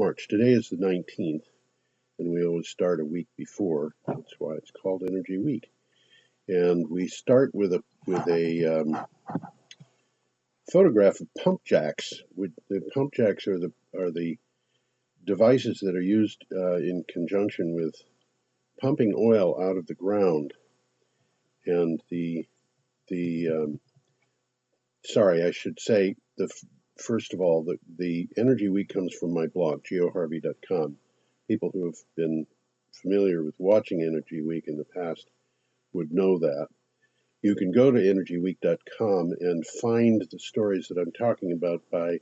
March. Today is the 19th, and we always start a week before. That's why it's called Energy Week. And we start with a photograph of pump jacks. The pump jacks are the devices that are used in conjunction with pumping oil out of the ground. And sorry, I should say first of all, the Energy Week comes from my blog, geoharvey.com. People who have been familiar with watching Energy Week in the past would know that. You can go to energyweek.com and find the stories that I'm talking about by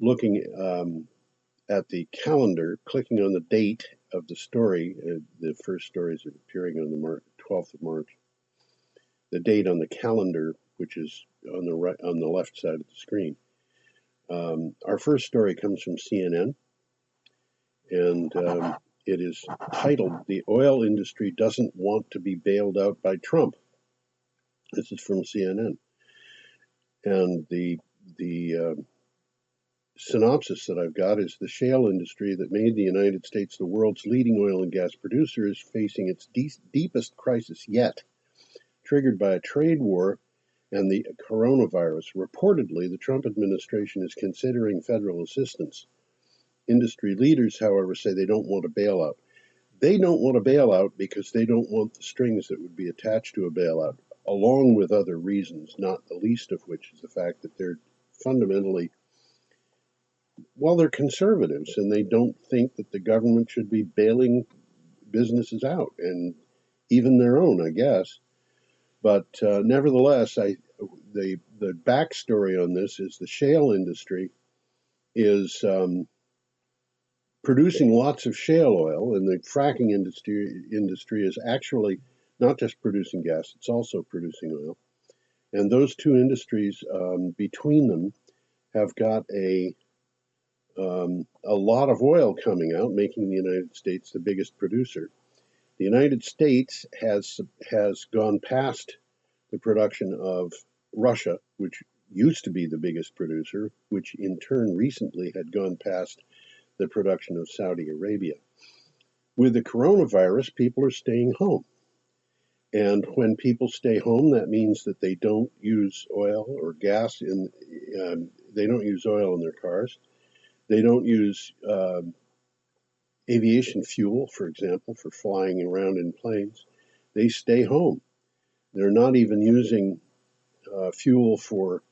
looking at the calendar, clicking on the date of the story. The first stories are appearing on the 12th of March. The date on the calendar, which is on the left side of the screen. Our first story comes from CNN, and it is titled, "The Oil Industry Doesn't Want to Be Bailed Out by Trump." This is from CNN. And the synopsis that I've got is: the shale industry that made the United States the world's leading oil and gas producer is facing its deepest crisis yet, triggered by a trade war and the coronavirus. Reportedly, the Trump administration is considering federal assistance. Industry leaders, however, say they don't want a bailout. They don't want a bailout because they don't want the strings that would be attached to a bailout, along with other reasons, not the least of which is the fact that they're fundamentally, well, they're conservatives, and they don't think that the government should be bailing businesses out, and even their own, I guess. But nevertheless, the backstory on this is the shale industry is producing lots of shale oil, and the fracking industry is actually not just producing gas, it's also producing oil. And those two industries, between them, have got a lot of oil coming out, making the United States the biggest producer. The United States has gone past the production of Russia, which used to be the biggest producer, which in turn recently had gone past the production of Saudi Arabia. With the coronavirus, people are staying home. And when people stay home, that means that they don't use oil or gas they don't use oil in their cars. They don't use aviation fuel, for example, for flying around in planes. They stay home. They're not even using fuel for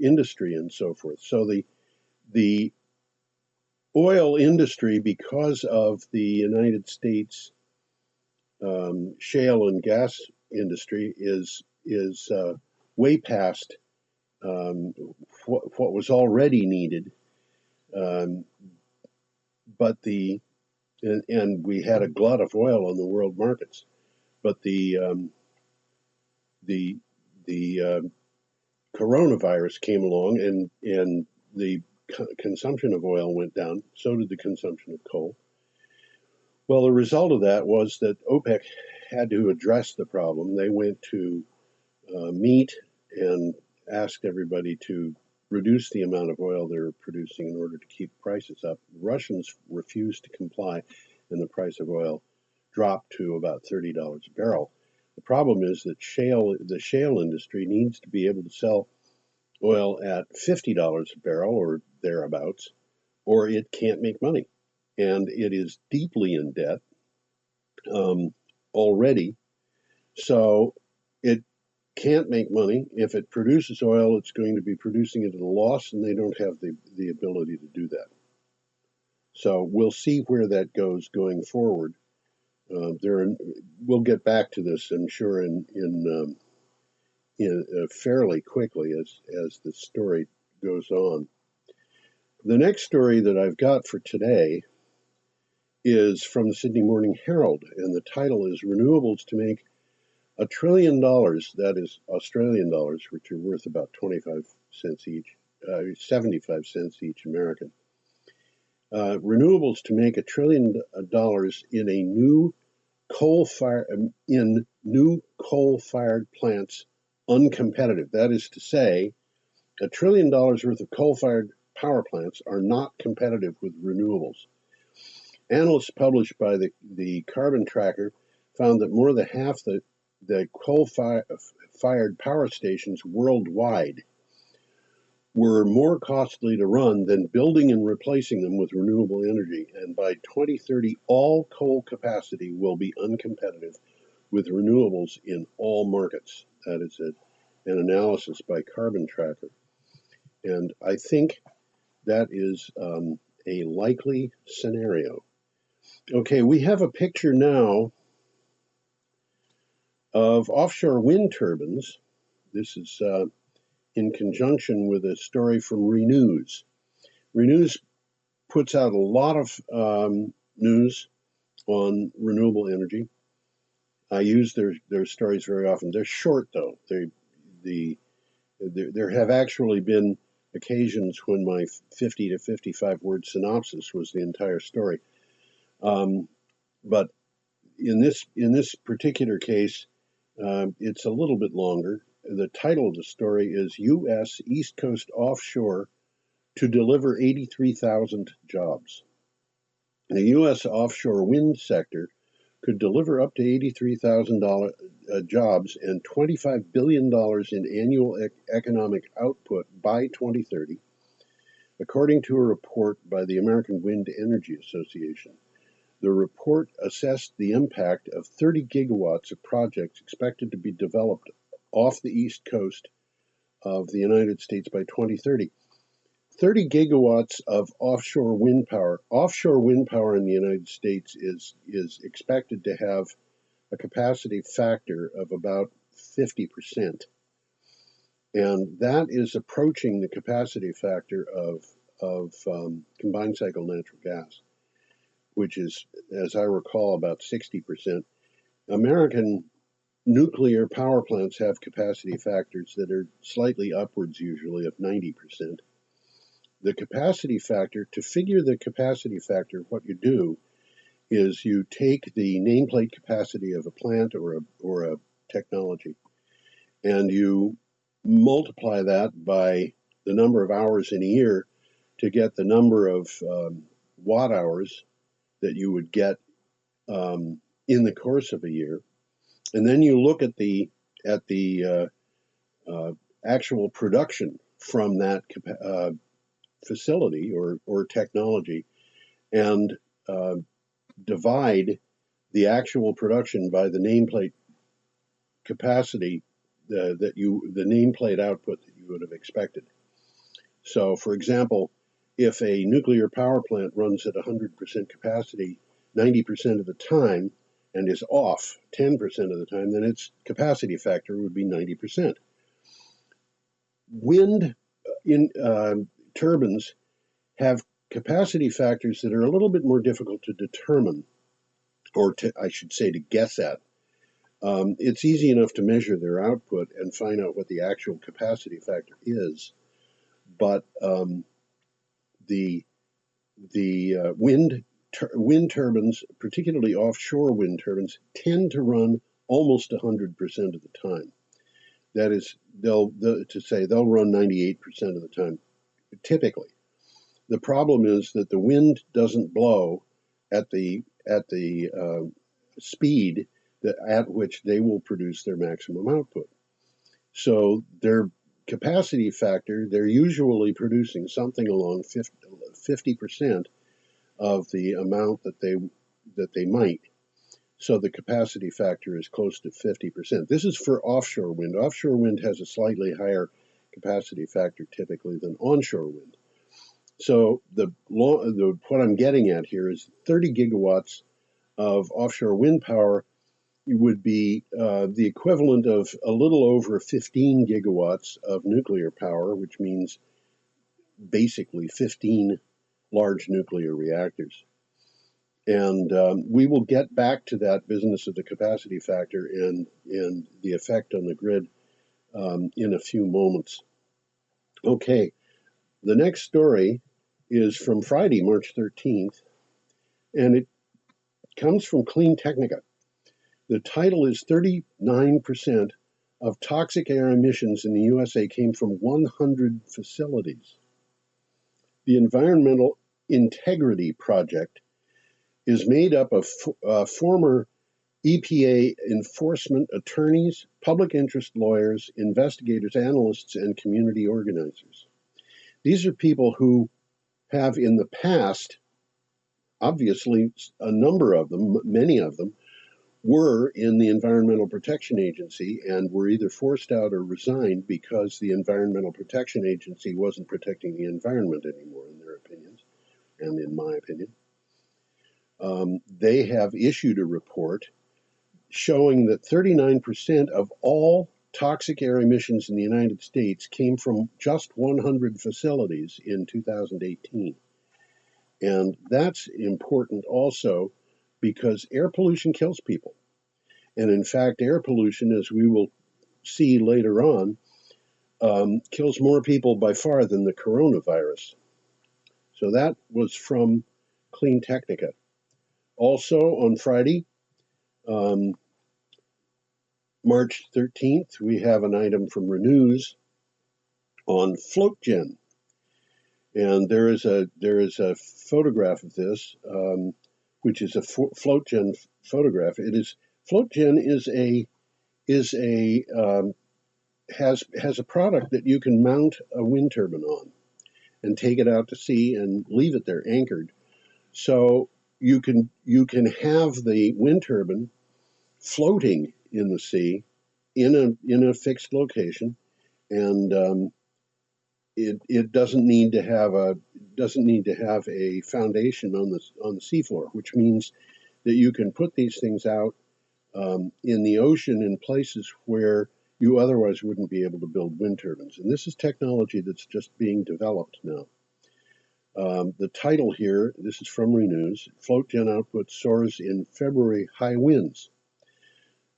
industry and so forth. So the oil industry, because of the United States shale and gas industry, is way past what was already needed. But and we had a glut of oil on the world markets. But the coronavirus came along, and the consumption of oil went down. So did the consumption of coal. Well, the result of that was that OPEC had to address the problem. They went to meet and asked everybody to reduce the amount of oil they were producing in order to keep prices up. Russians refused to comply, and the price of oil dropped to about $30 a barrel. The problem is that the shale industry needs to be able to sell oil at $50 a barrel or thereabouts, or it can't make money. And it is deeply in debt already. So it can't make money. If it produces oil, it's going to be producing it at a loss, and they don't have the ability to do that. So we'll see where that goes going forward. We'll get back to this, I'm sure, in fairly quickly as the story goes on. The next story that I've got for today is from the Sydney Morning Herald, and the title is "Renewables to Make $1 trillion," that is Australian dollars, which are worth about 25 cents each, 75 cents each American. Renewables to make $1 trillion in new coal-fired plants uncompetitive. That is to say, $1 trillion worth of coal-fired power plants are not competitive with renewables. Analysts published by the Carbon Tracker found that more than half the coal-fired power stations worldwide were more costly to run than building and replacing them with renewable energy. And by 2030, all coal capacity will be uncompetitive with renewables in all markets. That is an analysis by Carbon Tracker. And I think that is a likely scenario. Okay, we have a picture now of offshore wind turbines. This is in conjunction with a story from Renews. Renews puts out a lot of news on renewable energy. I use their stories very often. They're short, though. There have actually been occasions when my 50 to 55 word synopsis was the entire story. But in this particular case, it's a little bit longer. The title of the story is U.S. East Coast Offshore to Deliver 83,000 Jobs. The U.S. offshore wind sector could deliver up to 83,000 jobs and $25 billion in annual economic output by 2030, according to a report by the American Wind Energy Association. The report assessed the impact of 30 gigawatts of projects expected to be developed off the east coast of the United States by 2030. 30 gigawatts of offshore wind power. Offshore wind power in the United States is expected to have a capacity factor of about 50%. And that is approaching the capacity factor of combined cycle natural gas, which is, as I recall, about 60%. American nuclear power plants have capacity factors that are slightly upwards, usually, of 90%. The capacity factor, to figure the capacity factor, what you do is you take the nameplate capacity of a plant or a technology, and you multiply that by the number of hours in a year to get the number of watt hours that you would get in the course of a year, and then you look at the actual production from that facility or technology, and divide the actual production by the nameplate capacity, the nameplate output that you would have expected. So, for example, if a nuclear power plant runs at 100% capacity 90% of the time and is off 10% of the time, then its capacity factor would be 90%. Wind turbines have capacity factors that are a little bit more difficult to determine, or I should say to guess at. It's easy enough to measure their output and find out what the actual capacity factor is, but the wind turbines, particularly offshore wind turbines, tend to run almost 100% of the time. That is, they'll run 98% of the time, typically. The problem is that the wind doesn't blow at the speed at which they will produce their maximum output. So their capacity factor, they're usually producing something along 50% of the amount that they might. So the capacity factor is close to 50%. This is for offshore wind. Offshore wind has a slightly higher capacity factor typically than onshore wind. So what I'm getting at here is 30 gigawatts of offshore wind power would be the equivalent of a little over 15 gigawatts of nuclear power, which means basically 15 large nuclear reactors. And we will get back to that business of the capacity factor and the effect on the grid in a few moments. Okay, the next story is from Friday, March 13th, and it comes from Clean Technica. The title is 39% of toxic air emissions in the USA came from 100 facilities. The Environmental Integrity Project is made up of former EPA enforcement attorneys, public interest lawyers, investigators, analysts, and community organizers. These are people who have in the past, obviously, a number of them, many of them, were in the Environmental Protection Agency and were either forced out or resigned because the Environmental Protection Agency wasn't protecting the environment anymore, in their opinions, and in my opinion. They have issued a report showing that 39% of all toxic air emissions in the United States came from just 100 facilities in 2018. And that's important also because air pollution kills people. And in fact, air pollution, as we will see later on, kills more people by far than the coronavirus. So that was from Clean Technica. Also on Friday, March 13th, we have an item from Renews on FloatGen. And there is a photograph of this, which is a FloatGen photograph. FloatGen has a product that you can mount a wind turbine on and take it out to sea and leave it there anchored. So you can have the wind turbine floating in the sea in a fixed location, and it doesn't need to have a foundation on the seafloor, which means that you can put these things out in the ocean in places where you otherwise wouldn't be able to build wind turbines. And this is technology that's just being developed now. The title here, this is from Renews, FloatGen output soars in February high winds.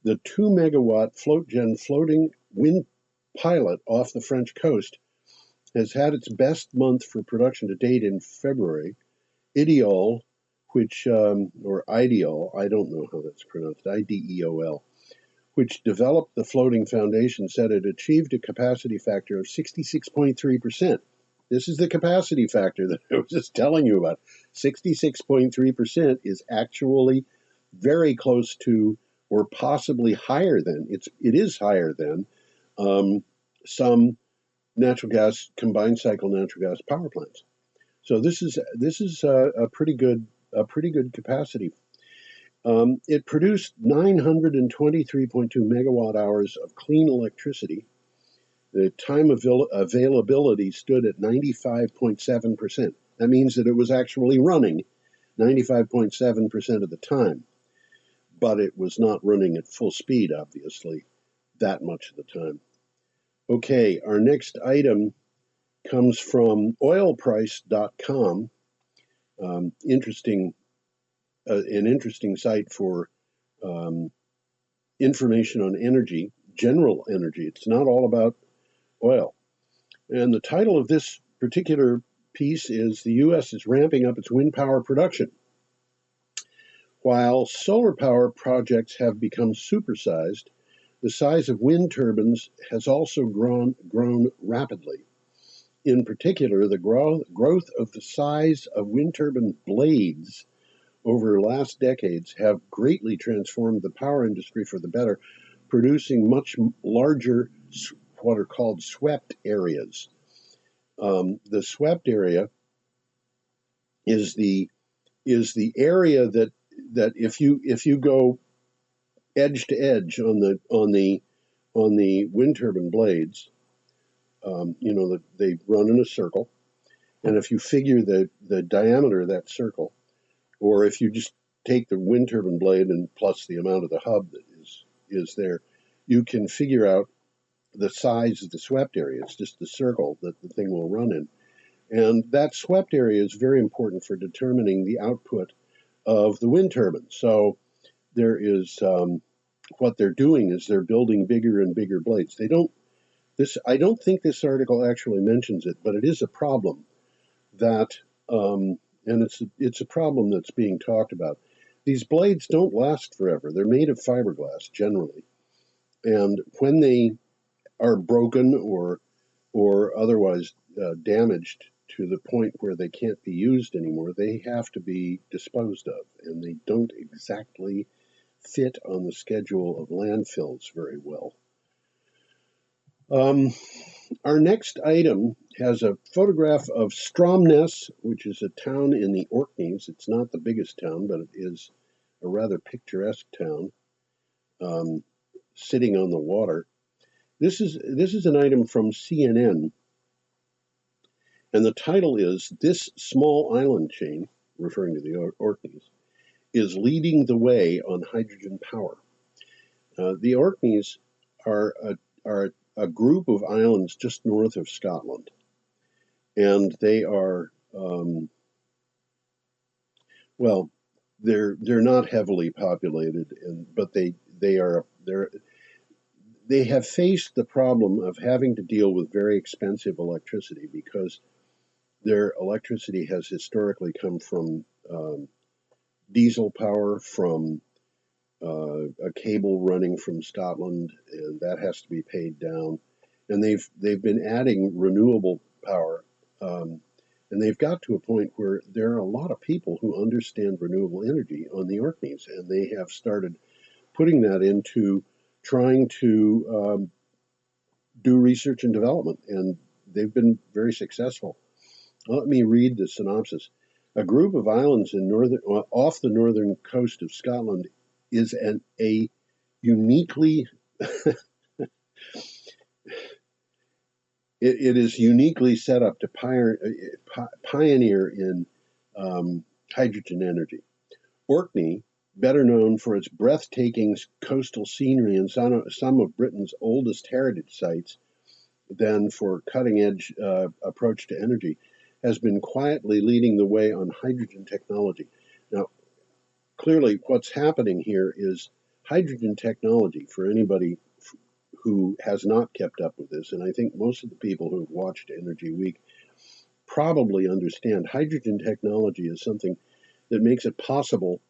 The 2 megawatt FloatGen floating wind pilot off the French coast has had its best month for production to date in February. Ideol, or Ideol, I don't know how that's pronounced, IDEOL, which developed the floating foundation, said it achieved a capacity factor of 66.3%. This is the capacity factor that I was just telling you about. 66.3% is actually very close to, or possibly higher than, it is higher than some natural gas, combined cycle natural gas power plants. So this is a pretty good capacity. It produced 923.2 megawatt hours of clean electricity. The time availability stood at 95.7%. That means that it was actually running 95.7% of the time, but it was not running at full speed, obviously, that much of the time. Okay, our next item comes from oilprice.com. An interesting site for information on energy, general energy. It's not all about oil. And the title of this particular piece is "The U.S. is ramping up its wind power production." While solar power projects have become supersized, the size of wind turbines has also grown rapidly. In particular, the growth of the size of wind turbine blades over last decades have greatly transformed the power industry for the better, producing much larger, what are called swept areas. The swept area is the area that if you go edge to edge on the wind turbine blades, they run in a circle, and if you figure the diameter of that circle, or if you just take the wind turbine blade and plus the amount of the hub that is there, you can figure out the size of the swept area. It's just the circle that the thing will run in. And that swept area is very important for determining the output of the wind turbine. So there is, what they're doing is they're building bigger and bigger blades. I don't think this article actually mentions it, but it is a problem that, and it's a problem that's being talked about. These blades don't last forever. They're made of fiberglass generally. And when they are broken or otherwise damaged to the point where they can't be used anymore, they have to be disposed of, and they don't exactly fit on the schedule of landfills very well. Our next item has a photograph of Stromness, which is a town in the Orkneys. It's not the biggest town, but it is a rather picturesque town, sitting on the water. This is an item from CNN, and the title is "This Small Island Chain," referring to the Orkneys, "is leading the way on hydrogen power." The Orkneys are a group of islands just north of Scotland, and they are well, they're not heavily populated, but they have faced the problem of having to deal with very expensive electricity because their electricity has historically come from diesel power, from a cable running from Scotland, and that has to be paid down. And they've been adding renewable power, and they've got to a point where there are a lot of people who understand renewable energy on the Orkneys, and they have started putting that into trying to do research and development, and they've been very successful. Let me read the synopsis. A group of islands off the northern coast of Scotland is a uniquely it is uniquely set up to pioneer in hydrogen energy. Orkney, better known for its breathtaking coastal scenery and some of Britain's oldest heritage sites than for cutting-edge approach to energy, has been quietly leading the way on hydrogen technology. Now, clearly what's happening here is hydrogen technology, for anybody who has not kept up with this, and I think most of the people who have watched Energy Week probably understand, hydrogen technology is something that makes it possible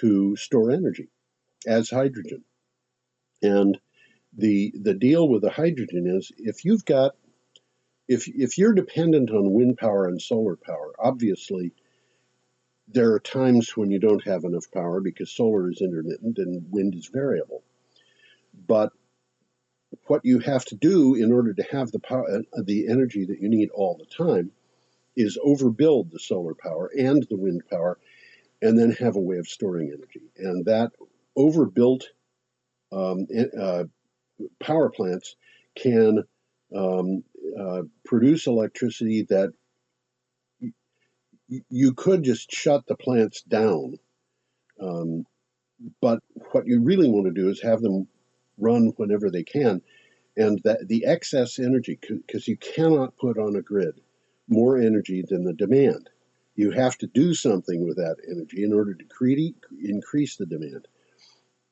to store energy as hydrogen. And the deal with the hydrogen is if you're dependent on wind power and solar power, obviously there are times when you don't have enough power because solar is intermittent and wind is variable. But what you have to do in order to have the power, the energy that you need all the time, is overbuild the solar power and the wind power, and then have a way of storing energy. And that overbuilt power plants can produce electricity that you could just shut the plants down. But what you really want to do is have them run whenever they can. And that the excess energy, because you cannot put on a grid more energy than the demand. You have to do something with that energy in order to increase the demand.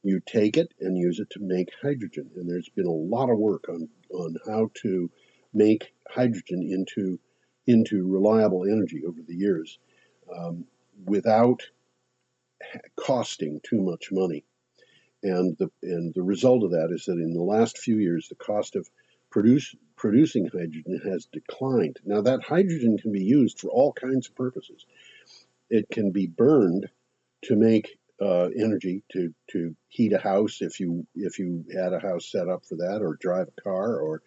You take it and use it to make hydrogen. And there's been a lot of work on how to make hydrogen into reliable energy over the years without costing too much money. And the result of that is that in the last few years, the cost of producing hydrogen has declined. Now, that hydrogen can be used for all kinds of purposes. It can be burned to make energy to heat a house if you had a house set up for that, or drive a car,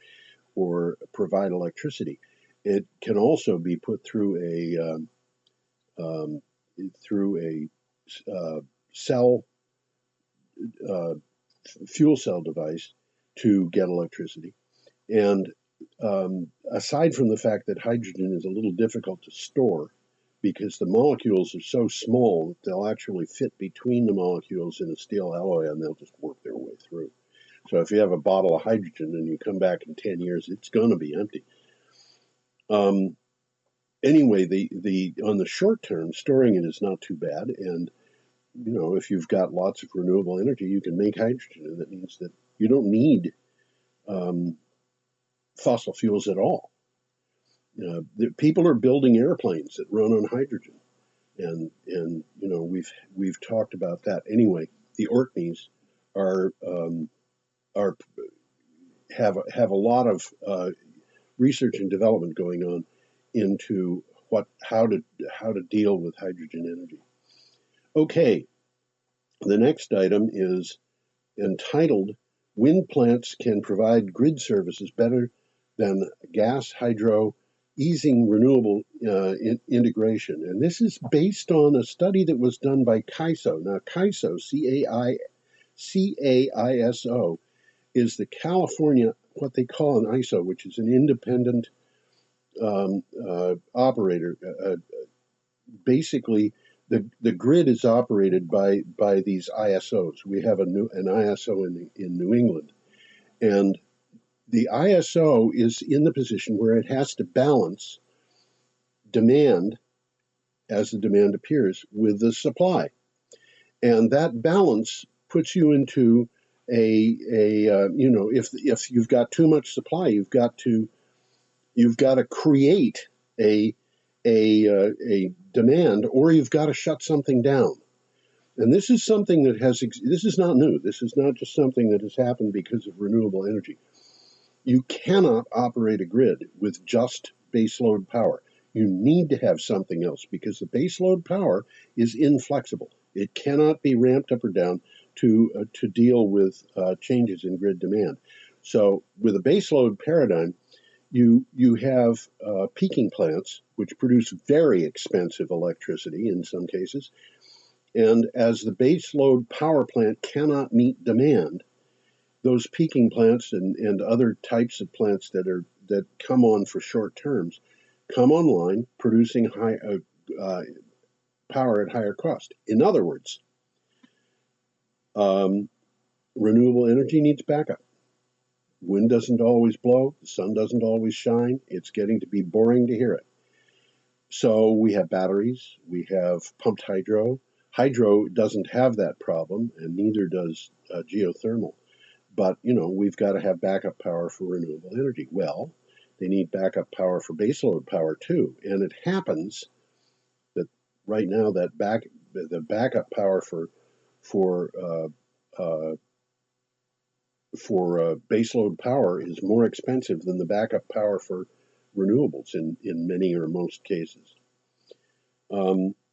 or provide electricity. It can also be put through a fuel cell device to get electricity. And aside from the fact that hydrogen is a little difficult to store because the molecules are so small that they'll actually fit between the molecules in a steel alloy and they'll just work their way through. So if you have a bottle of hydrogen and you come back in 10 years, it's going to be empty. Anyway, the on the short term, storing it is not too bad. And if you've got lots of renewable energy, you can make hydrogen, and that means that you don't need fossil fuels at all. People are building airplanes that run on hydrogen, and we've talked about that. Anyway, the Orkneys have a lot of research and development going on into how to deal with hydrogen energy. Okay, the next item is entitled "Wind Plants Can Provide Grid Services Better Than Gas Hydro, Easing Renewable Integration." And this is based on a study that was done by CAISO. Now, CAISO, CAISO, is the California, what they call an ISO, which is an independent operator. Basically, the grid is operated by these ISOs. We have an ISO in New England, and the ISO is in the position where it has to balance demand as the demand appears with the supply, and that balance puts you into if you've got too much supply, you've got to create a demand, or you've got to shut something down. And this is something that this is not new. This is not just something that has happened because of renewable energy. You cannot operate a grid with just baseload power. You need to have something else because the baseload power is inflexible. It cannot be ramped up or down to deal with changes in grid demand. So with a baseload paradigm, you have peaking plants, which produce very expensive electricity in some cases. And as the baseload power plant cannot meet demand, those peaking plants and other types of plants that come on for short terms come online, producing high power at higher cost. In other words, renewable energy needs backup. Wind doesn't always blow, the sun doesn't always shine. It's getting to be boring to hear it. So we have batteries, we have pumped hydro. Hydro doesn't have that problem, and neither does geothermal. But, we've got to have backup power for renewable energy. Well, they need backup power for baseload power too. And it happens that right now the backup power for baseload power is more expensive than the backup power for renewables in many or most cases.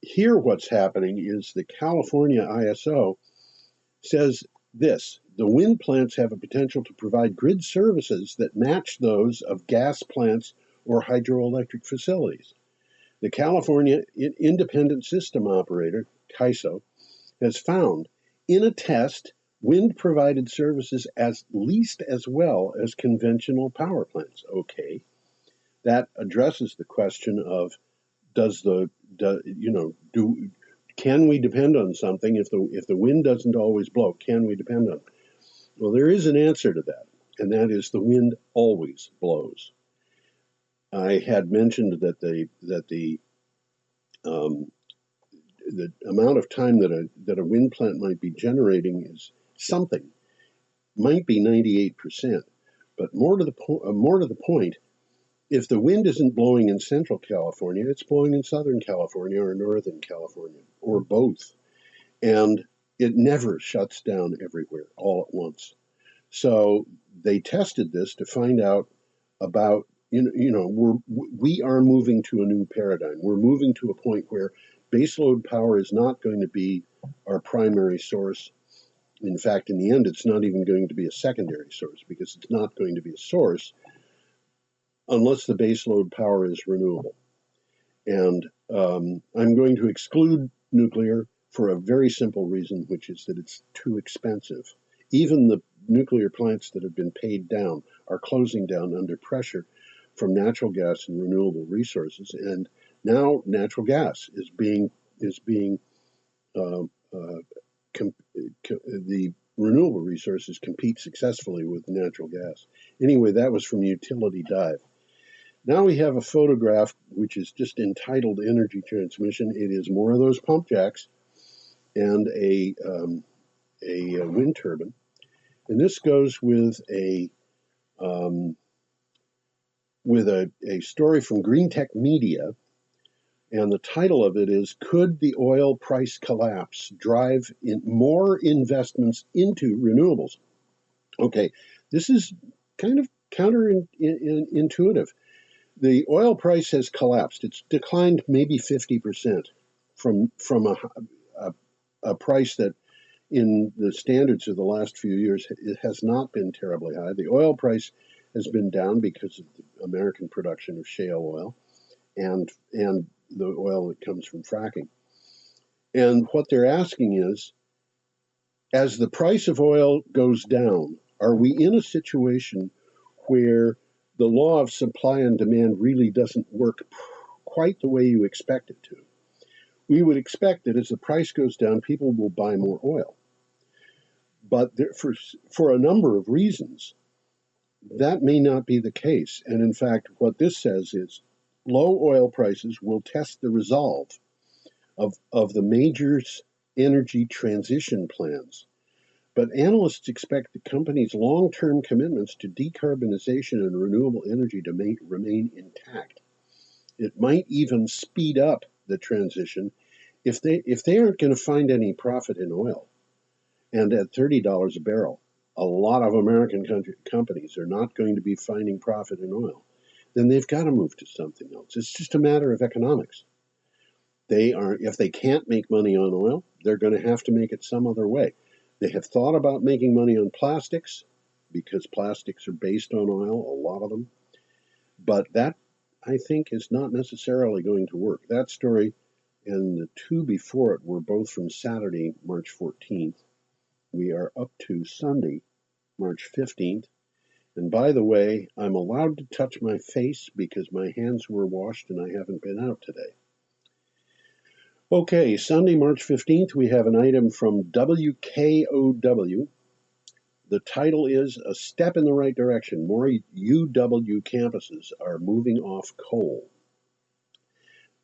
Here what's happening is the California ISO says this: the wind plants have a potential to provide grid services that match those of gas plants or hydroelectric facilities. The California Independent System Operator, CAISO, has found in a test wind provided services as least as well as conventional power plants. Okay, that addresses the question of can we depend on something if the wind doesn't always blow? Can we depend on it? Well, there is an answer to that, and that is the wind always blows. I had mentioned that the amount of time that a wind plant might be generating is something, might be 98%, but more to the point, if the wind isn't blowing in Central California, it's blowing in Southern California or Northern California, or both. And it never shuts down everywhere all at once. So they tested this to find out about, we are moving to a new paradigm. We're moving to a point where baseload power is not going to be our primary source. In fact, in the end, it's not even going to be a secondary source, because it's not going to be a source unless the baseload power is renewable. And I'm going to exclude nuclear for a very simple reason, which is that it's too expensive. Even the nuclear plants that have been paid down are closing down under pressure from natural gas and renewable resources. And now natural gas is being the renewable resources compete successfully with natural gas. Anyway, that was from Utility Dive. Now we have a photograph which is just entitled Energy Transmission. It is more of those pump jacks and a wind turbine. And this goes with a story from Green Tech Media. And the title of it is, "Could the Oil Price Collapse Drive More Investments into Renewables?" Okay, this is kind of counterintuitive. the oil price has collapsed. It's declined maybe 50% from a price that, in the standards of the last few years, it has not been terribly high. The oil price has been down because of the American production of shale oil and the oil that comes from fracking. And what they're asking is, as the price of oil goes down, are we in a situation where the law of supply and demand really doesn't work quite the way you expect it to? We would expect that as the price goes down, people will buy more oil. But for a number of reasons, that may not be the case. And in fact, what this says is low oil prices will test the resolve of the majors' energy transition plans. But analysts expect the company's long-term commitments to decarbonization and renewable energy to remain intact. It might even speed up the transition if they aren't going to find any profit in oil. And at $30 a barrel, a lot of American companies are not going to be finding profit in oil. Then they've got to move to something else. It's just a matter of economics. If they can't make money on oil, they're going to have to make it some other way. They have thought about making money on plastics because plastics are based on oil, a lot of them. But that, I think, is not necessarily going to work. That story and the two before it were both from Saturday, March 14th. We are up to Sunday, March 15th. And by the way, I'm allowed to touch my face because my hands were washed and I haven't been out today. Okay, Sunday, March 15th, we have an item from WKOW. The title is A Step in the Right Direction. More UW campuses are moving off coal.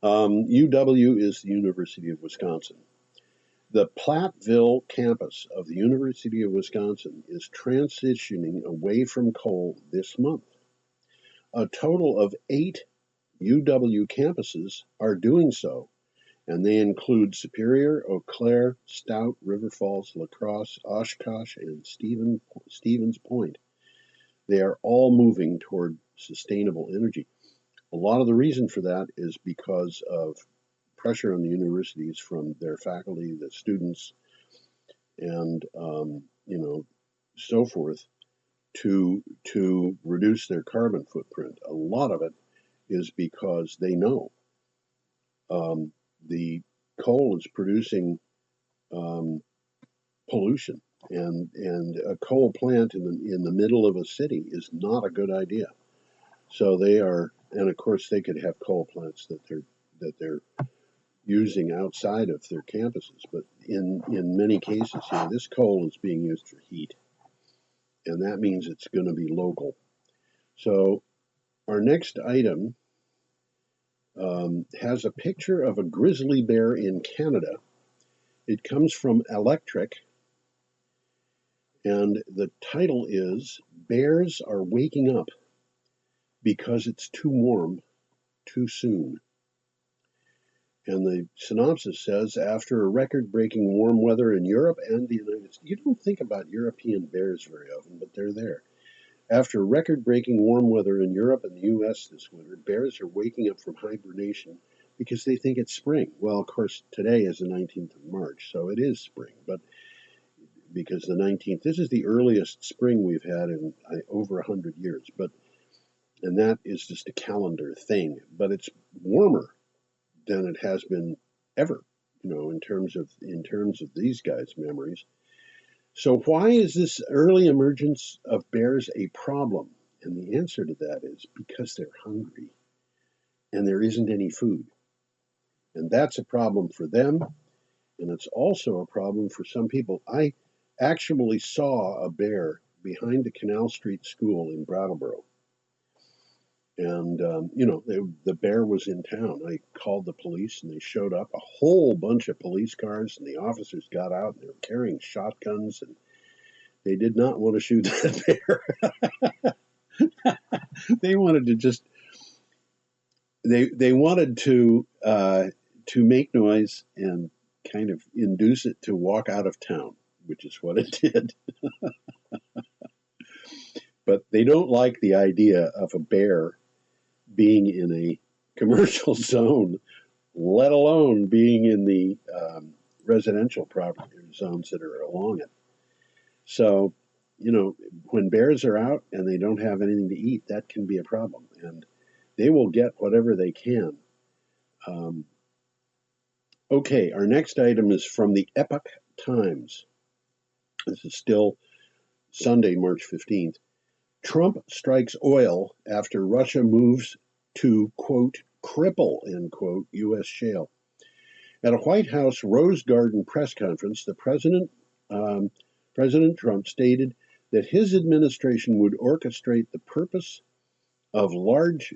UW is the University of Wisconsin. The Platteville campus of the University of Wisconsin is transitioning away from coal this month. A total of 8 UW campuses are doing so, and they include Superior, Eau Claire, Stout, River Falls, La Crosse, Oshkosh, and Stevens Point. They are all moving toward sustainable energy. A lot of the reason for that is because of pressure on the universities from their faculty, the students, and so forth, to reduce their carbon footprint. A lot of it is because they know the coal is producing pollution, and a coal plant in the middle of a city is not a good idea. So they are, and of course they could have coal plants that they're using outside of their campuses, but in many cases, this coal is being used for heat, and that means it's going to be local. So our next item has a picture of a grizzly bear in Canada. It comes from Electric, and the title is Bears Are Waking Up Because It's Too Warm Too Soon. And the synopsis says, after a record-breaking warm weather in Europe and the United States, you don't think about European bears very often, but they're there. After record-breaking warm weather in Europe and the U.S. this winter, bears are waking up from hibernation because they think it's spring. Well, of course, today is the 19th of March, so it is spring, but because the 19th, this is the earliest spring we've had in over 100 years, and that is just a calendar thing, but it's warmer than it has been ever, in terms of these guys' memories. So why is this early emergence of bears a problem? And the answer to that is because they're hungry and there isn't any food. And that's a problem for them, and it's also a problem for some people. I actually saw a bear behind the Canal Street School in Brattleboro. And, the bear was in town. I called the police and they showed up, a whole bunch of police cars, and the officers got out and they were carrying shotguns, and they did not want to shoot that bear. They wanted to just, they wanted to make noise and kind of induce it to walk out of town, which is what it did. But they don't like the idea of a bear being in a commercial zone, let alone being in the residential property zones that are along it. So, when bears are out and they don't have anything to eat, that can be a problem. And they will get whatever they can. Okay, our next item is from the Epoch Times. This is still Sunday, March 15th. Trump strikes oil after Russia moves to, quote, cripple, end quote, U.S. shale. At a White House Rose Garden press conference, the President Trump stated that his administration would orchestrate the purchase of large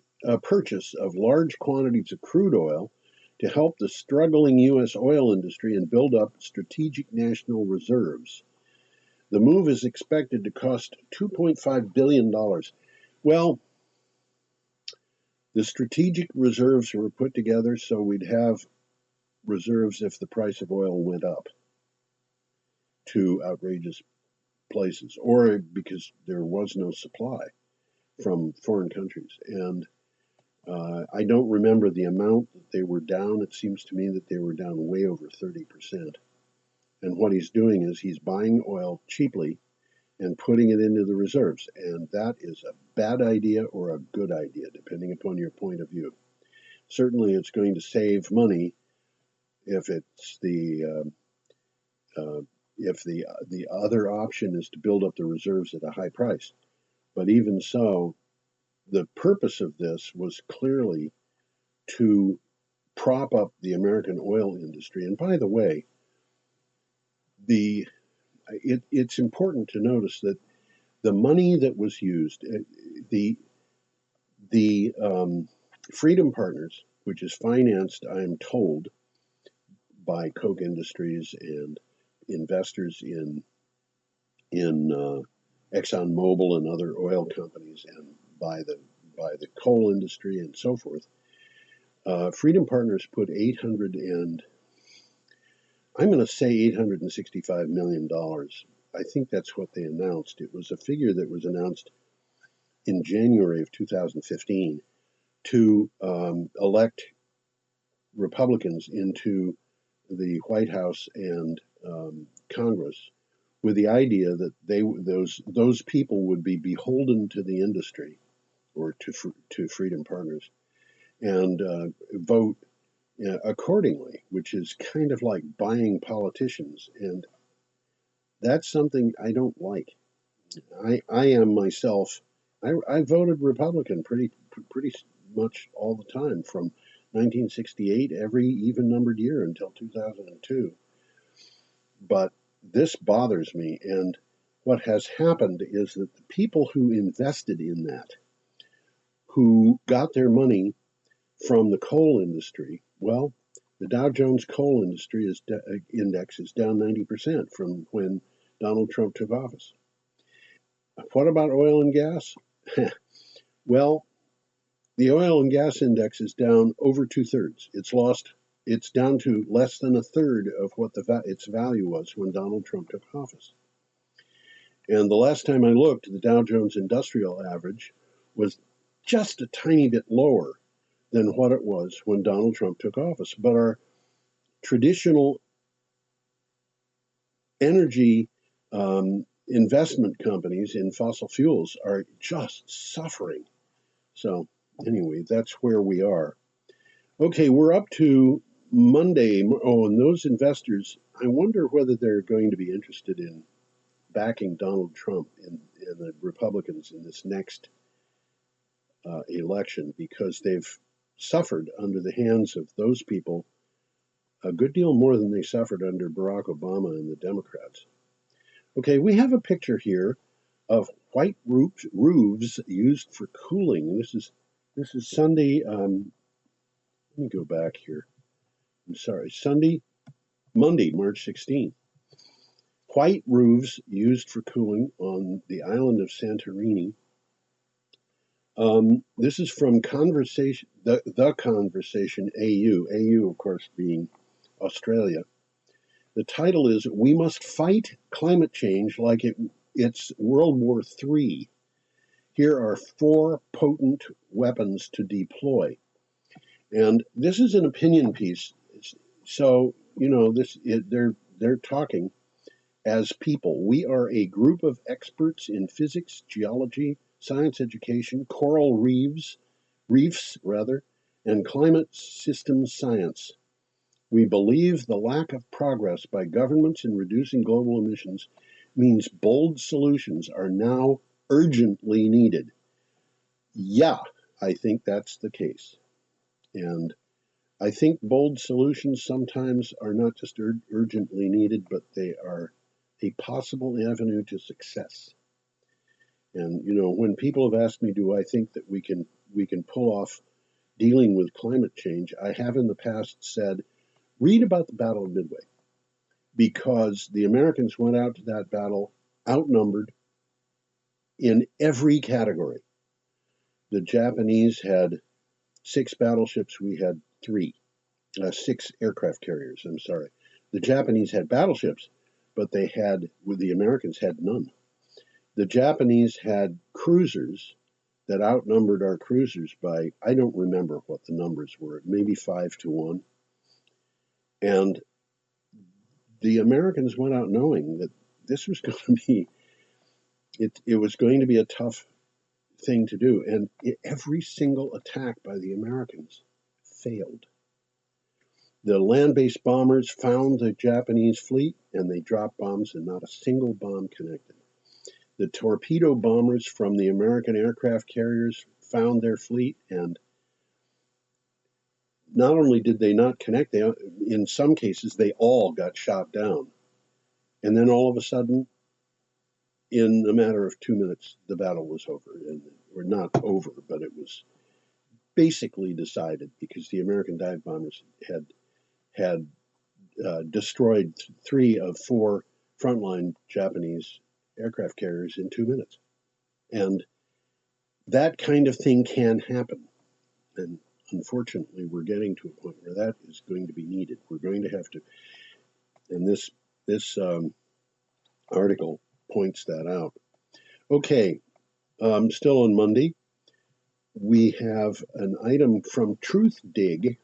quantities of crude oil to help the struggling U.S. oil industry and build up strategic national reserves. The move is expected to cost $2.5 billion. Well, the strategic reserves were put together so we'd have reserves if the price of oil went up to outrageous places, or because there was no supply from foreign countries. And I don't remember the amount that they were down. It seems to me that they were down way over 30%. And what he's doing is he's buying oil cheaply and putting it into the reserves. And that is a bad idea or a good idea, depending upon your point of view. Certainly, it's going to save money if it's if the other option is to build up the reserves at a high price. But even so, the purpose of this was clearly to prop up the American oil industry. And by the way, it's important to notice that the money that was used, the Freedom Partners, which is financed, I am told, by Koch Industries and investors in ExxonMobil and other oil companies, and by the coal industry and so forth. Freedom Partners put $865 million. I think that's what they announced. It was a figure that was announced in January of 2015 to elect Republicans into the White House and Congress, with the idea that those people would be beholden to the industry or to Freedom Partners and vote accordingly, which is kind of like buying politicians, and that's something I don't like. I am myself. I voted Republican pretty much all the time from 1968, every even numbered year until 2002. But this bothers me, and what has happened is that the people who invested in that, who got their money from the coal industry, well, the Dow Jones coal industry index is down 90% from when Donald Trump took office. What about oil and gas? Well, the oil and gas index is down over 2/3. It's down to less than 1/3 of what its value was when Donald Trump took office. And the last time I looked, the Dow Jones Industrial Average was just a tiny bit lower than what it was when Donald Trump took office. But our traditional energy investment companies in fossil fuels are just suffering. So anyway, that's where we are. Okay, we're up to Monday. Oh, and those investors, I wonder whether they're going to be interested in backing Donald Trump and the Republicans in this next election, because they've suffered under the hands of those people a good deal more than they suffered under Barack Obama and the Democrats. Okay, we have a picture here of white roofs used for cooling. This is Sunday. Let me go back here. I'm sorry, Monday, March 16th. White roofs used for cooling on the island of Santorini. This is from Conversation, the Conversation AU, of course, being Australia. The title is "We Must Fight Climate Change Like It's World War III." Here are 4 potent weapons to deploy. And this is an opinion piece. So, they're talking as people. We are a group of experts in physics, geology, science education, coral reefs rather, and climate systems science. We believe the lack of progress by governments in reducing global emissions means bold solutions are now urgently needed. Yeah, I think that's the case. And I think bold solutions sometimes are not just urgently needed, but they are a possible avenue to success. And when people have asked me, do I think that we can pull off dealing with climate change, I have in the past said, read about the Battle of Midway, because the Americans went out to that battle outnumbered in every category. The Japanese had 6 battleships, we had 3. 6 aircraft carriers, I'm sorry. The Japanese had battleships, but the Americans had none. The Japanese had cruisers that outnumbered our cruisers by, I don't remember what the numbers were, maybe 5 to 1. And the Americans went out knowing that this was going to be, it was going to be a tough thing to do. And every single attack by the Americans failed. The land-based bombers found the Japanese fleet and they dropped bombs, and not a single bomb connected. The torpedo bombers from the American aircraft carriers found their fleet, and not only did they not connect, in some cases they all got shot down. And then all of a sudden, in a matter of 2 minutes, the battle was over. Or not over, but it was basically decided, because the American dive bombers had destroyed 3 of 4 frontline Japanese aircraft carriers in 2 minutes. And that kind of thing can happen. And unfortunately, we're getting to a point where that is going to be needed. We're going to have to, and this article points that out. Okay, still on Monday, we have an item from TruthDig,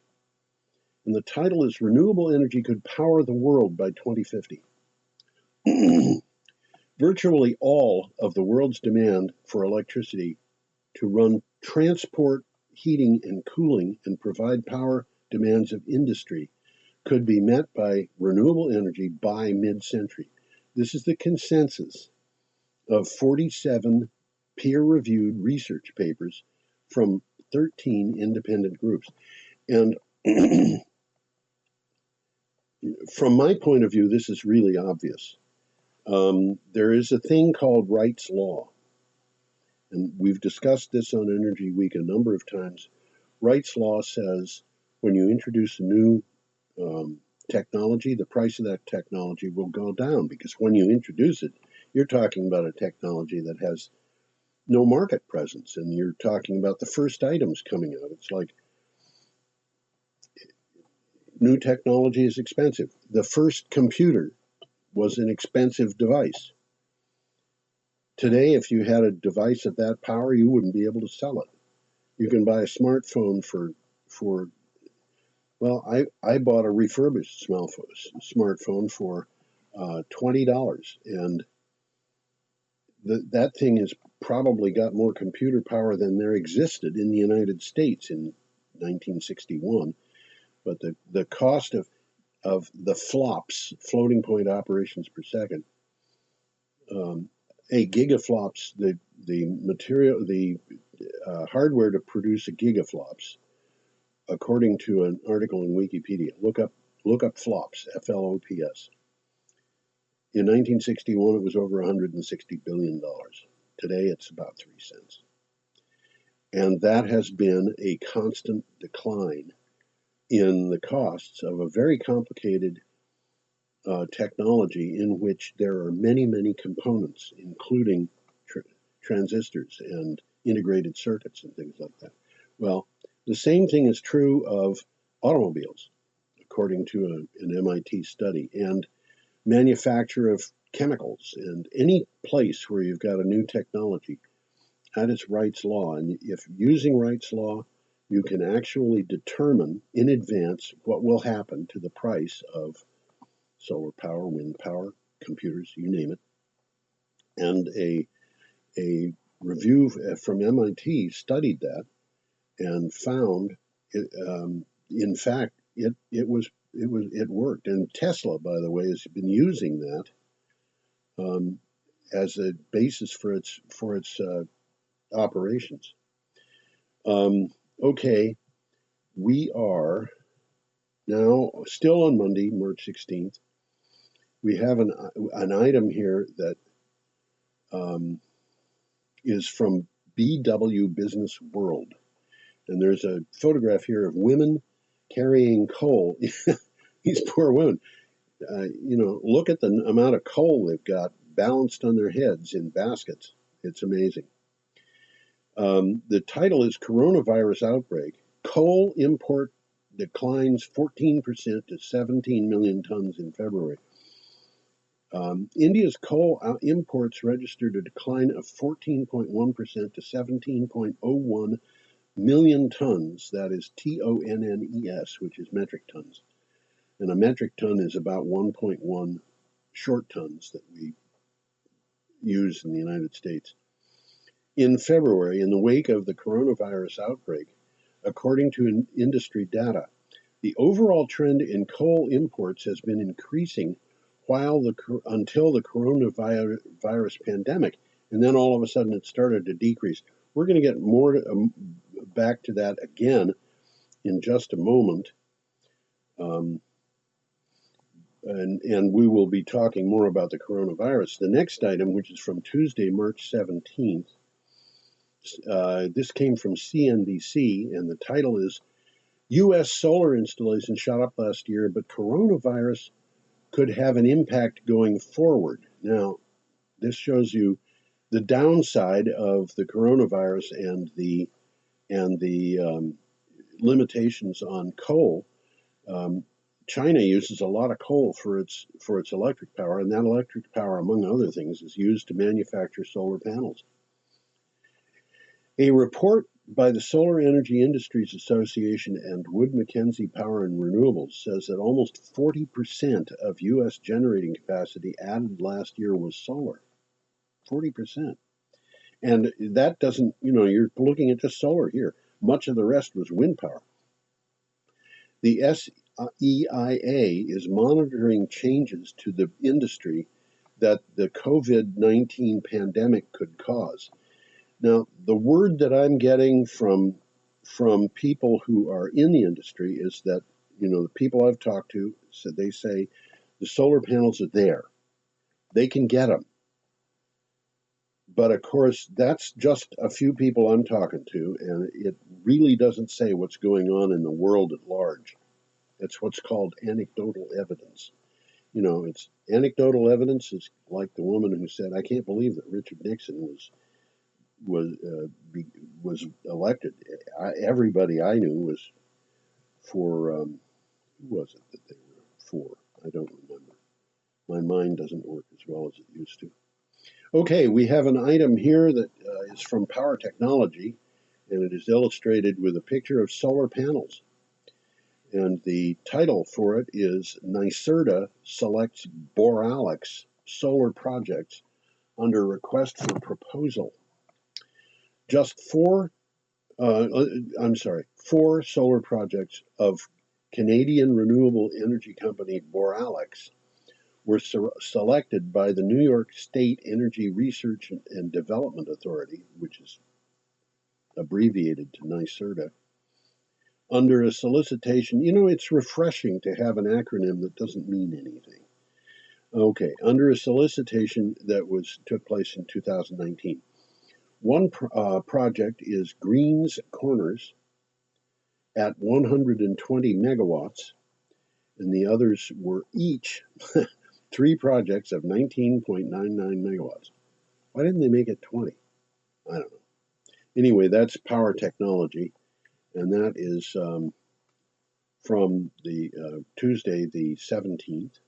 and the title is Renewable Energy Could Power the World by 2050. Virtually all of the world's demand for electricity to run transport, heating, and cooling and provide power demands of industry could be met by renewable energy by mid-century. This is the consensus of 47 peer-reviewed research papers from 13 independent groups. And from my point of view, this is really obvious. There is a thing called Wright's Law, and we've discussed this on Energy Week a number of times. Wright's Law says when you introduce a new technology, the price of that technology will go down, because when you introduce it, you're talking about a technology that has no market presence, and you're talking about the first items coming out. It's like new technology is expensive. The first computer was an expensive device. Today, if you had a device of that power, you wouldn't be able to sell it. You can buy a smartphone for well, I bought a refurbished smartphone for $20, and that thing has probably got more computer power than there existed in the United States in 1961. But the cost of the flops, floating point operations per second, a gigaflops, the material, the hardware to produce a gigaflops, according to an article in Wikipedia. Look up flops, FLOPS. In 1961, it was over $160 billion. Today, it's about 3 cents. And that has been a constant decline in the costs of a very complicated technology in which there are many, many components, including transistors and integrated circuits and things like that. Well, the same thing is true of automobiles, according to an MIT study, and manufacture of chemicals. And any place where you've got a new technology, That is Wright's law. And if using Wright's law, you can actually determine in advance what will happen to the price of solar power, wind power, computers, you name it. And a review from MIT studied that and found, it, in fact, it worked. And Tesla, by the way, has been using that um, as a basis for its operations. Okay, we are now still on Monday, March 16th. We have an item here that um, is from BW Business World. And there's a photograph here of women carrying coal. These poor women. Look at the amount of coal they've got balanced on their heads in baskets. It's amazing. The title is Coronavirus Outbreak. Coal import declines 14% to 17 million tons in February. India's coal imports registered a decline of 14.1% to 17.01 million tons. That is TONNES, which is metric tons. And a metric ton is about 1.1 short tons that we use in the United States. In February, in the wake of the coronavirus outbreak, according to industry data, the overall trend in coal imports has been increasing until the coronavirus pandemic, and then all of a sudden it started to decrease. We're going to get more back to that again in just a moment. And we will be talking more about the coronavirus. The next item, which is from Tuesday, March 17th, this came from CNBC, and the title is U.S. solar installation shot up last year, but coronavirus could have an impact going forward. Now, this shows you the downside of the coronavirus and the limitations on coal. China uses a lot of coal for its electric power, and that electric power, among other things, is used to manufacture solar panels. A report by the Solar Energy Industries Association and Wood Mackenzie Power and Renewables says that almost 40% of U.S. generating capacity added last year was solar. 40%. And that doesn't, you're looking at just solar here. Much of the rest was wind power. The SEIA is monitoring changes to the industry that the COVID-19 pandemic could cause. Now, the word that I'm getting from people who are in the industry is that, the people I've talked to said they say the solar panels are there. They can get them. But of course, that's just a few people I'm talking to, and it really doesn't say what's going on in the world at large. It's what's called anecdotal evidence. It's anecdotal evidence is like the woman who said, "I can't believe that Richard Nixon was elected." Everybody I knew was for who was it that they were for? I don't remember. My mind doesn't work as well as it used to. Okay, we have an item here that is from Power Technology, and it is illustrated with a picture of solar panels. And the title for it is NYSERDA selects Boralex solar projects under request for proposal. Just four solar projects of Canadian renewable energy company Boralex were selected by the New York State Energy Research and Development Authority, which is abbreviated to NYSERDA, under a solicitation. It's refreshing to have an acronym that doesn't mean anything. Okay, under a solicitation that took place in 2019. One project is Greens Corners at 120 megawatts, and the others were each 3 projects of 19.99 megawatts. Why didn't they make it 20? I don't know. Anyway, that's Power Technology, and that is from the Tuesday the 17th.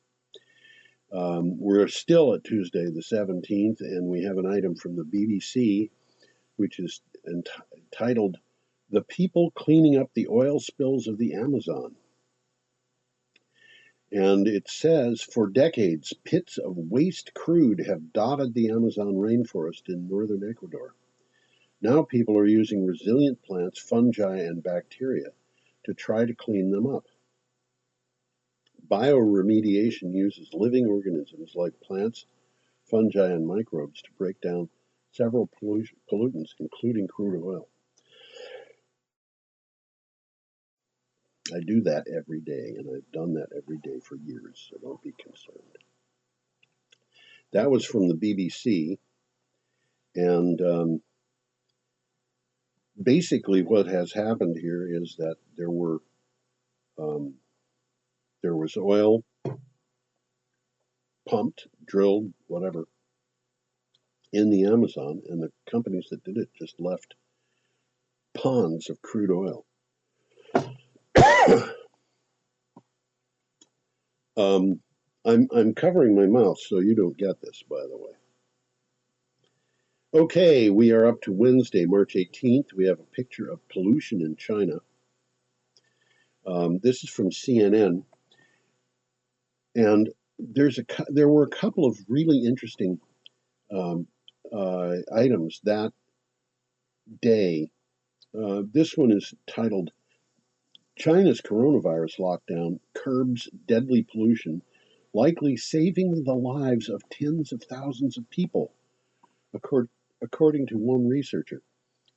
We're still at Tuesday the 17th, and we have an item from the BBC, which is entitled "The People Cleaning Up the Oil Spills of the Amazon." And it says, for decades, pits of waste crude have dotted the Amazon rainforest in northern Ecuador. Now people are using resilient plants, fungi, and bacteria to try to clean them up. Bioremediation uses living organisms like plants, fungi, and microbes to break down several pollutants, including crude oil. I do that every day, and I've done that every day for years, so don't be concerned. That was from the BBC, and basically what has happened here is that there was oil pumped, drilled, whatever, in the Amazon, and the companies that did it just left ponds of crude oil. I'm covering my mouth so you don't get this, by the way. Okay, we are up to Wednesday, March 18th. We have a picture of pollution in China. This is from CNN, and there were a couple of really interesting items that day. This one is titled, "China's Coronavirus Lockdown Curbs Deadly Pollution, Likely Saving the Lives of Tens of Thousands of People," according to one researcher.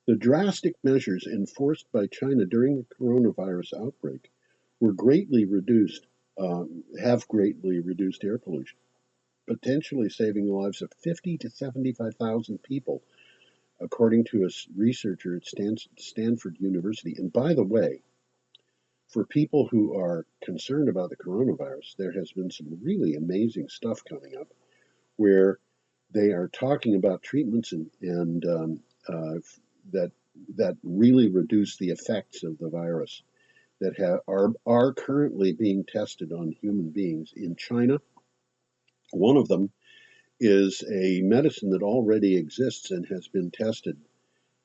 The drastic measures enforced by China during the coronavirus outbreak have greatly reduced air pollution, potentially saving the lives of 50 to 75,000 people, according to a researcher at Stanford University. And by the way, for people who are concerned about the coronavirus, there has been some really amazing stuff coming up where they are talking about treatments and that really reduce the effects of the virus that are currently being tested on human beings in China. One of them is a medicine that already exists and has been tested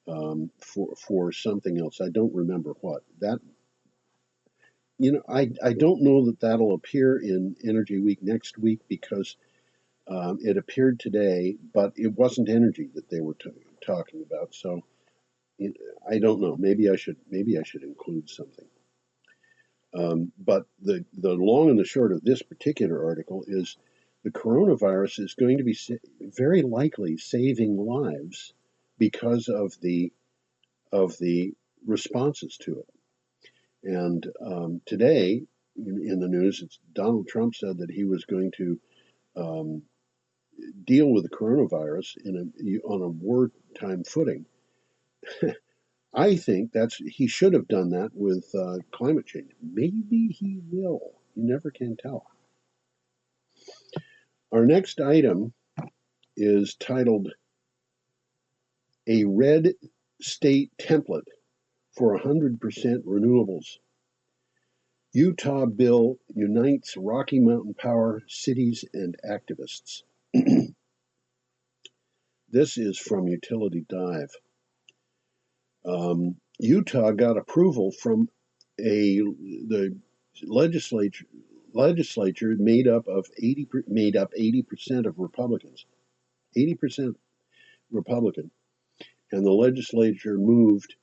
for something else. I don't remember what. I don't know that that'll appear in Energy Week next week because it appeared today, but it wasn't energy that they were talking about. So I don't know. Maybe I should include something. But the long and the short of this particular article is the coronavirus is going to be very likely saving lives because of the responses to it. And today in the news, Donald Trump said that he was going to deal with the coronavirus on a wartime footing. I think he should have done that with climate change. Maybe he will. You never can tell. Our next item is titled "A Red State Template for 100% Renewables. Utah Bill Unites Rocky Mountain Power, Cities, and Activists." This is from Utility Dive. Utah got approval from the legislature made up 80% of Republicans, 80% Republican, and the legislature moved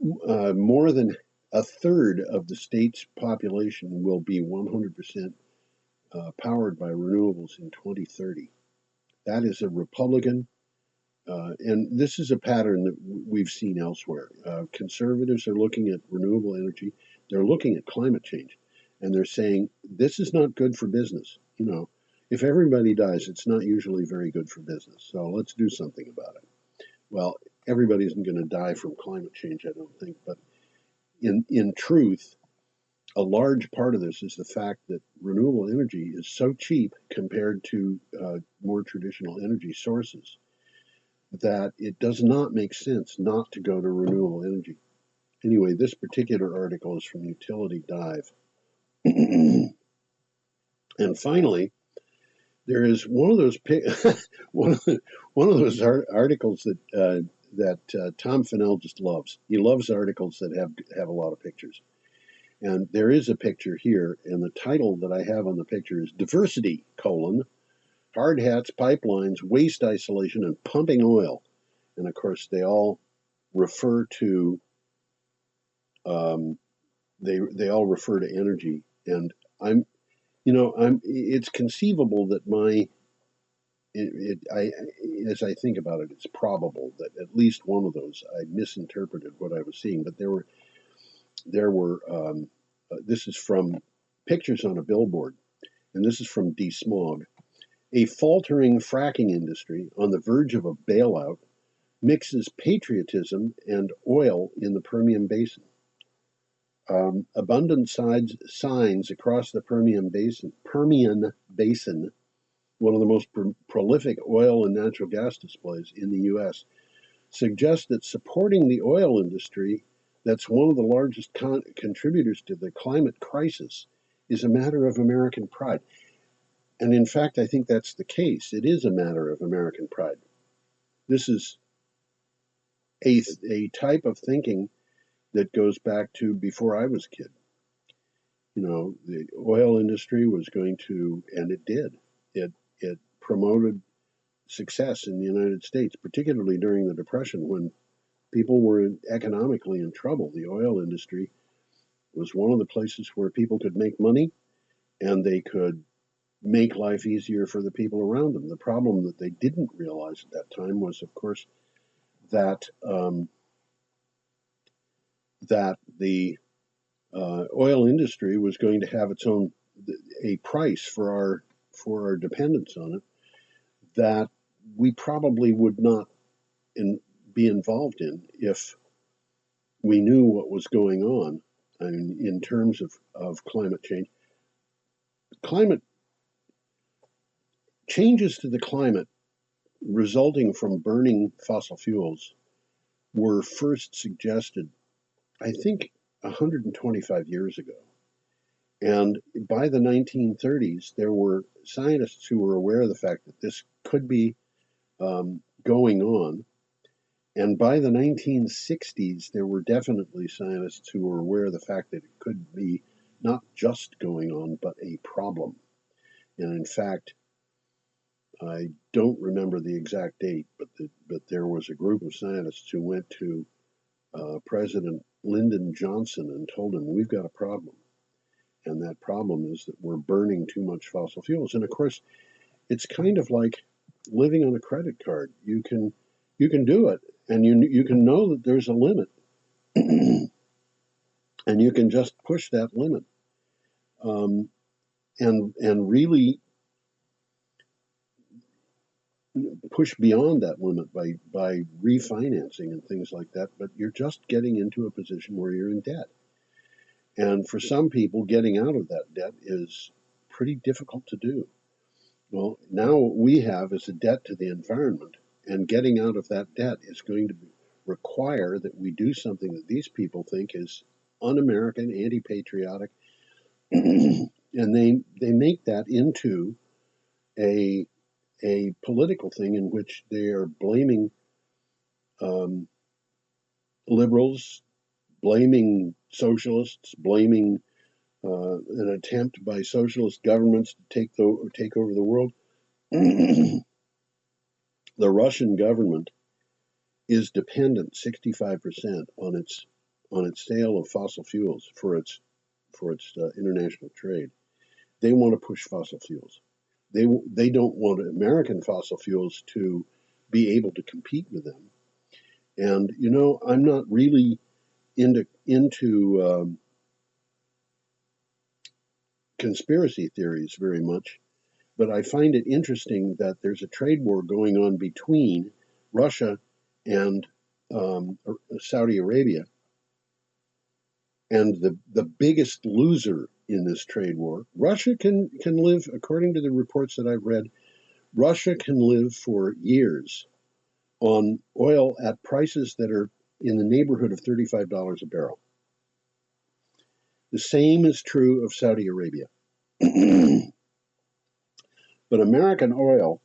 more than a third of the state's population will be 100% powered by renewables in 2030. That is a Republican. And this is a pattern that we've seen elsewhere. Conservatives are looking at renewable energy. They're looking at climate change. And they're saying, this is not good for business. If everybody dies, it's not usually very good for business. So let's do something about it. Well, everybody isn't going to die from climate change, I don't think. But in truth, a large part of this is the fact that renewable energy is so cheap compared to more traditional energy sources that it does not make sense not to go to renewable energy. Anyway, this particular article is from Utility Dive. And finally, There is one of those one of one of those articles that Tom Fennell just loves. He loves articles that have a lot of pictures. And there is a picture here, and the title that I have on the picture is Diversity, hard hats, pipelines, waste isolation, and pumping oil. And of course, they all refer to they all refer to energy. And it's conceivable that as I think about it, it's probable that at least one of those I misinterpreted what I was seeing. But there were this is from pictures on a billboard, and this is from DeSmog. A faltering fracking industry on the verge of a bailout mixes patriotism and oil in the Permian Basin. Abundant signs across the Permian Basin, one of the most prolific oil and natural gas displays in the U.S., suggest that supporting the oil industry, that's one of the largest contributors to the climate crisis, is a matter of American pride. And in fact, I think that's the case. It is a matter of American pride. This is a type of thinking that goes back to before I was a kid. The oil industry was going to, and it did. It promoted success in the United States, particularly during the Depression when people were economically in trouble. The oil industry was one of the places where people could make money and they could make life easier for the people around them. The problem that they didn't realize at that time was, of course, that the oil industry was going to have a price for our dependence on it that we probably would not be involved in if we knew what was going on in terms of climate change. Climate changes to the climate resulting from burning fossil fuels were first suggested, I think, 125 years ago. And by the 1930s, there were scientists who were aware of the fact that this could be going on. And by the 1960s, there were definitely scientists who were aware of the fact that it could be not just going on, but a problem. And in fact, I don't remember the exact date, but there was a group of scientists who went to President Lyndon Johnson and told him, we've got a problem. And that problem is that we're burning too much fossil fuels. And of course, it's kind of like living on a credit card. You can do it, and you can know that there's a limit, and you can just push that limit, and really push beyond that limit by refinancing and things like that. But you're just getting into a position where you're in debt. And for some people, getting out of that debt is pretty difficult to do. Well, now what we have is a debt to the environment, and getting out of that debt is going to require that we do something that these people think is un-American, anti-patriotic, and they make that into a political thing in which they are blaming liberals, blaming socialists, blaming an attempt by socialist governments to take over the world. The Russian government is dependent 65% on its sale of fossil fuels for its international trade. They want to push fossil fuels. They don't want American fossil fuels to be able to compete with them. And I'm not really into conspiracy theories very much, but I find it interesting that there's a trade war going on between Russia and Saudi Arabia, and the biggest loser in this trade war, Russia can live, according to the reports that I've read, Russia can live for years on oil at prices that are in the neighborhood of $35 a barrel. The same is true of Saudi Arabia. But American oil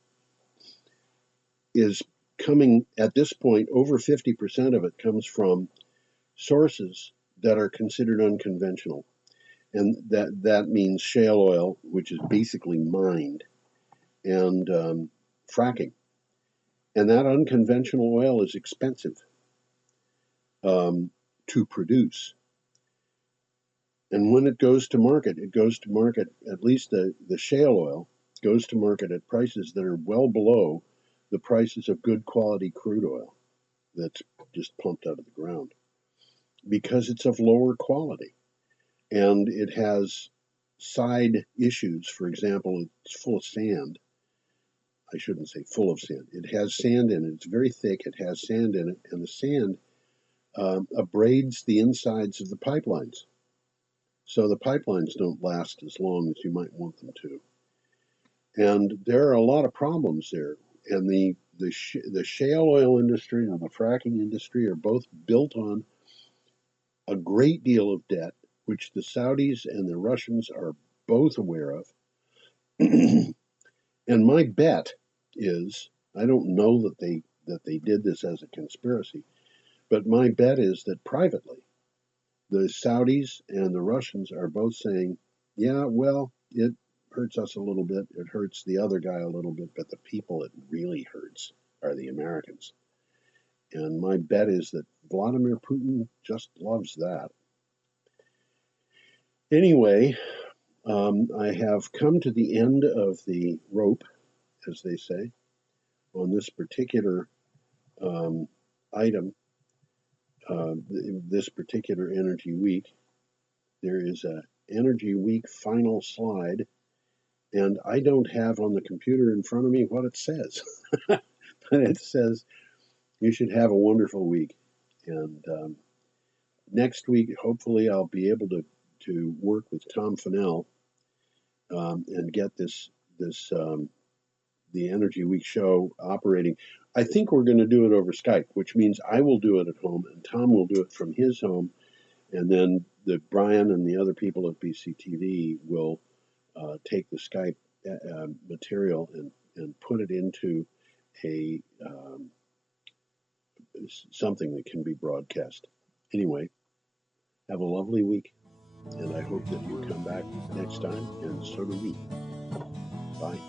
is coming, at this point, over 50% of it comes from sources that are considered unconventional. And that means shale oil, which is basically mined, and fracking. And that unconventional oil is expensive to produce. And when it goes to market, at least the shale oil goes to market at prices that are well below the prices of good quality crude oil that's just pumped out of the ground, because it's of lower quality. And it has side issues. For example, it's full of sand. I shouldn't say full of sand. It has sand in it. It's very thick. It has sand in it. And the sand abrades the insides of the pipelines. So the pipelines don't last as long as you might want them to. And there are a lot of problems there. And the shale oil industry and the fracking industry are both built on a great deal of debt, which the Saudis and the Russians are both aware of. And my bet is, I don't know that they did this as a conspiracy, but my bet is that privately, the Saudis and the Russians are both saying, yeah, well, it hurts us a little bit, it hurts the other guy a little bit, but the people it really hurts are the Americans. And my bet is that Vladimir Putin just loves that. Anyway, I have come to the end of the rope, as they say, on this particular item, this particular Energy Week. There is a Energy Week final slide, and I don't have on the computer in front of me what it says. But it says, you should have a wonderful week. And next week, hopefully, I'll be able to work with Tom Fennell and get the Energy Week show operating. I think we're going to do it over Skype, which means I will do it at home and Tom will do it from his home, and then Brian and the other people at BCTV will take the Skype material and put it into a something that can be broadcast. Anyway, have a lovely week, and I hope that you come back next time, and so do we. Bye.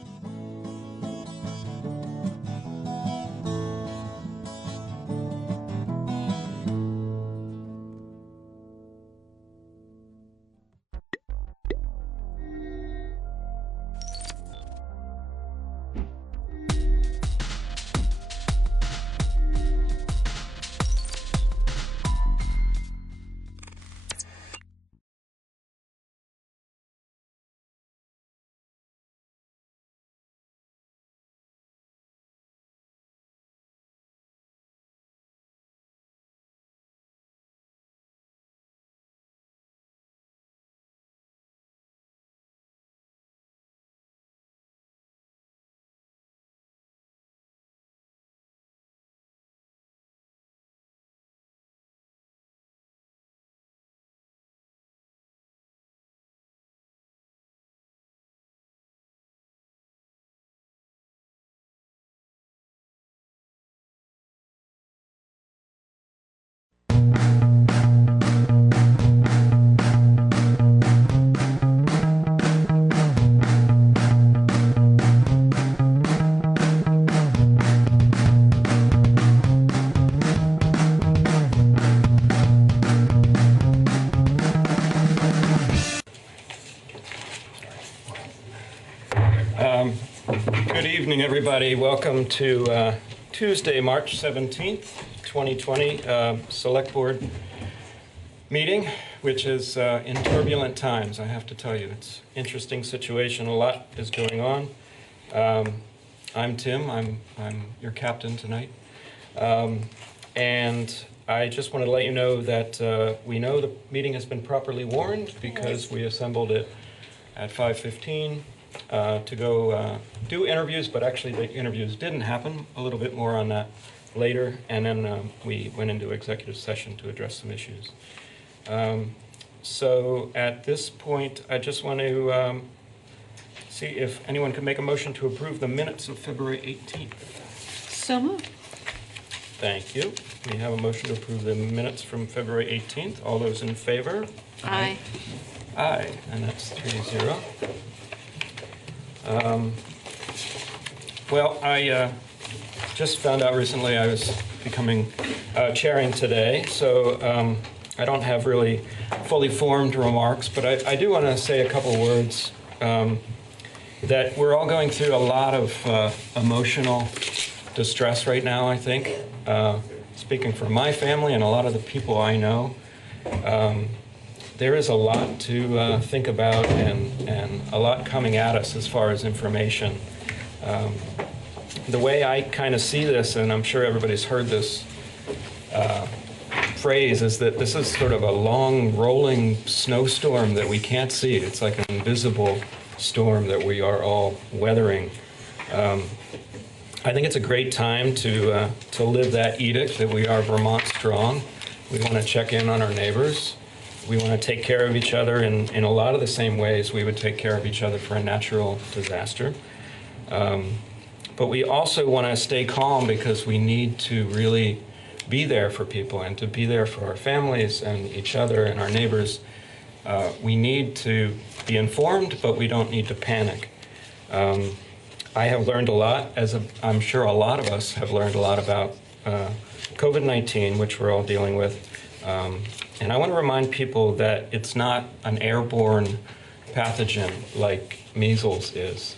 Good evening, everybody. Welcome to Tuesday, March 17th, 2020 Select Board meeting, which is in turbulent times, I have to tell you. It's an interesting situation. A lot is going on. I'm Tim. I'm your captain tonight. And I just want to let you know that we know the meeting has been properly warned because we assembled it at 5:15 to go do interviews, but actually the interviews didn't happen. A little bit more on that later. And then we went into executive session to address some issues. So at this point, I just want to see if anyone could make a motion to approve the minutes of February 18th. So moved. Thank you. We have a motion to approve the minutes from February 18th. All those in favor? Aye. Aye, and that's 3-0. Well, I just found out recently I was becoming chairing today, so I don't have really fully formed remarks, but I do want to say a couple words that we're all going through a lot of emotional distress right now, I think. Speaking for my family and a lot of the people I know, there is a lot to think about and a lot coming at us as far as information. The way I kind of see this, and I'm sure everybody's heard this phrase, is that this is sort of a long rolling snowstorm that we can't see. It's like an invisible storm that we are all weathering. I think it's a great time to live that edict that we are Vermont strong. We want to check in on our neighbors. We want to take care of each other in a lot of the same ways we would take care of each other for a natural disaster. But we also want to stay calm because we need to really be there for people and to be there for our families and each other and our neighbors. We need to be informed, but we don't need to panic. I have learned a lot, as I'm sure a lot of us have learned a lot about COVID-19, which we're all dealing with. And I want to remind people that it's not an airborne pathogen like measles is.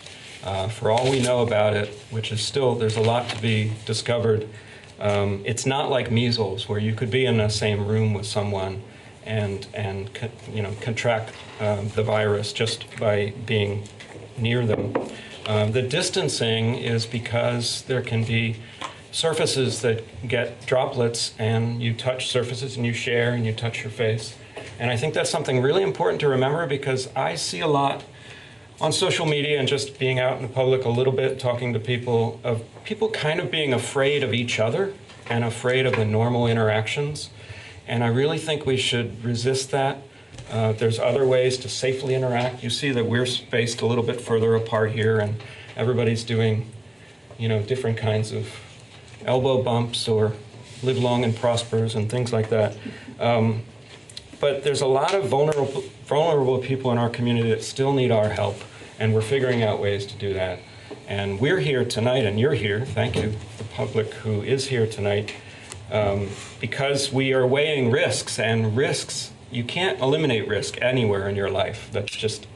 For all we know about it, which is still, there's a lot to be discovered, it's not like measles, where you could be in the same room with someone and contract the virus just by being near them. The distancing is because there can be surfaces that get droplets, and you touch surfaces and you share and you touch your face. And I think that's something really important to remember, because I see a lot on social media and just being out in the public a little bit, talking to people, of people kind of being afraid of each other and afraid of the normal interactions. And I really think we should resist that. There's other ways to safely interact. You see that we're spaced a little bit further apart here, and everybody's doing, different kinds of elbow bumps or live long and prospers and things like that. But there's a lot of vulnerable people in our community that still need our help, and we're figuring out ways to do that. And we're here tonight, and you're here. Thank you, the public who is here tonight, because we are weighing risks, and risks, you can't eliminate risk anywhere in your life. That's just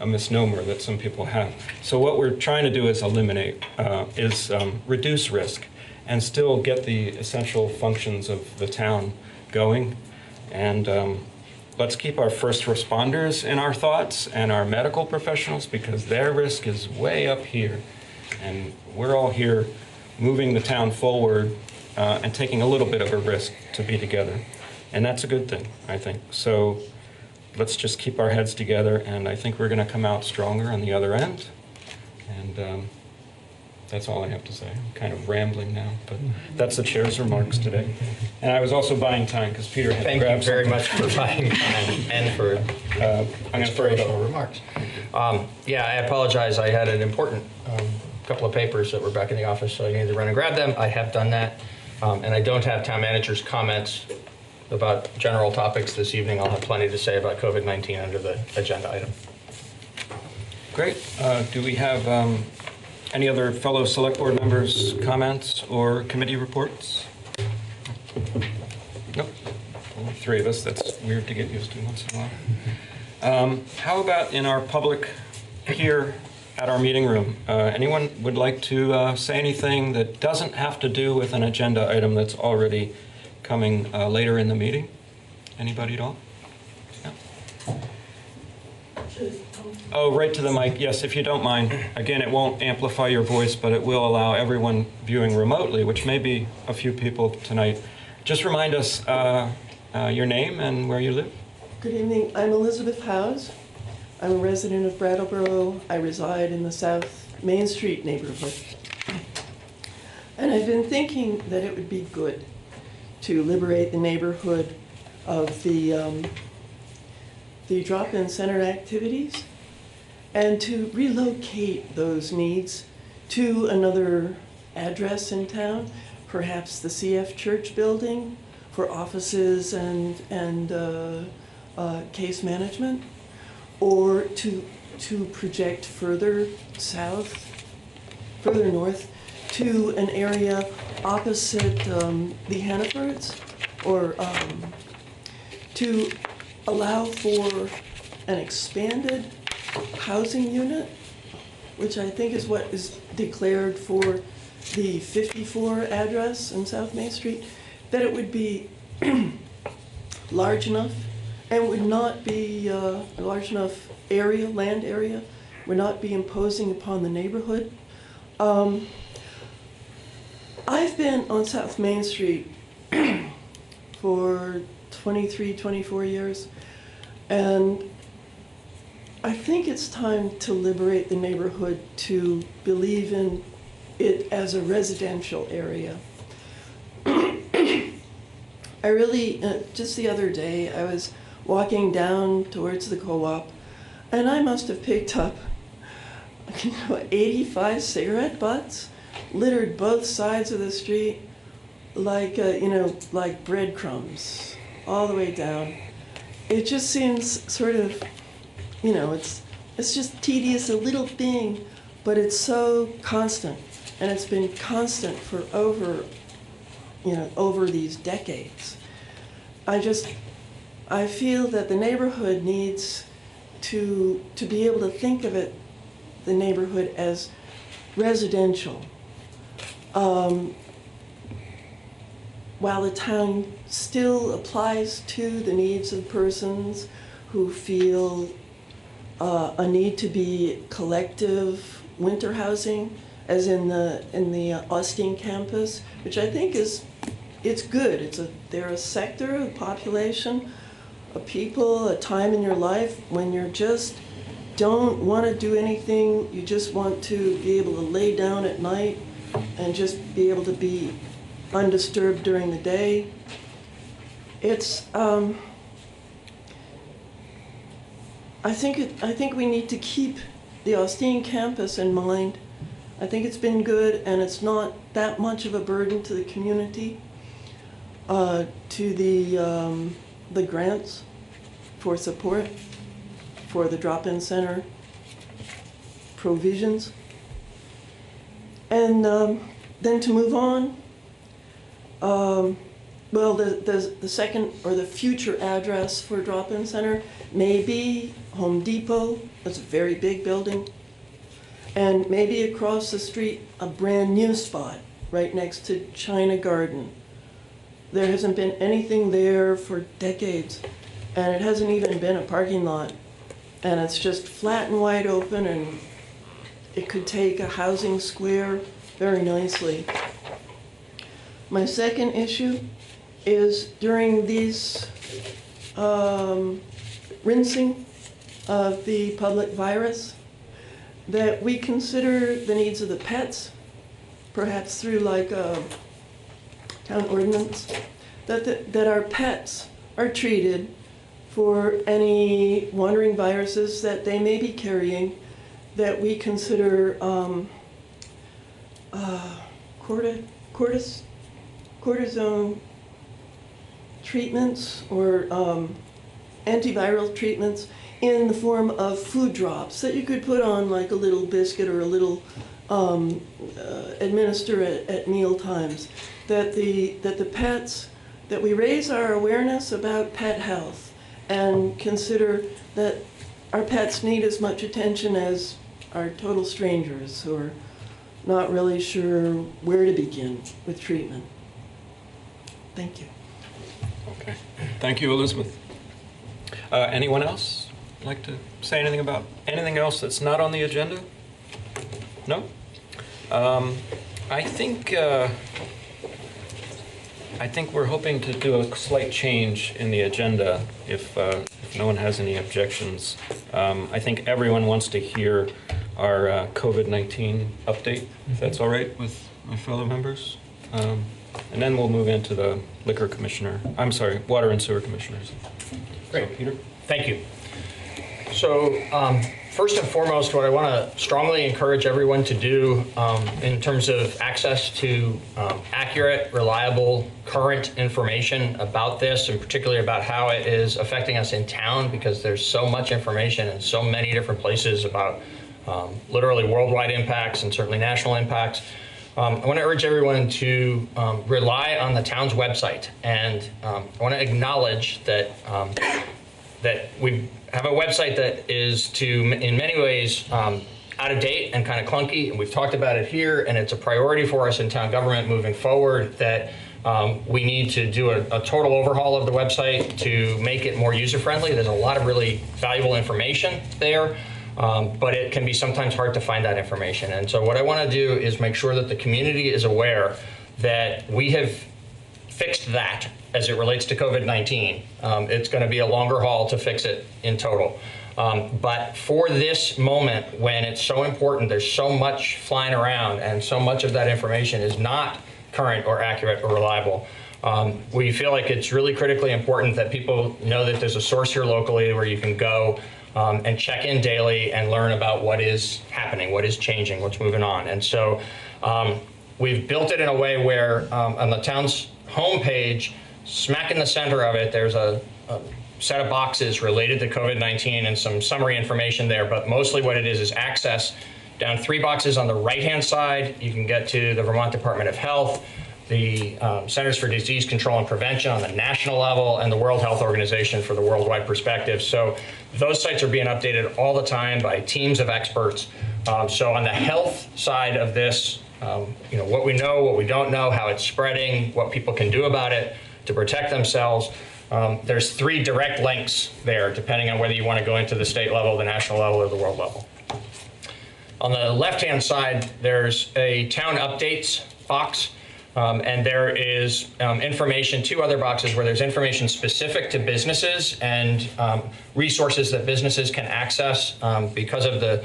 a misnomer that some people have. So what we're trying to do is reduce risk and still get the essential functions of the town going. And let's keep our first responders in our thoughts and our medical professionals, because their risk is way up here. And we're all here moving the town forward and taking a little bit of a risk to be together. And that's a good thing, I think. So let's just keep our heads together, and I think we're going to come out stronger on the other end. And that's all I have to say. I'm kind of rambling now, but that's the chair's remarks today. And I was also buying time because Peter had to grab something. Thank you very much for buying time and for inspirational remarks. Yeah, I apologize. I had an important couple of papers that were back in the office, so I needed to run and grab them. I have done that. And I don't have town manager's comments about general topics this evening. I'll have plenty to say about COVID-19 under the agenda item. Great. Do we have any other fellow select board members' comments or committee reports? Nope. Only three of us. That's weird to get used to once in a while. How about in our public here at our meeting room? Anyone would like to say anything that doesn't have to do with an agenda item that's already coming later in the meeting? Anybody at all? No? Oh, right to the mic. Yes, if you don't mind. Again, it won't amplify your voice, but it will allow everyone viewing remotely, which may be a few people tonight. Just remind us your name and where you live. Good evening. I'm Elizabeth Howes. I'm a resident of Brattleboro. I reside in the South Main Street neighborhood. And I've been thinking that it would be good to liberate the neighborhood of the drop-in center activities. and to relocate those needs to another address in town, perhaps the CF Church building for offices and case management, or to project further south, further north, to an area opposite the Hannafords, or to allow for an expanded housing unit, which I think is what is declared for the 54 address in South Main Street, that it would be large enough and would not be a large enough area, land area, would not be imposing upon the neighborhood. I've been on South Main Street for 23, 24 years, and I think it's time to liberate the neighborhood to believe in it as a residential area. I really, just the other day, I was walking down towards the co-op, and I must have picked up 85 cigarette butts littered both sides of the street like, like breadcrumbs all the way down. It just seems sort of, it's just tedious, a little thing, but it's so constant, and it's been constant for over these decades. I feel that the neighborhood needs to be able to think of it, the neighborhood, as residential. While the town still applies to the needs of persons who feel a need to be collective winter housing, as in the Austin campus, which I think it's good. They're a sector of population, of people, a time in your life when you just don't want to do anything. You just want to be able to lay down at night and just be able to be undisturbed during the day. It's I think we need to keep the Austin campus in mind. I think it's been good, and it's not that much of a burden to the community, to the grants for support for the drop-in center provisions. And then to move on, well, the second or the future address for drop-in center may be Home Depot. That's a very big building. And maybe across the street, a brand new spot right next to China Garden. There hasn't been anything there for decades, and it hasn't even been a parking lot. And it's just flat and wide open, and it could take a housing square very nicely. My second issue is during these rinsing of the public virus, that we consider the needs of the pets, perhaps through like a town ordinance, that our pets are treated for any wandering viruses that they may be carrying, that we consider cortisone treatments or antiviral treatments in the form of food drops that you could put on like a little biscuit or a little administer at meal times. That the pets, that we raise our awareness about pet health and consider that our pets need as much attention as our total strangers who are not really sure where to begin with treatment. Thank you. Okay. Thank you, Elizabeth. Anyone else like to say anything about anything else that's not on the agenda? No? I think we're hoping to do a slight change in the agenda if no one has any objections. I think everyone wants to hear our COVID-19 update, if that's all right with my fellow members. And then we'll move into the water and sewer commissioners. Great. So, Peter? Thank you. So First and foremost, what I want to strongly encourage everyone to do in terms of access to accurate, reliable, current information about this, and particularly about how it is affecting us in town, because there's so much information in so many different places about literally worldwide impacts and certainly national impacts. I want to urge everyone to rely on the town's website, and I want to acknowledge that that we have a website that is in many ways out of date and kind of clunky, and we've talked about it here, and it's a priority for us in town government moving forward that we need to do a total overhaul of the website to make it more user-friendly. There's a lot of really valuable information there, but it can be sometimes hard to find that information. And so what I want to do is make sure that the community is aware that we have fixed that as it relates to COVID-19. It's going to be a longer haul to fix it in total. But for this moment, when it's so important, there's so much flying around and so much of that information is not current or accurate or reliable. We feel like it's really critically important that people know that there's a source here locally where you can go and check in daily and learn about what is happening, what is changing, what's moving on. And so we've built it in a way where on the town's homepage, smack in the center of it, there's a set of boxes related to COVID-19 and some summary information there, but mostly what it is access. Down 3 boxes on the right-hand side, you can get to the Vermont Department of Health, the Centers for Disease Control and Prevention on the national level, and the World Health Organization for the worldwide perspective. So those sites are being updated all the time by teams of experts. So on the health side of this, what we know, what we don't know, how it's spreading, what people can do about it to protect themselves. There's 3 direct links there, depending on whether you want to go into the state level, the national level, or the world level. On the left-hand side, there's a town updates box, and there is information, 2 other boxes where there's information specific to businesses and resources that businesses can access because of the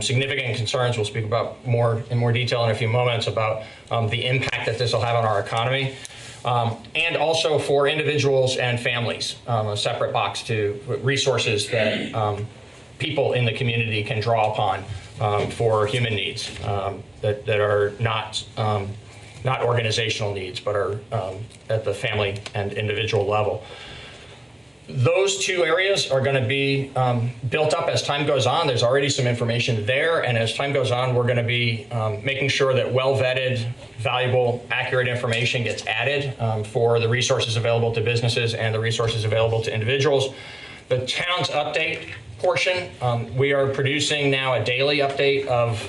significant concerns we'll speak about in more detail in a few moments about the impact that this will have on our economy. And also for individuals and families, a separate box to resources that people in the community can draw upon for human needs that are not organizational needs, but are at the family and individual level. Those 2 areas are going to be built up as time goes on. There's already some information there, and as time goes on, we're going to be making sure that well-vetted, valuable, accurate information gets added for the resources available to businesses and the resources available to individuals. The town's update portion, we are producing now a daily update of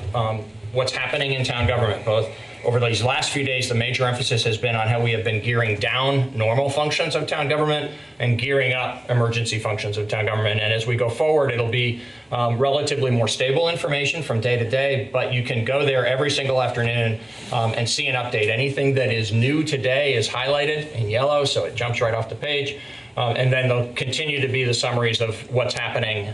what's happening in town government, both over these last few days. The major emphasis has been on how we have been gearing down normal functions of town government and gearing up emergency functions of town government. And as we go forward, it'll be relatively more stable information from day to day, but you can go there every single afternoon and see an update. Anything that is new today is highlighted in yellow, so it jumps right off the page. And then there'll continue to be the summaries of what's happening.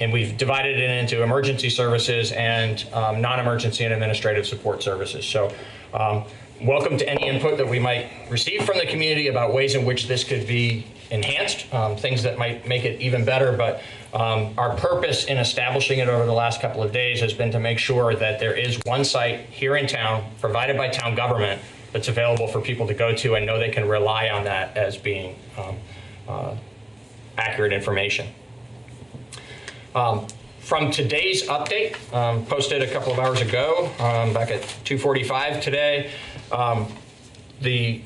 And we've divided it into emergency services and non-emergency and administrative support services. So welcome to any input that we might receive from the community about ways in which this could be enhanced, things that might make it even better. But our purpose in establishing it over the last couple of days has been to make sure that there is one site here in town provided by town government that's available for people to go to and know they can rely on that as being accurate information. From today's update, posted a couple of hours ago, back at 2:45 today, the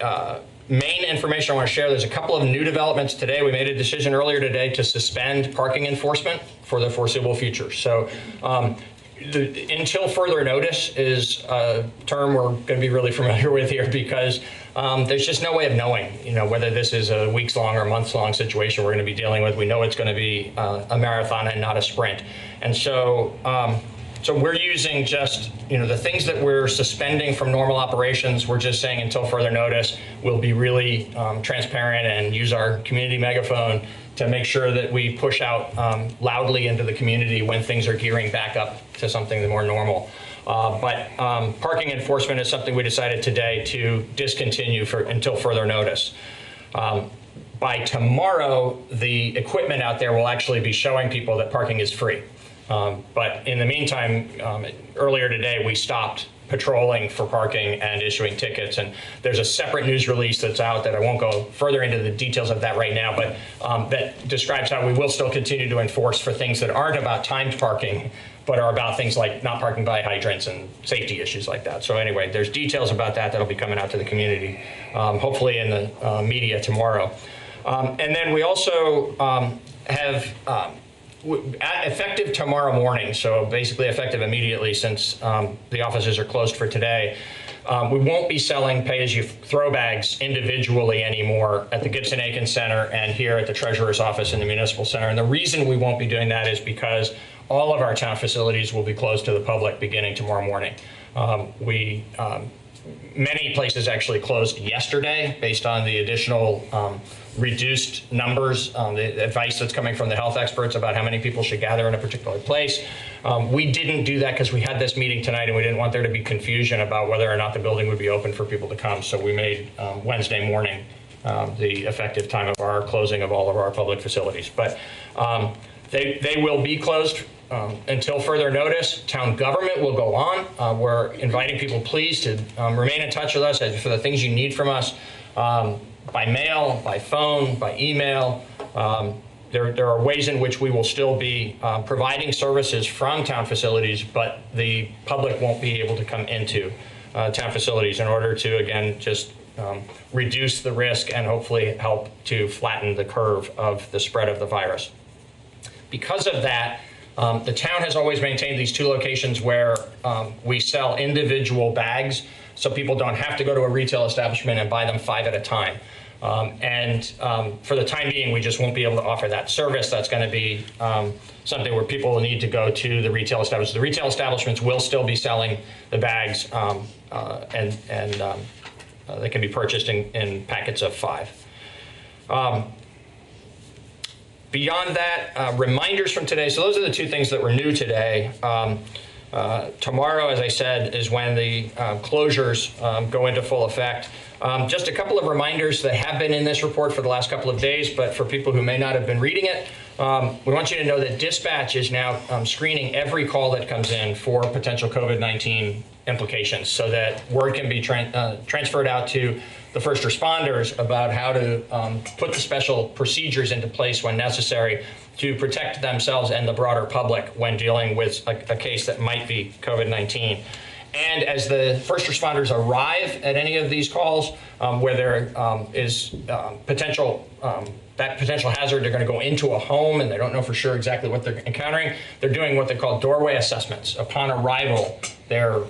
main information I want to share, there's a couple of new developments today. We made a decision earlier today to suspend parking enforcement for the foreseeable future. So until further notice is a term we're going to be really familiar with here, because there's just no way of knowing, whether this is a weeks-long or months-long situation we're going to be dealing with. We know it's going to be a marathon and not a sprint. And so so we're using just, the things that we're suspending from normal operations, we're just saying until further notice. We'll be really transparent and use our community megaphone to make sure that we push out loudly into the community when things are gearing back up to something more normal. But parking enforcement is something we decided today to discontinue until further notice. By tomorrow, the equipment out there will actually be showing people that parking is free. But in the meantime, earlier today, we stopped patrolling for parking and issuing tickets. And there's a separate news release that's out that I won't go further into the details of that right now, but that describes how we will still continue to enforce for things that aren't about timed parking, but are about things like not parking by hydrants and safety issues like that. So anyway, there's details about that that'll be coming out to the community, hopefully in the media tomorrow. And then we also have effective tomorrow morning, so basically effective immediately since the offices are closed for today, we won't be selling pay-as-you-throw bags individually anymore at the Gibson Aiken Center and here at the Treasurer's office in the Municipal Center. And the reason we won't be doing that is because all of our town facilities will be closed to the public beginning tomorrow morning. Many places actually closed yesterday based on the additional reduced numbers, the advice that's coming from the health experts about how many people should gather in a particular place. We didn't do that because we had this meeting tonight and we didn't want there to be confusion about whether or not the building would be open for people to come. So we made Wednesday morning the effective time of our closing of all of our public facilities. But they will be closed until further notice. Town government will go on. We're inviting people, please, to remain in touch with us for the things you need from us, by mail, by phone, by email. There are ways in which we will still be providing services from town facilities, but the public won't be able to come into town facilities in order to, again, just reduce the risk and hopefully help to flatten the curve of the spread of the virus. Because of that, the town has always maintained these two locations where we sell individual bags so people don't have to go to a retail establishment and buy them 5 at a time. For the time being, we just won't be able to offer that service. That's going to be something where people will need to go to the retail establishments. The retail establishments will still be selling the bags, and they can be purchased in packets of 5. Beyond that, reminders from today. So those are the two things that were new today. Tomorrow, as I said, is when the closures go into full effect. Just a couple of reminders that have been in this report for the last couple of days, but for people who may not have been reading it, we want you to know that dispatch is now screening every call that comes in for potential COVID-19 implications so that word can be transferred out to the first responders about how to put the special procedures into place when necessary to protect themselves and the broader public when dealing with a case that might be COVID-19. And as the first responders arrive at any of these calls where there is potential hazard, they're going to go into a home and they don't know for sure exactly what they're encountering. They're doing what they call doorway assessments. Upon arrival, they're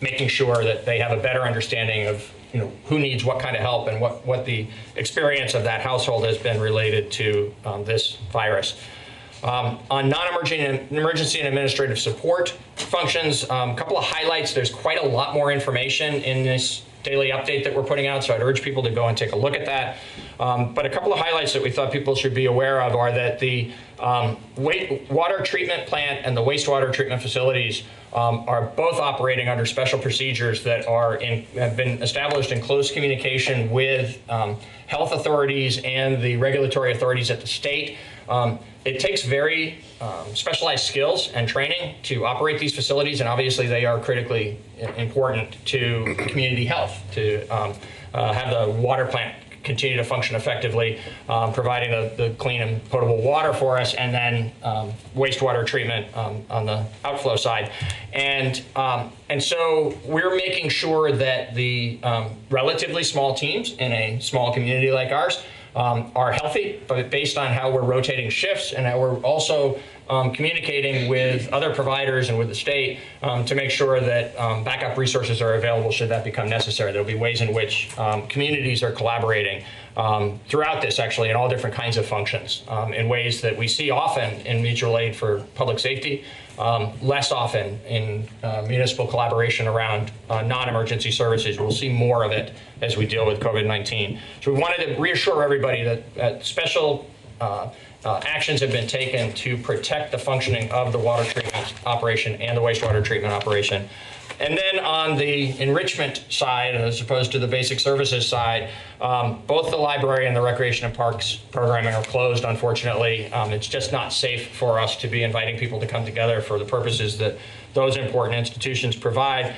making sure that they have a better understanding of who needs what kind of help and what the experience of that household has been related to this virus. On non-emergency and administrative support functions, a couple of highlights. There's quite a lot more information in this daily update that we're putting out, so I'd urge people to go and take a look at that. But a couple of highlights that we thought people should be aware of are that the water treatment plant and the wastewater treatment facilities are both operating under special procedures that have been established in close communication with health authorities and the regulatory authorities at the state. It takes very specialized skills and training to operate these facilities, and obviously they are critically important to community health, to have the water plant continue to function effectively, providing the clean and potable water for us, and then wastewater treatment on the outflow side. And so we're making sure that the relatively small teams in a small community like ours are healthy, but based on how we're rotating shifts and how we're also communicating with other providers and with the state to make sure that backup resources are available should that become necessary. There'll be ways in which communities are collaborating throughout this, actually, in all different kinds of functions, in ways that we see often in mutual aid for public safety, less often in municipal collaboration around non-emergency services. We'll see more of it as we deal with COVID-19. So we wanted to reassure everybody that special actions have been taken to protect the functioning of the water treatment operation and the wastewater treatment operation. And then on the enrichment side, as opposed to the basic services side, both the library and the Recreation and Parks programming are closed, unfortunately. It's just not safe for us to be inviting people to come together for the purposes that those important institutions provide.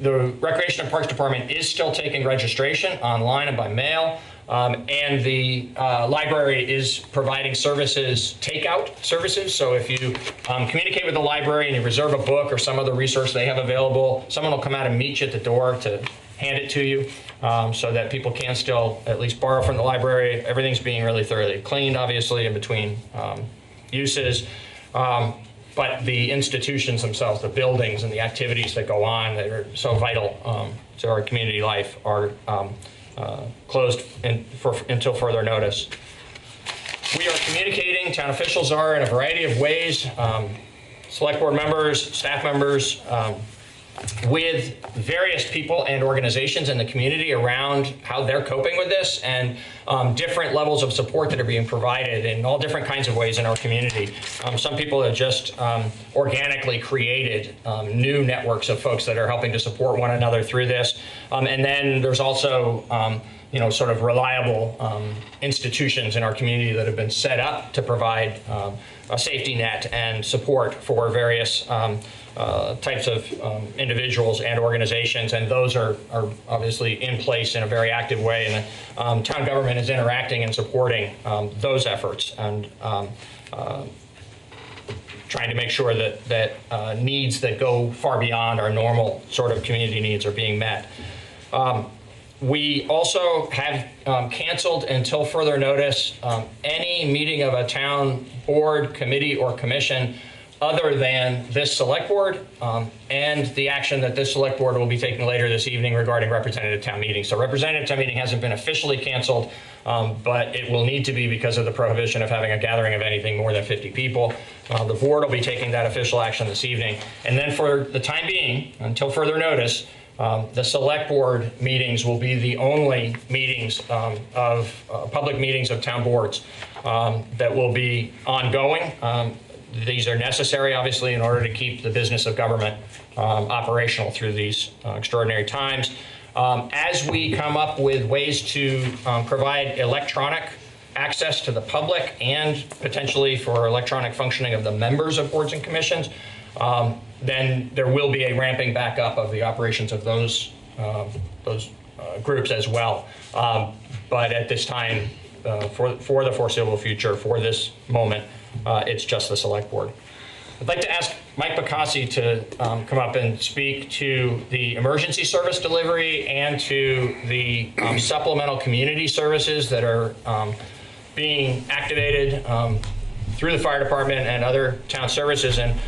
The Recreation and Parks Department is still taking registration online and by mail. And the library is providing services, takeout services. So if you communicate with the library and you reserve a book or some other resource they have available, someone will come out and meet you at the door to hand it to you, so that people can still at least borrow from the library. Everything's being really thoroughly cleaned, obviously, in between uses. But the institutions themselves, the buildings and the activities that go on that are so vital to our community life are closed until further notice. We are communicating, town officials are, in a variety of ways, select board members, staff members, with various people and organizations in the community around how they're coping with this, and different levels of support that are being provided in all different kinds of ways in our community. Some people have just organically created new networks of folks that are helping to support one another through this. And then there's also sort of reliable institutions in our community that have been set up to provide a safety net and support for various types of individuals and organizations, and those are obviously in place in a very active way, and the town government is interacting and supporting those efforts, and trying to make sure that needs that go far beyond our normal sort of community needs are being met. We also have canceled until further notice any meeting of a town board, committee, or commission other than this select board and the action that this select board will be taking later this evening regarding representative town meeting. So representative town meeting hasn't been officially canceled, but it will need to be because of the prohibition of having a gathering of anything more than 50 people. The board will be taking that official action this evening. And then for the time being, until further notice, the select board meetings will be the only meetings of public meetings of town boards that will be ongoing. These are necessary, obviously, in order to keep the business of government operational through these extraordinary times. As we come up with ways to provide electronic access to the public and potentially for electronic functioning of the members of boards and commissions, then there will be a ramping back up of the operations of those groups as well. But at this time, for the foreseeable future, for this moment, it's just the select board. I'd like to ask Mike Bacassi to come up and speak to the emergency service delivery and to the supplemental community services that are being activated through the fire department and other town services. And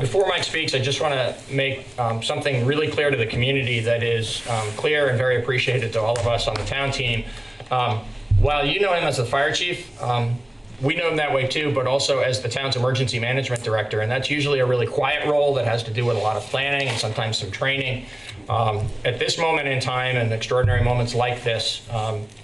before Mike speaks, I just want to make something really clear to the community that is clear and very appreciated to all of us on the town team. While you know him as the fire chief, we know him that way too, but also as the town's emergency management director, and that's usually a really quiet role that has to do with a lot of planning and sometimes some training. At this moment in time and extraordinary moments like this,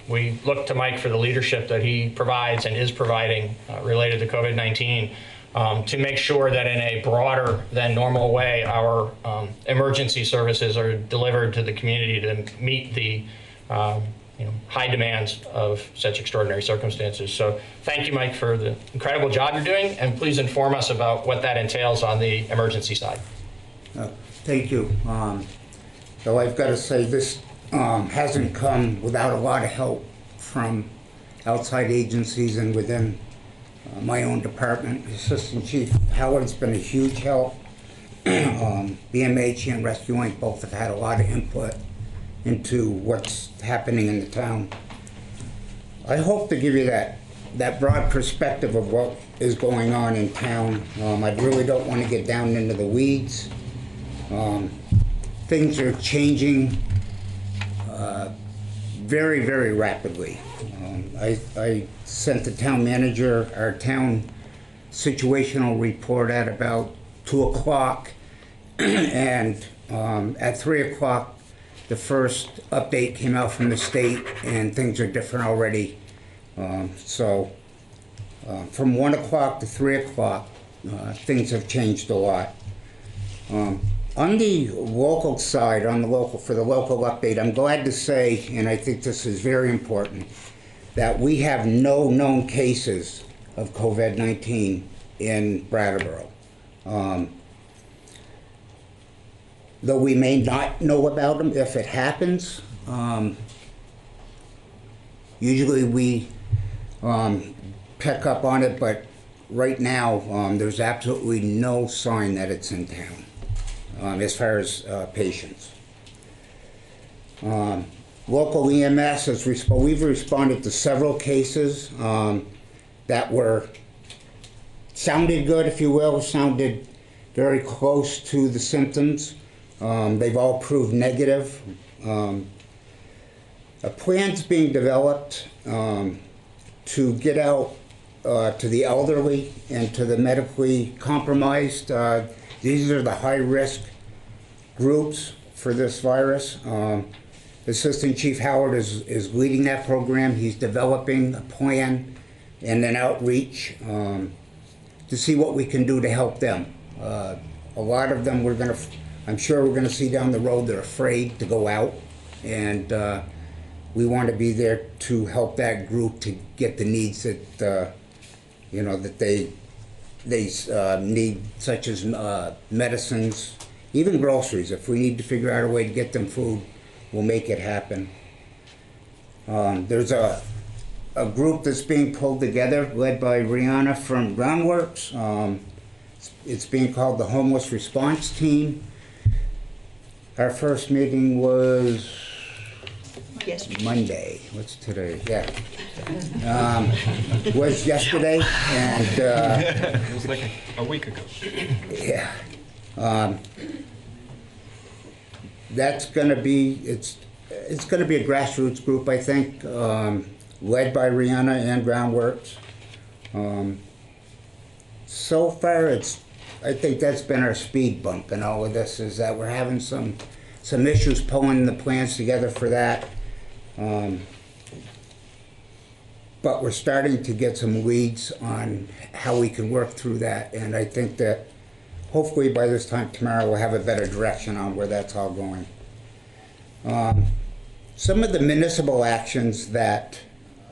we look to Mike for the leadership that he provides and is providing related to COVID-19 to make sure that in a broader than normal way, our emergency services are delivered to the community to meet the high demands of such extraordinary circumstances. So thank you, Mike, for the incredible job you're doing, and please inform us about what that entails on the emergency side. Thank you. Though I've got to say this hasn't come without a lot of help from outside agencies and within my own department. Assistant Chief Howard's been a huge help. BMH and Rescue Inc. both have had a lot of input into what's happening in the town. I hope to give you that broad perspective of what is going on in town. I really don't want to get down into the weeds. Things are changing very, very rapidly. I sent the town manager our town situational report at about 2 o'clock, and at 3 o'clock, the first update came out from the state, and things are different already. So from 1 o'clock to 3 o'clock, things have changed a lot. On the local side, for the local update, I'm glad to say, and I think this is very important, that we have no known cases of COVID-19 in Brattleboro. Though we may not know about them if it happens, usually we pick up on it, but right now there's absolutely no sign that it's in town as far as patients. Local EMS we've responded to several cases that sounded good, if you will, sounded very close to the symptoms. They've all proved negative. A plan's being developed to get out to the elderly and to the medically compromised. These are the high-risk groups for this virus. Assistant Chief Howard is leading that program. He's developing a plan and an outreach to see what we can do to help them. A lot of them I'm sure we're going to see down the road, they're afraid to go out, and we want to be there to help that group to get the needs that that they need, such as medicines, even groceries. If we need to figure out a way to get them food, we'll make it happen. There's a group that's being pulled together, led by Rihanna from Groundworks. It's being called the Homeless Response Team. Our first meeting was Monday. What's today? Yeah. Was yesterday, and It was like a week ago. yeah. That's going to be it's going to be a grassroots group, I think, led by Rihanna and Groundworks. So far, I think that's been our speed bump in all of this, is that we're having some issues pulling the plans together for that. But we're starting to get some leads on how we can work through that, and I think that hopefully by this time tomorrow we'll have a better direction on where that's all going. Some of the municipal actions that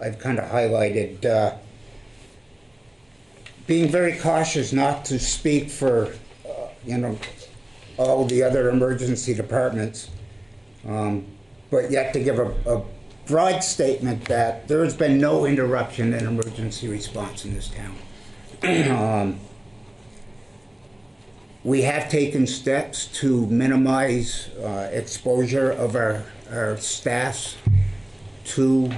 I've kind of highlighted, being very cautious not to speak for all the other emergency departments, but yet to give a broad statement that there has been no interruption in emergency response in this town. We have taken steps to minimize exposure of our staffs to,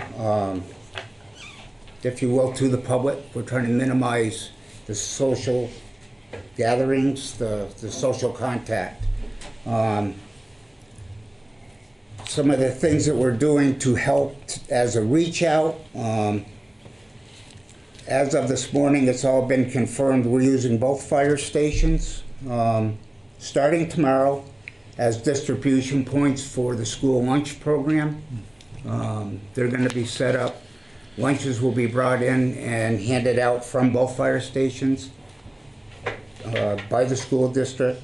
if you will, to the public. We're trying to minimize the social gatherings, the social contact. Some of the things that we're doing to help as a reach out, as of this morning, it's all been confirmed. We're using both fire stations starting tomorrow as distribution points for the school lunch program. They're going to be set up. Lunches will be brought in and handed out from both fire stations by the school district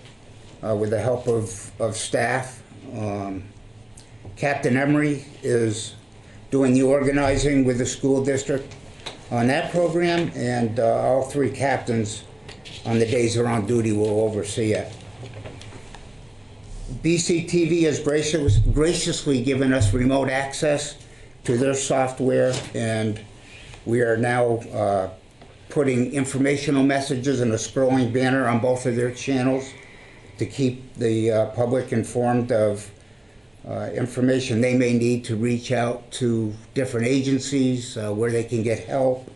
with the help of staff. Captain Emery is doing the organizing with the school district on that program, and all three captains on the days they're on duty will oversee it. BCTV has graciously given us remote access to their software, and we are now putting informational messages and a scrolling banner on both of their channels to keep the public informed of information they may need to reach out to different agencies where they can get help,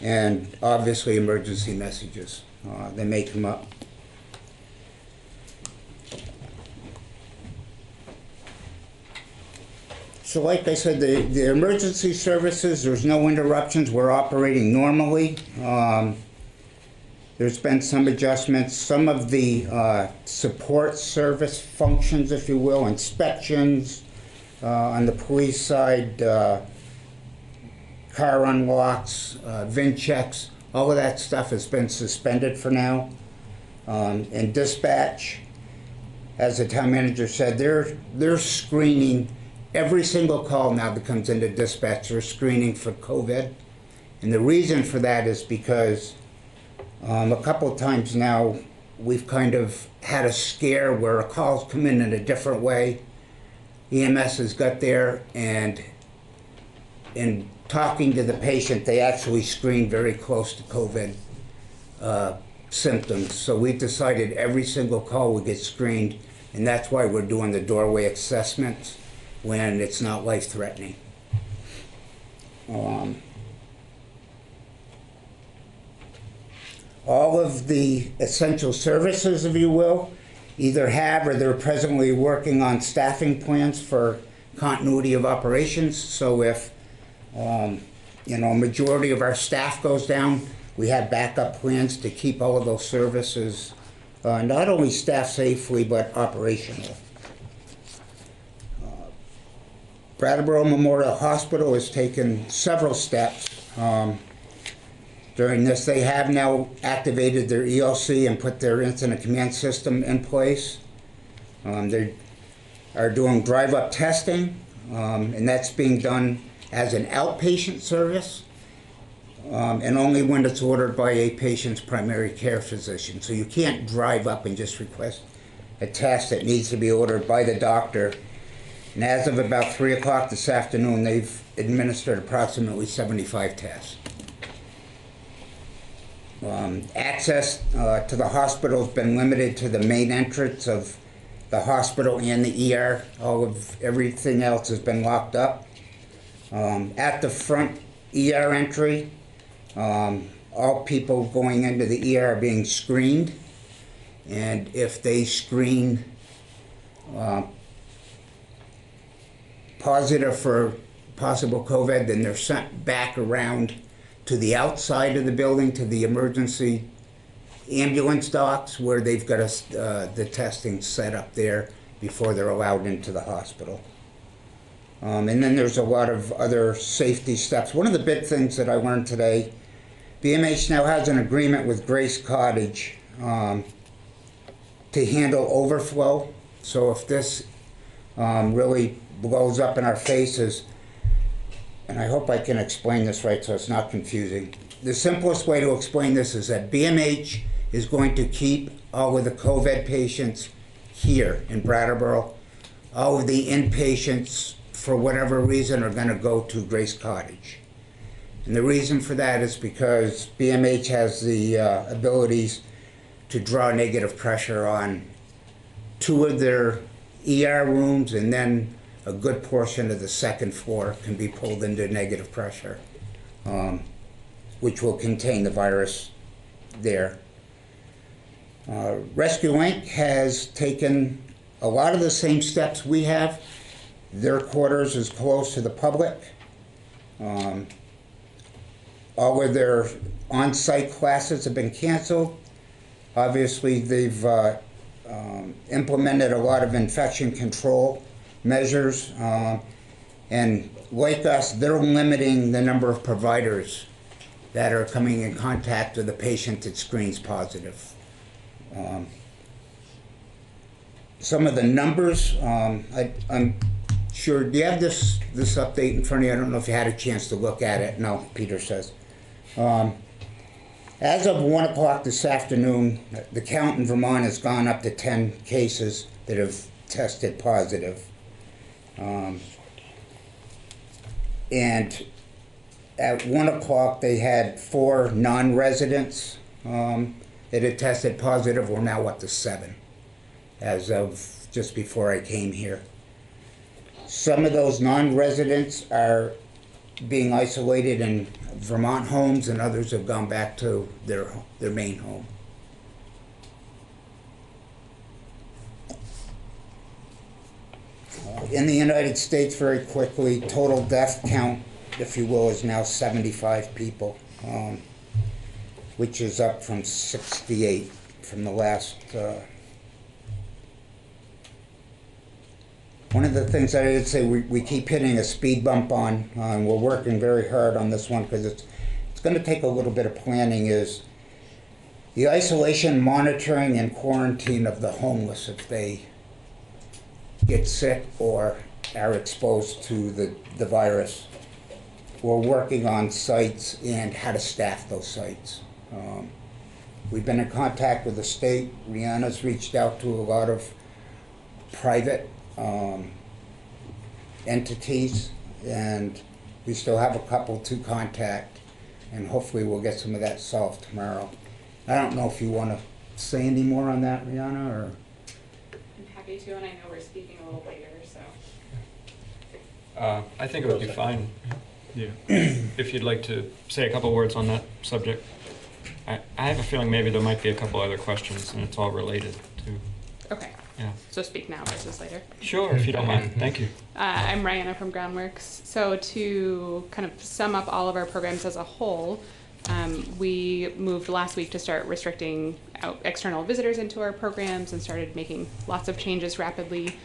and obviously emergency messages that may come up. So like I said, the emergency services, there's no interruptions. We're operating normally. There's been some adjustments. Some of the support service functions, if you will, inspections on the police side, car unlocks, VIN checks, all of that stuff has been suspended for now. And dispatch as the town manager said, they're screening every single call now that comes into dispatch. They're screening for COVID. And the reason for that is because a couple of times now we've kind of had a scare where a call's come in a different way. EMS has got there, and in talking to the patient, they actually screened very close to COVID symptoms. So we've decided every single call will get screened, and that's why we're doing the doorway assessments when it's not life-threatening. All of the essential services, if you will, either have or they're presently working on staffing plans for continuity of operations. So if a majority of our staff goes down, we have backup plans to keep all of those services not only staffed safely but operational. Brattleboro Memorial Hospital has taken several steps. During this, they have now activated their ELC and put their incident command system in place. They are doing drive-up testing, and that's being done as an outpatient service, and only when it's ordered by a patient's primary care physician. So you can't drive up and just request a test. It needs to be ordered by the doctor. And as of about 3 o'clock this afternoon, they've administered approximately 75 tests. Access to the hospital has been limited to the main entrance of the hospital and the ER. Everything else has been locked up. At the front ER entry, all people going into the ER are being screened, and if they screen positive for possible COVID, then they're sent back around to the outside of the building, to the emergency ambulance docks, where they've got the testing set up there before they're allowed into the hospital. And then there's a lot of other safety steps. One of the big things that I learned today, BMH now has an agreement with Grace Cottage to handle overflow. So if this really blows up in our faces, and I hope I can explain this right so it's not confusing. The simplest way to explain this is that BMH is going to keep all of the COVID patients here in Brattleboro. All of the inpatients, for whatever reason, are going to go to Grace Cottage. And the reason for that is because BMH has the abilities to draw negative pressure on 2 of their ER rooms, and then a good portion of the second floor can be pulled into negative pressure, which will contain the virus there. Rescue Inc. has taken a lot of the same steps we have. Their quarters is closed to the public. All of their on-site classes have been canceled. Obviously, they've implemented a lot of infection control measures, and like us, they're limiting the number of providers that are coming in contact with a patient that screens positive. Some of the numbers, I'm sure, do you have this update in front of you? I don't know if you had a chance to look at it. No, Peter says. As of 1 o'clock this afternoon, the count in Vermont has gone up to 10 cases that have tested positive. And at 1 o'clock, they had 4 non-residents that had tested positive. We're now up to 7 as of just before I came here. Some of those non-residents are being isolated in Vermont homes, and others have gone back to their main home. In the United States, very quickly, total death count, if you will, is now 75 people, which is up from 68 from the last. One of the things that I would say we keep hitting a speed bump on, and we're working very hard on this one because it's going to take a little bit of planning, is the isolation, monitoring, and quarantine of the homeless if they get sick or are exposed to the virus. We're working on sites and how to staff those sites. We've been in contact with the state. Rihanna's reached out to a lot of private entities, and we still have a couple to contact, and hopefully we'll get some of that solved tomorrow. I don't know if you want to say any more on that, Rihanna, or? I'm happy to, and I know we're speaking a little later, so. I think it would be fine, yeah, if you'd like to say a couple words on that subject. I have a feeling maybe there might be a couple other questions, and it's all related to. Okay. Yeah. So speak now versus later. Sure, if you don't mind. Thank you. I'm Rihanna from Groundworks. So to kind of sum up all of our programs as a whole, we moved last week to start restricting external visitors into our programs and started making lots of changes rapidly.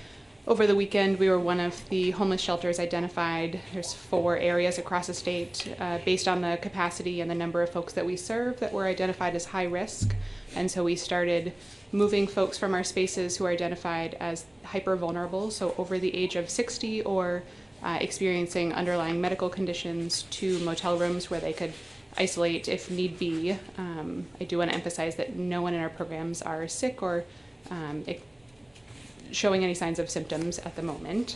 Over the weekend, we were one of the homeless shelters identified. There's 4 areas across the state based on the capacity and the number of folks that we serve that were identified as high risk. And so we started moving folks from our spaces who are identified as hyper vulnerable, so over the age of 60 or experiencing underlying medical conditions, to motel rooms where they could isolate if need be. I do want to emphasize that no one in our programs are sick or showing any signs of symptoms at the moment.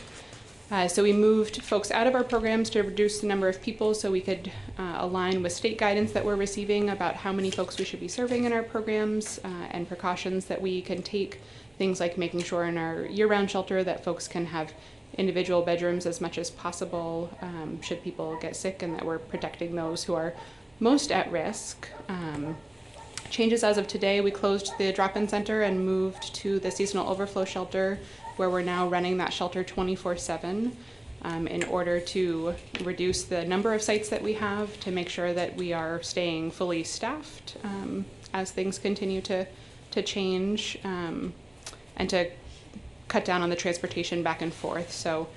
So we moved folks out of our programs to reduce the number of people so we could align with state guidance that we're receiving about how many folks we should be serving in our programs and precautions that we can take. Things like making sure in our year-round shelter that folks can have individual bedrooms as much as possible should people get sick, and that we're protecting those who are most at risk. Changes as of today: we closed the drop-in center and moved to the seasonal overflow shelter, where we're now running that shelter 24/7 in order to reduce the number of sites that we have, to make sure that we are staying fully staffed as things continue to change, and to cut down on the transportation back and forth. So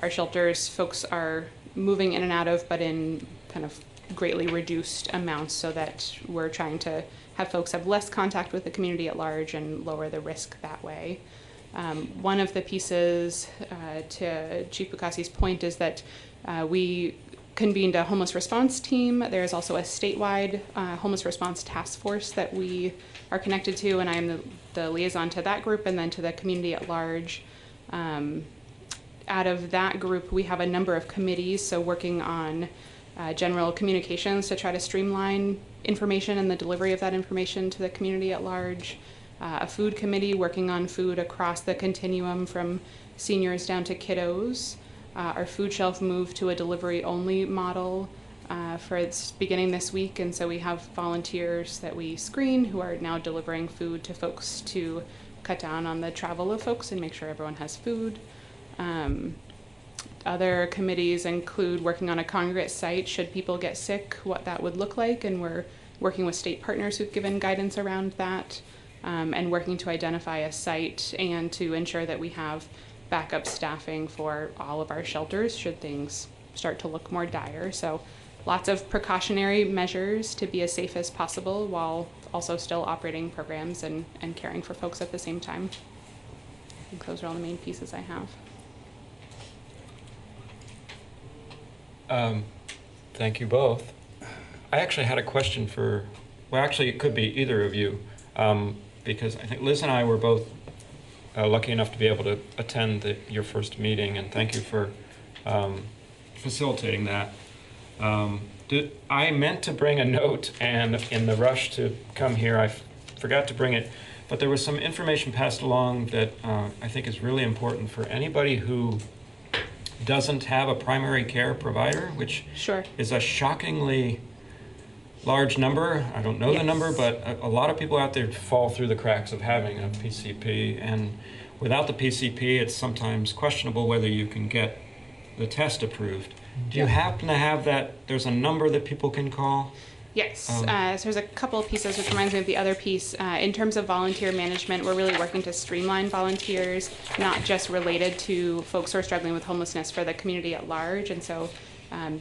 our shelters, folks are moving in and out of, but in kind of greatly reduced amounts, so that we're trying to have folks have less contact with the community at large and lower the risk that way. One of the pieces to Chief Bukasi's point is that we convened a homeless response team. There is also a statewide homeless response task force that we are connected to, and I am the liaison to that group and then to the community at large. Out of that group, we have a number of committees, so working on general communications to try to streamline information and the delivery of that information to the community at large. A food committee working on food across the continuum from seniors down to kiddos. Our food shelf moved to a delivery-only model for its beginning this week, and so we have volunteers that we screen who are now delivering food to folks to cut down on the travel of folks and make sure everyone has food. Other committees include working on a congregate site should people get sick, what that would look like, and we're working with state partners who've given guidance around that, and working to identify a site and to ensure that we have backup staffing for all of our shelters should things start to look more dire. So lots of precautionary measures to be as safe as possible while also still operating programs and caring for folks at the same time. I think those are all the main pieces I have. Thank you both. I actually had a question for, well, actually it could be either of you, because I think Liz and I were both lucky enough to be able to attend your first meeting, and thank you for facilitating that. I meant to bring a note, and in the rush to come here, I forgot to bring it, but there was some information passed along that I think is really important for anybody who doesn't have a primary care provider, which Sure. is a shockingly large number. I don't know the Yes. number, but a lot of people out there fall through the cracks of having a PCP, and without the PCP, it's sometimes questionable whether you can get the test approved. Do you happen to have that? There's a number that people can call? Yes, so there's a couple of pieces, which reminds me of the other piece. In terms of volunteer management, we're really working to streamline volunteers, not just related to folks who are struggling with homelessness, for the community at large. And so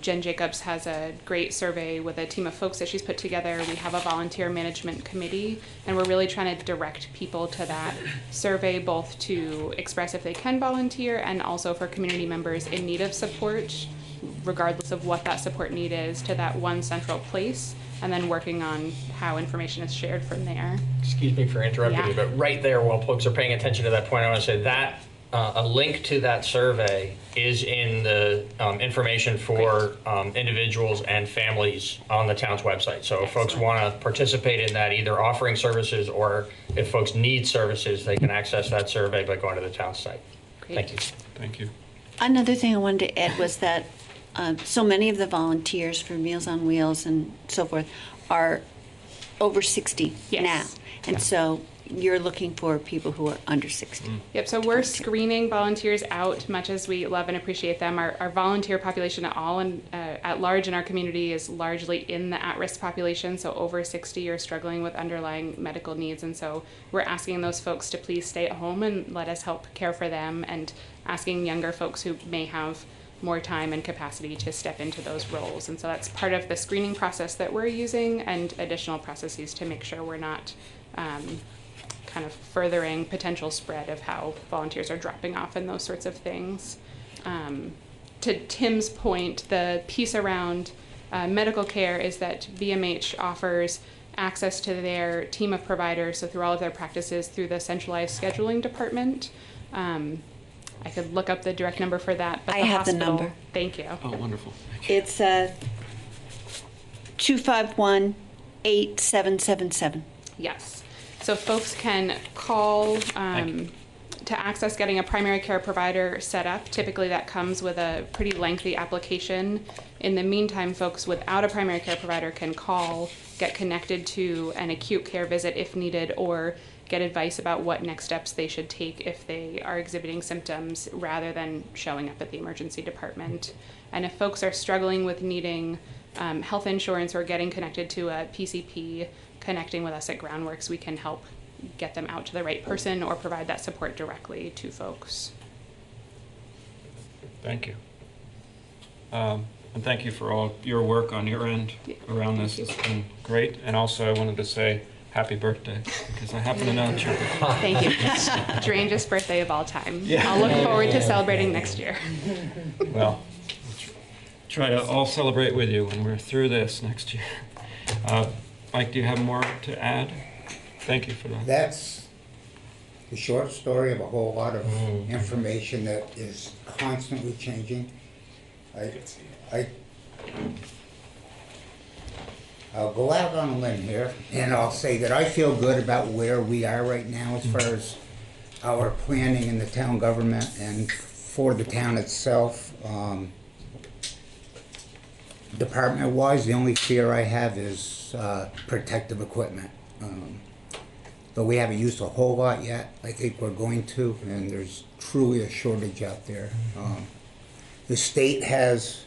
Jen Jacobs has a great survey with a team of folks that she's put together. We have a volunteer management committee, and we're really trying to direct people to that survey, both to express if they can volunteer and also for community members in need of support, regardless of what that support need is, to that one central place, and then working on how information is shared from there. Excuse me for interrupting you, but right there, while folks are paying attention to that point, I want to say that a link to that survey is in the information for individuals and families on the town's website. So if folks want to participate in that, either offering services or if folks need services, they can access that survey by going to the town site. Great. Thank you. Thank you. Another thing I wanted to add was that so many of the volunteers for Meals on Wheels and so forth are over 60 Yes. now. And so you're looking for people who are under 60. Yep, so we're screening volunteers out, much as we love and appreciate them. Our volunteer population at large in our community is largely in the at-risk population, so over 60 are struggling with underlying medical needs. And so we're asking those folks to please stay at home and let us help care for them, and asking younger folks who may have more time and capacity to step into those roles. And so that's part of the screening process that we're using, and additional processes to make sure we're not kind of furthering potential spread of how volunteers are dropping off and those sorts of things. To Tim's point, the piece around medical care is that VMH offers access to their team of providers, so through all of their practices, through the centralized scheduling department. I could look up the direct number for that. But I have the number. Thank you. Oh, wonderful. Thank you. It's 251-8777. Yes. So folks can call to access getting a primary care provider set up. Typically that comes with a pretty lengthy application. In the meantime, folks without a primary care provider can call, get connected to an acute care visit if needed, or get advice about what next steps they should take if they are exhibiting symptoms, rather than showing up at the emergency department. And if folks are struggling with needing health insurance or getting connected to a PCP, connecting with us at Groundworks, we can help get them out to the right person or provide that support directly to folks. Thank you. And thank you for all your work on your end around this. It's been great. And also I wanted to say happy birthday, because I happen to know it's your birthday. Thank you. Strangest birthday of all time. Yeah. I'll look forward to celebrating next year. Well, try to all celebrate with you when we're through this next year. Mike, do you have more to add? Thank you for that. That's the short story of a whole lot of information that is constantly changing. I'll go out on a limb here, and I'll say that I feel good about where we are right now as far as our planning in the town government and for the town itself. Department-wise, the only fear I have is protective equipment. Though we haven't used a whole lot yet, I think we're going to, and there's truly a shortage out there. The state has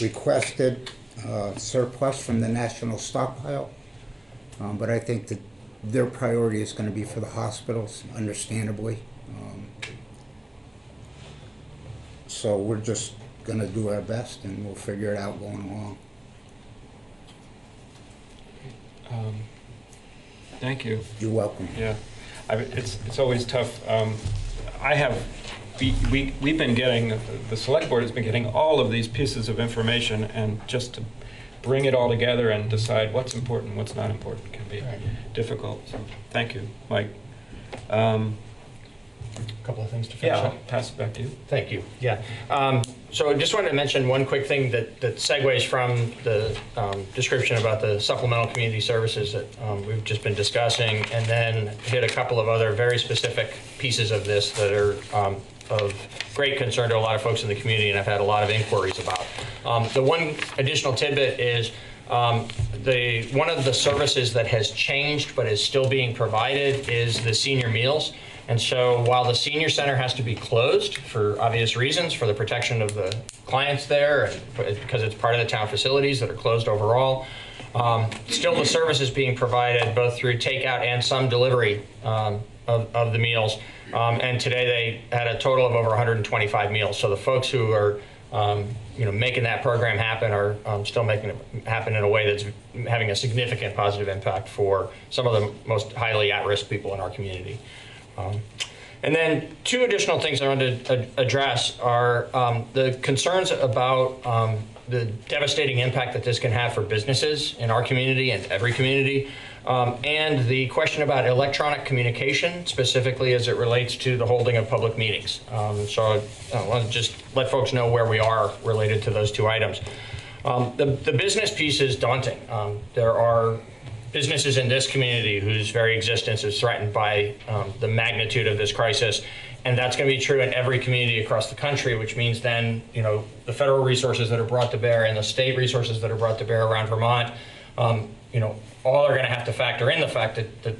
requested surplus from the national stockpile, but I think that their priority is going to be for the hospitals, understandably. So we're just going to do our best, and we'll figure it out going along. Thank you. You're welcome. Yeah, it's always tough. We've been getting, the select board has been getting all of these pieces of information, and just to bring it all together and decide what's important, what's not important can be difficult. So thank you, Mike. A couple of things to finish Yeah, up. I'll pass it back to you. Thank you. Yeah. So I just wanted to mention one quick thing that segues from the description about the supplemental community services that we've just been discussing, and then hit a couple of other very specific pieces of this that are of great concern to a lot of folks in the community, and I've had a lot of inquiries about. The one additional tidbit is one of the services that has changed but is still being provided is the senior meals. And so while the senior center has to be closed for obvious reasons, for the protection of the clients there, and because it's part of the town facilities that are closed overall, still the service is being provided both through takeout and some delivery of the meals. And today they had a total of over 125 meals. So the folks who are making that program happen, or still making it happen in a way that's having a significant positive impact for some of the most highly at-risk people in our community. And then two additional things I wanted to address are the concerns about the devastating impact that this can have for businesses in our community and every community, and the question about electronic communication, specifically as it relates to the holding of public meetings. So I want to just let folks know where we are related to those two items. The business piece is daunting. There are businesses in this community whose very existence is threatened by the magnitude of this crisis. And that's going to be true in every community across the country, which means then, the federal resources that are brought to bear and the state resources that are brought to bear around Vermont, all are going to have to factor in the fact that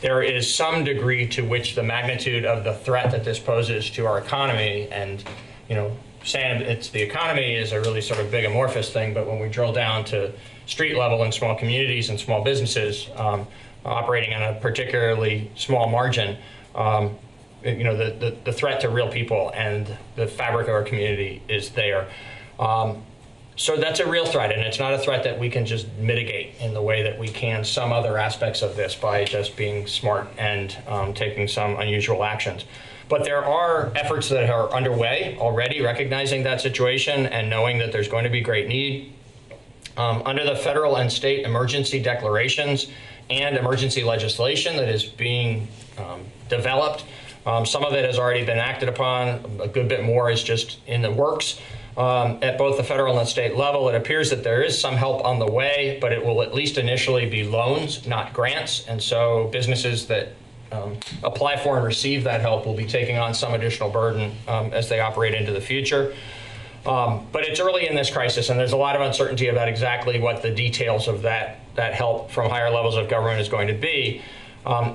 there is some degree to which the magnitude of the threat that this poses to our economy, and, saying it's the economy is a really sort of big amorphous thing, but when we drill down to street level in small communities and small businesses operating on a particularly small margin, the threat to real people and the fabric of our community is there. So that's a real threat, and it's not a threat that we can just mitigate in the way that we can some other aspects of this by just being smart and taking some unusual actions. But there are efforts that are underway already, recognizing that situation and knowing that there's going to be great need. Under the federal and state emergency declarations and emergency legislation that is being developed, some of it has already been acted upon. A good bit more is just in the works. At both the federal and state level, it appears that there is some help on the way, but it will at least initially be loans, not grants. And so businesses that apply for and receive that help will be taking on some additional burden as they operate into the future. But it's early in this crisis, and there's a lot of uncertainty about exactly what the details of that help from higher levels of government is going to be.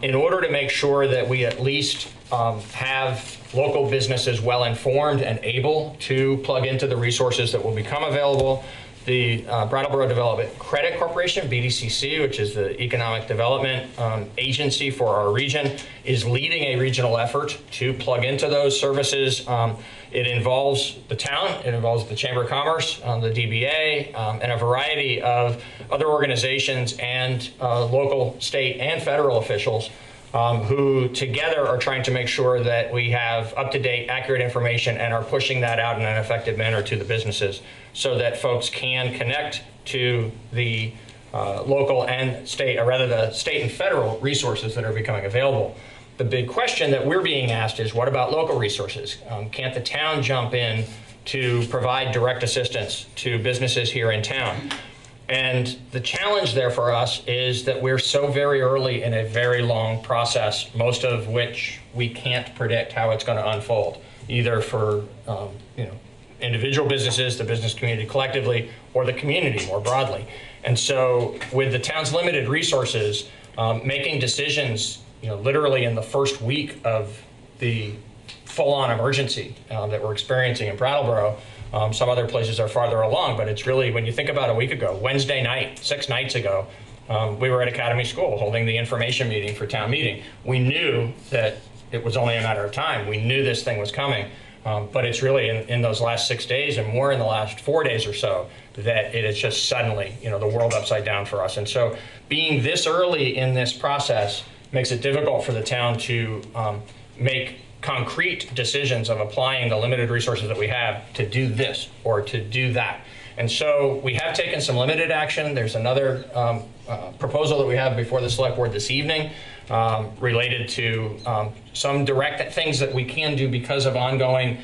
In order to make sure that we at least have local businesses well informed and able to plug into the resources that will become available, the Brattleboro Development Credit Corporation, BDCC, which is the economic development agency for our region, is leading a regional effort to plug into those services. It involves the town, it involves the Chamber of Commerce, the DBA, and a variety of other organizations and local, state, and federal officials who together are trying to make sure that we have up-to-date, accurate information and are pushing that out in an effective manner to the businesses so that folks can connect to the local and state, or rather the state and federal resources that are becoming available. The big question that we're being asked is, what about local resources? Can't the town jump in to provide direct assistance to businesses here in town? And the challenge there for us is that we're so very early in a very long process, most of which we can't predict how it's going to unfold, either for individual businesses, the business community collectively, or the community more broadly. And so with the town's limited resources, making decisions literally in the first week of the full-on emergency that we're experiencing in Brattleboro. Some other places are farther along, but it's really, when you think about a week ago, Wednesday night, 6 nights ago, we were at Academy School holding the information meeting for town meeting. We knew that it was only a matter of time. We knew this thing was coming, but it's really in those last 6 days and more in the last 4 days or so that it is just suddenly, the world upside down for us. And so being this early in this process makes it difficult for the town to make concrete decisions of applying the limited resources that we have to do this or to do that. And so we have taken some limited action. There's another proposal that we have before the select board this evening related to some direct things that we can do because of ongoing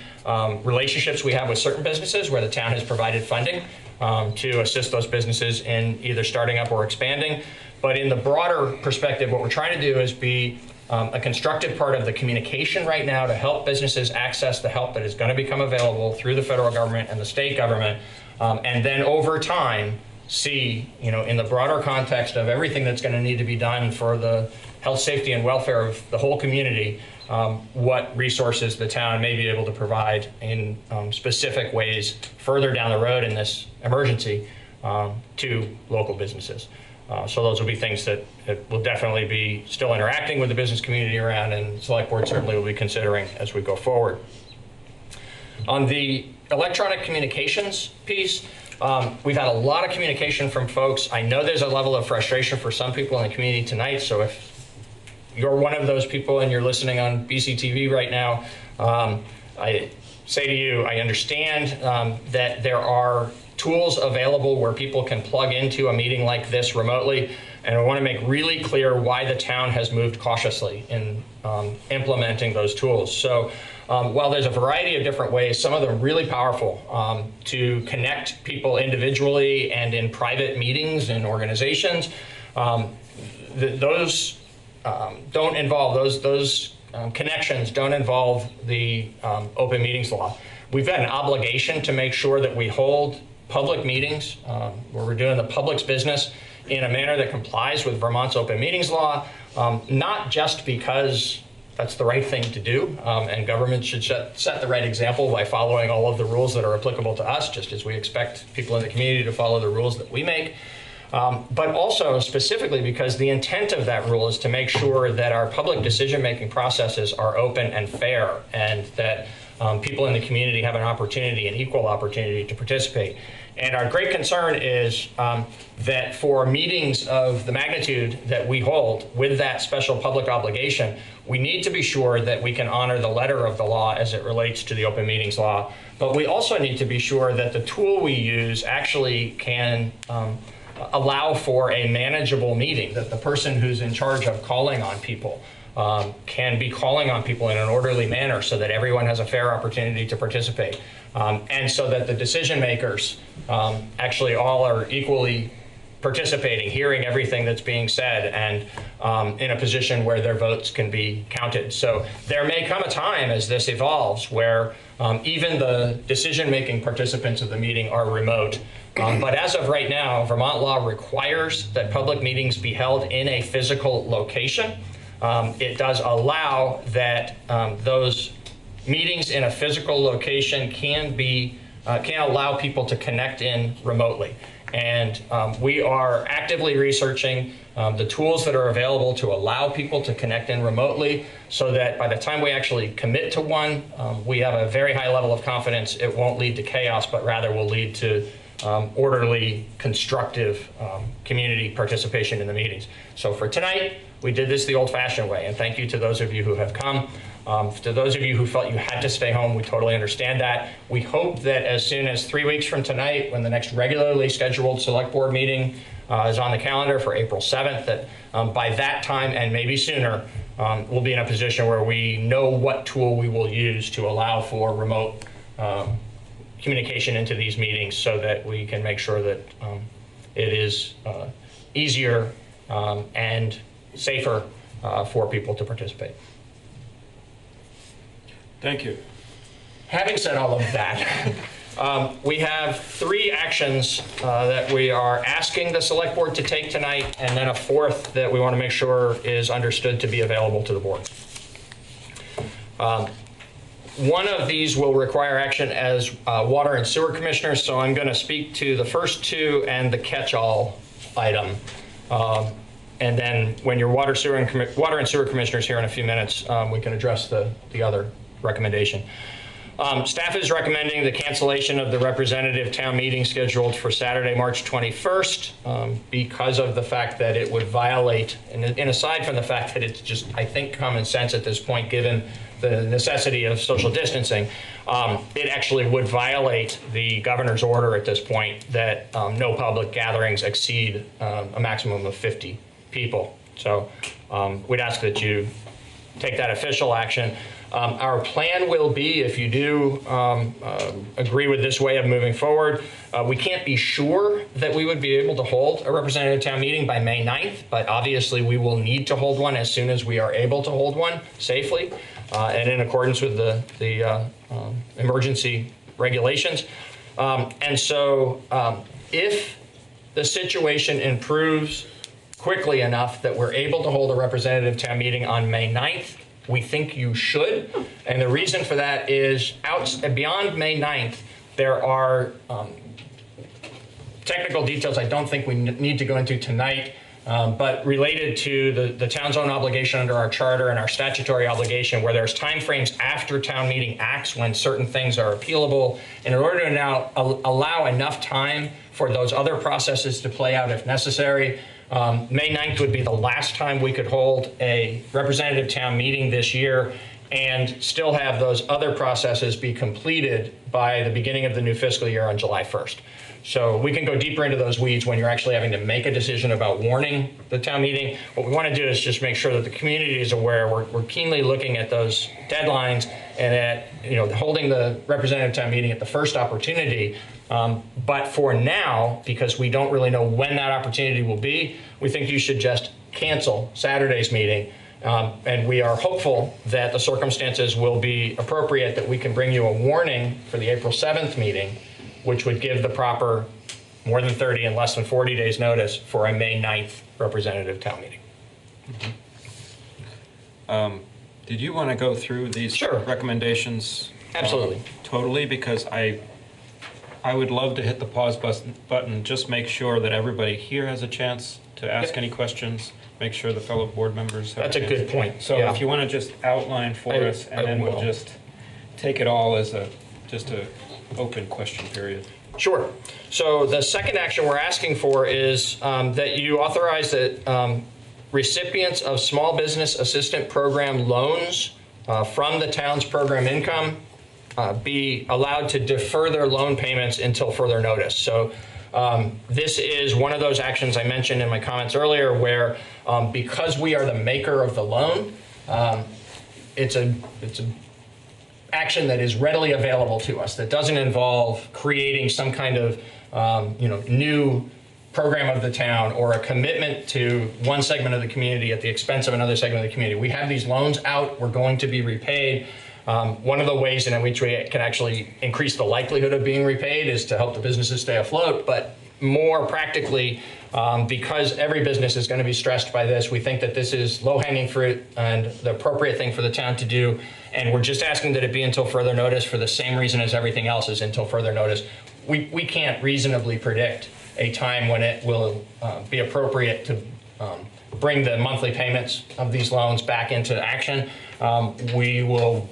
relationships we have with certain businesses where the town has provided funding to assist those businesses in either starting up or expanding. But in the broader perspective, what we're trying to do is be a constructive part of the communication right now to help businesses access the help that is going to become available through the federal government and the state government, and then over time see, in the broader context of everything that's going to need to be done for the health, safety, and welfare of the whole community, what resources the town may be able to provide in specific ways further down the road in this emergency to local businesses. So those will be things that will definitely be still interacting with the business community around, and select board certainly will be considering as we go forward. On the electronic communications piece, we've had a lot of communication from folks. I know there's a level of frustration for some people in the community tonight, so if you're one of those people and you're listening on BCTV right now, I say to you, I understand that there are tools available where people can plug into a meeting like this remotely, and I want to make really clear why the town has moved cautiously in implementing those tools. So while there's a variety of different ways, some of them really powerful to connect people individually and in private meetings and organizations, those don't involve those connections don't involve the open meetings law. We've got an obligation to make sure that we hold public meetings where we're doing the public's business in a manner that complies with Vermont's open meetings law, not just because that's the right thing to do, and government should set the right example by following all of the rules that are applicable to us, just as we expect people in the community to follow the rules that we make. But also specifically because the intent of that rule is to make sure that our public decision-making processes are open and fair, and that people in the community have an opportunity, an equal opportunity to participate. And our great concern is that for meetings of the magnitude that we hold with that special public obligation, we need to be sure that we can honor the letter of the law as it relates to the open meetings law. But we also need to be sure that the tool we use actually can allow for a manageable meeting, that the person who's in charge of calling on people can be calling on people in an orderly manner so that everyone has a fair opportunity to participate. And so that the decision makers actually all are equally participating, hearing everything that's being said, and in a position where their votes can be counted. So there may come a time as this evolves where even the decision-making participants of the meeting are remote. But as of right now, Vermont law requires that public meetings be held in a physical location. It does allow that those meetings in a physical location can allow people to connect in remotely. And we are actively researching the tools that are available to allow people to connect in remotely, so that by the time we actually commit to one, we have a very high level of confidence it won't lead to chaos, but rather will lead to orderly, constructive community participation in the meetings. So for tonight, we did this the old-fashioned way, and thank you to those of you who have come. To those of you who felt you had to stay home, we totally understand that. We hope that as soon as 3 weeks from tonight, when the next regularly scheduled select board meeting is on the calendar for April 7th, that by that time and maybe sooner, we'll be in a position where we know what tool we will use to allow for remote communication into these meetings, so that we can make sure that it is easier and safer for people to participate. Thank you. Having said all of that, we have 3 actions that we are asking the select board to take tonight, and then a 4th that we want to make sure is understood to be available to the board. One of these will require action as water and sewer commissioners, so I'm going to speak to the first 2 and the catch-all item. And then when your water and sewer commissioners here in a few minutes, we can address the other recommendation. Staff is recommending the cancellation of the representative town meeting scheduled for Saturday, March 21st, because of the fact that it would violate, and aside from the fact that it's just, I think, common sense at this point, given the necessity of social distancing, it actually would violate the governor's order at this point that no public gatherings exceed a maximum of 50 people. So we'd ask that you take that official action. Our plan will be, if you do agree with this way of moving forward, we can't be sure that we would be able to hold a representative town meeting by May 9th, but obviously we will need to hold one as soon as we are able to hold one safely and in accordance with the emergency regulations. And so if the situation improves quickly enough that we're able to hold a representative town meeting on May 9th, we think you should. And the reason for that is beyond May 9th, there are technical details I don't think we need to go into tonight but related to the town's own obligation under our charter and our statutory obligation, where there's timeframes after town meeting acts when certain things are appealable. And in order to now allow enough time for those other processes to play out if necessary, May 9th would be the last time we could hold a representative town meeting this year and still have those other processes be completed by the beginning of the new fiscal year on July 1st. So we can go deeper into those weeds when you're actually having to make a decision about warning the town meeting. What we want to do is just make sure that the community is aware. We're keenly looking at those deadlines and at holding the representative town meeting at the first opportunity. But for now, because we don't really know when that opportunity will be, we think you should just cancel Saturday's meeting. And we are hopeful that the circumstances will be appropriate, that we can bring you a warning for the April 7th meeting, which would give the proper more than 30 and less than 40 days notice for a May 9th representative town meeting. Did you want to go through these Sure. recommendations? Absolutely. Totally, because I would love to hit the pause button, just make sure that everybody here has a chance to ask any questions, make sure the fellow board members have That's a a chance. good point. So Yeah. if you want to just outline for us, and then we'll will. just take it all as just a open question period. Sure. So the second action we're asking for is that you authorize that recipients of small business assistant program loans from the town's program income be allowed to defer their loan payments until further notice. So this is one of those actions I mentioned in my comments earlier where because we are the maker of the loan, it's a action that is readily available to us, that doesn't involve creating some kind of new program of the town or a commitment to one segment of the community at the expense of another segment of the community. We have these loans out, we're going to be repaid. One of the ways in which we can actually increase the likelihood of being repaid is to help the businesses stay afloat, but more practically, because every business is going to be stressed by this, we think that this is low-hanging fruit and the appropriate thing for the town to do. And we're just asking that it be until further notice for the same reason as everything else is until further notice. We can't reasonably predict a time when it will be appropriate to bring the monthly payments of these loans back into action. We will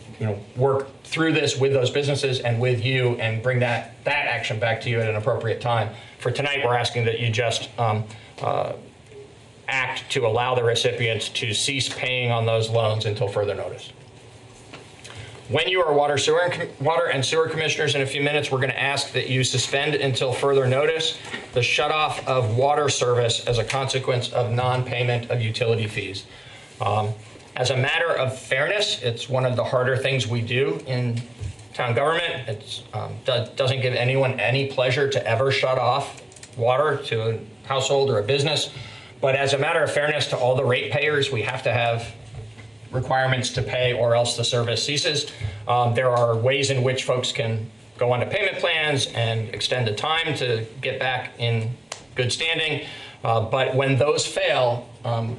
work through this with those businesses and with you and bring that action back to you at an appropriate time. For tonight, we're asking that you just act to allow the recipients to cease paying on those loans until further notice. When you are water and sewer commissioners in a few minutes, we're going to ask that you suspend until further notice the shutoff of water service as a consequence of non-payment of utility fees. As a matter of fairness, it's one of the harder things we do in town government. It doesn't give anyone any pleasure to ever shut off water to a household or a business. But as a matter of fairness to all the ratepayers, we have to have requirements to pay or else the service ceases. There are ways in which folks can go onto payment plans and extend the time to get back in good standing. But when those fail,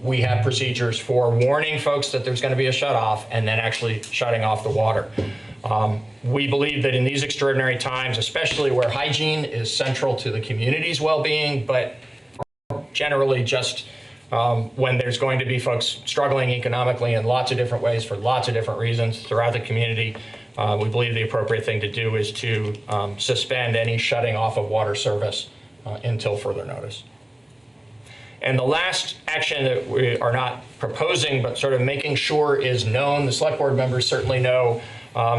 we have procedures for warning folks that there's going to be a shutoff and then actually shutting off the water. We believe that in these extraordinary times, especially where hygiene is central to the community's well-being, but generally just when there's going to be folks struggling economically in lots of different ways for lots of different reasons throughout the community, we believe the appropriate thing to do is to suspend any shutting off of water service until further notice. And the last action that we are not proposing, but sort of making sure is known, the select board members certainly know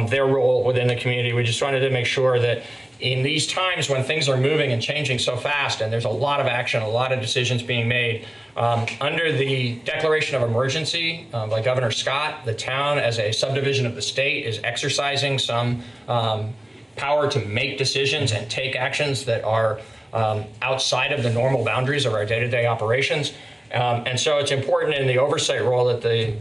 their role within the community. We just wanted to make sure that in these times when things are moving and changing so fast and there's a lot of action, a lot of decisions being made, under the declaration of emergency by Governor Scott, the town as a subdivision of the state is exercising some power to make decisions and take actions that are outside of the normal boundaries of our day-to-day operations. And so it's important in the oversight role that the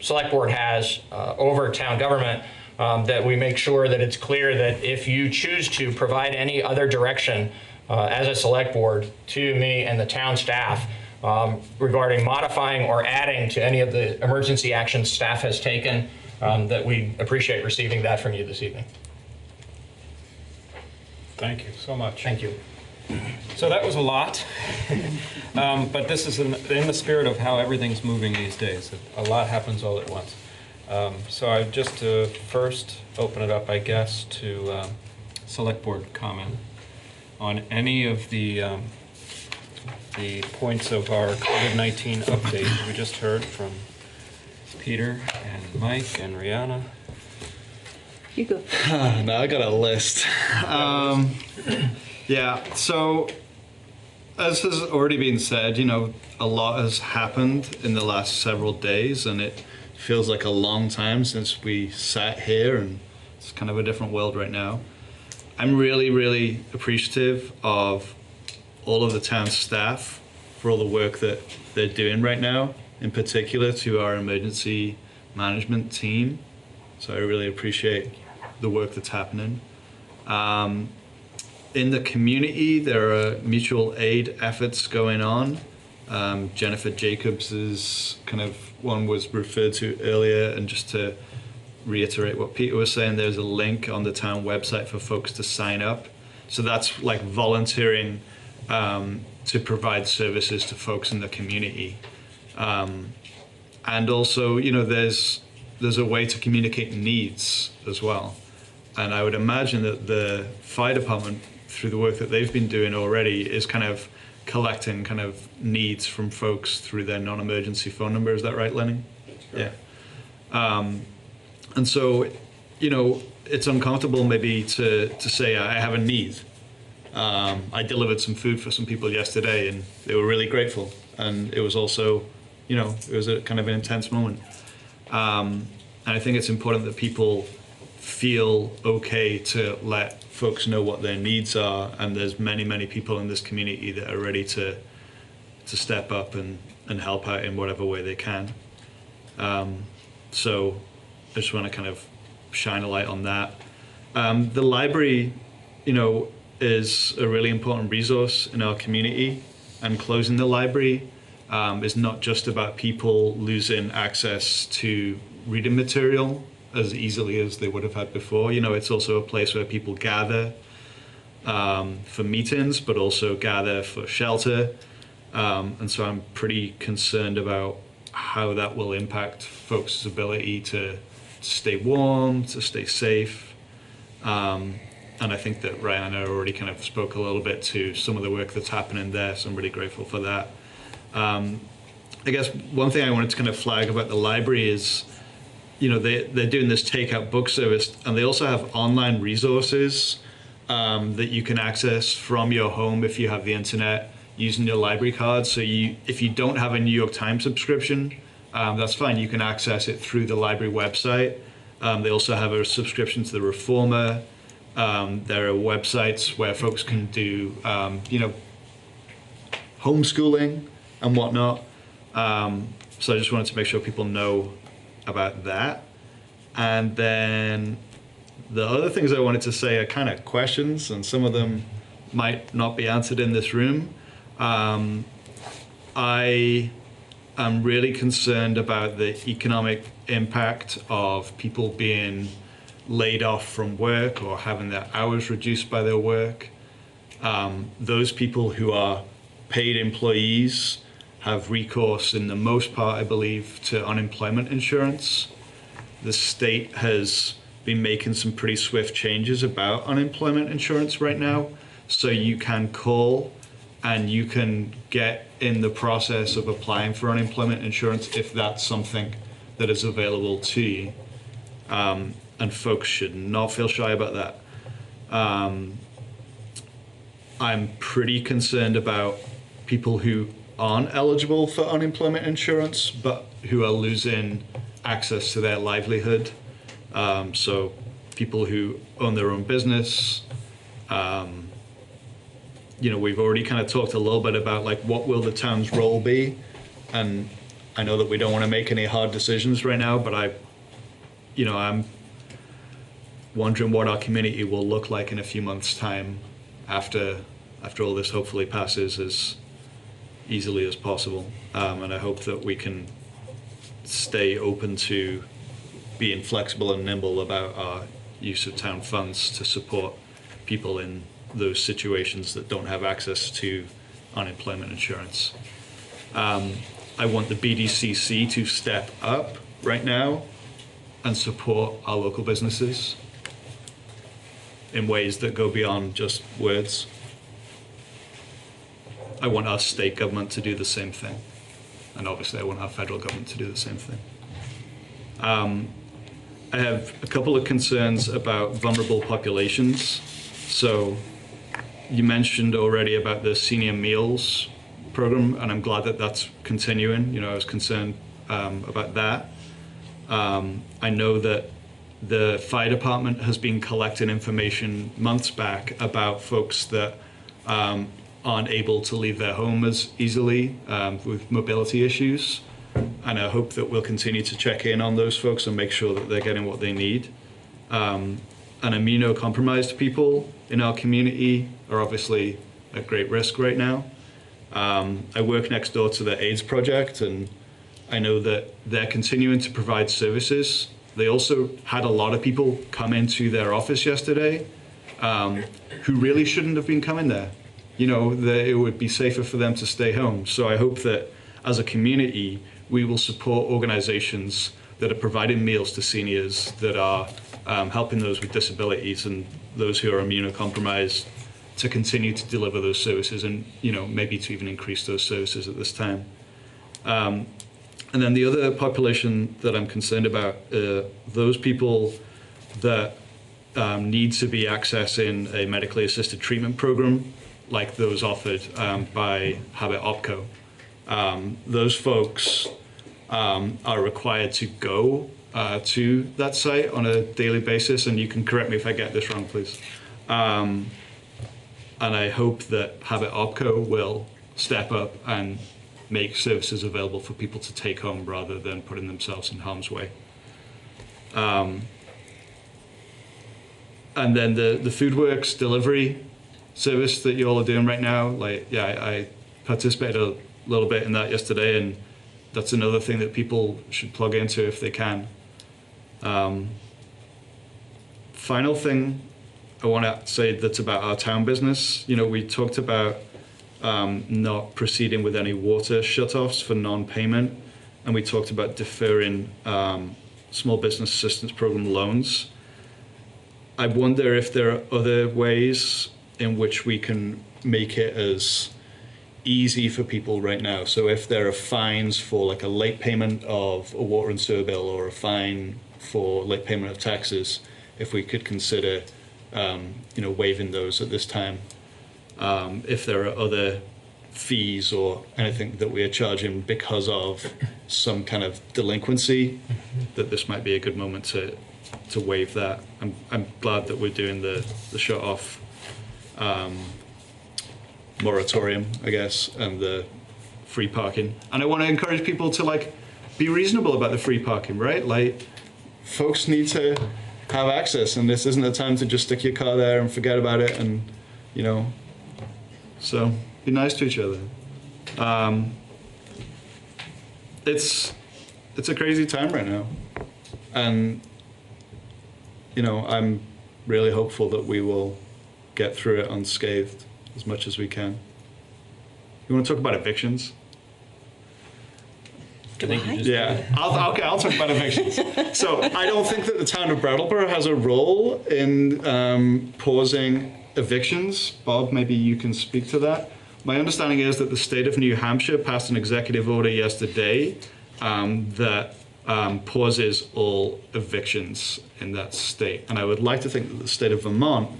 select board has over town government that we make sure that it's clear that if you choose to provide any other direction as a select board to me and the town staff regarding modifying or adding to any of the emergency actions staff has taken, that we appreciate receiving that from you this evening. Thank you so much. Thank you. So that was a lot, but this is in the spirit of how everything's moving these days. A lot happens all at once. So I just to first open it up, I guess, to select board comment on any of the points of our COVID-19 update we just heard from Peter and Mike and Rihanna. You go. Now I got a list. Yeah, so as has already been said, a lot has happened in the last several days, and it feels like a long time since we sat here, and it's kind of a different world right now. I'm really, really appreciative of all of the town staff for all the work that they're doing right now, in particular to our emergency management team. So I really appreciate the work that's happening. In the community, there are mutual aid efforts going on. Jennifer Jacobs's kind of one was referred to earlier, and just to reiterate what Peter was saying, there's a link on the town website for folks to sign up. So that's like volunteering to provide services to folks in the community. And also, there's a way to communicate needs as well. And I would imagine that the fire department, through the work that they've been doing already, is kind of collecting kind of needs from folks through their non-emergency phone number. Is that right, Lenny? Yeah. And so, it's uncomfortable maybe to say, I have a need. I delivered some food for some people yesterday, and they were really grateful. And it was also, it was a kind of an intense moment. And I think it's important that people feel okay to let folks know what their needs are, and there's many people in this community that are ready to step up and help out in whatever way they can. So I just want to kind of shine a light on that. The library, is a really important resource in our community, and closing the library is not just about people losing access to reading material as easily as they would have had before. It's also a place where people gather for meetings, but also gather for shelter. And so I'm pretty concerned about how that will impact folks' ability to stay warm, to stay safe. And I think that Rihanna already kind of spoke a little bit to some of the work that's happening there, so I'm really grateful for that. I guess one thing I wanted to kind of flag about the library is, they're doing this takeout book service, and they also have online resources that you can access from your home if you have the internet using your library card. So if you don't have a New York Times subscription, that's fine. You can access it through the library website. They also have a subscription to the Reformer. There are websites where folks can do, homeschooling and whatnot. So I just wanted to make sure people know about that. And then the other things I wanted to say are kind of questions, and some of them might not be answered in this room. I am really concerned about the economic impact of people being laid off from work or having their hours reduced by their work. Those people who are paid employees have recourse, in the most part, I believe, to unemployment insurance. The state has been making some pretty swift changes about unemployment insurance right now. So you can call and you can get in the process of applying for unemployment insurance if that's something that is available to you. And folks should not feel shy about that. I'm pretty concerned about people who aren't eligible for unemployment insurance, but who are losing access to their livelihood. So people who own their own business. We've already kind of talked a little bit about what will the town's role be, and I know that we don't want to make any hard decisions right now, but I'm wondering what our community will look like in a few months' time after all this hopefully passes as easily as possible. And I hope that we can stay open to being flexible and nimble about our use of town funds to support people in those situations that don't have access to unemployment insurance. I want the BDCC to step up right now and support our local businesses in ways that go beyond just words. I want our state government to do the same thing. And obviously I want our federal government to do the same thing. I have a couple of concerns about vulnerable populations. So you mentioned already about the senior meals program, and I'm glad that that's continuing. You know, I was concerned about that. I know that the fire department has been collecting information months back about folks that aren't able to leave their home as easily with mobility issues. And I hope that we'll continue to check in on those folks and make sure that they're getting what they need. And immunocompromised people in our community are obviously at great risk right now. I work next door to the AIDS Project, and I know that they're continuing to provide services. They also had a lot of people come into their office yesterday who really shouldn't have been coming there. You know, that it would be safer for them to stay home. So I hope that as a community, we will support organizations that are providing meals to seniors, that are helping those with disabilities and those who are immunocompromised, to continue to deliver those services, and, you know, maybe to even increase those services at this time. And then the other population that I'm concerned about, those people that need to be accessing a medically assisted treatment program like those offered by Habit Opco. Those folks are required to go to that site on a daily basis, and you can correct me if I get this wrong, please. And I hope that Habit Opco will step up and make services available for people to take home rather than putting themselves in harm's way. And then the FoodWorks delivery service that you all are doing right now, like, yeah, I participated a little bit in that yesterday, and that's another thing that people should plug into if they can. Final thing I want to say that's about our town business. You know, we talked about not proceeding with any water shutoffs for non-payment, and we talked about deferring small business assistance program loans. I wonder if there are other ways in which we can make it as easy for people right now. So if there are fines for like a late payment of a water and sewer bill, or a fine for late payment of taxes, if we could consider you know, waiving those at this time. If there are other fees or anything that we are charging because of some kind of delinquency, that this might be a good moment to waive that. I'm glad that we're doing the shut off moratorium, I guess, and the free parking. And I want to encourage people to, like, be reasonable about the free parking, right? Like, folks need to have access, and this isn't a time to just stick your car there and forget about it, and, you know, so be nice to each other. It's a crazy time right now, and, you know, I'm really hopeful that we will get through it unscathed as much as we can. You want to talk about evictions? Yeah, I'll talk about evictions. So I don't think that the town of Brattleboro has a role in pausing evictions. Bob, maybe you can speak to that. My understanding is that the state of New Hampshire passed an executive order yesterday that pauses all evictions in that state. And I would like to think that the state of Vermont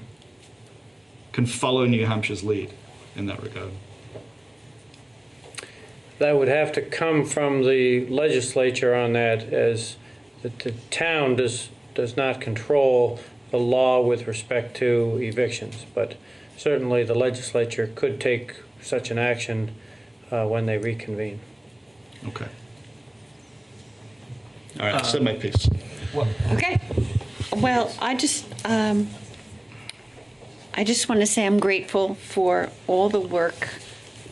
can follow New Hampshire's lead in that regard. That would have to come from the legislature on that, as the town does not control the law with respect to evictions, but certainly the legislature could take such an action when they reconvene. Okay. All right, I said my piece. Okay. Well, I just want to say I'm grateful for all the work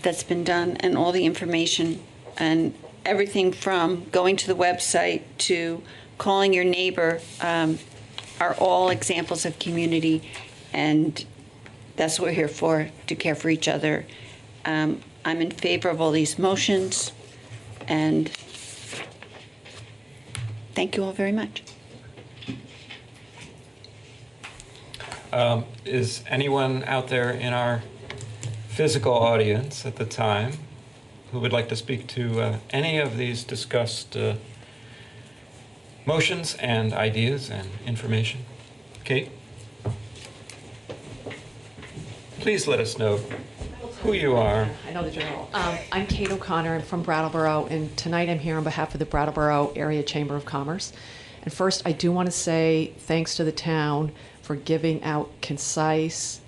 that's been done and all the information, and everything from going to the website to calling your neighbor are all examples of community. And That's what we're here for, to care for each other. I'm in favor of all these motions, and thank you all very much. Is anyone out there in our physical audience at the time who would like to speak to any of these discussed motions and ideas and information? Kate? Please let us know who you are. I know the general. I'm Kate O'Connor. I'm from Brattleboro, and tonight I'm here on behalf of the Brattleboro Area Chamber of Commerce. And first, I do want to say thanks to the town for giving out concise,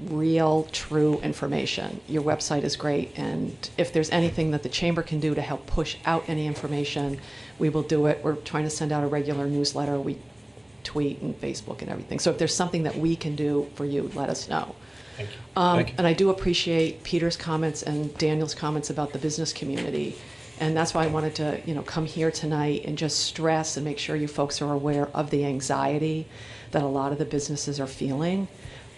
real, true information. Your website is great, and if there's anything that the chamber can do to help push out any information, we will do it. We're trying to send out a regular newsletter. We tweet and Facebook and everything. So if there's something that we can do for you, let us know. Thank you. Thank you. And I do appreciate Peter's comments and Daniel's comments about the business community. And that's why I wanted to, come here tonight and just stress and make sure you folks are aware of the anxiety that a lot of the businesses are feeling.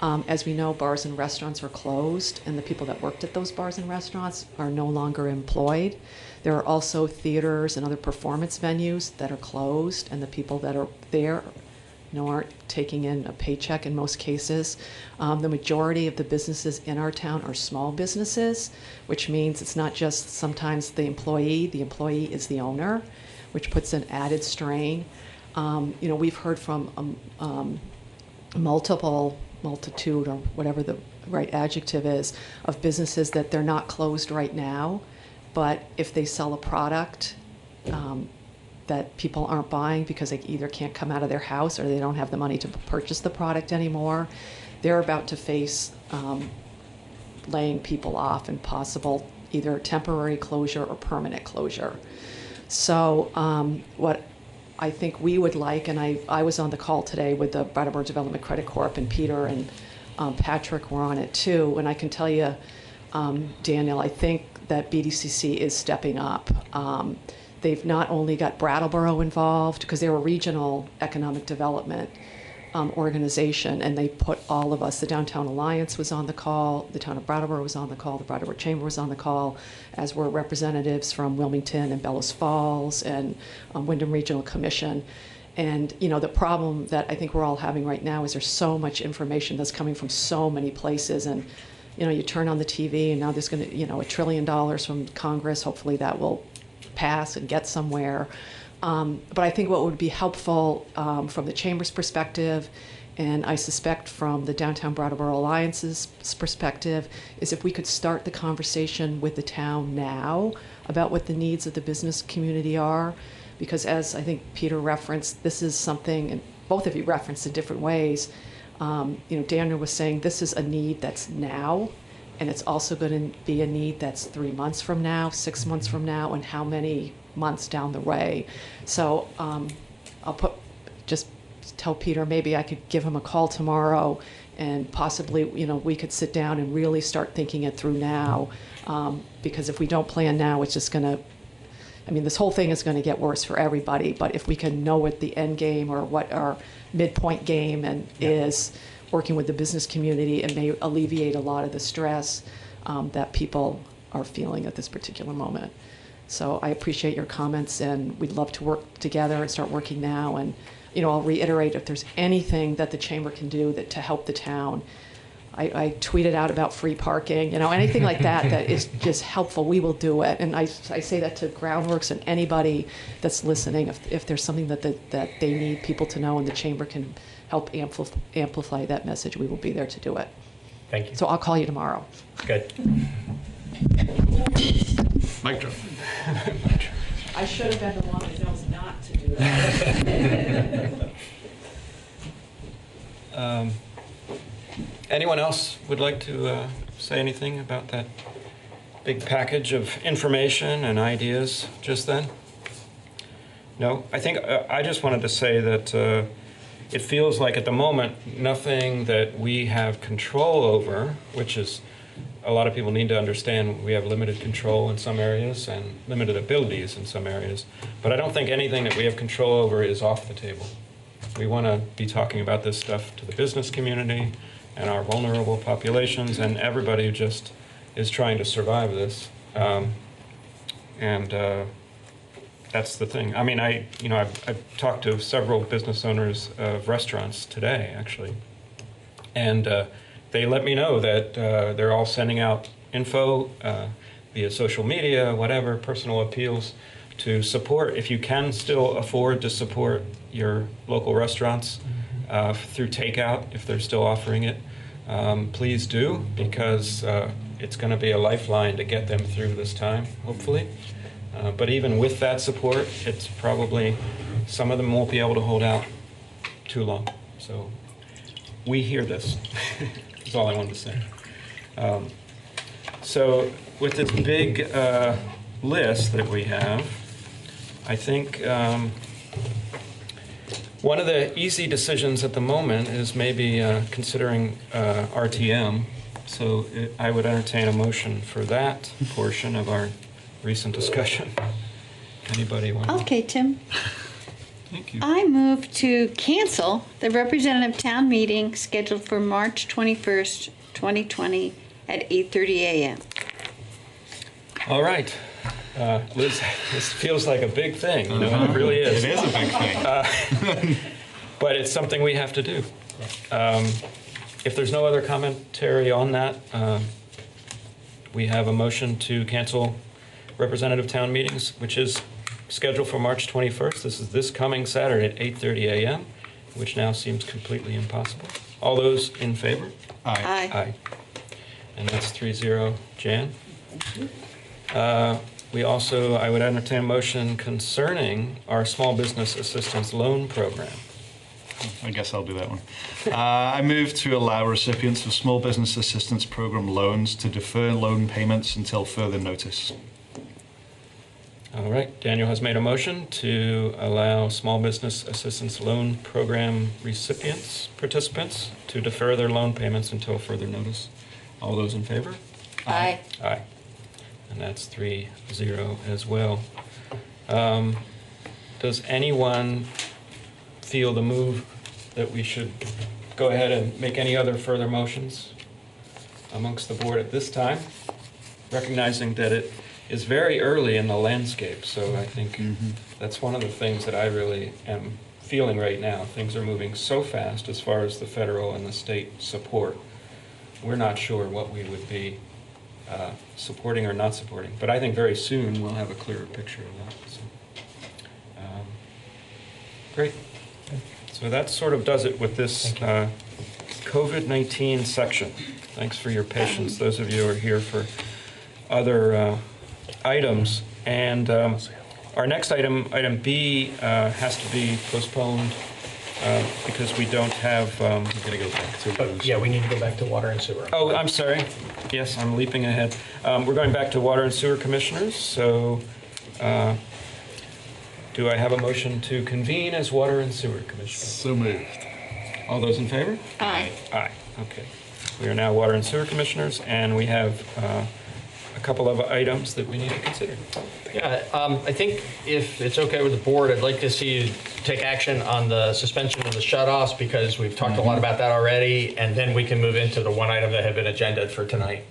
As we know, bars and restaurants are closed, and the people that worked at those bars and restaurants are no longer employed. There are also theaters and other performance venues that are closed, and the people that are there aren't taking in a paycheck in most cases. The majority of the businesses in our town are small businesses, which means it's not just sometimes the employee is the owner, which puts an added strain. We've heard from multitude, or whatever the right adjective is, of businesses that they're not closed right now, but if they sell a product that people aren't buying because they either can't come out of their house or they don't have the money to purchase the product anymore, they're about to face laying people off and possible either temporary closure or permanent closure. So what I think we would like, and I was on the call today with the Brattleboro Development Credit Corp, and Peter and Patrick were on it too, and I can tell you, Daniel, I think that BDCC is stepping up. They've not only got Brattleboro involved, because they're a regional economic development organization, and they put all of us. The Downtown Alliance was on the call, the town of Brattleboro was on the call, the Brattleboro Chamber was on the call, as were representatives from Wilmington and Bellows Falls and Wyndham Regional Commission. And the problem that I think we're all having right now is there's so much information that's coming from so many places, and you turn on the TV and now there's going to $1 trillion from Congress. Hopefully that will pass and get somewhere. But I think what would be helpful from the Chamber's perspective, and I suspect from the Downtown Brattleboro Alliance's perspective, is if we could start the conversation with the town now about what the needs of the business community are. Because as I think Peter referenced, this is something, and both of you referenced in different ways, Daniel was saying this is a need that's now, and it's also going to be a need that's 3 months from now, 6 months from now, and how many months down the way. So I'll just tell Peter maybe I could give him a call tomorrow, and possibly we could sit down and really start thinking it through now, because if we don't plan now, it's just going to, this whole thing is going to get worse for everybody. But if we can know what the end game or what our midpoint game is, working with the business community, it may alleviate a lot of the stress that people are feeling at this particular moment. So I appreciate your comments, and we'd love to work together and start working now. And I'll reiterate, if there's anything that the chamber can do to help the town, I tweeted out about free parking, anything like that is just helpful, we will do it. And I say that to Groundworks and anybody that's listening. If there's something that they need people to know and the chamber can help amplify that message, we will be there to do it. Thank you. So I'll call you tomorrow. Good. Mic drop. I should have been the one that knows not to do that. Anyone else would like to say anything about that big package of information and ideas just then? No? I think I just wanted to say that it feels like at the moment nothing that we have control over, which is a lot of people need to understand we have limited control in some areas and limited abilities in some areas. But I don't think anything that we have control over is off the table. We want to be talking about this stuff to the business community, and our vulnerable populations and everybody who just is trying to survive this. That's the thing. I mean, I've talked to several business owners of restaurants today, actually, and they let me know that they're all sending out info via social media, whatever, personal appeals to support. If you can still afford to support your local restaurants through takeout, if they're still offering it, please do, because it's going to be a lifeline to get them through this time, hopefully. But even with that support, it's probably, some of them won't be able to hold out too long. So we hear this. That's all I wanted to say. So with this big list that we have, I think one of the easy decisions at the moment is maybe considering RTM. So I would entertain a motion for that portion of our recent discussion. Anybody want to? Okay, Tim. Thank you. I move to cancel the representative town meeting scheduled for March 21st, 2020 at 8:30 a.m. All right. Liz, this feels like a big thing. You know, it really is. It is a big thing. But it's something we have to do. If there's no other commentary on that, we have a motion to cancel representative town meetings, which is scheduled for March 21st. This is this coming Saturday at 8:30 a.m., which now seems completely impossible. All those in favor? Aye. Aye. And that's 3-0. Jan? We also, I would entertain a motion concerning our small business assistance loan program. I guess I'll do that one. I move to allow recipients of Small Business Assistance Program loans to defer loan payments until further notice. All right, Daniel has made a motion to allow small business assistance loan program participants to defer their loan payments until further notice. All those in favor? Aye. Aye. And that's 3-0 as well. Does anyone feel the move that we should go ahead and make any other further motions amongst the board at this time, recognizing that it is very early in the landscape? So I think that's one of the things that I really am feeling right now. Things are moving so fast as far as the federal and the state support. We're not sure what we would be supporting or not supporting, but I think very soon we'll have a clearer picture of that. So, great. So that sort of does it with this COVID-19 section. Thanks for your patience, those of you who are here for other items. And our next item, item B, has to be postponed because we don't have... We're going to go back to... yeah, we need to go back to water and sewer. Oh, I'm sorry. Yes, I'm leaping ahead. We're going back to water and sewer commissioners. So do I have a motion to convene as water and sewer commissioners? So moved. All those in favor? Aye. Aye. Okay. We are now water and sewer commissioners, and we have a couple of items that we need to consider. Yeah, I think if it's okay with the board, I'd like to see you take action on the suspension of the shutoffs, because we've talked a lot about that already, and then we can move into the one item that had been agended for tonight.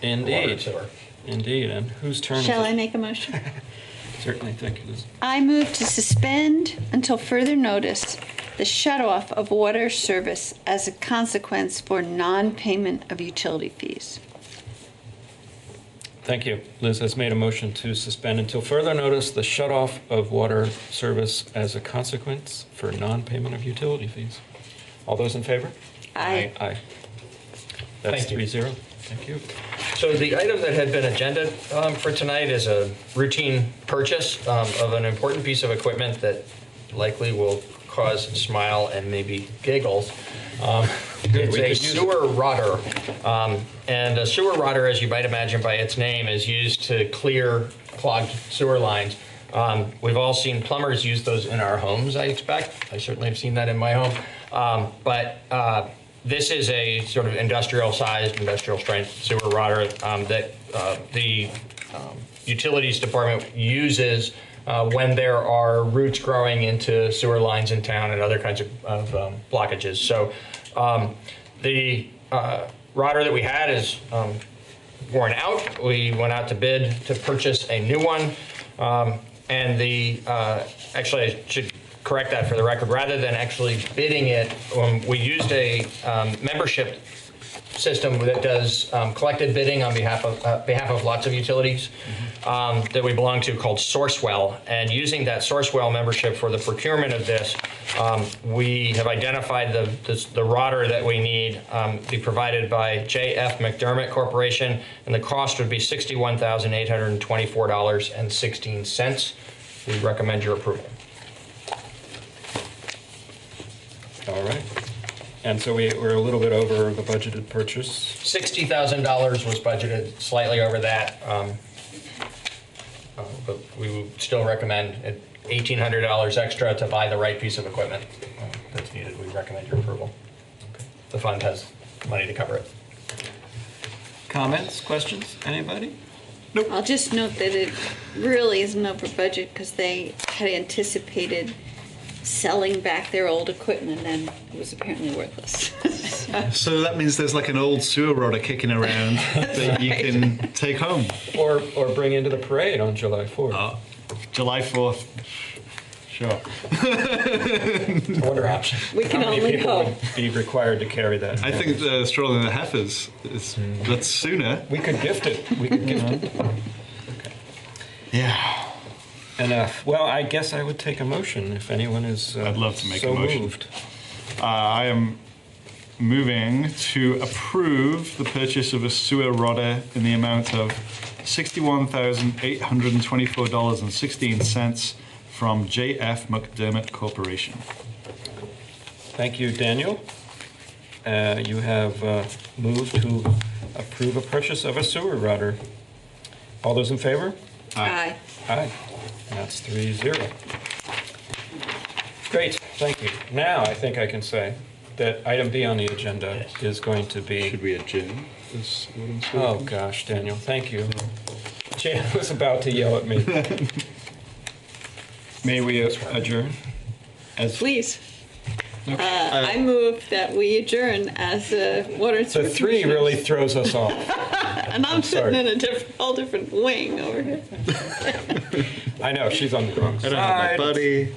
Water and Indeed. sewer. Indeed. And whose turn Shall is I it? make a motion? Certainly. Thank you, Liz. I move to suspend until further notice the shut-off of water service as a consequence for non-payment of utility fees. Thank you. Liz has made a motion to suspend until further notice the shut-off of water service as a consequence for non-payment of utility fees. All those in favor? Aye. Aye. That's Thank you. 3-0. Thank you. So the item that had been agenda for tonight is a routine purchase of an important piece of equipment that likely will cause a smile and maybe giggles. It's a sewer rotter. And a sewer rotter, as you might imagine by its name, is used to clear clogged sewer lines. We've all seen plumbers use those in our homes, I expect. I certainly have seen that in my home. But this is a sort of industrial-sized, industrial-strength sewer rotter that the utilities department uses when there are roots growing into sewer lines in town and other kinds of blockages. So The rotor that we had is worn out. We went out to bid to purchase a new one. And actually, I should correct that for the record. Rather than actually bidding it, we used a membership system that does collective bidding on behalf of lots of utilities that we belong to, called Sourcewell. And using that Sourcewell membership for the procurement of this, we have identified the rotor that we need to be provided by J.F. McDermott Corporation, and the cost would be $61,824.16. We recommend your approval. All right. And so we're a little bit over the budgeted purchase. $60,000 was budgeted, slightly over that. But we would still recommend $1,800 extra to buy the right piece of equipment that's needed. We recommend your approval. The fund has money to cover it. Comments, questions, anybody? I'll just note that it really isn't over budget because they had anticipated selling back their old equipment and it was apparently worthless. So that means there's like an old sewer rotor kicking around that you can take home. Or bring into the parade on July 4th. July 4th. Sure. I wonder how many people would be required to carry that. I think the strolling the heifers that's sooner. We could gift it. Okay. Yeah. Enough. Well, I guess I would take a motion if anyone is I'd love to make so a motion. moved. I am moving to approve the purchase of a sewer rotor in the amount of $61,824.16 from J.F. McDermott Corporation. Thank you, Daniel. You have moved to approve a purchase of a sewer rotor. All those in favor? Aye. Aye. And that's 3-0. Great, thank you. Now I think I can say that item B on the agenda is going to be... Should we adjourn this? Oh gosh, Daniel, thank you. Jan was about to yell at me. May we adjourn? Please. I move that we adjourn as a water and sewer The three commissioners. really throws us off. And I'm sorry. sitting in a whole different wing over here. I know, she's on the wrong I side. don't have my buddy.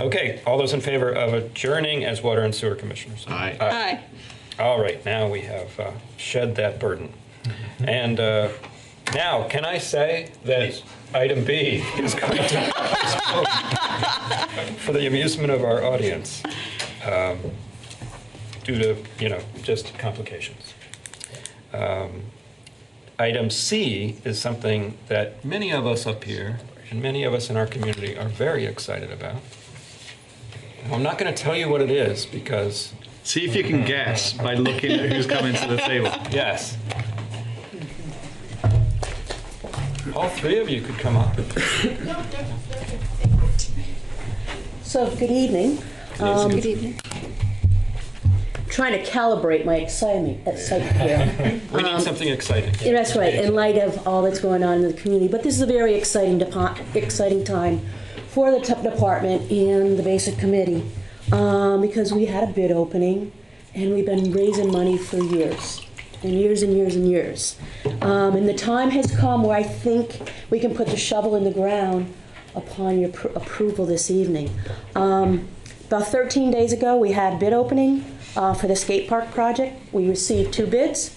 Okay, all those in favor of adjourning as water and sewer commissioners? Aye. Aye. All right, now we have shed that burden. And now, can I say that item B is going to postpone for the amusement of our audience due to, just complications. Item C is something that many of us up here and many of us in our community are very excited about. I'm not going to tell you what it is because... See if you can guess by looking at who's coming to the table. Yes. All three of you could come up. So, good evening. Good evening. Trying to calibrate my excitement here. We need something exciting. Yeah, that's right, in light of all that's going on in the community. But this is a very exciting time for the department and the basic committee because we had a bid opening and we've been raising money for years and years and years and years. And the time has come where I think we can put the shovel in the ground upon your approval this evening. About 13 days ago, we had bid opening for the skate park project. We received 2 bids.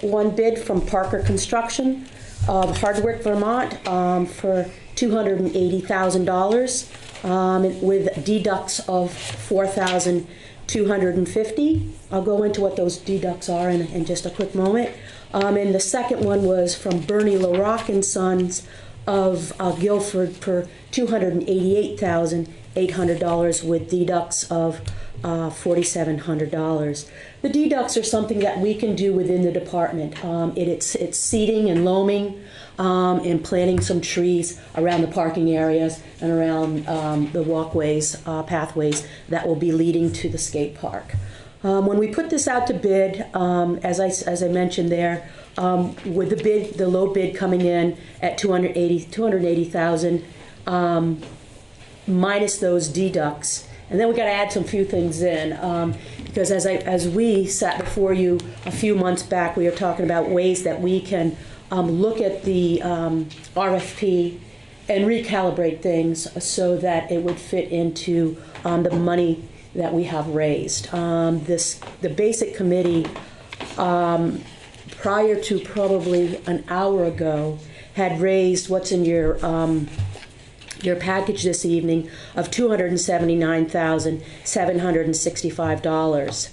One bid from Parker Construction of Hardwick, Vermont for $280,000 with deducts of $4,250. I'll go into what those deducts are in just a quick moment. And the second one was from Bernie LaRocque and Sons of Guilford for $288,800 with deducts of $4,700. The deducts are something that we can do within the department. It's seeding and loaming and planting some trees around the parking areas and around the walkways, pathways that will be leading to the skate park. When we put this out to bid, as I mentioned there, with the low bid coming in at $280,000 minus those deducts. And then we got to add some few things in because as we sat before you a few months back, we were talking about ways that we can look at the RFP and recalibrate things so that it would fit into the money that we have raised. The basic committee, prior to probably an hour ago, had raised what's in your package this evening of $279,765.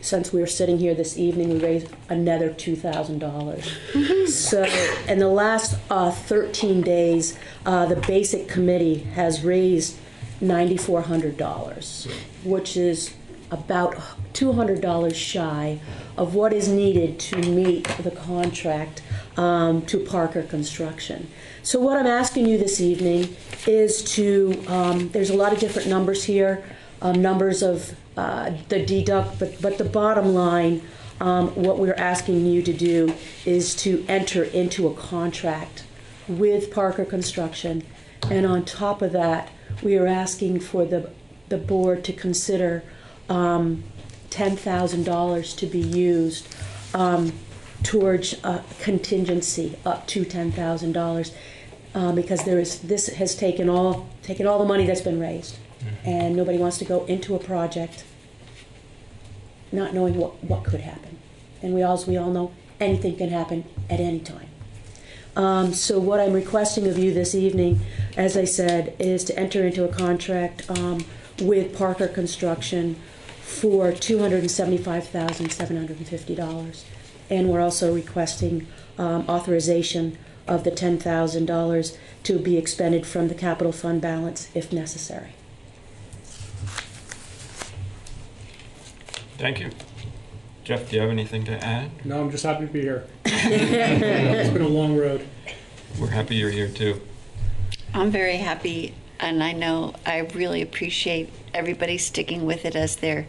Since we were sitting here this evening, we raised another $2,000. So in the last 13 days, the basic committee has raised $9,400, which is about $200 shy of what is needed to meet the contract to Parker Construction. So what I'm asking you this evening is to, there's a lot of different numbers here, numbers of the deduct, but the bottom line, what we're asking you to do is to enter into a contract with Parker Construction, and on top of that, we are asking for the board to consider $10,000 to be used towards contingency up to $10,000 because this has taken all the money that's been raised, and nobody wants to go into a project not knowing what could happen, and we all know anything can happen at any time. So what I'm requesting of you this evening, as I said, is to enter into a contract with Parker Construction for $275,750. And we're also requesting authorization of the $10,000 to be expended from the capital fund balance if necessary. Thank you. Jeff, do you have anything to add? No, I'm just happy to be here. It's been a long road. We're happy you're here too. I'm very happy, and I know I really appreciate everybody sticking with it as their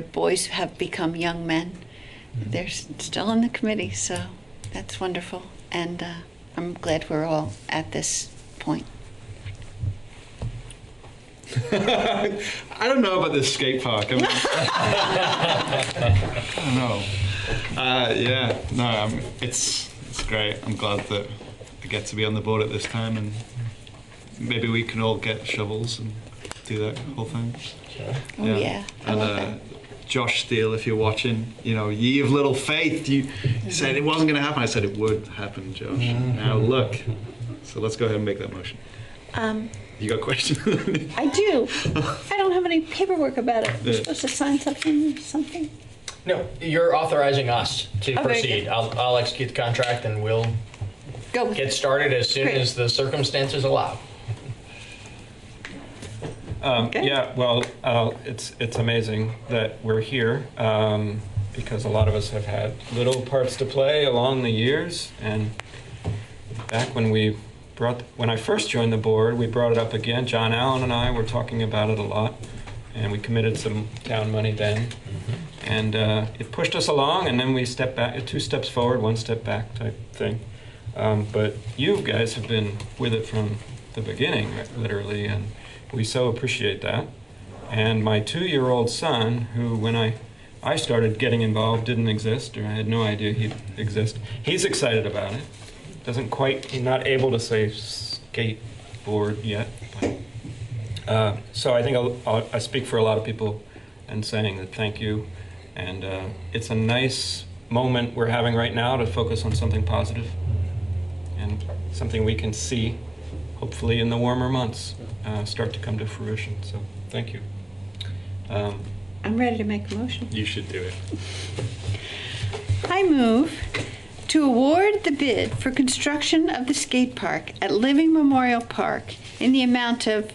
boys have become young men. They're still in the committee, so that's wonderful, and I'm glad we're all at this point. I don't know about this skate park. I mean, I don't know. Yeah, no, it's great. I'm glad that I get to be on the board at this time, and maybe we can all get shovels and do that whole thing. Oh yeah, I love that. Josh Steele, if you're watching, ye of little faith, you said it wasn't going to happen. I said it would happen, Josh. Now look. So let's go ahead and make that motion. You got a question? I do. I don't have any paperwork about it. We're supposed to sign something? No, you're authorizing us to proceed. I'll execute the contract and we'll get started as soon as the circumstances allow. Yeah, well, it's amazing that we're here because a lot of us have had little parts to play along the years. And back when I first joined the board, we brought it up again. John Allen and I were talking about it a lot, and we committed some town money then. And it pushed us along, and then we stepped back, 2 steps forward, 1 step back type thing. But you guys have been with it from the beginning, literally, and we so appreciate that. And my 2-year-old son, who when I started getting involved didn't exist, or I had no idea he'd exist, he's excited about it. He's not able to say skateboard yet. But, so I think I speak for a lot of people in saying that thank you. And it's a nice moment we're having right now to focus on something positive and something we can see, hopefully in the warmer months, start to come to fruition. So thank you. I'm ready to make a motion. You should do it. I move to award the bid for construction of the skate park at Living Memorial Park in the amount of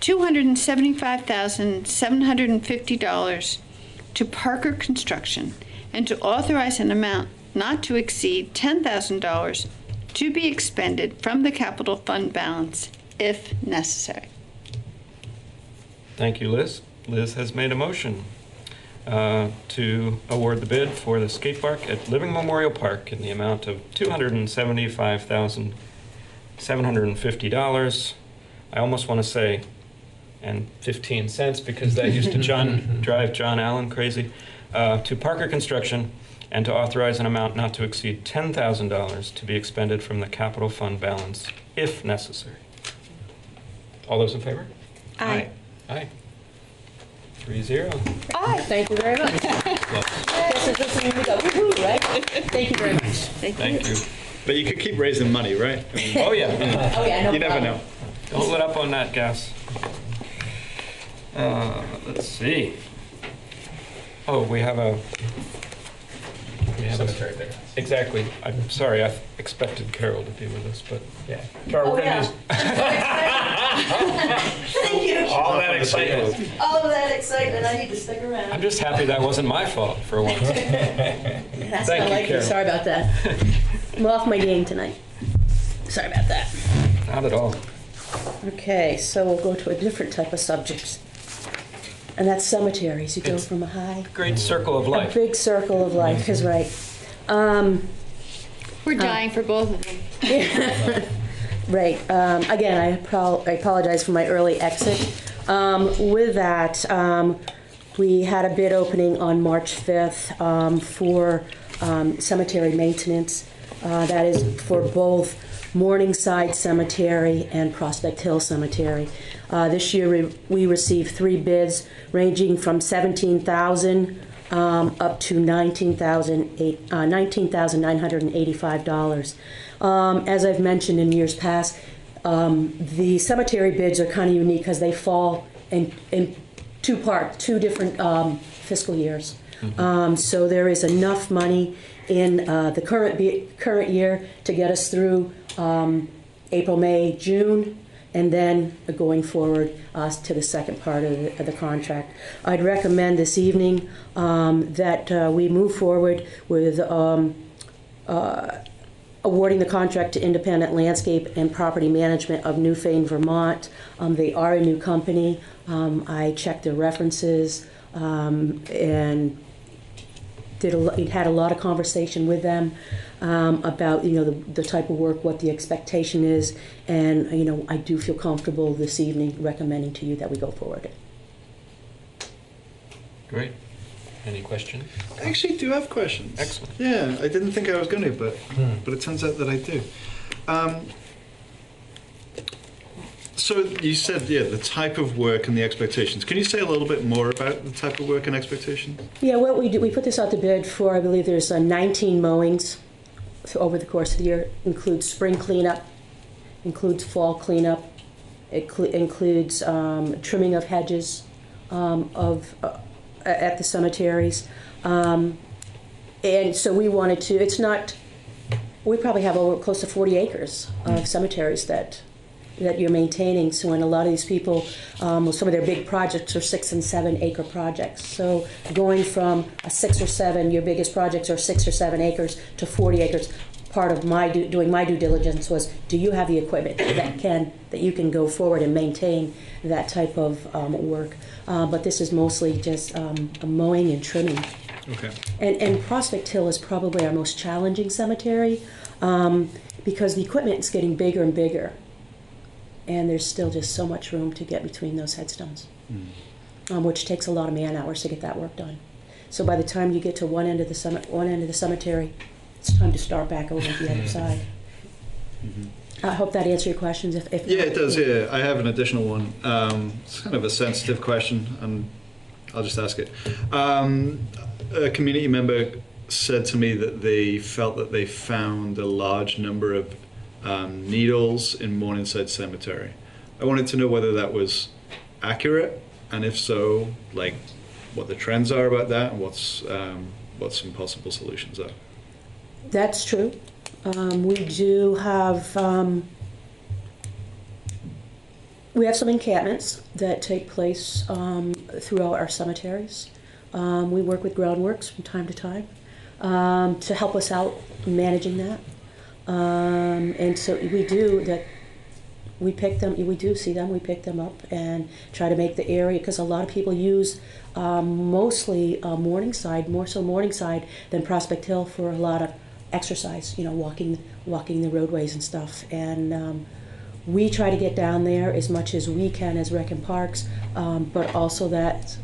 $275,750 to Parker Construction, and to authorize an amount not to exceed $10,000 to be expended from the capital fund balance if necessary. Thank you, Liz. Liz has made a motion to award the bid for the skate park at Living Memorial Park in the amount of $275,750. I almost want to say $1.15, because that used to drive John Allen crazy, to Parker Construction, and to authorize an amount not to exceed $10,000 to be expended from the capital fund balance, if necessary. All those in favor? Aye. Aye. 3-0. Thank you very much. This is listening to go, woo-hoo, right? Thank you very much. Thank you. But you could keep raising money, right? I mean, Oh, yeah. Oh, yeah, no you never problem. know. Don't let up on that, gas. Let's see. Oh, we have a... Cemetery there. Exactly. I'm sorry, I expected Carol to be with us, but Yeah. Carol, Oh, we're yeah. gonna Thank you. all that excitement. All of that excitement, I need to stick I'm around. just happy that wasn't my fault for once. That's Thank not you, like you, Carol. sorry about that. I'm off my game tonight. Sorry about that. Not at all. Okay, so we'll go to a different type of subject. And that's cemeteries. You go It's- from a high, Great circle of a life. big circle of life is right. We're dying for both of them. Right. Again, I apologize for my early exit. With that, we had a bid opening on March 5th for cemetery maintenance. That is for both Morningside Cemetery and Prospect Hill Cemetery. This year we received 3 bids ranging from $17,000 up to $19,985. As I've mentioned in years past, the cemetery bids are kind of unique because they fall in two different fiscal years. So there is enough money in the current year to get us through April, May, June, and then going forward to the second part of the contract. I'd recommend this evening that we move forward with awarding the contract to Independent Landscape and Property Management of Newfane, Vermont. They are a new company. I checked their references and had a lot of conversation with them about the type of work, what the expectation is, and I do feel comfortable this evening recommending to you that we go forward. Great. Any questions? I actually do have questions. Excellent. Yeah, I didn't think I was going to, but it turns out that I do. So you said, the type of work and the expectations. Can you say a little bit more about the type of work and expectations? Yeah, what we do, we put this out to bid for, I believe there's 19 mowings over the course of the year. Includes spring cleanup, includes fall cleanup, includes trimming of hedges at the cemeteries. And so we wanted to, we probably have over close to 40 acres of cemeteries that you're maintaining. So when a lot of these people, some of their big projects are 6 and 7 acre projects. So going from a 6 or 7, your biggest projects are 6 or 7 acres to 40 acres. Part of doing my due diligence was, do you have the equipment that you can go forward and maintain that type of work? But this is mostly just mowing and trimming. Okay. And Prospect Hill is probably our most challenging cemetery because the equipment is getting bigger and bigger. And there's still just so much room to get between those headstones, which takes a lot of man hours to get that work done. So by the time you get to one end of the cemetery, it's time to start back over at the other side. I hope that answers your questions. If Yeah, it does. Yeah, I have an additional one. It's kind of a sensitive question, and I'll just ask it. A community member said to me that they felt that they found a large number of needles in Morningside Cemetery. I wanted to know whether that was accurate, and if so, like what the trends are about that, and what some possible solutions are. That's true. We do have some encampments that take place throughout our cemeteries. We work with Groundworks from time to time to help us out managing that. And so we do that. We pick them. We do see them. We pick them up and try to make the area, because a lot of people use mostly Morningside, more so Morningside than Prospect Hill, for a lot of exercise. Walking the roadways and stuff. And we try to get down there as much as we can as Rec and Parks, but also that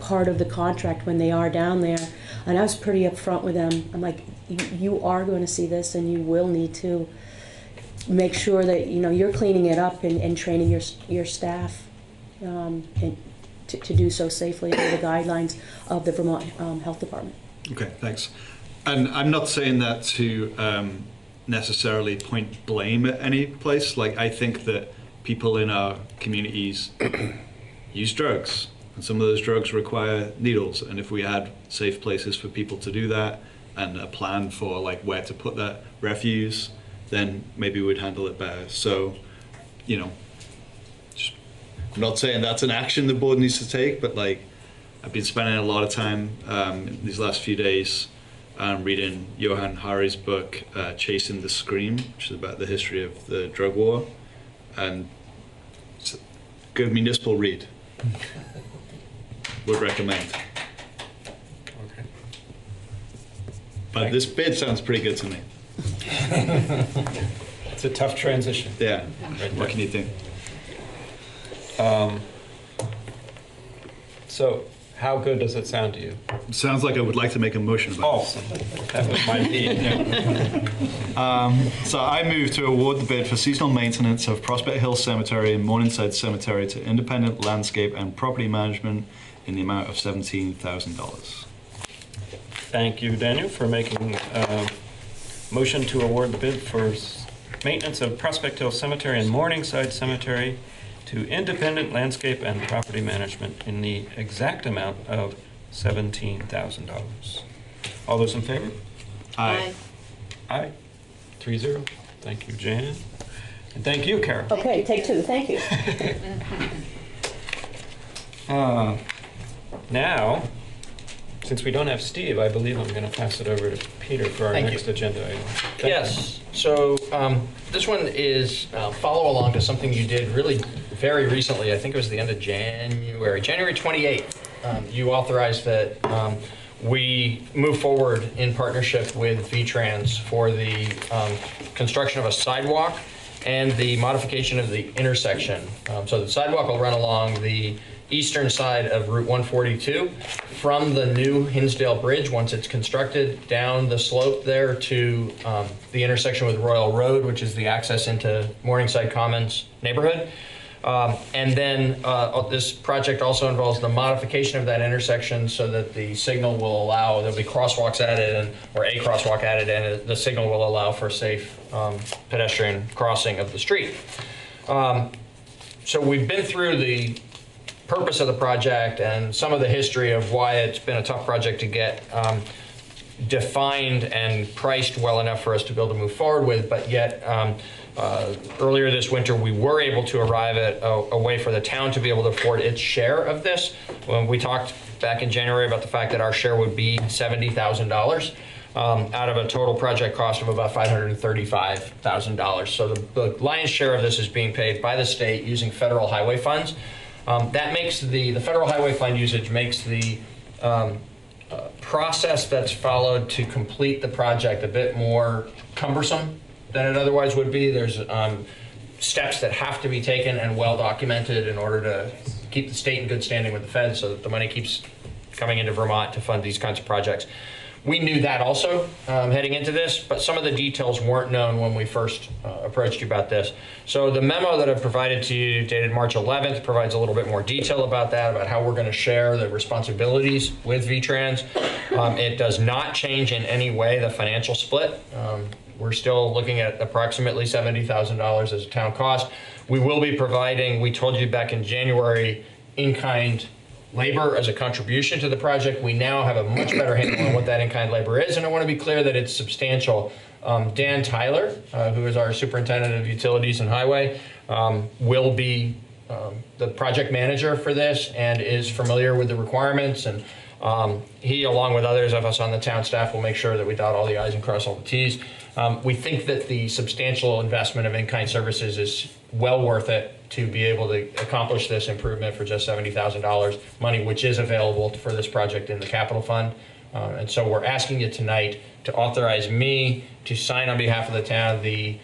part of the contract when they are down there. And I was pretty upfront with them. I'm like, you are going to see this, and you will need to make sure that you're cleaning it up and training your staff and to do so safely under the guidelines of the Vermont Health Department. Okay, thanks. And I'm not saying that to necessarily point blame at any place. Like, I think that people in our communities use drugs, and some of those drugs require needles. And if we had safe places for people to do that and a plan for like where to put that refuse, then maybe we'd handle it better. So, I'm not saying that's an action the board needs to take, but like, I've been spending a lot of time in these last few days reading Johan Hari's book, Chasing the Scream, which is about the history of the drug war. And it's a good municipal read. Would recommend. Okay. But this bid sounds pretty good to me. It's a tough transition. Yeah. What can you think? So, how good does it sound to you? Sounds like I would like to make a motion about Oh, that was my lead. So I move to award the bid for seasonal maintenance of Prospect Hill Cemetery and Morningside Cemetery to Independent Landscape and Property Management in the amount of $17,000. Thank you, Daniel, for making a motion to award the bid for maintenance of Prospect Hill Cemetery and Morningside Cemetery to Independent Landscape and Property Management in the exact amount of $17,000. All those in favor? Aye. Aye. 3-0. Thank you, Jan. And thank you, Kara. Okay, take two. Thank you. Now, since we don't have Steve, I believe I'm going to pass it over to Peter for our next agenda item. Yes. So this one is follow along to something you did really very recently. I think it was the end of January 28th. You authorized that we move forward in partnership with VTrans for the construction of a sidewalk and the modification of the intersection. So the sidewalk will run along the eastern side of Route 142 from the new Hinsdale Bridge once it's constructed down the slope there to the intersection with Royal Road, which is the access into Morningside Commons neighborhood. And then this project also involves the modification of that intersection so that the signal will allow, there'll be crosswalks added or a crosswalk added, and the signal will allow for safe pedestrian crossing of the street. So we've been through the purpose of the project and some of the history of why it's been a tough project to get defined and priced well enough for us to be able to move forward with, but yet earlier this winter we were able to arrive at a way for the town to be able to afford its share of this. When we talked back in January about the fact that our share would be $70,000 out of a total project cost of about $535,000. So the lion's share of this is being paid by the state using federal highway funds. That makes the federal highway fund usage makes the process that's followed to complete the project a bit more cumbersome than it otherwise would be. There's steps that have to be taken and well documented in order to keep the state in good standing with the feds so that the money keeps coming into Vermont to fund these kinds of projects. We knew that also heading into this, but some of the details weren't known when we first approached you about this. So the memo that I've provided to you dated March 11th provides a little bit more detail about that, about how we're going to share the responsibilities with VTrans. It does not change in any way the financial split. We're still looking at approximately $70,000 as a town cost. We will be providing, we told you back in January, in-kind labor as a contribution to the project. We now have a much better handle on what that in-kind labor is, and I want to be clear that it's substantial. Dan Tyler, who is our superintendent of utilities and highway, will be the project manager for this and is familiar with the requirements, and he, along with others of us on the town staff, will make sure that we dot all the I's and cross all the T's. We think that the substantial investment of in-kind services is well worth it to be able to accomplish this improvement for just $70,000, money which is available for this project in the capital fund. And so we're asking you tonight to authorize me to sign on behalf of the town the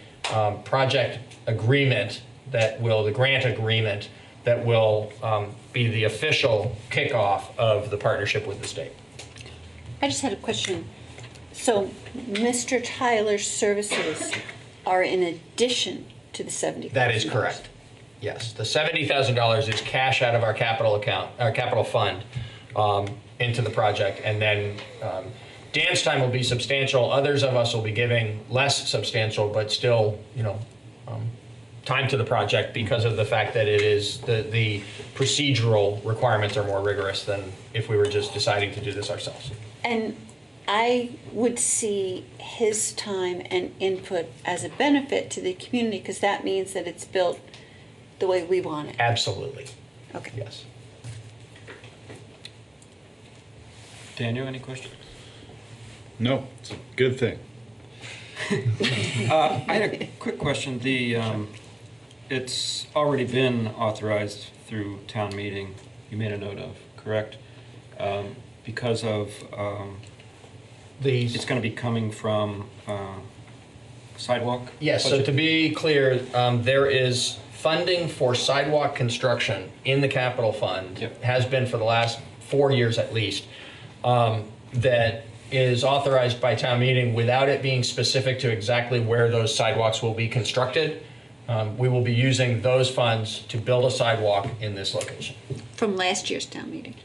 project agreement the grant agreement that will be the official kickoff of the partnership with the state. I just had a question. So Mr. Tyler's services are in addition to the $70,000? That is correct. Yes, the $70,000 is cash out of our capital account, our capital fund, into the project, and then Dan's time will be substantial. Others of us will be giving less substantial, but still, time to the project because of the fact that it is the procedural requirements are more rigorous than if we were just deciding to do this ourselves. And I would see his time and input as a benefit to the community because that means that it's built the way we want it. Absolutely. Okay. Yes. Daniel, any questions? No, it's a good thing. I had a quick question. It's already been authorized through town meeting. You made a note of, correct? Because of it's going to be coming from sidewalk. Yes. budget? So to be clear, there is funding for sidewalk construction in the capital fund. Yep. Has been for the last 4 years at least. That is authorized by town meeting without it being specific to exactly where those sidewalks will be constructed. We will be using those funds to build a sidewalk in this location. From last year's town meeting.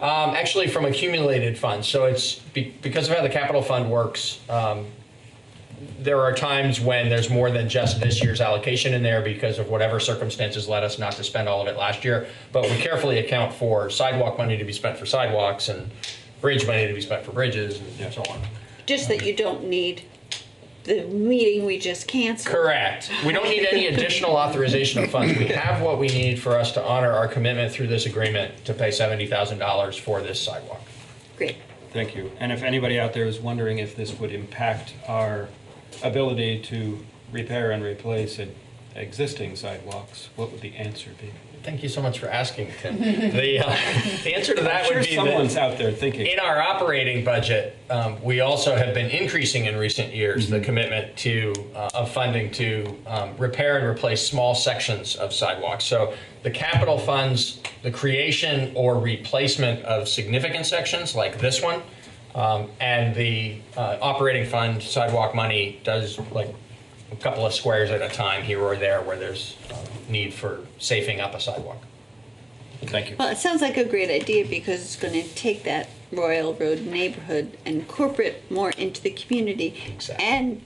Actually, from accumulated funds. So it's because of how the capital fund works. There are times when there's more than just this year's allocation in there because of whatever circumstances led us not to spend all of it last year. But we carefully account for sidewalk money to be spent for sidewalks and bridge money to be spent for bridges and so on. Just that you don't need the meeting we just canceled. Correct. We don't need any additional authorization of funds. We have what we need for us to honor our commitment through this agreement to pay $70,000 for this sidewalk. Great. Thank you. And if anybody out there is wondering if this would impact our ability to repair and replace existing sidewalks, what would the answer be? Thank you so much for asking, Tim. The answer to that would be someone's out there thinking. In our operating budget, we also have been increasing in recent years the commitment of funding to repair and replace small sections of sidewalks. So the capital funds the creation or replacement of significant sections like this one, and the operating fund sidewalk money does like a couple of squares at a time here or there where there's need for safing up a sidewalk. Thank you. Well, it sounds like a great idea because it's going to take that Royal Road neighborhood and incorporate more into the community. Exactly. And,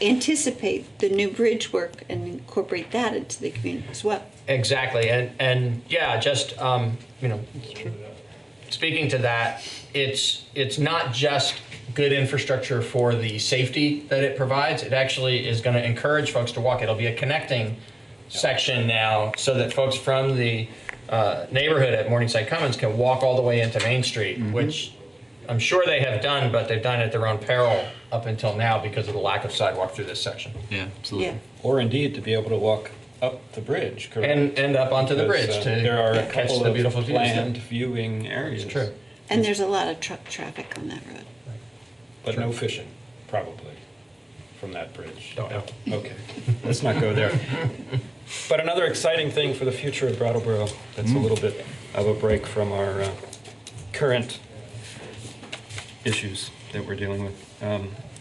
anticipate the new bridge work and incorporate that into the community as well. Exactly. And yeah, just, speaking to that, it's not just good infrastructure for the safety that it provides. It actually is going to encourage folks to walk. It'll be a connecting section now so that folks from the neighborhood at Morningside Commons can walk all the way into Main Street, which I'm sure they have done, but they've done at their own peril up until now because of the lack of sidewalk through this section. Yeah, absolutely. Yeah. Or indeed to be able to walk up the bridge, correct? And up onto the Because, bridge to there are a catch couple the beautiful of views. planned viewing areas. It's true. And there's a lot of truck traffic on that road. But no fishing, probably, from that bridge. Don't know. Okay, let's not go there. But another exciting thing for the future of Brattleboro, that's a little bit of a break from our current issues that we're dealing with.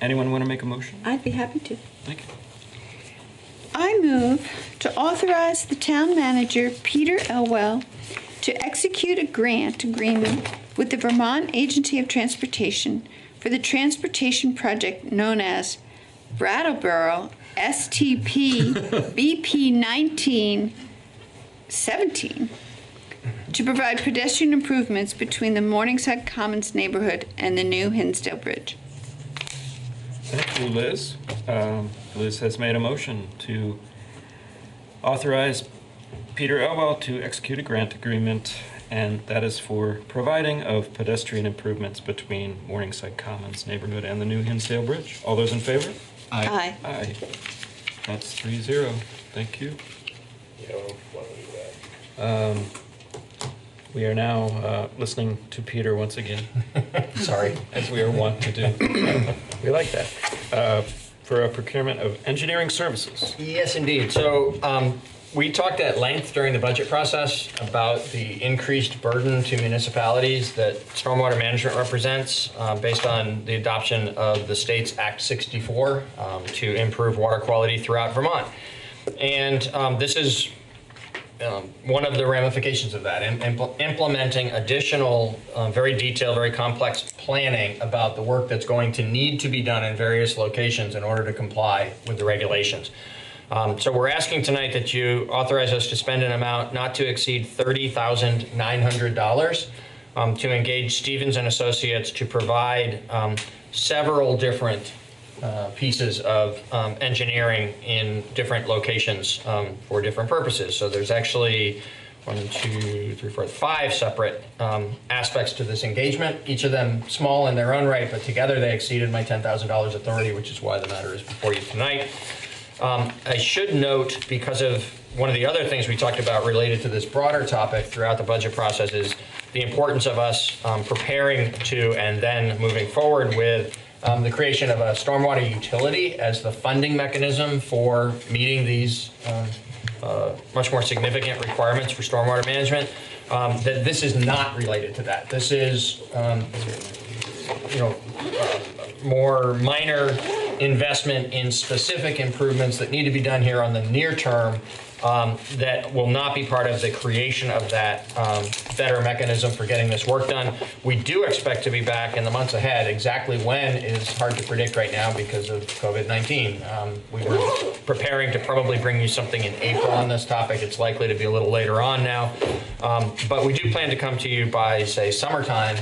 Anyone want to make a motion? I'd be happy to. Thank you. I move to authorize the town manager, Peter Elwell, to execute a grant agreement with the Vermont Agency of Transportation for the transportation project known as Brattleboro STP BP 1917 to provide pedestrian improvements between the Morningside Commons neighborhood and the new Hinsdale Bridge. Thank you, Liz. Liz has made a motion to authorize Peter Elwell to execute a grant agreement, and that is for providing of pedestrian improvements between Morningside Commons neighborhood and the new Hinsdale Bridge. All those in favor? Aye. Aye. That's 3-0. Thank you. We are now listening to Peter once again. Sorry. As we are wont to do. We like that. for a procurement of engineering services. Yes, indeed. So we talked at length during the budget process about the increased burden to municipalities that stormwater management represents based on the adoption of the state's Act 64 to improve water quality throughout Vermont. And this is one of the ramifications of that, implementing additional, very detailed, very complex planning about the work that's going to need to be done in various locations in order to comply with the regulations. So we're asking tonight that you authorize us to spend an amount not to exceed $30,900 to engage Stevens and Associates to provide several different pieces of engineering in different locations for different purposes. So there's actually 5 separate aspects to this engagement, each of them small in their own right, but together they exceeded my $10,000 authority, which is why the matter is before you tonight. I should note, because of one of the other things we talked about related to this broader topic throughout the budget process, is the importance of us preparing to and then moving forward with the creation of a stormwater utility as the funding mechanism for meeting these much more significant requirements for stormwater management. That this is not related to that. This is, more minor investment in specific improvements that need to be done here on the near term that will not be part of the creation of that better mechanism for getting this work done. We do expect to be back in the months ahead. Exactly when is hard to predict right now because of COVID-19. We were preparing to probably bring you something in April on this topic. It's likely to be a little later on now. But we do plan to come to you by, say, summertime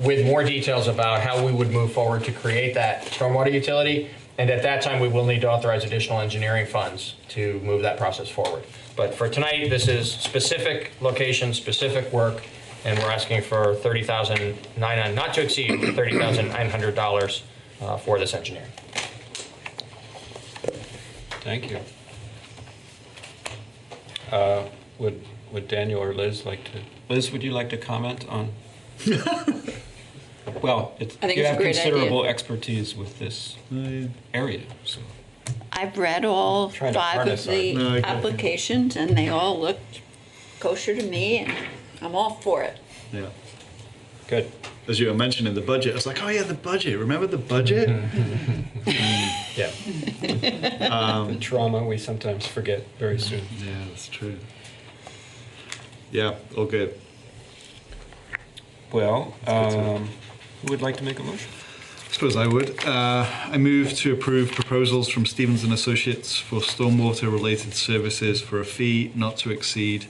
with more details about how we would move forward to create that stormwater utility. And at that time, we will need to authorize additional engineering funds to move that process forward. But for tonight, this is specific location, specific work, and we're asking for $30,900, not to exceed $30,900 for this engineering. Thank you. Would Daniel or Liz like to? Liz, would you like to comment on? Well, you have considerable expertise with this area. So. I've read all 5 of the applications, and they all looked kosher to me, and I'm all for it. Yeah. Good. As you were mentioning the budget, I was like, oh yeah, the budget. Remember the budget? Yeah. The trauma we sometimes forget very soon. Yeah, that's true. Yeah, all good. Well, who would like to make a motion? I suppose I would. I move to approve proposals from Stevens and Associates for stormwater related services for a fee not to exceed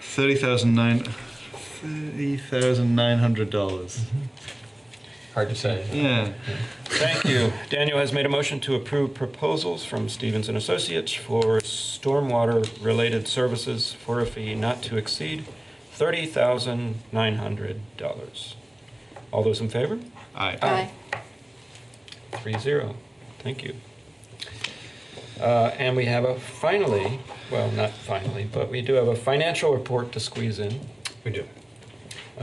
$30,900. Hard to say. Yeah. Thank you. Daniel has made a motion to approve proposals from Stevens and Associates for stormwater related services for a fee not to exceed $30,900. All those in favor? Aye. Aye. 3-0. Thank you. And we have not finally, but we do have a financial report to squeeze in. We do.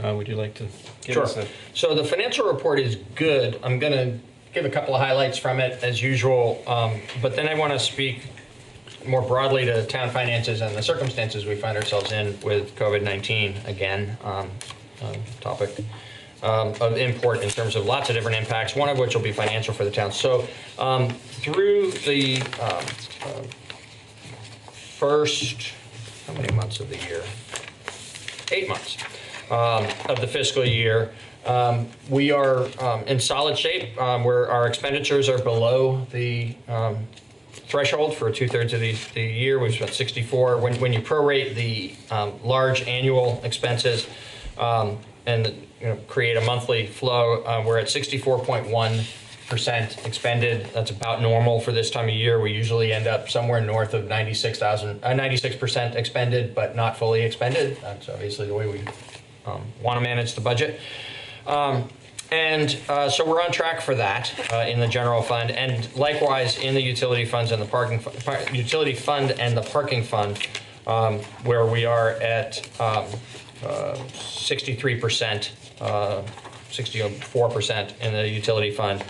Would you like to give Sure. us a... So the financial report is good. I'm going to give a couple of highlights from it as usual, but then I want to speak more broadly to town finances and the circumstances we find ourselves in with COVID-19 again, topic of import in terms of lots of different impacts, one of which will be financial for the town. So through the first, how many months of the year? 8 months of the fiscal year, we are in solid shape where our expenditures are below the threshold for 2/3 of the year. We've spent 64. When you prorate the large annual expenses and create a monthly flow, we're at 64.1% expended. That's about normal for this time of year. We usually end up somewhere north of 96% expended, but not fully expended. That's obviously the way we want to manage the budget. So we're on track for that in the general fund, and likewise in the utility funds and the parking utility fund and the parking fund, where we are at 63%, 64% in the utility fund,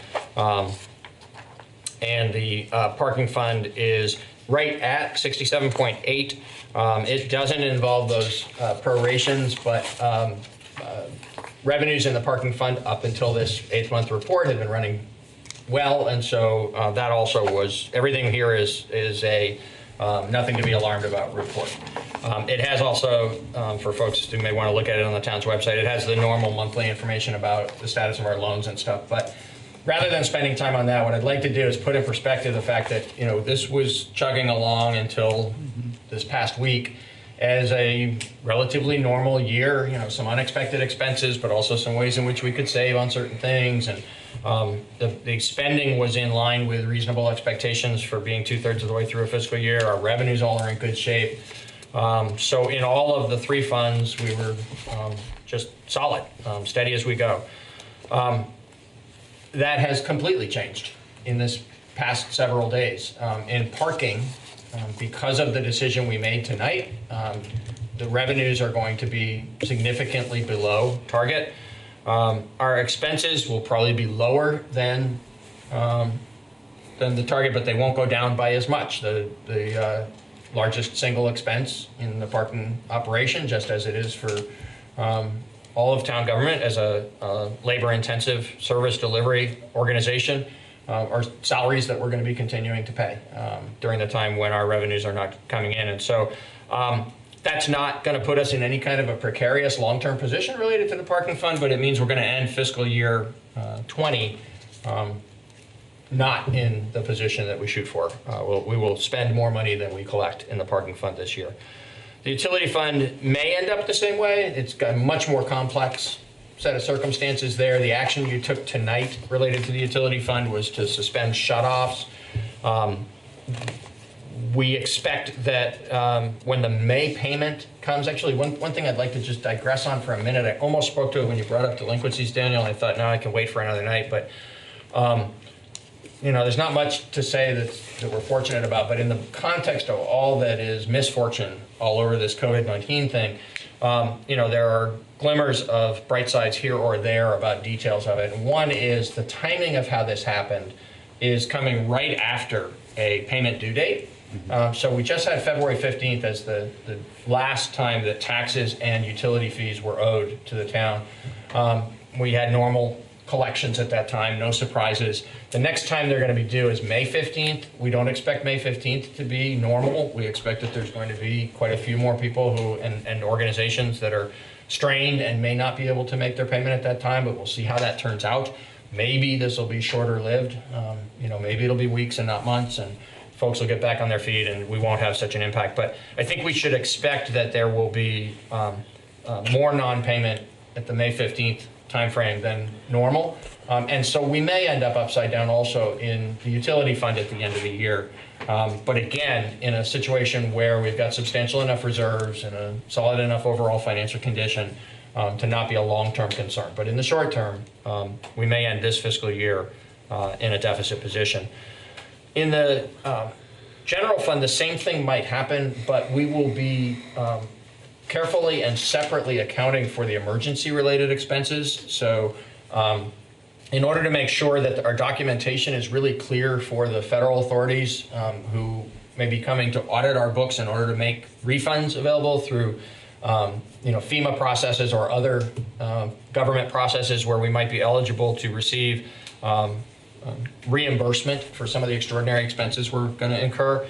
and the parking fund is right at 67.8. It doesn't involve those prorations, but revenues in the parking fund up until this 8th month report have been running well, and so that also was, everything here is a nothing to be alarmed about report. It has also, for folks who may want to look at it on the town's website, it has the normal monthly information about the status of our loans and stuff. But rather than spending time on that, what I'd like to do is put in perspective the fact that, you know, this was chugging along until this past week as a relatively normal year, you know, some unexpected expenses, but also some ways in which we could save on certain things. And the spending was in line with reasonable expectations for being 2/3 of the way through a fiscal year. Our revenues all are in good shape. So in all of the three funds, we were just solid, steady as we go. That has completely changed in this past several days. In parking, because of the decision we made tonight, the revenues are going to be significantly below target. Our expenses will probably be lower than the target, but they won't go down by as much. The largest single expense in the parking operation, just as it is for all of town government as a labor-intensive service delivery organization, are salaries that we're going to be continuing to pay during the time when our revenues are not coming in. And so that's not going to put us in any kind of a precarious long-term position related to the parking fund, but it means we're going to end fiscal year 20 not in the position that we shoot for. We will spend more money than we collect in the parking fund this year. The utility fund may end up the same way. It's got a much more complex set of circumstances there. The action you took tonight related to the utility fund was to suspend shutoffs. We expect that when the May payment comes, actually one thing I'd like to just digress on for a minute. I almost spoke to it when you brought up delinquencies, Daniel. I thought, no, I can wait for another night. But you know, there's not much to say that we're fortunate about, but in the context of all that is misfortune all over this COVID-19 thing, you know, there are glimmers of bright sides here or there about details of it. And one is the timing of how this happened is coming right after a payment due date. So we just had February 15th as the last time that taxes and utility fees were owed to the town. We had normal collections at that time, no surprises. The next time they're going to be due is May 15th. We don't expect May 15th to be normal. We expect that there's going to be quite a few more people who and organizations that are strained and may not be able to make their payment at that time, but we'll see how that turns out. Maybe this will be shorter lived. You know, maybe it'll be weeks and not months, and folks will get back on their feet and we won't have such an impact. But I think we should expect that there will be more non-payment at the May 15th timeframe than normal. And so we may end up upside down also in the utility fund at the end of the year. But again, in a situation where we've got substantial enough reserves and a solid enough overall financial condition to not be a long-term concern. But in the short term, we may end this fiscal year in a deficit position. In the general fund, the same thing might happen, but we will be carefully and separately accounting for the emergency-related expenses. So in order to make sure that our documentation is really clear for the federal authorities who may be coming to audit our books in order to make refunds available through you know, FEMA processes or other government processes where we might be eligible to receive reimbursement for some of the extraordinary expenses we're going to incur.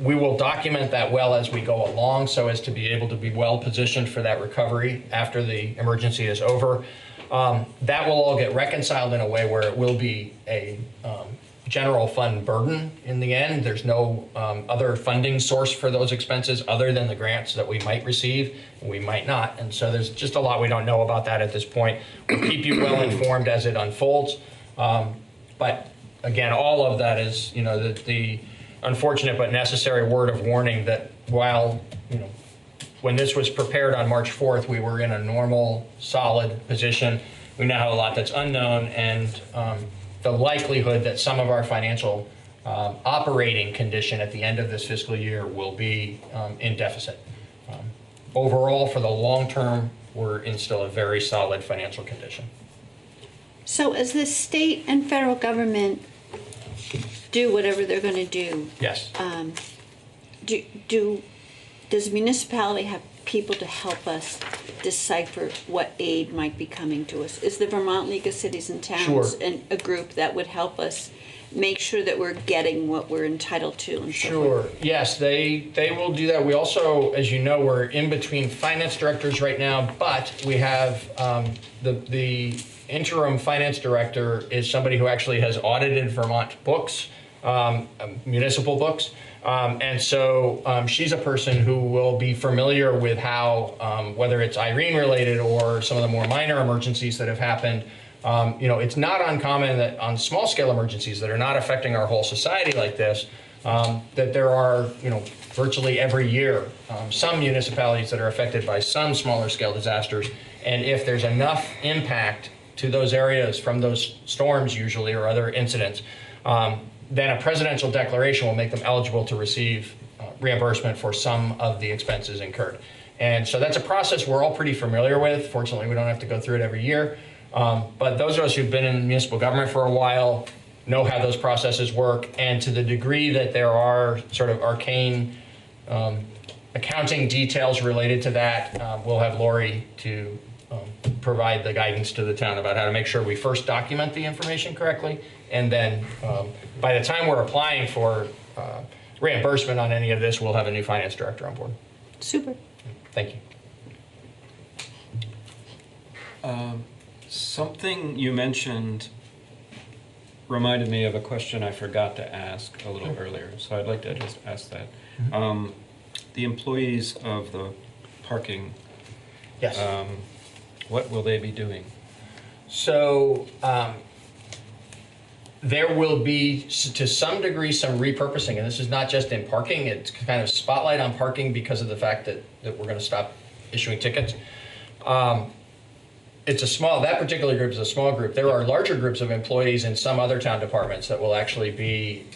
We will document that well as we go along so as to be able to be well positioned for that recovery after the emergency is over. That will all get reconciled in a way where it will be a general fund burden in the end. There's no other funding source for those expenses other than the grants that we might receive and we might not. And so there's just a lot we don't know about that at this point. We'll keep you well informed as it unfolds. But again, all of that is, you know, the unfortunate but necessary word of warning that while, you know, when this was prepared on March 4th, we were in a normal, solid position. We now have a lot that's unknown, and the likelihood that some of our financial operating condition at the end of this fiscal year will be in deficit. Overall, for the long term, we're in still a very solid financial condition. So as the state and federal government do whatever they're going to do, Yes. does the municipality have people to help us decipher what aid might be coming to us? Is the Vermont League of Cities and Towns Sure. a group that would help us make sure that we're getting what we're entitled to and so Sure. forth? Yes, they will do that. We also, as you know, we're in between finance directors right now, but we have the interim finance director is somebody who actually has audited Vermont books, municipal books. And so she's a person who will be familiar with how, whether it's Irene related or some of the more minor emergencies that have happened, it's not uncommon that on small scale emergencies that are not affecting our whole society like this, that there are, virtually every year, some municipalities that are affected by some smaller scale disasters. And if there's enough impact to those areas from those storms usually or other incidents, then a presidential declaration will make them eligible to receive reimbursement for some of the expenses incurred. And so that's a process we're all pretty familiar with. Fortunately, we don't have to go through it every year. But those of us who've been in municipal government for a while know how those processes work. And to the degree that there are sort of arcane accounting details related to that, we'll have Lori to provide the guidance to the town about how to make sure we first document the information correctly. And then by the time we're applying for reimbursement on any of this, we'll have a new finance director on board. Super. Thank you. Something you mentioned reminded me of a question I forgot to ask a little earlier, so I'd like to just ask that. The employees of the parking, Yes. what will they be doing? So there will be, to some degree, some repurposing, and this is not just in parking. It's kind of spotlight on parking because of the fact that we're going to stop issuing tickets. That particular group is a small group. There are larger groups of employees in some other town departments that will actually be,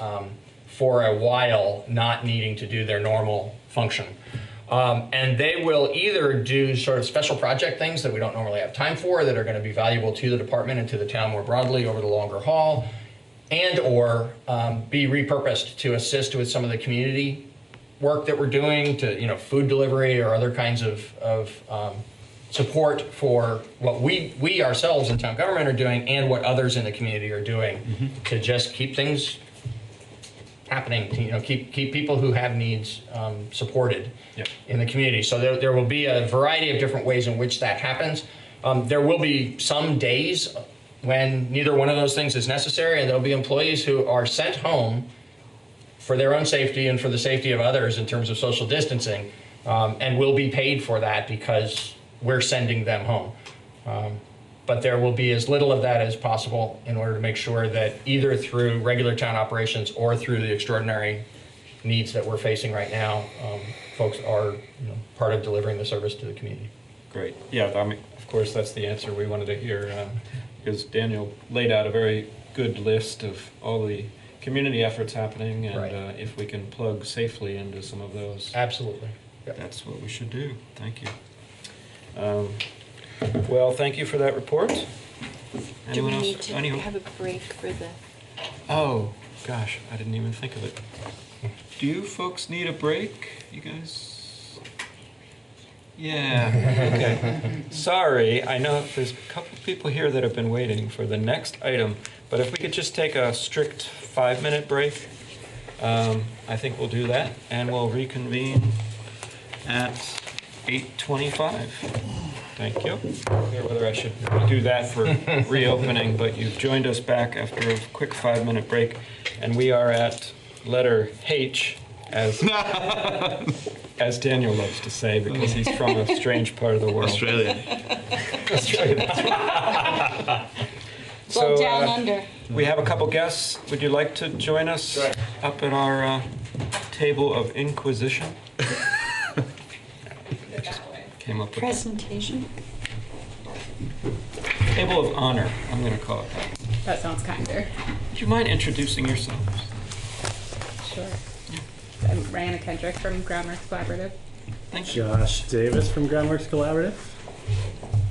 for a while, not needing to do their normal function. And they will either do sort of special project things that we don't normally have time for that are going to be valuable to the department and to the town more broadly over the longer haul, and or be repurposed to assist with some of the community work that we're doing, to food delivery or other kinds of support for what we ourselves in town government are doing and what others in the community are doing to just keep things happening, to keep people who have needs supported in the community. So there will be a variety of different ways in which that happens. There will be some days when neither one of those things is necessary, and there'll be employees who are sent home for their own safety and for the safety of others in terms of social distancing, and will be paid for that because we're sending them home. But there will be as little of that as possible in order to make sure that either through regular town operations or through the extraordinary needs that we're facing right now, folks are part of delivering the service to the community. Great. Yeah, I mean, of course, that's the answer we wanted to hear, because Daniel laid out a very good list of all the community efforts happening, and Right. If we can plug safely into some of those, Absolutely. that's what we should do. Thank you. Well, thank you for that report. Do Anyone we else? need to have a break for the... Oh, gosh, I didn't even think of it. Do you folks need a break? You guys? Yeah, okay. Sorry, I know there's a couple of people here that have been waiting for the next item, but if we could just take a strict 5-minute break, I think we'll do that, and we'll reconvene at 8:25. Thank you. I don't know whether I should do that for reopening, but you've joined us back after a quick 5-minute break, and we are at letter H, as Daniel loves to say, because he's from a strange part of the world. Australia. Well, down under. We have a couple guests. Would you like to join us up at our table of inquisition? Came up with Presentation. table of honor. I'm going to call it that. That sounds kinder. Would you mind introducing yourselves? Sure. I'm Rihanna Kendrick from Groundworks Collaborative. Thank you. Josh Davis from Groundworks Collaborative.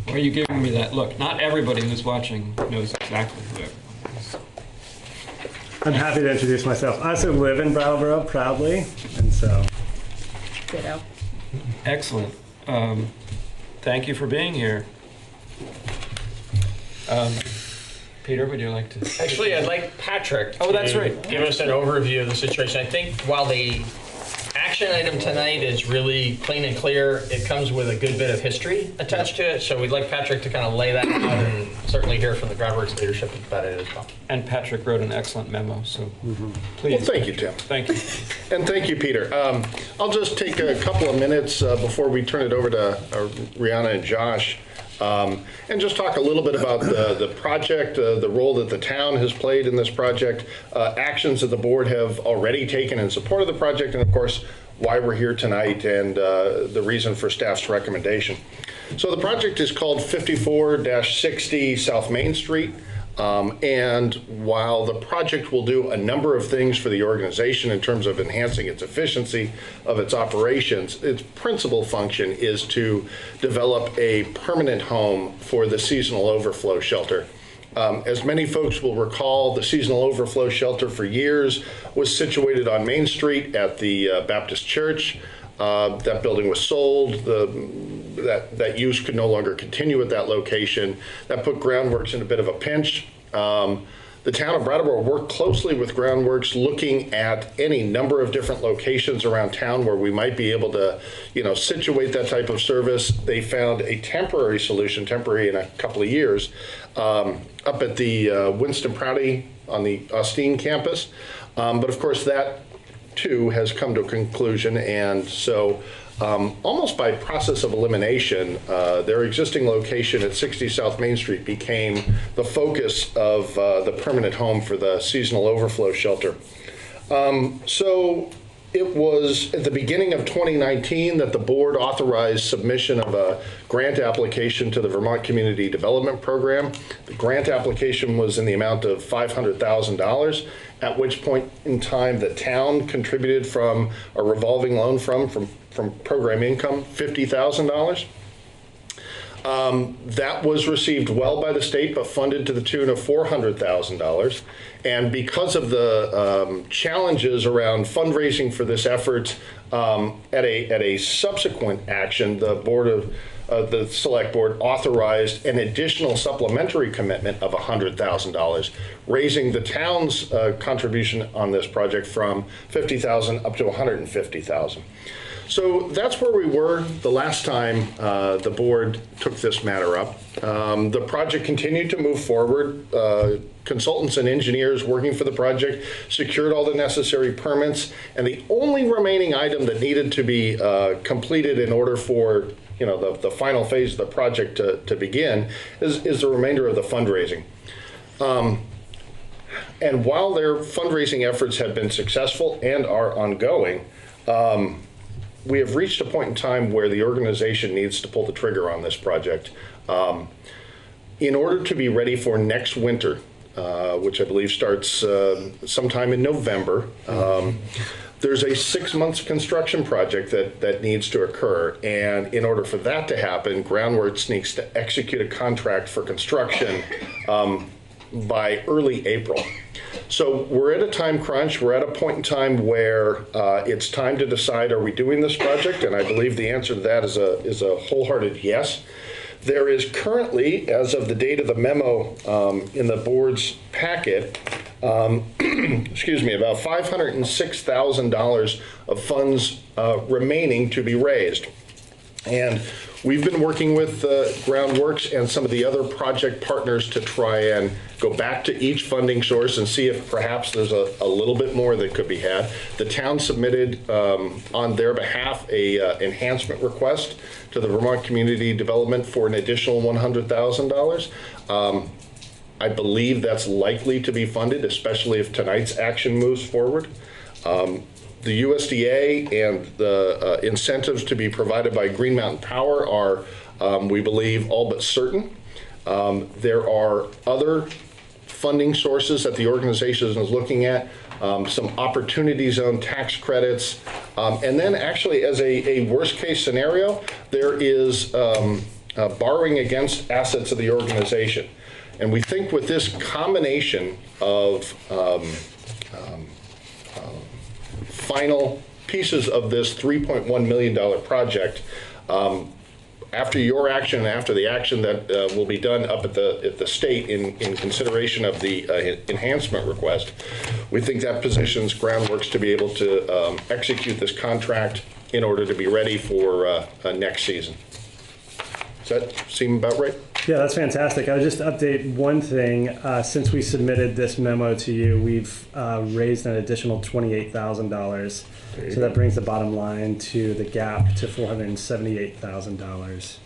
Why are you giving me that look? Not everybody who's watching knows exactly who everyone is. I'm happy to introduce myself. I also live in Brattleboro proudly, and so. Ditto. Excellent. Thank you for being here. Peter, would you like to? Actually, I'd like Patrick Oh, that's to right. give us an overview of the situation. I think while the action item tonight is really clean and clear, it comes with a good bit of history attached to it. So we'd like Patrick to kind of lay that out and certainly hear from the Groundworks leadership about it as well. And Patrick wrote an excellent memo, so please. Well, thank you, Tim. Thank you. And thank you, Peter. I'll just take a couple of minutes before we turn it over to Rihanna and Josh, and just talk a little bit about the project, the role that the town has played in this project, actions that the board have already taken in support of the project, and of course, why we're here tonight and the reason for staff's recommendation. So the project is called 54-60 South Main Street. And while the project will do a number of things for the organization in terms of enhancing its efficiency of its operations, its principal function is to develop a permanent home for the seasonal overflow shelter. As many folks will recall, the seasonal overflow shelter for years was situated on Main Street at the Baptist Church. That building was sold. That use could no longer continue at that location. That put Groundworks in a bit of a pinch. The town of Brattleboro worked closely with Groundworks, looking at any number of different locations around town where we might be able to, situate that type of service. They found a temporary solution, temporary in a couple of years, up at the Winston Prouty on the Austin campus. But of course, that too has come to a conclusion, and so almost by process of elimination, their existing location at 60 South Main Street became the focus of the permanent home for the seasonal overflow shelter. So it was at the beginning of 2019 that the board authorized submission of a grant application to the Vermont Community Development Program. The grant application was in the amount of $500,000, at which point in time the town contributed from a revolving loan from program income, $50,000. That was received well by the state, but funded to the tune of $400,000. And because of the challenges around fundraising for this effort, at a subsequent action, the select board authorized an additional supplementary commitment of $100,000, raising the town's contribution on this project from $50,000 up to $150,000. So that's where we were the last time the board took this matter up. The project continued to move forward. Consultants and engineers working for the project secured all the necessary permits, and the only remaining item that needed to be completed in order for the final phase of the project to begin is the remainder of the fundraising. And while their fundraising efforts have been successful and are ongoing, we have reached a point in time where the organization needs to pull the trigger on this project. In order to be ready for next winter, which I believe starts sometime in November, there's a 6 months construction project that needs to occur. And in order for that to happen, Groundworks needs to execute a contract for construction by early April. So we're at a time crunch. We're at a point in time where it's time to decide, are we doing this project? And I believe the answer to that is a wholehearted yes. There is currently, as of the date of the memo in the board's packet, excuse me, about $506,000 of funds remaining to be raised. And we've been working with Groundworks and some of the other project partners to try and go back to each funding source and see if perhaps there's a little bit more that could be had. The town submitted on their behalf a enhancement request to the Vermont Community Development for an additional $100,000. I believe that's likely to be funded, especially if tonight's action moves forward. The USDA and the incentives to be provided by Green Mountain Power are, we believe, all but certain. There are other funding sources that the organization is looking at, some opportunity zone tax credits, and then actually as a worst case scenario, there is borrowing against assets of the organization. And we think with this combination of final pieces of this $3.1 million project. After your action and after the action that will be done up at the state in consideration of the enhancement request, we think that positions Groundworks to be able to execute this contract in order to be ready for next season. Does that seem about right? Yeah, that's fantastic. I would just update one thing. Since we submitted this memo to you, we've raised an additional $28,000. So that brings the bottom line to the gap to $478,000.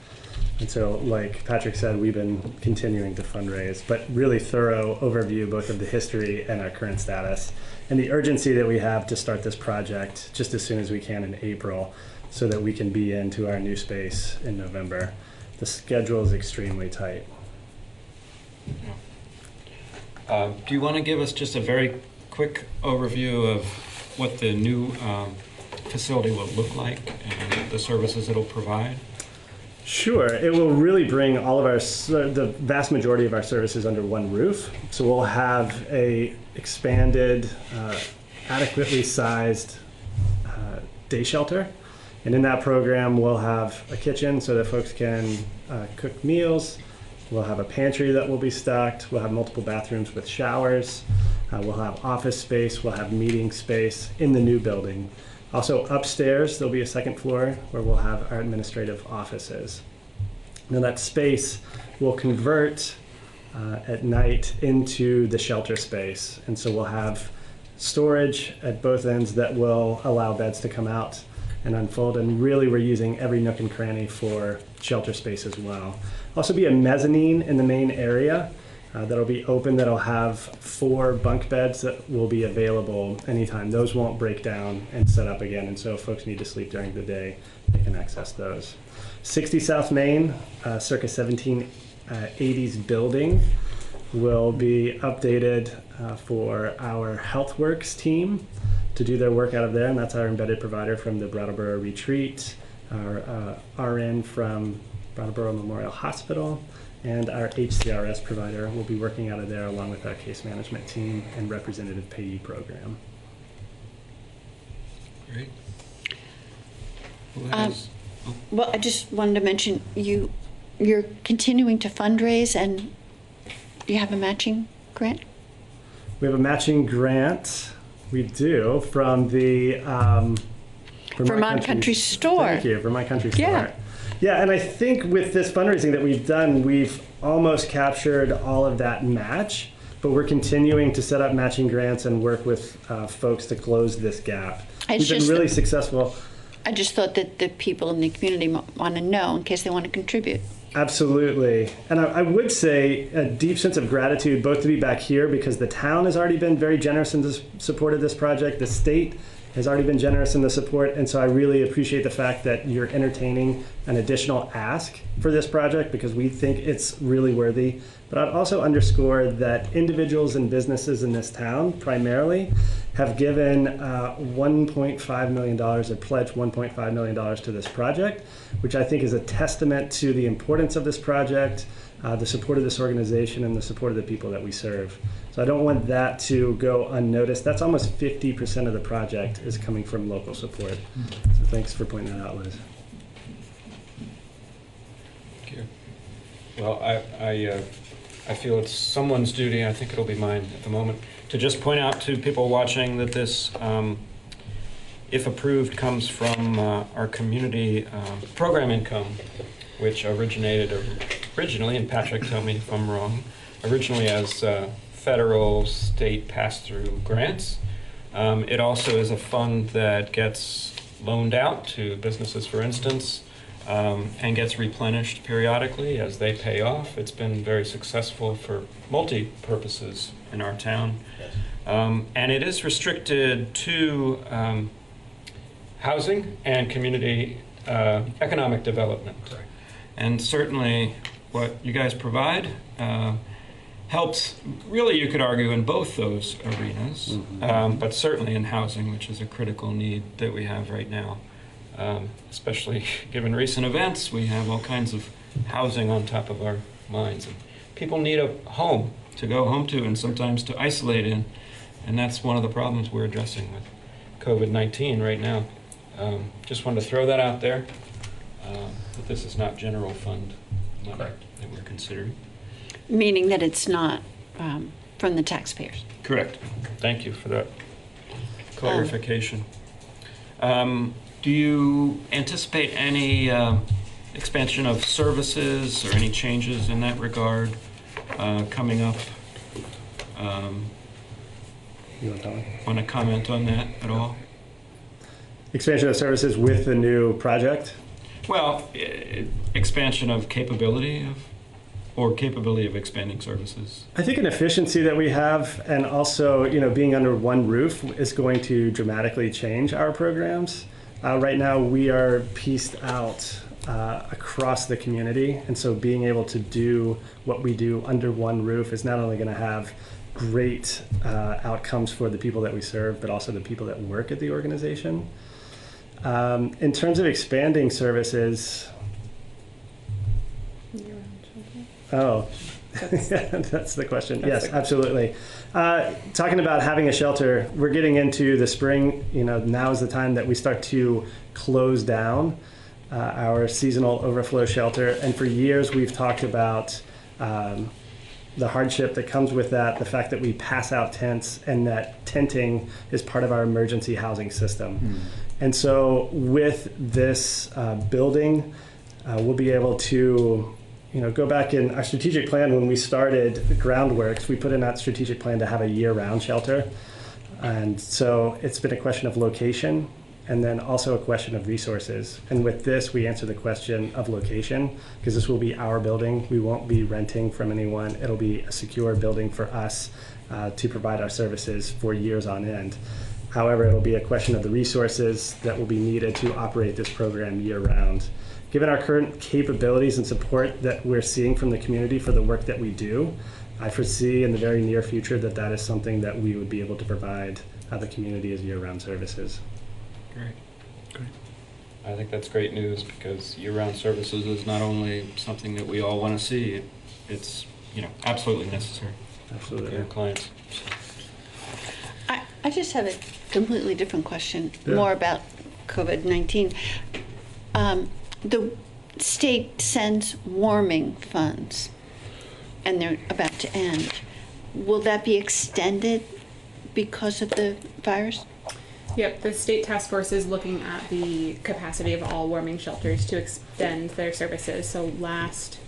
And so, like Patrick said, we've been continuing to fundraise, but really thorough overview both of the history and our current status and the urgency that we have to start this project just as soon as we can in April so that we can be into our new space in November. The schedule is extremely tight. Do you want to give us just a very quick overview of what the new facility will look like and the services it'll provide? Sure. It will really bring all of the vast majority of our services under one roof. So we'll have a expanded, adequately sized day shelter. And in that program, we'll have a kitchen so that folks can cook meals. We'll have a pantry that will be stocked. We'll have multiple bathrooms with showers. We'll have office space. We'll have meeting space in the new building. Also upstairs, there'll be a second floor where we'll have our administrative offices. Now that space will convert at night into the shelter space. And so we'll have storage at both ends that will allow beds to come out and unfold. And really we're using every nook and cranny for shelter space as well. Also be a mezzanine in the main area that'll be open, that'll have 4 bunk beds that will be available anytime. Those won't break down and set up again, and so if folks need to sleep during the day, they can access those. 60 South Main, circa 1780s building, will be updated for our HealthWorks team to do their work out of there, and that's our embedded provider from the Brattleboro Retreat, our RN from Brattleboro Memorial Hospital, and our HCRS provider will be working out of there along with our case management team and representative payee program. Great. Well, I just wanted to mention you're continuing to fundraise, and do you have a matching grant? We have a matching grant. We do from the Vermont Country Store. Thank you, Vermont Country Store. Yeah. Yeah, and I think with this fundraising that we've done, we've almost captured all of that match, but we're continuing to set up matching grants and work with folks to close this gap. We've been really successful. I just thought that the people in the community want to know in case they want to contribute. Absolutely. And I would say a deep sense of gratitude both to be back here because the town has already been very generous in the support of this project. The state has already been generous in the support, and so I really appreciate the fact that you're entertaining an additional ask for this project because we think it's really worthy. But I'd also underscore that individuals and businesses in this town primarily have given $1.5 million, or pledged $1.5 million to this project, which I think is a testament to the importance of this project, the support of this organization, and the support of the people that we serve. So I don't want that to go unnoticed. That's almost 50% of the project is coming from local support. So thanks for pointing that out, Liz. Thank you. Well, I feel it's someone's duty, I think it'll be mine at the moment, to just point out to people watching that this, if approved, comes from our community program income, which originated originally, and Patrick, tell me if I'm wrong, originally as federal, state pass-through grants. It also is a fund that gets loaned out to businesses, for instance, and gets replenished periodically as they pay off. It's been very successful for multi-purposes in our town. Yes. And it is restricted to housing and community economic development. Right. And certainly what you guys provide helps, really you could argue, in both those arenas, but certainly in housing, which is a critical need that we have right now. Especially given recent events, we have all kinds of housing on top of our minds. And people need a home to go home to and sometimes to isolate in. And that's one of the problems we're addressing with COVID-19 right now. Just wanted to throw that out there, that this is not general fund money that we're considering. Meaning that it's not from the taxpayers. Correct. Thank you for that clarification. Do you anticipate any expansion of services or any changes in that regard coming up? You want to comment on that at all? Expansion of services with the new project? Well, expansion of capability or capability of expanding services. I think an efficiency that we have, and also, being under one roof is going to dramatically change our programs. Right now, we are pieced out across the community, and so being able to do what we do under one roof is not only going to have great outcomes for the people that we serve, but also the people that work at the organization. In terms of expanding services, that's the question. Yes, absolutely. Talking about having a shelter, we're getting into the spring. Now is the time that we start to close down our seasonal overflow shelter. And for years, we've talked about the hardship that comes with that, the fact that we pass out tents, and that tenting is part of our emergency housing system. And so with this building, we'll be able to go back in our strategic plan. When we started the groundworks, we put in that strategic plan to have a year-round shelter. And so it's been a question of location and then also a question of resources. And with this, we answer the question of location, because this will be our building. We won't be renting from anyone. It'll be a secure building for us to provide our services for years on end. However, it'll be a question of the resources that will be needed to operate this program year-round. Given our current capabilities and support that we're seeing from the community for the work that we do, I foresee in the very near future that that is something that we would be able to provide the community as year-round services. Great. I think that's great news, because year-round services is not only something that we all want to see, it's absolutely necessary. Absolutely. For your clients. I just have a completely different question, more about COVID-19. The state sends warming funds, and they're about to end. Will that be extended because of the virus? Yep, the state task force is looking at the capacity of all warming shelters to extend their services. So last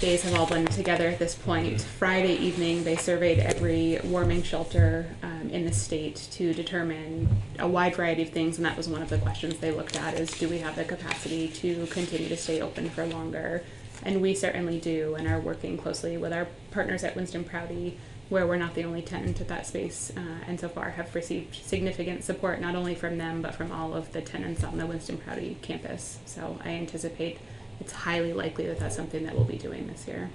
days have all blended together at this point. Friday evening, they surveyed every warming shelter in the state to determine a wide variety of things, and that was one of the questions they looked at, is do we have the capacity to continue to stay open for longer? And we certainly do, and are working closely with our partners at Winston Prouty, where we're not the only tenant at that space, and so far have received significant support, not only from them, but from all of the tenants on the Winston Prouty campus. So I anticipate it's highly likely that that's something that we'll be doing this year.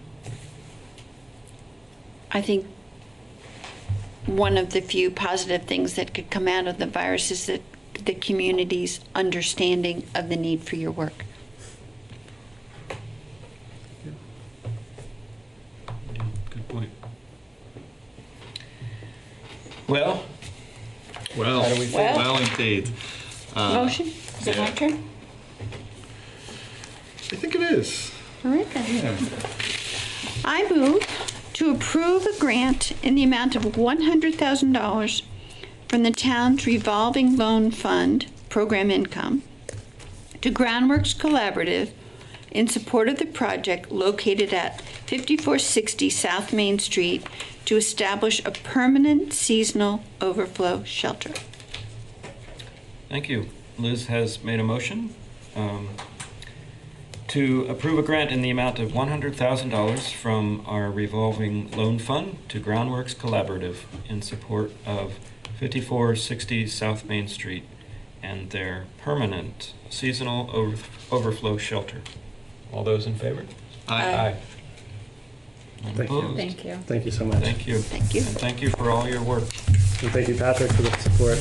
I think one of the few positive things that could come out of the virus is that the community's understanding of the need for your work. Good point. Well, how do we feel? Well, indeed. Motion? Is it my turn? I think it is. All right then. I move to approve a grant in the amount of $100,000 from the town's revolving loan fund program income to Groundworks Collaborative in support of the project located at 5460 South Main Street to establish a permanent seasonal overflow shelter. Thank you. Liz has made a motion to approve a grant in the amount of $100,000 from our revolving loan fund to Groundworks Collaborative in support of 5460 South Main Street and their permanent seasonal overflow shelter. All those in favor? Aye. Thank you. Thank you. Thank you so much. Thank you. Thank you. And thank you for all your work. And thank you, Patrick, for the support.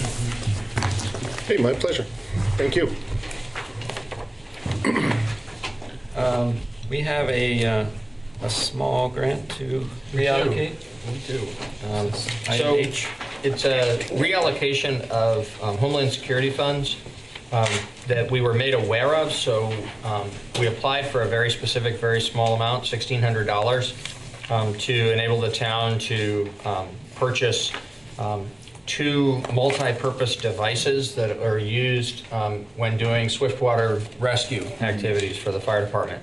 Hey, my pleasure. Thank you. We have a a small grant to reallocate? We do. Item So H. it's a reallocation of Homeland Security funds that we were made aware of. So we applied for a very specific, very small amount, $1,600, to enable the town to purchase 2 multi-purpose devices that are used when doing swiftwater rescue activities for the fire department.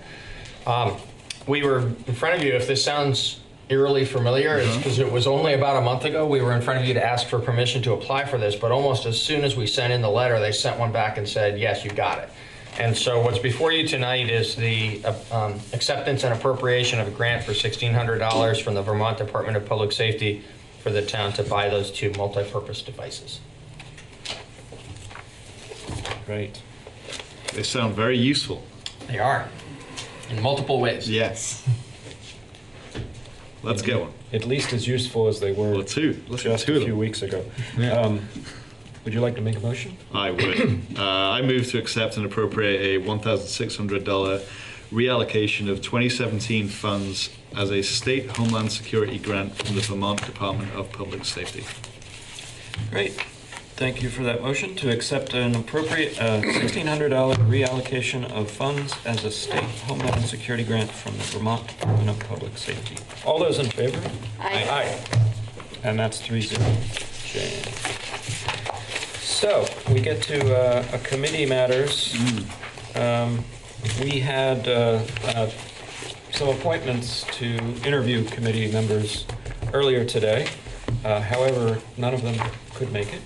We were in front of you, if this sounds eerily familiar, it's because it was only about a month ago we were in front of you to ask for permission to apply for this, but almost as soon as we sent in the letter, they sent one back and said, yes, you got it. And so what's before you tonight is the acceptance and appropriation of a grant for $1,600 from the Vermont Department of Public Safety for the town to buy those 2 multi-purpose devices. Great. They sound very useful. They are, in multiple ways. Yes. Let's get one. At least as useful as they were Let's just do a them. few weeks ago. Would you like to make a motion? I would. I move to accept and appropriate a $1,600 reallocation of 2017 funds as a state Homeland Security grant from the Vermont Department of Public Safety. Great. Thank you for that motion to accept and appropriate $1,600 reallocation of funds as a state Homeland Security grant from the Vermont Department of Public Safety. All those in favor? Aye. And that's 3-0. Jane. So we get to committee matters. We had some appointments to interview committee members earlier today. However, none of them could make it.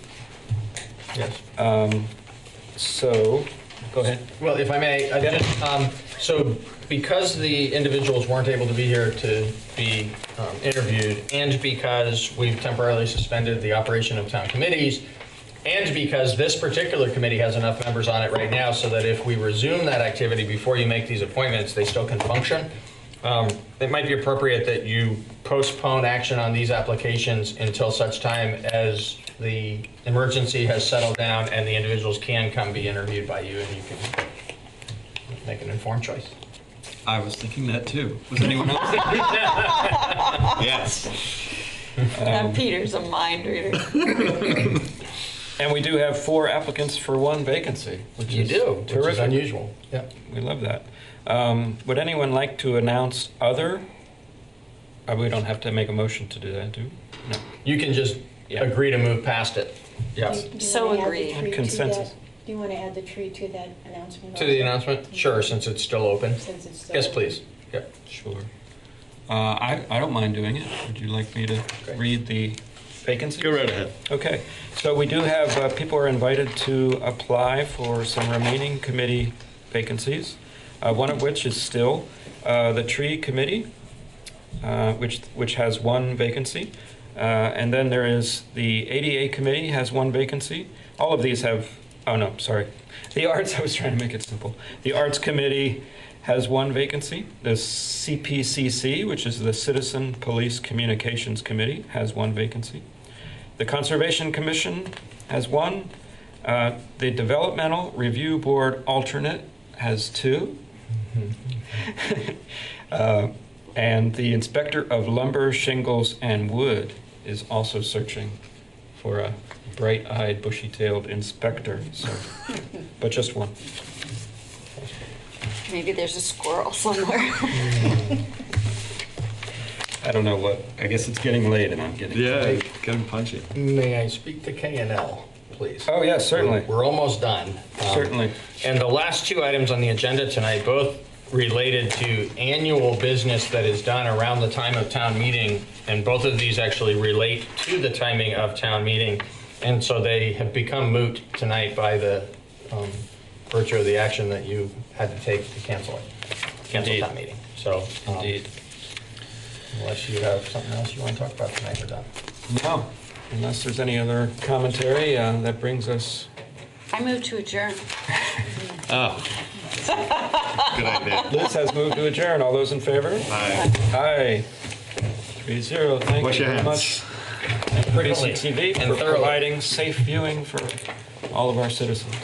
Yes. So, go ahead. Well, if I may, so because the individuals weren't able to be here to be interviewed, and because we've temporarily suspended the operation of town committees, and because this particular committee has enough members on it right now so that if we resume that activity before you make these appointments, they still can function, it might be appropriate that you postpone action on these applications until such time as the emergency has settled down and the individuals can come be interviewed by you and you can make an informed choice. I was thinking that too. Was anyone else thinking Yes. Peter's a mind reader. And we do have 4 applicants for 1 vacancy, which is terrific. Which is unusual. Yeah. We love that. Would anyone like to announce other? We don't have to make a motion to do that, do we? No. You can just agree to move past it. Yes. So agreed. Consensus. Do you want to add the tree to that announcement? To the announcement? Sure, since it's still open. Since it's still Yes, open. please. Yep. Sure. I don't mind doing it. Would you like me to read the vacancies? Go right ahead. Okay. So we do have, people are invited to apply for some remaining committee vacancies, one of which is still the Tree Committee, which has 1 vacancy. And then there is the ADA Committee has 1 vacancy. All of these have, oh no, sorry. The Arts, I was trying to make it simple. The Arts Committee has 1 vacancy. The CPCC, which is the Citizen Police Communications Committee, has 1 vacancy. The Conservation Commission has 1. The Developmental Review Board alternate has 2. And the Inspector of Lumber, Shingles, and Wood is also searching for a bright-eyed, bushy-tailed inspector. So, but just 1. Maybe there's a squirrel somewhere. I don't know what. I guess it's getting late, and I'm getting late. Getting punchy. May I speak to K&L, please? Oh, yes, certainly. We're almost done. Certainly. And the last 2 items on the agenda tonight, both related to annual business that is done around the time of town meeting, and both of these actually relate to the timing of town meeting, and so they have become moot tonight by the virtue of the action that you had to take to cancel town meeting. So, Indeed. Unless you have something else you want to talk about tonight, we're done. No, unless there's any other commentary, that brings us. I move to adjourn. Oh. Good idea. Liz has moved to adjourn. All those in favor? Aye. Aye. 3-0. Thank Wash you your very hands. much. And Frequently TV and for thoroughly. providing safe viewing for all of our citizens.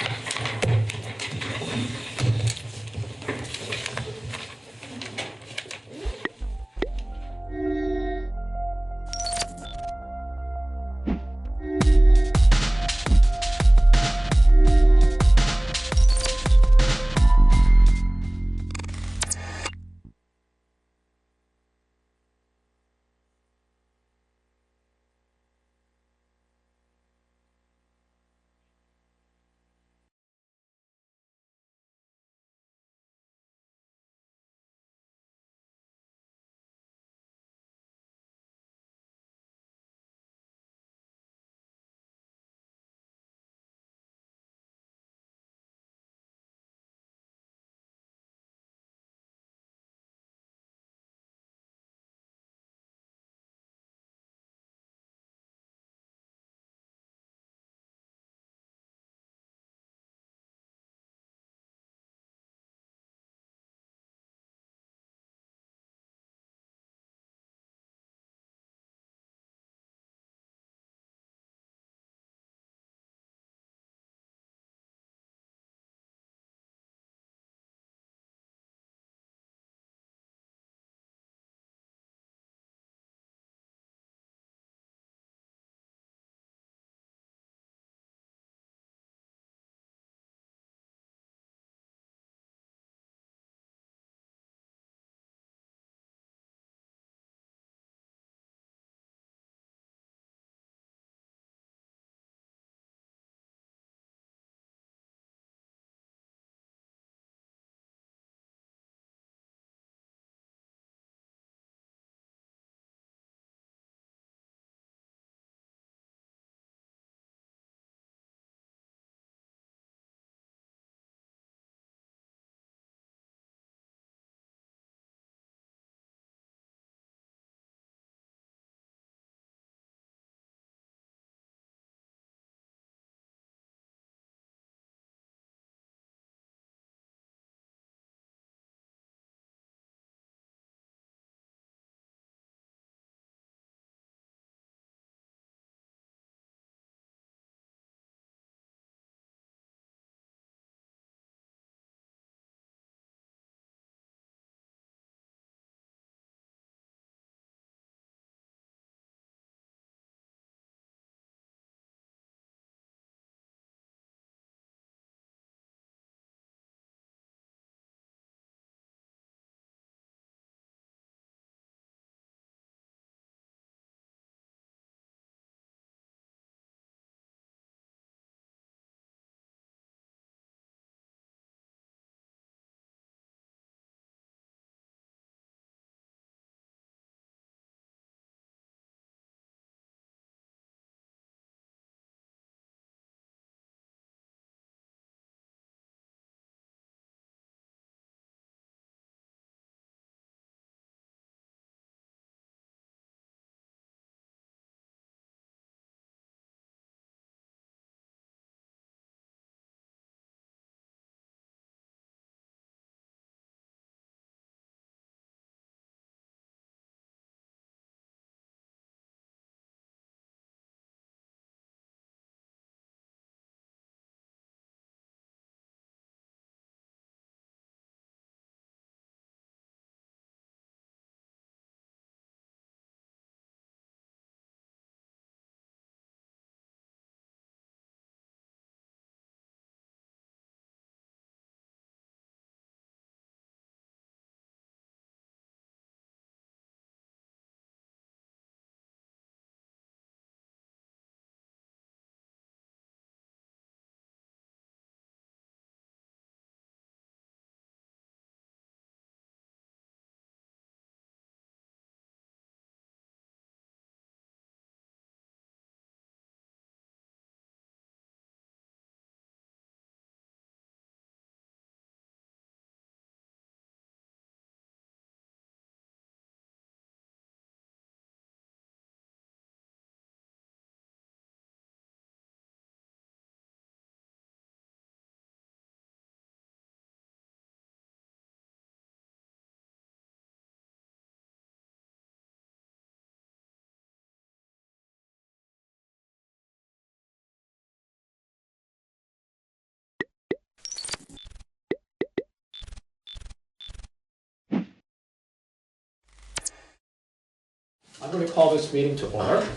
I'm going to call this meeting to order,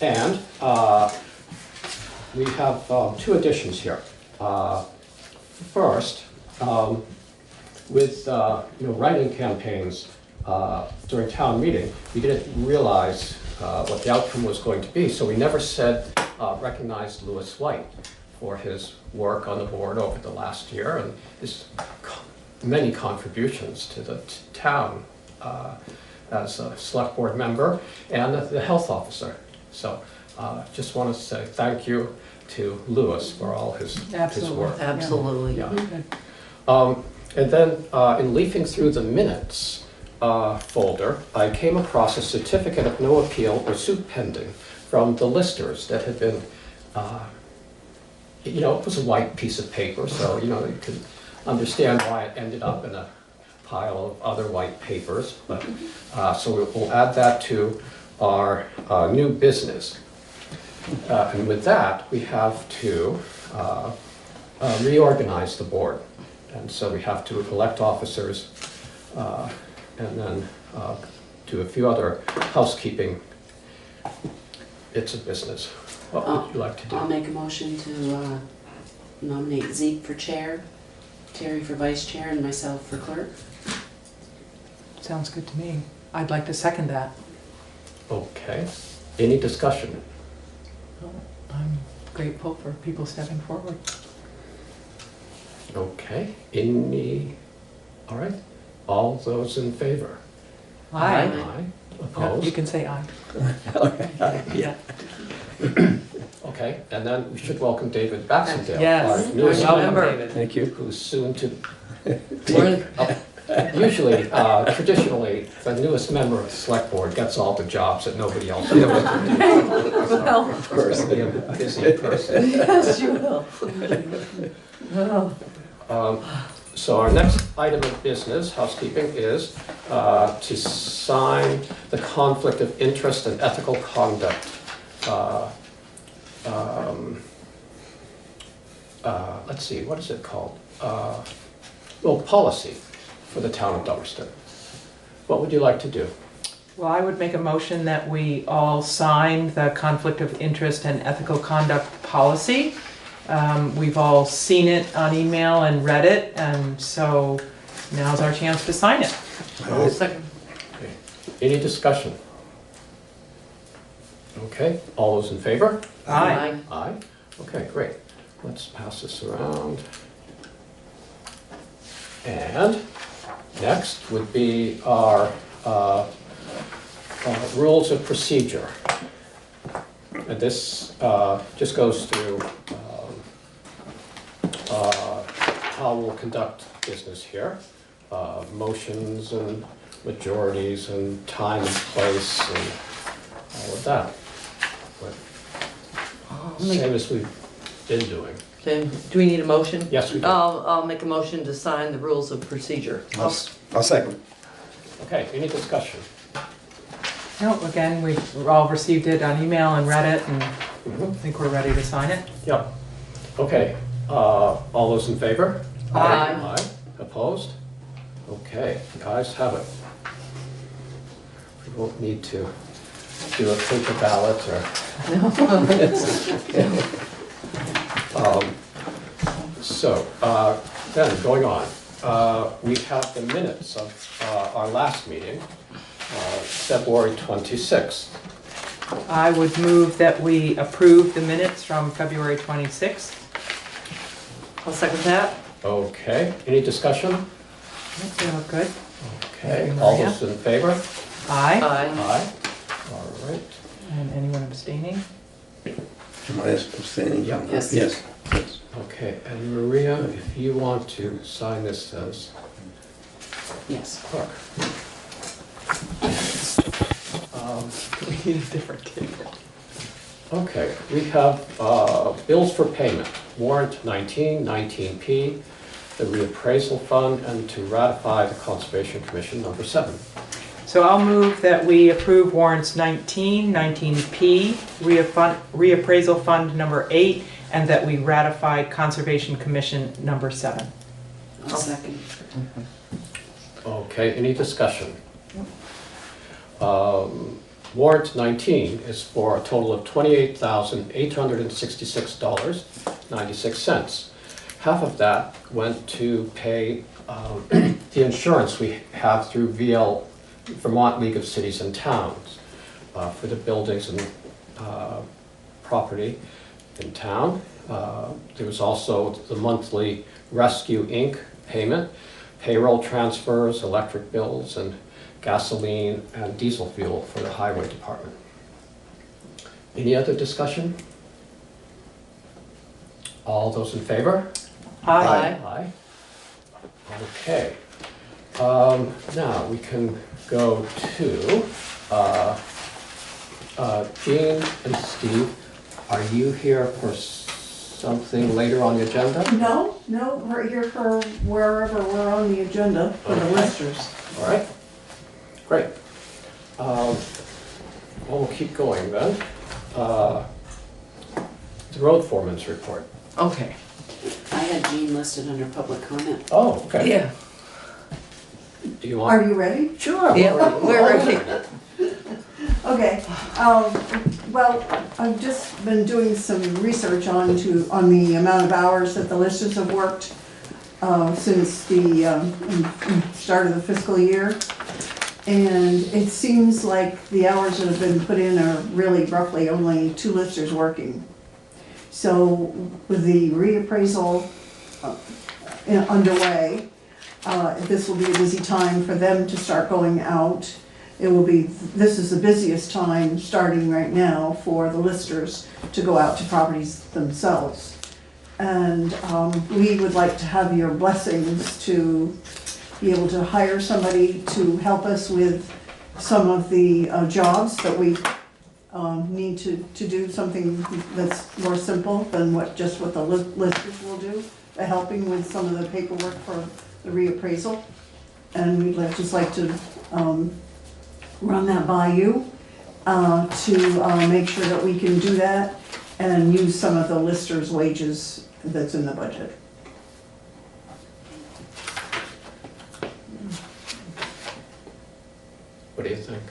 and we have two additions here. First, with writing campaigns during town meeting, we didn't realize what the outcome was going to be, so we never recognized Louis White for his work on the board over the last year and his many contributions to the town as a select board member and the health officer. So just want to say thank you to Louis for all his work. Absolutely. Yeah. And then in leafing through the minutes folder, I came across a certificate of no appeal or suit pending from the listers that had been, it was a white piece of paper, so you could understand why it ended up in a pile of other white papers. But so we'll add that to our new business. And with that, we have to reorganize the board. And so we have to elect officers and then do a few other housekeeping bits of business. What would you like to do? I'll make a motion to nominate Zeke for chair, Terry for vice chair, and myself for clerk. Sounds good to me. I'd like to second that. Okay. Any discussion? I'm grateful for people stepping forward. Okay. All right. All those in favor? Aye. Aye. Opposed? You can say aye. Yeah. Okay, and then we should welcome David Baxendale. Yes. Our newest Welcome, member. David. Thank you. Who's soon to usually, traditionally, the newest member of the select board gets all the jobs that nobody else does. Well, Of course, be a busy person. Yes, you will. So our next item of business, housekeeping, is to sign the conflict of interest and ethical conduct. Let's see, what is it called? Policy for the town of Dummerston. What would you like to do? Well, I would make a motion that we all sign the conflict of interest and ethical conduct policy. We've all seen it on email and read it, and so now's our chance to sign it. Second. Okay. Any discussion? Okay, all those in favor? Aye. Aye. Okay, great. Let's pass this around. And next would be our rules of procedure. And this just goes through how we'll conduct business here. Motions and majorities and time and place and all of that. But same as we've been doing. Okay, do we need a motion? Yes, we do. I'll make a motion to sign the rules of procedure. I'll second. Okay, any discussion? No, again, we've all received it on email and read it, and I think we're ready to sign it. Yep. Okay, all those in favor? Aye. Aye. Opposed? Okay, the ayes have it. We won't need to do a paper ballot or... So, then, going on, we have the minutes of our last meeting, February 26th. I would move that we approve the minutes from February 26th. I'll second that. Okay, any discussion? They look good. Okay, Thank you, all Maria. those in favor? Aye. Aye. All right. And anyone abstaining? Am I abstaining? Yeah. Yes. Yes. Okay, and Maria, if you want to sign this as Yes. clerk. We need a different table. Okay, we have bills for payment, warrant 19, 19P, the reappraisal fund, and to ratify the Conservation Commission number 7. So I'll move that we approve warrants 19, 19P, reappraisal fund number 8, and that we ratify Conservation Commission number 7. I'll second. Okay, any discussion? Warrant 19 is for a total of $28,866.96. Half of that went to pay the insurance we have through Vermont League of Cities and Towns for the buildings and property in town. There was also the monthly Rescue Inc. payment, payroll transfers, electric bills, and gasoline and diesel fuel for the highway department. Any other discussion? All those in favor? Aye. Aye. Okay. Now we can go to Jean and Steve. Are you here for something later on the agenda? No, we're here for wherever we're on the agenda for the listers. All right. Great. Well, we'll keep going then. The road foreman's report. Okay. I had Jean listed under public comment. Oh, okay. Yeah. Do you want? Are you ready? Sure. Yeah, we're ready. Okay. Well, I've just been doing some research on the amount of hours that the listers have worked since the start of the fiscal year. And it seems like the hours that have been put in are really roughly only 2 listers working. So with the reappraisal underway, this will be a busy time for them to start going out. This is the busiest time starting right now for the listers to go out to properties themselves. And we would like to have your blessings to be able to hire somebody to help us with some of the jobs that we need to do something that's more simple than what the listers will do, helping with some of the paperwork for the reappraisal. And we'd just like to run that by you to make sure that we can do that and use some of the listers' wages that's in the budget. What do you think?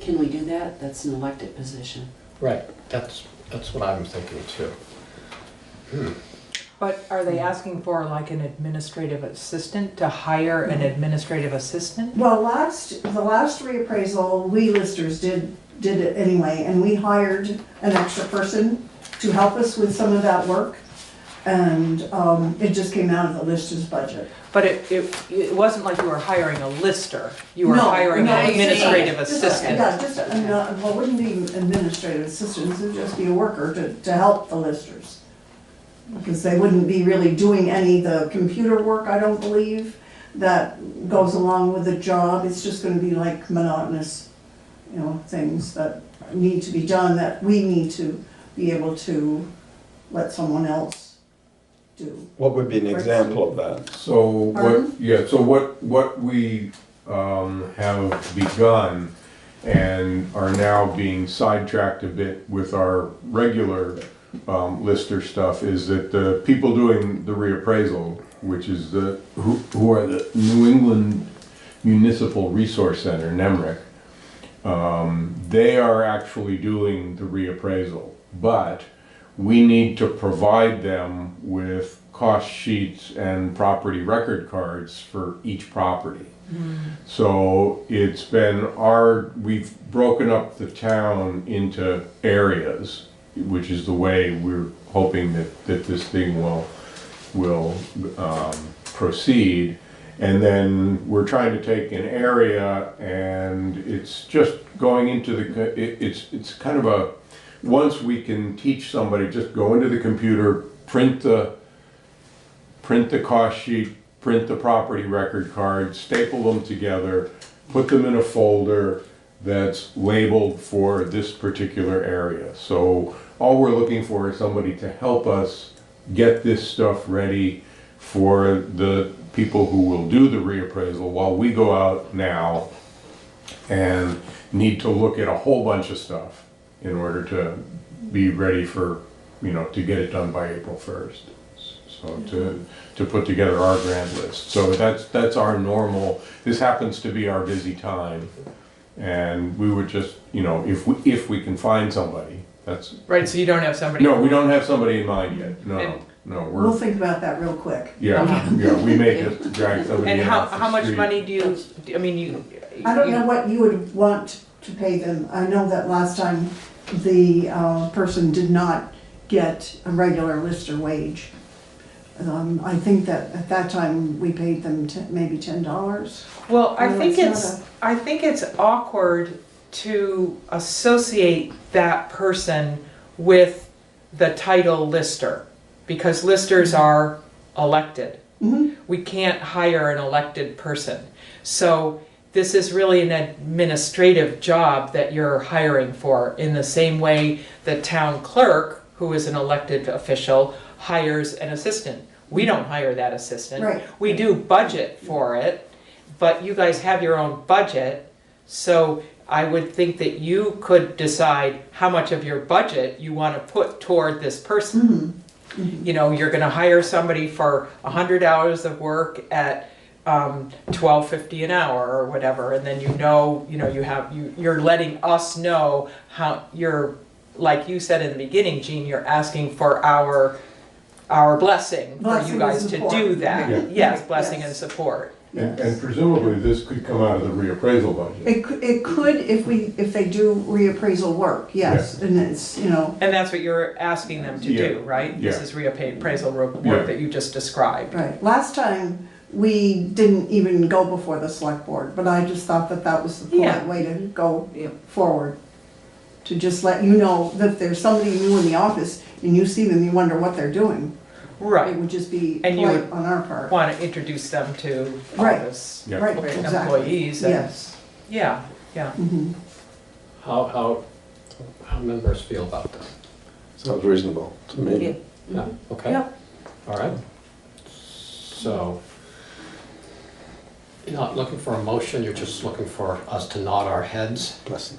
Can we do that? That's an elected position. Right. That's what I'm thinking too. But are they asking for like an administrative assistant, to hire an administrative assistant? Well, the last reappraisal, we listers did it anyway, and we hired an extra person to help us with some of that work. And it just came out of the listers' budget. But it wasn't like you were hiring a lister, you were hiring an administrative assistant. Well, it wouldn't be administrative assistants, it would just be a worker to help the listers. Because they wouldn't be really doing any of the computer work, I don't believe, that goes along with the job. It's just gonna be like monotonous, things that need to be done that we need to be able to let someone else do. What would be an example of that? So what we have begun and are now being sidetracked a bit with our regular lister stuff is that the people doing the reappraisal, which is who are the New England Municipal Resource Center, NEMRIC, they are actually doing the reappraisal, but we need to provide them with cost sheets and property record cards for each property. So it's been we've broken up the town into areas, which is the way we're hoping that this thing will proceed. And then we're trying to take an area, and it's just going into it's kind of a, once we can teach somebody, just go into the computer, print the cost sheet, print the property record card, staple them together, put them in a folder that's labeled for this particular area. So all we're looking for is somebody to help us get this stuff ready for the people who will do the reappraisal while we go out now and need to look at a whole bunch of stuff in order to be ready for, to get it done by April 1st. So to put together our grand list. So that's our normal, this happens to be our busy time. And we would just, if we can find somebody, that's. Right, so you don't have somebody. No, we don't have somebody in mind yet. No, we're. We'll think about that real quick. Yeah, we may just drag somebody And in off the how much street. money do you, I mean, you. I don't know what you would want to pay them. I know that last time the person did not get a regular Lister wage. I think that at that time we paid them maybe $10. Well, I No, think it's not I think it's awkward to associate that person with the title lister, because listers are elected. We can't hire an elected person. So this is really an administrative job that you're hiring for, in the same way the town clerk, who is an elected official, hires an assistant. We don't hire that assistant. Right. We do budget for it, but you guys have your own budget, so I would think that you could decide how much of your budget you want to put toward this person. You know, you're going to hire somebody for 100 hours of work at $12.50 an hour or whatever, and then you're letting us know how you're, like you said in the beginning, Jean, you're asking for our blessing for you guys to do that. Yeah. Yes, blessing and support. And presumably this could come out of the reappraisal budget. It could if they do reappraisal work, yes, and it's, And that's what you're asking them to do, right? This is reappraisal work that you just described. Right. Last time, we didn't even go before the select board, but I just thought that that was the polite way to go forward. To just let you know that if there's somebody new in the office and you see them, you wonder what they're doing. Right. It would just be And you polite would on our part. want to introduce them to Right. office Right, exactly. employees. And, Yes. Yeah, yeah. How members feel about that? Sounds reasonable to me. Yeah, okay. Yeah. All right. So, you're not looking for a motion, you're just looking for us to nod our heads? Blessing.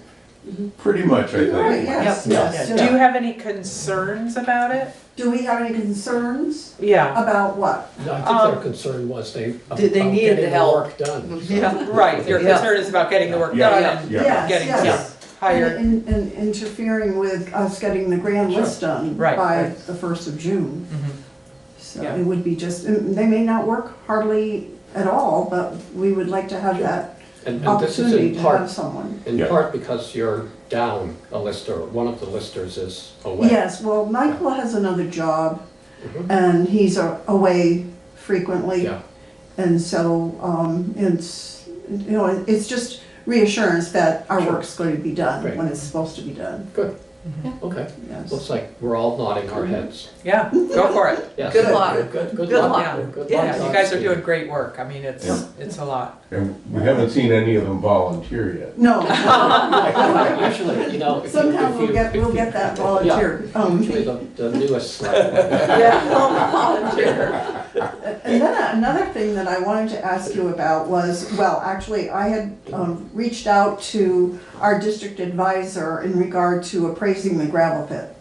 Pretty much, I think. Right, yes, yes. Do you have any concerns about it? Do we have any concerns? Yeah. About what? No, I think their concern was Did they about needed getting the help. work done. so- Yeah. Right, your concern is about getting the work Yeah. done Yeah. and Yeah. getting Yes. hired. And interfering with us getting the grand list done Right, by right. the 1st of June. So Yeah. it would be just, they may not work hardly at all, but we would like to have that And this is opportunity in to part, have someone. part because you're down a lister, one of the listers is away. Yes, well, Michael has another job Mhm. and he's away frequently. Yeah. And so it's just reassurance that our work's going to be done Great. when it's supposed to be done. Good. Okay. Yes. Looks like we're all nodding our heads. Yeah, go for it. Yes. Good luck. Good Good luck. luck. Yeah, Good yeah, luck. you guys are doing great work. I mean, it's a lot. And we haven't seen any of them volunteer yet. No. Usually, you know, if you- Somehow if we'll you- get, if we'll you- get that volunteer. Usually the newest select board. Yeah, volunteer. And then another thing that I wanted to ask you about was, well, actually, I had reached out to our district advisor in regard to appraising the gravel pit.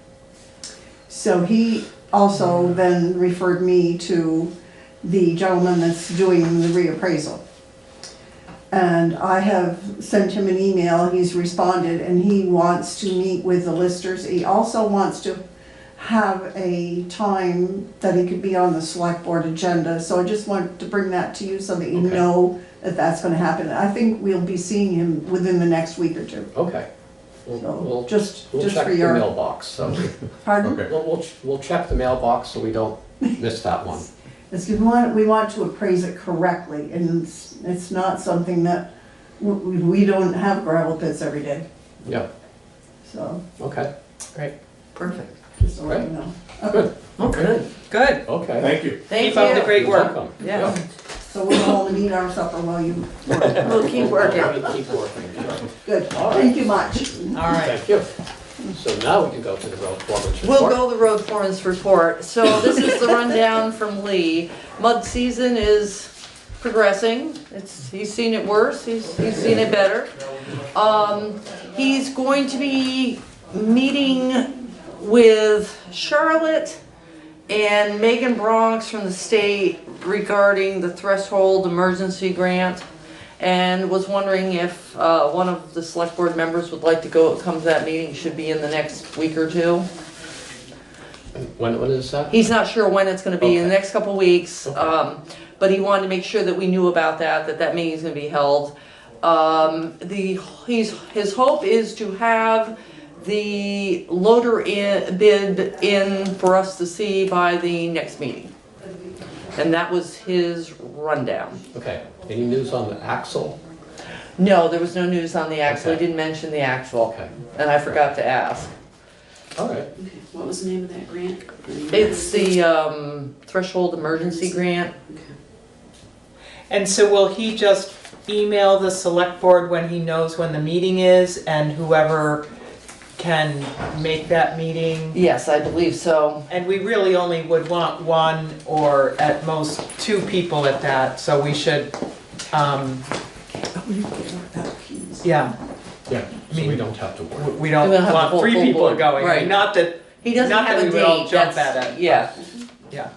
So he also then referred me to the gentleman that's doing the reappraisal. And I have sent him an email, he's responded, and he wants to meet with the listers. He also wants to have a time that he could be on the select board agenda. So I just wanted to bring that to you so that you Okay. know that that's gonna happen. I think we'll be seeing him within the next week or two. Okay. So, We'll just check for the your, mailbox, so. pardon? Okay. We'll check the mailbox so we don't miss that one. It's 'cause we want to appraise it correctly, and it's not something that, we don't have gravel pits every day, Yeah, so, okay. Great. Perfect. just to let you know. Good. Okay. Good. Okay. Thank you. Thank Keep up the you. great You're work. welcome. Yeah. So we'll all eat our supper while you work. We'll keep working. Keep working. Good, All right. thank you much. All right. Thank you. So now we can go to the road foreman's We'll report. go the road foreman's report. So this is the rundown from Lee. Mud season is progressing. He's seen it worse, he's seen it better. He's going to be meeting with Charlotte and Megan Bronx from the state regarding the threshold emergency grant. and was wondering if one of the select board members would like to come to that meeting. Should be in the next week or two. When is that? He's not sure when it's going to be in the Okay. next couple weeks, Okay. but he wanted to make sure that we knew about that meeting is going to be held. His hope is to have the loader bid in for us to see by the next meeting. And that was his rundown. Okay. Any news on the axle? No, there was no news on the axle. Okay. He didn't mention the axle. Okay. And I forgot to ask. All right. Okay, what was the name of that grant? It's the Threshold Emergency Grant. And so will he just email the select board when he knows when the meeting is, and whoever can make that meeting? Yes, I believe so. And we really only would want one or at most two people at that, so we should, yeah. Yeah, so we don't have to worry. We don't We don't have the want whole 3 full people board, going. right. Not that, He doesn't not have that a we would all date. jump That's- at it. Yeah. Yeah.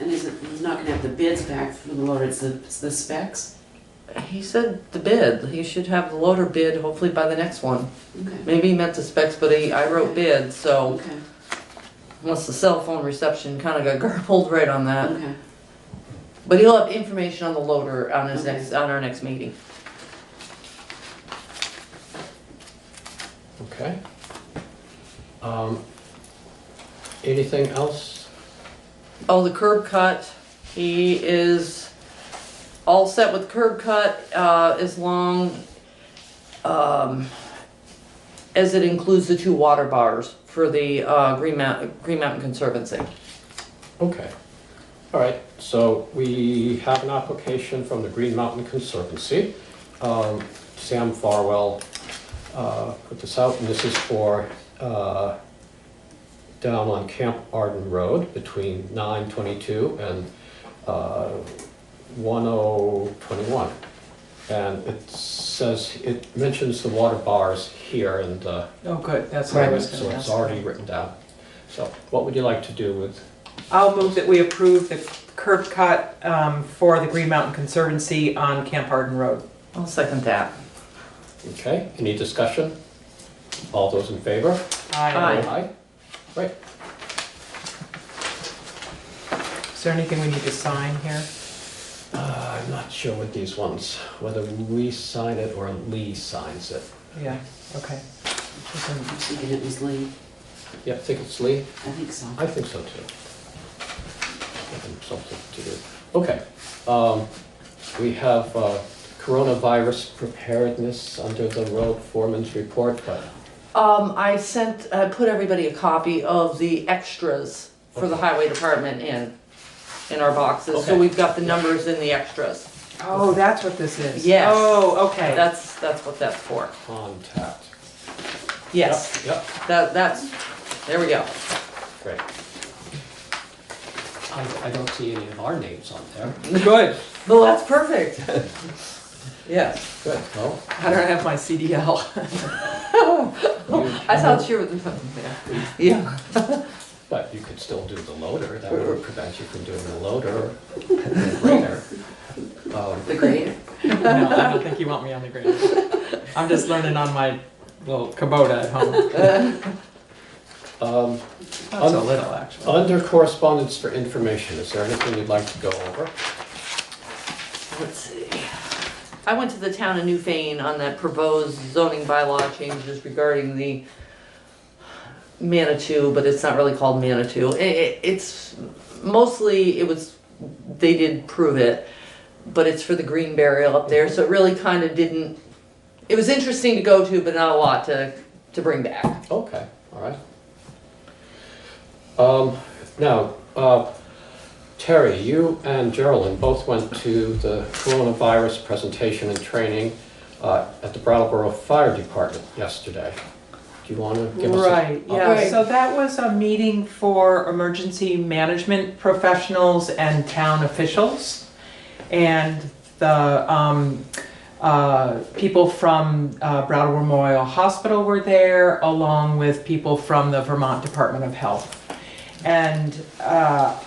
And he's not gonna have the bids back from the loader, it's the specs? He said the bid. He should have the loader bid hopefully by the next one. Okay. Maybe he meant the specs, but I wrote bid, so Okay, unless the cell phone reception kind of got garbled right on that. okay. But he'll have information on the loader on his Okay. on our next meeting. Okay. Anything else? Oh, the curb cut. He is all set with curb cut as long as it includes the 2 water bars for the Green Mountain Conservancy. Okay. All right, so we have an application from the Green Mountain Conservancy. Sam Farwell put this out, and this is for down on Camp Arden Road between 922 and 1021. And it says, it mentions the water bars here, and Oh, good, that's what I was so gonna it's ask. already written down. So what would you like to do with? I'll move that we approve the curb cut for the Green Mountain Conservancy on Camp Arden Road. I'll second that. Okay, any discussion? All those in favor? Aye. Aye. Right. Is there anything we need to sign here? I'm not sure with these ones, whether we sign it or Lee signs it. Yeah, okay. I'm thinking it was Lee. Yeah, I think it's Lee. I think so. I think so too. Give him something to do. Okay. We have coronavirus preparedness under the road foreman's report, but I put everybody a copy of the extras for the highway department in our boxes, so Okay. we've got the numbers in the extras. Oh, that's what this is? Yes. Oh, okay. That's what that's for. contact. Yes. Yep, There we go. great. I don't see any of our names on there. Good. Well, that's perfect. Yes. Good, well, I don't have my CDL. I thought you were yeah. but you could still do the loader. That would prevent you from doing the loader and the grader. The grader? No, I don't think you want me on the grader. I'm just learning on my little Kubota at home. That's a little, actually. Under correspondence for information, is there anything you'd like to go over? Let's see. I went to the town of Newfane on that proposed zoning bylaw changes regarding the Manitou, but it's not really called Manitou. It's mostly, they did prove it, but it's for the green burial up there, so it really kind of didn't, it was interesting to go to, but not a lot to bring back. Okay, all right. Now, Terry, you and Geraldine both went to the coronavirus presentation and training at the Brattleboro Fire Department yesterday. Do you want to give us Right, yeah, so that was a meeting for emergency management professionals and town officials. And the people from Brattleboro Memorial Hospital were there, along with people from the Vermont Department of Health. And I'll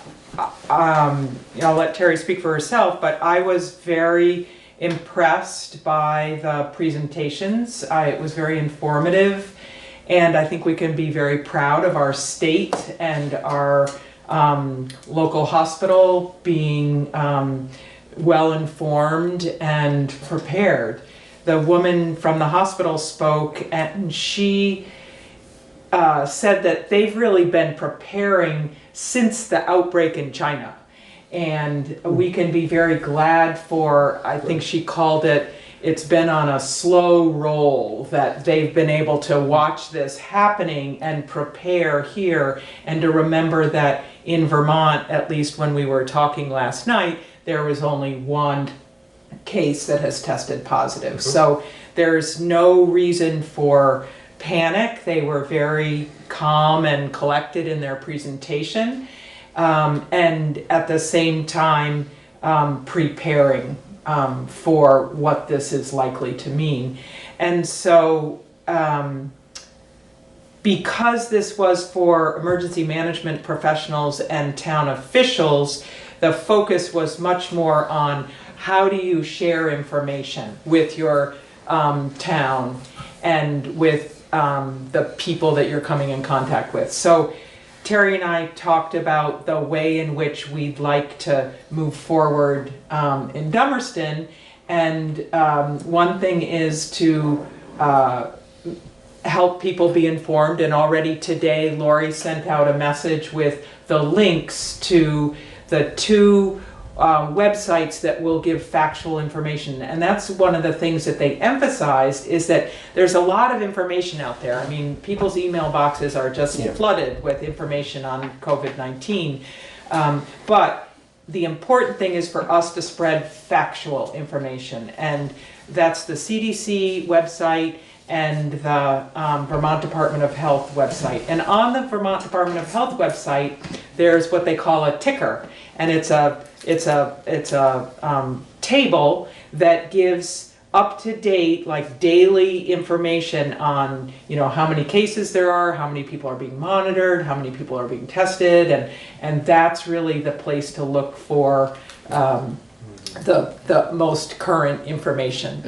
let Terry speak for herself, but I was very impressed by the presentations. It was very informative, and I think we can be very proud of our state and our local hospital being well informed and prepared. The woman from the hospital spoke, and she said that they've really been preparing since the outbreak in China. And we can be very glad for, I think she called it, it's been on a slow roll, that they've been able to watch this happening and prepare here, and to remember that in Vermont, at least when we were talking last night, there was only one case that has tested positive. So there's no reason for panic. They were very calm and collected in their presentation, and at the same time preparing for what this is likely to mean. And so because this was for emergency management professionals and town officials, the focus was much more on how do you share information with your town and with the people that you're coming in contact with. So Terry and I talked about the way in which we'd like to move forward in Dummerston, and one thing is to help people be informed, and already today Lori sent out a message with the links to the two websites that will give factual information. And that's one of the things that they emphasized, is that there's a lot of information out there. I mean, people's email boxes are just flooded with information on COVID-19. But the important thing is for us to spread factual information. And that's the CDC website and the Vermont Department of Health website. And on the Vermont Department of Health website, there's what they call a ticker. And it's a table that gives up-to-date, like daily information on, you know, how many cases there are, how many people are being monitored, how many people are being tested, and that's really the place to look for the most current information.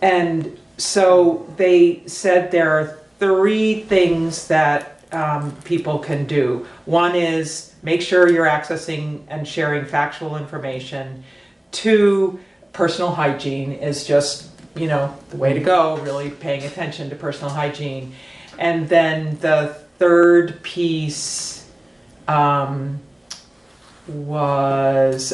And so they said there are 3 things that people can do. One is make sure you're accessing and sharing factual information. 2, personal hygiene is just, you know, the way to go, really paying attention to personal hygiene. And then the 3rd piece was,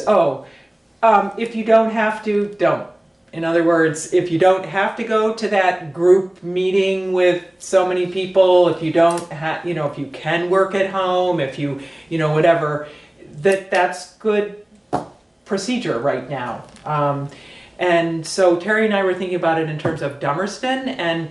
if you don't have to, don't. In other words, if you don't have to go to that group meeting with so many people, if you don't have, you know, if you can work at home, if you, you know, whatever, that's good procedure right now. And so Terry and I were thinking about it in terms of Dummerston, and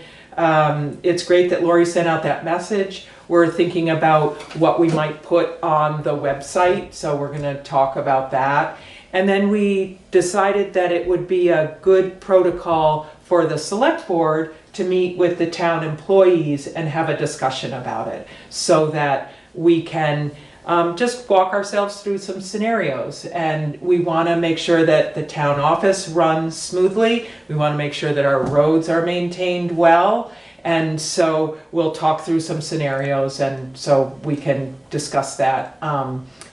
it's great that Lori sent out that message. We're thinking about what we might put on the website, so we're going to talk about that. And then we decided that it would be a good protocol for the select board to meet with the town employees and have a discussion about it, so that we can just walk ourselves through some scenarios. And we want to make sure that the town office runs smoothly. We want to make sure that our roads are maintained well. And so we'll talk through some scenarios, and so we can discuss that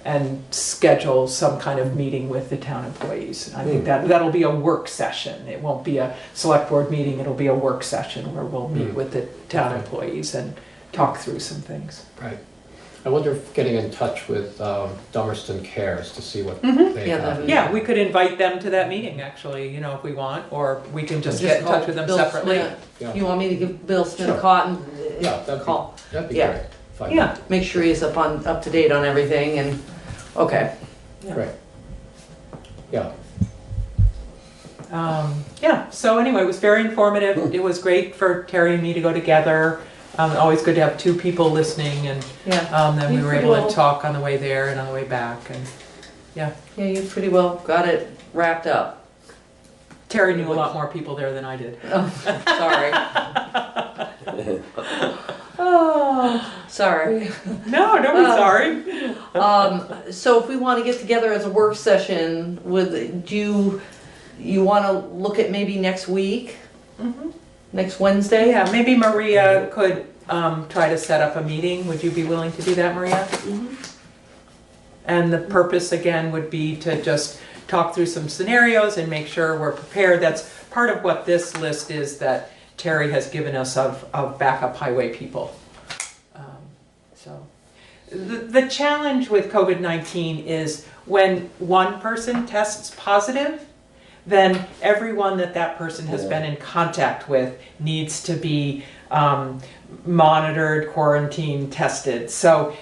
and schedule some kind of meeting with the town employees. I think that'll be a work session. It won't be a select board meeting. It'll be a work session where we'll meet with the town employees and talk through some things. Right. I wonder if getting in touch with Dummerston Cares to see what they have. Yeah, we could invite them to that meeting, actually, you know, if we want, or we can just get in touch with them Bill separately. Smith. You want me to give Bill Smith a call? That'd be great. Fine. Yeah, make sure he's up to date on everything, and okay. Great. Yeah. So anyway, it was very informative. It was great for Terry and me to go together. Always good to have 2 people listening, and then we were able to talk on the way there and on the way back, and yeah, you pretty well got it wrapped up. Terry knew a lot more people there than I did. Oh, sorry. Oh, sorry. No, don't be sorry. So if we want to get together as a work session, you want to look at maybe next week? Next Wednesday? Yeah, maybe Maria could try to set up a meeting. Would you be willing to do that, Maria? And the purpose again would be to just talk through some scenarios and make sure we're prepared. That's part of what this list is that Terry has given us of backup highway people. So the challenge with COVID-19 is when one person tests positive, then everyone that person has been in contact with needs to be monitored, quarantined, tested. So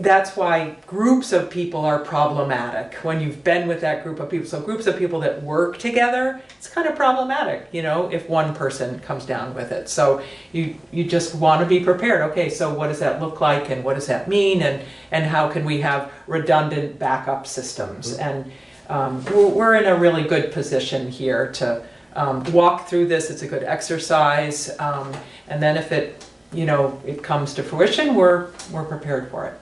that's why groups of people are problematic when you've been with that group of people. So groups of people that work together, it's kind of problematic, you know, if one person comes down with it. So you just want to be prepared. Okay, so what does that look like and what does that mean, and how can we have redundant backup systems? And we're in a really good position here to walk through this. It's a good exercise, and then if it comes to fruition, we're prepared for it.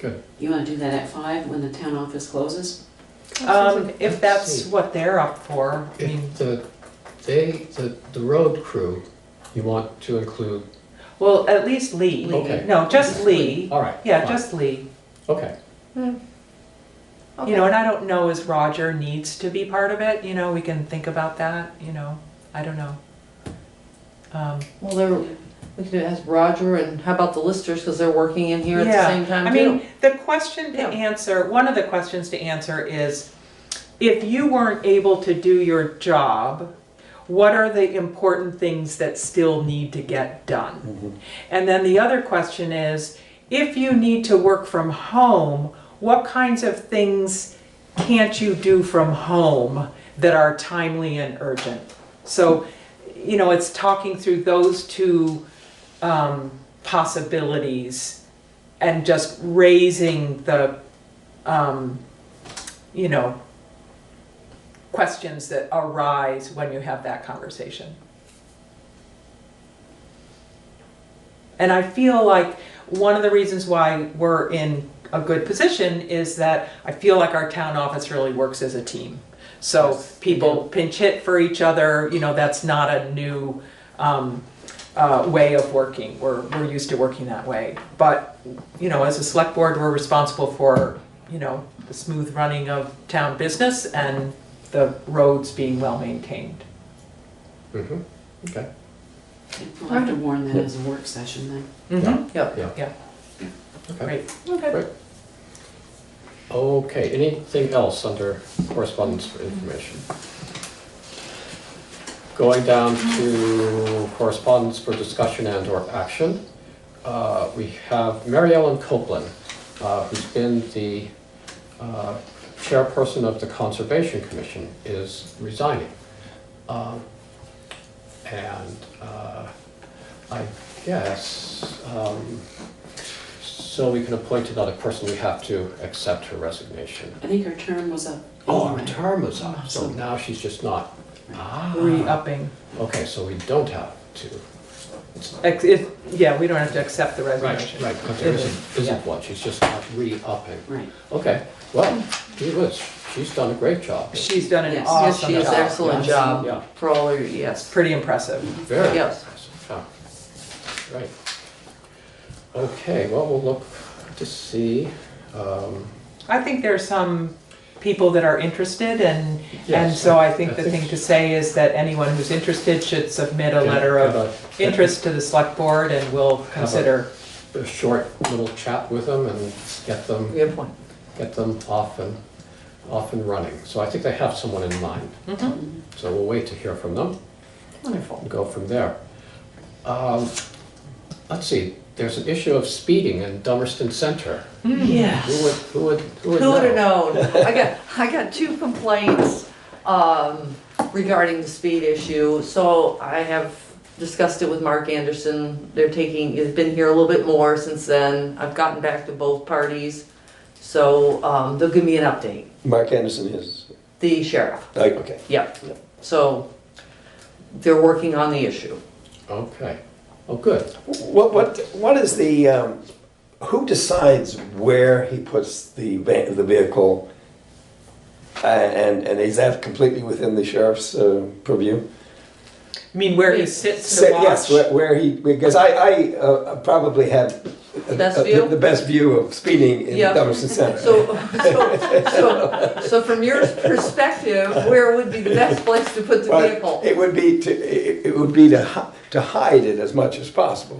Good. You want to do that at 5 when the town office closes? If that's what they're up for. I mean, The road crew, you want to include? Well, at least Lee. Okay. No, just Lee. All right. Yeah, fine. just Lee. Okay. Okay. You know, and I don't know as Roger needs to be part of it. You know, we can think about that. You know, I don't know. Well, we could ask Roger, and how about the listers, because they're working in here at the same time I too. mean, the question to answer, one of the questions to answer is, if you weren't able to do your job, what are the important things that still need to get done? And then the other question is, if you need to work from home, what kinds of things can't you do from home that are timely and urgent? So, you know, it's talking through those two possibilities and just raising the, you know, questions that arise when you have that conversation. And I feel like one of the reasons why we're in a good position is that I feel like our town office really works as a team. So people pinch hit for each other. You know, that's not a new way of working. We're used to working that way. But, you know, as a select board, we're responsible for, you know, the smooth running of town business and the roads being well maintained. Okay. We'll have to warn that as a work session then. Yep. Okay. Great. Okay. Great. Okay, anything else under correspondence for information? Going down to correspondence for discussion and or action, we have Mary Ellen Copeland, who's been the chairperson of the Conservation Commission, is resigning. I guess, so we can appoint another person, we have to accept her resignation. I think her term was up. Oh, anyway. her term was up, so now she's just not. Re-upping. Okay, so we don't have to. Yeah, we don't have to accept the resignation. Right, but there isn't one, she's just not re-upping. Right. Okay, well, she's done a great job. She's done an Yes. awesome Yes, she job. has excellent Yes. job Yeah. for all her, yes. Pretty impressive. Very Yes. impressive, yeah. Right. Okay, well, we'll look to see. I think there's some people that are interested, and Yes, so I think I the think thing to say is that anyone who's interested should submit a Get- letter get of interest to the select board, and we'll consider. A short little chat with them and get them Good point. off and running. So I think they have someone in mind. So we'll wait to hear from them. Wonderful. And go from there. Let's see, there's an issue of speeding in Dummerston Center. Yes. Who would Who would have known? I got 2 complaints regarding the speed issue. So I have discussed it with Mark Anderson. It's been here a little bit more since then. I've gotten back to both parties. So they'll give me an update. Mark Anderson is? The sheriff. Okay. Yep. So they're working on the issue. Okay. Oh, good. What is the, who decides where he puts the vehicle And is that completely within the sheriff's purview? I mean, where he sits to watch? Yes, where he, because I probably have Best view? the best view of speeding in Yep. Dummerston Center. So from your perspective, where would be the best place to put the Well, vehicle? it would be to hide it as much as possible,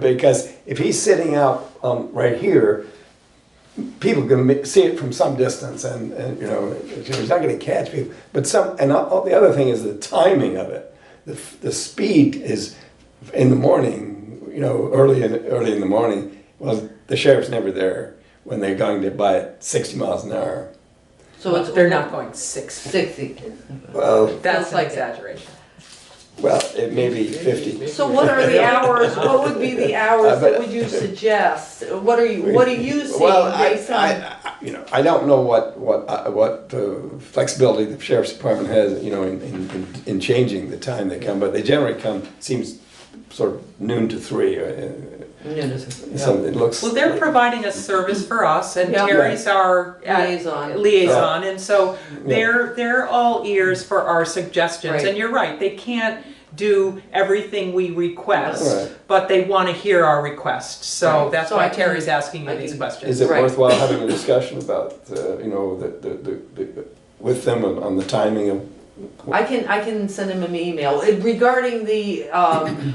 because if he's sitting out right here, people can see it from some distance, and he's not going to catch people. But the other thing is the timing of it. The speed is in the morning, early in the morning. Well, the sheriff's never there when they're going to by at 60 miles an hour. So They're not going 60. 60. Well, That's an exaggeration. Well, it may be 50. So what are the hours? What would be the hours that would you suggest? What are you seeing based on? I don't know what flexibility the sheriff's department has, in changing the time they come, but they generally come, seems sort of noon to 3. So it looks. Well, they're providing a service for us, and Yeah. Terry's our liaison, and so Yeah. they're all ears for our suggestions. Right. And you're right, they can't do everything we request, Right. but they want to hear our requests. So Right. that's So why I can- Terry's asking you these questions. Is it Right. worthwhile having a discussion about, with them on the timing of? I can send him an email regarding the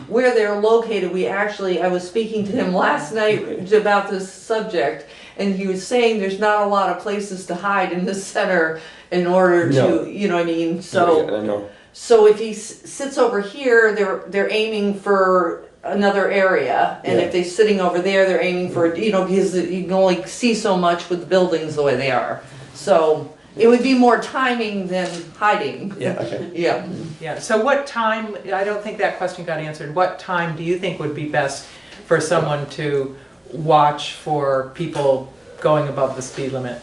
where they're located. I was speaking to him last night about this subject, and he was saying there's not a lot of places to hide in the center in order to, No. you know what I mean. So Yeah, I know. so if he sits over here, they're aiming for another area, and Yeah. if they're sitting over there, they're aiming for because you can only see so much with the buildings the way they are. So it would be more timing than hiding. Yeah, okay. Yeah. Yeah, so what time, I don't think that question got answered, what time do you think would be best for someone to watch for people going above the speed limit?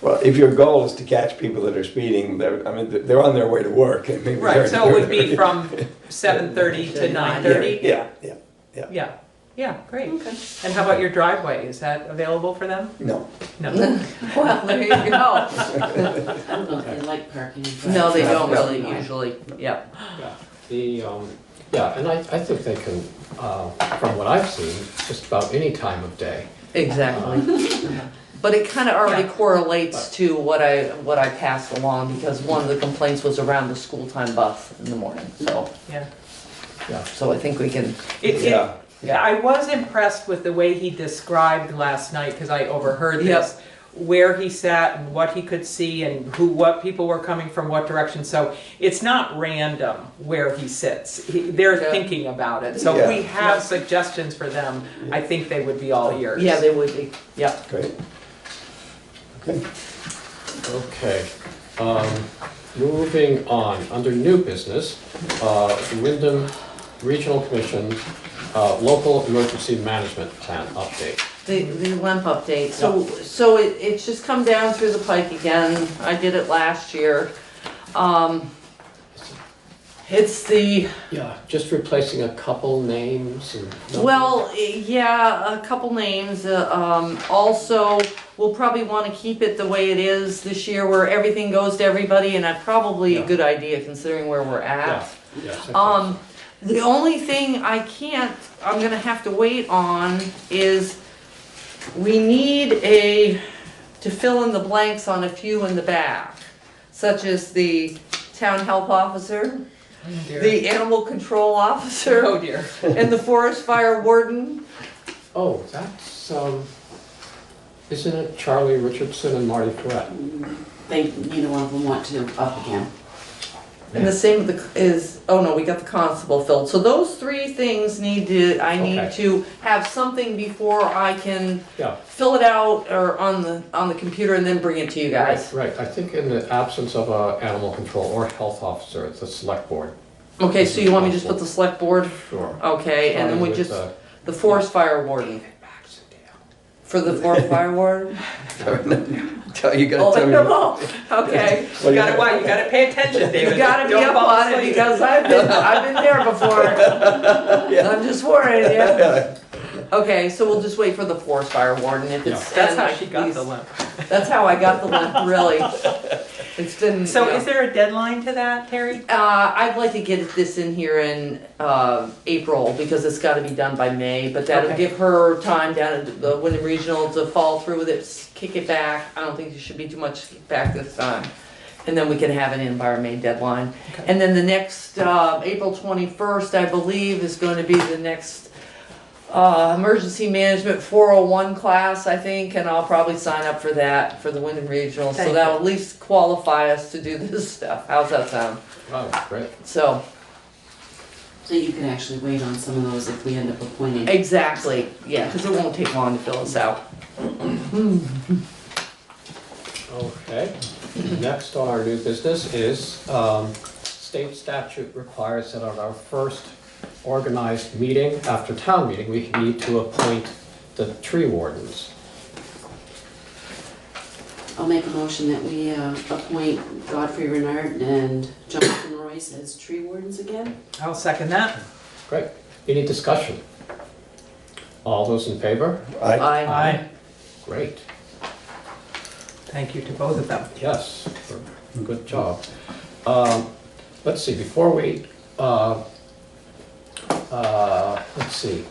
Well, if your goal is to catch people that are speeding, they're on their way to work. And maybe Right, so it would be from 7:30 to 9:30? Yeah. Yeah, great. And how about your driveway? Is that available for them? No. No. Well, there you go. I don't know if they like parking. No, they don't No. really usually. Yeah. And I think they can, from what I've seen, just about any time of day. Exactly. But it kind of already correlates to what I passed along, because one of the complaints was around the school time bus in the morning. So Yeah. so I think we can. I was impressed with the way he described last night, because I overheard Yep. this, where he sat and what he could see and what people were coming from what direction. So it's not random where he sits. They're thinking about it. So if we have suggestions for them, I think they would be all ears. Yeah, they would be. Yeah. Great. Okay. Moving on, under new business, Wyndham Regional Commission local emergency management plan update. The LEMP update. So it's just come down through the pike again. I did it last year. It's the Just replacing a couple names and. a couple names. Also, we'll probably want to keep it the way it is this year, where everything goes to everybody, and that's probably a good idea considering where we're at. The only thing I'm gonna have to wait on is we need to fill in the blanks on a few in the back, such as the town health officer, the animal control officer, Oh dear. and the forest fire warden. Oh, that's, isn't it Charlie Richardson and Marty Bratt? Neither one of them want to up again. And the same we got the constable filled. So those three things need to have something before I can fill it out or on the computer and then bring it to you guys. Right. I think in the absence of an animal control or health officer, it's the select board. Okay, so you want me to just put the select board? Sure. Okay, and then we just, the forest fire warden. For the forest fire warden? You gotta tell me. No. Okay. You gotta pay attention, David. You gotta be Don't up fall on it, asleep. because I've been there before. I'm just worried, yeah. Okay, so we'll just wait for the forest fire warden if it's. That's and how I she can got please- the limp. That's how I got the link, really. It's been. So yeah. is there a deadline to that, Terry? I'd like to get this in here in April because it's got to be done by May. But that'll Okay. give her time down at the Wyndham Regional to fall through with it, kick it back. I don't think there should be too much back this time. And then we can have it in by our May deadline. Okay. And then the next April 21st, I believe, is going to be the next emergency management 401 class, I think, and I'll probably sign up for that for the Wyndham Regional. Thank so that'll you. at least qualify us to do this stuff. How's that sound? Oh, great. So So you can actually wait on some of those if we end up appointing. exactly, yeah, because it won't take long to fill this out. Okay. Next on our new business is state statute requires that on our first organized meeting after town meeting, we need to appoint the tree wardens. I'll make a motion that we appoint Godfrey Renard and Jonathan Royce as tree wardens again. I'll second that. Great. Any discussion? All those in favor? Aye. Great. Thank you to both of them. Yes, good job. Let's see, before we,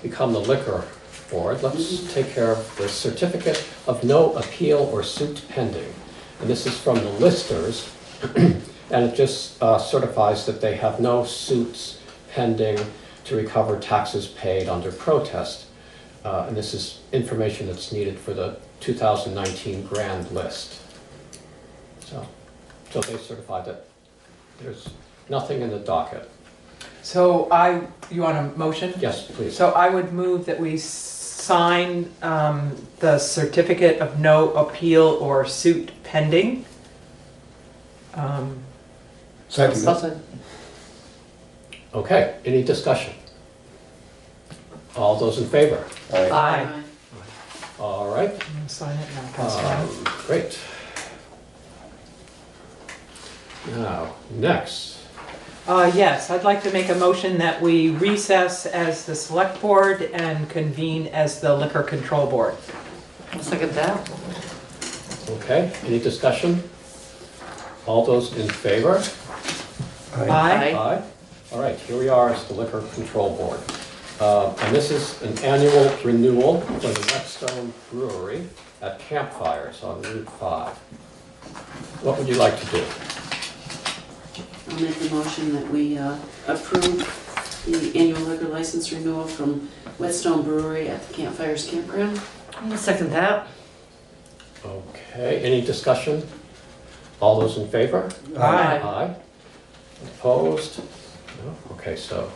become the liquor board, let's take care of the certificate of no appeal or suit pending. And this is from the listers, and it just certifies that they have no suits pending to recover taxes paid under protest. And this is information that's needed for the 2019 grand list. So they certified that there's nothing in the docket. So you want a motion? Yes, please. So I would move that we sign the certificate of no appeal or suit pending. Second. Okay, any discussion? All those in favor? Aye. All right. I'm gonna sign it now. Pass it around. Great. Now, next. Yes, I'd like to make a motion that we recess as the select board and convene as the liquor control board. I'll second that. Okay, any discussion? All those in favor? Aye. Aye. All right, here we are as the liquor control board. And this is an annual renewal for the Whetstone Brewery at Campfires on Route 5. What would you like to do? I'll make a motion that we approve the annual liquor license renewal from Whetstone Brewery at the Campfires Campground. I'll second that. Okay, any discussion? All those in favor? Aye. Aye. Opposed? No? Okay, so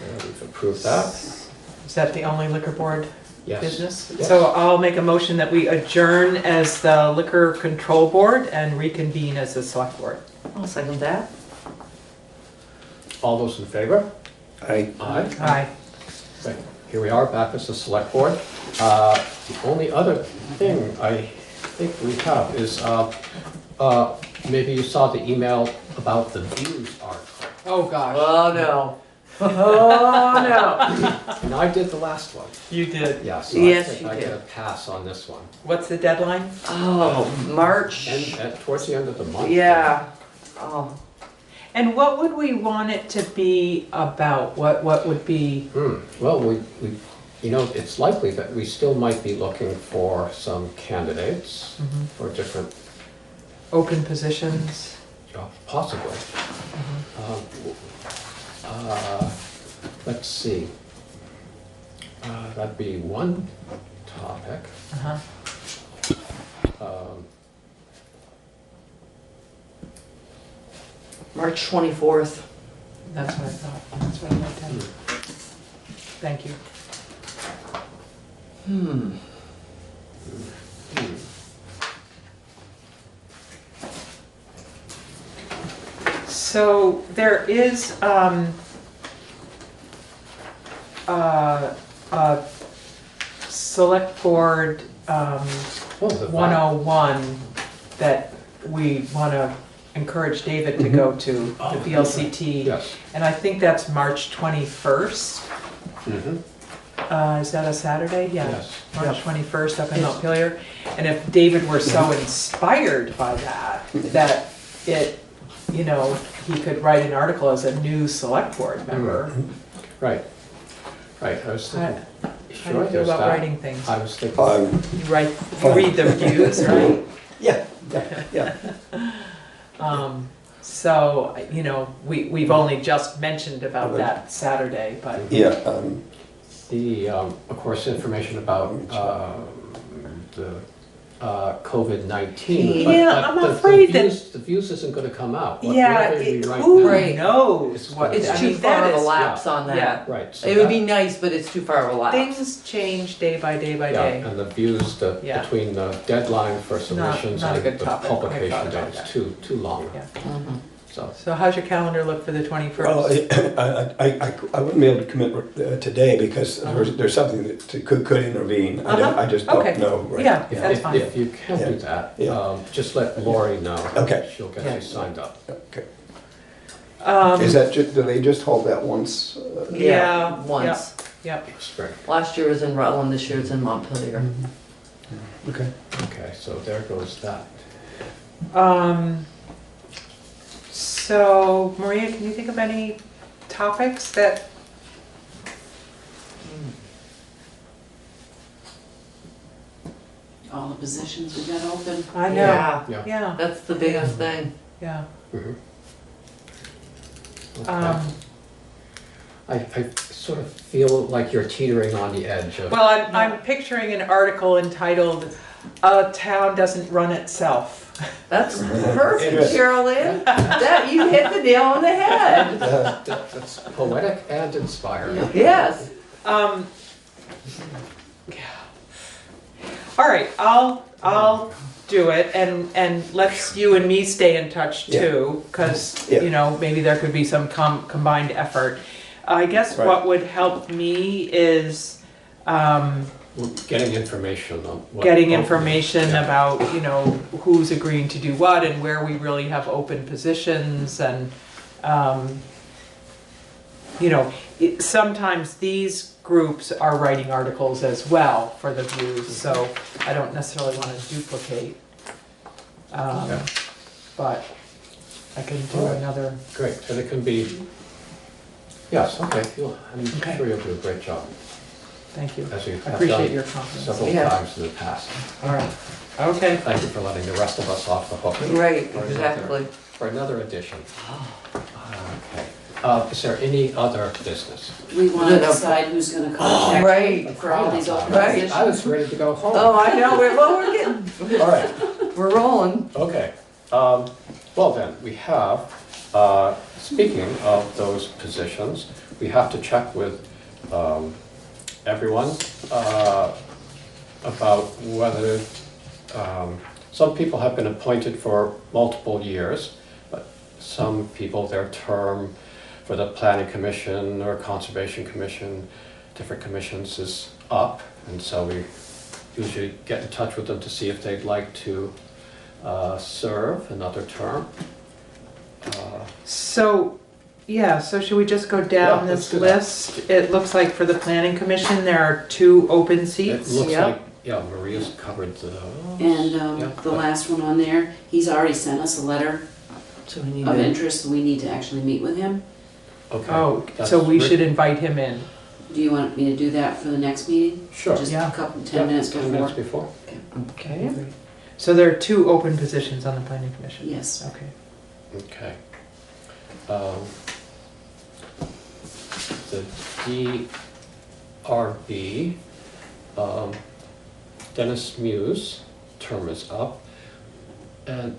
we've approved that. Is that the only liquor board Yes. business? Yes. So I'll make a motion that we adjourn as the liquor control board and reconvene as the select board. I'll second that. All those in favor? Aye. Aye. Aye. Right, here we are back as the select board. The only other thing I think we have is, maybe you saw the email about the views article. Oh, gosh. Oh, no. Oh, no. And I did the last one. You did. Yeah, so Yes, I think you I did. get a pass on this one. What's the deadline? Oh, March. And towards the end of the month. Yeah. Oh. And what would we want it to be about? What would be? Well, we, it's likely that we still might be looking for some candidates for different, Open positions? possibly. Let's see. That'd be one topic. Uh-huh. March 24th. That's what I thought. That's what I wrote down. Thank you. So there is a select board 101 that we want to encourage David to go to, the VLCT. Yes. And I think that's March 21st. Is that a Saturday? Yeah. Yes. March 21st up in Montpelier. And if David were so inspired by that, that it, you know, he could write an article as a new select board member. Right. Right. I was thinking. How do you feel about writing things? I was thinking. You read the reviews, right? Yeah. So, you know, we've only just mentioned about that Saturday, but. Yeah. Of course, information about the COVID-19. Yeah, I'm afraid that the views isn't going to come out. who now knows what It's too far of a lapse on that. Yeah, right. So It would be nice, but it's too far of a lapse. things change day by day by yeah, day. and the views between the deadline for submissions not a and good the topic. publication I thought date about is that. too long. Yeah. So how's your calendar look for the 21st? Well, I wouldn't be able to commit today because there's something that could intervene. I just don't know. Right. Yeah, that's fine. If you can do that, just let Lori know. Okay. She'll get you signed up. Okay. Is that do they just hold that once? Once. Yep. Spring. Last year was in Rutland, this year it's in Montpelier. Okay. Okay, so there goes that. So, Maria, can you think of any topics that? All the positions we got open. I know. Yeah. That's the biggest thing. Yeah. Okay. I sort of feel like you're teetering on the edge of. Well, I'm picturing an article entitled, "A Town Doesn't Run Itself." That's perfect, Carolyn. That you hit the nail on the head. That's poetic and inspiring. Yes. All right, I'll do it, and let's you and me stay in touch too, because you know maybe there could be some combined effort. I guess what would help me is getting information on about you know who's agreeing to do what and where we really have open positions, and you know sometimes these groups are writing articles as well for the views, so I don't necessarily want to duplicate, but I can do another. Great, and it can be. Yes, okay. I'm sure you'll do a great job. Thank you. As you I have appreciate done your confidence. several times in the past. All right. Okay. Thank you for letting the rest of us off the hook. Right, exactly. For another edition. Okay. Is there any other business? We want to decide who's going to contact for all these open positions. I was ready to go home. Oh, I know. We're getting. All right. We're rolling. Okay. Well then, we have, speaking of those positions, we have to check with everyone about whether some people have been appointed for multiple years, but some people, their term for the Planning Commission or Conservation Commission, different commissions is up, and so we usually get in touch with them to see if they'd like to serve another term. So should we just go down this list? It looks like for the Planning Commission, there are 2 open seats. It looks like, Maria's covered those. And the last one on there, he's already sent us a letter of interest, we need to actually meet with him. Okay. Oh, so we should invite him in. Do you want me to do that for the next meeting? Sure. Just a couple, 10 minutes before? 10 minutes before. Okay. So there are 2 open positions on the Planning Commission? Yes. Okay. Okay. The DRB, Dennis Muse, term is up. And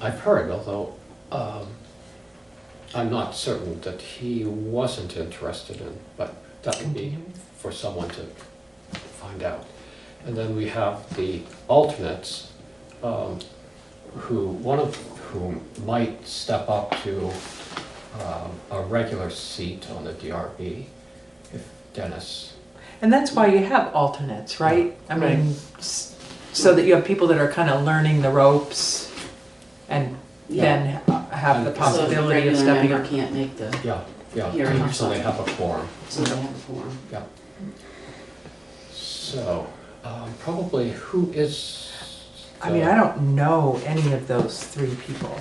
I've heard, although I'm not certain, that he wasn't interested in, but that would be for someone to find out. And then we have the alternates, one of whom might step up to a regular seat on the DRB if Dennis. And that's why you have alternates, right? I mean, so that you have people that are kind of learning the ropes and then have the possibility of stepping up. Can't make the hearing, so they have a quorum. So they have a quorum. Yeah. So probably who is I mean, I don't know any of those three people.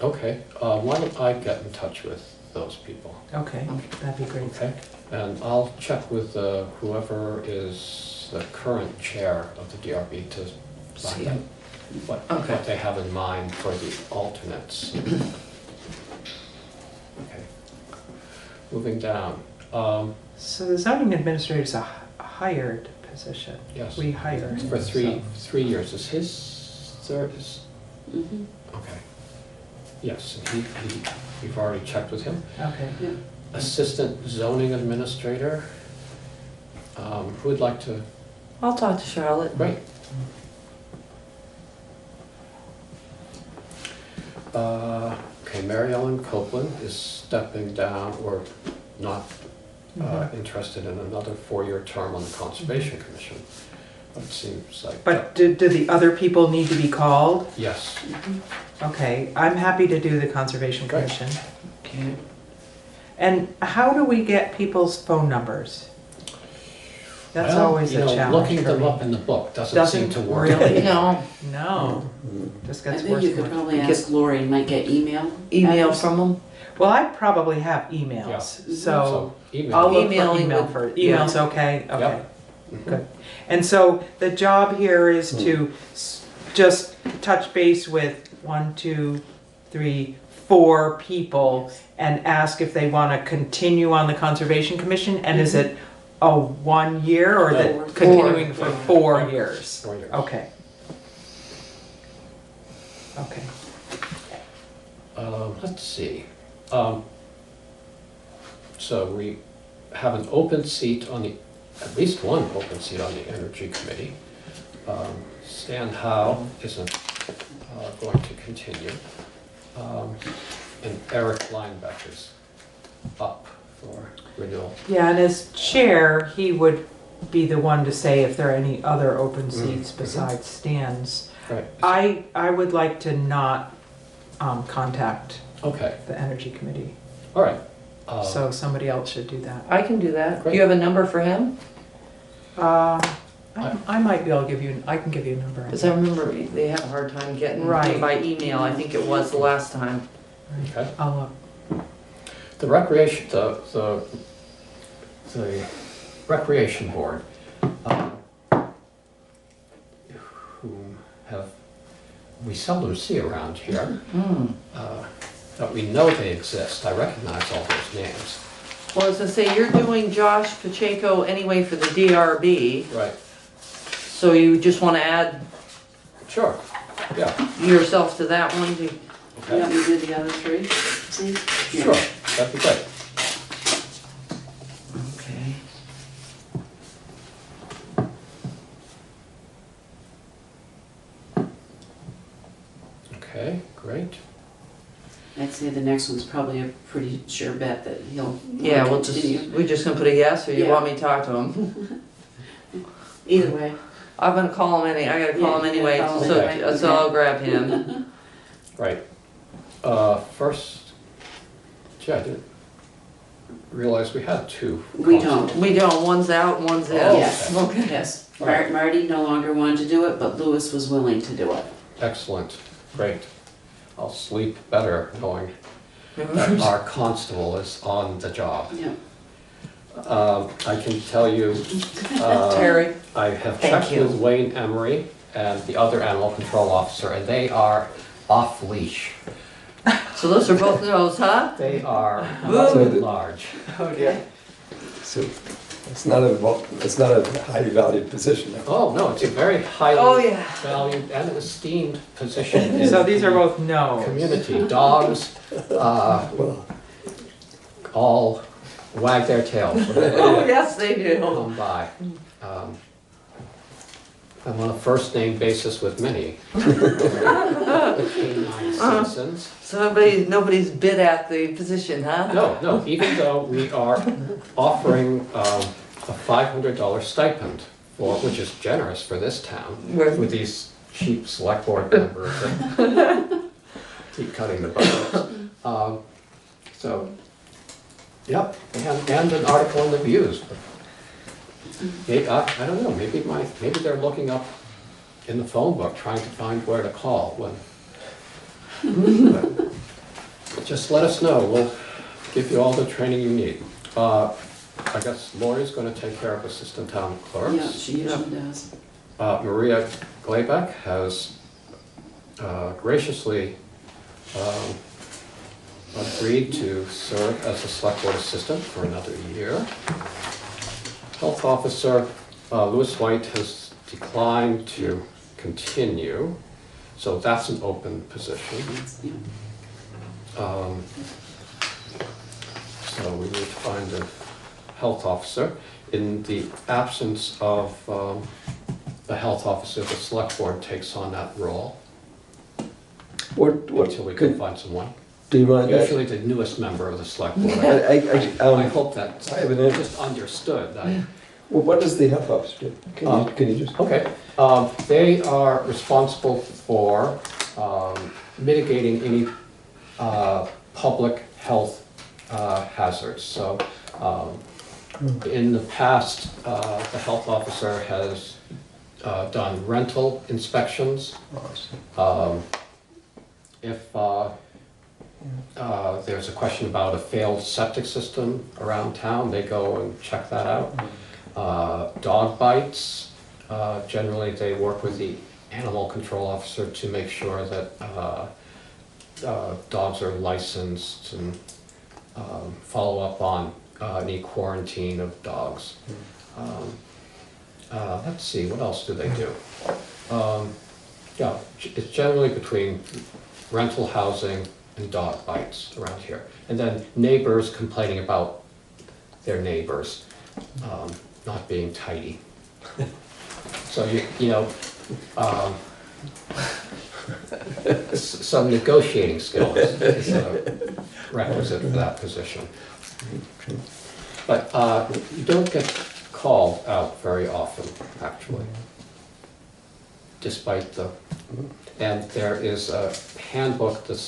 Okay, why don't I get in touch with those people? Okay, that'd be great. Okay, and I'll check with whoever is the current chair of the DRB to find out what they have in mind for the alternates. Okay, moving down. So the zoning administrator is a hired position. Yes. We hire. For so. 3 years. Is his third? Okay. Yes, we've already checked with him. Okay. Yeah. Assistant zoning administrator. Who would like to? I'll talk to Charlotte. Great. Okay, Mary Ellen Copeland is stepping down or not interested in another 4-year term on the Conservation Commission. It seems like. But do the other people need to be called? Yes. Okay, I'm happy to do the Conservation Commission. Okay. And how do we get people's phone numbers? That's always a challenge. Looking them up in the book doesn't seem to work. Really? No. No. Just I gets think worse. you could probably ask Lori, you might get email. From them? Well, I probably have emails, Yeah. so email. I'll look Emailing for email would- first. yeah. Email's okay? Okay, Yep. good. And so the job here is to just touch base with 1, 2, 3, 4 people and ask if they want to continue on the Conservation Commission, and is it a 1 year or No, that continuing for 4 years? 4 years. Okay. Okay. Let's see. So we have an open seat on at least one open seat on the Energy Committee. Stan Howe isn't going to continue. And Eric Linebeck is up for renewal. Yeah, and as chair, he would be the one to say if there are any other open seats besides Stan's. Right. I would like to not contact Okay. the Energy Committee. All right. So somebody else should do that. I can do that. Great. Do you have a number for him? I might be able to give you, I can give you a number. Because I remember they have a hard time getting Right. by email. I think it was the last time. Okay. I'll look. The recreation, the recreation board, whom we seldom see around here, but we know they exist. I recognize all those names. Well, as I say, you're doing Josh Pacheco anyway for the DRB. Right. So you just want to add Sure. Yeah. yourself to that one? You want me to do the other 3, please? Sure. That'd be great. Okay. Okay. Great. I'd say the next one's probably a pretty sure bet that he'll Yeah, wanna we'll just, continue. we're just gonna put a yes, or you Yeah. want me to talk to him? Either way. I'm gonna call him I gotta call him Yeah, anyway, call him so, anyway. so I'll grab him. Right. First, gee, I didn't realize we had 2. We don't. We don't, one's out, and one's in. Oh, Yes, Okay. yes. All right. Marty no longer wanted to do it, but Lewis was willing to do it. Excellent. Great. I'll sleep better knowing that our constable is on the job. Yeah. I can tell you, Terry. I have Thank checked you. with Wayne Emery and the other animal control officer, and they are off leash. So those are both no's, huh? They are Ooh. large. Okay. So it's not a highly valued position. Oh, no, it's a very highly Oh, yeah. valued and esteemed position. in So these are the both no. community. Dogs, all wag their tails when they Oh, yes, they do. come by. I'm on a first name basis with many canine citizens. So nobody's bid at the position, huh? No, even though we are offering a $500 stipend, which is generous for this town, with these cheap select board members that keep cutting the budgets. So, yep, and an article in the Views I don't know, maybe they're looking up in the phone book, trying to find where to call when. But just let us know, we'll give you all the training you need. I guess Lori's gonna take care of assistant town clerks. Yeah, she usually does. Maria Glaybeck has graciously agreed to serve as a select board assistant for another year. Health officer Louis White has declined to continue, so that's an open position. So we need to find a health officer. In the absence of the health officer, the select board takes on that role until we can find someone. Do you mind? Usually the newest member of the select board. I hope that's I have an interest. just understood. Well, what does the health officer do? Can you just? Okay. They are responsible for mitigating any public health hazards. So in the past, the health officer has done rental inspections. If there's a question about a failed septic system around town, they go and check that out. Dog bites, generally they work with the animal control officer to make sure that dogs are licensed and follow up on any quarantine of dogs. Let's see, what else do they do? Yeah, it's generally between rental housing and dog bites around here. And then neighbors complaining about their neighbors not being tidy. So, you know, some negotiating skills is requisite for that position. But you don't get called out very often, actually, despite the... And there is a handbook the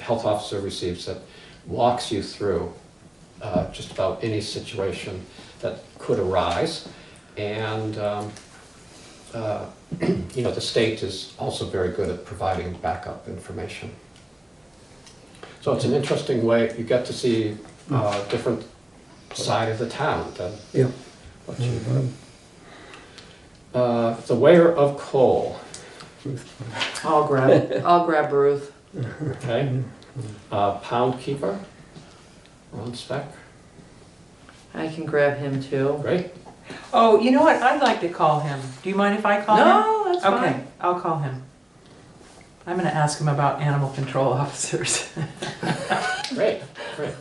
health officer receives that walks you through just about any situation that could arise. And you know, the state is also very good at providing backup information. So it's an interesting way, you get to see a different side of the town than what you the weigher of coal. I'll grab Ruth. Okay. Pound keeper, Ron Speck. I can grab him too. Great. Oh, you know what? I'd like to call him. Do you mind if I call him? No, that's okay, fine. I'll call him. I'm going to ask him about animal control officers. Great, great.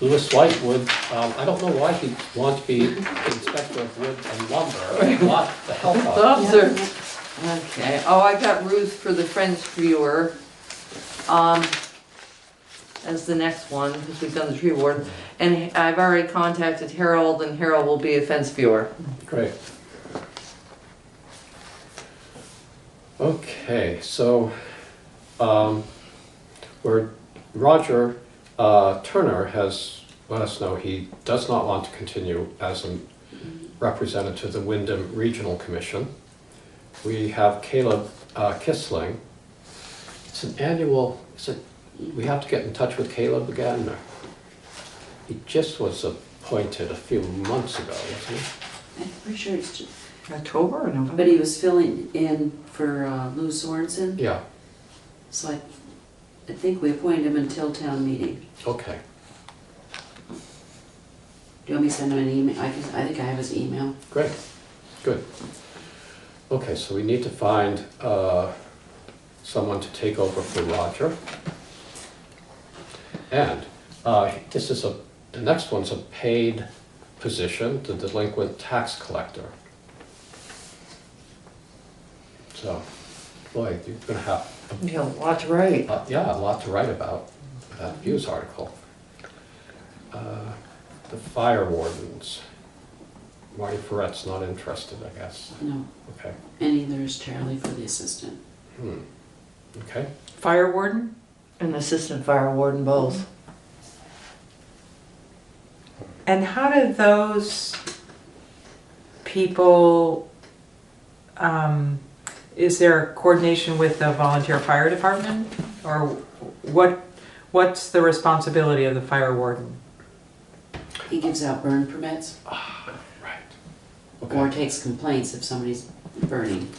Louis White would, I don't know why he'd want to be inspector of wood and lumber, not the health officer. Okay. Oh, I got Ruth for the French viewer as the next one because we've done the tree ward, and I've already contacted Harold, and Harold will be a fence viewer. Great. Okay, so Roger Turner has let us know he does not want to continue as a representative of the Wyndham Regional Commission. We have Caleb Kissling. It's an annual, we have to get in touch with Caleb again? Or? He just was appointed a few months ago, wasn't he? I'm pretty sure it's just October or November? But he was filling in for Lou Sorensen. Yeah. So I think we appointed him until town meeting. Okay. Do you want me to send him an email? I think I have his email. Great. Good. Okay, so we need to find someone to take over for Roger. And this is the next one's a paid position, the delinquent tax collector. So, boy, you're going to have a lot to write. Yeah, a lot to write about that news article. The fire wardens. Marty Ferret's not interested, I guess. No. Okay. And neither is Charlie for the assistant. Okay. Fire warden? And assistant fire warden both. And how do those people, is there coordination with the volunteer fire department? Or what's the responsibility of the fire warden? He gives out burn permits. Right. Or takes complaints if somebody's burning.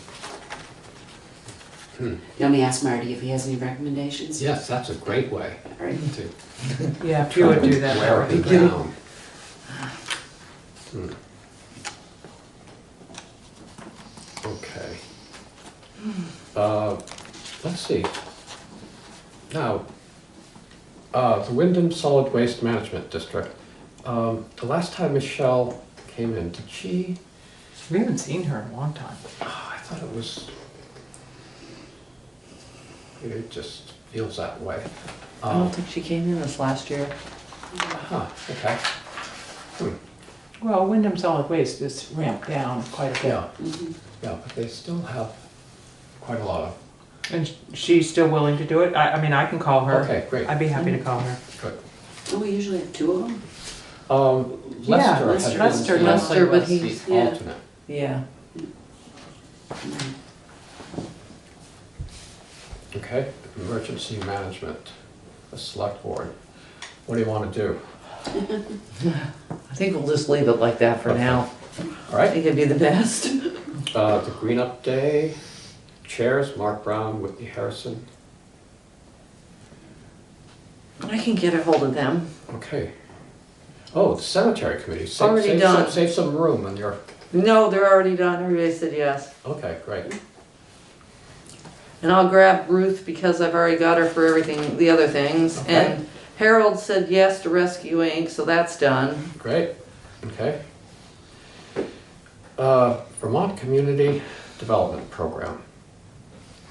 Let me ask Marty if he has any recommendations. Yes, that's a great way All right. to Yeah, if you would do that, wear that would it be great. down. Okay. Let's see. Now, the Wyndham Solid Waste Management District. The last time Michelle came in, did she? We haven't seen her in a long time. Oh, I thought it was. It just feels that way. I don't think she came in this last year. Huh, okay. Well, Wyndham Solid Waste is ramped down quite a bit. Yeah, yeah, but they still have quite a lot of. And she's still willing to do it? I mean, I can call her. Okay, great. I'd be happy to call her. Good. Oh, we usually have two of them. Lester, Lester, but the he's, alternate. yeah. Okay, emergency management, the select board. What do you want to do? I think we'll just leave it like that for now. All right. I think it'd be the best. The Green Up Day, chairs, Mark Brown, Whitney Harrison. I can get a hold of them. Okay. Oh, the cemetery committee. Already done. Save some room on your. No, they're already done. Everybody said yes. Okay, great. And I'll grab Ruth because I've already got her for everything, the other things. Okay. And Harold said yes to Rescue Inc., so that's done. Great. Okay. Vermont Community Development Program.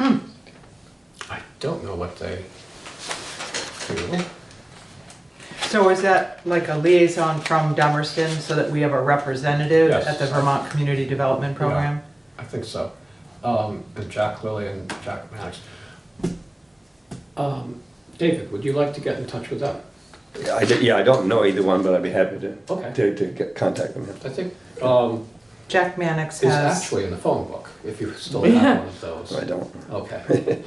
I don't know what they do. So is that like a liaison from Dummerston so that we have a representative Yes. at the Vermont Community Development Program? I think so. And Jack Lilly and Jack Maddox. David, would you like to get in touch with them? Yeah, I don't know either one, but I'd be happy to Okay. to get contact them. I think Jack Mannix is has... actually in the phone book, if you still have one of those. I don't. Okay.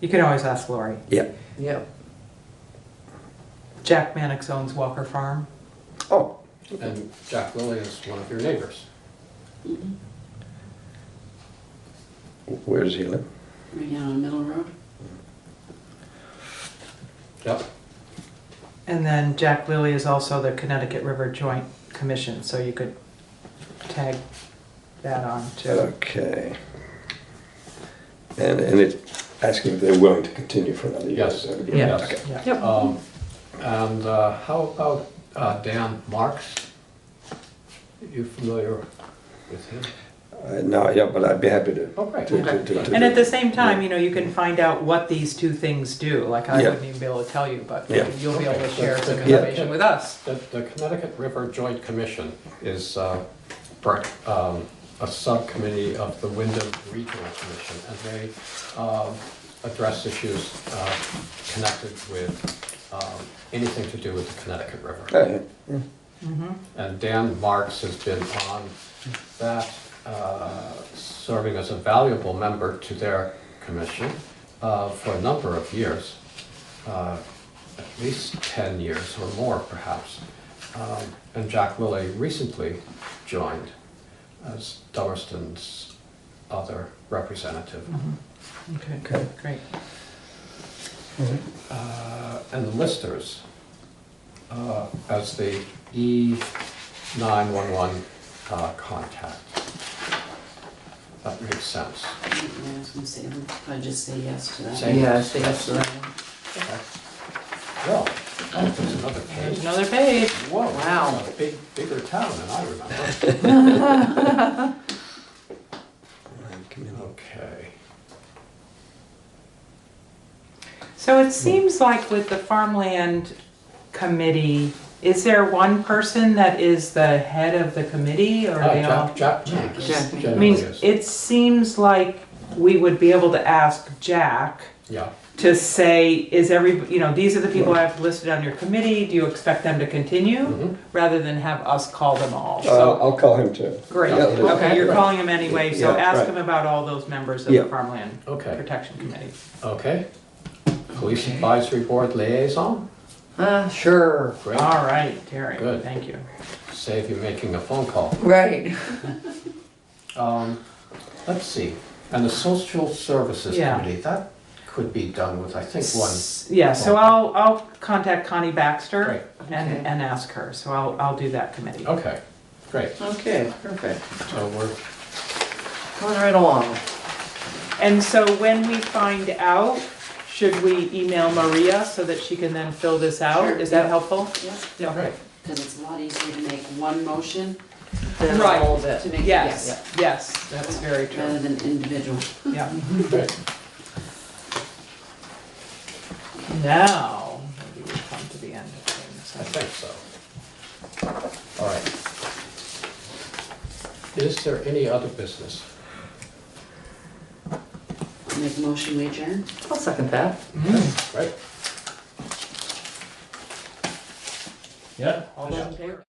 You can always ask Lori. Yeah. Yep. Jack Mannix owns Walker Farm. Oh. And Jack Lilly is one of your neighbors. Where does he live? Right down on Middle Road. Yep. And then Jack Lilly is also the Connecticut River Joint Commission, so you could tag that on too. Okay. And it's asking if they're willing to continue for another year. Yes. So- Yes. Okay. Yeah. Yep. And how about Dan Marks? Are you familiar with him? No, yeah, but I'd be happy to. Oh, great. And at the same time, you know, you can find out what these two things do. Like I Yeah. wouldn't even be able to tell you, but Yeah. you'll be able to Okay. share some Yeah. information with us. The Connecticut River Joint Commission is a subcommittee of the Wyndham Regional Commission, and they address issues connected with anything to do with the Connecticut River. Oh, yeah. And Dan Marks has been on that, serving as a valuable member to their commission for a number of years, at least 10 years or more perhaps. And Jack Lilly recently joined as Dummerston's other representative. Okay, great. And the listers as the E911 contact. That makes sense. Yeah, I was gonna say, I'd just say yes to that. Say Yeah, say yes to that. Okay. Well, there's another page. There's another page. Whoa, Wow. it's a bigger town than I remember. Okay. So it seems like with the farmland committee, is there one person that is the head of the committee, or are they all? Jack Jack is. I mean, it seems like we would be able to ask Jack Yeah. to say, is these are the people I have listed on your committee, do you expect them to continue? Rather than have us call them all. So I'll call him too. great, Yeah, okay, you're right. calling him anyway, so Yeah, ask right. him about all those members of Yeah. the Farmland Okay. Protection Committee. Okay. Police Advisory Board liaison? Sure. Great. All right, Terry, Good. thank you. Save you making a phone call. Right. Let's see. And the Social Services Yeah. Committee, that could be done with, I think, one. Yeah, so I'll contact Connie Baxter Great. and ask her, so I'll do that committee. Okay, great. Okay, perfect. So we're, Going right along. And so when we find out, should we email Maria so that she can then fill this out? Sure. Is that helpful? Yeah. Okay. Because it's a lot easier to make one motion Then Right. all of it. to make, Yes, yes, that's very true. rather than individual. Yeah. great. Now, maybe we've come to the end of things. I think so. All right. Is there any other business? Make a motion, we adjourn. I'll second that. Right? Yeah. All those in favor?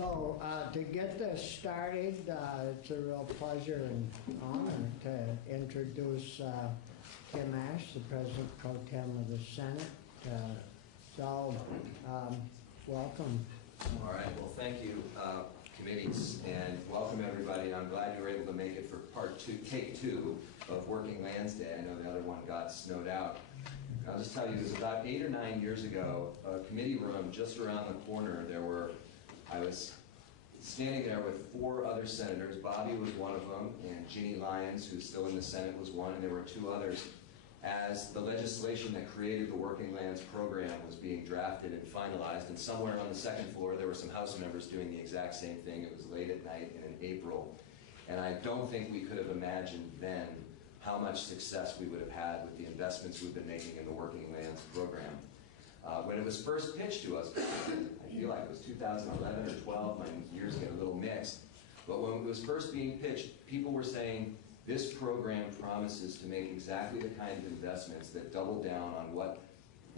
So to get this started, it's a real pleasure and honor to introduce Tim Ash, the President Pro Tem of the Senate. Welcome. All right, well, thank you, committees, and welcome everybody. I'm glad you were able to make it for take two of Working Lands Day. I know the other one got snowed out. I'll just tell you, it was about 8 or 9 years ago, a committee room just around the corner, I was standing there with 4 other senators. Bobby was one of them, and Ginny Lyons, who's still in the Senate, was one, and there were 2 others, as the legislation that created the Working Lands program was being drafted and finalized. And somewhere on the second floor, there were some House members doing the exact same thing. It was late at night and in April. And I don't think we could have imagined then how much success we would have had with the investments we've been making in the Working Lands program. When it was first pitched to us, I feel like it was 2011 or 12, my years get a little mixed, but when it was first being pitched, people were saying, this program promises to make exactly the kind of investments that double down on what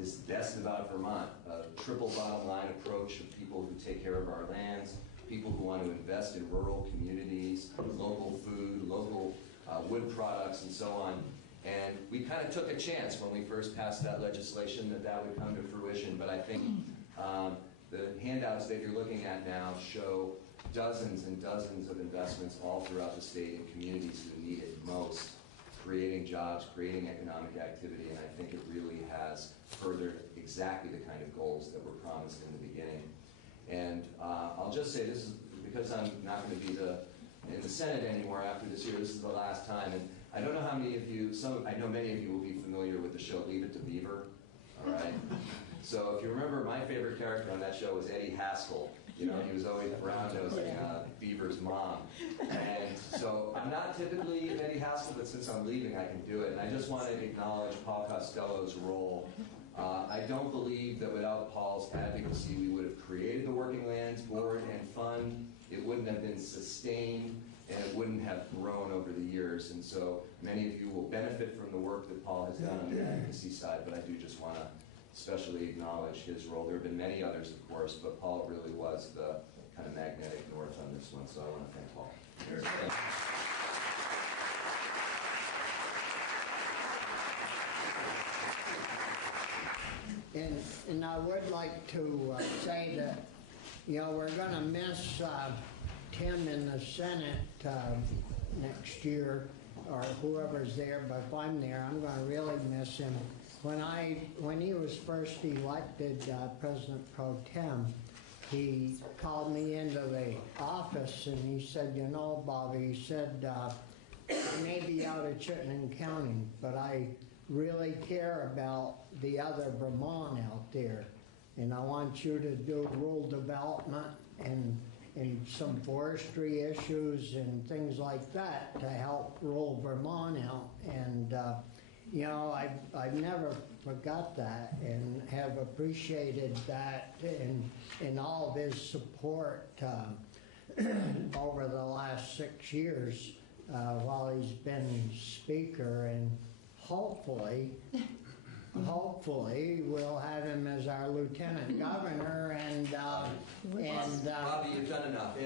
is best about Vermont, a triple bottom line approach of people who take care of our lands, people who want to invest in rural communities, local food, local wood products, and so on. And we kind of took a chance when we first passed that legislation that would come to fruition, but I think the handouts that you're looking at now show dozens and dozens of investments all throughout the state in communities who need it most, creating jobs, creating economic activity, and I think it really has furthered exactly the kind of goals that were promised in the beginning. And I'll just say this is because I'm not going to be in the Senate anymore after this year. This is the last time, and I don't know how many of you, I know many of you will be familiar with the show Leave It to Beaver, all right? So if you remember, my favorite character on that show was Eddie Haskell. You know, he was always brown-nosing Beaver's mom. And so I'm not typically Eddie Haskell, but since I'm leaving, I can do it. And I just want to acknowledge Paul Costello's role. I don't believe that without Paul's advocacy, we would have created the Working Lands Board and Fund. It wouldn't have been sustained, and it wouldn't have grown over the years. And so many of you will benefit from the work that Paul has done on the advocacy side, but I do just want to especially acknowledge his role. There have been many others, of course, but Paul really was the kind of magnetic north on this one, so I want to thank Paul. And I would like to say that, you know, we're going to miss Tim in the Senate next year, or whoever's there, but if I'm there, I'm going to really miss him. When he was first elected President Pro Tem, he called me into the office and he said, you know, Bobby, he said, I may be out of Chittenden County, but I really care about the other Vermont out there. And I want you to do rural development and some forestry issues and things like that to help rural Vermont out. And you know, I've never forgot that and have appreciated that and all of his support over the last 6 years while he's been speaker, and hopefully we'll have him as our lieutenant governor and Bobby, you've done enough.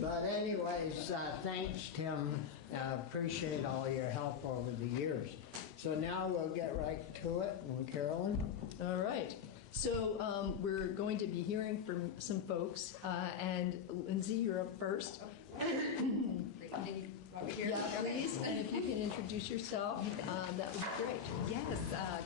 But anyways, thanks, Tim. Appreciate all your help over the years. So now we'll get right to it. And Carolyn? All right. So we're going to be hearing from some folks. And Lindsay, you're up first. Over here. Yeah, please. And if you can introduce yourself, that would be great. Yes.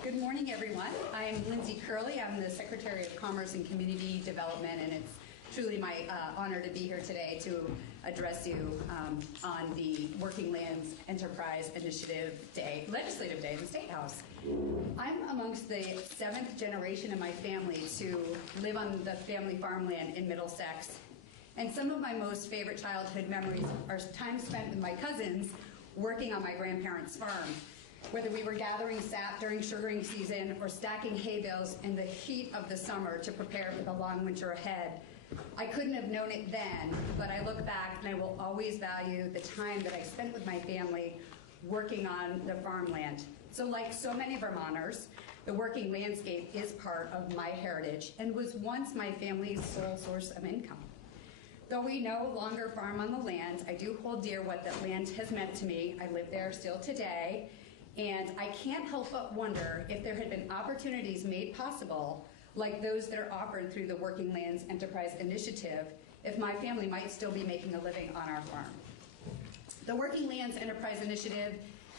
Good morning, everyone. I'm Lindsay Curley. I'm the Secretary of Commerce and Community Development, and it's truly my honor to be here today to address you on the Working Lands Enterprise Initiative Day, Legislative Day in the State House. I'm amongst the 7th generation in my family to live on the family farmland in Middlesex. And some of my most favorite childhood memories are time spent with my cousins working on my grandparents' farm. Whether we were gathering sap during sugaring season or stacking hay bales in the heat of the summer to prepare for the long winter ahead, I couldn't have known it then, but I look back and I will always value the time that I spent with my family working on the farmland. So like so many Vermonters, the working landscape is part of my heritage and was once my family's sole source of income. Though we no longer farm on the land, I do hold dear what that land has meant to me. I live there still today, and I can't help but wonder if there had been opportunities made possible like those that are offered through the Working Lands Enterprise Initiative, if my family might still be making a living on our farm. The Working Lands Enterprise Initiative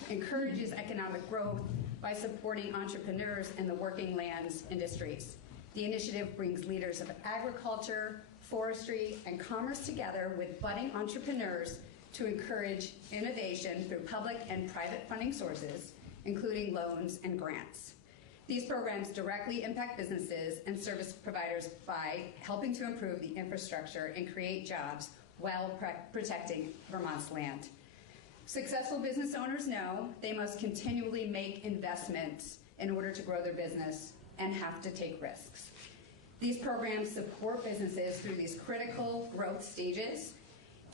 encourages economic growth by supporting entrepreneurs in the working lands industries. The initiative brings leaders of agriculture, forestry, and commerce together with budding entrepreneurs to encourage innovation through public and private funding sources, including loans and grants. These programs directly impact businesses and service providers by helping to improve the infrastructure and create jobs while protecting Vermont's land. Successful business owners know they must continually make investments in order to grow their business and have to take risks. These programs support businesses through these critical growth stages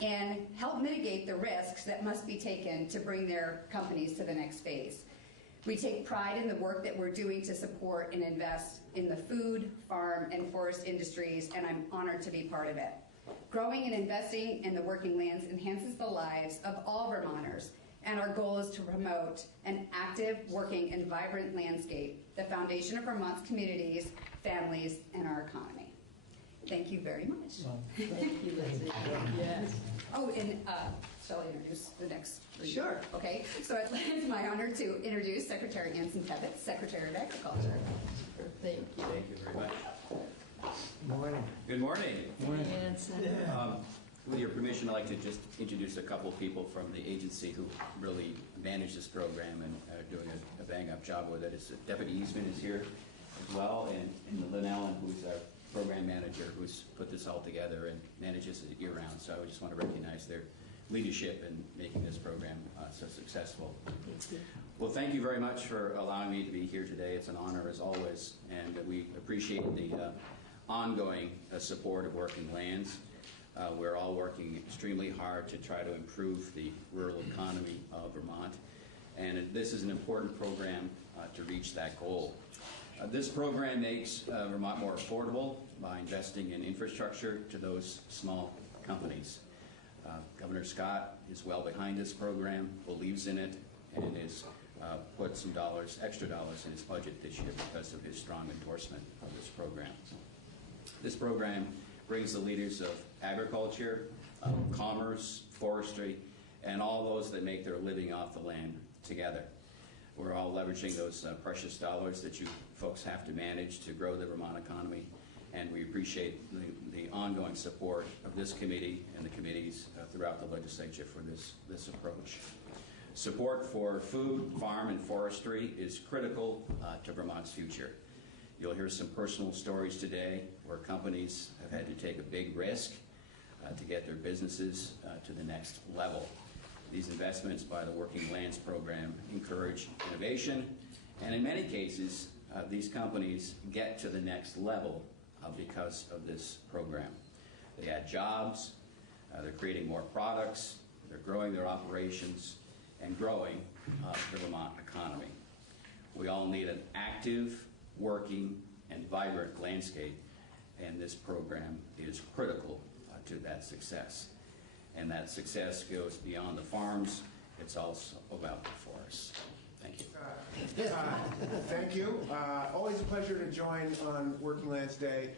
and help mitigate the risks that must be taken to bring their companies to the next phase. We take pride in the work that we're doing to support and invest in the food, farm, and forest industries, and I'm honored to be part of it. Growing and investing in the working lands enhances the lives of all Vermonters, and our goal is to promote an active, working, and vibrant landscape, the foundation of Vermont's communities, families, and our economy. Thank you very much. Well, Thank you, Lindsay. Yes. Oh, and shall I introduce the next three? Sure. Okay, so it's my honor to introduce Secretary Anson Tebbetts, Secretary of Agriculture. Thank you. Thank you very much. Morning. Good morning. Morning. With your permission, I'd like to just introduce a couple of people from the agency who really manage this program and are doing a bang-up job with it. It's Deputy Eastman is here as well, and Lynn Allen, who's our program manager, who's put this all together and manages it year-round. So I just want to recognize their leadership in making this program so successful. Thank you. Well, thank you very much for allowing me to be here today. It's an honor as always, and we appreciate the ongoing support of Working Lands. We're all working extremely hard to try to improve the rural economy of Vermont, and this is an important program to reach that goal. This program makes Vermont more affordable by investing in infrastructure to those small companies. Governor Scott is well behind this program, believes in it, and has put some extra dollars in his budget this year because of his strong endorsement of this program. This program brings the leaders of agriculture, commerce, forestry, and all those that make their living off the land together. We're all leveraging those precious dollars that you folks have to manage to grow the Vermont economy, and we appreciate the ongoing support of this committee and the committees throughout the legislature for this approach. Support for food, farm, and forestry is critical to Vermont's future. You'll hear some personal stories today where companies have had to take a big risk to get their businesses to the next level. These investments by the Working Lands program encourage innovation, and in many cases, these companies get to the next level because of this program. They add jobs, they're creating more products, they're growing their operations, and growing the Vermont economy. We all need an active, working, and vibrant landscape, and this program is critical to that success. And that success goes beyond the farms, it's also about the forests. Thank you. Thank you. Always a pleasure to join on Working Lands Day.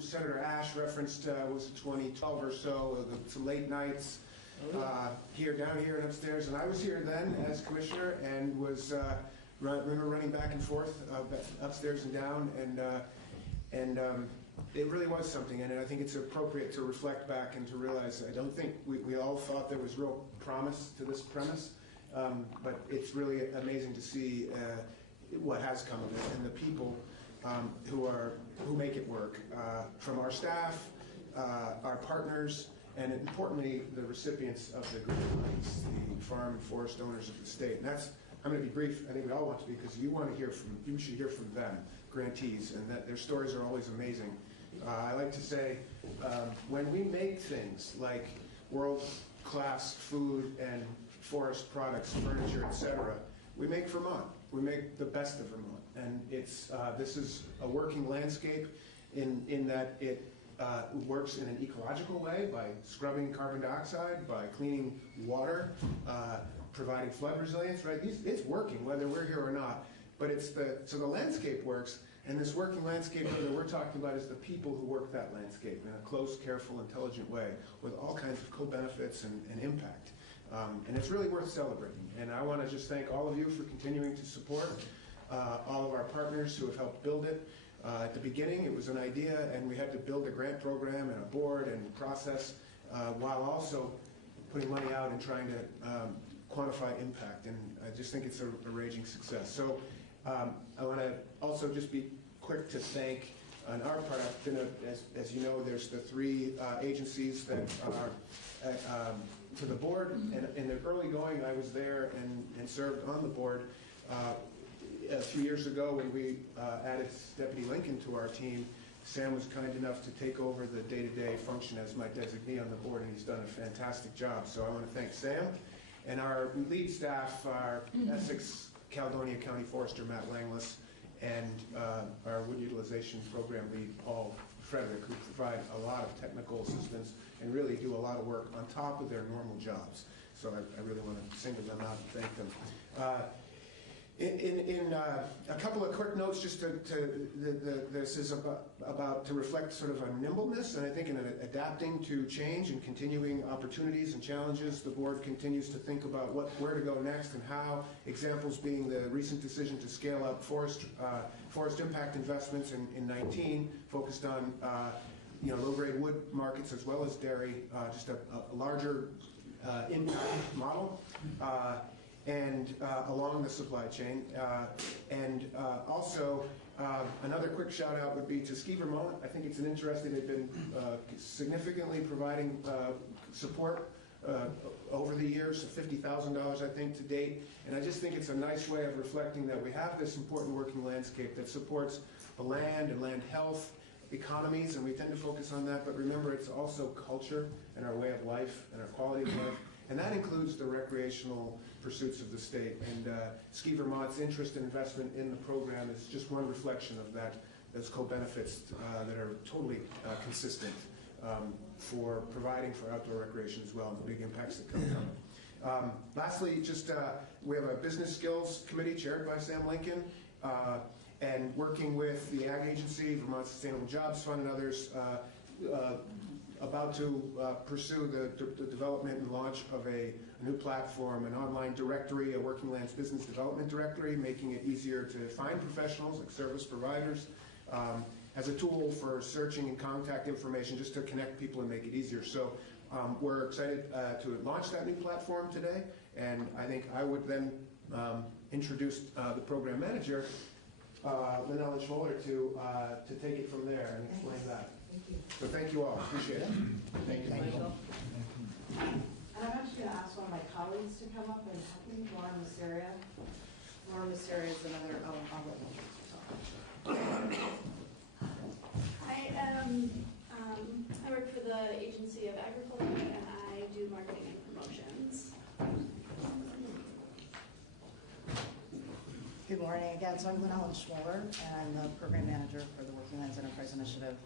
Senator Ash referenced, was it 2012 or so, the late nights down here and upstairs. And I was here then as commissioner and was remember running back and forth upstairs and down, and it really was something. And I think it's appropriate to reflect back and to realize I don't think we all thought there was real promise to this premise, but it's really amazing to see what has come of it and the people who make it work, from our staff, our partners, and importantly, the recipients of the grant monies, the farm and forest owners of the state. And I'm going to be brief. I think we all want to be, because you should hear from them, grantees, and that their stories are always amazing. I like to say, when we make things like world-class food and forest products, furniture, etc. We make Vermont. We make the best of Vermont, and this is a working landscape in that it works in an ecological way by scrubbing carbon dioxide, by cleaning water, providing flood resilience. Right? It's working whether we're here or not. But so the landscape works, and this working landscape that we're talking about is the people who work that landscape in a close, careful, intelligent way with all kinds of co-benefits and impact. And it's really worth celebrating. And I want to just thank all of you for continuing to support all of our partners who have helped build it. At the beginning, it was an idea, and we had to build a grant program and a board and process while also putting money out and trying to quantify impact. And I just think it's a raging success. So I want to also just be quick to thank, on our part, I've been as you know, there's the 3 agencies that are to the board, and in the early going, I was there and served on the board. 3 years ago, when we added Deputy Lincoln to our team, Sam was kind enough to take over the day-to-day function as my designee on the board, and he's done a fantastic job. So I want to thank Sam. And our lead staff, our Essex Caledonia County Forester, Matt Langless, and our wood utilization program lead, Paul Frederick, who provide a lot of technical assistance and really do a lot of work on top of their normal jobs. So I really want to single them out and thank them. In a couple of quick notes, just this is about to reflect sort of a nimbleness, and I think in adapting to change and continuing opportunities and challenges, the board continues to think about where to go next and how. Examples being the recent decision to scale up forest impact investments in 19, focused on low-grade wood markets as well as dairy, just a larger impact model. And along the supply chain. And also, another quick shout out would be to Ski Vermont. I think it's an interesting, they've been significantly providing support over the years, $50,000 I think to date. And I just think it's a nice way of reflecting that we have this important working landscape that supports the land and land health, economies, and we tend to focus on that, but remember it's also culture and our way of life and our quality of life. And that includes the recreational pursuits of the state. And Ski Vermont's interest and investment in the program is just one reflection of that, those co-benefits that are totally consistent for providing for outdoor recreation as well, and the big impacts that come from it. Lastly, just we have a business skills committee chaired by Sam Lincoln, and working with the Ag Agency, Vermont Sustainable Jobs Fund, and others, about to pursue the development and launch of a new platform, an online directory, a working lands business development directory, making it easier to find professionals like service providers, as a tool for searching and contact information, just to connect people and make it easier. So we're excited to launch that new platform today, and I think I would then introduce the program manager, Lynella Schmoller, to take it from there and explain that. Thank you. So thank you all. Appreciate it. Thank you, Michael. And I'm actually going to ask one of my colleagues to come up and help me, Laura Masseria. Laura Masseria is another, I'll let you I work for the Agency of Agriculture, and I do marketing and promotions. Good morning again. So I'm Lynella Schmoller, and I'm the program manager for the Working Lands Enterprise Initiative.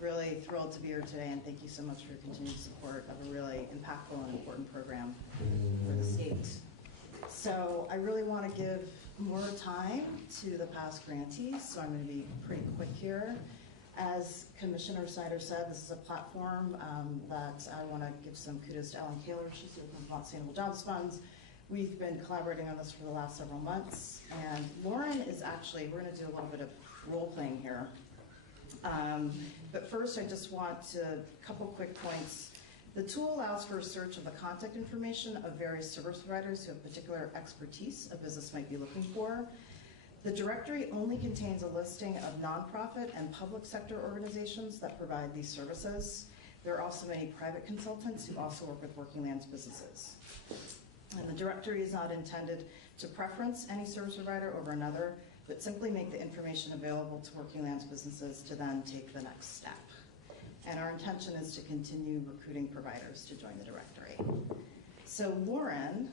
Really thrilled to be here today, and thank you so much for your continued support of a really impactful and important program for the state. So I really want to give more time to the past grantees, so I'm going to be pretty quick here. As Commissioner Snyder said, this is a platform that I want to give some kudos to Ellen Kaler. She's here from Vermont Sustainable Jobs Funds. We've been collaborating on this for the last several months, and Lauren is actually, we're going to do a little bit of role playing here. But first, I just want to, a couple quick points. The tool allows for a search of the contact information of various service providers who have particular expertise a business might be looking for. The directory only contains a listing of nonprofit and public sector organizations that provide these services. There are also many private consultants who also work with working lands businesses. And the directory is not intended to preference any service provider over another, but simply make the information available to working lands businesses to then take the next step. and our intention is to continue recruiting providers to join the directory. So Lauren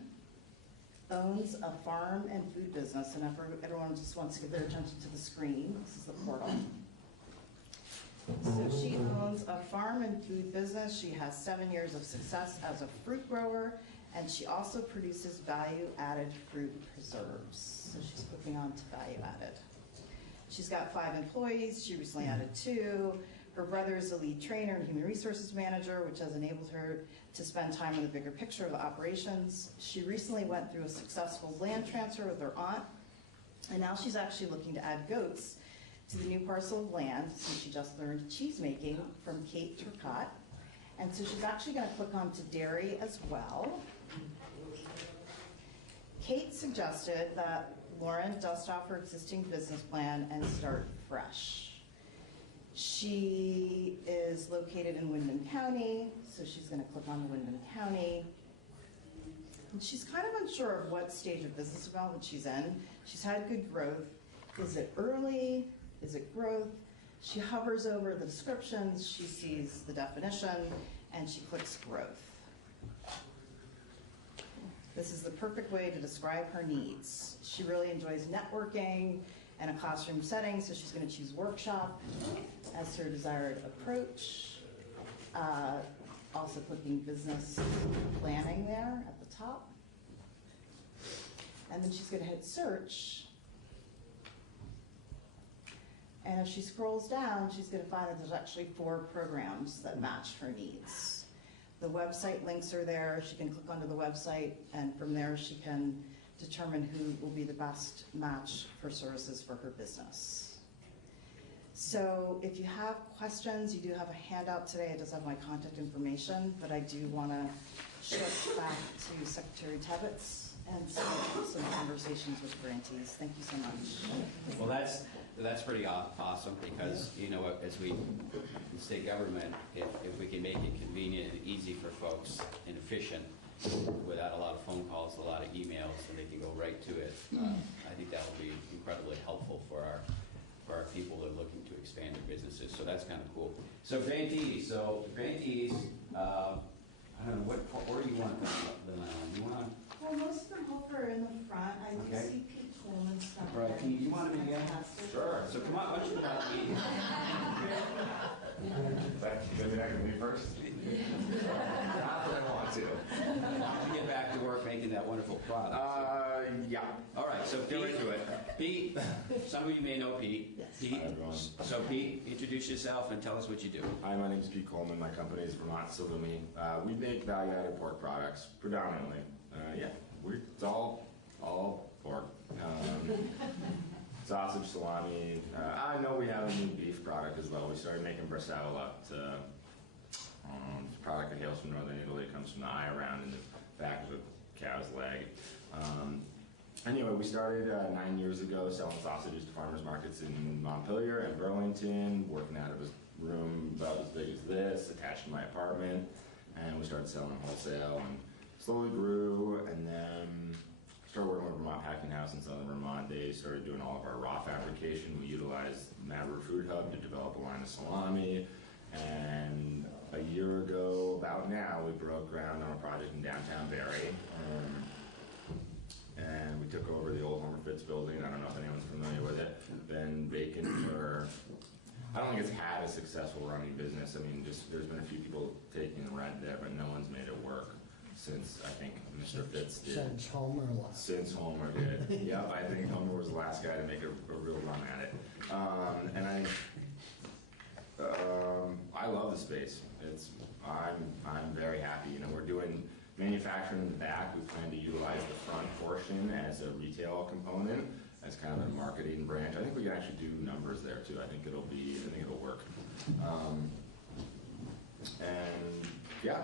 owns a farm and food business, and everyone just wants to give their attention to the screen. This is the portal. So she owns a farm and food business. She has 7 years of success as a fruit grower, and she also produces value-added fruit preserves. So she's clicking on to value-added. She's got 5 employees. She recently added 2. Her brother is a lead trainer and human resources manager, which has enabled her to spend time on the bigger picture of the operations. She recently went through a successful land transfer with her aunt, and now she's actually looking to add goats to the new parcel of land, since she just learned cheese making from Kate Turcotte. And so she's actually going to click on to dairy as well. Kate suggested that Lauren dust off her existing business plan and start fresh. She is located in Windham County, so she's going to click on Windham County. And she's kind of unsure of what stage of business development she's in. She's had good growth. Is it early? Is it growth? She hovers over the descriptions, she sees the definition, and she clicks growth. This is the perfect way to describe her needs. She really enjoys networking and a classroom setting, so she's going to choose workshop as her desired approach. Also clicking business planning there at the top. And then she's going to hit search. And if she scrolls down, she's going to find that there's actually 4 programs that match her needs. The website links are there. She can click onto the website, and from there she can determine who will be the best match for services for her business. So if you have questions, you do have a handout today. It does have my contact information, but I do want to shift back to Secretary Tebbets and start some conversations with grantees. Thank you so much. Well, that's pretty awesome, because, you know, as we, in state government, if we can make it convenient and easy for folks and efficient without a lot of phone calls, a lot of emails, so they can go right to it, I think that will be incredibly helpful for our people that are looking to expand their businesses. So that's kind of cool. So grantees, I don't know, what order you want them on? You want? Well, most of them hope are in the front. I do Okay. see Pete Coleman's stuff. Right, there. Pete, you want him again? Fantastic. Sure. So come on, why don't you help me? Maybe I can be first. Not that I want to. You get back to work making that wonderful product. Yeah. All right, so Get Pete, into it. Pete, some of you may know Pete. Yes. Pete. Hi, everyone. So Pete, introduce yourself and tell us what you do. Hi, my name is Pete Coleman. My company is Vermont Salumi. We make value-added pork products, predominantly. It's all pork. Sausage, salami. I know we have a new beef product as well. We started making bresaola. It's a product that hails from northern Italy. It comes from the eye around in the back of a cow's leg. Anyway, we started 9 years ago selling sausages to farmers markets in Montpelier and Burlington, working out of a room about as big as this, attached to my apartment, and we started selling wholesale and slowly grew, and then started working with Vermont Packing House in Southern Vermont. They started doing all of our raw fabrication. We utilized Maverick Food Hub to develop a line of salami, and a year ago, about now, we broke ground on a project in downtown Barrie. And we took over the old Homer Fitz building. I don't know if anyone's familiar with it. Been vacant for, I don't think it's had a successful running business. I mean, there's been a few people taking rent there, but no one's made it work since, I think, Mr. Fitz did. Since Homer left. Since Homer did. Yep, I think Homer was the last guy to make a real run at it. And I love the space. I'm very happy. You know, we're doing manufacturing in the back. We plan to utilize the front portion as a retail component, as kind of a marketing branch. I think we can actually do numbers there too. I think it'll work. And yeah,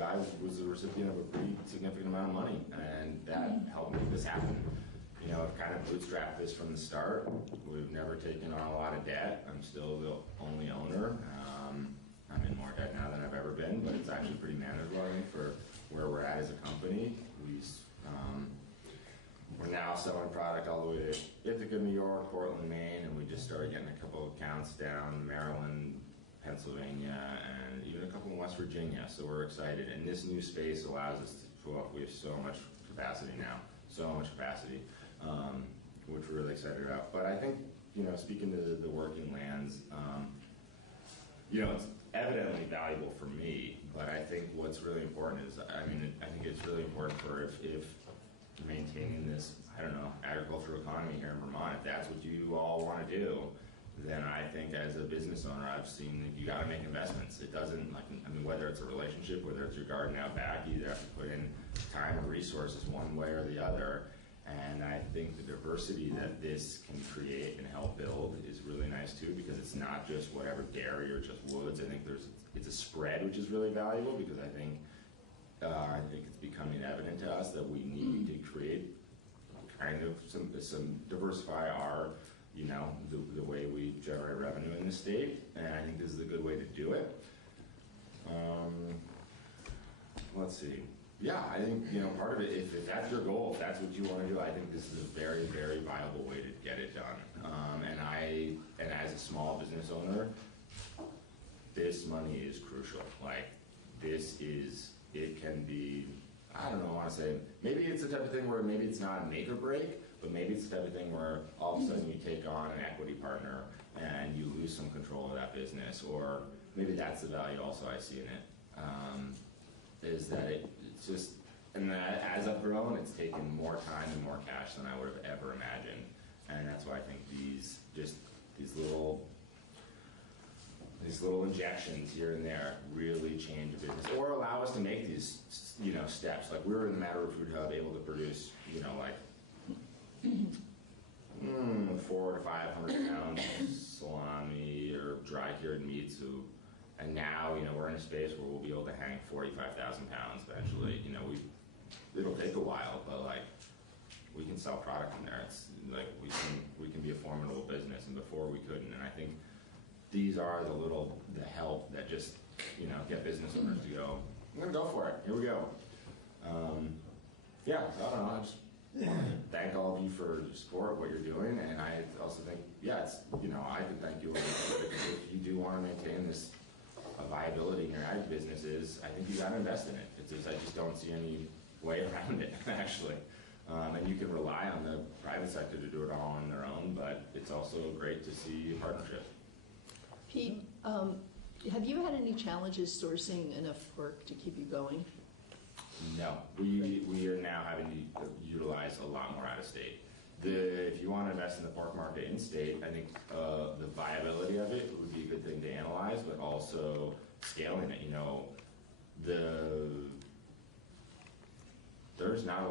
I was the recipient of a pretty significant amount of money, and that helped make this happen. You know, I've kind of bootstrapped this from the start. We've never taken on a lot of debt. I'm still the only owner. I'm in more debt now than I've ever been, but it's actually pretty manageable, I think, for where we're at as a company. We're now selling product all the way to Ithaca, New York, Portland, Maine, and we just started getting a couple of accounts down Maryland, Pennsylvania, and even a couple in West Virginia. So we're excited, and this new space allows us to pull up. We have so much capacity now, which we're really excited about. But I think, speaking to the working lands, it's evidently valuable for me, but I think what's really important is, I think it's really important for if maintaining this, agricultural economy here in Vermont, if that's what you all want to do, then I think as a business owner, I've seen that you got to make investments. It doesn't, whether it's a relationship, whether it's your garden out back, you either have to put in time and resources one way or the other. And I think the diversity that this can create and help build is really nice too, because it's not just whatever dairy or just woods. I think it's a spread, which is really valuable, because I think it's becoming evident to us that we need to create kind of some diversify our, the way we generate revenue in the state, and I think this is a good way to do it. Let's see. Yeah, I think, part of it, if that's your goal, if that's what you want to do, I think this is a very, very viable way to get it done. And as a small business owner, this money is crucial. It can be, I want to say, maybe it's the type of thing where maybe it's not a make or break, but maybe it's the type of thing where all of a sudden you take on an equity partner and you lose some control of that business, or maybe that's the value also I see in it. Is that it's just, and that as I've grown, it's taken more time and more cash than I would have ever imagined. And that's why I think these little injections here and there really change the business, or allow us to make these, steps. Like we were in the Matter of Food Hub able to produce, 400 to 500 pounds salami or dry cured meats. And now, we're in a space where we'll be able to hang 45,000 pounds eventually. It'll take a while, but we can sell product in there. It's we can be a formidable business, and before we couldn't. And I think these are the help that just, get business owners to go, I'm gonna go for it. Here we go. Yeah, I don't know. I just want to thank all of you for the support, what you're doing, and I also think, I can thank you a little bit, because if you do want to maintain this viability in your ag businesses, I think you got to invest in it. I just don't see any way around it, actually. And you can rely on the private sector to do it all on their own, but it's also great to see a partnership. Pete, have you had any challenges sourcing enough work to keep you going? No, we are now having to utilize a lot more out of state. If you want to invest in the pork market in state, I think the viability of it would be a good thing to analyze, but also scaling it. There's not a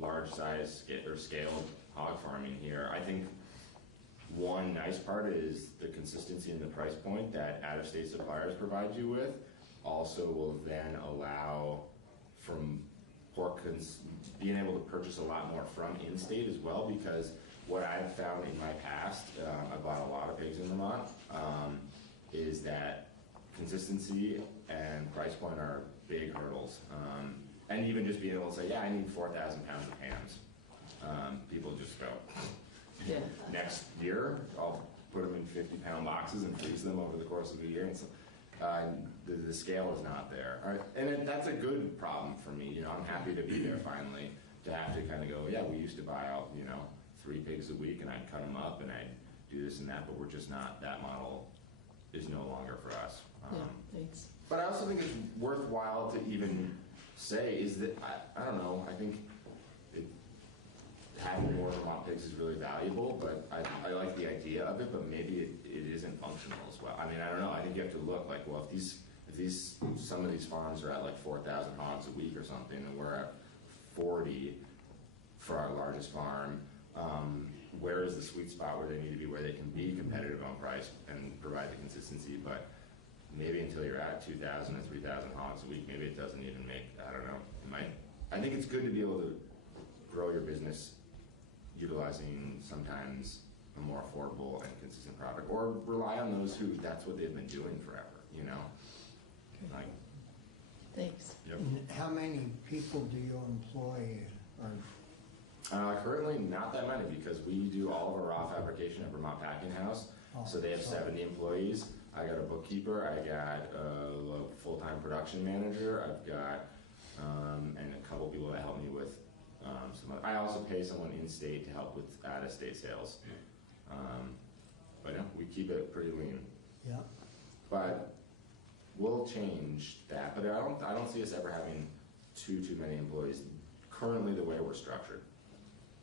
large size or scaled hog farming here. I think one nice part is the consistency in the price point that out-of-state suppliers provide you with. Also will then allow from being able to purchase a lot more from in-state as well, because what I've found in my past, I bought a lot of pigs in Vermont, is that consistency and price point are big hurdles. And even just being able to say, I need 4,000 pounds of hams. People just go, next year, I'll put them in 50-pound boxes and freeze them over the course of a year. And so, the scale is not there. All right. And that's a good problem for me. I'm happy to be there finally, to have to kind of go, we used to buy out, 3 pigs a week, and I'd cut them up and I'd do this and that, but we're just not, that model is no longer for us. Thanks. But I also think it's worthwhile to even say is that, I don't know, I think having more Vermont pigs is really valuable, but I like the idea of it, but maybe it isn't functional as well. I don't know. I think you have to look like, well, if some of these farms are at 4,000 hogs a week or something, and we're at 40 for our largest farm, where is the sweet spot where they need to be, where they can be competitive on price and provide the consistency, but maybe until you're at 2,000 or 3,000 hogs a week, maybe it doesn't even make, I don't know. I think it's good to be able to grow your business utilizing sometimes a more affordable and consistent product, or rely on those who that's what they've been doing forever, Thanks. Yep. And how many people do you employ? Currently not that many, because we do all of our raw fabrication at Vermont Packing House, so they have 70 employees. I got a bookkeeper, I got a full-time production manager, I've got, and a couple people that help me with I also pay someone in-state to help with out-of-state sales. But yeah, we keep it pretty lean. Yeah. But we'll change that. But I don't see us ever having too many employees. Currently, the way we're structured.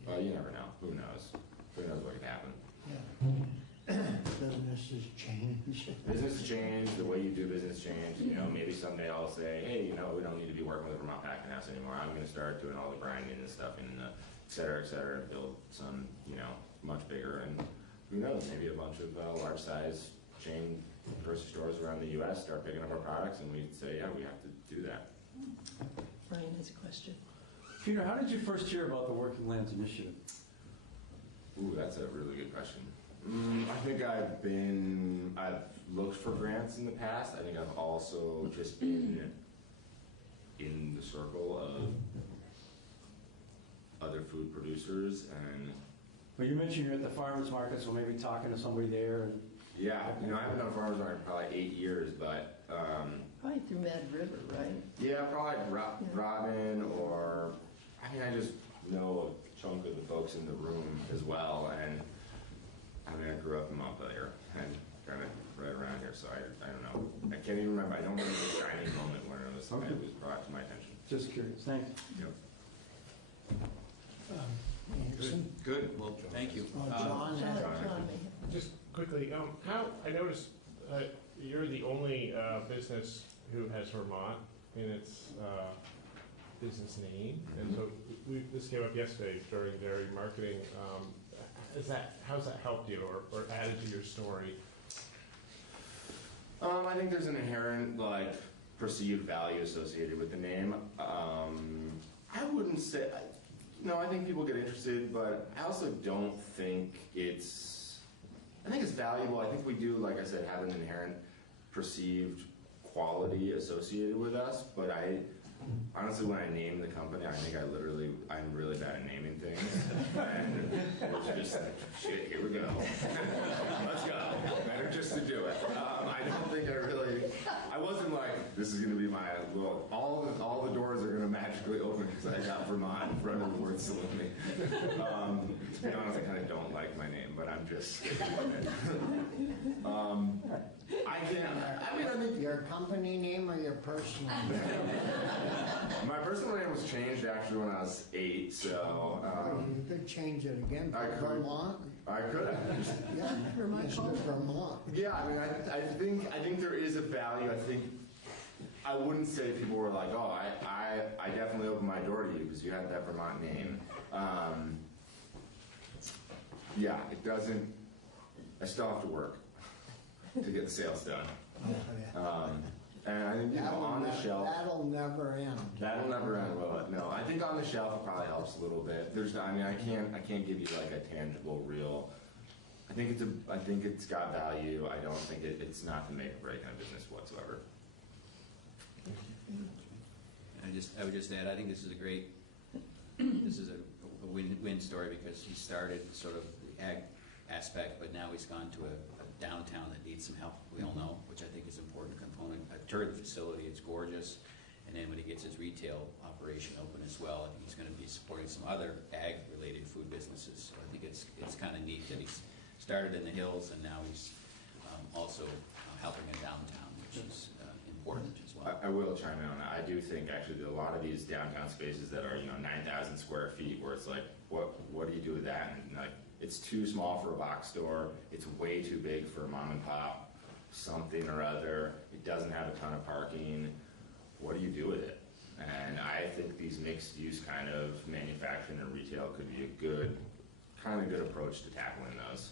Well, you never know. Who knows? Who knows what could happen? Yeah. Businesses change. Business change. The way you do business change. You know, maybe someday I'll say, hey, you know, we don't need to be working with a Vermont Packing House anymore. I'm going to start doing all the grinding and stuff, and et cetera, and build some, you know, much bigger. And who knows? Maybe a bunch of large-size chain grocery stores around the U.S. start picking up our products, and we say, yeah, we have to do that. Brian has a question. Peter, how did you first hear about the Working Lands Initiative? Ooh, that's a really good question. I think I've looked for grants in the past. I think I've also just been in the circle of other food producers and. Well, you mentioned you're at the farmers market, so maybe talking to somebody there. And yeah, you know, I haven't done a farmers market in probably 8 years, but. Probably through Mad River, right? Yeah, probably Robin or, I mean, I just know a chunk of the folks in the room as well, and I mean, I grew up in Montpelier and kind of right around here, so I don't know. I can't even remember. I don't remember the shining moment when it was brought to my attention. Just curious. Thanks. Yep. Good. Well, thank you. John. Just quickly, how I noticed you're the only business who has Vermont in its business name, and so this came up yesterday during dairy marketing. How's that helped you or added to your story? I think there's an inherent perceived value associated with the name. I wouldn't say. No, I think people get interested, but I also don't think it's. I think it's valuable. I think we do, like I said, have an inherent perceived quality associated with us. But honestly, when I name the company, I think I'm really bad at naming things, and it's just like, shit. Here we go. Let's go. Better just to do it. I don't think I wasn't like, this is going to be my, well, all the doors are going to magically open because I got Vermont in front of the word salami. To be honest, I kind of don't like my name, but I'm just sticking with it. I think your company name or your personal name? My personal name was changed actually when I was 8, so. You could change it again I for could. Vermont. I could. Yeah, Mr. Vermont. Yeah, I mean, I think there is a value. I think I wouldn't say people were like, oh, I definitely opened my door to you because you had that Vermont name. Yeah, it doesn't. I still have to work to get the sales done. And I think on the shelf. That'll never end. That'll never end, will it? No, I think on the shelf it probably helps a little bit. I can't give you like a tangible, real. I think it's got value. I don't think it's not to make or break in a business whatsoever. I would just add, I think this is a win-win story because he started sort of the ag aspect, but now he's gone to a downtown that needs some help, we all know, which I think is an important component. I toured the facility, it's gorgeous, and then when he gets his retail operation open as well, I think he's going to be supporting some other ag-related food businesses. So I think it's kind of neat that he's started in the hills and now he's also helping in downtown, which is important as well. I will chime in on that. I do think actually that a lot of these downtown spaces that are 9,000 square feet, where it's like, what do you do with that? And like, it's too small for a box store. It's way too big for a mom and pop something or other. It doesn't have a ton of parking. What do you do with it? And I think these mixed use kind of manufacturing and retail could be a good approach to tackling those.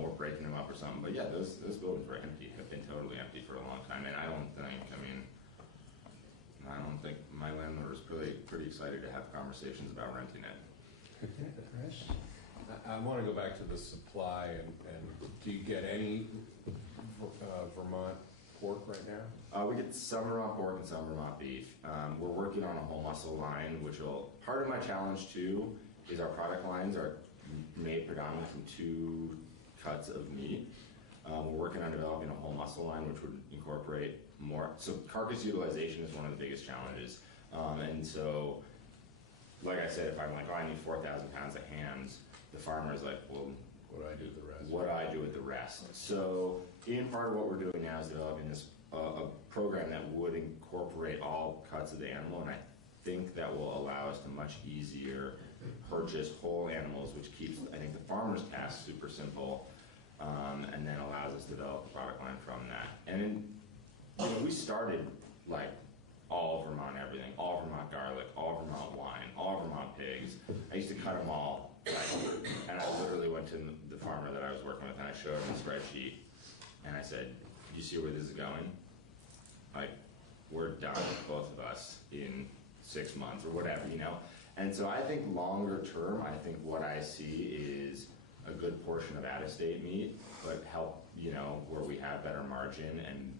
Or breaking them up or something. But yeah, those buildings were empty, have been totally empty for a long time. And I don't think my landlord is pretty excited to have conversations about renting it. Chris? I want to go back to the supply, and do you get any Vermont pork right now? We get some Vermont pork and some Vermont beef. We're working on a whole muscle line, part of my challenge too is our product lines are made predominantly from 2 cuts of meat. We're working on developing a whole muscle line, which would incorporate more. So carcass utilization is one of the biggest challenges. And so, like I said, if I'm like, oh, I need 4,000 pounds of hams, the farmer's like, well, What do I do with the rest? What do I do with the rest? So, in part of what we're doing now is developing this a program that would incorporate all cuts of the animal, and I think that will allow us to much easier purchase whole animals, which keeps, I think, the farmer's task super simple, and then allows us to develop a product line from that. And we started like all Vermont everything, all Vermont garlic, all Vermont wine, all Vermont pigs. I used to cut them all, and I literally went to the farmer that I was working with, and I showed him the spreadsheet, and I said, "Do you see where this is going? Like, we're done, both of us, in 6 months or whatever, And so I think longer term, I think what I see is a good portion of out-of-state meat, but help, where we have better margin and,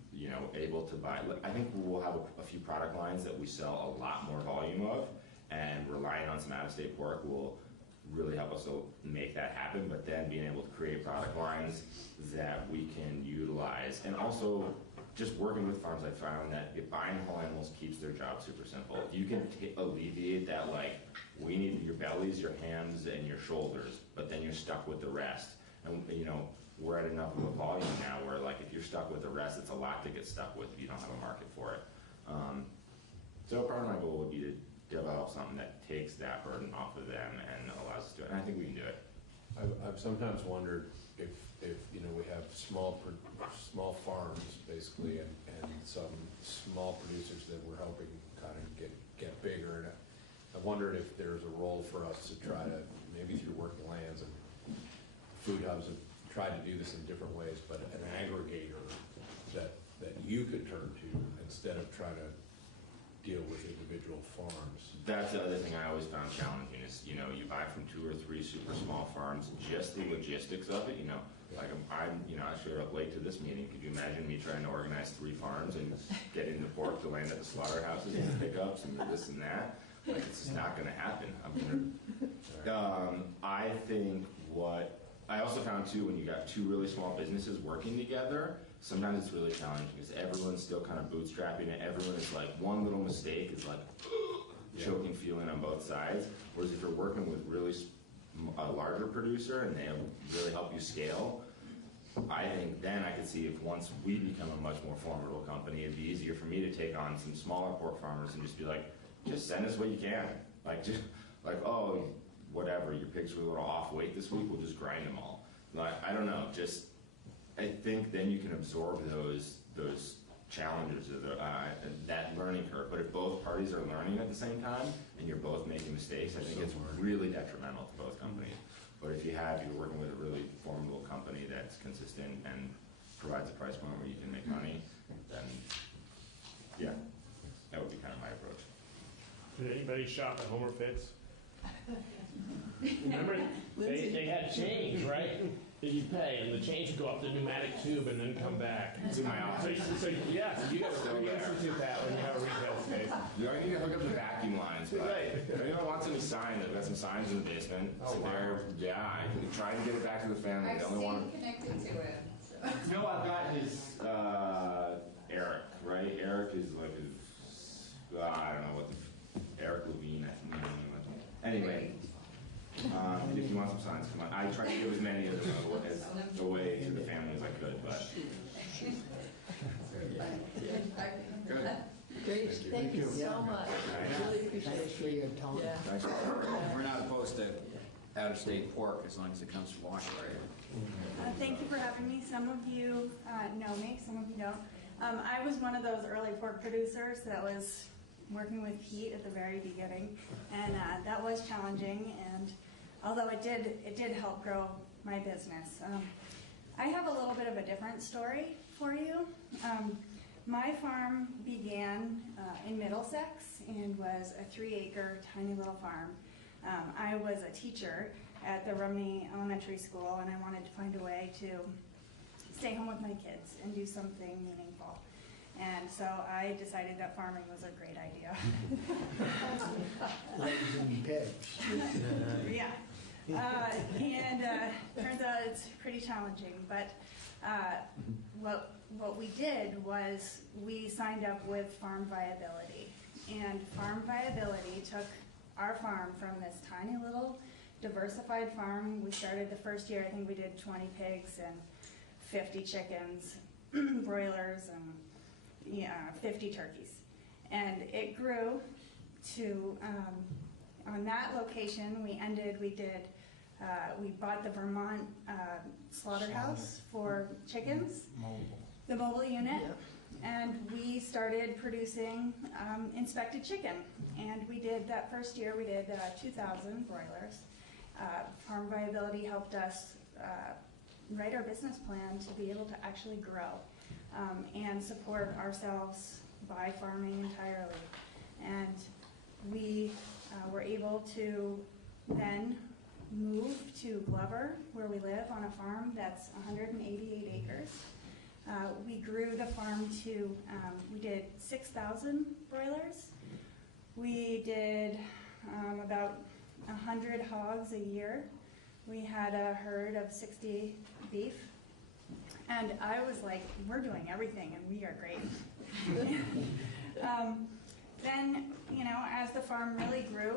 able to buy. I think we'll have a few product lines that we sell a lot more volume of, and relying on some out-of-state pork will really help us to make that happen, but then being able to create product lines that we can utilize. And also, just working with farms, I found that buying whole animals keeps their job super simple. If you can alleviate that, like, we need your bellies, your hams, and your shoulders, but then you're stuck with the rest. And, we're at enough of a volume now where, like, if you're stuck with the rest, it's a lot to get stuck with if you don't have a market for it. So part of my goal would be to develop something that takes that burden off of them and allows us to do it. And I think we can do it. I've sometimes wondered if we have small farms basically and some small producers that we're helping kind of get bigger. And I wondered if there's a role for us to try to, maybe through Working Lands and food hubs, have tried to do this in different ways, but an aggregator that you could turn to instead of trying to deal with individual farms. That's the other thing I always found challenging is, you buy from 2 or 3 super small farms, just the logistics of it, like I showed up late to this meeting. Could you imagine me trying to organize 3 farms and getting the pork to land at the slaughterhouses and pickups and this and that? Like, it's just not going to happen. I think I also found too, when you got 2 really small businesses working together, sometimes it's really challenging because everyone's still kind of bootstrapping it. Everyone is like, one little mistake is like choking feeling on both sides. Whereas if you're working with really a larger producer and they really help you scale, I think then I could see if once we become a much more formidable company, it'd be easier for me to take on some smaller pork farmers and just be like, just send us what you can. Oh, whatever, your pigs were a little off weight this week, we'll just grind them all. Like, I don't know, I think then you can absorb those challenges of that learning curve. But if both parties are learning at the same time and you're both making mistakes, I think it's really detrimental to both companies. But if you're working with a really formidable company that's consistent and provides a price point where you can make money, then yeah, that would be kind of my approach. Did anybody shop at Homer Fitz? Remember, they had change, right? That you pay, and the change would go up the pneumatic tube and then come back. It's in my office. So yeah, you got to institute that when you have a retail space. I need to hook up the vacuum lines. But Right. if anyone wants any signs, I've got some signs in the basement. Oh, wow. I can try to get it back to the family. I've They only want connected to it. So. No, I've got his Eric, right? Eric is like his, I don't know what Eric Levine, I think. Anyway, if you want some signs, come on. I tried to give as many of them away to the family as I could, but. Good. Great, thank you so much. Really appreciate Thanks for your time. Yeah. Thanks. We're not opposed to out-of-state pork as long as it comes from Washington. Thank you for having me. Some of you know me, some of you don't. I was one of those early pork producers that was working with Pete at the very beginning, and that was challenging. And although it did help grow my business. I have a little bit of a different story for you. My farm began in Middlesex and was a 3-acre tiny little farm. I was a teacher at the Rumney Elementary School, and I wanted to find a way to stay home with my kids and do something meaningful. And so I decided that farming was a great idea. Raising pigs. Yeah. And turns out it's pretty challenging. But What we did was we signed up with Farm Viability, and Farm Viability took our farm from this tiny little diversified farm. We started the first year, I think we did 20 pigs and 50 chickens, broilers, and 50 turkeys. And it grew to, on that location, we bought the Vermont slaughterhouse for chickens, the mobile unit, and we started producing inspected chicken. And we did, that first year, we did 2,000 broilers. Farm Viability helped us write our business plan to be able to actually grow and support ourselves by farming entirely. And we were able to then move to Glover, where we live on a farm that's 188 acres. We grew the farm to, we did 6,000 broilers. We did about 100 hogs a year. We had a herd of 60 beef. And I was like, we're doing everything and we are great. Then, as the farm really grew,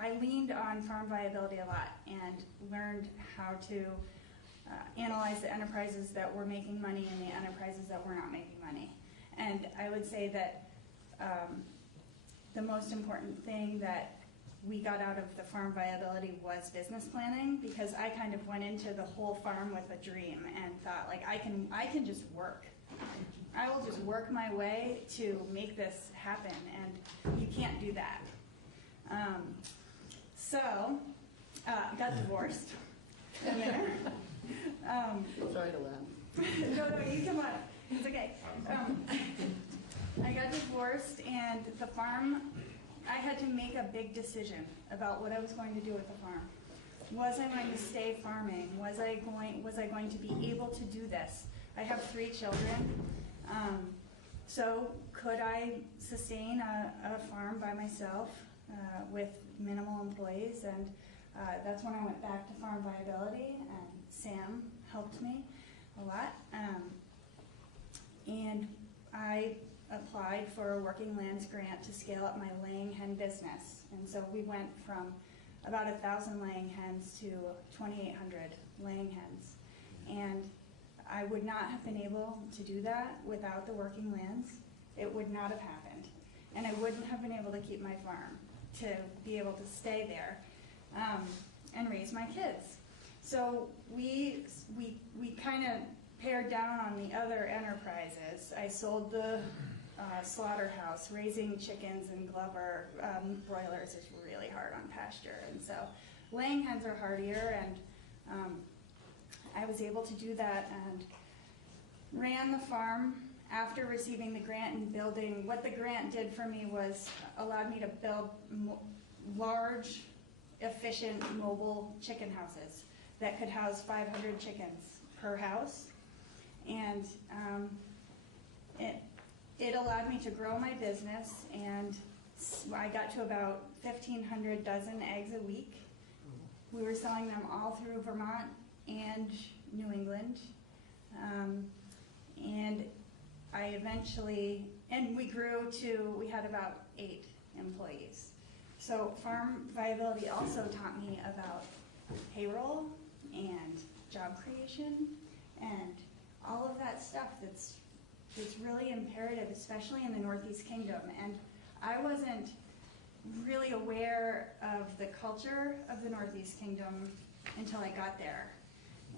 I leaned on Farm Viability a lot and learned how to analyze the enterprises that were making money and the enterprises that were not making money. And I would say that the most important thing that we got out of the Farm Viability was business planning, because I kind of went into the whole farm with a dream and thought, like, I can just work. I will just work my way to make this happen, and you can't do that. Got divorced. Sorry to laugh. No, you come on. It's okay. I got divorced, and the farm, I had to make a big decision about what I was going to do with the farm. Was I going to stay farming? Was I going to be able to do this? I have 3 children. So could I sustain a farm by myself with minimal employees? And that's when I went back to Farm Viability, and Sam helped me a lot. And I applied for a working lands grant to scale up my laying hen business. And so we went from about 1,000 laying hens to 2,800 laying hens. And I would not have been able to do that without the working lands. It would not have happened. And I wouldn't have been able to keep my farm, to be able to stay there and raise my kids. So we kind of pared down on the other enterprises. I sold the slaughterhouse. Raising chickens in Glover, broilers is really hard on pasture. And so laying hens are hardier, and I was able to do that and ran the farm after receiving the grant and building. What the grant did for me was allowed me to build large, efficient, mobile chicken houses that could house 500 chickens per house. And it allowed me to grow my business, and I got to about 1,500 dozen eggs a week. We were selling them all through Vermont and New England. And I eventually, and we grew to, we had about 8 employees. So Farm Viability also taught me about payroll and job creation and all of that stuff that's really imperative, especially in the Northeast Kingdom. And I wasn't really aware of the culture of the Northeast Kingdom until I got there.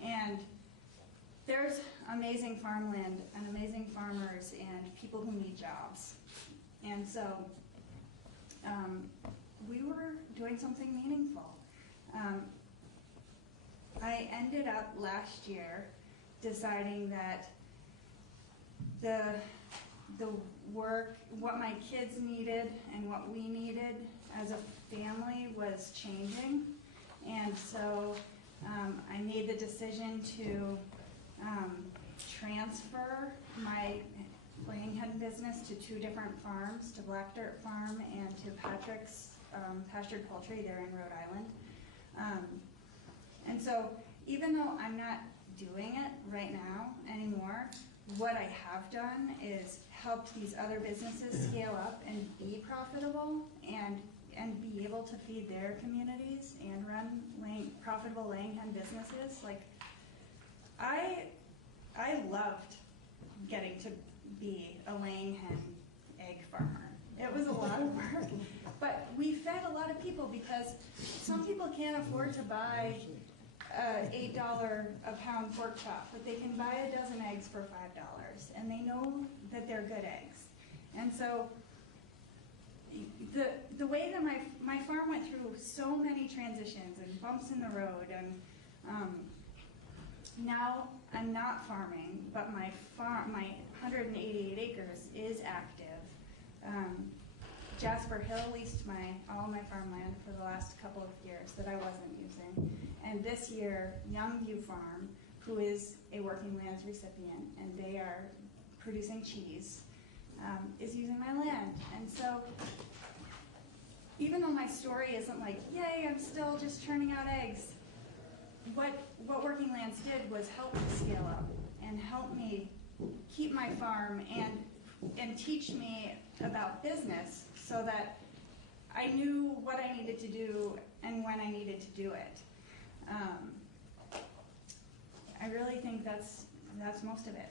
And there's amazing farmland and amazing farmers and people who need jobs. And so we were doing something meaningful. I ended up last year deciding that the work, what my kids needed and what we needed as a family was changing. And so I made the decision to transfer my laying hen business to 2 different farms, to Black Dirt Farm and to Patrick's Pastured Poultry there in Rhode Island. And so even though I'm not doing it right now anymore. What I have done is helped these other businesses scale up and be profitable and be able to feed their communities and run profitable laying hen businesses. Like, I loved getting to be a laying hen egg farmer. It was a lot of work, but we fed a lot of people because some people can't afford to buy $8 a pound pork chop, but they can buy a dozen eggs for $5, and they know that they're good eggs. And so the way that my farm went through so many transitions and bumps in the road, and now I'm not farming, but my 188 acres is active. Jasper Hill leased all my farmland for the last couple of years that I wasn't using. And this year, Youngview Farm, who is a Working Lands recipient, and they are producing cheese, is using my land. And so, even though my story isn't like, yay, I'm still just churning out eggs, what Working Lands did was help me scale up and help me keep my farm and teach me about business so that I knew what I needed to do and when I needed to do it. I really think that's most of it.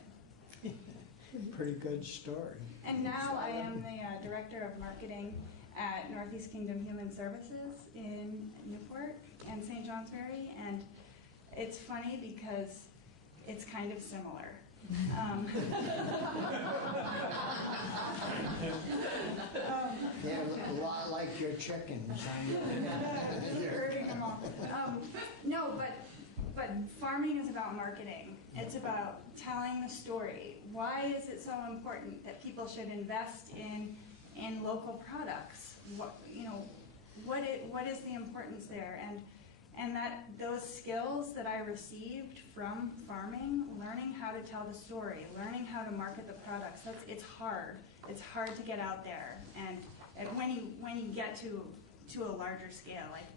Pretty good story. And now I am the Director of Marketing at Northeast Kingdom Human Services in Newport and St. Johnsbury, and it's funny because it's kind of similar. Yeah, a lot like your chickens. You're hurting them all. No, but farming is about marketing. It's about telling the story. Why is it so important that people should invest in local products? What is the importance there? And that those skills that I received from farming, learning how to tell the story, learning how to market the products, it's hard. It's hard to get out there. And when you get to a larger scale, like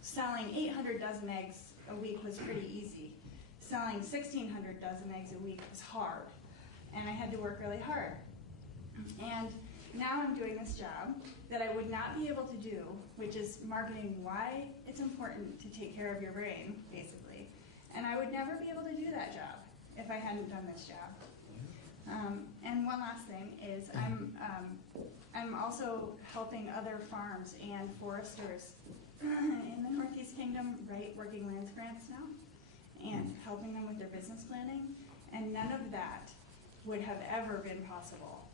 selling 800 dozen eggs a week was pretty easy. Selling 1,600 dozen eggs a week was hard. And I had to work really hard. And now I'm doing this job that I would not be able to do, which is marketing why it's important to take care of your brain, basically. And I would never be able to do that job if I hadn't done this job. And one last thing is I'm also helping other farms and foresters in the Northeast Kingdom write Working Lands grants now and helping them with their business planning. And none of that would have ever been possible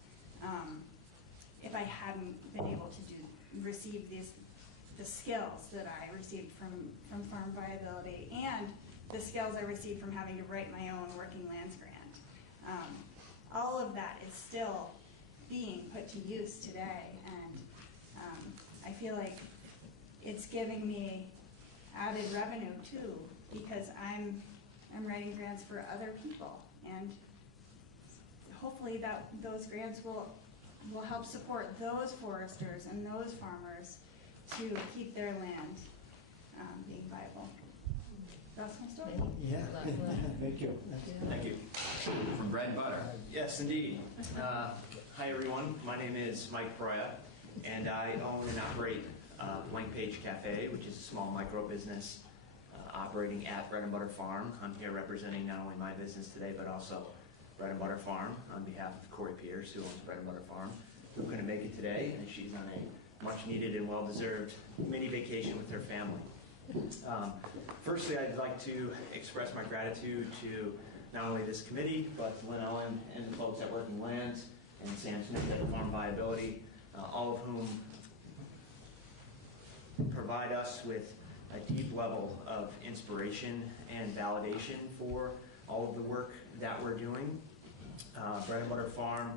if I hadn't been able to receive the skills that I received from Farm Viability and the skills I received from having to write my own Working Lands grant. All of that is still being put to use today, and I feel like it's giving me added revenue too, because I'm writing grants for other people, and hopefully those grants will help support those foresters and those farmers to keep their land being viable. That's my story. Yeah, thank you. Thank you. From Bread and Butter. Yes, indeed. Hi, everyone. My name is Mike Proya, and I own and operate Blank Page Cafe, which is a small micro business operating at Bread and Butter Farm. I'm here representing not only my business today, but also Bread and Butter Farm on behalf of Corey Pierce, who owns Bread and Butter Farm, who couldn't make it today, and she's on a much-needed and well-deserved mini vacation with her family. Firstly, I'd like to express my gratitude to not only this committee, but Lynn Owen and the folks at Working Lands and Sam Smith at Farm Viability, all of whom provide us with a deep level of inspiration and validation for all of the work that we're doing. Bread and Butter Farm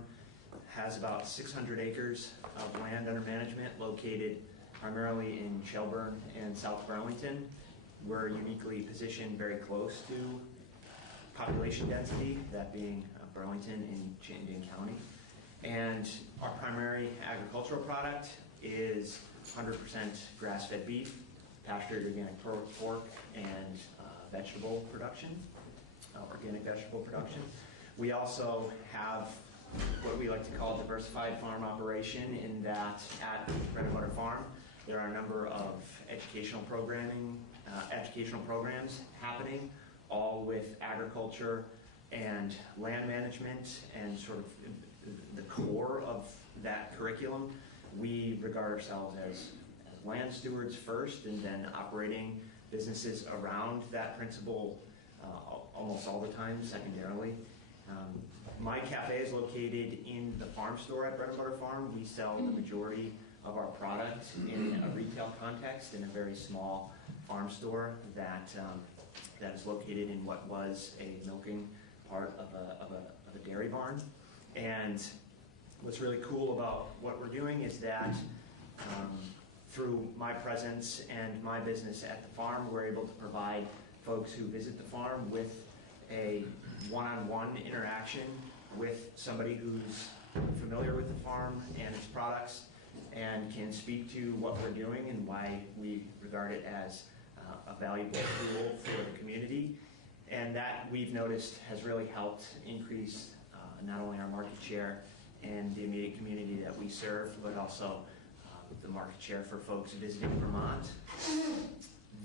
has about 600 acres of land under management located primarily in Shelburne and South Burlington. We're uniquely positioned very close to population density, that being Burlington and Chittenden County. And our primary agricultural product is 100% grass-fed beef, pastured organic pork, and vegetable production, organic vegetable production. We also have what we like to call a diversified farm operation, in that at Bread and Butter Farm, there are a number of educational programs happening, all with agriculture and land management, and sort of the core of that curriculum. We regard ourselves as land stewards first, and then operating businesses around that principle almost all the time secondarily. My cafe is located in the farm store at Bread and Butter Farm. We sell the majority of our product in a retail context in a very small farm store that is located in what was a milking part of a dairy barn. And what's really cool about what we're doing is that through my presence and my business at the farm, we're able to provide folks who visit the farm with a one-on-one interaction with somebody who's familiar with the farm and its products, and can speak to what we're doing and why we regard it as a valuable tool for the community. And that, we've noticed, has really helped increase not only our market share in the immediate community that we serve, but also the market share for folks visiting Vermont.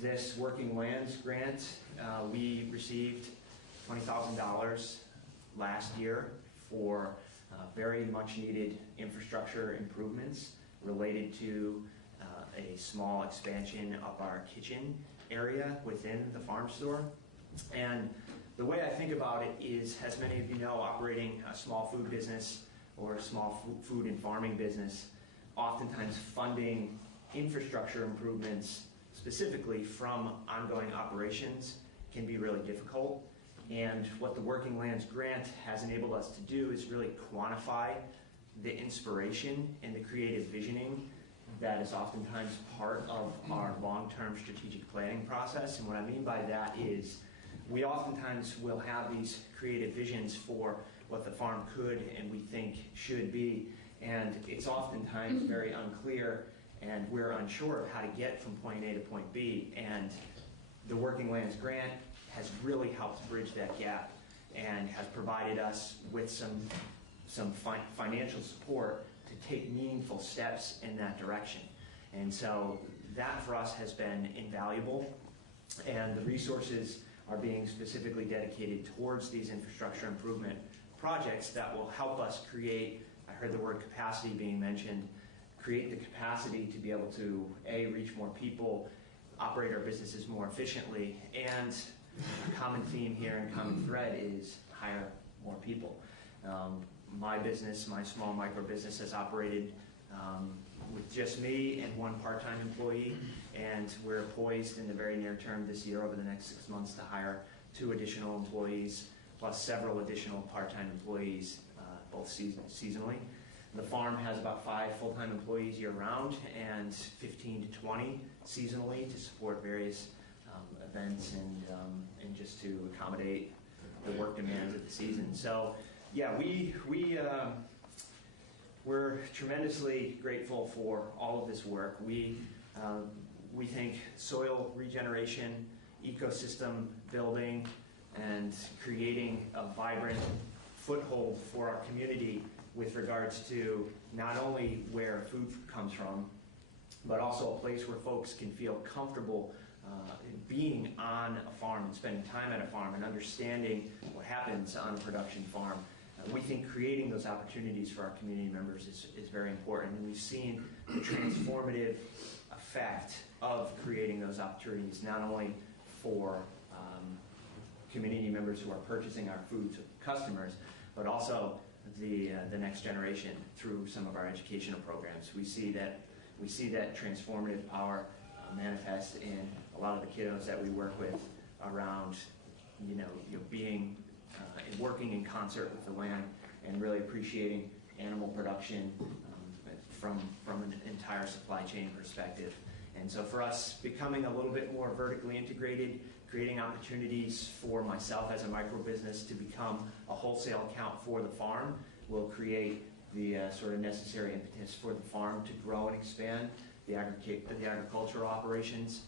This Working Lands grant, we received $20,000 last year for very much needed infrastructure improvements related to a small expansion of our kitchen area within the farm store. And the way I think about it is, as many of you know, operating a small food business or a small food and farming business, oftentimes funding infrastructure improvements specifically from ongoing operations can be really difficult. And what the Working Lands grant has enabled us to do is really quantify the inspiration and the creative visioning that is oftentimes part of our long-term strategic planning process. And what I mean by that is, we oftentimes will have these creative visions for what the farm could and we think should be, and it's oftentimes very unclear, and we're unsure of how to get from point A to point B. And the Working Lands grant has really helped bridge that gap and has provided us with some financial support to take meaningful steps in that direction. And so that for us has been invaluable, and the resources are being specifically dedicated towards these infrastructure improvement projects that will help us create, I heard the word capacity being mentioned, create the capacity to be able to, A, reach more people, operate our businesses more efficiently, and a common theme here and common thread is hire more people. My business, my small micro business, has operated with just me and one part-time employee, and we're poised in the very near term this year, over the next 6 months, to hire 2 additional employees, plus several additional part-time employees, both seasonally. The farm has about 5 full-time employees year-round and 15 to 20 seasonally to support various events and just to accommodate the work demands of the season. So, yeah, we're tremendously grateful for all of this work. We think soil regeneration, ecosystem building, and creating a vibrant foothold for our community with regards to not only where food comes from, but also a place where folks can feel comfortable being on a farm and spending time at a farm and understanding what happens on a production farm. We think creating those opportunities for our community members is very important, and we've seen the transformative effect of creating those opportunities, not only for community members who are purchasing our food to customers, but also the next generation through some of our educational programs. We see that transformative power manifest in a lot of the kiddos that we work with around, being and working in concert with the land and really appreciating animal production from an entire supply chain perspective. And so for us, becoming a little bit more vertically integrated, creating opportunities for myself as a micro business to become a wholesale account for the farm will create the sort of necessary impetus for the farm to grow and expand the agricultural operations,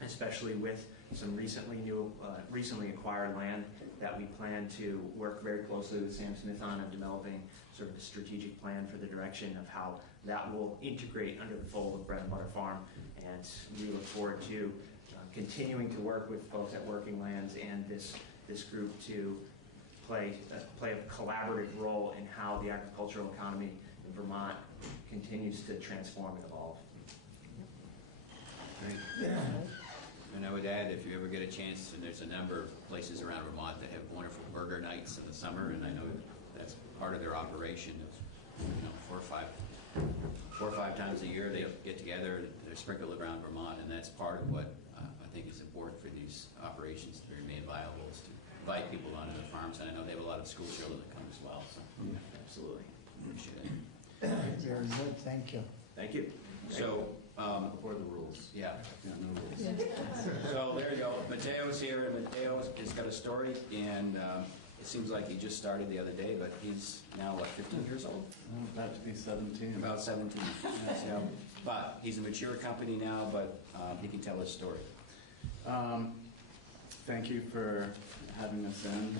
especially with some recently acquired land that we plan to work very closely with Sam Smith on developing sort of a strategic plan for the direction of how that will integrate under the fold of Bread and Butter Farm. And we look forward to continuing to work with folks at Working Lands and this group to play a collaborative role in how the agricultural economy in Vermont continues to transform and evolve. Great. And I would add, if you ever get a chance, and there's a number of places around Vermont that have wonderful burger nights in the summer, and I know that's part of their operation. You know, 4 or 5 times a year they get together, they're sprinkled around Vermont, and that's part of what I think is important for these operations to remain viable, is to invite people onto the farms. And I know they have a lot of school children that come as well. So absolutely, appreciate it. Very good, thank you. Thank you. So before the rules. Yeah, no rules. So there you go. Mateo's here, and Mateo has got a story, and it seems like he just started the other day, but he's now, what, 15 years old? About to be 17. About 17. Yes, yeah. But he's a mature company now, but he can tell his story. Thank you for having us in.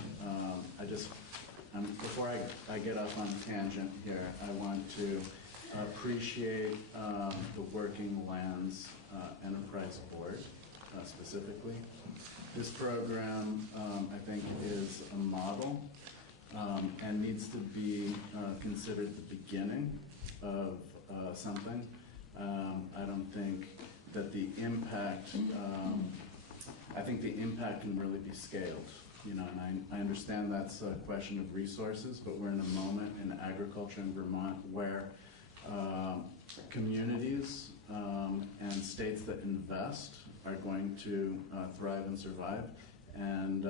Before I get off on a tangent here, I want to appreciate the Working Lands Enterprise Board specifically. This program, I think, is a model and needs to be considered the beginning of something. I don't think that the impact, I think the impact can really be scaled. You know, and I understand that's a question of resources, but we're in a moment in agriculture in Vermont where communities and states that invest are going to thrive and survive, and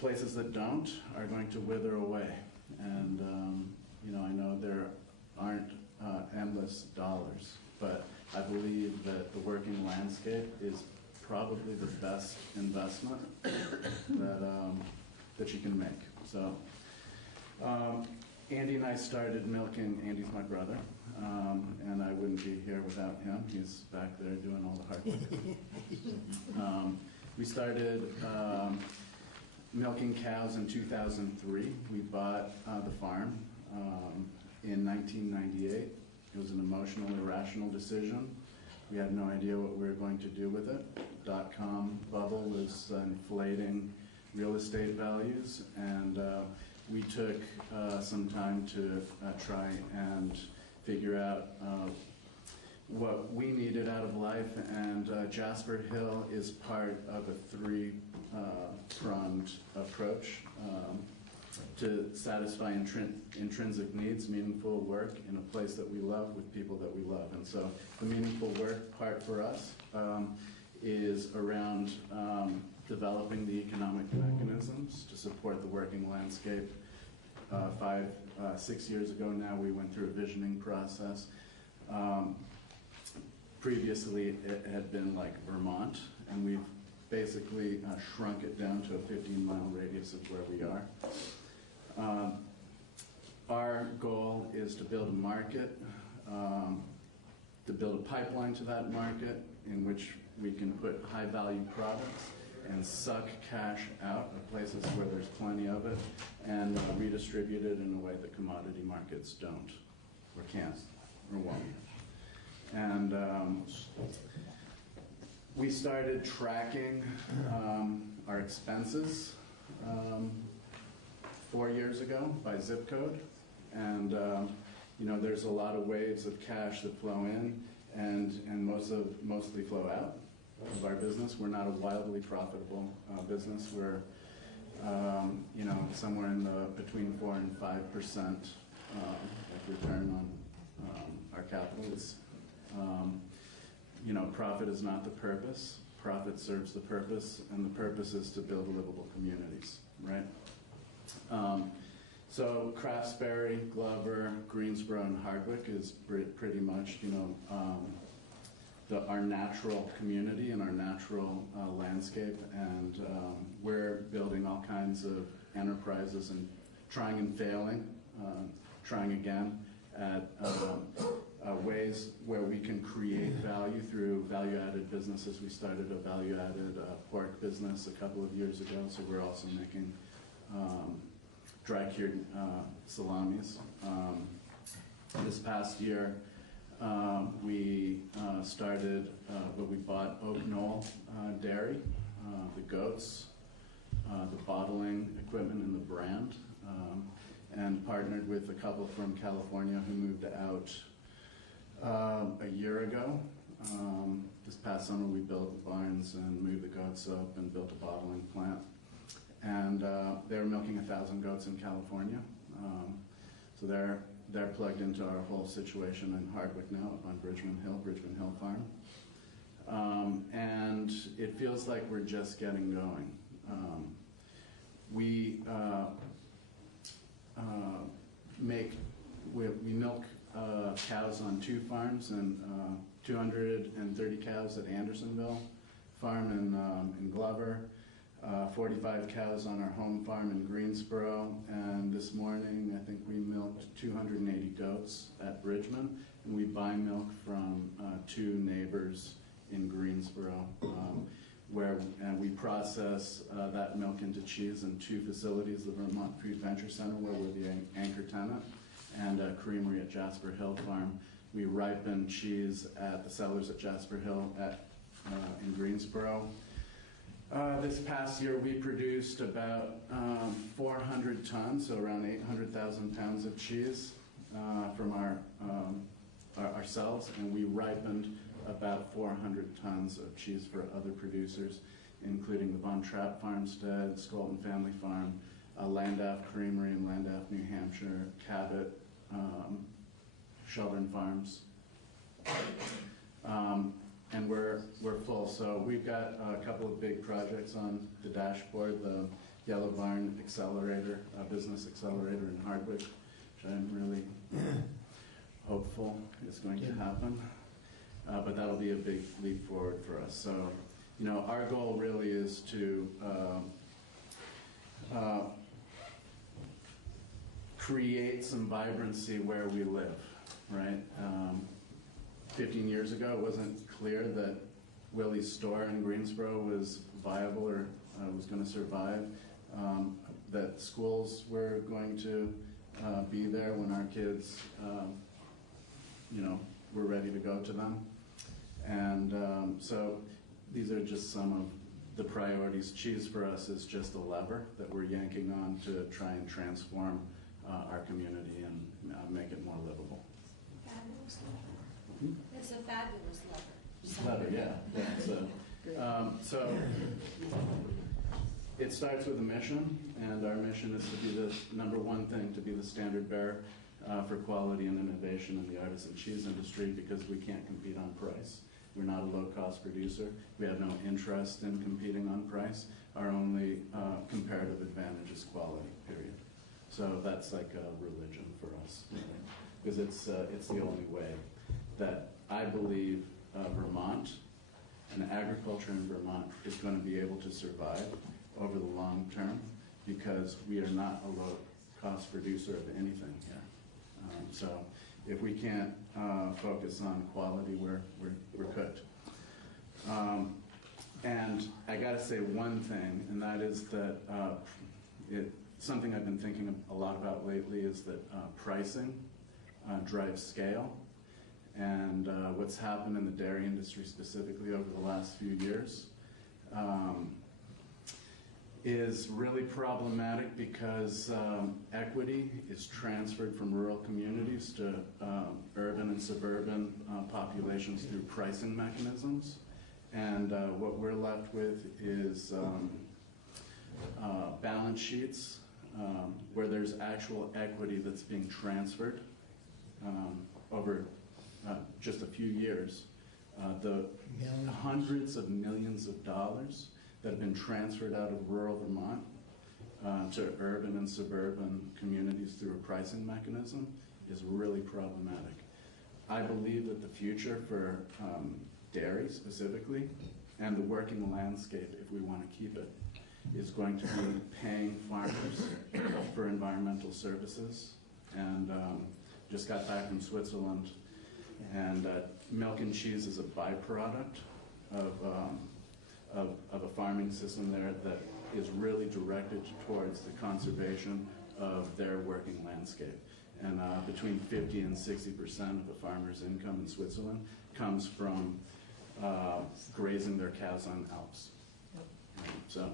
places that don't are going to wither away. And you know, I know there aren't endless dollars, but I believe that the working landscape is probably the best investment that you can make. So Andy and I started milking. Andy's my brother, and I wouldn't be here without him. He's back there doing all the hard work. We started milking cows in 2003. We bought the farm in 1998. It was an emotional, irrational decision. We had no idea what we were going to do with it. .com bubble was inflating real estate values, and we took some time to try and figure out what we needed out of life, and Jasper Hill is part of a three-pronged approach to satisfy intrinsic needs, meaningful work in a place that we love with people that we love. And so the meaningful work part for us is around developing the economic mechanisms to support the working landscape. 6 years ago now, we went through a visioning process. Previously, it had been like Vermont, and we've basically shrunk it down to a 15-mile radius of where we are. Our goal is to build a market, to build a pipeline to that market in which we can put high-value products and suck cash out of places where there's plenty of it, and redistribute it in a way that commodity markets don't, or can't, or won't. And we started tracking our expenses 4 years ago by zip code, and you know, there's a lot of waves of cash that flow in and mostly flow out of our business. We're not a wildly profitable business. We're you know, somewhere in the between 4 and 5% return on our capital. It's, you know, profit is not the purpose. Profit serves the purpose, and the purpose is to build livable communities, right? So Craftsbury, Glover, Greensboro, and Hardwick is pretty much, you know, our natural community and our natural landscape, and we're building all kinds of enterprises and trying and failing, trying again at ways where we can create value through value-added businesses. We started a value-added pork business a couple of years ago, so we're also making dry-cured salamis. This past year, we started, we bought Oak Knoll Dairy, the goats, the bottling equipment and the brand, and partnered with a couple from California who moved out a year ago. This past summer we built the barns and moved the goats up and built a bottling plant. And they were milking 1,000 goats in California. So they're plugged into our whole situation in Hardwick now up on Bridgman Hill Farm. And it feels like we're just getting going. We milk cows on 2 farms, and 230 cows at Andersonville Farm in Glover, 45 cows on our home farm in Greensboro, and this morning I think we milked 280 goats at Bridgman, and we buy milk from 2 neighbors in Greensboro, where we process that milk into cheese in 2 facilities, the Vermont Food Venture Center, where we're the anchor tenant, and a creamery at Jasper Hill Farm. We ripen cheese at the cellars at Jasper Hill in Greensboro. This past year we produced about 400 tons, so around 800,000 pounds of cheese from ourselves, and we ripened about 400 tons of cheese for other producers, including the Von Trapp Farmstead, Skolton Family Farm, Landaff Creamery in Landaff, New Hampshire, Cabot, Sheldon Farms. And we're full. So we've got a couple of big projects on the dashboard, the Yellow Barn Accelerator, Business Accelerator in Hardwick, which I'm really hopeful is going to happen. But that'll be a big leap forward for us. So, you know, our goal really is to create some vibrancy where we live, right? 15 years ago, it wasn't clear that Willie's store in Greensboro was viable or was going to survive, that schools were going to be there when our kids, you know, were ready to go to them. And so these are just some of the priorities. Cheese for us is just a lever that we're yanking on to try and transform our community and make it more livable. It's a fabulous lever. Lever, yeah. So it starts with a mission, and our mission is to be the #1 thing, to be the standard bearer for quality and innovation in the artisan cheese industry, because we can't compete on price. We're not a low-cost producer. We have no interest in competing on price. Our only comparative advantage is quality, period. So that's like a religion for us, right? Because it's the only way that I believe Vermont and agriculture in Vermont is going to be able to survive over the long term, because we are not a low-cost producer of anything here. So if we can't focus on quality, we're cooked. And I got to say one thing, and that is that something I've been thinking a lot about lately is that pricing drives scale. And what's happened in the dairy industry specifically over the last few years is really problematic, because equity is transferred from rural communities to urban and suburban populations through pricing mechanisms. And what we're left with is balance sheets where there's actual equity that's being transferred over just a few years. The hundreds of millions of dollars that have been transferred out of rural Vermont to urban and suburban communities through a pricing mechanism is really problematic. I believe that the future for dairy specifically, and the working landscape, if we want to keep it, is going to be paying farmers for environmental services. And just got back from Switzerland And milk and cheese is a byproduct of a farming system there that is really directed towards the conservation of their working landscape. And between 50 and 60% of the farmer's income in Switzerland comes from grazing their cows on Alps. So,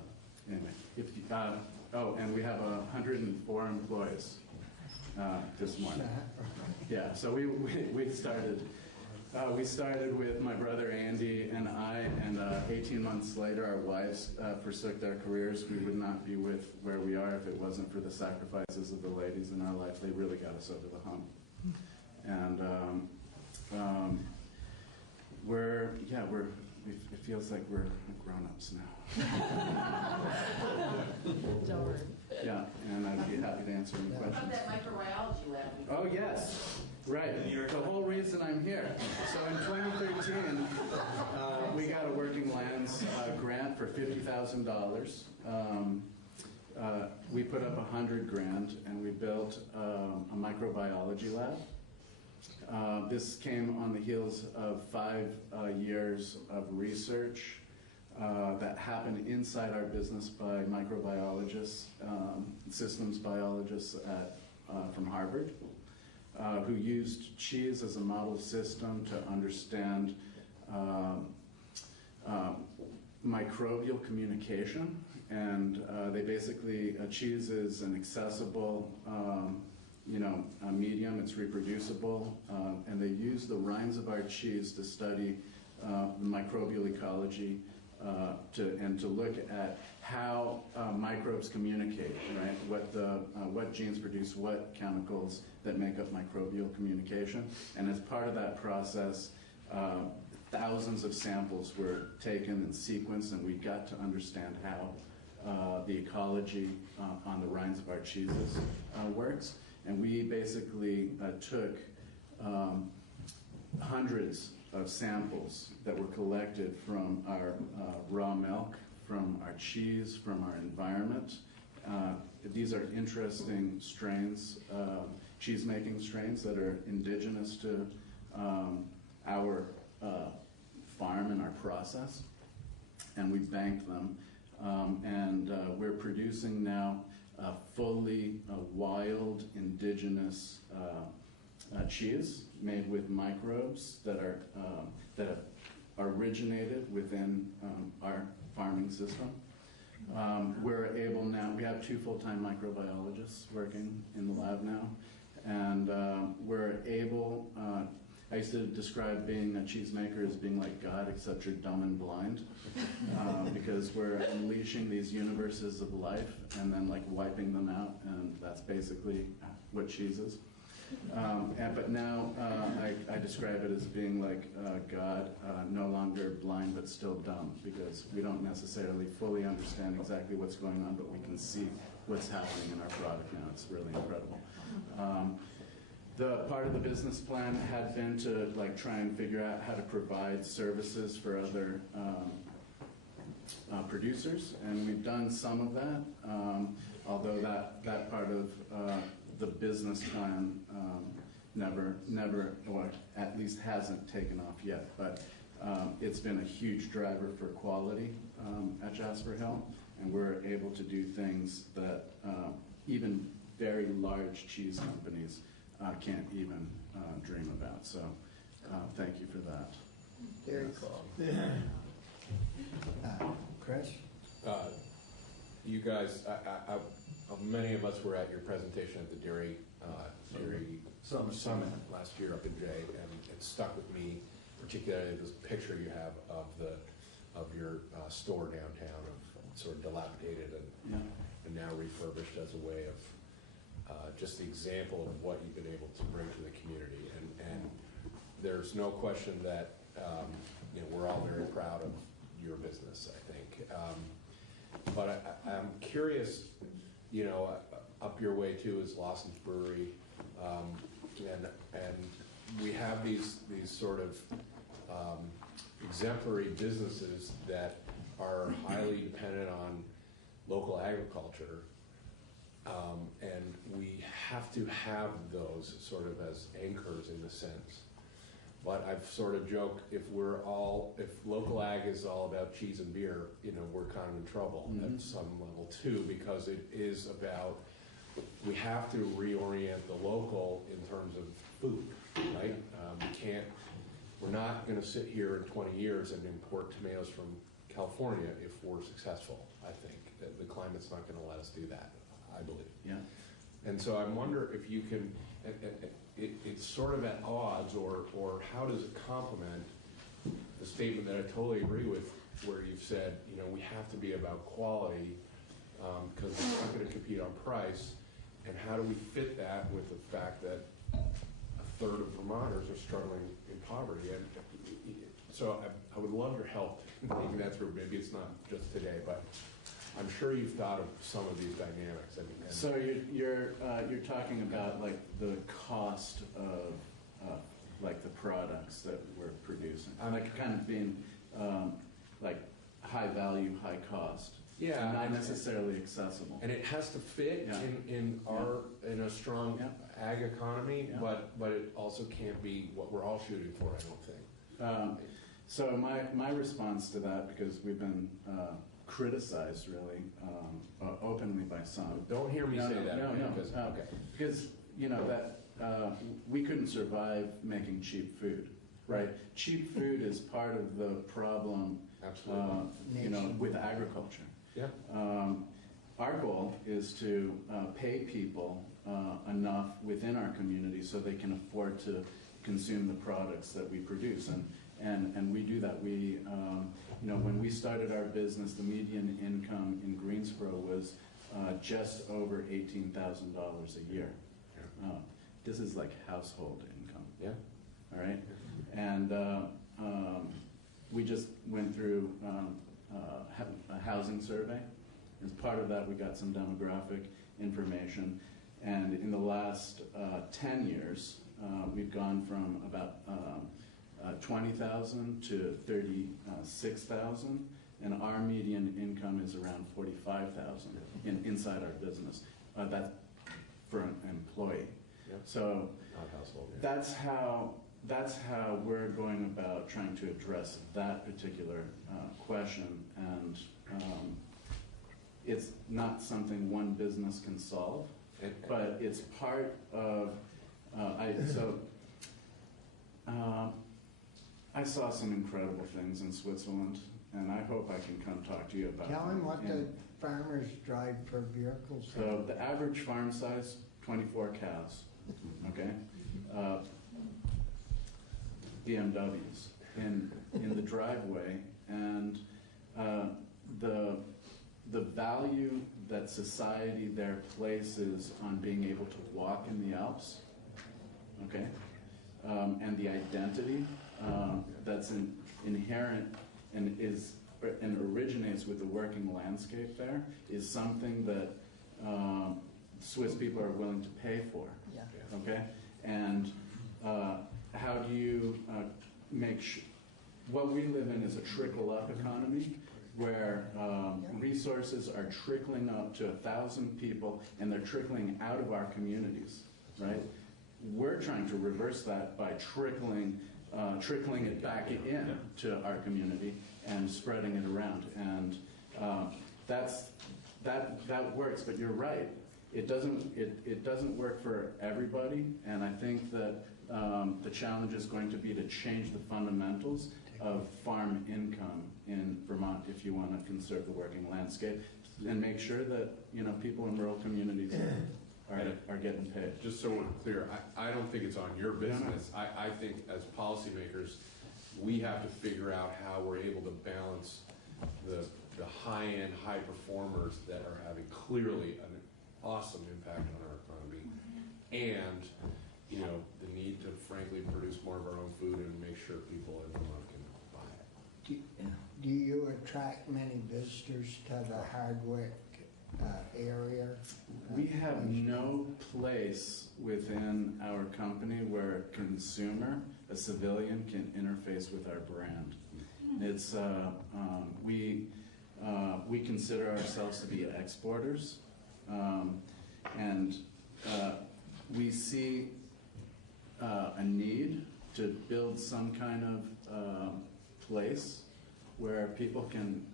anyway, and we have 104 employees this morning. Yeah, so we started. We started with my brother Andy and I, and 18 months later, our wives forsook their careers. We would not be with where we are if it wasn't for the sacrifices of the ladies in our life. They really got us over the hump. And it feels like we're grown-ups now. Don't worry. Yeah, and I'd be happy to answer any questions. How about that microbiology lab? Oh, yes. Right. The whole reason I'm here. So in 2013, we got a Working Lands grant for $50,000. We put up $100,000, and we built a microbiology lab. This came on the heels of 5 years of research that happened inside our business by microbiologists, systems biologists from Harvard, who used cheese as a model system to understand microbial communication. And they basically, cheese is an accessible a medium, it's reproducible, and they use the rinds of our cheese to study the microbial ecology and to look at how microbes communicate, right? What genes produce what chemicals that make up microbial communication. And as part of that process, thousands of samples were taken and sequenced, and we got to understand how the ecology on the rinds of our cheeses works. And we basically took hundreds of samples that were collected from our raw milk, from our cheese, from our environment. These are interesting strains, cheese-making strains that are indigenous to our farm and our process. And we banked them. And we're producing now fully wild, indigenous cheese made with microbes that have originated within our farming system. We're able now, we have 2 full-time microbiologists working in the lab now, and we're able, I used to describe being a cheesemaker as being like God, except you're dumb and blind, because we're unleashing these universes of life and then like wiping them out, and that's basically what cheese is. But now I describe it as being like God, no longer blind but still dumb, because we don't necessarily fully understand exactly what's going on, but we can see what's happening in our product now. It's really incredible. The part of the business plan had been to try and figure out how to provide services for other producers, and we've done some of that, although that part of the business plan never, or at least hasn't taken off yet. But it's been a huge driver for quality at Jasper Hill, and we're able to do things that even very large cheese companies can't even dream about. So thank you for that. Very cool. Chris? You guys, many of us were at your presentation at the Dairy Summit last year up in Jay, and it stuck with me, particularly this picture you have of your store downtown, of sort of dilapidated and now refurbished as a way of just the example of what you've been able to bring to the community. And there's no question that we're all very proud of your business, I think. But I'm curious, up your way too is Lawson's Brewery, and we have these sort of exemplary businesses that are highly dependent on local agriculture, and we have to have those sort of as anchors in a sense. But I've sort of joked, if local ag is all about cheese and beer, we're kind of in trouble at some level too, because it is about, we have to reorient the local in terms of food, right? We're not gonna sit here in 20 years and import tomatoes from California if we're successful, I think. The climate's not gonna let us do that, I believe. Yeah. And so I wonder if you can, it's sort of at odds, or how does it complement the statement that I totally agree with, where you've said, we have to be about quality, because we're not gonna compete on price, and how do we fit that with the fact that a third of Vermonters are struggling in poverty? And so I would love your help thinking that through. Maybe it's not just today, but I'm sure you've thought of some of these dynamics. So you're talking about like the cost of like the products that we're producing, like kind of being like high value, high cost. Yeah, not necessarily accessible. And it has to fit in a strong ag economy, but it also can't be what we're all shooting for, I don't think. So my response to that, because we've been criticized really openly by some. Don't hear me say that. No. Because that we couldn't survive making cheap food, right? Cheap food is part of the problem. Absolutely. With agriculture. Yeah. Our goal is to pay people enough within our community so they can afford to consume the products that we produce, and we do that. We, when we started our business, the median income in Greensboro was just over $18,000 a year. This is like household income. Yeah. All right. And we just went through a housing survey. As part of that, we got some demographic information. And in the last 10 years, we've gone from about 20,000 to 36,000, and our median income is around 45,000 inside our business. That's for an employee. Yep. So not household. Yeah. That's how we're going about trying to address that particular question, and it's not something one business can solve, but it's part of. I saw some incredible things in Switzerland, and I hope I can come talk to you about them. Tell them what the farmers drive for vehicles. So the average farm size, 24 cows, okay? BMWs in the driveway, and the value that society there places on being able to walk in the Alps, okay, and the identity that's inherent and originates with the working landscape there is something that Swiss people are willing to pay for. Yeah. Okay, and how do you make sure? What we live in is a trickle-up economy, where resources are trickling up to 1,000 people, and they're trickling out of our communities, right? We're trying to reverse that by trickling it back in to our community and spreading it around, and that works. But you're right, it doesn't work for everybody, and I think that the challenge is going to be to change the fundamentals of farm income in Vermont if you want to conserve the working landscape and make sure that people in rural communities are getting paid. Just so we're clear, I don't think it's on your business. I think as policymakers, we have to figure out how we're able to balance the high-end, high performers that are having clearly an awesome impact on our economy, and the need to frankly produce more of our own food and make sure people in Vermont can buy it. Do you attract many visitors to the Hardwick area? We have no place within our company where a consumer, a civilian, can interface with our brand. It's we consider ourselves to be exporters, and we see a need to build some kind of place where people can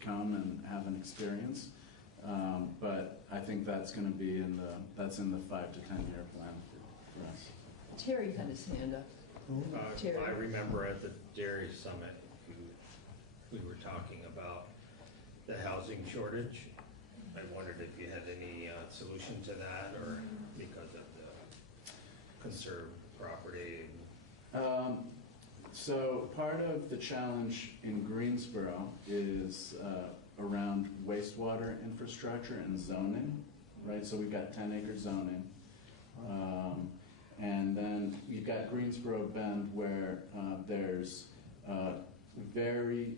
come and have an experience. But I think that's going to be that's in the 5 to 10 year plan for us. Terry had his hand up. Terry. I remember at the Dairy Summit, we were talking about the housing shortage. I wondered if you had any solution to that, or because of the conserved property. So part of the challenge in Greensboro is around wastewater infrastructure and zoning, right? So we've got 10-acre zoning. And then you've got Greensboro Bend where there's very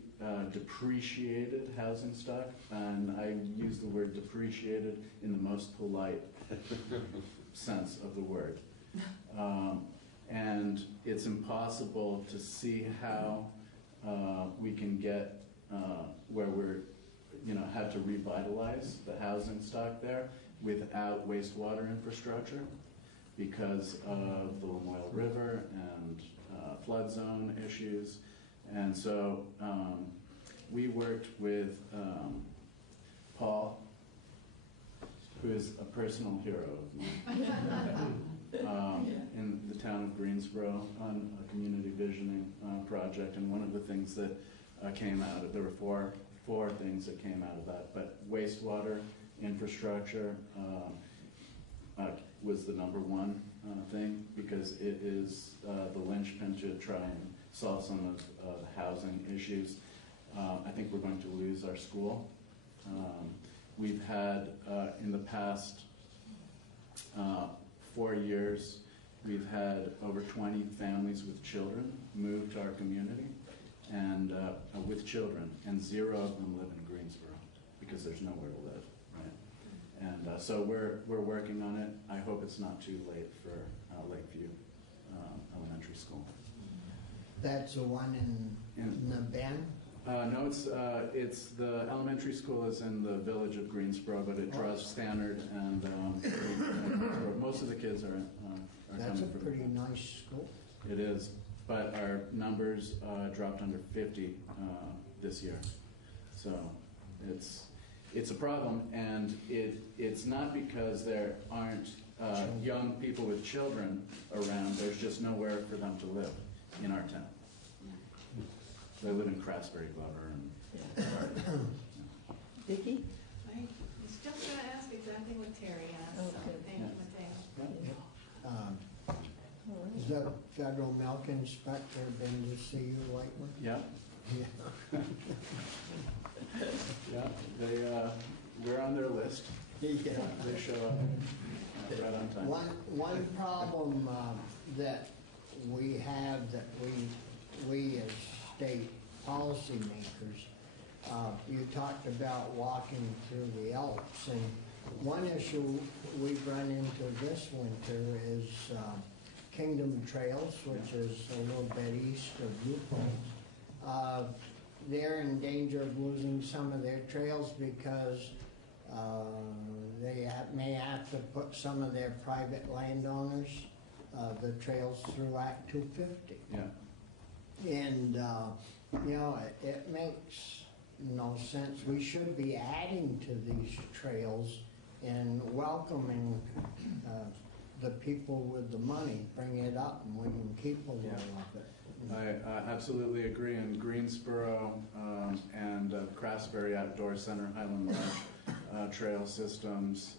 depreciated housing stock, and I use the word depreciated in the most polite sense of the word. And it's impossible to see how we can get where we're, have to revitalize the housing stock there without wastewater infrastructure because of the Lamoille River and flood zone issues. And so we worked with Paul, who is a personal hero of mine, in the town of Greensboro on a community visioning project. And one of the things that came out of, there were four things that came out of that, but wastewater infrastructure was the number one thing, because it is the linchpin to try and solve some of the housing issues. I think we're going to lose our school. We've had, in the past 4 years, we've had over 20 families with children move to our community, and with children, and 0 of them live in Greensboro because there's nowhere to live, right? And so we're working on it. I hope it's not too late for Lakeview Elementary School. That's the one in the Bend? No, it's the elementary school is in the village of Greensboro, but it draws Stannard and most of the kids are That's coming a from. pretty nice school. It is, but our numbers dropped under 50 this year, so it's a problem, and it's not because there aren't young people with children around. There's just nowhere for them to live in our town. They live in Craftsbury, Glover, and Vicki? I was just going to ask exactly what Terry asked, so thank you, Mateo. Has the federal milk inspector been to see you lately? Yeah. Yeah, we're on their list. They show up right on time. One problem that we have, that we as state policymakers, you talked about walking through the Alps, and one issue we've run into this winter is Kingdom Trails, which is a little bit east of Newport. They're in danger of losing some of their trails because they may have to put some of their private landowners, the trails through Act 250. Yeah. And, it makes no sense. We should be adding to these trails and welcoming the people with the money, bring it up, and we can keep a little of it. I absolutely agree. In Greensboro and Craftsbury Outdoor Center, Highland Lodge trail systems,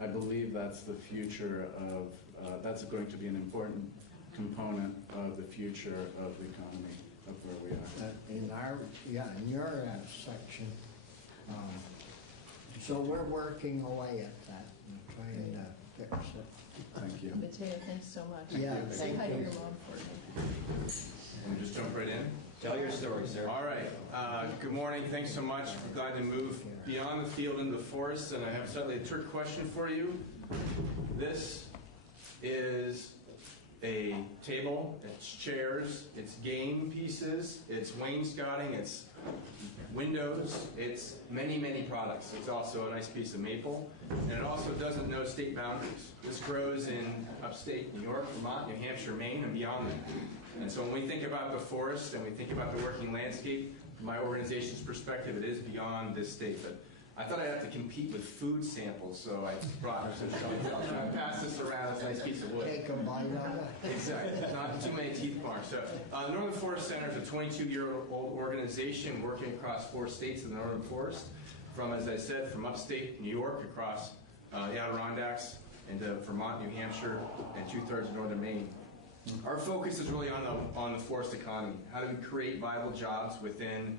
I believe that's the future of, that's going to be an important component of the future of the economy of where we are. In your section. So we're working away at that and trying to fix it. Thank you. Mateo, thanks so much. Yeah, Say thank hi to you. your mom for me. Can we just jump right in? Tell your story, sir. All right. Good morning. Thanks so much. We're glad to move beyond the field into the forest, and I have slightly a trick question for you. This is a table, it's chairs, it's game pieces, it's wainscoting, it's windows, it's many, many products. It's also a nice piece of maple, and it also doesn't know state boundaries. This grows in upstate New York, Vermont, New Hampshire, Maine, and beyond that. And so when we think about the forest and we think about the working landscape, from my organization's perspective, it is beyond this state. But I thought I'd have to compete with food samples, so I brought some. I'm going to pass this around. It's a nice piece of wood. Take a bite of it. Exactly. Not too many teeth bars. So, the Northern Forest Center is a 22-year-old organization working across 4 states in the Northern Forest. From, as I said, from upstate New York across the Adirondacks into Vermont, New Hampshire, and 2/3 of northern Maine. Our focus is really on the forest economy. How do we create viable jobs within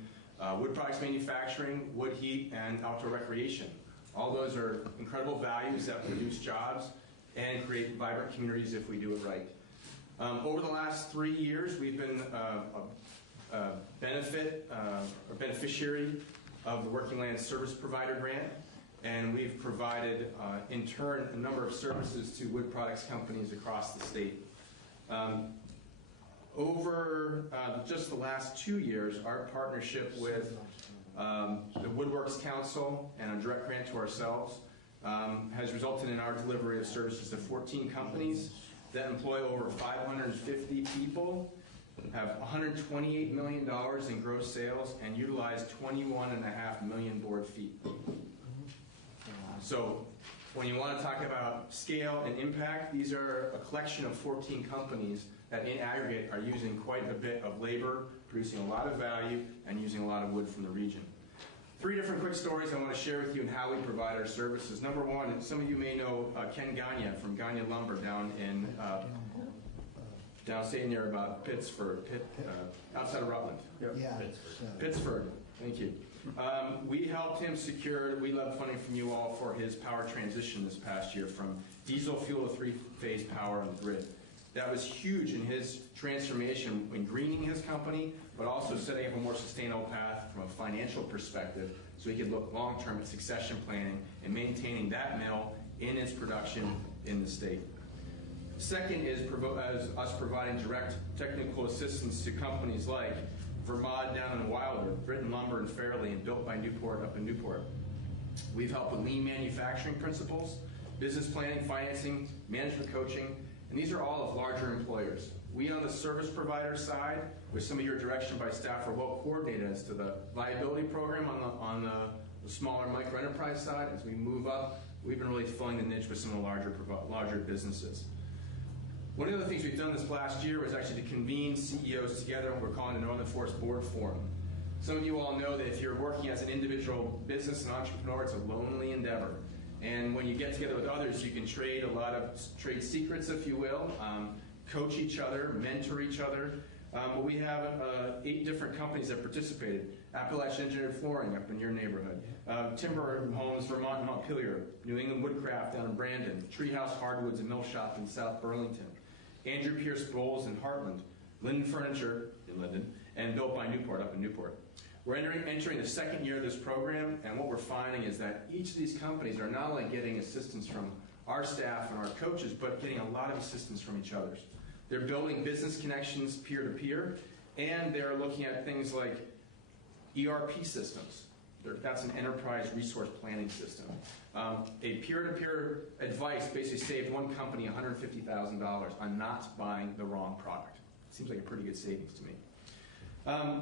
wood products manufacturing, wood heat, and outdoor recreation? All those are incredible values that produce jobs and create vibrant communities if we do it right. Over the last 3 years, we've been a beneficiary of the Working Land Service Provider Grant, and we've provided, in turn, a number of services to wood products companies across the state. Over just the last 2 years, our partnership with the Woodworks Council and a direct grant to ourselves has resulted in our delivery of services to 14 companies that employ over 550 people, have $128 million in gross sales, and utilize 21.5 million board feet. So when you want to talk about scale and impact, these are a collection of 14 companies that in aggregate are using quite a bit of labor, producing a lot of value, and using a lot of wood from the region. 3 different quick stories I want to share with you on how we provide our services. Number one, and some of you may know Ken Gagne from Gagne Lumber down in downstate near about Pittsford, outside of Rutland. Yep. Yeah. Pittsford, thank you. We helped him secure, we love funding from you all for his power transition this past year from diesel fuel to 3-phase power on the grid. That was huge in his transformation in greening his company, but also setting up a more sustainable path from a financial perspective so he could look long-term at succession planning and maintaining that mill in its production in the state. Second is us providing direct technical assistance to companies like Vermont down in Wilder, Britton Lumber in Fairleigh, and Built by Newport up in Newport. We've helped with lean manufacturing principles, business planning, financing, management coaching, and these are all of larger employers. We on the service provider side, with some of your direction by staff, are well coordinated as to the viability program on the smaller micro enterprise side. As we move up, we've been really filling the niche with some of the larger businesses. One of the things we've done this last year was actually to convene CEOs together, and we're calling the Northern Forest Board Forum. Some of you all know that if you're working as an individual business and entrepreneur, it's a lonely endeavor. And when you get together with others, you can trade a lot of trade secrets, if you will, coach each other, mentor each other. But we have 8 different companies that participated. Appalachian Engineered Flooring up in your neighborhood, Timber Homes Vermont and Montpelier, New England Woodcraft down in Brandon, Treehouse Hardwoods and Mill Shop in South Burlington, Andrew Pierce Bowles in Heartland, Linden Furniture in Linden, and Built by Newport up in Newport. We're entering the 2nd year of this program, and what we're finding is that each of these companies are not only getting assistance from our staff and our coaches, but getting a lot of assistance from each other. They're building business connections peer-to-peer, and they're looking at things like ERP systems. That's an enterprise resource planning system. A peer-to-peer advice basically saved one company $150,000 on not buying the wrong product. Seems like a pretty good savings to me.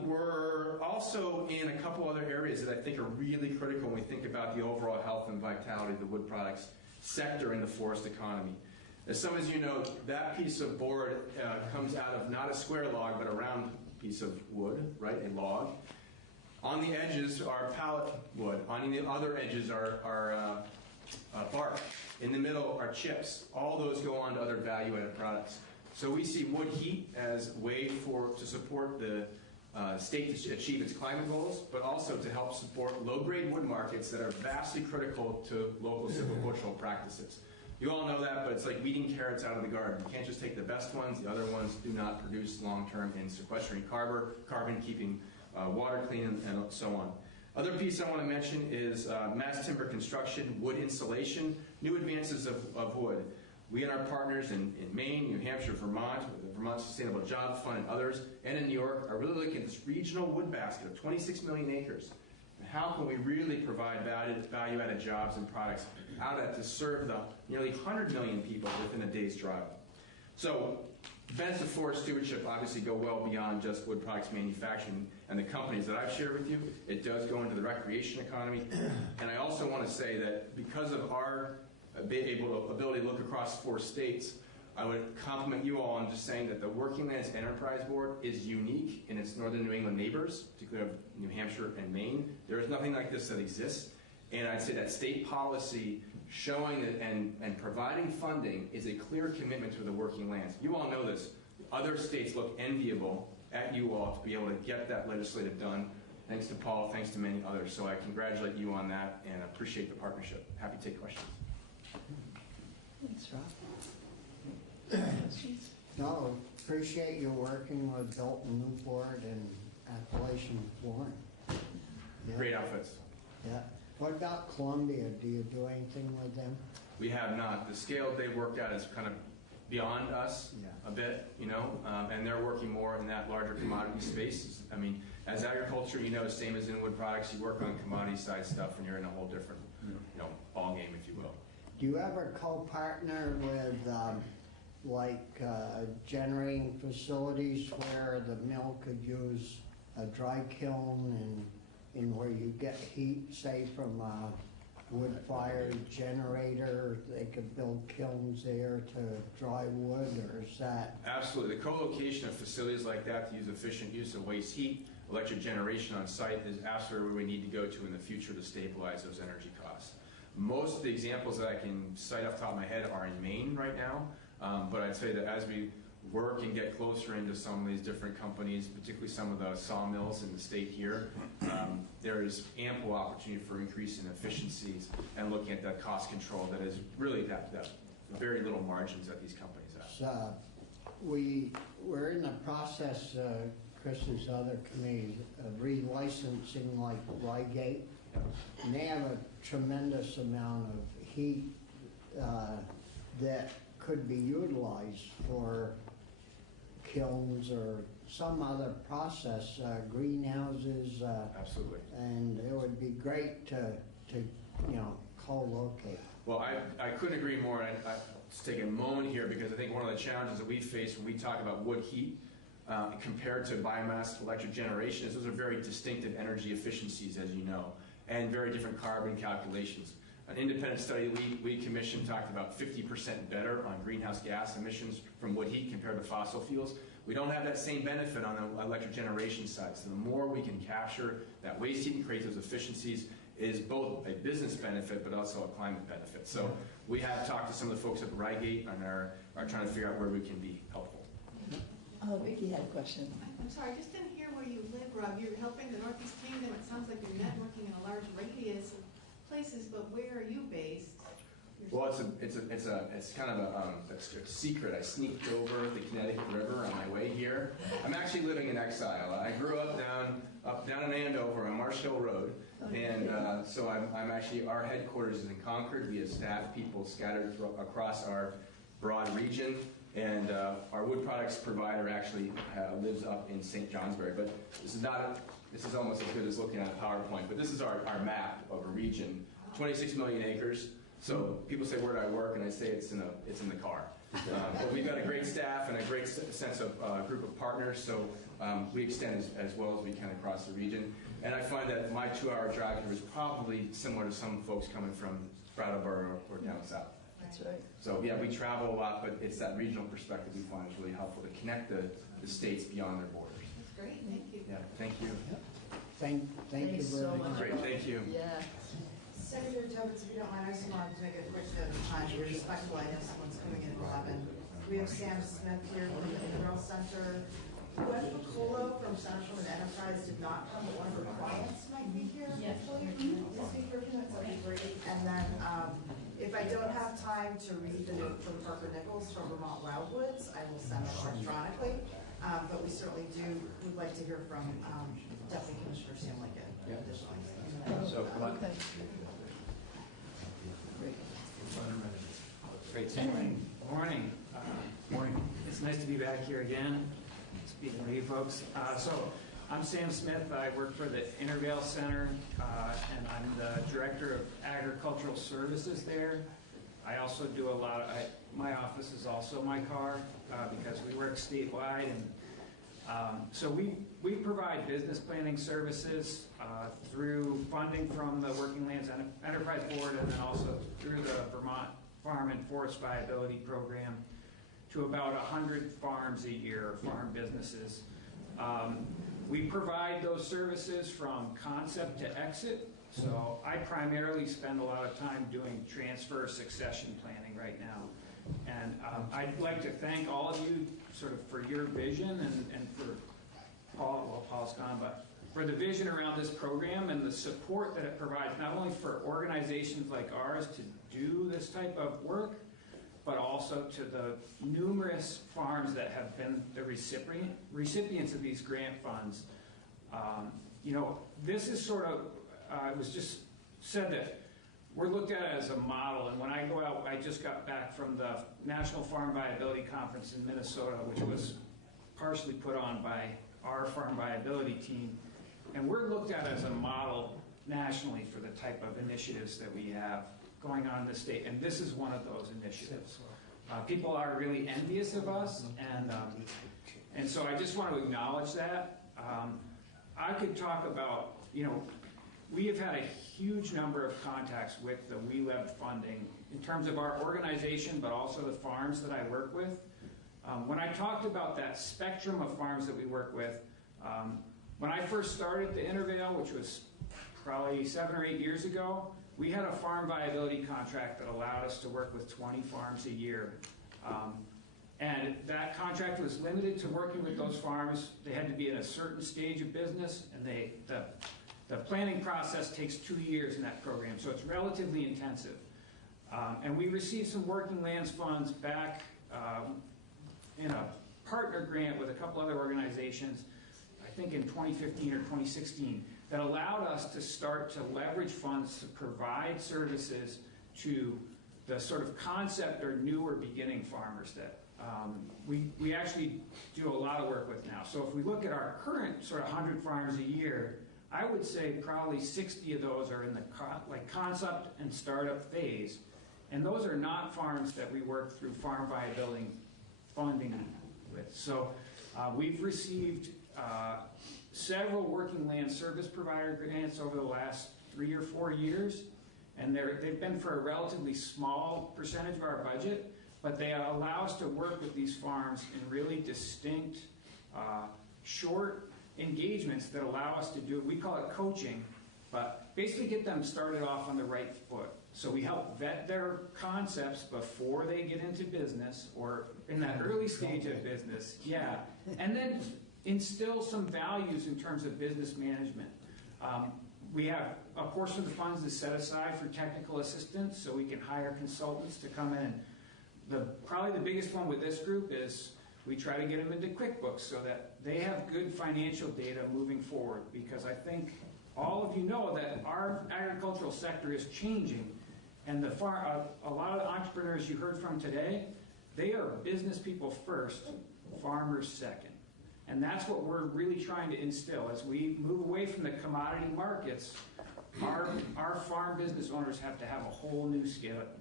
We're also in a couple other areas that I think are really critical when we think about the overall health and vitality of the wood products sector in the forest economy. As some of you know, that piece of board comes out of not a square log, but a round piece of wood, right, a log. On the edges are pallet wood. On the other edges are bark. In the middle are chips. All those go on to other value-added products. So we see wood heat as a way to support the state to achieve its climate goals, but also to help support low-grade wood markets that are vastly critical to local silvicultural practices. You all know that, but it's like weeding carrots out of the garden. You can't just take the best ones. The other ones do not produce long-term in sequestering carbon, keeping water clean, and so on. Other piece I want to mention is mass timber construction, wood insulation, new advances of wood. We and our partners in Maine, New Hampshire, Vermont, the Vermont Sustainable Jobs Fund and others, and in New York, are really looking at this regional wood basket of 26 million acres. And how can we really provide value-added jobs and products out of that to serve the nearly 100 million people within a day's drive? So benefits of forest stewardship obviously go well beyond just wood products manufacturing and the companies that I've shared with you. It does go into the recreation economy. And I also want to say that because of our ability to look across 4 states, I would compliment you all on just saying that the Working Lands Enterprise Board is unique in its northern New England neighbors, particularly of New Hampshire and Maine. There is nothing like this that exists. And I'd say that state policy showing that and providing funding is a clear commitment to the working lands. You all know this. Other states look enviable at you all to be able to get that legislative done. Thanks to Paul, thanks to many others. So I congratulate you on that and appreciate the partnership. Happy to take questions. Thanks, Rob. No, appreciate you working with Dalton Newport and Appalachian Flooring. Yeah. Great outfits. Yeah. What about Columbia? Do you do anything with them? We have not. The scale they worked at is kind of beyond us a bit, you know, and they're working more in that larger commodity space. I mean, as agriculture, you know, same as in wood products, you work on commodity side stuff and you're in a whole different, you know, ball game, if you will. Do you ever co-partner with generating facilities where the mill could use a dry kiln and where you get heat, say from a wood-fired generator, they could build kilns there to dry wood, or is that? Absolutely. The co-location of facilities like that to use efficient use of waste heat, electric generation on site is absolutely where we need to go to in the future to stabilize those energy costs. Most of the examples that I can cite off the top of my head are in Maine right now, but I'd say that as we work and get closer into some of these different companies, particularly some of the sawmills in the state here, there is ample opportunity for increasing efficiencies and looking at that cost control that is really that very little margins that these companies have. So we're in the process, Chris's other committee, of relicensing like Rygate. And they have a tremendous amount of heat that could be utilized for kilns or some other process, greenhouses. Absolutely. And it would be great to co-locate. Well, I couldn't agree more. Let's take a moment here because I think one of the challenges that we face when we talk about wood heat compared to biomass electric generation is those are very distinctive energy efficiencies, as you know, and very different carbon calculations. An independent study we commissioned talked about 50% better on greenhouse gas emissions from wood heat compared to fossil fuels. We don't have that same benefit on the electric generation side. So the more we can capture that waste heat and create those efficiencies is both a business benefit but also a climate benefit. So we have talked to some of the folks at Rygate and are trying to figure out where we can be helpful. Oh, Vicki had a question. I'm sorry, I just didn't hear where you live, Rob. You're helping the Northeast Kingdom. It sounds like you're networking in a large radius of places, but where are you based? Well, it's kind of a secret. I sneaked over the Connecticut River on my way here. I'm actually living in exile. I grew up down in Andover on Marsh Hill Road, and so I'm actually, our headquarters is in Concord. We have staff people scattered across our broad region, and our wood products provider actually lives up in St. Johnsbury. But this is almost as good as looking at a PowerPoint. But this is our map of a region, 26 million acres. So people say, where do I work? And I say it's in the car. But we've got a great staff and a great sense of group of partners. So we extend as well as we can across the region. And I find that my 2-hour drive here is probably similar to some folks coming from Brattleboro or down south. That's right. So yeah, we travel a lot, but it's that regional perspective we find is really helpful to connect the states beyond their borders. That's great. Thank you. Yeah, thank you. Thank you so very much. much. Great, thank you. Yeah. Secretary Tubbs, if you don't mind, I just wanted to make a quick note of time. You're respectful. I know someone's coming in at 11. We have Sam Smith here from the Integral Center. Gwen Piccolo from Central and Enterprise did not come, but one of her clients might be here. Yes. Please speak for a few minutes. That'd be great. And then if I don't have time to read the note from Parker Nichols from Vermont Wildwoods, I will send it electronically. But we certainly would like to hear from Deputy Commissioner Sam Lincoln additionally. So come on. Okay. Great. Morning. Morning. It's nice to be back here again, speaking with you folks. So I'm Sam Smith. I work for the Intervale Center, and I'm the Director of Agricultural Services there. I also do a lot of, my office is also my car because we work statewide. And so we provide business planning services through funding from the Working Lands Enterprise Board, and then also through the Vermont Farm and Forest Viability Program to about 100 farms a year, farm businesses. We provide those services from concept to exit. So I primarily spend a lot of time doing transfer succession planning right now. And I'd like to thank all of you sort of for your vision and for Paul, well, Paul's gone, but for the vision around this program and the support that it provides, not only for organizations like ours to do this type of work, but also to the numerous farms that have been the recipients of these grant funds. You know, this is sort of, it was just said that we're looked at as a model, and when I go out, I just got back from the National Farm Viability Conference in Minnesota, which was partially put on by our farm viability team, and we're looked at as a model nationally for the type of initiatives that we have going on in the state, and this is one of those initiatives. People are really envious of us, and so I just want to acknowledge that. I could talk about, you know, we have had a huge number of contacts with the WeLab funding in terms of our organization, but also the farms that I work with. When I talked about that spectrum of farms that we work with, when I first started the Intervale, which was probably 7 or 8 years ago, we had a farm viability contract that allowed us to work with 20 farms a year. And that contract was limited to working with those farms. They had to be in a certain stage of business, and the planning process takes 2 years in that program, so it's relatively intensive. And we received some Working Lands funds back in a partner grant with a couple other organizations, I think in 2015 or 2016, that allowed us to start to leverage funds to provide services to the sort of concept or newer beginning farmers that we actually do a lot of work with now. So if we look at our current sort of 100 farms a year, I would say probably 60 of those are in the concept and startup phase. And those are not farms that we work through farm viability funding with. So we've received several Working Land Service Provider grants over the last 3 or 4 years, and they've been for a relatively small percentage of our budget, but they allow us to work with these farms in really distinct, short engagements that allow us to do, we call it coaching, but basically get them started off on the right foot. So we help vet their concepts before they get into business or in that early stage of business, yeah, and then instill some values in terms of business management. We have a portion of the funds is set aside for technical assistance, so we can hire consultants to come in. Probably the biggest one with this group is we try to get them into QuickBooks so that they have good financial data moving forward, because I think all of you know that our agricultural sector is changing, and a lot of the entrepreneurs you heard from today, they are business people first, farmers second. And that's what we're really trying to instill. As we move away from the commodity markets, our farm business owners have to have a whole new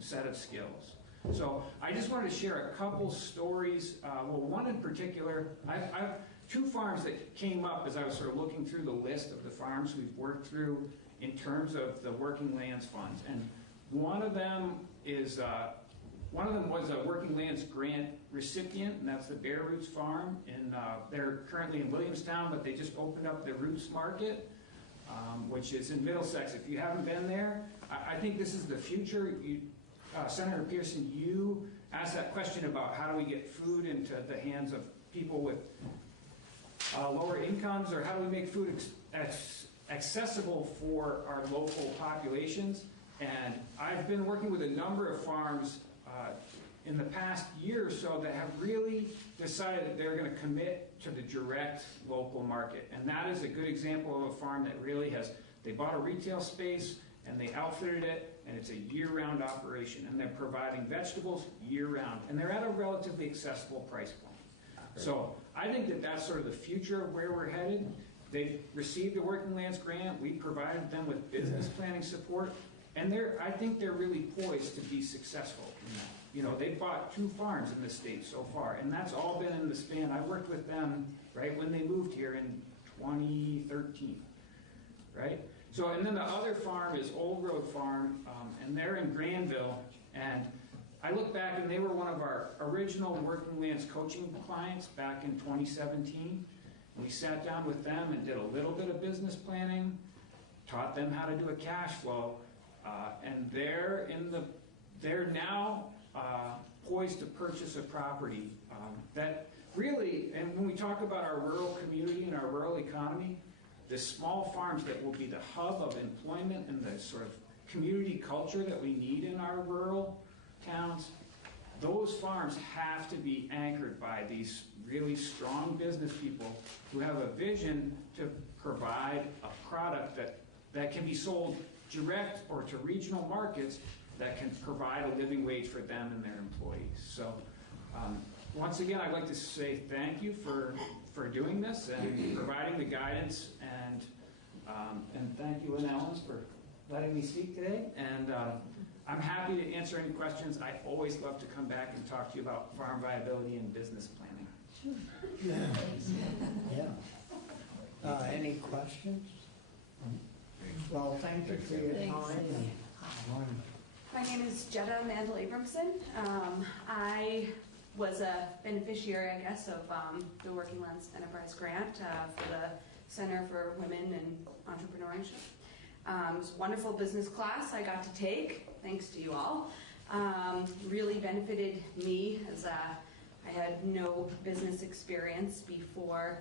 set of skills. So I just wanted to share a couple stories. Well, one in particular, I have 2 farms that came up as I was sort of looking through the list of the farms we've worked through in terms of the Working Lands funds. And one of them was a Working Lands grant recipient, and that's the Bear Roots Farm. And they're currently in Williamstown, but they just opened up the Roots Market, which is in Middlesex. If you haven't been there, I think this is the future. Senator Pearson, you asked that question about how do we get food into the hands of people with lower incomes, or how do we make food accessible for our local populations. And I've been working with a number of farms in the past year or so that have really decided that they're going to commit to the direct local market. And that is a good example of a farm that really they bought a retail space, and they outfitted it, and it's a year-round operation, and they're providing vegetables year-round, and they're at a relatively accessible price point. So I think that that's sort of the future of where we're headed. They've received a Working Lands grant. We provided them with business planning support, and I think they're really poised to be successful in that. You know, they've bought 2 farms in the state so far, and that's all been in the span. I worked with them right when they moved here in 2013, right? So, and then the other farm is Old Road Farm, and they're in Granville, and I look back and they were one of our original Working Lands coaching clients back in 2017. And we sat down with them and did a little bit of business planning, taught them how to do a cash flow, and they're now poised to purchase a property that really, and when we talk about our rural community and our rural economy, the small farms that will be the hub of employment and the sort of community culture that we need in our rural towns, those farms have to be anchored by these really strong business people who have a vision to provide a product that can be sold direct or to regional markets that can provide a living wage for them and their employees. So once again, I'd like to say thank you for doing this and providing the guidance, and thank you, Lynn Ellens, for letting me speak today. And I'm happy to answer any questions. I always love to come back and talk to you about farm viability and business planning. Yeah. Any questions? Well, thank you for your time. My name is Jetta Mandel Abramson. I was a beneficiary, I guess, of the Working Lands Enterprise Grant for the Center for Women and Entrepreneurship. It was a wonderful business class I got to take, thanks to you all. Really benefited me as I had no business experience before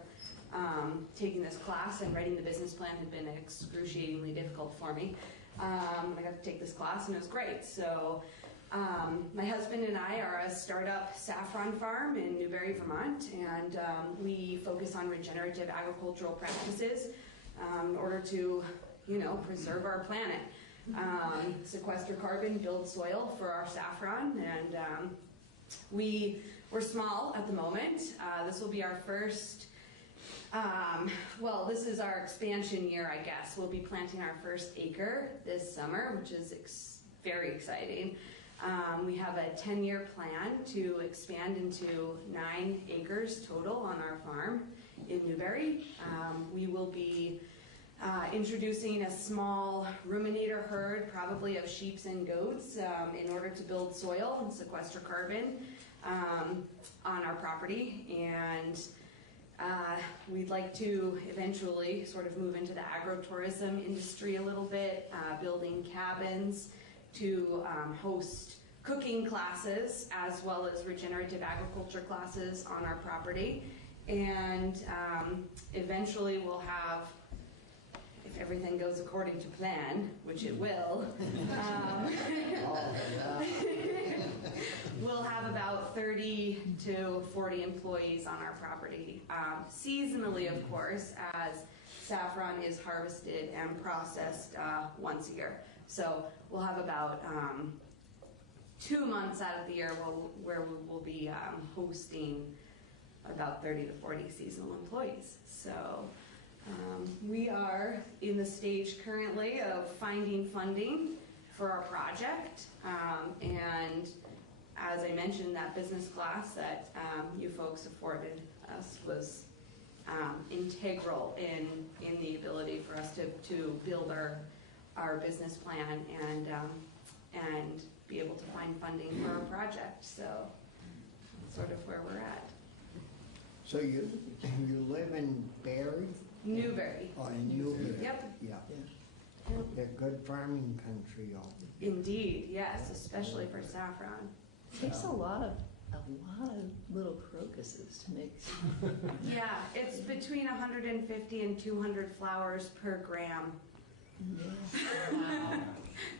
taking this class, and writing the business plan had been excruciatingly difficult for me. I got to take this class and it was great. So my husband and I are a startup saffron farm in Newbury, Vermont, and we focus on regenerative agricultural practices in order to, preserve our planet. Sequester carbon, build soil for our saffron, and we're small at the moment. This will be our first, this is our expansion year, I guess. We'll be planting our first acre this summer, which is very exciting. We have a 10-year plan to expand into 9 acres total on our farm in Newbury. We will be introducing a small ruminator herd, probably of sheep and goats, in order to build soil and sequester carbon on our property. And we'd like to eventually sort of move into the agrotourism industry a little bit, building cabins to host cooking classes as well as regenerative agriculture classes on our property. And eventually we'll have, if everything goes according to plan, which it will, we'll have about 30 to 40 employees on our property. Seasonally, of course, as saffron is harvested and processed once a year. So we'll have about 2 months out of the year where we will be hosting about 30 to 40 seasonal employees. So we are in the stage currently of finding funding for our project. And as I mentioned, that business class that you folks afforded us was integral in the ability for us to build our business plan and be able to find funding for our project. So that's sort of where we're at. So you live in Barry? Newbury. Oh, in Newbury. Yep. Yeah. Yeah, good farming country. Indeed, yes, especially for saffron. It takes a lot of little crocuses to make. Yeah, it's between 150 and 200 flowers per gram. Wow.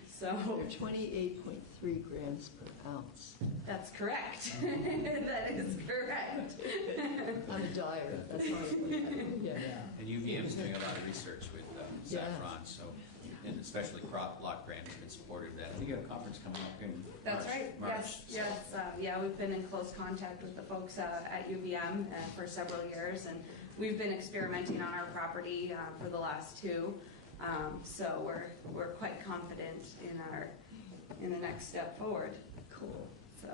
So they're 28.3 grams per ounce. That's correct. That is correct. I'm a dyer. That's all I And UVM's doing a lot of research with saffron, so in the especially crop block grant has been supportive of that. I think you have a conference coming up in That's March. right. March, Yes. Yeah, we've been in close contact with the folks at UVM for several years, and we've been experimenting on our property for the last two. So we're quite confident in the next step forward. Cool. So.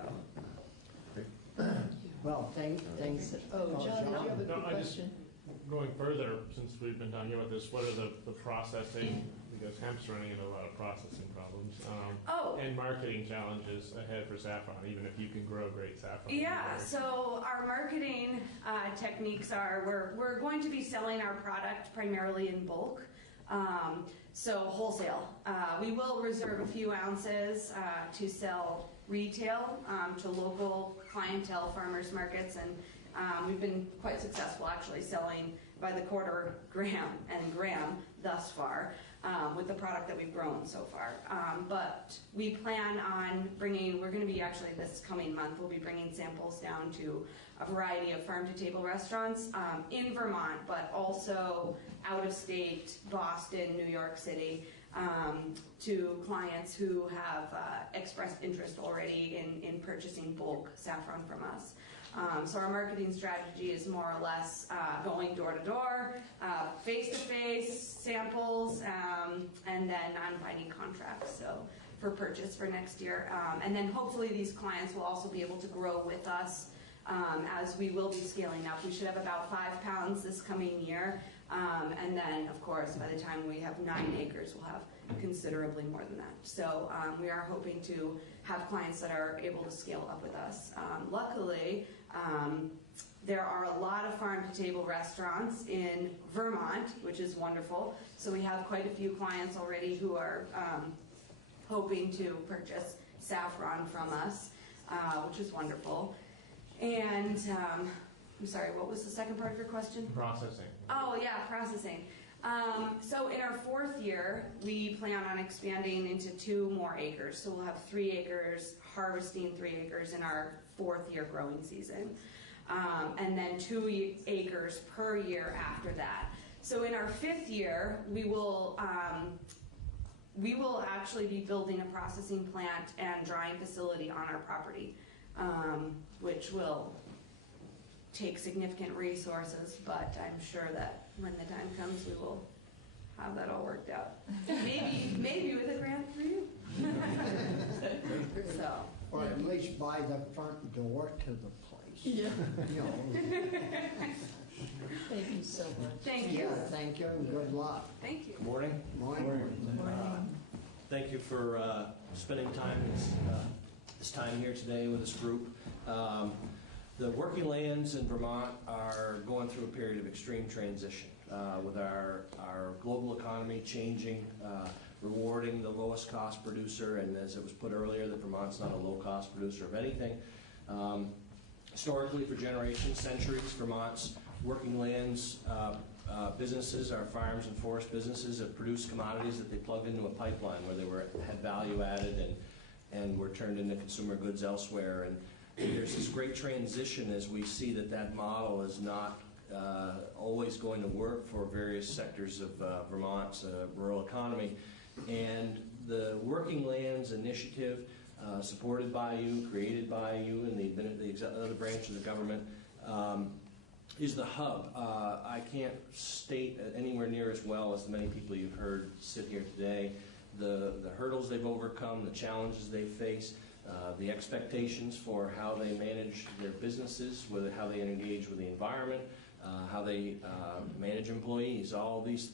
Well, thanks. Oh, John, did you have a No, quick I just- question? Going further, since we've been talking about this, what are the processing, because hemp's running into a lot of processing problems, and marketing challenges ahead for saffron, even if you can grow great saffron? Yeah, so our marketing techniques are, we're going to be selling our product primarily in bulk, so wholesale. We will reserve a few ounces to sell retail to local clientele, farmers markets, and we've been quite successful actually selling by the quarter gram and gram thus far with the product that we've grown so far. But we plan on we're going to be actually this coming month, we'll be bringing samples down to a variety of farm-to-table restaurants in Vermont, but also out of state, Boston, New York City, to clients who have expressed interest already in purchasing bulk saffron from us. So our marketing strategy is more or less going door to door, face-to-face samples, and then non-binding contracts so for purchase for next year. And then hopefully these clients will also be able to grow with us as we will be scaling up. We should have about 5 pounds this coming year. And then, of course, by the time we have 9 acres, we'll have considerably more than that. So we are hoping to have clients that are able to scale up with us. Luckily, there are a lot of farm-to-table restaurants in Vermont, which is wonderful. So we have quite a few clients already who are hoping to purchase saffron from us, which is wonderful. And I'm sorry, what was the second part of your question? Processing. Oh, yeah, processing. So in our 4th year, we plan on expanding into 2 more acres. So we'll have 3 acres, harvesting 3 acres in our 4th year growing season. And then 2 acres per year after that. So in our 5th year, we will actually be building a processing plant and drying facility on our property, which will take significant resources, but I'm sure that when the time comes, we will have that all worked out. Maybe with a grant for you. So. Or at least by the front door to the place. Yeah. You know. Thank you so much. Thank you. Yeah, thank you and good luck. Thank you. Good morning. Morning. Thank you for spending this time here today with this group. The working lands in Vermont are going through a period of extreme transition with our global economy changing, rewarding the lowest cost producer, and as it was put earlier, that Vermont's not a low cost producer of anything. Historically, for generations, centuries, Vermont's working lands businesses, our farms and forest businesses, have produced commodities that they plugged into a pipeline where they had value added and were turned into consumer goods elsewhere. And there's this great transition as we see that model is not always going to work for various sectors of Vermont's rural economy. And the Working Lands Initiative, supported by you, created by you, and the other branches of government, is the hub. I can't state anywhere near as well as the many people you've heard sit here today the hurdles they've overcome, the challenges they face, the expectations for how they manage their businesses, how they engage with the environment, how they manage employees, all these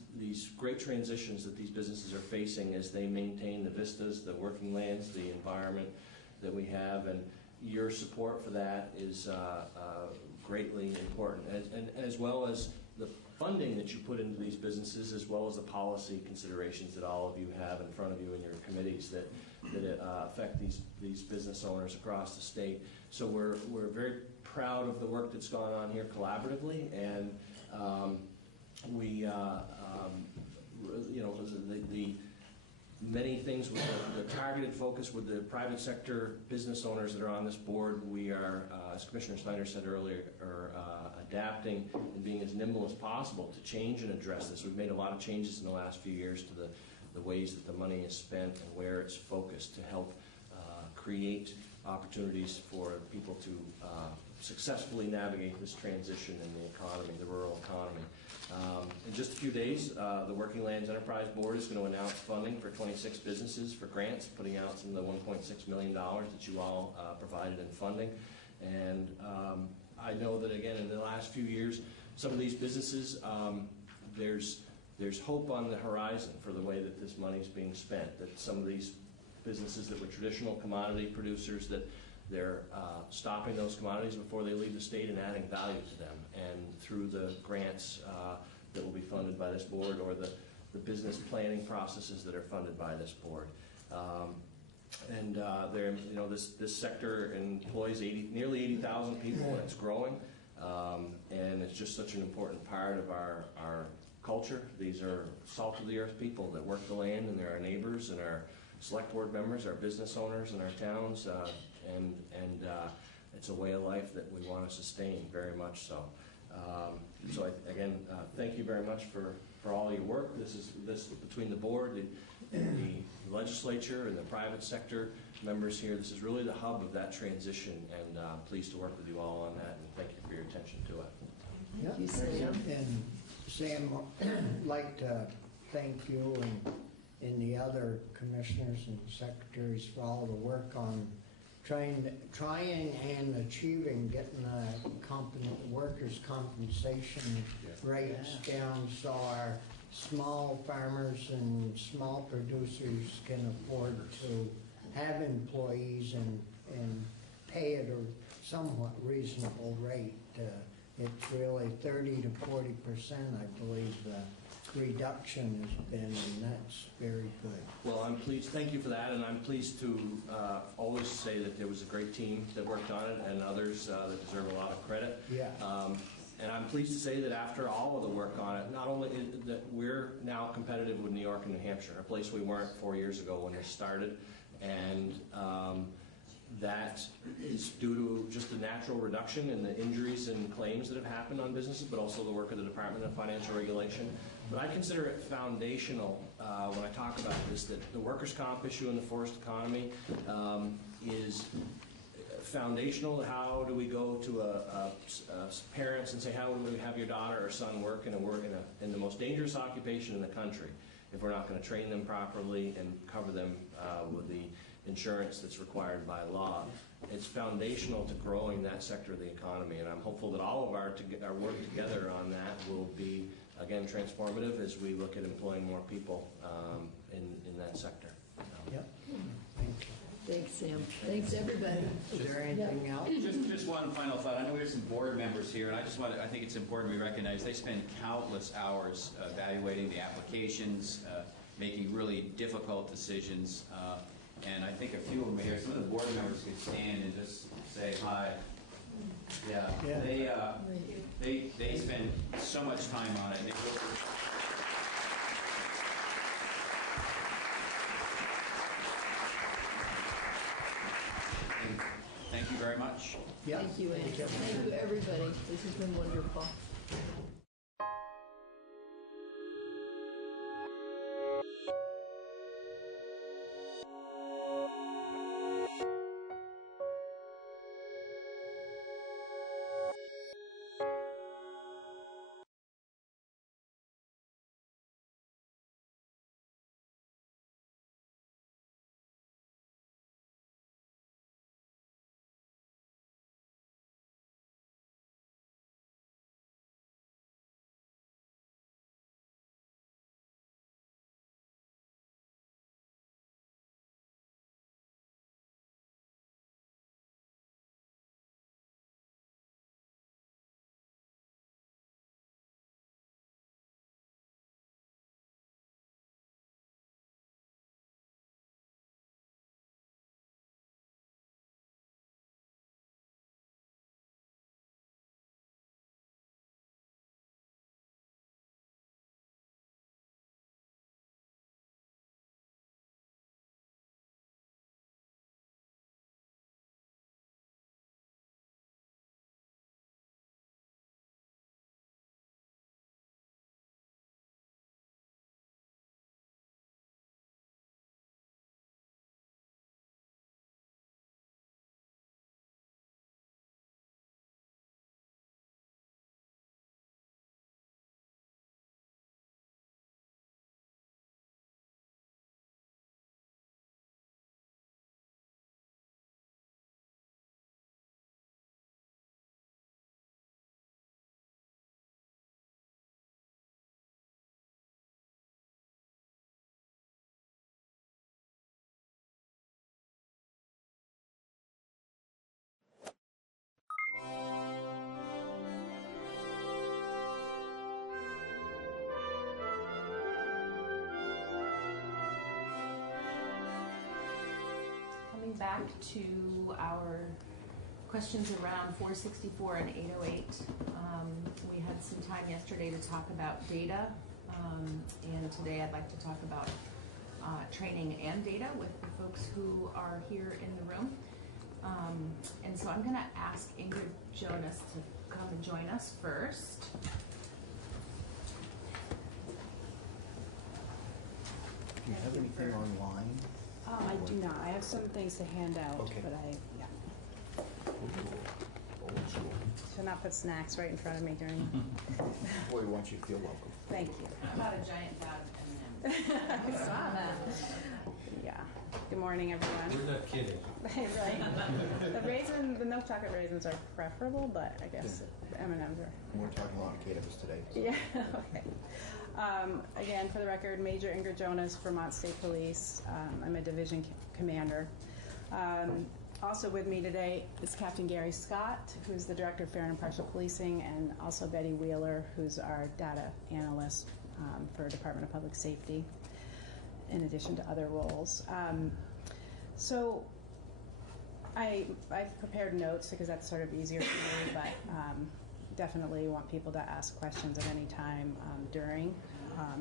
great transitions that these businesses are facing as they maintain the vistas, the working lands, the environment that we have, and your support for that is greatly important, and as well as the funding that you put into these businesses, as well as the policy considerations that all of you have in front of you in your committees that affect these business owners across the state. So we're very proud of the work that's gone on here collaboratively, and the many things with the targeted focus with the private sector business owners that are on this board. We are, as Commissioner Snyder said earlier, adapting and being as nimble as possible to change and address this. We've made a lot of changes in the last few years to the ways that the money is spent and where it's focused to help create opportunities for people to successfully navigate this transition in the economy, the rural economy. In just a few days, the Working Lands Enterprise Board is going to announce funding for 26 businesses for grants, putting out some of the $1.6 million that you all provided in funding. And I know that, again, in the last few years, some of these businesses, there's hope on the horizon for the way that this money is being spent, that some of these businesses that were traditional commodity producers, that they're stopping those commodities before they leave the state and adding value to them. And through the grants that will be funded by this board, or the business planning processes that are funded by this board. This sector employs nearly 80,000 people, and it's growing. And it's just such an important part of our culture. These are salt of the earth people that work the land, and they're our neighbors and our select board members, our business owners in our towns, and it's a way of life that we want to sustain very much so. Again, thank you very much for all your work. This between the board, the legislature, and the private sector members here. This is really the hub of that transition, and I'm pleased to work with you all on that. And thank you for your attention to it. Thank you, Sam. And Sam, I'd like to thank you and the other commissioners and secretaries for all the work on trying and achieving getting the workers' compensation rates down so our small farmers and small producers can afford to have employees and pay at a somewhat reasonable rate. It's really 30 to 40%, I believe, the reduction has been, and that's very good. Well, I'm pleased. Thank you for that, and I'm pleased to always say that there was a great team that worked on it, and others that deserve a lot of credit. Yeah. And I'm pleased to say that after all of the work on it, not only that we're now competitive with New York and New Hampshire, a place we weren't 4 years ago when this started, and that is due to just a natural reduction in the injuries and claims that have happened on businesses, but also the work of the Department of Financial Regulation. But I consider it foundational when I talk about this, that the workers' comp issue in the forest economy is foundational. How do we go to parents and say, how do we have your daughter or son work in the most dangerous occupation in the country if we're not going to train them properly and cover them with the insurance that's required by law? It's foundational to growing that sector of the economy, and I'm hopeful that all of our work together on that will be, again, transformative as we look at employing more people in that sector. Yep. Thank you. Thanks, Sam. Thanks, everybody. Is there anything else? Just one final thought. I know there's some board members here, and I think it's important we recognize they spend countless hours evaluating the applications, making really difficult decisions. And I think a few of them here, some of the board members could stand and just say hi. Yeah. They spend so much time on it. Thank you very much. Thank you, Andy. Thank you, everybody. This has been wonderful. back to our questions around 464 and 808. We had some time yesterday to talk about data, and today I'd like to talk about training and data with the folks who are here in the room. And so I'm going to ask Ingrid Jonas to come and join us first. Do you have anything online? I do not. I have some things to hand out, Okay. but Old school. should not put snacks right in front of me during. Boy, we want you to feel welcome. Thank you. How about a giant bag of M&Ms? I saw that. Yeah. Good morning, everyone. We're not kidding. Right. The milk chocolate raisins are preferable, but I guess the M&Ms are. We're talking a lot of cannabis today. So. Yeah. Okay. Again, for the record, Major Ingrid Jonas, Vermont State Police. I'm a division commander. Also with me today is Captain Gary Scott, who's the Director of Fair and Impartial Policing, and also Betty Wheeler, who's our data analyst for Department of Public Safety, in addition to other roles. So I've prepared notes because that's sort of easier for me, but definitely want people to ask questions at any time during.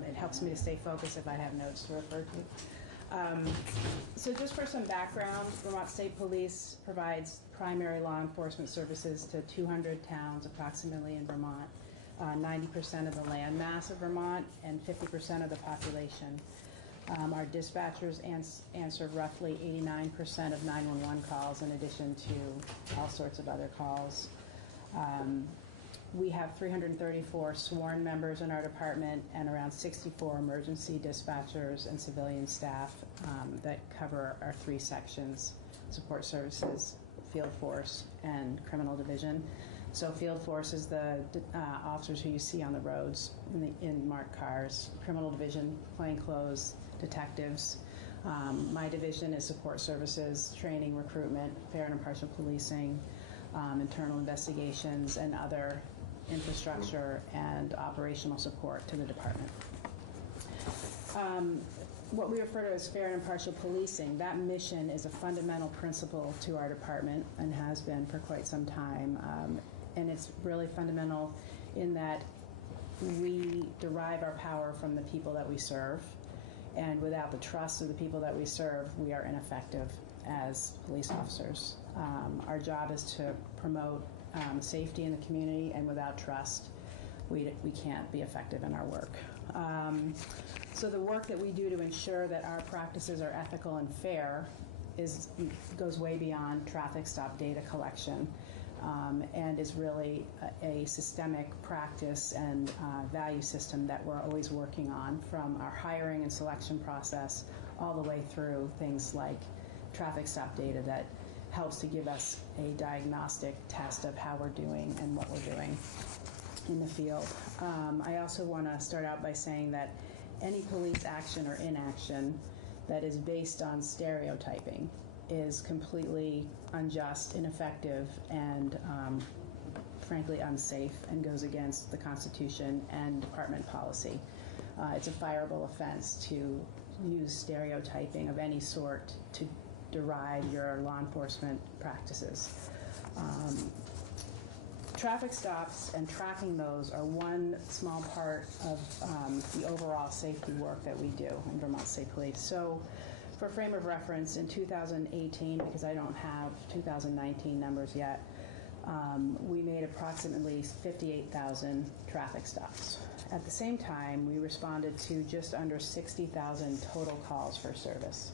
It helps me to stay focused if I have notes to refer to. So just for some background, Vermont State Police provides primary law enforcement services to 200 towns approximately in Vermont, 90% of the land mass of Vermont, and 50% of the population. Our dispatchers answer roughly 89% of 911 calls, in addition to all sorts of other calls. We have 334 sworn members in our department and around 64 emergency dispatchers and civilian staff that cover our three sections: support services, field force, and criminal division. So field force is the officers who you see on the roads in marked cars. Criminal division, plainclothes, detectives. My division is support services, training, recruitment, fair and impartial policing, internal investigations, and other infrastructure and operational support to the department. What we refer to as fair and impartial policing, that mission is a fundamental principle to our department and has been for quite some time. And it's really fundamental in that we derive our power from the people that we serve. And without the trust of the people that we serve, we are ineffective as police officers. Our job is to promote safety in the community, and without trust, we can't be effective in our work. So the work that we do to ensure that our practices are ethical and fair goes way beyond traffic stop data collection, and is really a systemic practice and value system that we're always working on, from our hiring and selection process all the way through things like traffic stop data that helps to give us a diagnostic test of how we're doing and what we're doing in the field. I also want to start out by saying that any police action or inaction that is based on stereotyping is completely unjust, ineffective, and frankly unsafe, and goes against the Constitution and department policy. It's a fireable offense to use stereotyping of any sort to derive your law enforcement practices. Traffic stops and tracking those are one small part of the overall safety work that we do in Vermont State Police. So for frame of reference, in 2018, because I don't have 2019 numbers yet, we made approximately 58,000 traffic stops. At the same time, we responded to just under 60,000 total calls for service.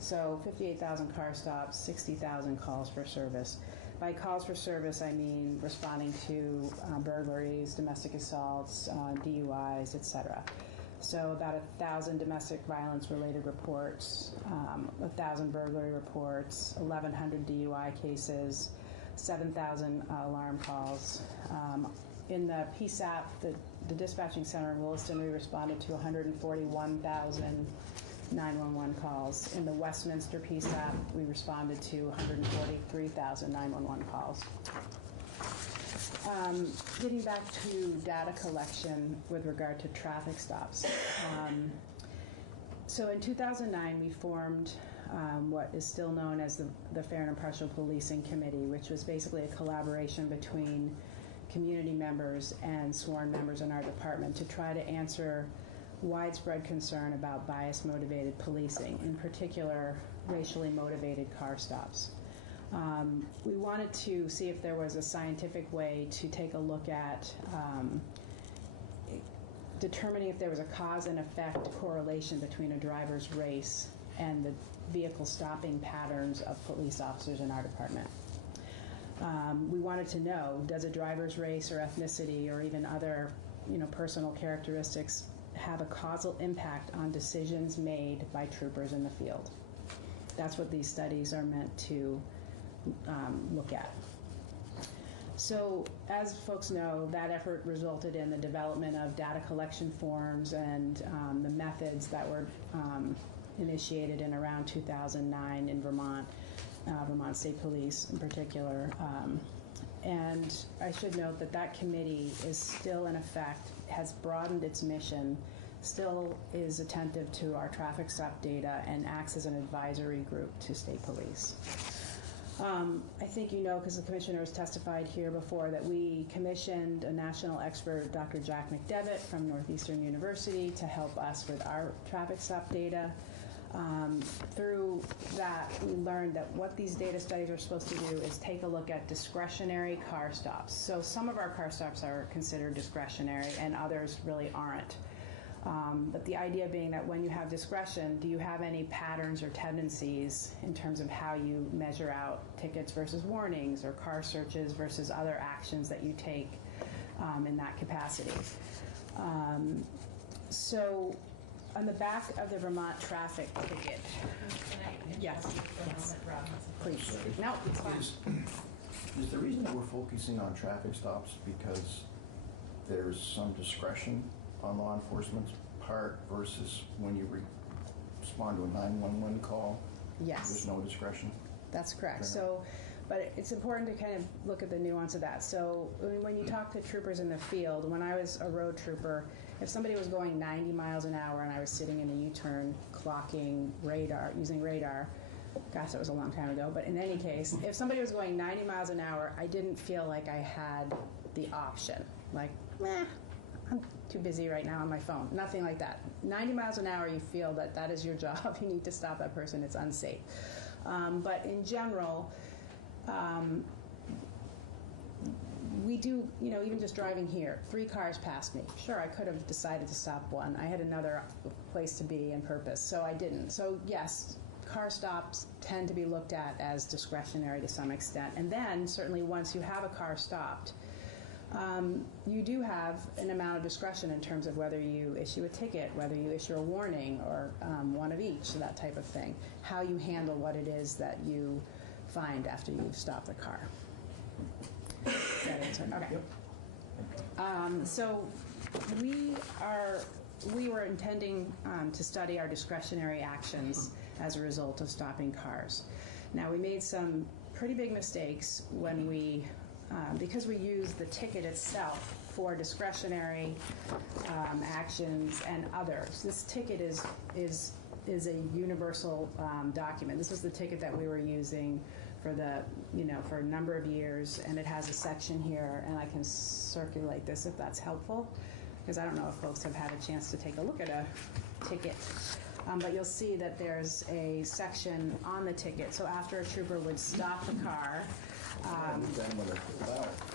So 58,000 car stops, 60,000 calls for service. By calls for service, I mean responding to burglaries, domestic assaults, DUIs, etc. So about 1,000 domestic violence-related reports, 1,000 burglary reports, 1,100 DUI cases, 7,000 alarm calls. In the PSAP, the dispatching center in Williston, we responded to 141,000 911 calls. In the Westminster PSAP, we responded to 143,000 911 calls. Getting back to data collection with regard to traffic stops. So in 2009, we formed what is still known as the Fair and Impartial Policing Committee, which was basically a collaboration between community members and sworn members in our department to try to answer widespread concern about bias-motivated policing, in particular racially motivated car stops. We wanted to see if there was a scientific way to take a look at determining if there was a cause and effect correlation between a driver's race and the vehicle stopping patterns of police officers in our department. We wanted to know, does a driver's race or ethnicity or even other personal characteristics have a causal impact on decisions made by troopers in the field? That's what these studies are meant to look at. So, as folks know, that effort resulted in the development of data collection forms and the methods that were initiated in around 2009 in Vermont, Vermont State Police in particular. And I should note that that committee is still in effect, has broadened its mission, still is attentive to our traffic stop data, and acts as an advisory group to state police. I think you know, because the commissioner has testified here before, that we commissioned a national expert, Dr. Jack McDevitt from Northeastern University, to help us with our traffic stop data. Through that, we learned that what these data studies are supposed to do is take a look at discretionary car stops. So some of our car stops are considered discretionary and others really aren't. But the idea being that when you have discretion, do you have any patterns or tendencies in terms of how you measure out tickets versus warnings or car searches versus other actions that you take in that capacity? So on the back of the Vermont traffic ticket. Yes. Please. No, it's fine. Is the reason that we're focusing on traffic stops because there's some discretion on law enforcement's part versus when you respond to a 911 call? Yes. There's no discretion? That's correct. Okay. So, but it's important to kind of look at the nuance of that. So when you talk to troopers in the field, when I was a road trooper, if somebody was going 90 miles an hour and I was sitting in a U-turn clocking radar, using radar, gosh, that was a long time ago, but in any case, if somebody was going 90 miles an hour, I didn't feel like I had the option. Like, I'm too busy right now on my phone. Nothing like that. 90 miles an hour, you feel that that is your job. You need to stop that person. It's unsafe. But in general, we do, even just driving here, 3 cars passed me. Sure, I could have decided to stop one. I had another place to be in purpose, so I didn't. So yes, car stops tend to be looked at as discretionary to some extent. And then certainly once you have a car stopped, you do have an amount of discretion in terms of whether you issue a ticket, whether you issue a warning, or one of each, that type of thing. How you handle what it is that you find after you've stopped the car. Does that answer? Okay. So we were intending to study our discretionary actions as a result of stopping cars. Now, we made some pretty big mistakes when we because we use the ticket itself for discretionary actions and others. This ticket is a universal document. This is the ticket that we were using for for a number of years, and it has a section here, and I can circulate this if that's helpful, because I don't know if folks have had a chance to take a look at a ticket. But you'll see that there's a section on the ticket. So after a trooper would stop the car,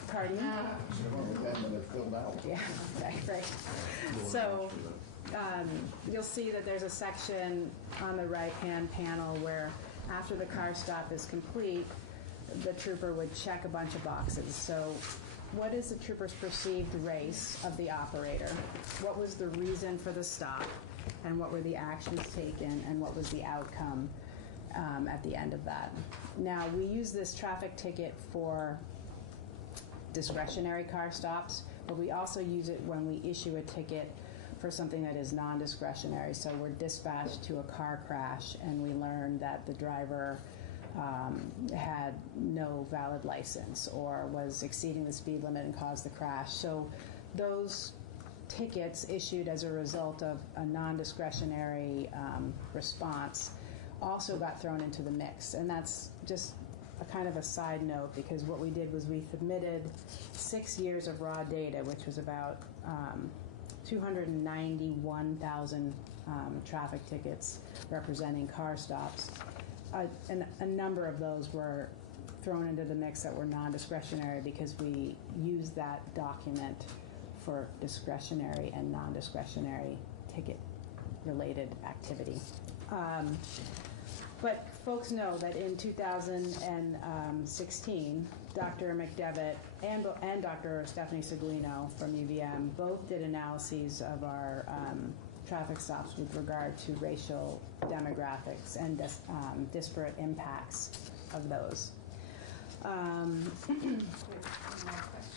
pardon me? When they're filled out. Yeah, right. So you'll see that there's a section on the right-hand panel where after the car stop is complete, the trooper would check a bunch of boxes. So what is the trooper's perceived race of the operator? What was the reason for the stop? And what were the actions taken? And what was the outcome at the end of that? Now, we use this traffic ticket for discretionary car stops, but we also use it when we issue a ticket for something that is non-discretionary. So we're dispatched to a car crash and we learn that the driver had no valid license or was exceeding the speed limit and caused the crash. So those tickets issued as a result of a non-discretionary response also got thrown into the mix. And that's just a kind of a side note, because what we did was we submitted 6 years of raw data, which was about 291,000 traffic tickets representing car stops. And a number of those were thrown into the mix that were non-discretionary, because we used that document for discretionary and non-discretionary ticket-related activity. But folks know that in 2016, Dr. McDevitt and Dr. Stephanie Seguino from UVM both did analyses of our traffic stops with regard to racial demographics and disparate impacts of those.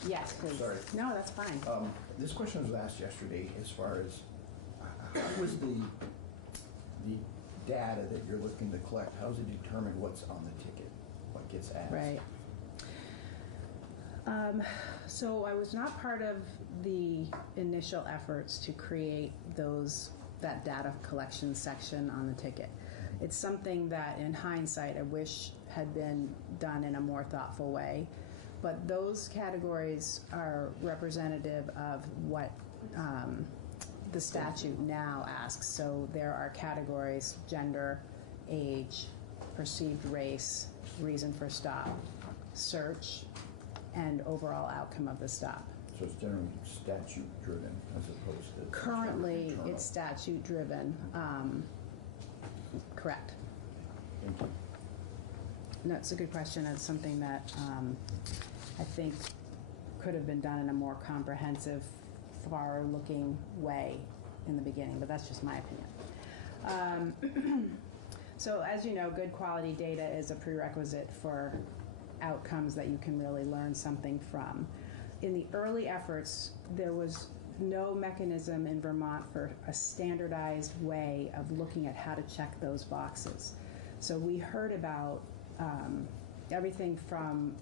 Yes, please. Sorry. No, that's fine. This question was asked yesterday as far as how was the data that you're looking to collect, how does it determine what's on the ticket, what gets asked? Right. So I was not part of the initial efforts to create that data collection section on the ticket. It's something that, in hindsight, I wish had been done in a more thoughtful way. But those categories are representative of what the statute now asks. So there are categories: gender, age, perceived race, reason for stop, search, and overall outcome of the stop. So it's generally statute driven as opposed to... Currently, it's statute driven. Correct. Thank you. No, it's a good question. It's something that I think could have been done in a more comprehensive, far-looking way in the beginning, but that's just my opinion. So as you know, good quality data is a prerequisite for outcomes that you can really learn something from. In the early efforts, there was no mechanism in Vermont for a standardized way of looking at how to check those boxes. So we heard about everything from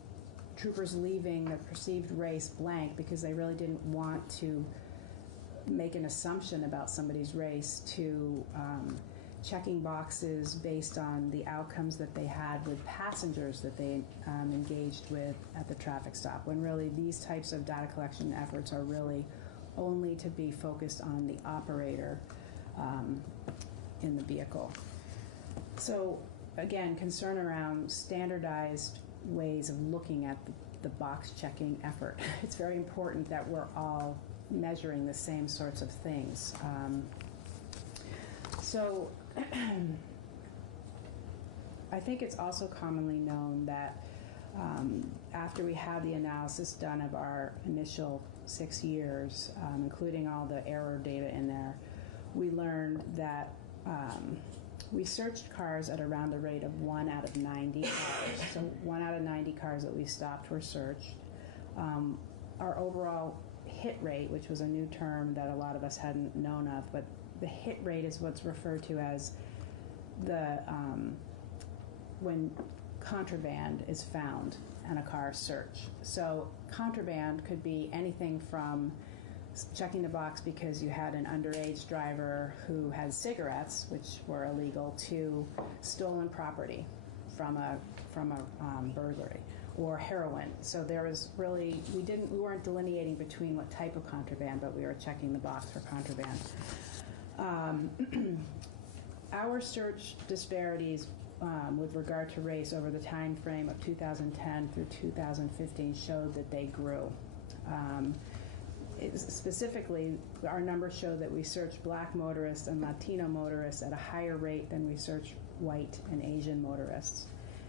troopers leaving the perceived race blank because they really didn't want to make an assumption about somebody's race, to checking boxes based on the outcomes that they had with passengers that they engaged with at the traffic stop, when really these types of data collection efforts are really only to be focused on the operator in the vehicle. So again, concern around standardized ways of looking at the box checking effort. It's very important that we're all measuring the same sorts of things. So I think it's also commonly known that after we had the analysis done of our initial 6 years, including all the error data in there, we learned that we searched cars at around the rate of 1 out of 90 cars. So 1 out of 90 cars that we stopped were searched. Our overall hit rate, which was a new term that a lot of us hadn't known of, but the hit rate is what's referred to as the when contraband is found in a car search. So contraband could be anything from checking the box because you had an underage driver who had cigarettes, which were illegal, to stolen property from a burglary, or heroin. So there was really, we weren't delineating between what type of contraband, but we were checking the box for contraband. Our search disparities with regard to race over the time frame of 2010 through 2015 showed that they grew. Specifically, our numbers show that we searched black motorists and Latino motorists at a higher rate than we searched white and Asian motorists.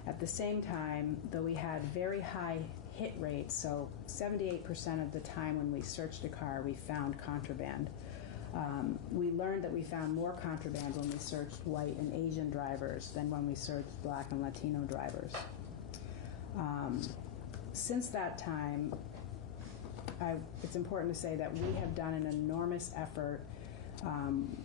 At the same time, though we had very high hit rates, so 78% of the time when we searched a car, we found contraband. We learned that we found more contraband when we searched white and Asian drivers than when we searched black and Latino drivers. Since that time, it's important to say that we have done an enormous effort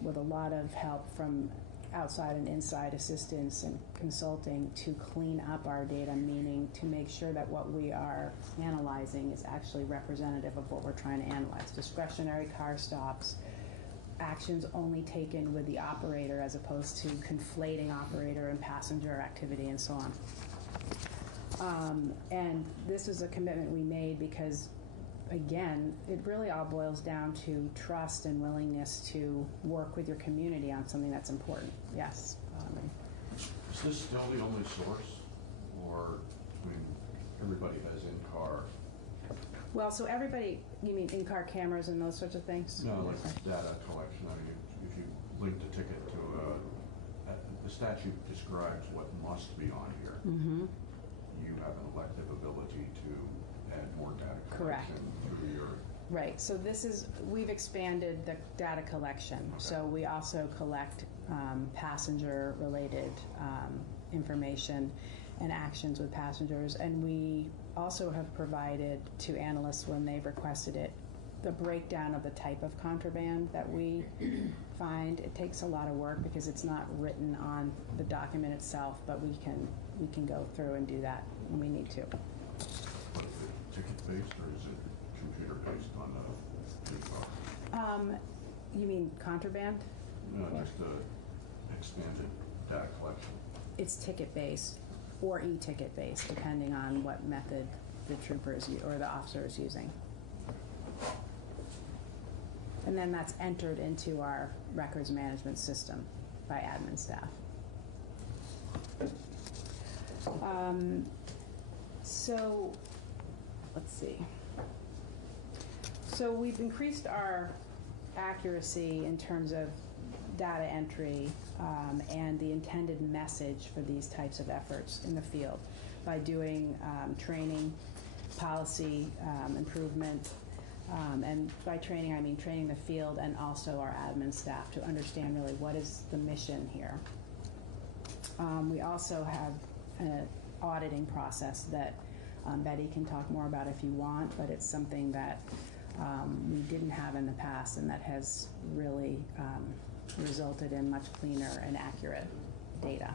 with a lot of help from outside and inside assistance and consulting to clean up our data, meaning to make sure that what we are analyzing is actually representative of what we're trying to analyze. Discretionary car stops, actions only taken with the operator as opposed to conflating operator and passenger activity and so on. And this is a commitment we made because, again, it really all boils down to trust and willingness to work with your community on something that's important. Yes. Is this still the only source, or I mean, everybody has in-car? Well, so everybody, you mean in-car cameras and those sorts of things? No, like data collection. I mean, if you link the ticket to the statute describes what must be on here. Mm-hmm. You have an elective ability to add more data Correct. collection through your. Right. So we've expanded the data collection. Okay. So we also collect passenger-related information and actions with passengers, and we also have provided to analysts when they've requested it the breakdown of the type of contraband that we find. It takes a lot of work because it's not written on the document itself, but we can go through and do that when we need to. What is it, ticket-based, or is it computer-based on the You mean contraband? No, just the expanded data collection. It's ticket-based or e-ticket-based, depending on what method the troopers or the officer is using. And then that's entered into our records management system by admin staff. So, let's see. So we've increased our accuracy in terms of data entry and the intended message for these types of efforts in the field by doing training, policy improvement, and by training I mean training the field and also our admin staff to understand really what is the mission here. We also have an auditing process that Betty can talk more about if you want, but it's something that we didn't have in the past, and that has really resulted in much cleaner and accurate data.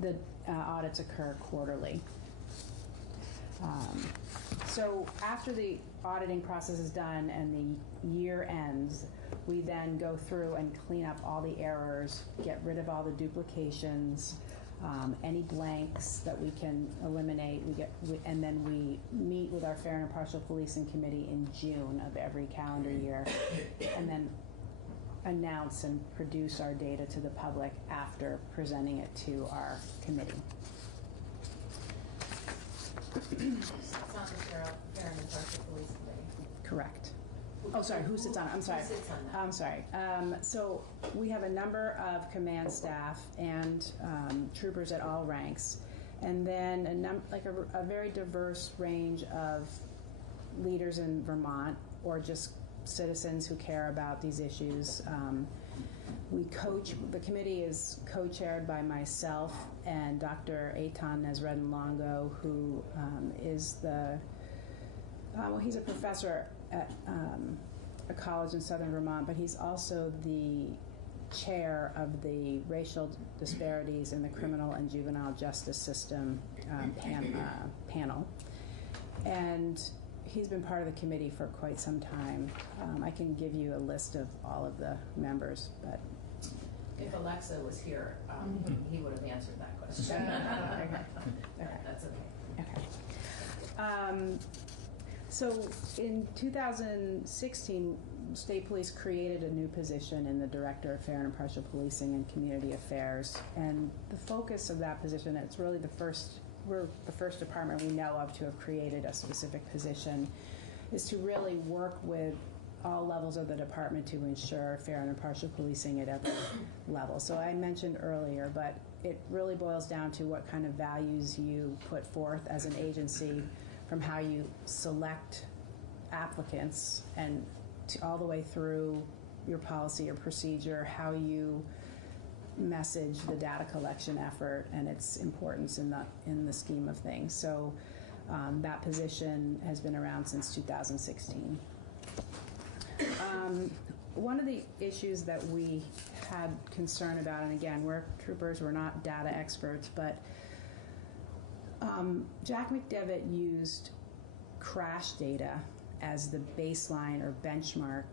The audits occur quarterly. So after the auditing process is done and the year ends, we then go through and clean up all the errors, get rid of all the duplications, any blanks that we can eliminate, and then we meet with our Fair and Impartial Policing Committee in June of every calendar year, and then announce and produce our data to the public after presenting it to our committee. It's on the Fair and Impartial Police Committee. Correct. Oh, sorry, who sits on it? I'm sorry. Who sits on that? I'm sorry. So we have a number of command staff and troopers at all ranks, and then a very diverse range of leaders in Vermont or just citizens who care about these issues. The committee is co-chaired by myself and Dr. Eitan Nesredin-Longo, who is he's a professor at a college in southern Vermont, but he's also the chair of the Racial Disparities in the Criminal and Juvenile Justice System panel. And he's been part of the committee for quite some time. I can give you a list of all of the members, but if Alexa was here, he would have answered that question. Okay. That's okay. Okay. So in 2016, State Police created a new position in the Director of Fair and Impartial Policing and Community Affairs, and the focus of that position, it's really we're the first department we know of to have created a specific position, is to really work with all levels of the department to ensure fair and impartial policing at every level. So I mentioned earlier, but it really boils down to what kind of values you put forth as an agency, from how you select applicants and all the way through your policy or procedure, how you message the data collection effort and its importance in the scheme of things. So that position has been around since 2016. One of the issues that we had concern about, and again, we're troopers, we're not data experts, but Jack McDevitt used crash data as the baseline or benchmark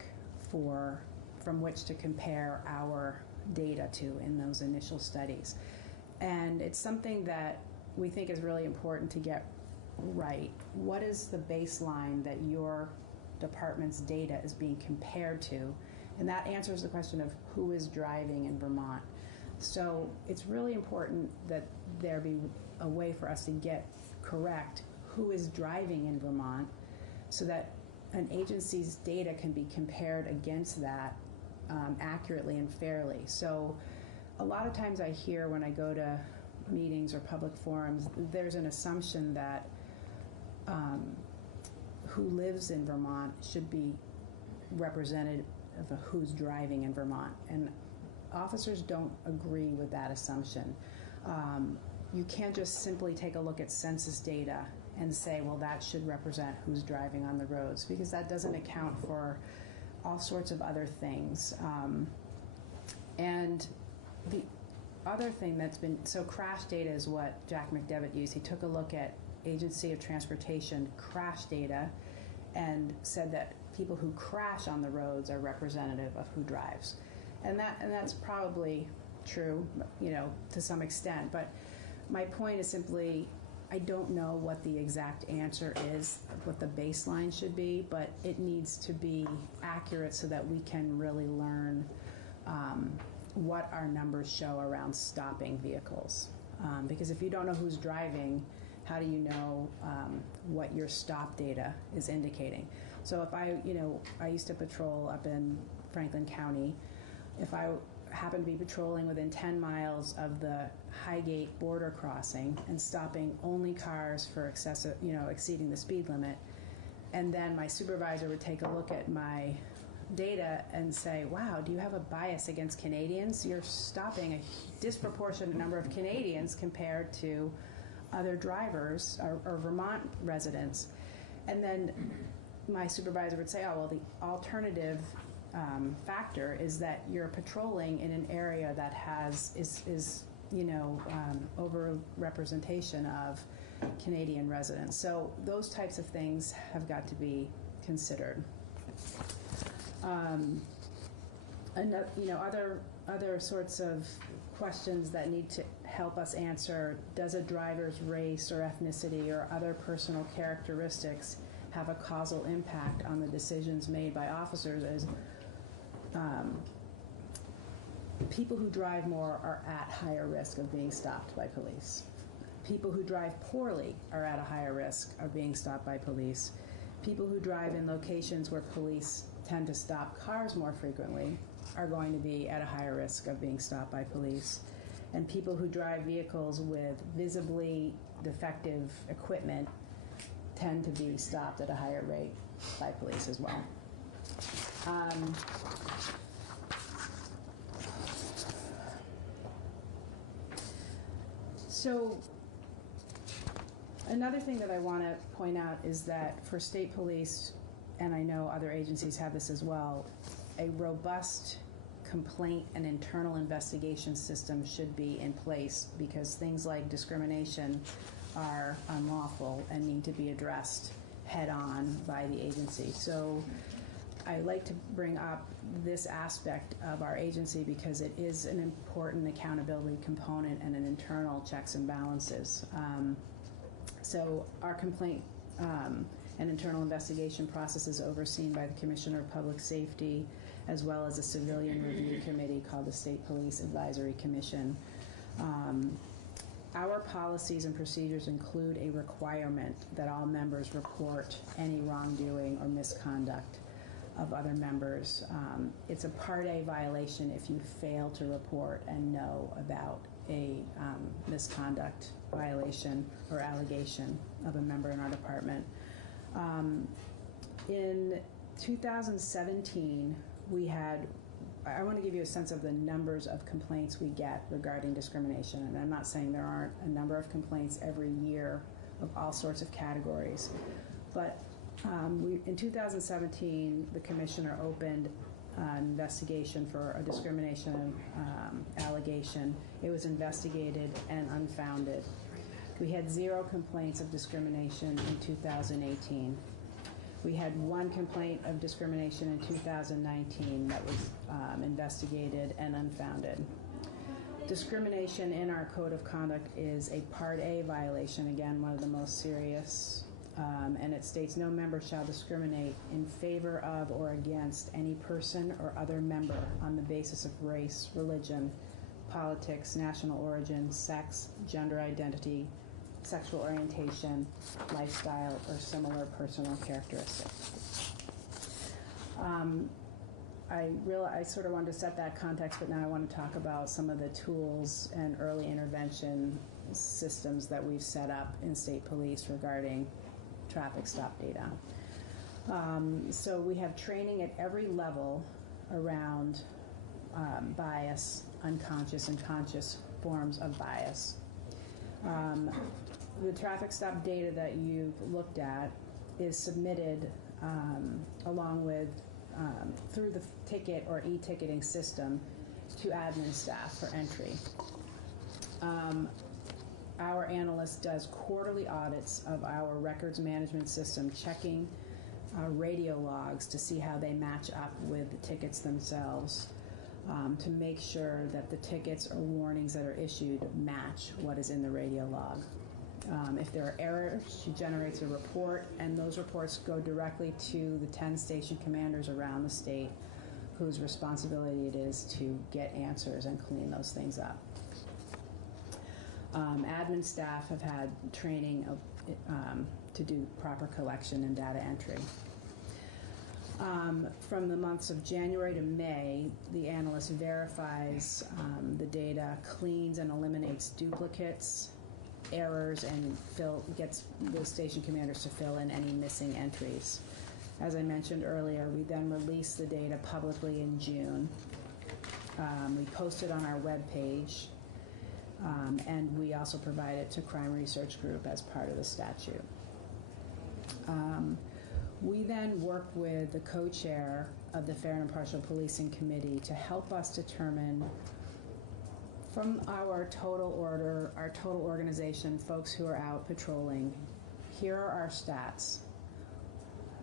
for from which to compare our data to in those initial studies. And it's something that we think is really important to get right. What is the baseline that your department's data is being compared to? And that answers the question of who is driving in Vermont. So it's really important that there be a way for us to get correct who is driving in Vermont so that an agency's data can be compared against that accurately and fairly. So a lot of times I hear when I go to meetings or public forums, there's an assumption that who lives in Vermont should be representative of who's driving in Vermont. And officers don't agree with that assumption. You can't just simply take a look at census data and say, well, that should represent who's driving on the roads, because that doesn't account for all sorts of other things. And the other thing that's been, so crash data is what Jack McDevitt used. He took a look at Agency of Transportation crash data and said that people who crash on the roads are representative of who drives. And that's probably true, you know, to some extent. But my point is simply, I don't know what the exact answer is, what the baseline should be, but it needs to be accurate so that we can really learn what our numbers show around stopping vehicles. Because if you don't know who's driving, how do you know what your stop data is indicating? So if I used to patrol up in Franklin County. If I happen to be patrolling within 10 miles of the Highgate border crossing and stopping only cars for exceeding the speed limit, and then my supervisor would take a look at my data and say, wow, do you have a bias against Canadians? You're stopping a disproportionate number of Canadians compared to other drivers or Vermont residents. And then my supervisor would say, oh, well, the alternative factor is that you're patrolling in an area that is over-representation of Canadian residents. So those types of things have got to be considered. Other sorts of questions that need to help us answer: does a driver's race or ethnicity or other personal characteristics have a causal impact on the decisions made by officers? As people who drive more are at higher risk of being stopped by police. People who drive poorly are at a higher risk of being stopped by police. People who drive in locations where police tend to stop cars more frequently are going to be at a higher risk of being stopped by police. And people who drive vehicles with visibly defective equipment tend to be stopped at a higher rate by police as well. So another thing that I want to point out is that for state police, and I know other agencies have this as well, a robust complaint and internal investigation system should be in place, because things like discrimination are unlawful and need to be addressed head on by the agency. So I like to bring up this aspect of our agency because it is an important accountability component and an internal checks and balances. So our complaint and internal investigation process is overseen by the Commissioner of Public Safety, as well as a civilian review committee called the State Police Advisory Commission. Our policies and procedures include a requirement that all members report any wrongdoing or misconduct of other members. It's a Part A violation if you fail to report and know about a misconduct violation or allegation of a member in our department. In 2017, we had, I want to give you a sense of the numbers of complaints we get regarding discrimination. And I'm not saying there aren't a number of complaints every year of all sorts of categories. But in 2017, the commissioner opened an investigation for a discrimination allegation. It was investigated and unfounded. We had 0 complaints of discrimination in 2018. We had one complaint of discrimination in 2019 that was investigated and unfounded. Discrimination in our code of conduct is a Part A violation, again, one of the most serious, and it states no member shall discriminate in favor of or against any person or other member on the basis of race, religion, politics, national origin, sex, gender identity, sexual orientation, lifestyle, or similar personal characteristics. I sort of wanted to set that context, but now I want to talk about some of the tools and early intervention systems that we've set up in state police regarding traffic stop data. So we have training at every level around bias, unconscious and conscious forms of bias. The traffic stop data that you've looked at is submitted along with through the ticket or e-ticketing system to admin staff for entry. Our analyst does quarterly audits of our records management system, checking radio logs to see how they match up with the tickets themselves, to make sure that the tickets or warnings that are issued match what is in the radio log. If there are errors, she generates a report, and those reports go directly to the 10 station commanders around the state whose responsibility it is to get answers and clean those things up. Admin staff have had training to do proper collection and data entry. From the months of January to May, the analyst verifies the data, cleans and eliminates duplicates, errors, and gets the station commanders to fill in any missing entries. As I mentioned earlier, we then release the data publicly in June. We post it on our webpage, and we also provide it to Crime Research Group as part of the statute. We then work with the co-chair of the Fair and Impartial Policing Committee to help us determine from our total organization, folks who are out patrolling, here are our stats.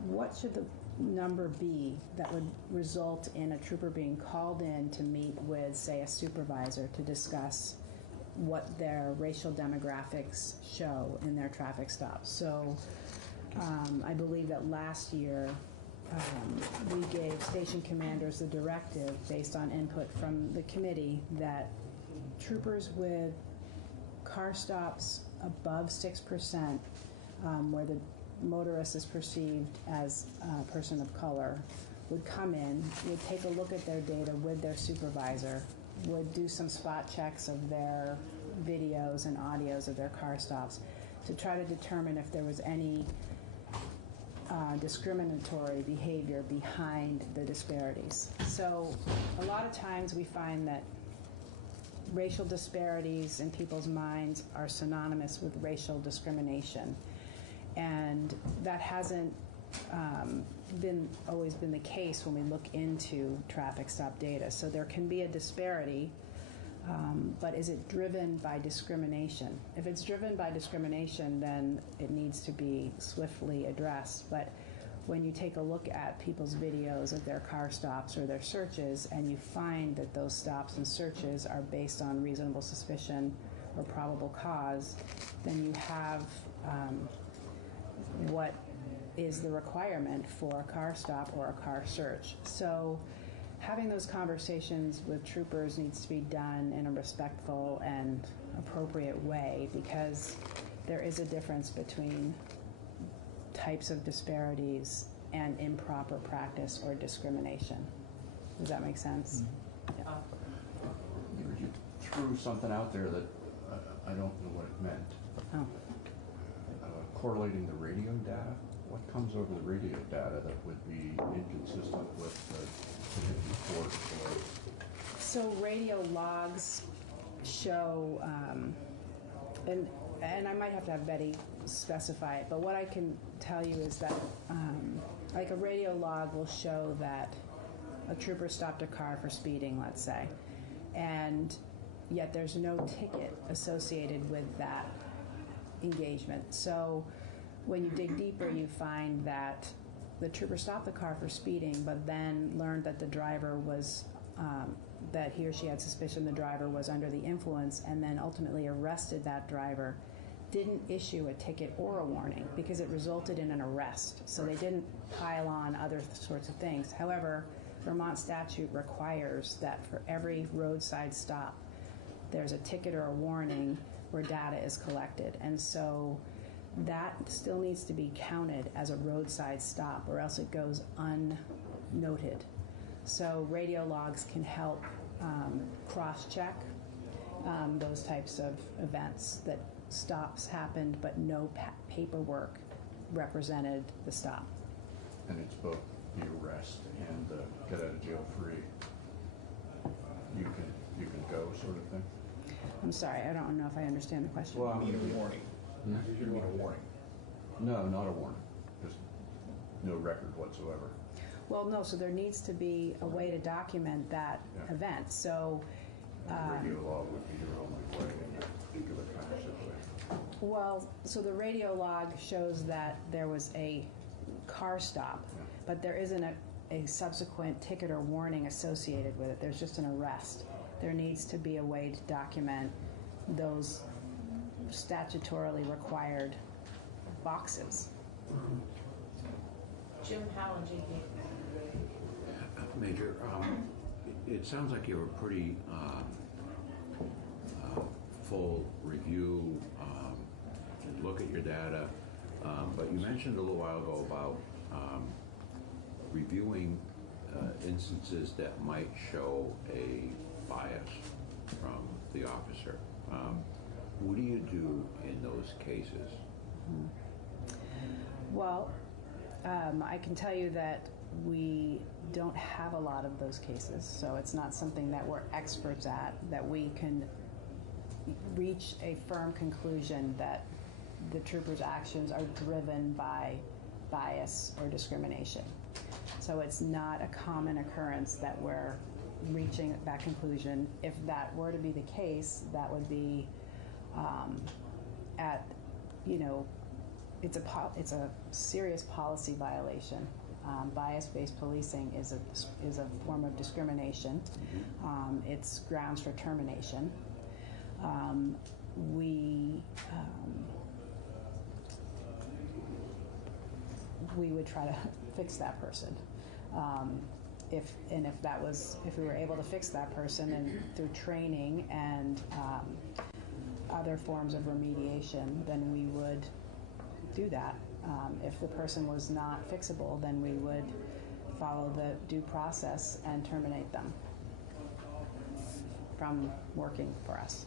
What should the number be that would result in a trooper being called in to meet with, say, a supervisor to discuss what their racial demographics show in their traffic stops? So I believe that last year we gave station commanders the directive based on input from the committee that troopers with car stops above 6%, where the motorist is perceived as a person of color, would come in, would take a look at their data with their supervisor, would do some spot checks of their videos and audios of their car stops to try to determine if there was any discriminatory behavior behind the disparities. So a lot of times we find that racial disparities in people's minds are synonymous with racial discrimination, and that hasn't always been the case when we look into traffic stop data. So there can be a disparity, but is it driven by discrimination? If it's driven by discrimination, then it needs to be swiftly addressed. But when you take a look at people's videos of their car stops or their searches, and you find that those stops and searches are based on reasonable suspicion or probable cause, then you have what is the requirement for a car stop or a car search. So having those conversations with troopers needs to be done in a respectful and appropriate way, because there is a difference between types of disparities and improper practice or discrimination. Does that make sense? Mm-hmm. Yeah. You threw something out there that I don't know what it meant. Oh. Correlating the radio data. What comes over the radio data that would be inconsistent with the report? So radio logs show, and I might have to have Betty specify it, but what I can tell you is that like a radio log will show that a trooper stopped a car for speeding, let's say, and yet there's no ticket associated with that engagement. So when you dig deeper, you find that the trooper stopped the car for speeding, but then learned that the driver was, that he or she had suspicion the driver was under the influence, and then ultimately arrested that driver, didn't issue a ticket or a warning because it resulted in an arrest. So they didn't pile on other sorts of things. However, Vermont statute requires that for every roadside stop, there's a ticket or a warning where data is collected. And so that still needs to be counted as a roadside stop, or else it goes unnoted. So radio logs can help cross-check those types of events, that stops happened but no paperwork represented the stop. And it's both the arrest and the get out of jail free. You can go sort of thing. I'm sorry, I don't know if I understand the question. Well, You need a warning. You need a warning. No, not a warning. Just no record whatsoever. Well, no, so there needs to be a way to document that event. So Radio log would be your only way in that particular kind of situation. well, so the radio log shows that there was a car stop, but there isn't a subsequent ticket or warning associated with it. There's just an arrest. There needs to be a way to document those statutorily required boxes. Jim Howell, GP. Major, it sounds like you have a pretty full review, look at your data, but you mentioned a little while ago about reviewing instances that might show a bias from the officer. What do you do in those cases? Well, I can tell you that we don't have a lot of those cases, so it's not something that we're experts at, that we can reach a firm conclusion that the troopers' actions are driven by bias or discrimination. So it's not a common occurrence that we're reaching that conclusion. If that were to be the case, that would be it's a serious policy violation. Bias-based policing is a form of discrimination. It's grounds for termination. We would try to fix that person. If we were able to fix that person and through training and other forms of remediation, then we would do that. If the person was not fixable, then we would follow the due process and terminate them from working for us.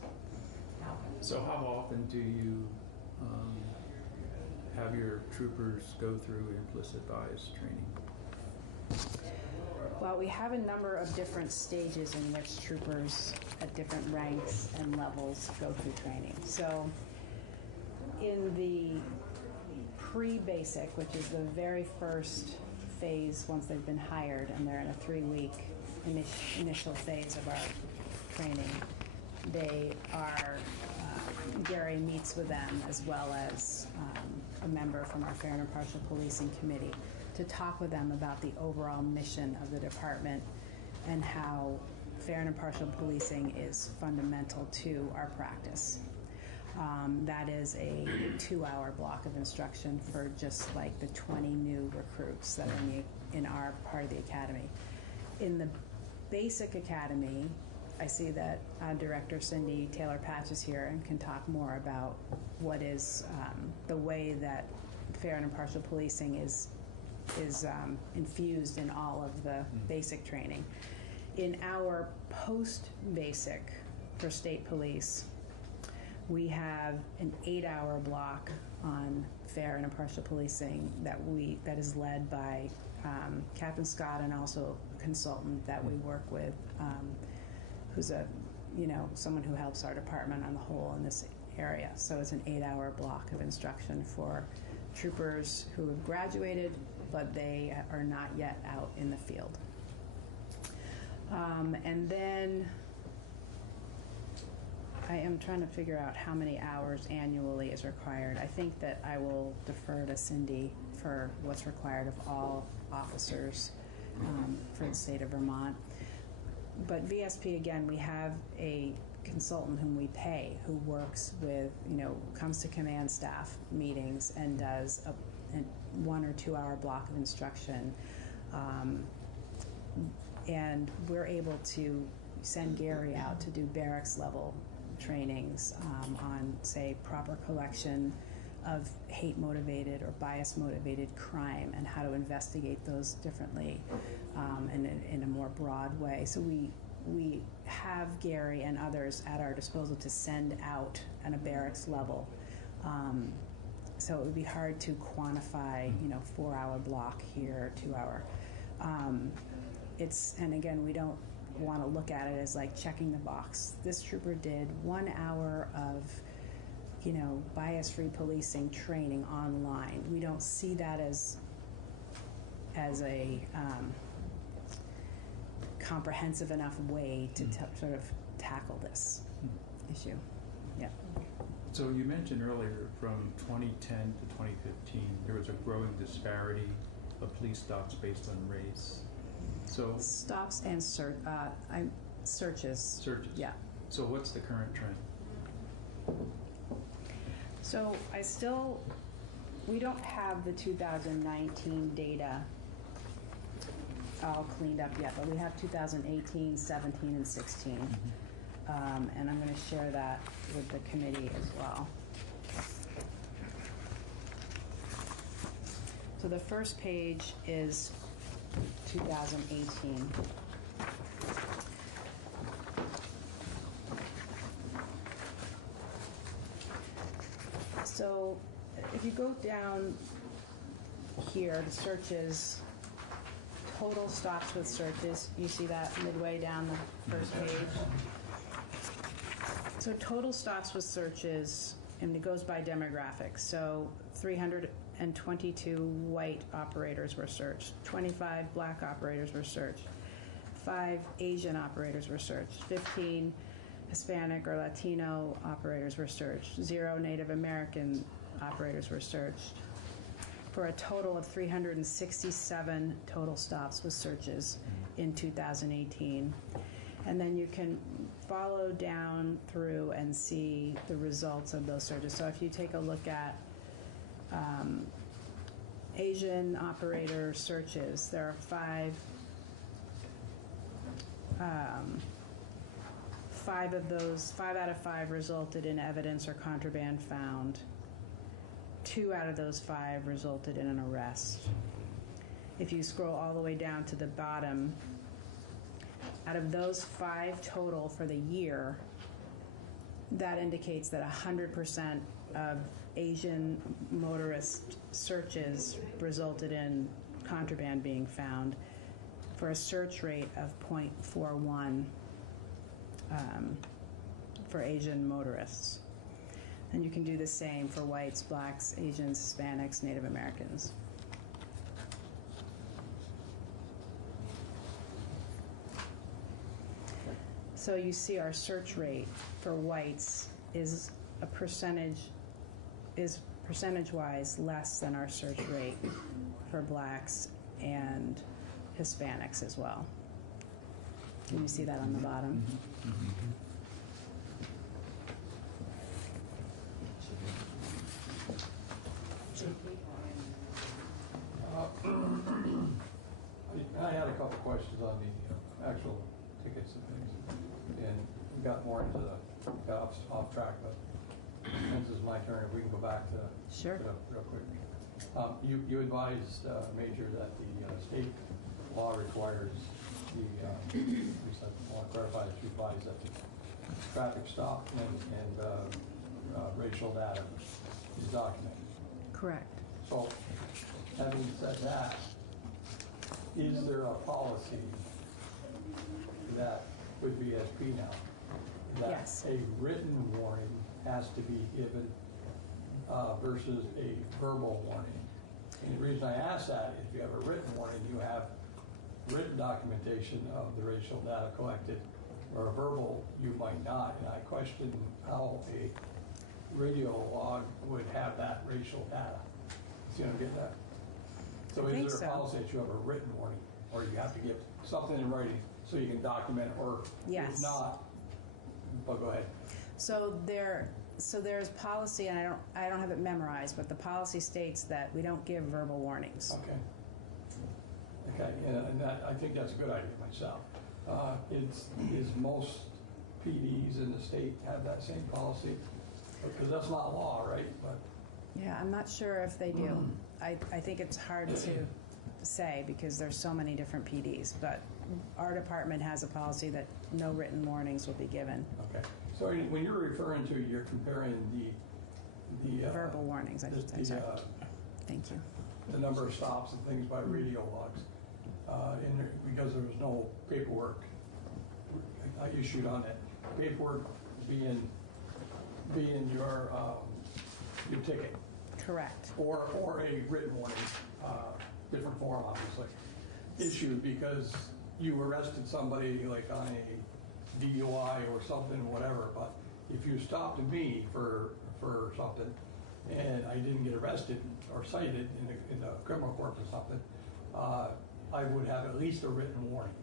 So how often do you have your troopers go through implicit bias training? Well, we have a number of different stages in which troopers at different ranks and levels go through training. So in the pre-basic, which is the very first phase once they've been hired and they're in a 3-week initial phase of our training, they are, Gary meets with them as well as a member from our Fair and Impartial Policing Committee to talk with them about the overall mission of the department and how fair and impartial policing is fundamental to our practice. That is a 2-hour block of instruction for just like the 20 new recruits that are in our part of the academy. In the basic academy, I see that Director Cindy Taylor-Patch is here and can talk more about what is the way that fair and impartial policing is infused in all of the basic training. In our post-basic for state police, we have an 8-hour block on fair and impartial policing that is led by Captain Scott and also a consultant that we work with, who's someone who helps our department on the whole in this area. So it's an 8-hour block of instruction for troopers who have graduated, but they are not yet out in the field. And then I am trying to figure out how many hours annually is required. I think that I will defer to Cindy for what's required of all officers for the state of Vermont. But VSP, again, we have a consultant whom we pay who works with, comes to command staff meetings and does a 1 or 2 hour block of instruction. And we're able to send Gary out to do barracks level trainings on, say, proper collection of hate motivated or bias motivated crime and how to investigate those differently and in a more broad way. So we have Gary and others at our disposal to send out at a barracks level. So it would be hard to quantify, 4 hour block here, 2 hour. And again, we don't want to look at it as like checking the box. This trooper did 1 hour of, bias-free policing training online. We don't see that as a comprehensive enough way to sort of tackle this issue. Yeah. So you mentioned earlier from 2010 to 2015, there was a growing disparity of police stops based on race. So stops and searches. Searches. Yeah. So what's the current trend? So we don't have the 2019 data all cleaned up yet, but we have 2018, 17, and 16. And I'm going to share that with the committee as well. So the first page is 2018. So if you go down here to searches, total stops with searches, you see that midway down the first page. So total stops with searches, and it goes by demographics. So 322 white operators were searched, 25 black operators were searched, 5 Asian operators were searched, 15 Hispanic or Latino operators were searched, 0 Native American operators were searched, for a total of 367 total stops with searches in 2018. And then you can follow down through and see the results of those searches. So if you take a look at Asian operator searches, there are 5 of those, 5 out of 5 resulted in evidence or contraband found. 2 out of those 5 resulted in an arrest. If you scroll all the way down to the bottom, out of those 5 total for the year, that indicates that 100% of Asian motorist searches resulted in contraband being found, for a search rate of 0.41 for Asian motorists. And you can do the same for whites, blacks, Asians, Hispanics, Native Americans. So you see our search rate for whites is percentage-wise less than our search rate for blacks and Hispanics as well. Can you see that on the bottom? I had a couple questions on the actual tickets and things, and we got more into got off track, but since it's my turn, if we can go back to sure. Real quick. You advised, Major, that the state law requires at least I want to clarify that you advise that the traffic stop and racial data is documented. Correct. So, having said that, is there a policy that would be SB now? That yes. A written warning has to be given versus a verbal warning. And the reason I ask that is if you have a written warning, you have written documentation of the racial data collected, or a verbal, you might not. And I question how a radio log would have that racial data. See what I'm getting at? So I think is there a policy that you have a written warning, or you have to give something in writing so you can document, or Yes. if not, but go ahead. So there's policy, and I don't have it memorized, but the policy states that we don't give verbal warnings. Okay. Okay, and that, I think that's a good idea myself. Is most PDs in the state have that same policy? Because that's not law, right? But Yeah, I'm not sure if they do. I think it's hard to say because there's so many different PDs, but our department has a policy that no written warnings will be given. okay. So when you're referring to, you're comparing the Verbal warnings, I'm sorry. Thank you. the number of stops and things by radio logs, because there was no paperwork issued on it. Paperwork being your ticket. Correct. Or a written warning, different form, obviously, issued because you arrested somebody like on a DUI or something, whatever. But if you stopped me for something and I didn't get arrested or cited in the criminal court for something, I would have at least a written warning.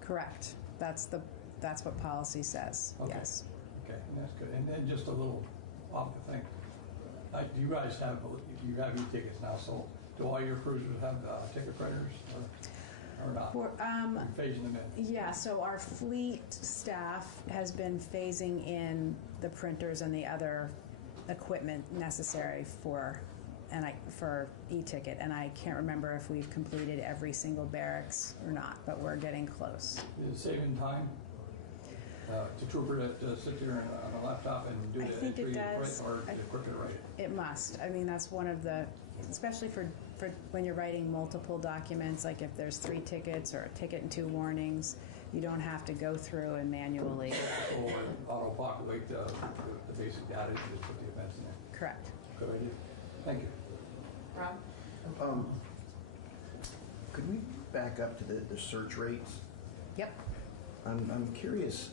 Correct. That's what policy says. Okay. Yes. Okay, and that's good. And then just a little off the thing. Do you guys have e-tickets now? So do all your cruisers have ticket printers or not? You're phasing them in. Yeah, so our fleet staff has been phasing in the printers and the other equipment necessary for e-ticket, and I can't remember if we've completed every single barracks or not, but we're getting close. Is it saving time to trooper to sit there on a laptop and do I the think it entry does. or the quicker to write it? It must. I mean, that's one of the, especially for when you're writing multiple documents, like if there's 3 tickets or a ticket and 2 warnings, you don't have to go through and manually. Or auto-populate the basic data, you just put the events in there. Correct. Good idea. Thank you. Rob? Could we back up to the search rates? Yep. I'm curious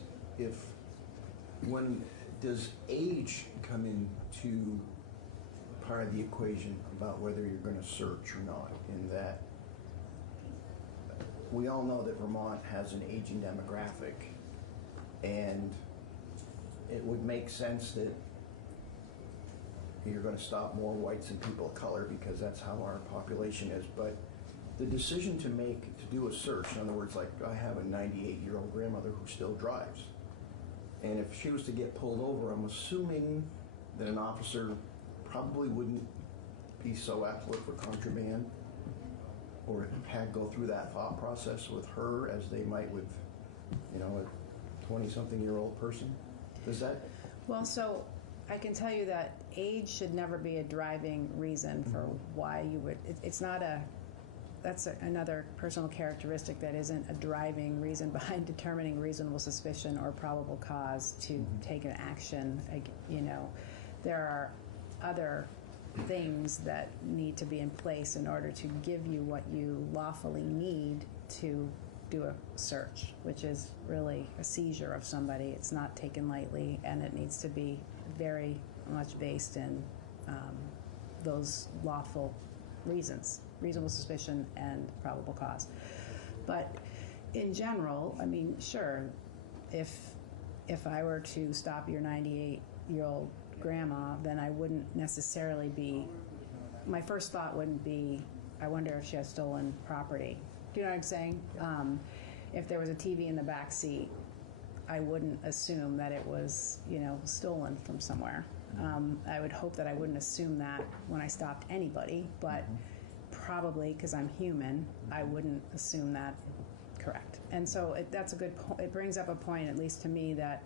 does age come into part of the equation about whether you're going to search or not, in that we all know that Vermont has an aging demographic, and it would make sense that you're going to stop more whites and people of color because that's how our population is. But the decision to do a search, in other words, like I have a 98-year-old grandmother who still drives, and if she was to get pulled over, I'm assuming that an officer probably wouldn't be so apt to look for contraband or go through that thought process with her as they might with, a 20-something-year-old person. Does that? Well, so I can tell you that age should never be a driving reason for why you would. It's not a. That's another personal characteristic that isn't a driving reason behind determining reasonable suspicion or probable cause to take an action. There are other things that need to be in place in order to give you what you lawfully need to do a search, which is really a seizure of somebody. It's not taken lightly, and it needs to be very much based in those lawful reasons, reasonable suspicion and probable cause. But in general, I mean, sure, if I were to stop your 98-year-old grandma, then I wouldn't necessarily be, my first thought wouldn't be, I wonder if she has stolen property. Do you know what I'm saying? If there was a TV in the back seat, I wouldn't assume that it was, stolen from somewhere. I would hope that I wouldn't assume that when I stopped anybody, but probably because I'm human, I wouldn't assume that. Correct. And so that's a good point. It brings up a point, at least to me, that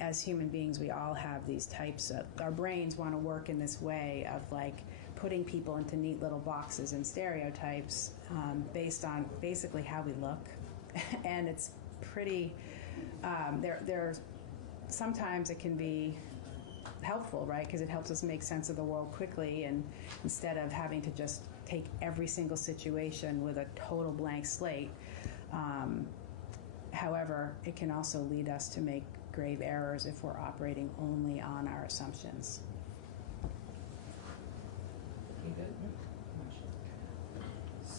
as human beings, we all have these types of, our brains want to work in this way of like putting people into neat little boxes and stereotypes based on basically how we look. And it's pretty, sometimes it can be helpful, right? Because it helps us make sense of the world quickly, and instead of having to just take every single situation with a total blank slate. However, it can also lead us to make grave errors if we're operating only on our assumptions.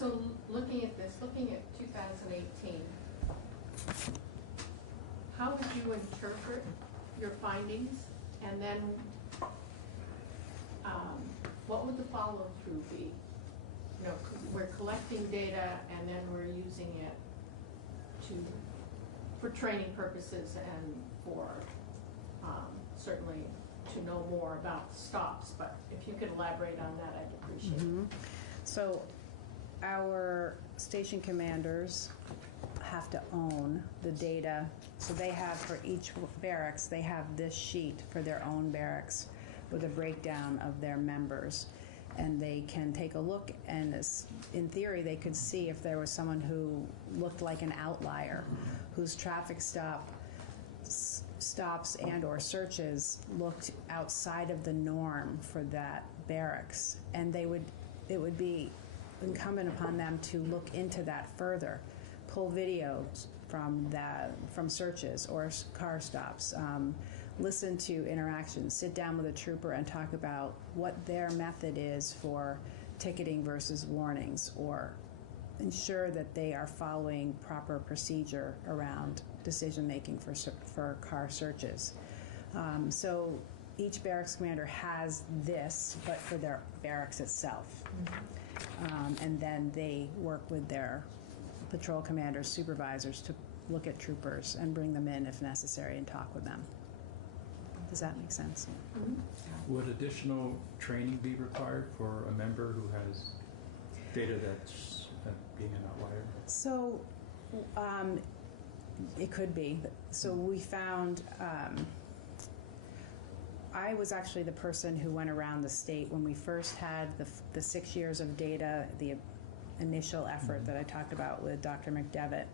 So looking at this, looking at 2018, how would you interpret your findings? And then what would the follow-through be? You know, we're collecting data and then we're using it for training purposes and for certainly to know more about stops. But if you could elaborate on that, I'd appreciate it. So our station commanders have to own the data. So they have, for each barracks, they have this sheet for their own barracks with a breakdown of their members. And they can take a look, and in theory, they could see if there was someone who looked like an outlier, whose traffic stops and or searches looked outside of the norm for that barracks. And it would be incumbent upon them to look into that further, pull videos from searches or car stops, listen to interactions, sit down with a trooper and talk about what their method is for ticketing versus warnings, or ensure that they are following proper procedure around decision making for car searches. So each barracks commander has this, but for their barracks itself. And then they work with their patrol commanders, supervisors to look at troopers and bring them in if necessary and talk with them. Does that make sense? Would additional training be required for a member who has data that's being an outlier? So it could be. So we found, I was actually the person who went around the state when we first had the 6 years of data, the initial effort that I talked about with Dr. McDevitt,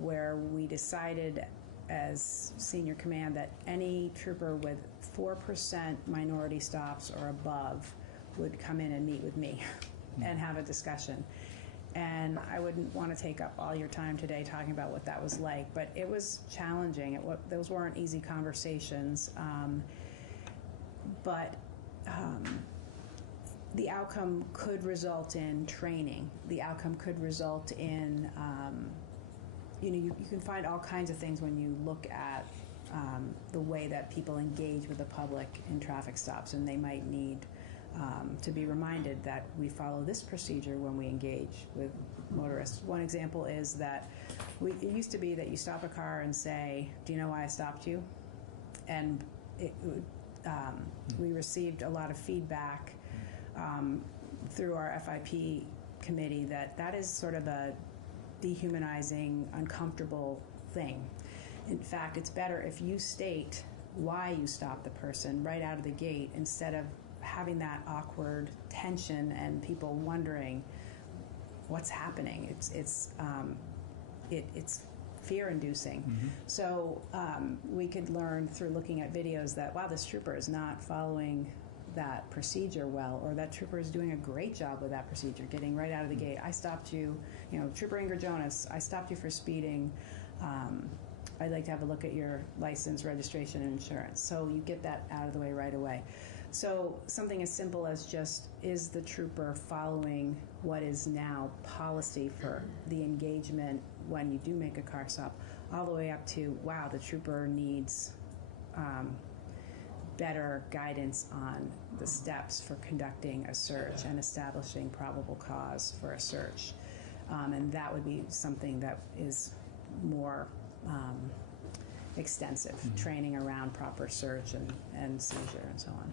where we decided as senior command that any trooper with 4% minority stops or above would come in and meet with me and have a discussion. And I wouldn't want to take up all your time today talking about what that was like, but it was challenging. Those weren't easy conversations. But the outcome could result in training. The outcome could result in you can find all kinds of things when you look at the way that people engage with the public in traffic stops, and they might need to be reminded that we follow this procedure when we engage with motorists. One example is that it used to be that you stop a car and say, "Do you know why I stopped you?" And we received a lot of feedback through our FIP committee that is sort of a dehumanizing, uncomfortable thing. In fact, it's better if you state why you stopped the person right out of the gate instead of having that awkward tension and people wondering what's happening. It's fear-inducing. So we could learn through looking at videos that, wow, this trooper is not following that procedure well, or that trooper is doing a great job with that procedure, getting right out of the gate. I stopped you, Trooper Ingrid Jonas, I stopped you for speeding. I'd like to have a look at your license, registration, and insurance. So you get that out of the way right away. So something as simple as just, is the trooper following what is now policy for the engagement when you do make a car stop, all the way up to, wow, the trooper needs better guidance on the steps for conducting a search and establishing probable cause for a search. And that would be something that is more extensive, training around proper search and seizure and so on.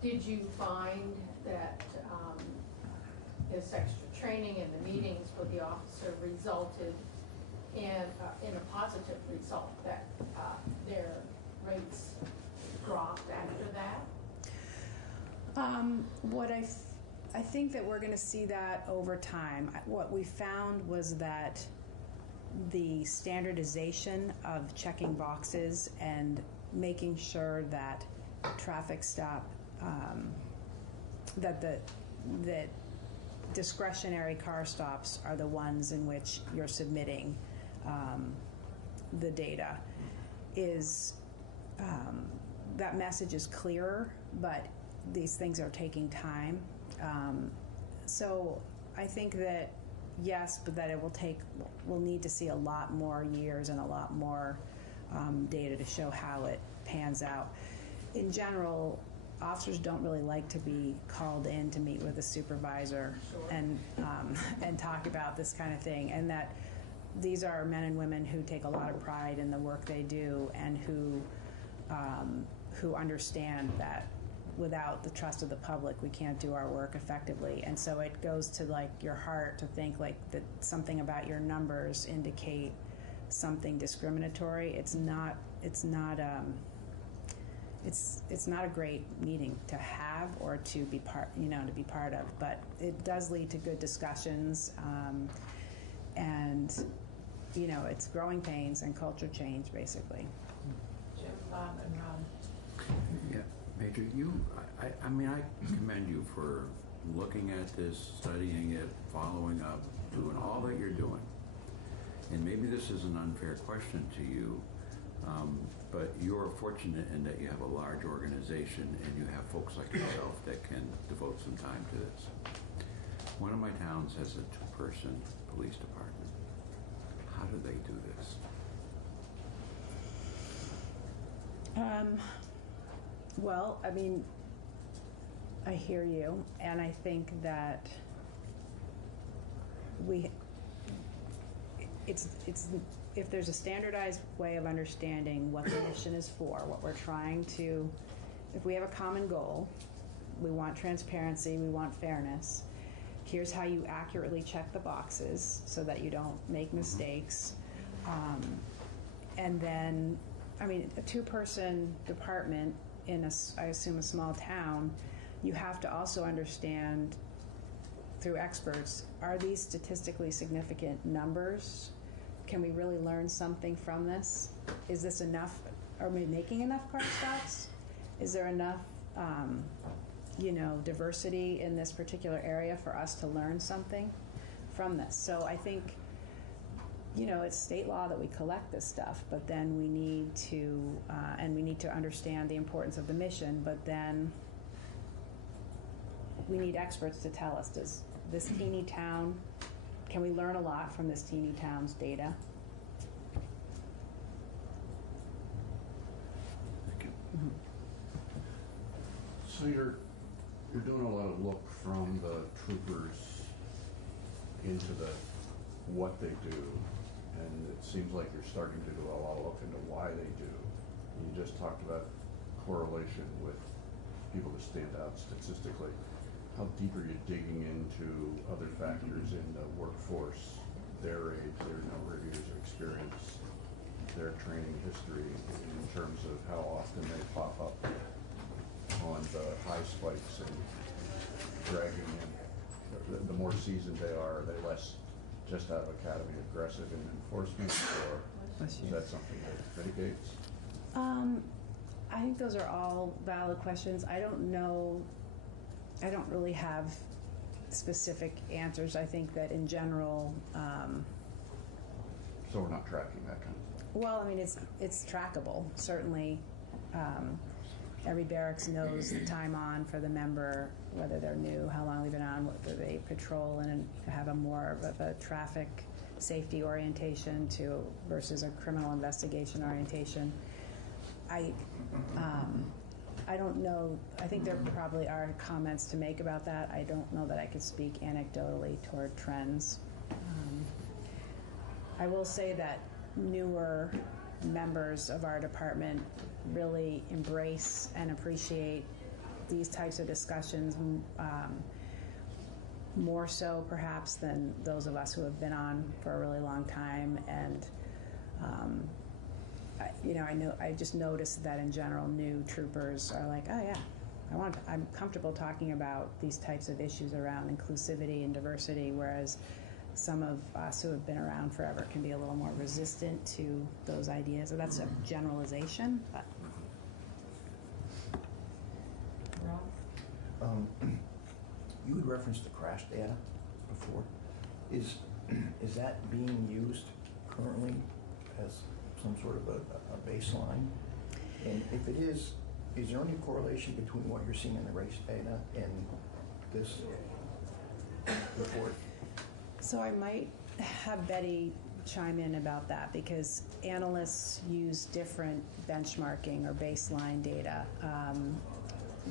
Did you find that this extra training and the meetings with the officer resulted in a positive result, that their rates dropped after that? What I think that we're going to see that over time. What we found was that the standardization of checking boxes and making sure that traffic stop, that discretionary car stops are the ones in which you're submitting the data, is that message is clearer, but these things are taking time. So I think that yes, but that we'll need to see a lot more years and a lot more data to show how it pans out. In general, officers don't really like to be called in to meet with a supervisor and talk about this kind of thing, and that these are men and women who take a lot of pride in the work they do and who understand that without the trust of the public, we can't do our work effectively. And so it goes to like your heart to think like that something about your numbers indicate something discriminatory. It's not a great meeting to have or to be part of, but it does lead to good discussions, and it's growing pains and culture change basically. Jim, Bob, and Ron. Yeah, Major, I mean, I commend you for looking at this, studying it, following up, doing all that you're doing. And maybe this is an unfair question to you, but you're fortunate in that you have a large organization and you have folks like yourself that can devote some time to this. One of my towns has a 2-person police department. How do they do this? Well, I mean, I hear you, and I think that if there's a standardized way of understanding what the mission is for, what we're trying to, if we have a common goal, we want transparency, we want fairness, here's how you accurately check the boxes so that you don't make mistakes. And then, I mean, a 2-person department in I assume a small town, you have to also understand through experts, are these statistically significant numbers? Can we really learn something from this? Is this enough? Are we making enough car stops? Is there enough, diversity in this particular area for us to learn something from this? So I think, it's state law that we collect this stuff, but then we need to, understand the importance of the mission, but then we need experts to tell us, does this teeny town, can we learn a lot from this teeny town's data? Thank you. So you're doing a lot of look from the troopers into what they do, and it seems like you're starting to do a lot of look into why they do. You just talked about correlation with people that stand out statistically. How deep are you digging into other factors in the workforce, their age, their number of years of experience, their training history, in terms of how often they pop up on the high spikes and dragging in? The more seasoned they are less just out of academy aggressive in enforcement, or is that something that mitigates? I think those are all valid questions. I don't know. I don't really have specific answers. I think that in general. So we're not tracking that kind of stuff? Well, I mean, it's trackable. Certainly, every barracks knows the time on for the member, whether they're new, how long they've been on, whether they patrol and have a more of a traffic safety orientation versus a criminal investigation orientation. I don't know. I think there probably are comments to make about that. I don't know that I could speak anecdotally toward trends. I will say that newer members of our department really embrace and appreciate these types of discussions more so perhaps than those of us who have been on for a really long time. And I just noticed that in general, new troopers are like, oh yeah, I'm comfortable talking about these types of issues around inclusivity and diversity, whereas some of us who have been around forever can be a little more resistant to those ideas. So that's a generalization, but. You had referenced the crash data before. Is that being used currently as some sort of a baseline? And if it is, is there any correlation between what you're seeing in the race data and this report? So I might have Betty chime in about that because analysts use different benchmarking or baseline data.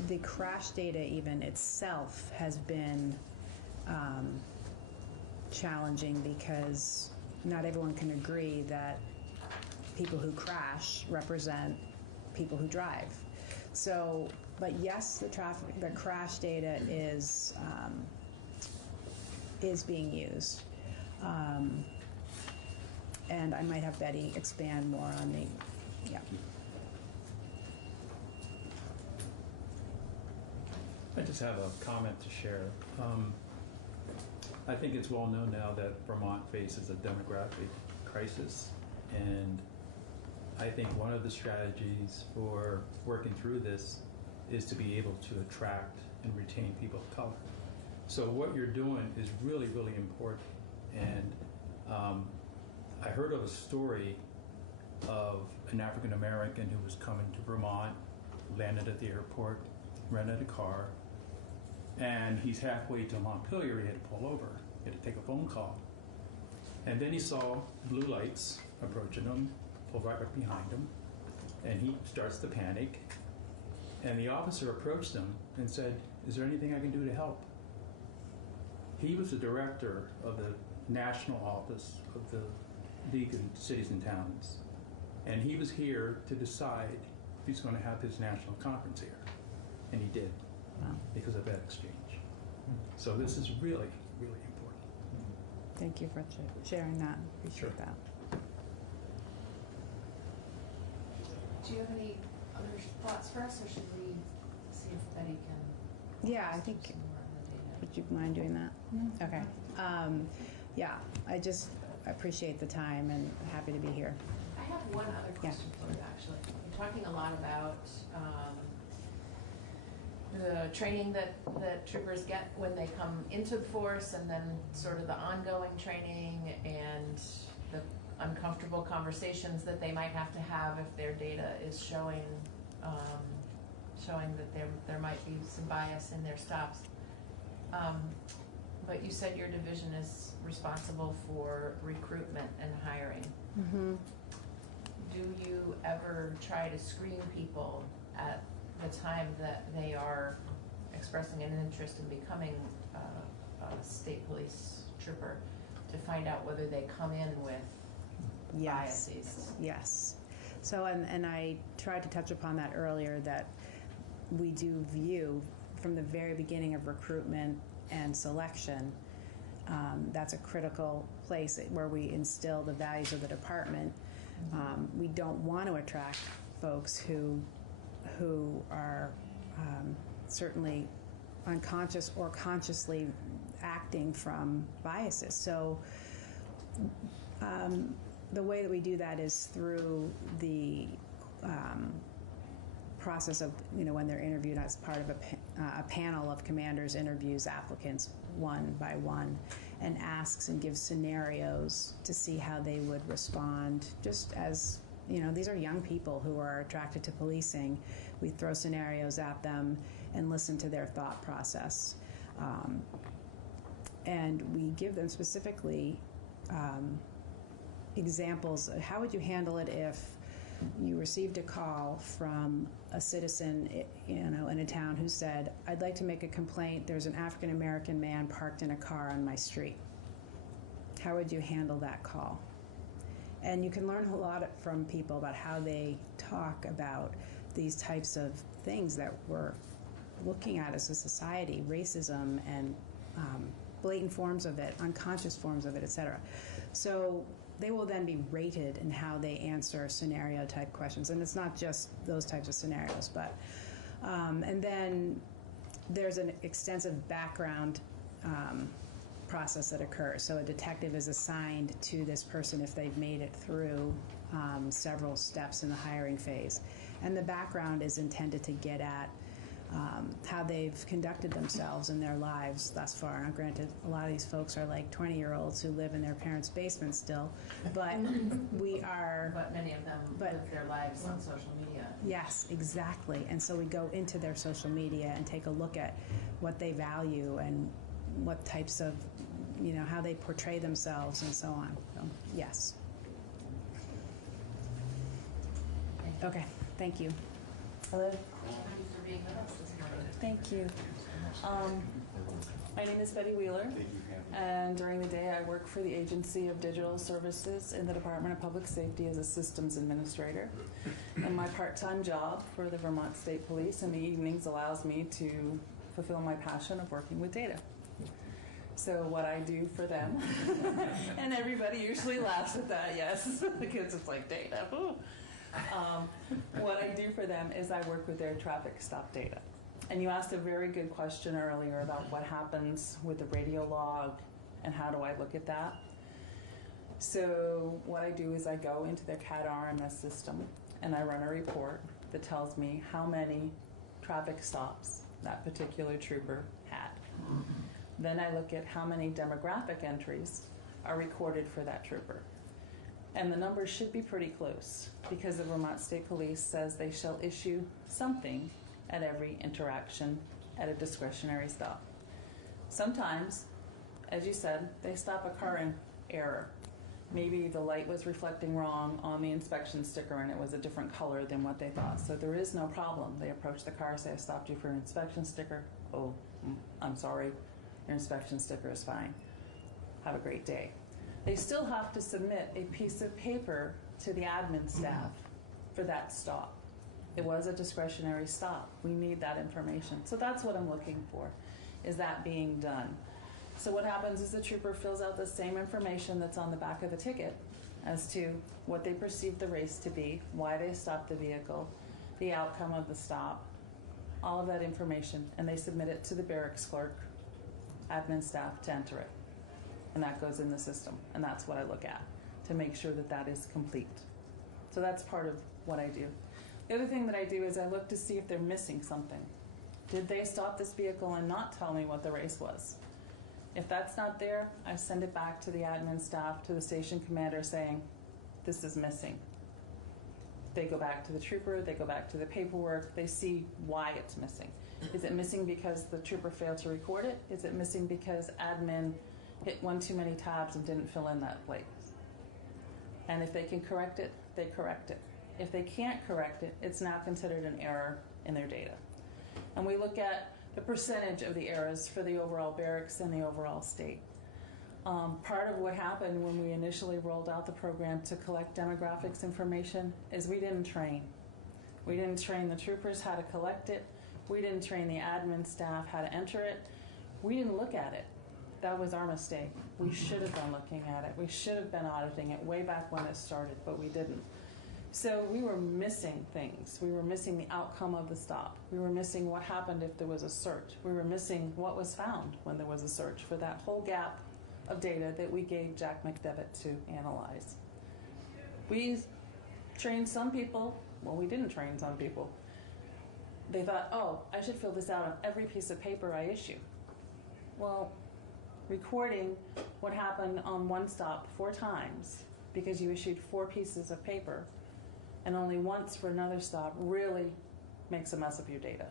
The crash data even itself has been challenging because not everyone can agree that people who crash represent people who drive. So, but yes, the crash data is being used. And I might have Betty expand more on yeah. I just have a comment to share. I think it's well known now that Vermont faces a demographic crisis, and I think one of the strategies for working through this is to be able to attract and retain people of color. So what you're doing is really, really important. And I heard of a story of an African American who was coming to Vermont, landed at the airport, rented a car, and he's halfway to Montpelier. He had to pull over. He had to take a phone call. And then he saw blue lights approaching him, pulled right up behind him, and he starts to panic. And the officer approached him and said, "Is there anything I can do to help?" He was the director of the national office of the League of Cities and Towns. And he was here to decide if he's going to have his national conference here. And he did, because of that exchange. So this is really, really important. Thank you for sharing that. Appreciate that. Do you have any other thoughts for us, or should we see if Betty can? Yeah, I think. Would you mind doing that? Okay. Yeah, I appreciate the time and happy to be here. I have one other question for you, actually. You're talking a lot about the training that troopers get when they come into the force, and then sort of the ongoing training and the uncomfortable conversations that they might have to have if their data is showing that there might be some bias in their stops. But you said your division is responsible for recruitment and hiring. Mm-hmm. Do you ever try to screen people at the time that they are expressing an interest in becoming a state police trooper to find out whether they come in with biases? Yes. So, and I tried to touch upon that earlier, that we do view from the very beginning of recruitment and selection, that's a critical place where we instill the values of the department. We don't want to attract folks who are certainly unconscious or consciously acting from biases. So the way that we do that is through the process of, when they're interviewed as part of a panel of commanders interviews applicants one by one and asks and gives scenarios to see how they would respond. Just as, these are young people who are attracted to policing. We throw scenarios at them and listen to their thought process. And we give them specifically examples. How would you handle it if you received a call from a citizen, in a town who said, "I'd like to make a complaint. There's an African American man parked in a car on my street." How would you handle that call? And you can learn a lot from people about how they talk about these types of things that we're looking at as a society, racism and blatant forms of it, unconscious forms of it, etc. So they will then be rated in how they answer scenario type questions. And it's not just those types of scenarios, but, and then there's an extensive background process that occurs. So a detective is assigned to this person if they've made it through several steps in the hiring phase. And the background is intended to get at how they've conducted themselves in their lives thus far. Now, granted, a lot of these folks are like 20-year-olds who live in their parents' basement still, but we are... But many of them live their lives on social media. Yes, exactly. And so we go into their social media and take a look at what they value and what types of, how they portray themselves and so on. So, yes. Okay, thank you. Hello. Thank you for being with us this morning. Thank you. My name is Betty Wheeler, and during the day I work for the Agency of Digital Services in the Department of Public Safety as a systems administrator. And my part-time job for the Vermont State Police in the evenings allows me to fulfill my passion of working with data. So what I do for them, and everybody usually laughs at that, yes, because it's like data. Ooh. What I do for them is I work with their traffic stop data. And you asked a very good question earlier about what happens with the radio log and how do I look at that. So what I do is I go into their CAD RMS system and I run a report that tells me how many traffic stops that particular trooper had. Then I look at how many demographic entries are recorded for that trooper. And the numbers should be pretty close because the Vermont State Police says they shall issue something at every interaction at a discretionary stop. Sometimes, as you said, they stop a car in error. Maybe the light was reflecting wrong on the inspection sticker and it was a different color than what they thought. So there is no problem. They approach the car, say, I stopped you for an inspection sticker. Oh, I'm sorry, your inspection sticker is fine. Have a great day. They still have to submit a piece of paper to the admin staff for that stop. It was a discretionary stop. We need that information. So that's what I'm looking for, is that being done. So what happens is the trooper fills out the same information that's on the back of the ticket as to what they perceive the race to be, why they stopped the vehicle, the outcome of the stop, all of that information, and they submit it to the barracks clerk, admin staff to enter it. And that goes in the system, and that's what I look at to make sure that that is complete. So that's part of what I do. The other thing that I do is I look to see if they're missing something. Did they stop this vehicle and not tell me what the race was? If that's not there, I send it back to the admin staff, to the station commander saying, this is missing. They go back to the trooper, they go back to the paperwork, they see why it's missing. Is it missing because the trooper failed to record it? Is it missing because admin hit one too many tabs and didn't fill in that place? And if they can correct it, they correct it. If they can't correct it, it's now considered an error in their data. And we look at the percentage of the errors for the overall barracks and the overall state. Part of what happened when we initially rolled out the program to collect demographics information is we didn't train. We didn't train the troopers how to collect it. We didn't train the admin staff how to enter it. We didn't look at it. That was our mistake. We should have been looking at it. We should have been auditing it way back when it started, but we didn't. So we were missing things. We were missing the outcome of the stop. We were missing what happened if there was a search. We were missing what was found when there was a search for that whole gap of data that we gave Jack McDevitt to analyze. We trained some people. Well, we didn't train some people. They thought, oh, I should fill this out on every piece of paper I issue. Well, recording what happened on one stop 4 times because you issued 4 pieces of paper and only once for another stop really makes a mess of your data.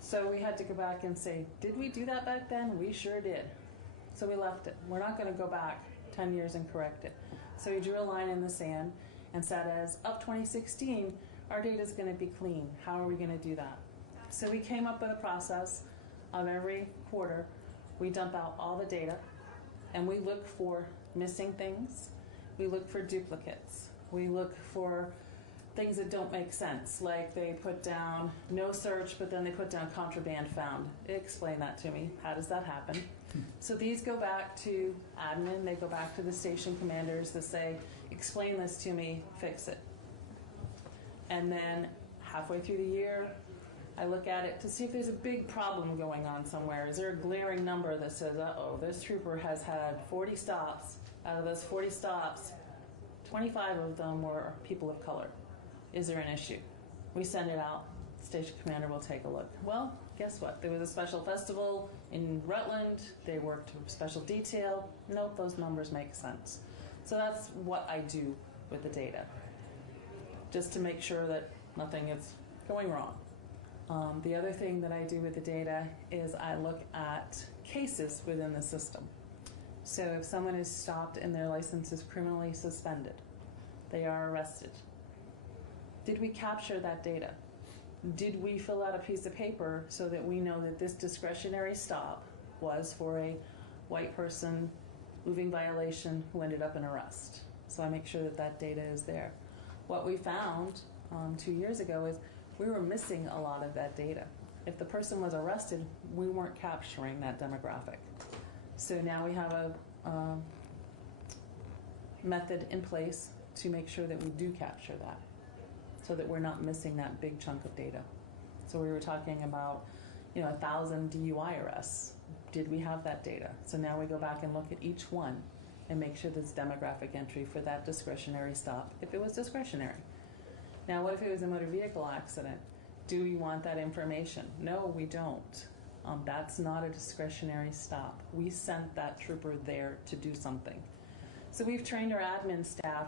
So we had to go back and say, did we do that back then? We sure did. So we left it. We're not going to go back 10 years and correct it. So we drew a line in the sand and said, as of 2016, our data is going to be clean. How are we going to do that? So we came up with a process of every quarter, we dump out all the data and we look for missing things. We look for duplicates. We look for things that don't make sense, like they put down no search, but then they put down contraband found. Explain that to me. How does that happen? So these go back to admin. They go back to the station commanders that say, explain this to me, fix it. And then halfway through the year, I look at it to see if there's a big problem going on somewhere. Is there a glaring number that says, uh-oh, this trooper has had 40 stops. Out of those 40 stops, 25 of them were people of color. Is there an issue? We send it out. station commander will take a look. Well, guess what? There was a special festival in Rutland. They worked with special detail. Nope, those numbers make sense. So that's what I do with the data, just to make sure that nothing is going wrong. The other thing that I do with the data is I look at cases within the system. So if someone is stopped and their license is criminally suspended, they are arrested. Did we capture that data? Did we fill out a piece of paper so that we know that this discretionary stop was for a white person moving violation who ended up in arrest? So I make sure that that data is there. What we found 2 years ago is we were missing a lot of that data. If the person was arrested, we weren't capturing that demographic. So now we have a method in place to make sure that we do capture that, so that we're not missing that big chunk of data. So we were talking about, 1,000 DUI arrests. Did we have that data? So now we go back and look at each one and make sure there's demographic entry for that discretionary stop, if it was discretionary. Now, what if it was a motor vehicle accident? Do we want that information? No, we don't. That's not a discretionary stop. We sent that trooper there to do something. So we've trained our admin staff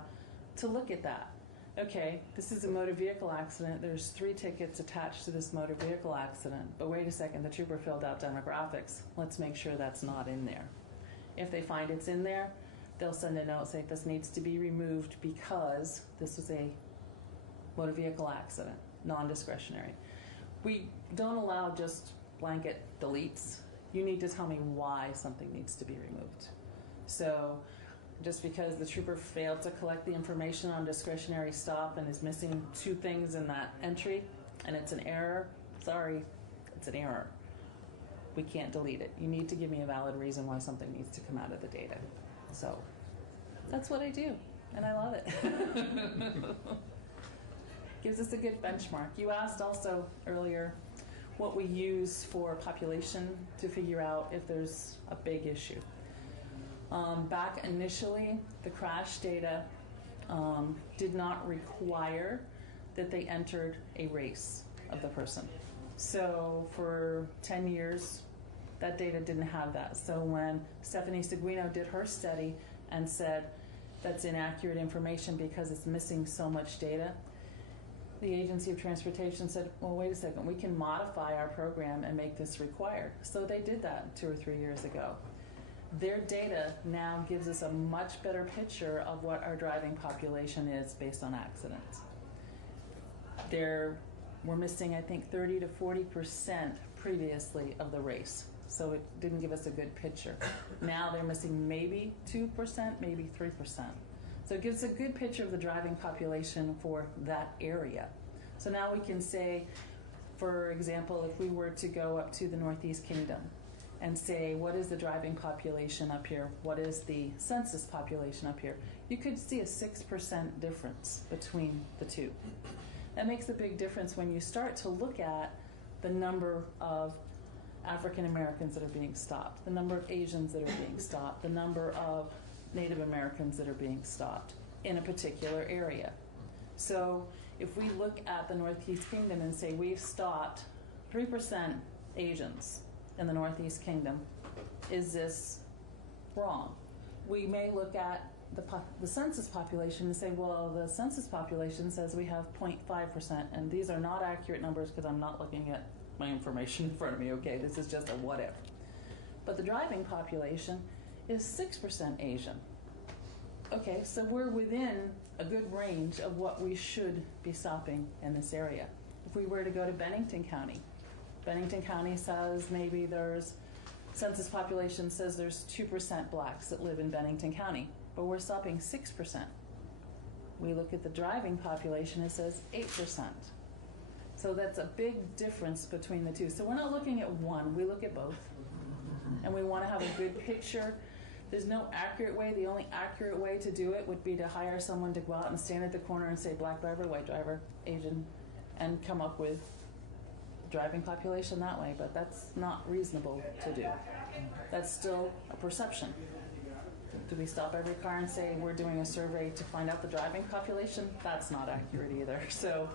to look at that. Okay, this is a motor vehicle accident. There's 3 tickets attached to this motor vehicle accident. But wait a second, the trooper filled out demographics. Let's make sure that's not in there. If they find it's in there, they'll send a note saying this needs to be removed because this was a motor vehicle accident, non-discretionary. We don't allow just blanket deletes. You need to tell me why something needs to be removed. So just because the trooper failed to collect the information on discretionary stop and is missing 2 things in that entry and it's an error, sorry, it's an error. We can't delete it. You need to give me a valid reason why something needs to come out of the data. So that's what I do, and I love it. Gives us a good benchmark. You asked also earlier what we use for population to figure out if there's a big issue. Back initially, the crash data did not require that they entered a race of the person. So for 10 years, that data didn't have that. So when Stephanie Seguino did her study and said that's inaccurate information because it's missing so much data, the Agency of Transportation said, well, wait a second, we can modify our program and make this required. So they did that 2 or 3 years ago. Their data now gives us a much better picture of what our driving population is based on accidents. We're missing, I think, 30 to 40% previously of the race. So it didn't give us a good picture. Now they're missing maybe 2%, maybe 3%. So it gives a good picture of the driving population for that area. So now we can say, for example, if we were to go up to the Northeast Kingdom and say, what is the driving population up here? What is the census population up here? You could see a 6% difference between the two. That makes a big difference when you start to look at the number of African Americans that are being stopped, the number of Asians that are being stopped, the number of Native Americans that are being stopped in a particular area. So if we look at the Northeast Kingdom and say we've stopped 3% Asians in the Northeast Kingdom, is this wrong? We may look at the census population and say, well, the census population says we have 0.5%, and these are not accurate numbers because I'm not looking at my information in front of me. Okay, this is just a what if. But the driving population is 6% Asian. Okay, so we're within a good range of what we should be stopping in this area. If we were to go to Bennington County says maybe census population says there's 2% blacks that live in Bennington County, but we're stopping 6%. We look at the driving population, it says 8%. So that's a big difference between the two. So we're not looking at one, we look at both. And we want to have a good picture. There's no accurate way. The only accurate way to do it would be to hire someone to go out and stand at the corner and say black driver, white driver, Asian, and come up with driving population that way, but that's not reasonable to do. That's still a perception. Do we stop every car and say we're doing a survey to find out the driving population? That's not accurate either. So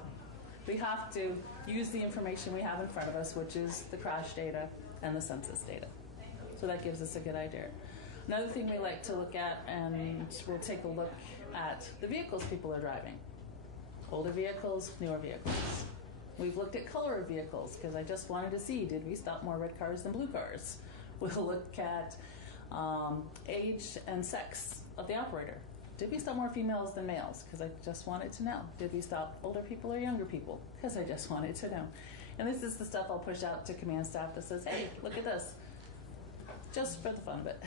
We have to use the information we have in front of us, which is the crash data and the census data. So that gives us a good idea. Another thing we like to look at, and we'll take a look at the vehicles people are driving. Older vehicles, newer vehicles. We've looked at color of vehicles because I just wanted to see, did we stop more red cars than blue cars? We'll look at age and sex of the operator. Did we stop more females than males? Because I just wanted to know. Did we stop older people or younger people? Because I just wanted to know. And this is the stuff I'll push out to command staff that says, hey, look at this. Just for the fun of it.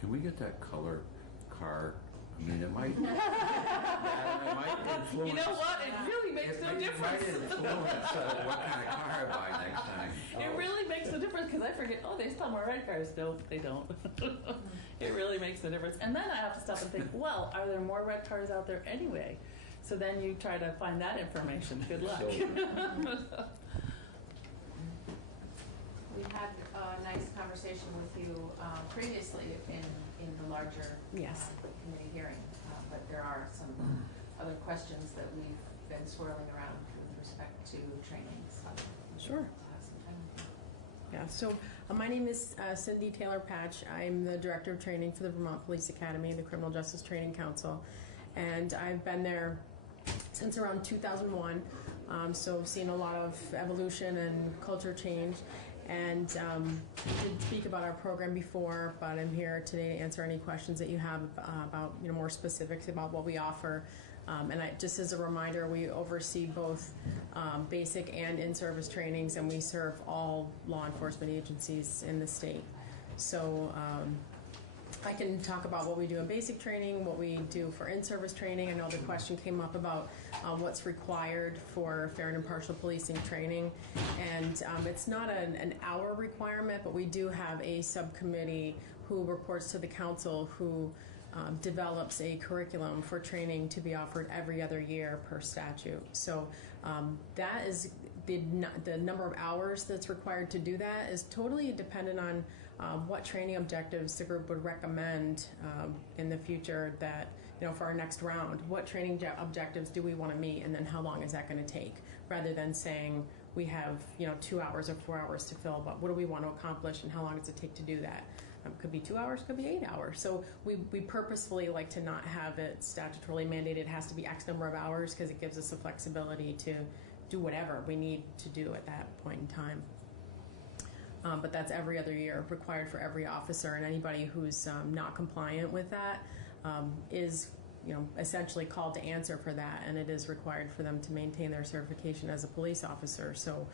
Can we get that color car? I mean, it might, it might influence. You know what? It really makes no difference. It might influence what kind of car I buy next time. It really makes a difference because I forget, oh, they stop more red cars. No, they don't. It really makes a difference. And then I have to stop and think, well, are there more red cars out there anyway? So then you try to find that information. Good luck. We had a nice conversation with you previously in the larger committee hearing, but there are some other questions that we've been swirling around with respect to trainings. Sure. Yeah, so my name is Cindy Taylor-Patch. I'm the Director of Training for the Vermont Police Academy, the Criminal Justice Training Council, and I've been there since around 2001, so I've seen a lot of evolution and culture change. And I did speak about our program before, but I'm here today to answer any questions that you have about, more specifics about what we offer. And just as a reminder, we oversee both basic and in-service trainings, and we serve all law enforcement agencies in the state. So I can talk about what we do in basic training, what we do for in-service training. I know the question came up about what's required for fair and impartial policing training. And it's not an hour requirement, but we do have a subcommittee who reports to the council who develops a curriculum for training to be offered every other year per statute. So that is the number of hours that's required to do that is totally dependent on what training objectives the group would recommend in the future that, for our next round. What training objectives do we want to meet, and then how long is that going to take? Rather than saying we have, 2 hours or 4 hours to fill, but what do we want to accomplish and how long does it take to do that? Could be 2 hours, could be 8 hours. So we purposefully like to not have it statutorily mandated. It has to be X number of hours because it gives us the flexibility to do whatever we need to do at that point in time. But that's every other year, required for every officer, and anybody who's not compliant with that is, essentially called to answer for that, and it is required for them to maintain their certification as a police officer. So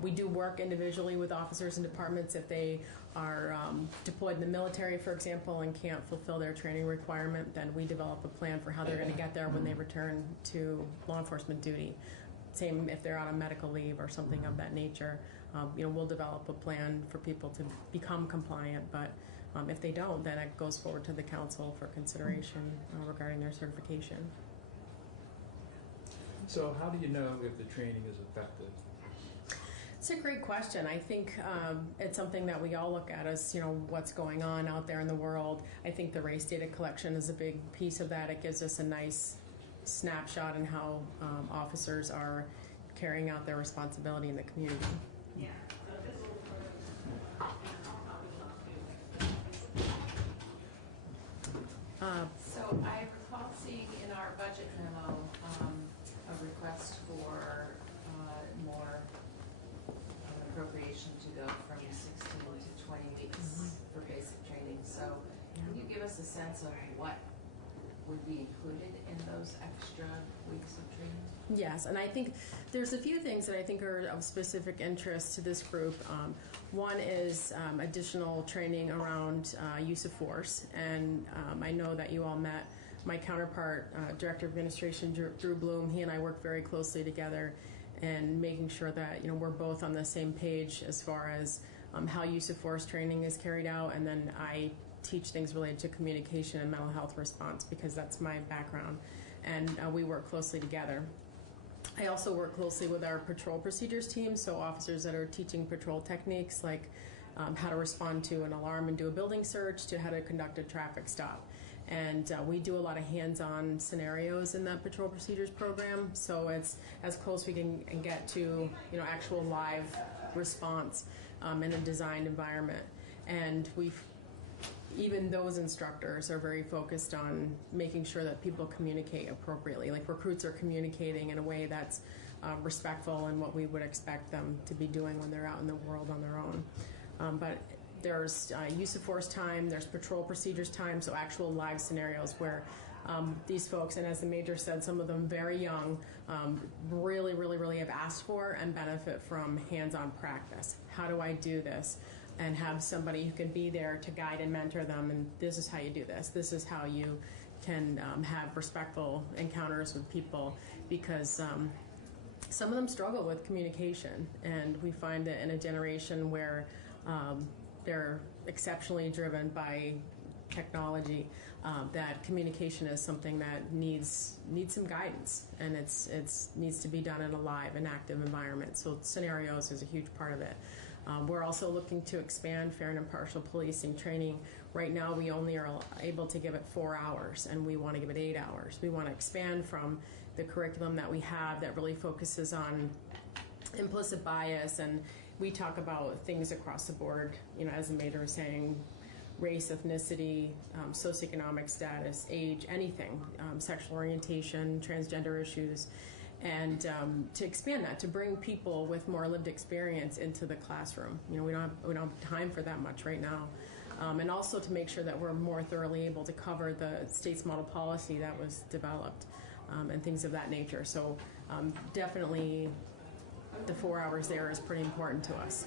we do work individually with officers and departments if they are deployed in the military, for example, and can't fulfill their training requirement. Then we develop a plan for how they're going to get there when they return to law enforcement duty. Same if they're on a medical leave or something of that nature. We'll develop a plan for people to become compliant, but if they don't, then it goes forward to the council for consideration regarding their certification. So how do you know if the training is effective? It's a great question. I think it's something that we all look at as, what's going on out there in the world. I think the race data collection is a big piece of that. It gives us a nice snapshot in how officers are carrying out their responsibility in the community. Yeah. So I recall seeing in our budget memo a request for more appropriation to go from 16 to 20 weeks for basic training. So can you give us a sense of what would be included in those extra weeks of training? Yes, and I think there's a few things that I think are of specific interest to this group. One is additional training around use of force, and I know that you all met my counterpart, Director of Administration Drew Bloom. He and I work very closely together and making sure that we're both on the same page as far as how use of force training is carried out, and then I teach things related to communication and mental health response because that's my background, and we work closely together. I also work closely with our patrol procedures team, so officers that are teaching patrol techniques like how to respond to an alarm and do a building search to how to conduct a traffic stop. And we do a lot of hands-on scenarios in that patrol procedures program, so it's as close we can get to, you know, actual live response in a designed environment. And even those instructors are very focused on making sure that people communicate appropriately. Like recruits are communicating in a way that's respectful and what we would expect them to be doing when they're out in the world on their own. But there's use of force time, there's patrol procedures time, so actual live scenarios where these folks, and as the Major said, some of them very young, really have asked for and benefit from hands-on practice. How do I do this? And have somebody who can be there to guide and mentor them, and this is how you do this. This is how you can have respectful encounters with people, because some of them struggle with communication, and we find that in a generation where they're exceptionally driven by technology, that communication is something that needs some guidance, and it's needs to be done in a live and active environment. So scenarios is a huge part of it. We're also looking to expand fair and impartial policing training. Right now, we only are able to give it 4 hours, and we want to give it 8 hours. We want to expand from the curriculum that we have that really focuses on implicit bias, and we talk about things across the board, you know, as the Major was saying, race, ethnicity, socioeconomic status, age, anything, sexual orientation, transgender issues, and to expand that, to bring people with more lived experience into the classroom. You know, we don't have time for that much right now. And also to make sure that we're more thoroughly able to cover the state's model policy that was developed, and things of that nature. So definitely the 4 hours there is pretty important to us.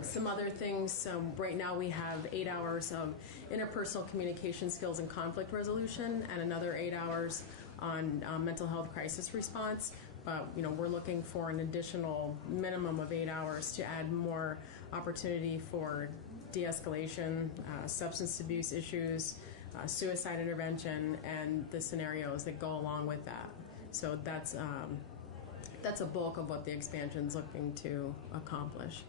Some other things, right now we have 8 hours of interpersonal communication skills and conflict resolution, and another 8 hours on mental health crisis response. But you know, we're looking for an additional minimum of 8 hours to add more opportunity for de-escalation, substance abuse issues, suicide intervention, and the scenarios that go along with that. So that's a bulk of what the expansion's looking to accomplish.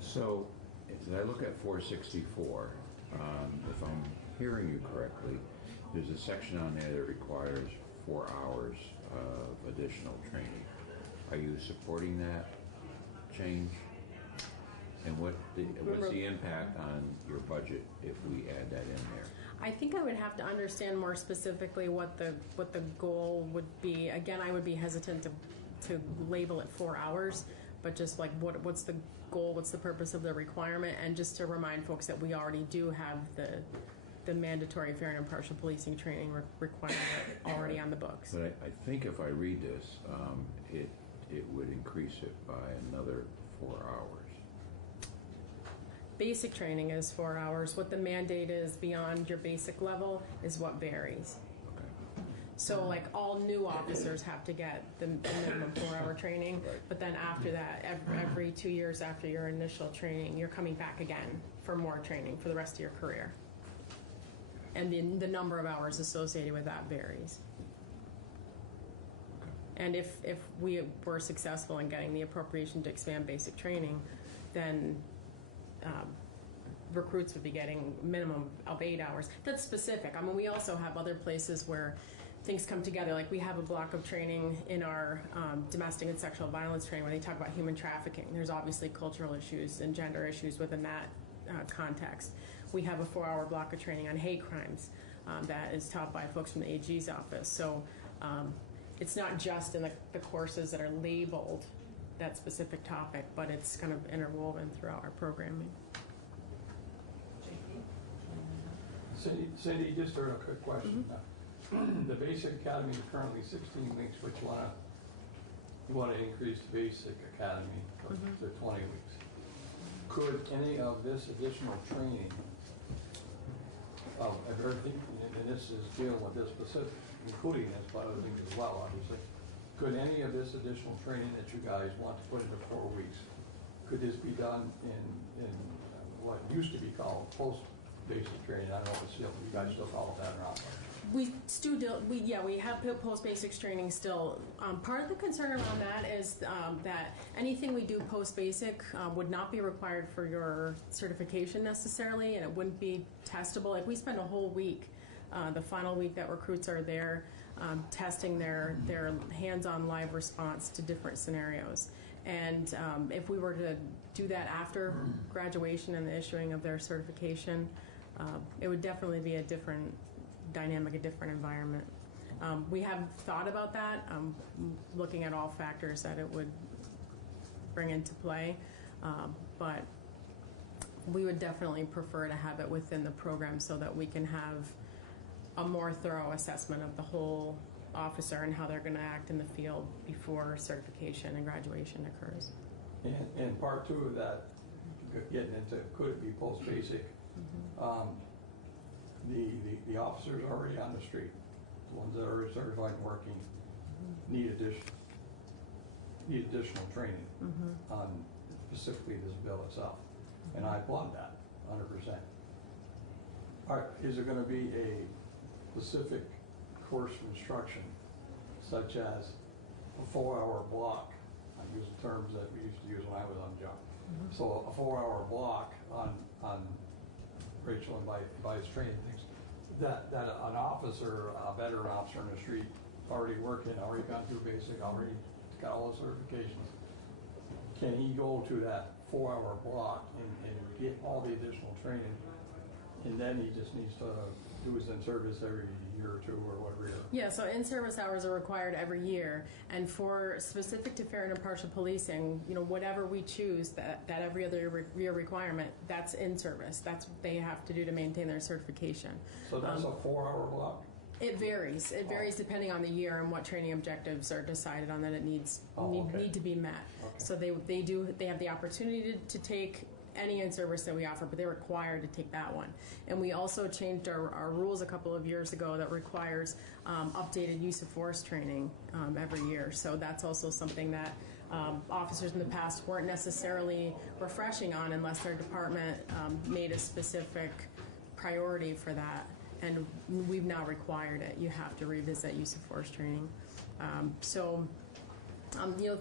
So, as I look at 464, if I'm hearing you correctly, there's a section on there that requires 4 hours of additional training. Are you supporting that change? And what's the impact on your budget if we add that in there? I think I would have to understand more specifically what the goal would be. Again, I would be hesitant to label it 4 hours, but just like what's the goal, what's the purpose of the requirement, and just to remind folks that we already do have the mandatory fair and impartial policing training requirement already on the books. But I think if I read this, it would increase it by another 4 hours. Basic training is 4 hours. What the mandate is beyond your basic level is what varies. Okay. So like all new officers have to get the minimum 4 hour training, but then after that, every 2 years after your initial training, you're coming back again for more training for the rest of your career. And the number of hours associated with that varies. And if we were successful in getting the appropriation to expand basic training, then recruits would be getting minimum of 8 hours. That's specific. I mean, we also have other places where things come together. Like we have a block of training in our domestic and sexual violence training where they talk about human trafficking. There's obviously cultural issues and gender issues within that context. We have a 4 hour block of training on hate crimes that is taught by folks from the AG's office. So it's not just in the courses that are labeled that specific topic, but it's kind of interwoven throughout our programming. Cindy, just a quick question. The basic academy is currently 16 weeks, but you want to increase the basic academy to 20 weeks. Could any of this additional training, of everything, and this is dealing with this specific, including this, but other things as well, obviously, could any of this additional training that you guys want to put into 4 weeks, could this be done in what used to be called post-basic training? I don't know if it's still, you guys still call it that or not. We still do, we have post basics training still. Part of the concern around that is that anything we do post basic would not be required for your certification necessarily, and it wouldn't be testable. Like we spend a whole week, the final week that recruits are there, testing their hands-on live response to different scenarios. And if we were to do that after graduation and the issuing of their certification, it would definitely be a different dynamic, a different environment. We have thought about that, looking at all factors that it would bring into play, but we would definitely prefer to have it within the program so that we can have a more thorough assessment of the whole officer and how they're going to act in the field before certification and graduation occurs. And part two of that, getting into could it be post-basic, the officers already on the street, the ones that are certified and working, need additional training on specifically this bill itself. And I applaud that 100%. All right, is there going to be a specific course of instruction, such as a 4-hour block? I'm using terms that we used to use when I was on job. So a 4-hour block on Rachel and Vice training things that an officer, a veteran officer in the street, already working, already gone through basic, already got all the certifications. Can he go to that 4-hour block and get all the additional training, and then he just needs to do his in-service every year or two or whatever year? Yeah, so in-service hours are required every year, and for specific to fair and impartial policing, whatever we choose, that every other year requirement, that's in-service. That's what they have to do to maintain their certification. So that's a 4-hour block? It varies. It varies depending on the year and what training objectives are decided on that it need to be met. Okay. So they have the opportunity to take any in-service that we offer, but they're required to take that one. And we also changed our rules a couple of years ago that requires updated use of force training every year. So that's also something that officers in the past weren't necessarily refreshing on unless their department made a specific priority for that. And we've now required it. You have to revisit use of force training.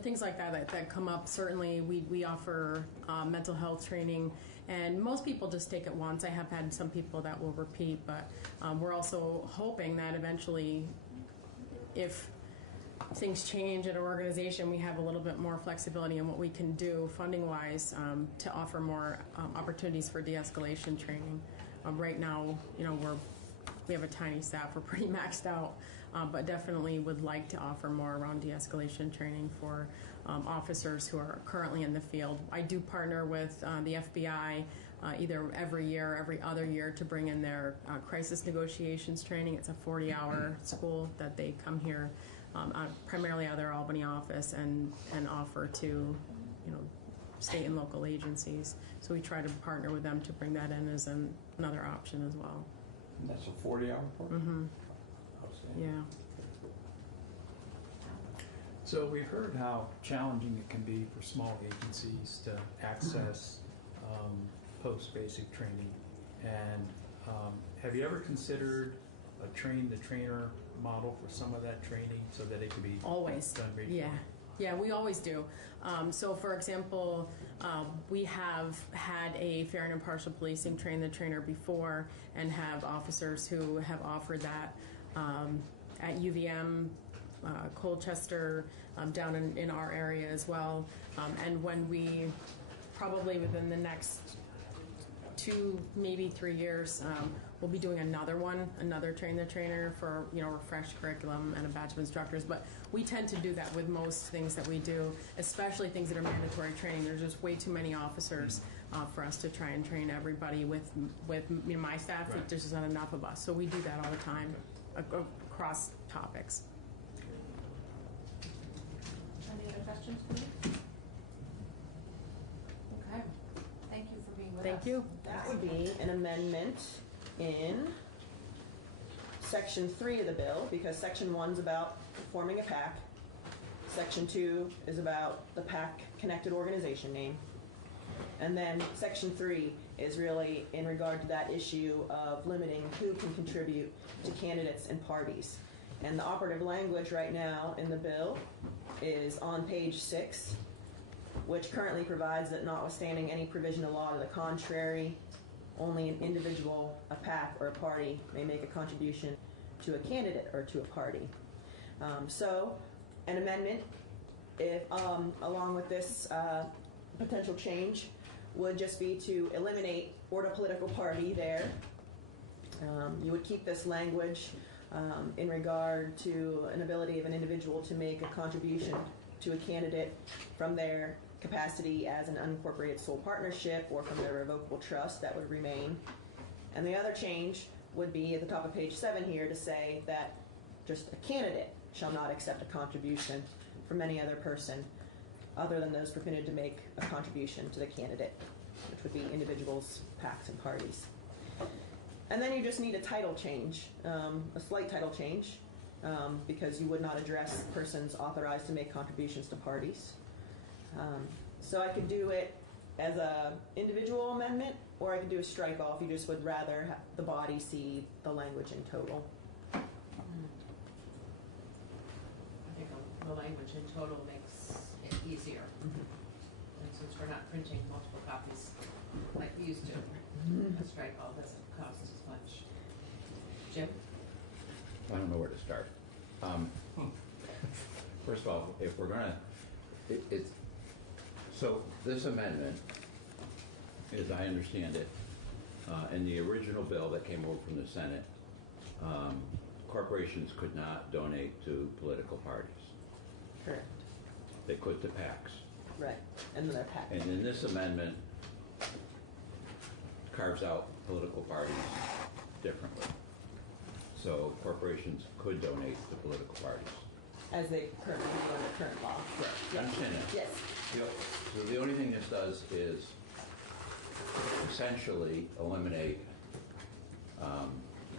Things like that come up. Certainly, we offer mental health training, and most people just take it once. I have had some people that will repeat, but we're also hoping that eventually, if things change at our organization, we have a little bit more flexibility in what we can do funding-wise to offer more opportunities for de-escalation training. Right now, we have a tiny staff. We're pretty maxed out. But definitely would like to offer more around de-escalation training for officers who are currently in the field. I do partner with the FBI either every year or every other year to bring in their crisis negotiations training. It's a 40-hour school that they come here primarily out of their Albany office and offer to state and local agencies. So we try to partner with them to bring that in as another option as well. And that's a 40-hour course? Yeah. So we've heard how challenging it can be for small agencies to access post-basic training. And have you ever considered a train-the-trainer model for some of that training so that it could be always done regionally? Yeah, we always do. So, for example, we have had a fair and impartial policing train-the-trainer before and have officers who have offered that at UVM, Colchester, down in our area as well. And when we, probably within the next 2, maybe 3 years, we'll be doing another train-the-trainer for, refreshed curriculum and a batch of instructors. But we tend to do that with most things that we do, especially things that are mandatory training. There's just way too many officers for us to try and train everybody with my staff. Right. There's just not enough of us. So we do that all the time across topics. Any other questions for me? Okay. Thank you for being with us. Thank you. That would be an amendment in Section 3 of the bill, because Section 1 is about forming a PAC. Section 2 is about the PAC connected organization name. And then section 3 is really in regard to that issue of limiting who can contribute to candidates and parties. And the operative language right now in the bill is on page 6, which currently provides that notwithstanding any provision of law to the contrary, only an individual, a PAC, or a party may make a contribution to a candidate or to a party. So an amendment, if, along with this potential change, would just be to eliminate "or to political party" there. You would keep this language in regard to an ability of an individual to make a contribution to a candidate from their capacity as an unincorporated sole partnership or from their revocable trust. That would remain. And the other change would be at the top of page 7 here to say that just a candidate shall not accept a contribution from any other person other than those permitted to make a contribution to the candidate, which would be individuals, PACs, and parties. And then you just need a title change, a slight title change, because you would not address persons authorized to make contributions to parties. So I could do it as a individual amendment, or I could do a strike-all if you just would rather have the body see the language in total. I think the language in total makes it easier. And since we're not printing multiple copies like we used to, a strike-all doesn't cost as much. Jim? I don't know where to start. First of all, if we're gonna, so this amendment, as I understand it, in the original bill that came over from the Senate, corporations could not donate to political parties. Correct. They could to PACs. Right. And then they're PACs. And in this amendment, carves out political parties differently. So corporations could donate to political parties. As they currently do under current law. Correct. Yes. I understand that. Yes. So the only thing this does is essentially eliminate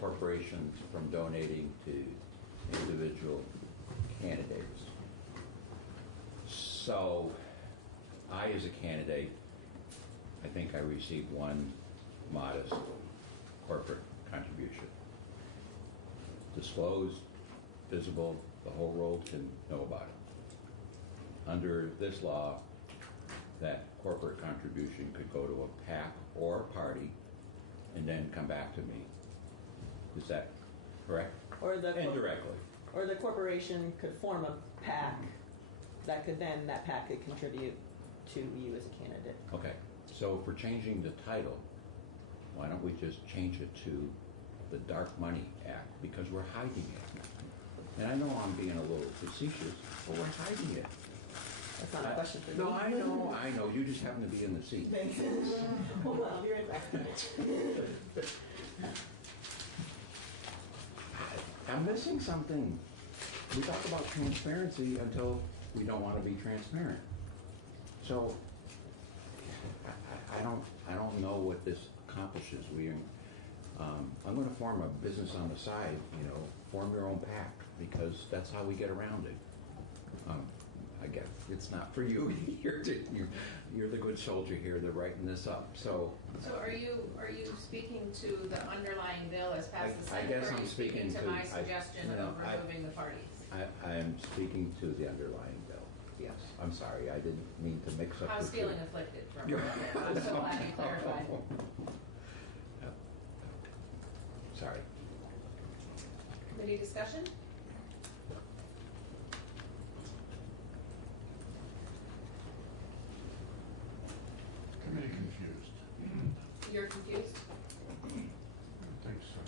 corporations from donating to individual candidates. So I, as a candidate, I think I received one modest corporate contribution. Disclosed, visible, the whole world can know about it. Under this law, that corporate contribution could go to a PAC or a party and then come back to me. Is that correct? Or the indirectly. Or the corporation could form a PAC that PAC could contribute to you as a candidate. Okay, so if we're changing the title, why don't we just change it to the Dark Money Act, because we're hiding it. And I know I'm being a little facetious, but we're hiding it. That's not a question for me. No, I know. You just happen to be in the seat. Thanks. Hold on, I'll be right back. I'm missing something. We talk about transparency until we don't want to be transparent. So I don't know what this accomplishes. I'm going to form a business on the side. Form your own PAC, because that's how we get around it. I guess it's not for you. You're the good soldier here. They're writing this up. So are you speaking to the underlying bill as passed the Senate? I guess or are I'm you speaking to my suggestion of removing the parties? I am speaking to the underlying bill. Yes. I'm sorry. I didn't mean to mix up. I was feeling afflicted for a moment. I'm so glad you clarified. Sorry. Any discussion? Committee confused. You're confused? I think so.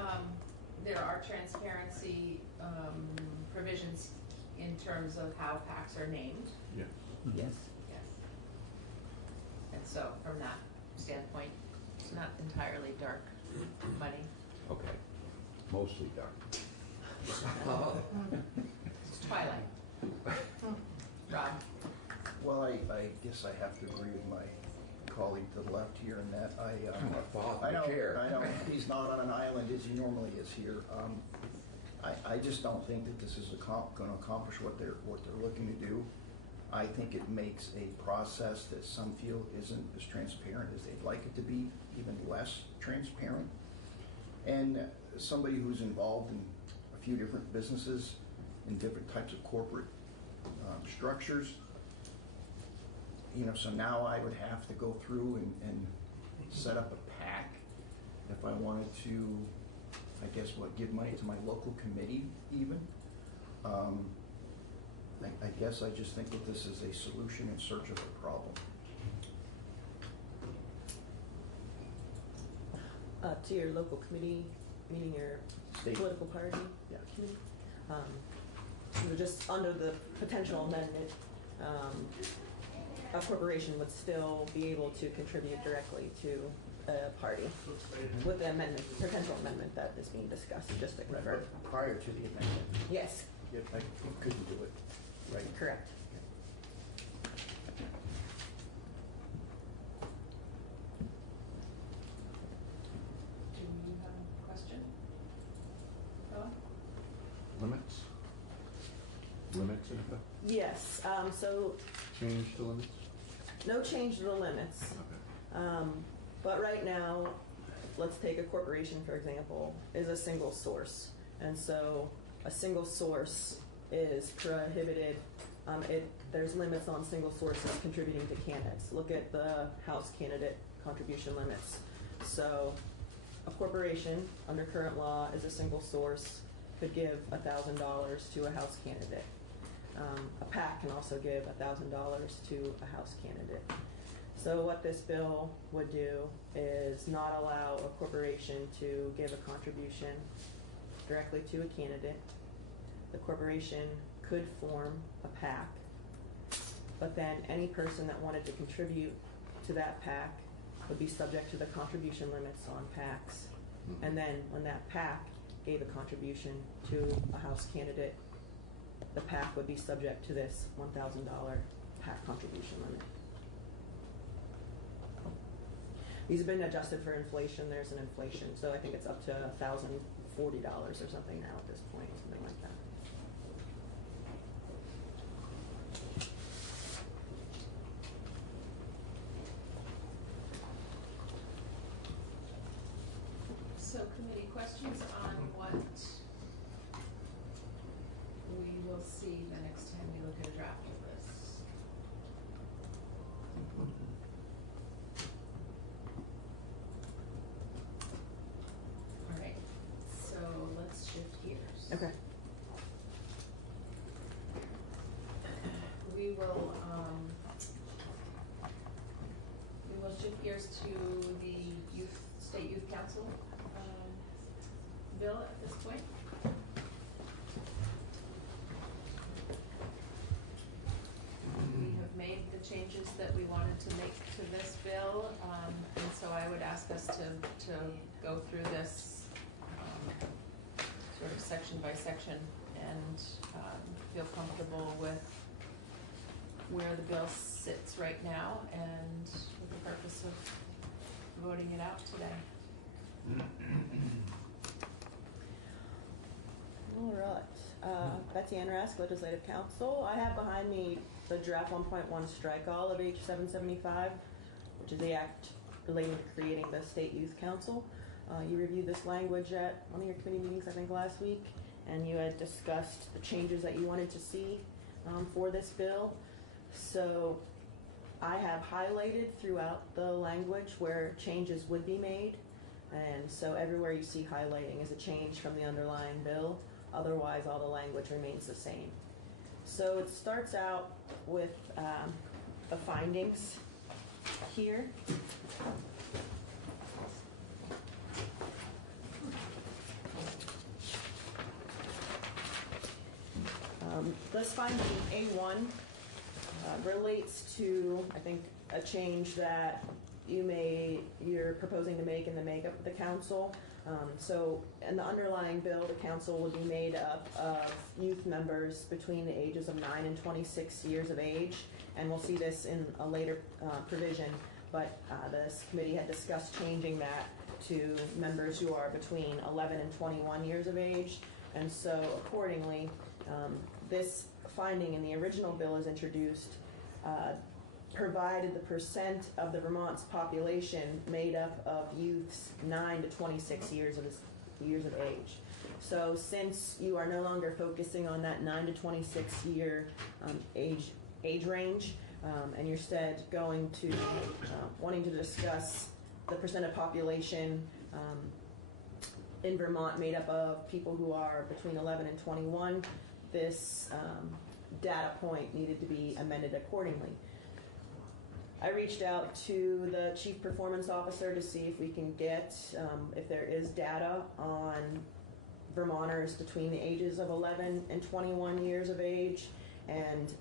Okay. There are transparency provisions in terms of how PACs are named. Yes. Yes. Yes. And so from that standpoint, it's not entirely dark money. Okay. Mostly dark. It's twilight. Rob? Well, I guess I have to agree with my colleague to the left here in that I know he's not on an island as he normally is here. I just don't think that this is going to accomplish what they're looking to do. I think it makes a process that some feel isn't as transparent as they'd like it to be, even less transparent. And somebody who's involved in a few different businesses in different types of corporate structures, so now I would have to go through and set up a PAC if I wanted to, I guess, give money to my local committee even. I guess I just think that this is a solution in search of a problem. To your local committee, meaning your State political party committee, just under the potential amendment, a corporation would still be able to contribute directly to a party with the amendment, potential amendment that is being discussed, just to confirm. Prior to the amendment? Yes. Yep, I couldn't do it, right? Correct. Do you have a question? Bella? Limits? Limits in effect? Yes, so Change the limits? no change to the limits. Okay. But right now, let's take a corporation, for example, is a single source. And so a single source is prohibited. There's limits on single sources contributing to candidates. Look at the House candidate contribution limits. So a corporation, under current law, is a single source, could give $1,000 to a House candidate. A PAC can also give $1,000 to a House candidate. So what this bill would do is not allow a corporation to give a contribution directly to a candidate. The corporation could form a PAC, but then any person that wanted to contribute to that PAC would be subject to the contribution limits on PACs. And then when that PAC gave a contribution to a House candidate, the PAC would be subject to this $1,000 PAC contribution limit. These have been adjusted for inflation. There's an inflation, so I think it's up to $1,040 or something now at this point, something like that. So committee questions on what we will see the next time we look at a draft of this? All right, so let's shift gears. Okay. We will shift gears to the State Youth Council bill at this point. We have made the changes that we wanted to make to this bill, and so I would ask us to go through this sort of section by section and feel comfortable with where the bill sits right now and with the purpose of voting it out today. All right. Betsy Ann Rask, Legislative Council. I have behind me the draft 1.1 strike all of H775, which is the act relating to creating the State Youth Council. You reviewed this language at one of your committee meetings, I think, last week, and you had discussed the changes that you wanted to see for this bill. So I have highlighted throughout the language where changes would be made. And so everywhere you see highlighting is a change from the underlying bill. Otherwise, all the language remains the same. So it starts out with the findings here. This finding A1 relates to, I think, a change that you're proposing to make in the makeup of the council. So in the underlying bill, the council would be made up of youth members between the ages of 9 and 26 years of age, and we'll see this in a later provision, but this committee had discussed changing that to members who are between 11 and 21 years of age, and so accordingly, this finding in the original bill as introduced provided the percent of the Vermont's population made up of youths 9 to 26 years of age. So since you are no longer focusing on that 9 to 26 year age range, and you're instead going to wanting to discuss the percent of population in Vermont made up of people who are between 11 and 21, this data point needed to be amended accordingly. I reached out to the Chief Performance Officer to see if we can get, if there is data on Vermonters between the ages of 11 and 21 years of age, and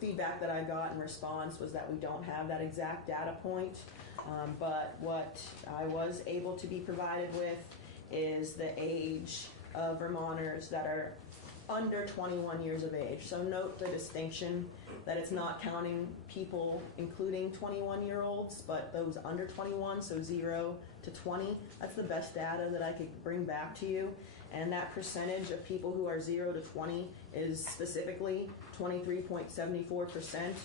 feedback that I got in response was that we don't have that exact data point, but what I was able to be provided with is the age of Vermonters that are under 21 years of age. So note the distinction that it's not counting people including 21-year-olds, but those under 21, so 0 to 20. That's the best data that I could bring back to you. And that percentage of people who are 0 to 20 is specifically 23.74%.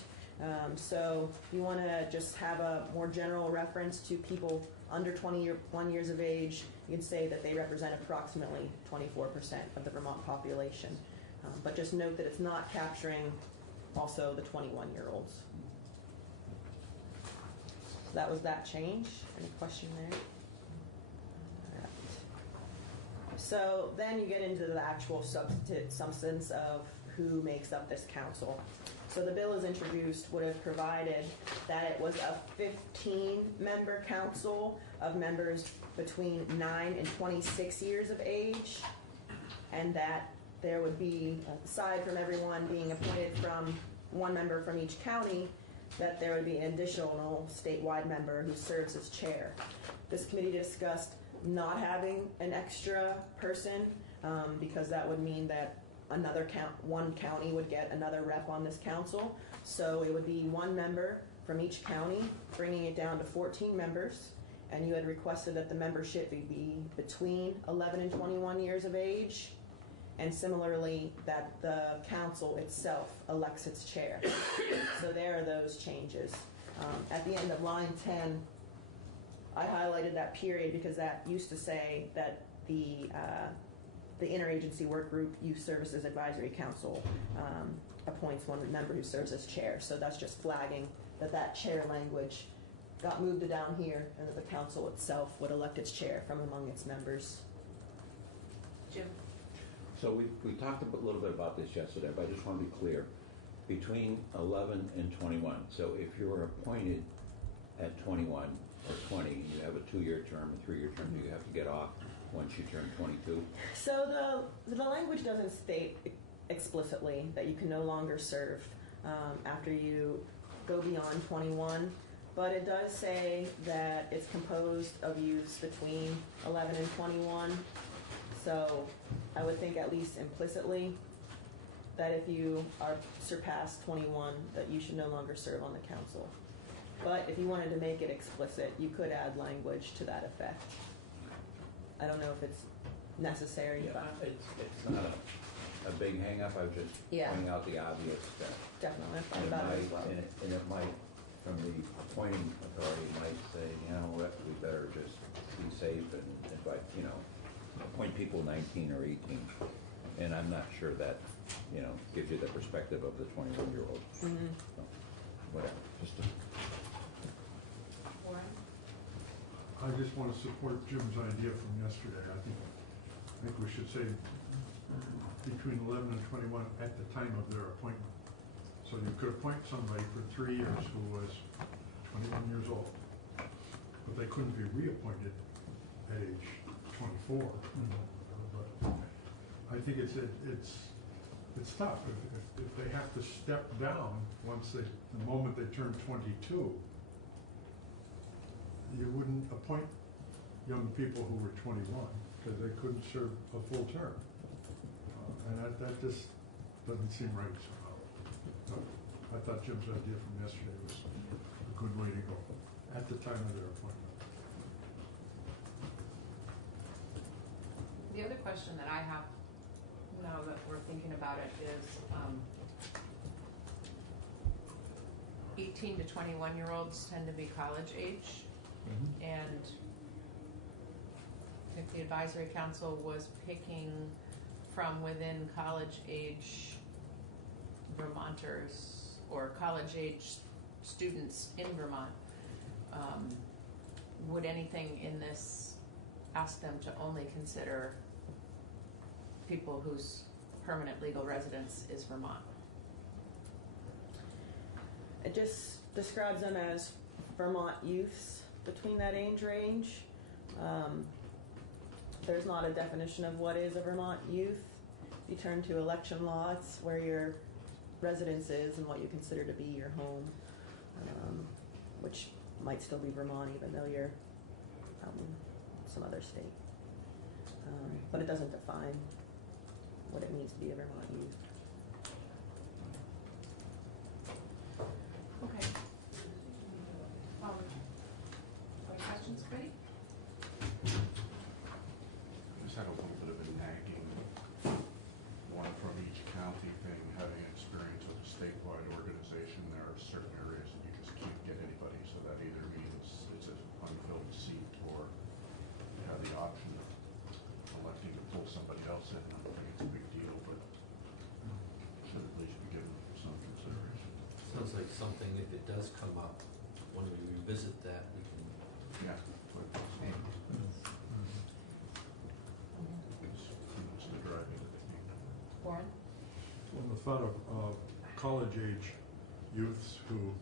So if you want to just have a more general reference to people under 21 years of age, you can say that they represent approximately 24% of the Vermont population. But just note that it's not capturing also the 21-year-olds. So that was that change. Any question there? All right. So then you get into the actual substance of who makes up this council. So the bill as introduced would have provided that it was a 15-member council of members between 9 and 26 years of age, and that there would be, aside from everyone being appointed from one member from each county, that there would be an additional statewide member who serves as chair. This committee discussed not having an extra person because that would mean that one county would get another rep on this council. So it would be one member from each county, bringing it down to 14 members. And you had requested that the membership be between 11 and 21 years of age, and similarly that the council itself elects its chair. So there are those changes. At the end of line 10, I highlighted that period because that used to say that the Interagency Work Group Youth Services Advisory Council appoints one member who serves as chair. So that's just flagging that chair language got moved down here, and that the council itself would elect its chair from among its members. Jim? So we talked a little bit about this yesterday, but I just want to be clear. Between 11 and 21, so if you're appointed at 21 or 20, you have a 2-year term, a 3-year term, do you have to get off once you turn 22? So the language doesn't state explicitly that you can no longer serve after you go beyond 21, but it does say that it's composed of youths between 11 and 21. So I would think at least implicitly that if you are surpassed 21, that you should no longer serve on the council. But if you wanted to make it explicit, you could add language to that effect. I don't know if it's necessary. Yeah, but it's not a big hang-up. I was just pointing out the obvious stuff. Definitely, I thought about it as well. And it might, from the appointing authority, might say, you know what, we better just be safe and invite, appoint people 19 or 18. And I'm not sure that, gives you the perspective of the 21-year-old. Mm-hmm. So, whatever. Warren? I just want to support Jim's idea from yesterday. I think we should say between 11 and 21 at the time of their appointment. So you could appoint somebody for 3 years who was 21 years old, but they couldn't be reappointed at age 24. But I think it's tough. If they have to step down the moment they turn 22, you wouldn't appoint young people who were 21 because they couldn't serve a full term. And that just doesn't seem right somehow. So I thought Jim's idea from yesterday was a good way to go at the time of their appointment. The other question that I have now that we're thinking about it, is 18 to 21-year-olds tend to be college age. And if the advisory council was picking from within college age Vermonters or college age students in Vermont, would anything in this ask them to only consider people whose permanent legal residence is Vermont? It just describes them as Vermont youths between that age range. There's not a definition of what is a Vermont youth. If you turn to election law, it's where your residence is and what you consider to be your home, which might still be Vermont even though you're some other state. But it doesn't define what it means to be a Vermont youth. Okay. Any questions, Betty? Just had a little bit of a nagging one from each county thing, having experience with a statewide organization. There are certain areas that you just can't get anybody, so that either means it's an unfilled seat or you have the option of electing to pull somebody else in. I don't think it's a big deal, but should at least be given some consideration. Sounds like something, if it does come up, when we revisit that, we can. Yeah. Put it in. It's the driving that they need. Warren? Well, the thought of college-age youths who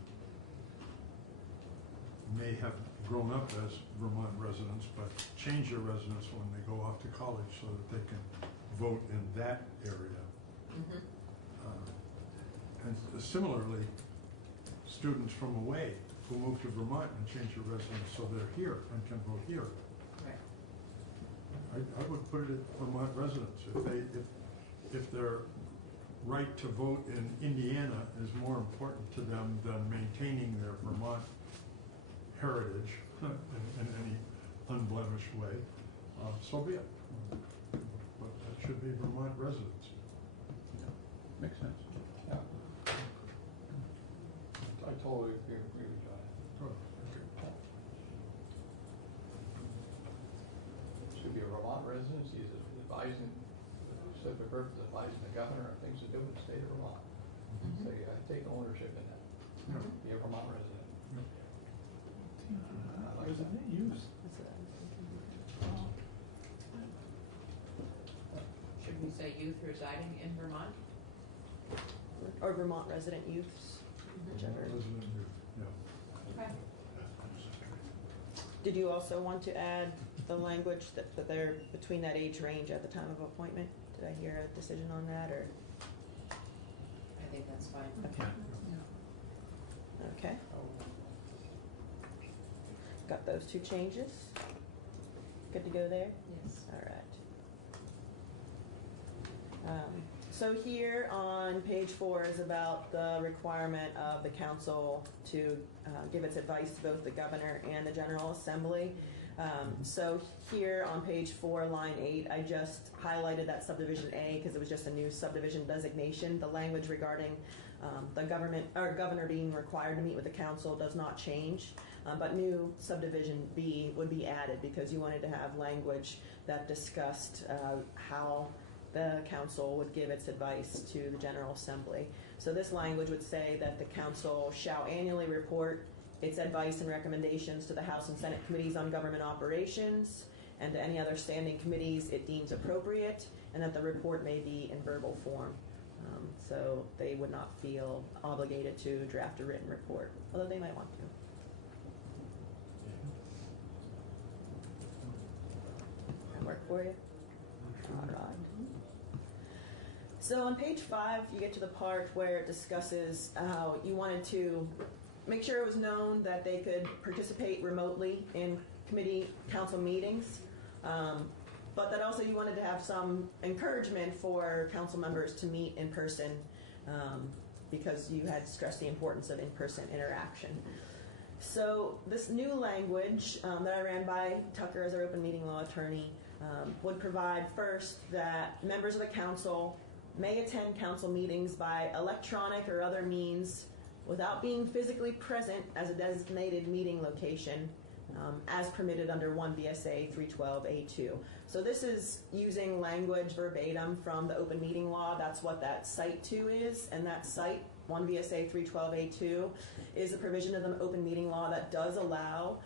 may have grown up as Vermont residents, but change their residence when they go off to college so that they can vote in that area. And similarly, students from away who move to Vermont and change their residence so they're here and can vote here. Right. I would put it at Vermont residents. If their right to vote in Indiana is more important to them than maintaining their Vermont heritage in any unblemished way, so be it. But that should be Vermont residents. Makes sense. Yeah. I totally agree with John. Should be a Vermont residence. He's advising, said the birth is advising the governor on things to do with the state of Vermont. So you have to take ownership in that. Be a Vermont resident. I like that. Should we say youth residing in Vermont? Or Vermont resident youths, whichever. Resident youth, yeah. Okay. Did you also want to add the language that they're between that age range at the time of appointment? Did I hear a decision on that, or? I think that's fine. Okay. Okay. Got those two changes? Good to go there? Yes. All right. So here on page 4 is about the requirement of the council to give its advice to both the governor and the General Assembly. So here on page 4, line 8, I just highlighted that subdivision A because it was just a new subdivision designation. The language regarding the governor being required to meet with the council does not change, but new subdivision B would be added because you wanted to have language that discussed how the council would give its advice to the General Assembly. So this language would say that the council shall annually report its advice and recommendations to the House and Senate committees on government operations and to any other standing committees it deems appropriate, and that the report may be in verbal form. So they would not feel obligated to draft a written report, although they might want to. That work for you? All right. So on page 5, you get to the part where it discusses how you wanted to make sure it was known that they could participate remotely in committee council meetings, but that also you wanted to have some encouragement for council members to meet in person because you had stressed the importance of in-person interaction. So this new language that I ran by Tucker as our open meeting law attorney would provide first that members of the council may attend council meetings by electronic or other means without being physically present as a designated meeting location, as permitted under 1 VSA 312A2. So this is using language verbatim from the open meeting law. That's what that Site 2 is, and that Site 1 VSA 312A2 is a provision of the open meeting law that does allow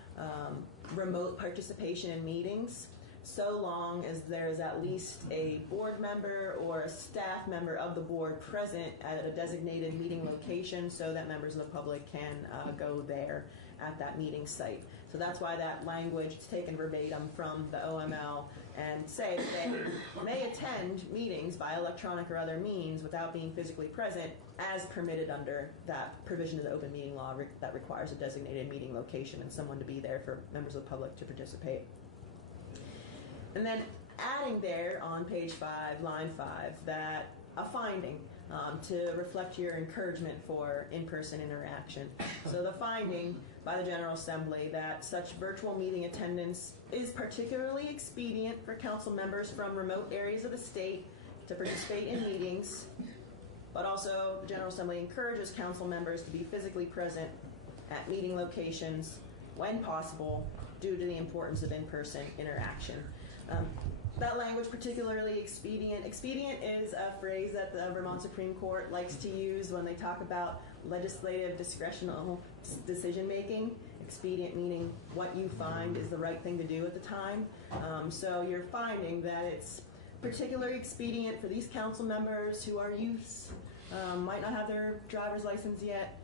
remote participation in meetings, so long as there is at least a board member or a staff member of the board present at a designated meeting location, so that members of the public can go there at that meeting site. So that's why that language is taken verbatim from the OML and say they may attend meetings by electronic or other means without being physically present, as permitted under that provision of the open meeting law that requires a designated meeting location and someone to be there for members of the public to participate. And then adding there on page 5, line 5, that a finding to reflect your encouragement for in-person interaction. So the finding by the General Assembly that such virtual meeting attendance is particularly expedient for council members from remote areas of the state to participate in meetings, but also the General Assembly encourages council members to be physically present at meeting locations when possible due to the importance of in-person interaction. That language, particularly expedient. Expedient is a phrase that the Vermont Supreme Court likes to use when they talk about legislative discretional decision making. Expedient meaning what you find is the right thing to do at the time. So you're finding that it's particularly expedient for these council members who are youths, might not have their driver's license yet.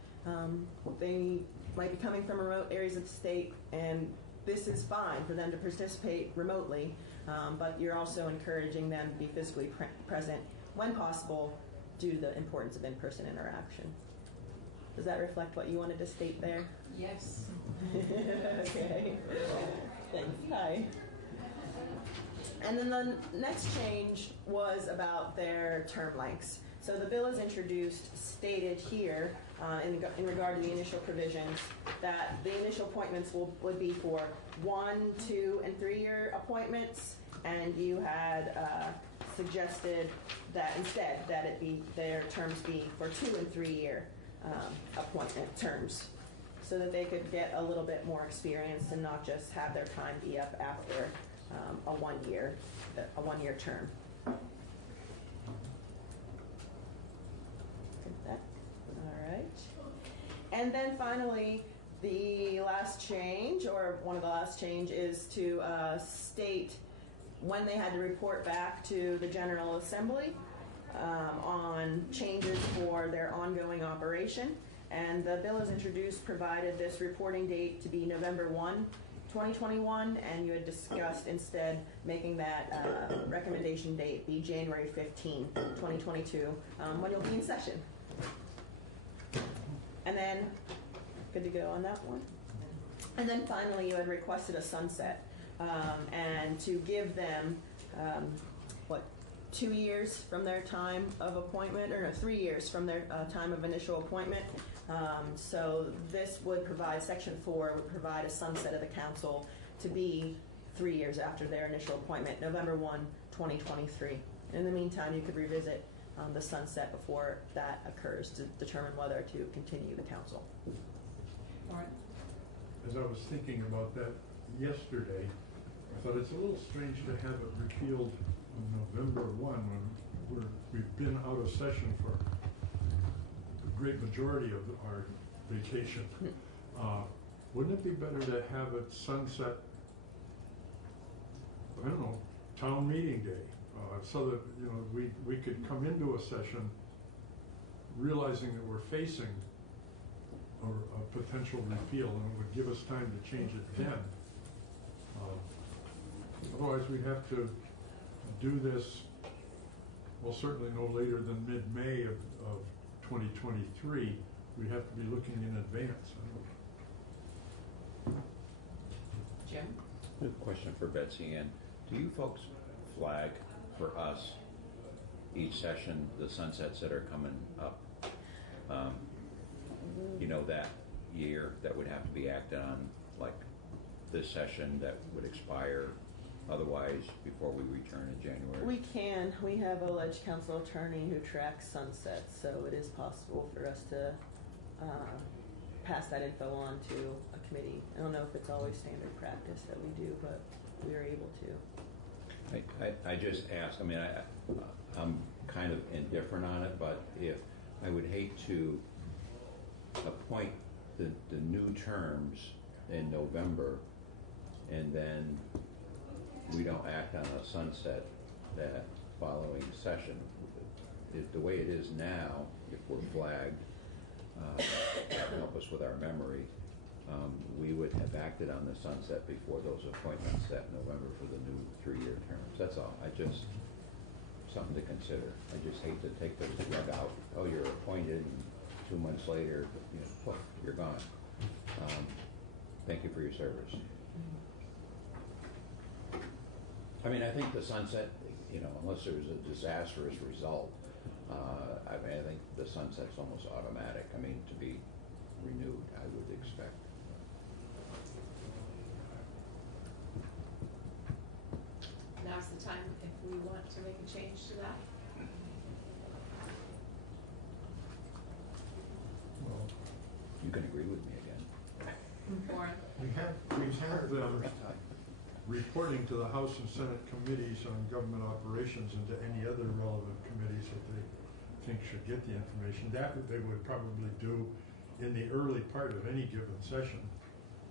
They might be coming from remote areas of the state, and this is fine for them to participate remotely, but you're also encouraging them to be physically present when possible due to the importance of in-person interaction. Does that reflect what you wanted to state there? Yes. Okay. Thanks. Hi. And then the next change was about their term lengths. So the bill is introduced, stated here in regard to the initial provisions, that the initial appointments would be for 1, 2, and 3-year appointments, and you had suggested that instead that their terms be for 2 and 3-year appointment terms, so that they could get a little bit more experience and not just have their time be up after a one-year term. All right. And then finally, the last change, or one of the last change, is to state when they had to report back to the General Assembly on changes for their ongoing operation. And the bill is introduced provided this reporting date to be November 1, 2021, and you had discussed instead making that recommendation date be January 15, 2022, when you'll be in session. And then, good to go on that one. And then finally, you had requested a sunset, and to give them, 2 years from their time of appointment, or no, 3 years from their time of initial appointment. So this would provide, Section 4 would provide a sunset of the council to be 3 years after their initial appointment, November 1, 2023. In the meantime, you could revisit the sunset before that occurs to determine whether to continue the council. All right. As I was thinking about that yesterday, I thought it's a little strange to have it repealed on November 1 when we've been out of session for the great majority of our vacation. Wouldn't it be better to have it sunset, I don't know, town meeting day, so that we could come into a session realizing that we're facing a potential repeal, and it would give us time to change it then. Otherwise, we'd have to do this, well, certainly no later than mid-May of 2023. We'd have to be looking in advance. Jim? A question for Betsy Ann. Do you folks flag for us each session the sunsets that are coming up? That year that would have to be acted on, like this session that would expire otherwise before we return in January? We can. We have a ledge council attorney who tracks sunsets, so it is possible for us to pass that info on to a committee. I don't know if it's always standard practice that we do, but we are able to. I just ask, I mean, I'm kind of indifferent on it, but if, I would hate to appoint the new terms in November and then we don't act on a sunset that following session. The way it is now, if we're flagged, help us with our memory, we would have acted on the sunset before those appointments that November for the new 3-year terms. That's all. Something to consider. I just hate to take the rug out. Oh, you're appointed, and 2 months later, you're gone. Thank you for your service. I mean, I think the sunset, unless there's a disastrous result, I think the sunset's almost automatic. I mean, to be renewed, I would expect. Now's the time if we want to make a change to that. Well, You can agree with me again. Warren? we have them reporting to the House and Senate committees on government operations and to any other relevant committees that they think should get the information. That they would probably do in the early part of any given session.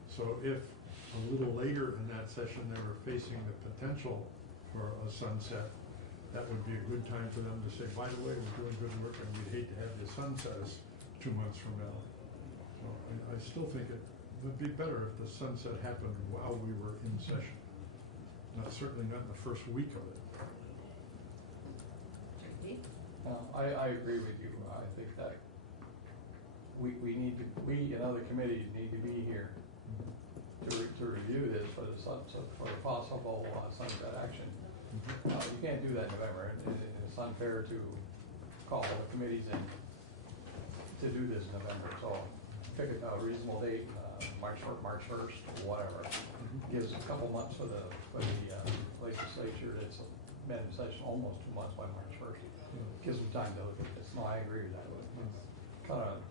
So if a little later in that session they were facing the potential for a sunset, that would be a good time for them to say, by the way, we're doing good work and we'd hate to have the sunset us 2 months from now. So I still think it would be better if the sunset happened while we were in session. Certainly not in the first week of it. I agree with you. I think that we and other committees need to be here to review this for the possible sunset action. You can't do that in November. It's unfair to call the committees in to do this in November. So pick a reasonable date, March 1st, or whatever. Gives a couple months for the legislature. It's been in session almost 2 months by March 1st. Gives them time to look at this. No, I agree with that. Kind of,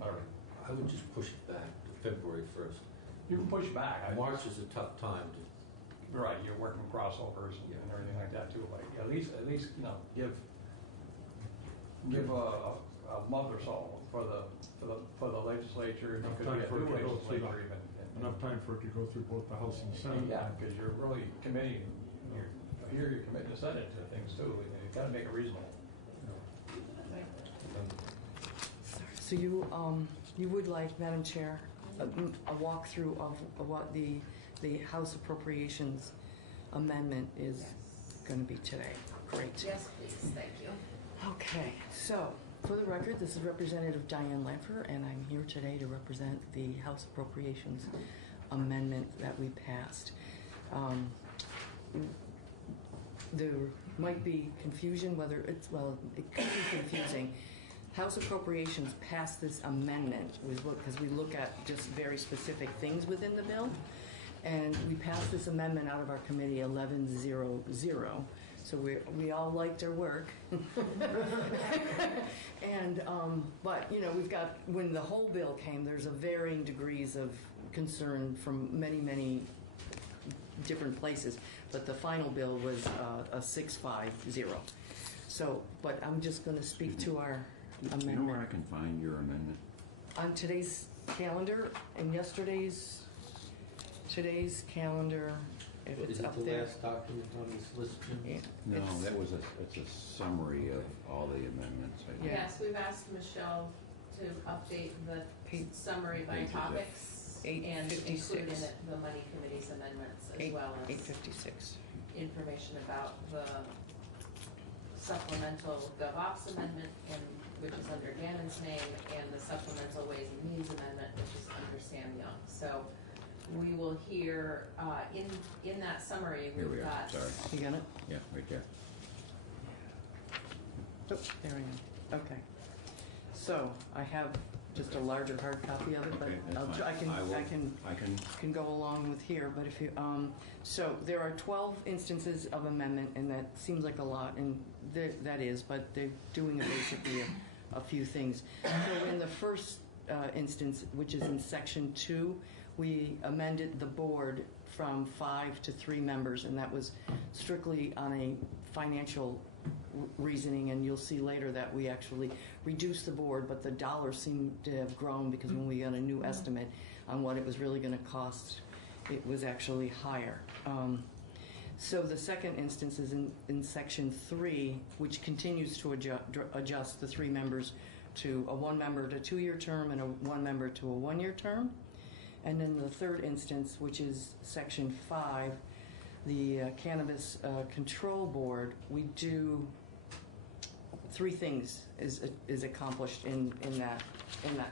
I would just push it back to February 1st. You can push back. March is a tough time to. Right, you're working crossovers and everything like that too. Like at least give a month or so for the legislature. Enough Could time be a for it new to go through legislature even. enough time for it to go through both the House and the Senate. Yeah, because you're really committing. You're committing to Senate to things too. You got to make it reasonable. So you would like, Madam Chair, a walkthrough of what the House Appropriations Amendment is going to be today. Great. Yes, please. Thank you. Okay, so for the record, this is Representative Diane Lanfer, and I'm here today to represent the House Appropriations Amendment that we passed. There might be confusion whether it could be confusing. House Appropriations passed this amendment because we look at just very specific things within the bill, and we passed this amendment out of our committee 1100. So we all liked our work, and but we've got, when the whole bill came, there's a varying degrees of concern from many different places, but the final bill was a 650. So, but I'm just going to speak to our amendment. Do you know where I can find your amendment? On today's calendar and today's calendar. If it's Is it up the there. last document on this list, Jim? Yeah, No, it's a summary of all the amendments. I think. Yes, we've asked Michelle to update the summary by Pages of topics and include in 856. it the money committee's amendments as well as 856. information about the supplemental GovOps amendment, which is under Gannon's name, and the supplemental Ways and Means amendment, which is under Sam Young. So we will hear in that summary. Here we We've are. got. Sorry. You got it? Yeah, right there. Oh, there we go. Okay. So I have just a larger hard copy of it, but Okay, that's I'll fine. try, I can go along with here, but if you, so there are 12 instances of amendment, and that seems like a lot, and that is, but they're doing basically a few things. So in the first instance, which is in section 2, we amended the board from 5 to 3 members, and that was strictly on a financial reasoning, and you'll see later that we actually reduced the board, but the dollars seem to have grown because when we got a new estimate on what it was really going to cost, it was actually higher. So the second instance is in section 3, which continues to adjust the 3 members to a 1 member to 2-year term and a 1 member to a 1-year term. And then the third instance, which is section 5, the Cannabis Control Board, we do 3 things is accomplished in that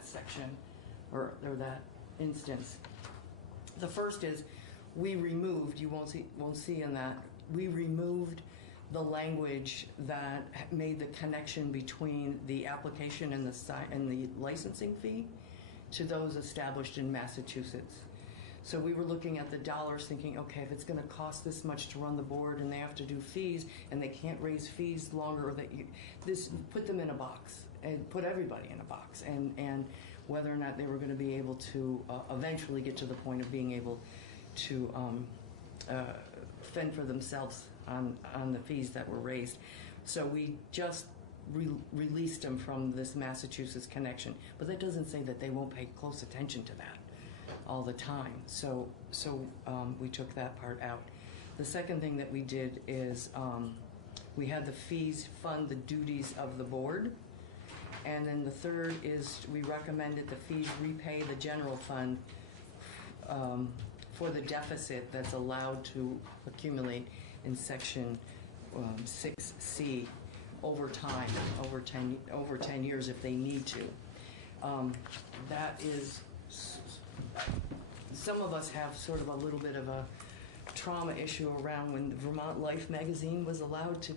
section or that instance. The first is we removed, you won't see in that, we removed the language that made the connection between the application and the licensing fee to those established in Massachusetts. So we were looking at the dollars thinking, okay, if it's going to cost this much to run the board and they have to do fees and they can't raise fees longer, put them in a box and put everybody in a box, and whether or not they were going to be able to eventually get to the point of being able to fend for themselves on the fees that were raised. So we just released them from this Massachusetts connection, but that doesn't say that they won't pay close attention to that all the time. So we took that part out. The second thing that we did is we had the fees fund the duties of the board, and then the third is we recommended the fees repay the general fund for the deficit that's allowed to accumulate in section 6C over time, over 10 years if they need to. That is, some of us have sort of a little bit of a trauma issue around when Vermont Life magazine was allowed to,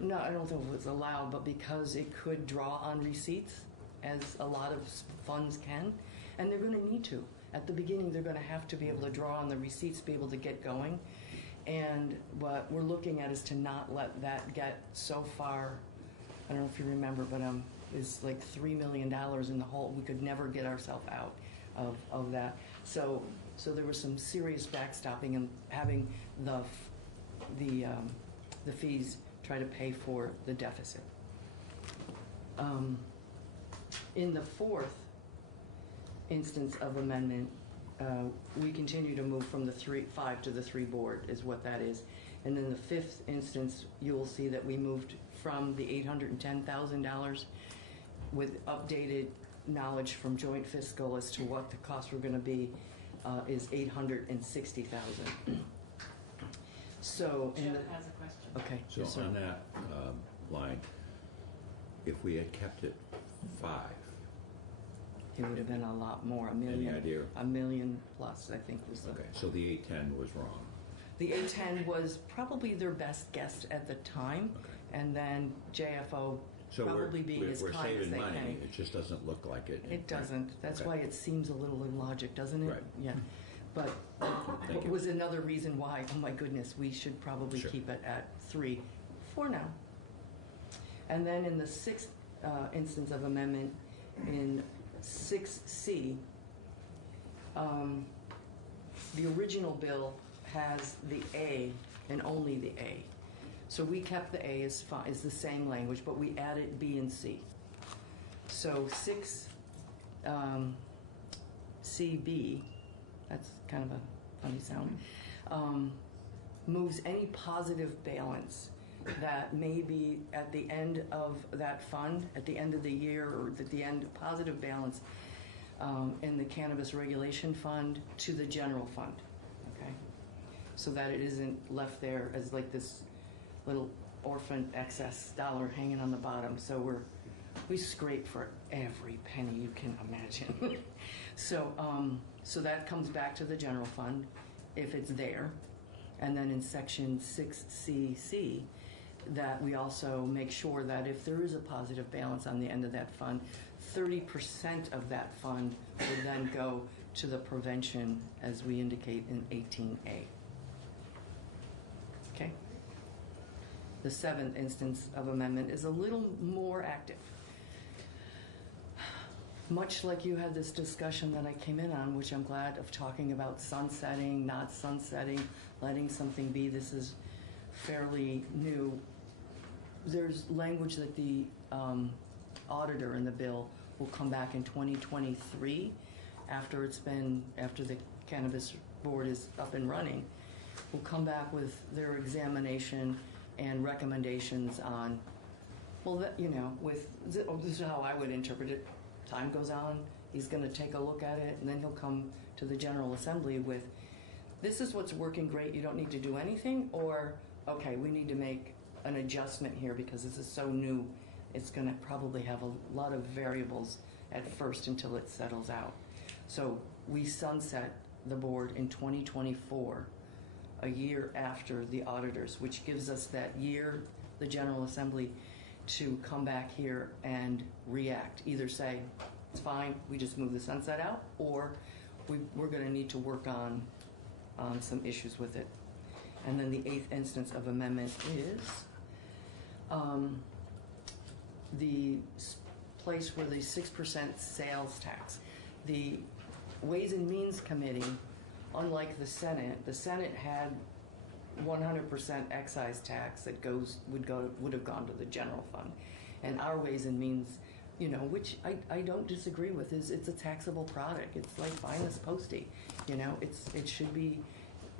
no, I don't think it was allowed, but because it could draw on receipts, as a lot of funds can, and they're going to need to. At the beginning, they're going to have to be able to draw on the receipts, be able to get going. And what we're looking at is to not let that get so far, I don't know if you remember, but it's like $3 million in the hole. We could never get ourselves out of that. So there was some serious backstopping and having the fees try to pay for the deficit. In the fourth instance of amendment, we continue to move from the 5 to the 3 board is what that is. And in the fifth instance, you will see that we moved from the $810,000 with updated knowledge from joint fiscal as to what the costs were going to be is $860,000. So, Jeff has a question. Okay. So yes, sir. on that line, if we had kept it 5, it would have been a lot more, any idea? $1 million plus, I think was the. Okay, so the 810 was wrong. The 810 was probably their best guess at the time, and then JFO So probably being as we're kind as saving they money. can. It just doesn't look like it. It doesn't. That's Okay. why it seems a little illogic, doesn't it? Right. Yeah. But Thank you. was another reason why, oh my goodness, we should probably Sure. keep it at 3 for now. And then in the sixth instance of amendment, in 6C, the original bill has the A and only the A. So we kept the A is the same language, but we added B and C. So 6CB, that's kind of a funny sound, moves any positive balance that may be at the end of that fund, at the end of the year, or at the end, positive balance in the Cannabis Regulation Fund to the general fund, okay? So that it isn't left there as like this little orphan excess dollar hanging on the bottom. So we scrape for every penny you can imagine. So that comes back to the general fund if it's there. And then in section 6CC, that we also make sure that if there is a positive balance on the end of that fund, 30% of that fund would then go to the prevention, as we indicate in 18A. Okay? The seventh instance of amendment is a little more active. Much like you had this discussion that I came in on, which I'm glad of, talking about sunsetting, not sunsetting, letting something be. This is fairly new. There's language that the auditor in the bill will come back in 2023 after the Cannabis Board is up and running, will come back with their examination and recommendations on, well, this is how I would interpret it. Time goes on, he's going to take a look at it, and then he'll come to the General Assembly with, this is what's working great, you don't need to do anything, or, okay, we need to make an adjustment here because this is so new, it's going to probably have a lot of variables at first until it settles out. So we sunset the board in 2024, a year after the auditors, which gives us that year, the General Assembly, to come back here and react. Either say, it's fine, we just move the sunset out, or we're going to need to work on some issues with it. And then the eighth instance of amendment is the place where the 6% sales tax. The Ways and Means Committee, unlike the Senate had 100% excise tax that would have gone to the general fund, and our Ways and Means, which I don't disagree with, is it's a taxable product. It's like buying a postie, it should be,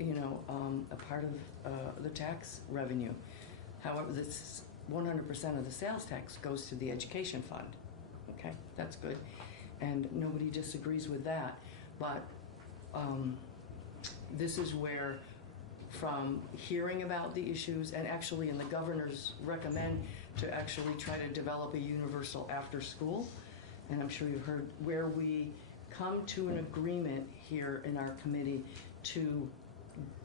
a part of the tax revenue. However, this 100% of the sales tax goes to the education fund. Okay, that's good, and nobody disagrees with that. But this is where, from hearing about the issues, and actually, and the governors recommend to actually try to develop a universal after school, and I'm sure you've heard, where we come to an agreement here in our committee to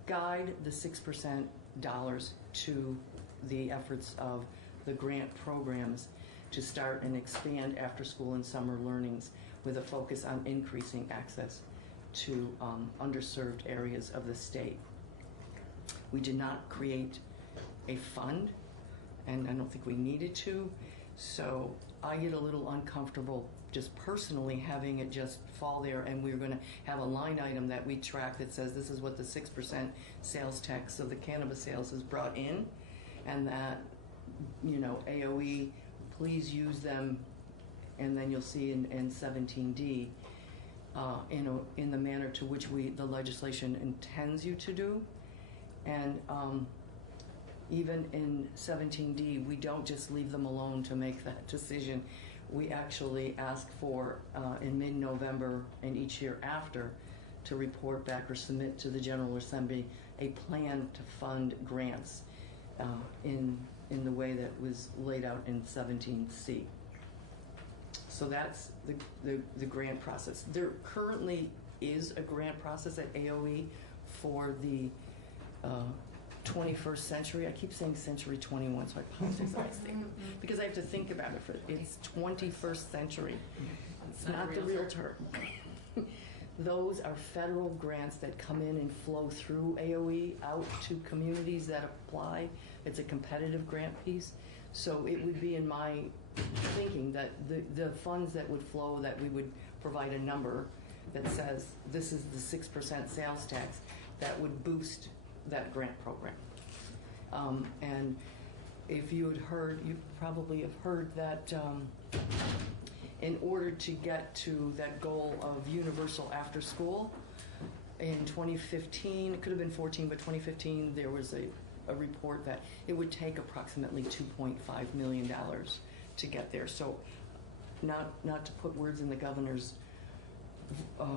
guide the 6% dollars to the efforts of the grant programs to start and expand after school and summer learnings with a focus on increasing access to underserved areas of the state. We did not create a fund, and I don't think we needed to, so I get a little uncomfortable just personally having it just fall there, and we're going to have a line item that we track that says this is what the 6% sales tax of the cannabis sales has brought in, and that, AOE, please use them, and then you'll see in 17D, in the manner to which the legislation intends you to do. And even in 17D, we don't just leave them alone to make that decision. We actually ask for, in mid-November and each year after, to report back or submit to the General Assembly a plan to fund grants in the way that was laid out in 17C. So that's the grant process. There currently is a grant process at AOE for the 21st century. I keep saying century 21, so I apologize because I have to think about it. It's 21st century. It's not the real term. Those are federal grants that come in and flow through AOE out to communities that apply. It's a competitive grant piece. So it would be in my thinking that the funds that would flow, that we would provide a number that says this is the 6% sales tax that would boost that grant program. And if you had heard, you probably have heard that in order to get to that goal of universal after school, in 2015, it could have been 14, but 2015, there was a report that it would take approximately $2.5 million to get there. So not to put words in the governor's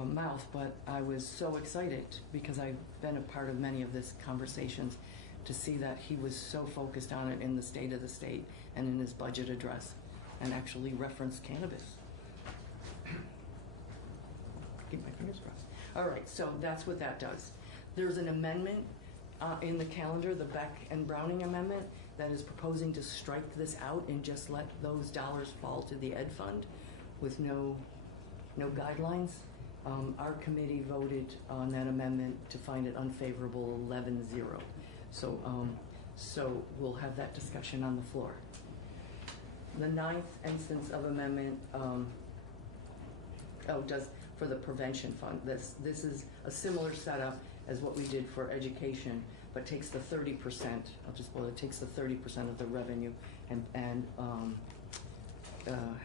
mouth, but I was so excited because I've been a part of many of these conversations to see that he was so focused on it in the State of the State and in his budget address, and actually referenced cannabis. Keep my fingers crossed. All right, so that's what that does. There's an amendment in the calendar, the Beck and Browning amendment, that is proposing to strike this out and just let those dollars fall to the ed fund with no guidelines. Our committee voted on that amendment to find it unfavorable 11-0. So we'll have that discussion on the floor. The ninth instance of amendment, for the prevention fund. This is a similar setup as what we did for education, but takes the 30%. I'll just boil it. Takes the 30% of the revenue and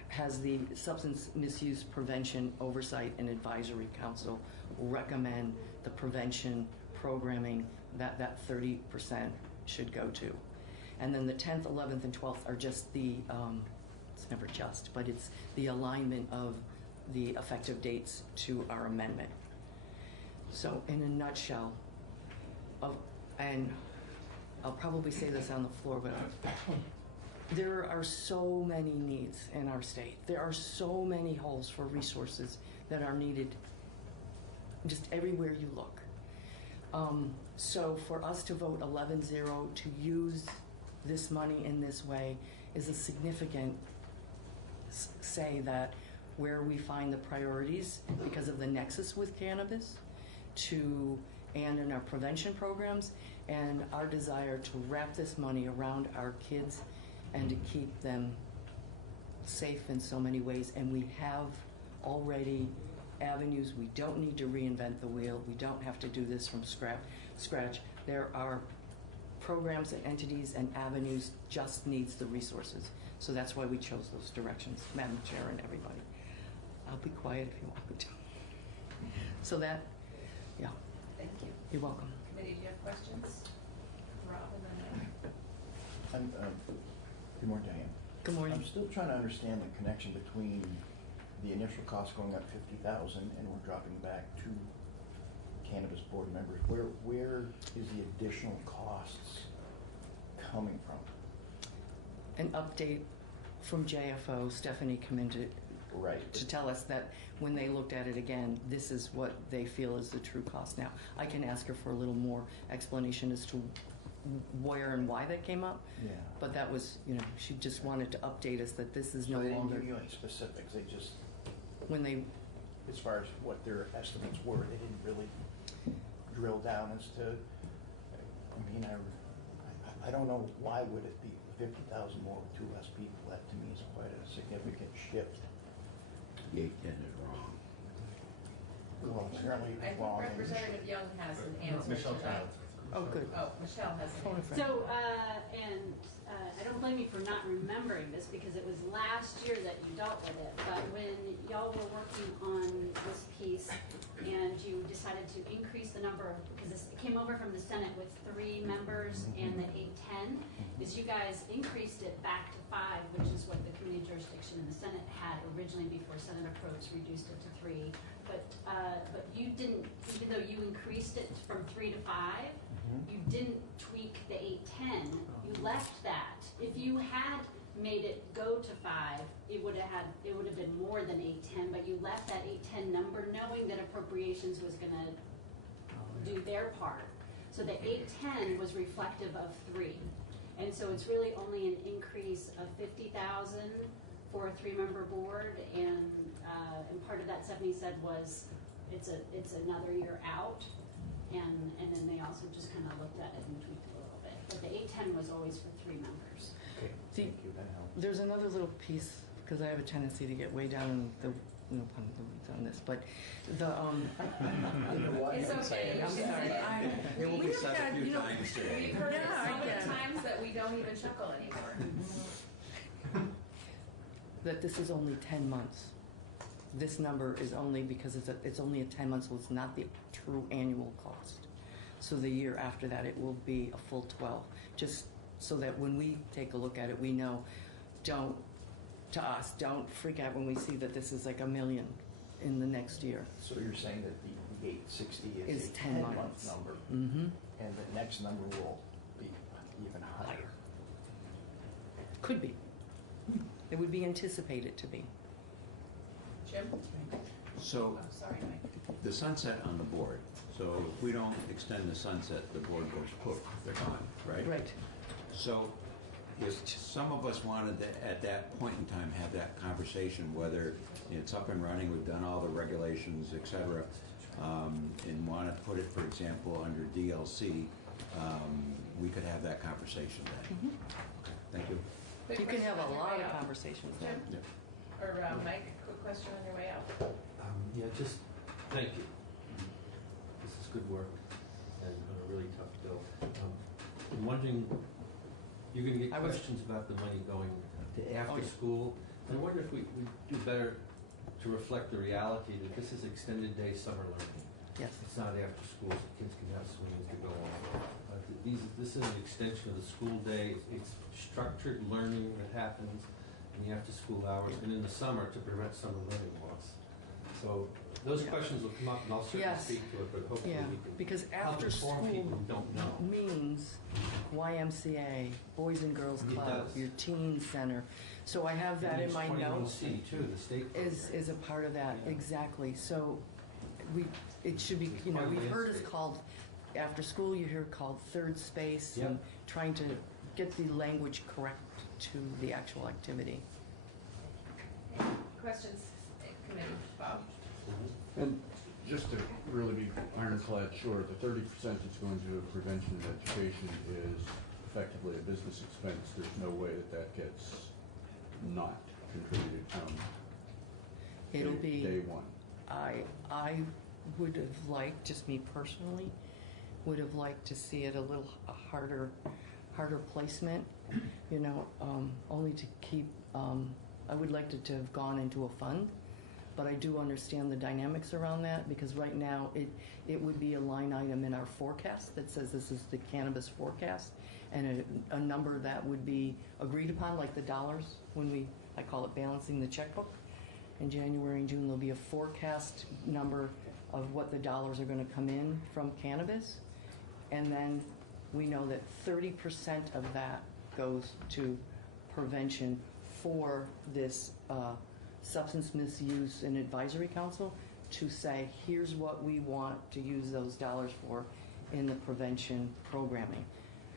has the Substance Misuse Prevention Oversight and Advisory Council recommend the prevention programming that 30% should go to. And then the 10th, 11th, and 12th are just the, it's never just, but it's the alignment of the effective dates to our amendment. So in a nutshell, and I'll probably say this on the floor, but there are so many needs in our state. There are so many holes for resources that are needed just everywhere you look. So for us to vote 11-0 to use this money in this way is a significant say that where we find the priorities because of the nexus with cannabis and in our prevention programs and our desire to wrap this money around our kids and to keep them safe in so many ways. And we have already avenues. We don't need to reinvent the wheel. We don't have to do this from scratch. There are programs and entities and avenues, just needs the resources. So that's why we chose those directions, Madam Chair and everybody. I'll be quiet if you want me to. So that, yeah. Thank you. You're welcome. Committee, do you have questions? Rob and then Good morning, Diane. Good morning. I'm still trying to understand the connection between the initial cost going up 50,000 and we're dropping back to cannabis board members. Where is the additional costs coming from? An update from JFO, Stephanie come in to tell us that when they looked at it again, this is what they feel is the true cost now. I can ask her for a little more explanation as to where and why that came up. Yeah. But that was, she just wanted to update us that this is So no they didn't longer. give you any specifics. They just, when they, as far as what their estimates were, they didn't really drill down as to. I mean, I don't know why would it be 50,000 more with 2 less people. That to me is quite a significant shift. The 810 is wrong. Well, apparently I think wrong. Representative Young has an answer to that. Oh, good. Oh, Michelle has an answer. So, I don't blame you for not remembering this because it was last year that you dealt with it, but when y'all were working on this piece and you decided to increase the number of, because it came over from the Senate with 3 members and the 810, is you guys increased it back to 5, which is what the committee jurisdiction in the Senate had originally before Senator Probst reduced it to 3. But you didn't, even though you increased it from 3 to 5, you didn't tweak the 810. You left that. If you had made it go to 5, it would have been more than 810. But you left that 810 number, knowing that appropriations was going to do their part. So the 810 was reflective of 3, and so it's really only an increase of 50,000 for a 3-member board, and part of that Stephanie said was it's another year out. And then they also just kind of looked at it and tweaked it a little bit. But the 810 was always for 3 members. Okay, thank you, that helps. There's another little piece, because I have a tendency to get way down in the, no pun in the weeds on this, but the, It's okay. I'm sorry. It will be said a few times today. We've heard it so many times that we don't even chuckle anymore. That this is only 10 months. This number is only because it's only a 10 months, so it's not the true annual cost. So the year after that, it will be a full 12. Just so that when we take a look at it, we know, don't freak out when we see that this is like $1 million in the next year. So you're saying that the 860 is a 10 10-month months. number, Mm-hmm. and the next number will be even higher. Could be. It would be anticipated to be. Jim? So, Oh, sorry, Mike. the sunset on the board. So if we don't extend the sunset, the board goes poof, they're gone, right? Right. So if some of us wanted to, at that point in time, have that conversation, whether it's up and running, we've done all the regulations, et cetera, and want to put it, for example, under DLC, we could have that conversation then. Okay, thank you. You can have a lot of conversations then. Yeah. Or Mike, quick question on your way out. Yeah, just thank you. This is good work and on a really tough bill. I'm wondering, you're going to get questions about the money going to after school. I wonder if we do better to reflect the reality that this is extended day summer learning. Yes. It's not after school, so kids can have swings to go on. This is an extension of the school day. It's structured learning that happens in the after-school hours and in the summer to prevent summer learning loss. So those questions will come up, and I'll certainly speak to it, but hopefully we can because help after inform school people who don't know. means YMCA, Boys and Girls It Club, does. your teen center. So I have that in my notes. 21C too, the state program. Is a part of that, exactly. So it should be, It's you know, part of we've heard it's landscape. called, after school you hear it called third space, and trying to get the language correct to the actual activity. Questions, committee, Bob? And just to really be ironclad sure, the 30% that's going to prevention and education is effectively a business expense. There's no way that gets not contributed from It'll be day one. I would have liked, just me personally, would have liked to see it a little harder placement, you know, only to keep, I would like it to have gone into a fund, but I do understand the dynamics around that, because right now it would be a line item in our forecast that says this is the cannabis forecast, and a number that would be agreed upon, like the dollars, when I call it balancing the checkbook. In January and June, there'll be a forecast number of what the dollars are going to come in from cannabis, and then we know that 30% of that goes to prevention for this Substance Misuse and Advisory Council to say, here's what we want to use those dollars for in the prevention programming.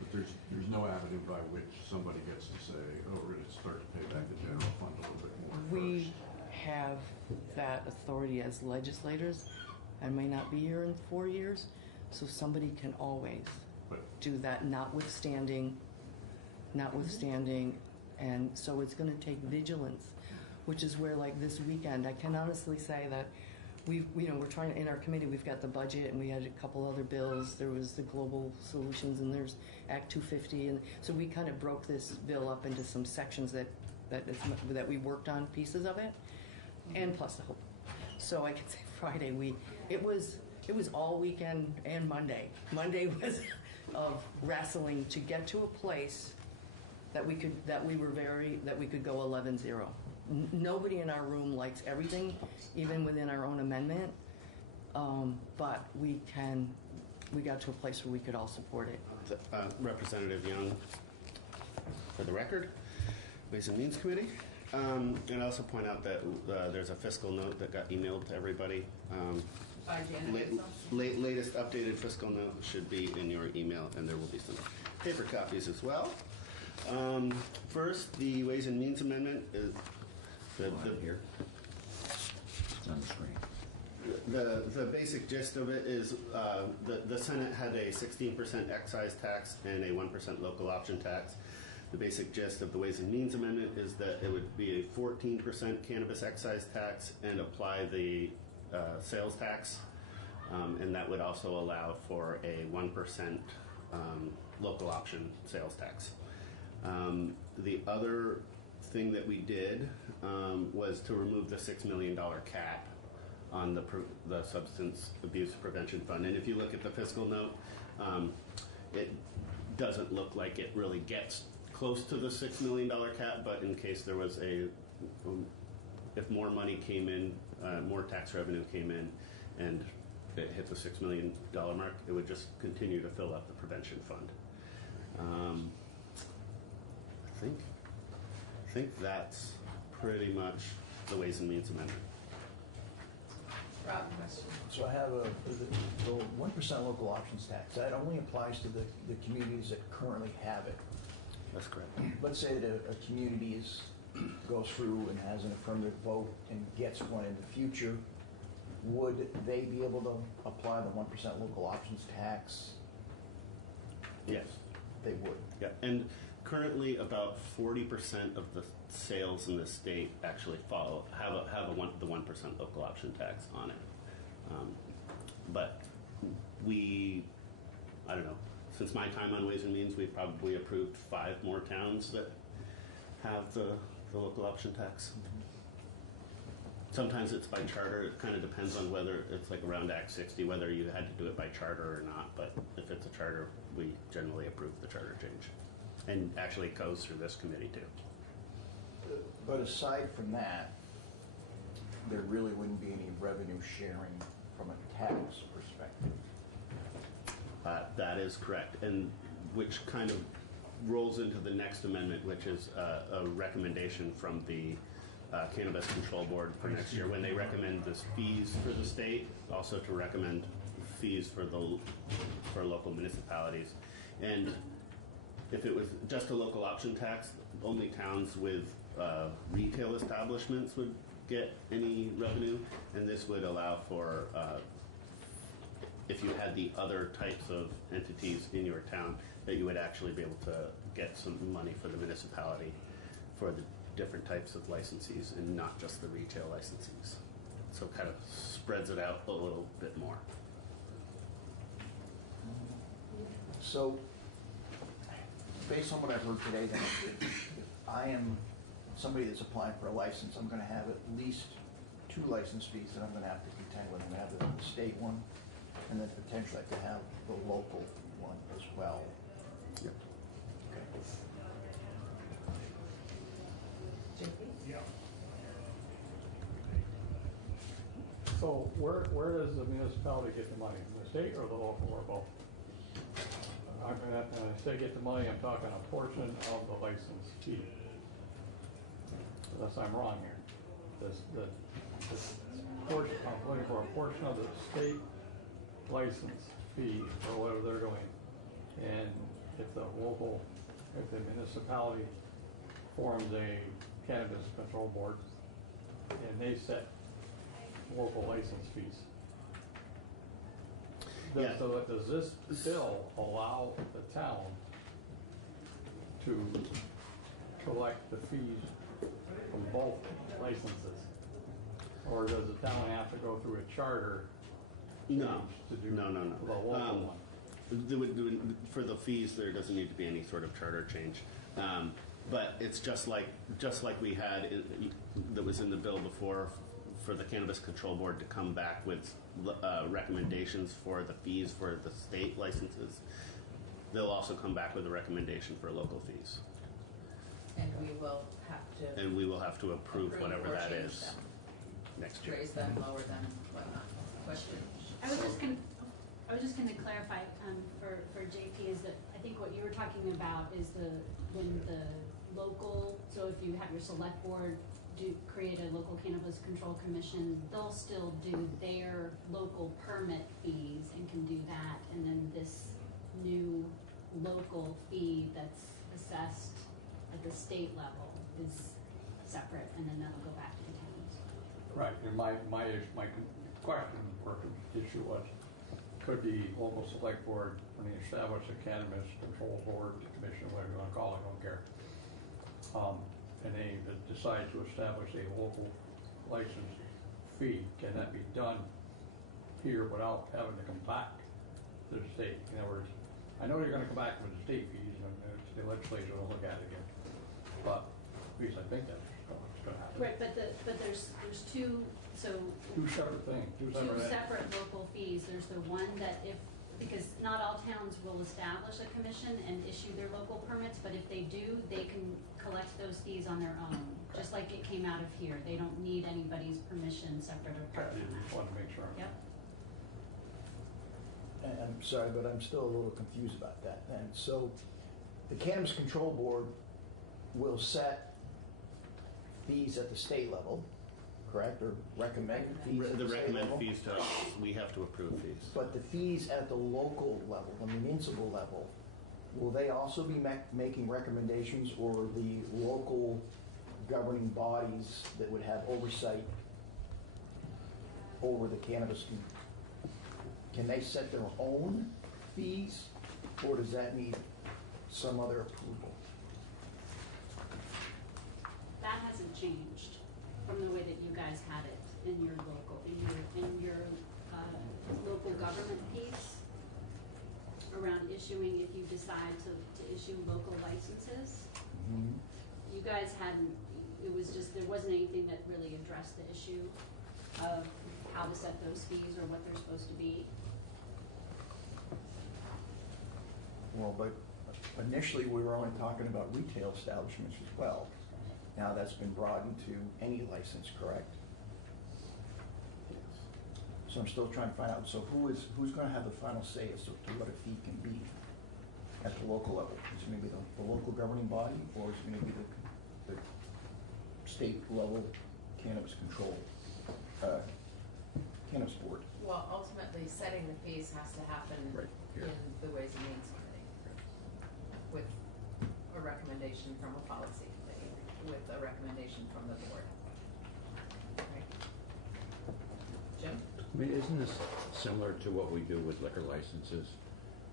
But there's no avenue by which somebody gets to say, oh, we're going to start to pay back the general fund a little bit more We have that authority as legislators. I may not be here in 4 years, so somebody can always do that, notwithstanding, and so it's going to take vigilance, which is where, like this weekend, I can honestly say that we're trying to, in our committee, we've got the budget, and we had a couple other bills. There was the global solutions, and there's Act 250, and so we kind of broke this bill up into some sections that we worked on pieces of it, and plus the whole. So I can say Friday it was all weekend and Monday. Monday was of wrestling to get to a place that we could go 11-0. Nobody in our room likes everything, even within our own amendment, but we got to a place where we could all support it. Representative Young, for the record, Ways and Means Committee. And I also point out that there's a fiscal note that got emailed to everybody. By Janet. Latest updated fiscal note should be in your email, and there will be some paper copies as well. First, the Ways and Means Amendment is Here. It's on the screen. the basic gist of it is the Senate had a 16% excise tax and a 1% local option tax. The basic gist of the Ways and Means Amendment is that it would be a 14% cannabis excise tax and apply the sales tax, and that would also allow for a 1% local option sales tax. The other thing that we did was to remove the $6 million cap on the Substance Abuse Prevention Fund. And if you look at the fiscal note, it doesn't look like it really gets close to the $6 million cap, but in case there was if more money came in, more tax revenue came in, and it hit the $6 million mark, it would just continue to fill up the prevention fund. I think that's pretty much the Ways and Means Amendment. Rob, question. So I have the 1% local options tax. That only applies to the communities that currently have it. That's correct. Let's say that a community goes through and has an affirmative vote and gets one in the future, would they be able to apply the 1% local options tax? Yes. They would. Yeah, and currently about 40% of the sales in the state actually have the 1% local option tax on it. But I don't know, since my time on Ways and Means, we've probably approved 5 more towns that have the local option tax. Sometimes it's by charter. It kind of depends on whether it's like around Act 60, whether you had to do it by charter or not. But if it's a charter, we generally approve the charter change. And actually it goes through this committee too. But aside from that, there really wouldn't be any revenue sharing from a tax perspective. That is correct, and which kind of rolls into the next amendment, which is a recommendation from the Cannabis Control Board for next year, when they recommend the fees for the state, also to recommend fees for local municipalities. And if it was just a local option tax, only towns with retail establishments would get any revenue, and this would allow for if you had the other types of entities in your town, that you would actually be able to get some money for the municipality for the different types of licensees and not just the retail licensees. So it kind of spreads it out a little bit more. So, based on what I've heard today, then if I am somebody that's applying for a license, I'm going to have at least 2 license fees that I'm going to have to contend with. I'm going to have the state one, and then potentially I have to have the local one as well. Yep. Yeah. So where does the municipality get the money? The state or the local or both? When I say get the money, I'm talking a portion of the license fee. Unless I'm wrong here. The portion, I'm looking for a portion of the state license fee or whatever they're doing. And if the municipality forms a cannabis control board and they set local license fees. Yeah. So does this bill allow the town to collect the fees from both licenses? Or does the town have to go through a charter? No. To do No. the local one? For the fees, there doesn't need to be any sort of charter change. But it's just like we had that was in the bill before for the Cannabis Control Board to come back with recommendations for the fees for the state licenses. They'll also come back with a recommendation for local fees. And we will have to. And we will have to approve whatever that is them. next year. Raise them, lower them, whatnot. Question? I was just going to clarify for JP is that I think what you were talking about is when the local, so if you have your select board create a local cannabis control commission, they'll still do their local permit fees and can do that, and then this new local fee that's assessed at the state level is separate, and then that'll go back to the towns. Right, and my question or issue was, could the local select board, when they establish a cannabis control board, commission, whatever you want to call it, I don't care, and they decide to establish a local license fee, can that be done here without having to come back to the state? In other words, I know you're going to come back with the state fees, and the legislature will look at it again, but at least I think that's what's going to happen. Right, but there's two, so. Two separate things, two separate local fees. There's the one that because not all towns will establish a commission and issue their local permits, but if they do, they can collect those fees on their own, just like it came out of here. They don't need anybody's permission separate or apart from that. Just wanted to make sure. Yep. And I'm sorry, but I'm still a little confused about that then. So the Cannabis Control Board will set fees at the state level, correct, or recommend fees at The the state recommend level? fees to us, we have to approve fees. But the fees at the local level, the municipal level, will they also be making recommendations, or the local governing bodies that would have oversight over the cannabis, can they set their own fees, or does that need some other approval? That hasn't changed from the way that you guys had it in your local, local government piece around issuing, if you decide to issue local licenses. Mm-hmm. You guys hadn't, it was just, there wasn't anything that really addressed the issue of how to set those fees or what they're supposed to be. Well, but initially we were only talking about retail establishments as well. Now that's been broadened to any license, correct? So I'm still trying to find out, so who's going to have the final say as to what a fee can be at the local level? Is it going to be the local governing body, or is it going to be the state level cannabis control, cannabis board? Well, ultimately, setting the fees has to happen in the Ways and Means Committee with a recommendation from a policy committee, with a recommendation from the board. Right. Jim? I mean, isn't this similar to what we do with liquor licenses?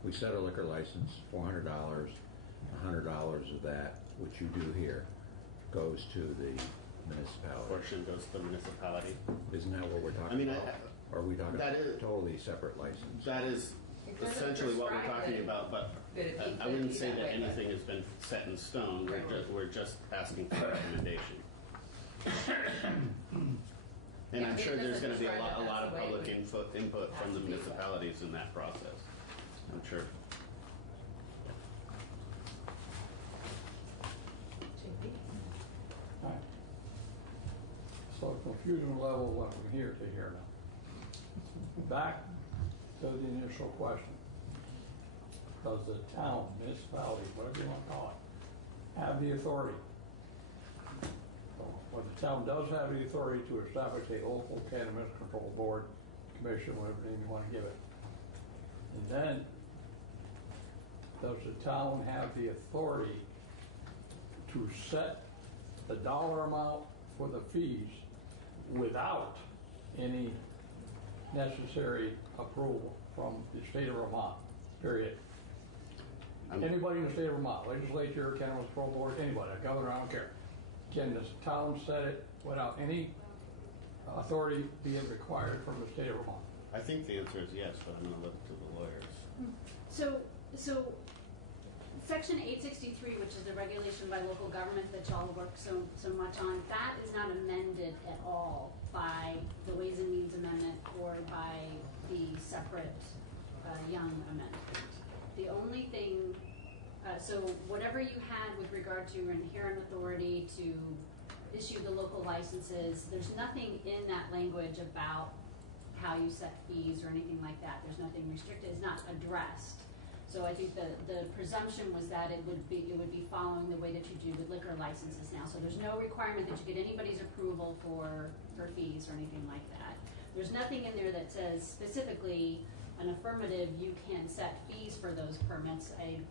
We set a liquor license, $400, $100 of that, which you do here, goes to the municipality. Portion goes to the municipality. Isn't that what we're talking about? Or are we talking about a totally separate license? That is essentially what we're talking about, but I wouldn't say that anything has been set in stone. We're just asking for a recommendation. And I'm sure there's going to be a lot of public input from the municipalities in that process. I'm sure. All right. So confusion level went from here to here now. Back to the initial question. Does the town, municipality, whatever you want to call it, have the authority? Well, the town does have the authority to establish a local cannabis control board, commission, whatever name you want to give it. And then, does the town have the authority to set the dollar amount for the fees without any necessary approval from the state of Vermont, period? Anybody in the state of Vermont, legislature, cannabis control board, anybody, governor, I don't care. Can the town set it without any authority being required from the state of Vermont? I think the answer is yes, but I'm going to look to the lawyers. So Section 863, which is the regulation by local government that y'all work so much on, that is not amended at all by the Ways and Means Amendment or by the separate Young Amendment. The only thing, so whatever you had with regard to your inherent authority to issue the local licenses, there's nothing in that language about how you set fees or anything like that. There's nothing restricted. It's not addressed. So I think the presumption was that it would be following the way that you do with liquor licenses now. So there's no requirement that you get anybody's approval for fees or anything like that. There's nothing in there that says specifically an affirmative you can set fees for those permits. I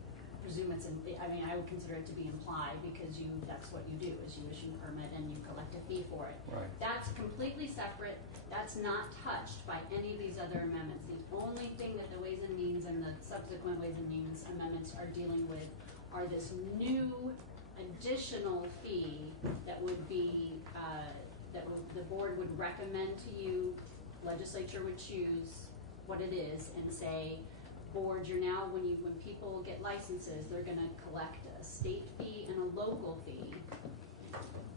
presume it's I would consider it to be implied because that's what you do is you issue a permit and you collect a fee for it. Right. That's completely separate. That's not touched by any of these other amendments. The only thing that the Ways and Means and the subsequent Ways and Means amendments are dealing with are this new additional fee that would be the board would recommend to you, legislature would choose what it is and say, board, you're now, when people get licenses, they're going to collect a state fee and a local fee,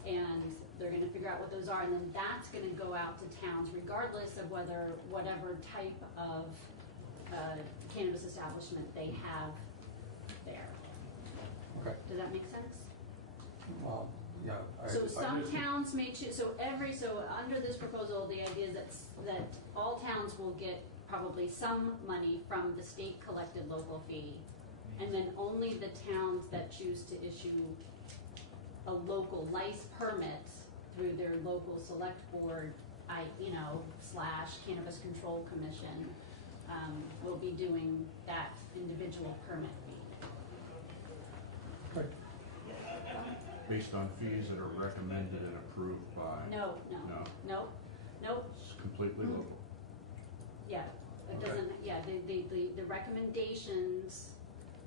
and they're going to figure out what those are, and then that's going to go out to towns regardless of whatever type of cannabis establishment they have there. Okay. Does that make sense? Yeah. So some towns may choose. So under this proposal, the idea is that all towns will get probably some money from the state collected local fee, and then only the towns that choose to issue a local license permit through their local select board, / cannabis control commission, will be doing that individual permit fee. based on fees that are recommended and approved by? No. It's completely local. Yeah, it Okay. doesn't, yeah, the recommendations,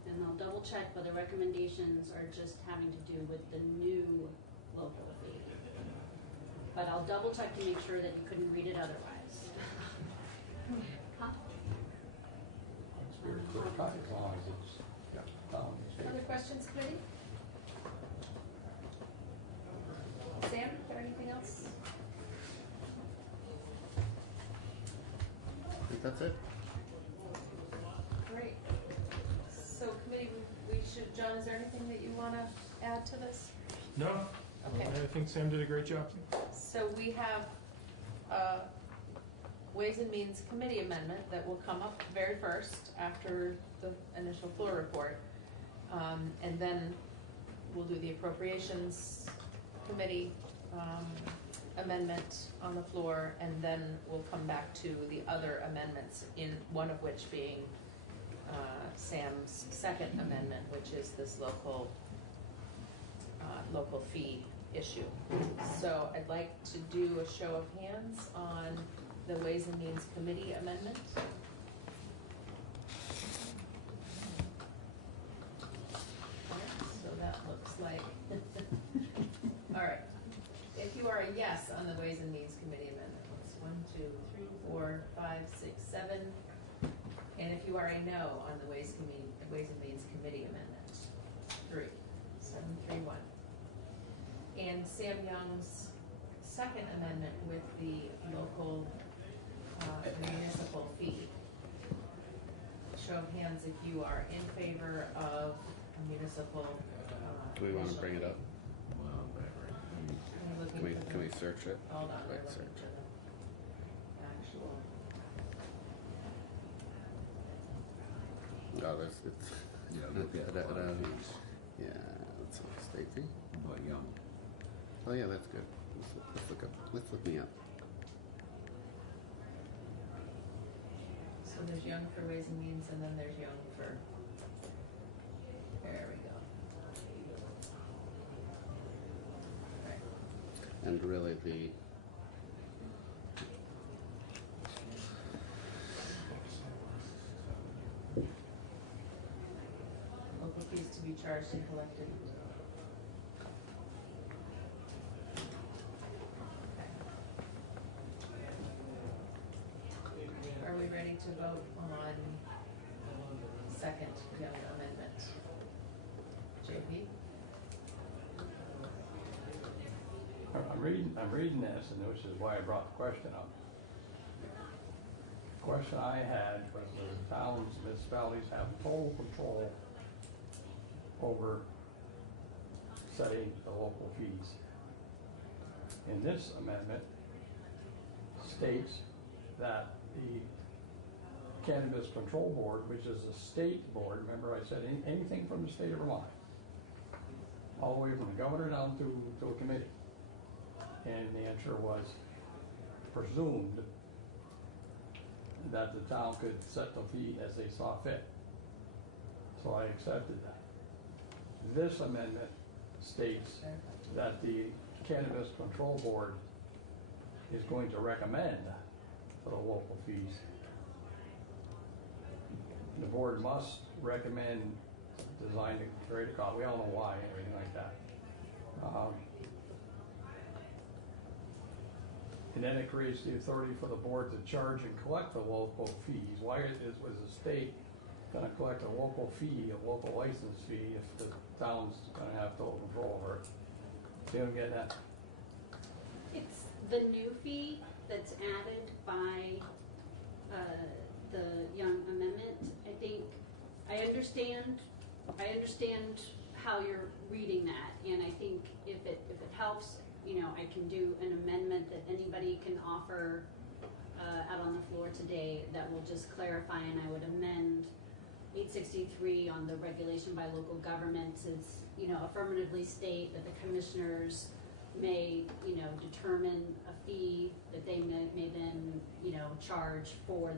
and I'll double check, but the recommendations are just having to do with the new local fee. But I'll double check to make sure that you couldn't read it otherwise. Huh? It's very clear cut as long as it's down. Other questions, committee? Sam, got anything else? I think that's it. Great. So committee, we should, John, is there anything that you want to add to this? No. Okay. I think Sam did a great job. So we have a Ways and Means Committee amendment that will come up very first after the initial floor report. And then we'll do the Appropriations Committee amendment on the floor, and then we'll come back to the other amendments, in one of which being Sam's second amendment, which is this local fee issue. So I'd like to do a show of hands on the Ways and Means Committee amendment. So that looks like, all right. If you are a yes on the Ways and Means Committee amendment, it's 1, 2, 3, 4, 5, 6, 7. And if you are a no on the Ways and Means Committee amendment, 3, 7, 3, 1. And Sam Young's second amendment with the local municipal fee. Show of hands if you are in favor of a municipal. Do we want to bring it up? Can we search it? Hold on, Wait, we're search. looking for the actual. Oh, there's, it's. Yeah, look at that, fees. yeah, that's a state fee. But young. Oh yeah, that's good. Let's look me up. So there's Young for Ways and Means, and then there's Young for. There we go. Right. And really the Local fees to be charged and collected. Are we ready to vote on second Young amendment? JP? I'm reading this, and this is why I brought the question up. The question I had was the towns, municipalities have total control over setting the local fees. And this amendment states that the Cannabis Control Board, which is a state board, remember I said anything from the state of Vermont, all the way from the governor down to a committee. And the answer was presumed that the town could set the fee as they saw fit. So I accepted that. This amendment states that the Cannabis Control Board is going to recommend for the local fees. The board must recommend design to create a cost. We all know why and everything like that. And then it creates the authority for the board to charge and collect the local fees. Why was the state going to collect a local fee, a local license fee, if the town's going to have total control over it? See what I'm getting at? It's the new fee that's added by the Young Amendment. I think, I understand how you're reading that, and I think if it helps, you know, I can do an amendment that anybody can offer out on the floor today that will just clarify, and I would amend 863 on the regulation by local governments is, you know, affirmatively state that the commissioners may, you know, determine a fee that they may then, you know, charge for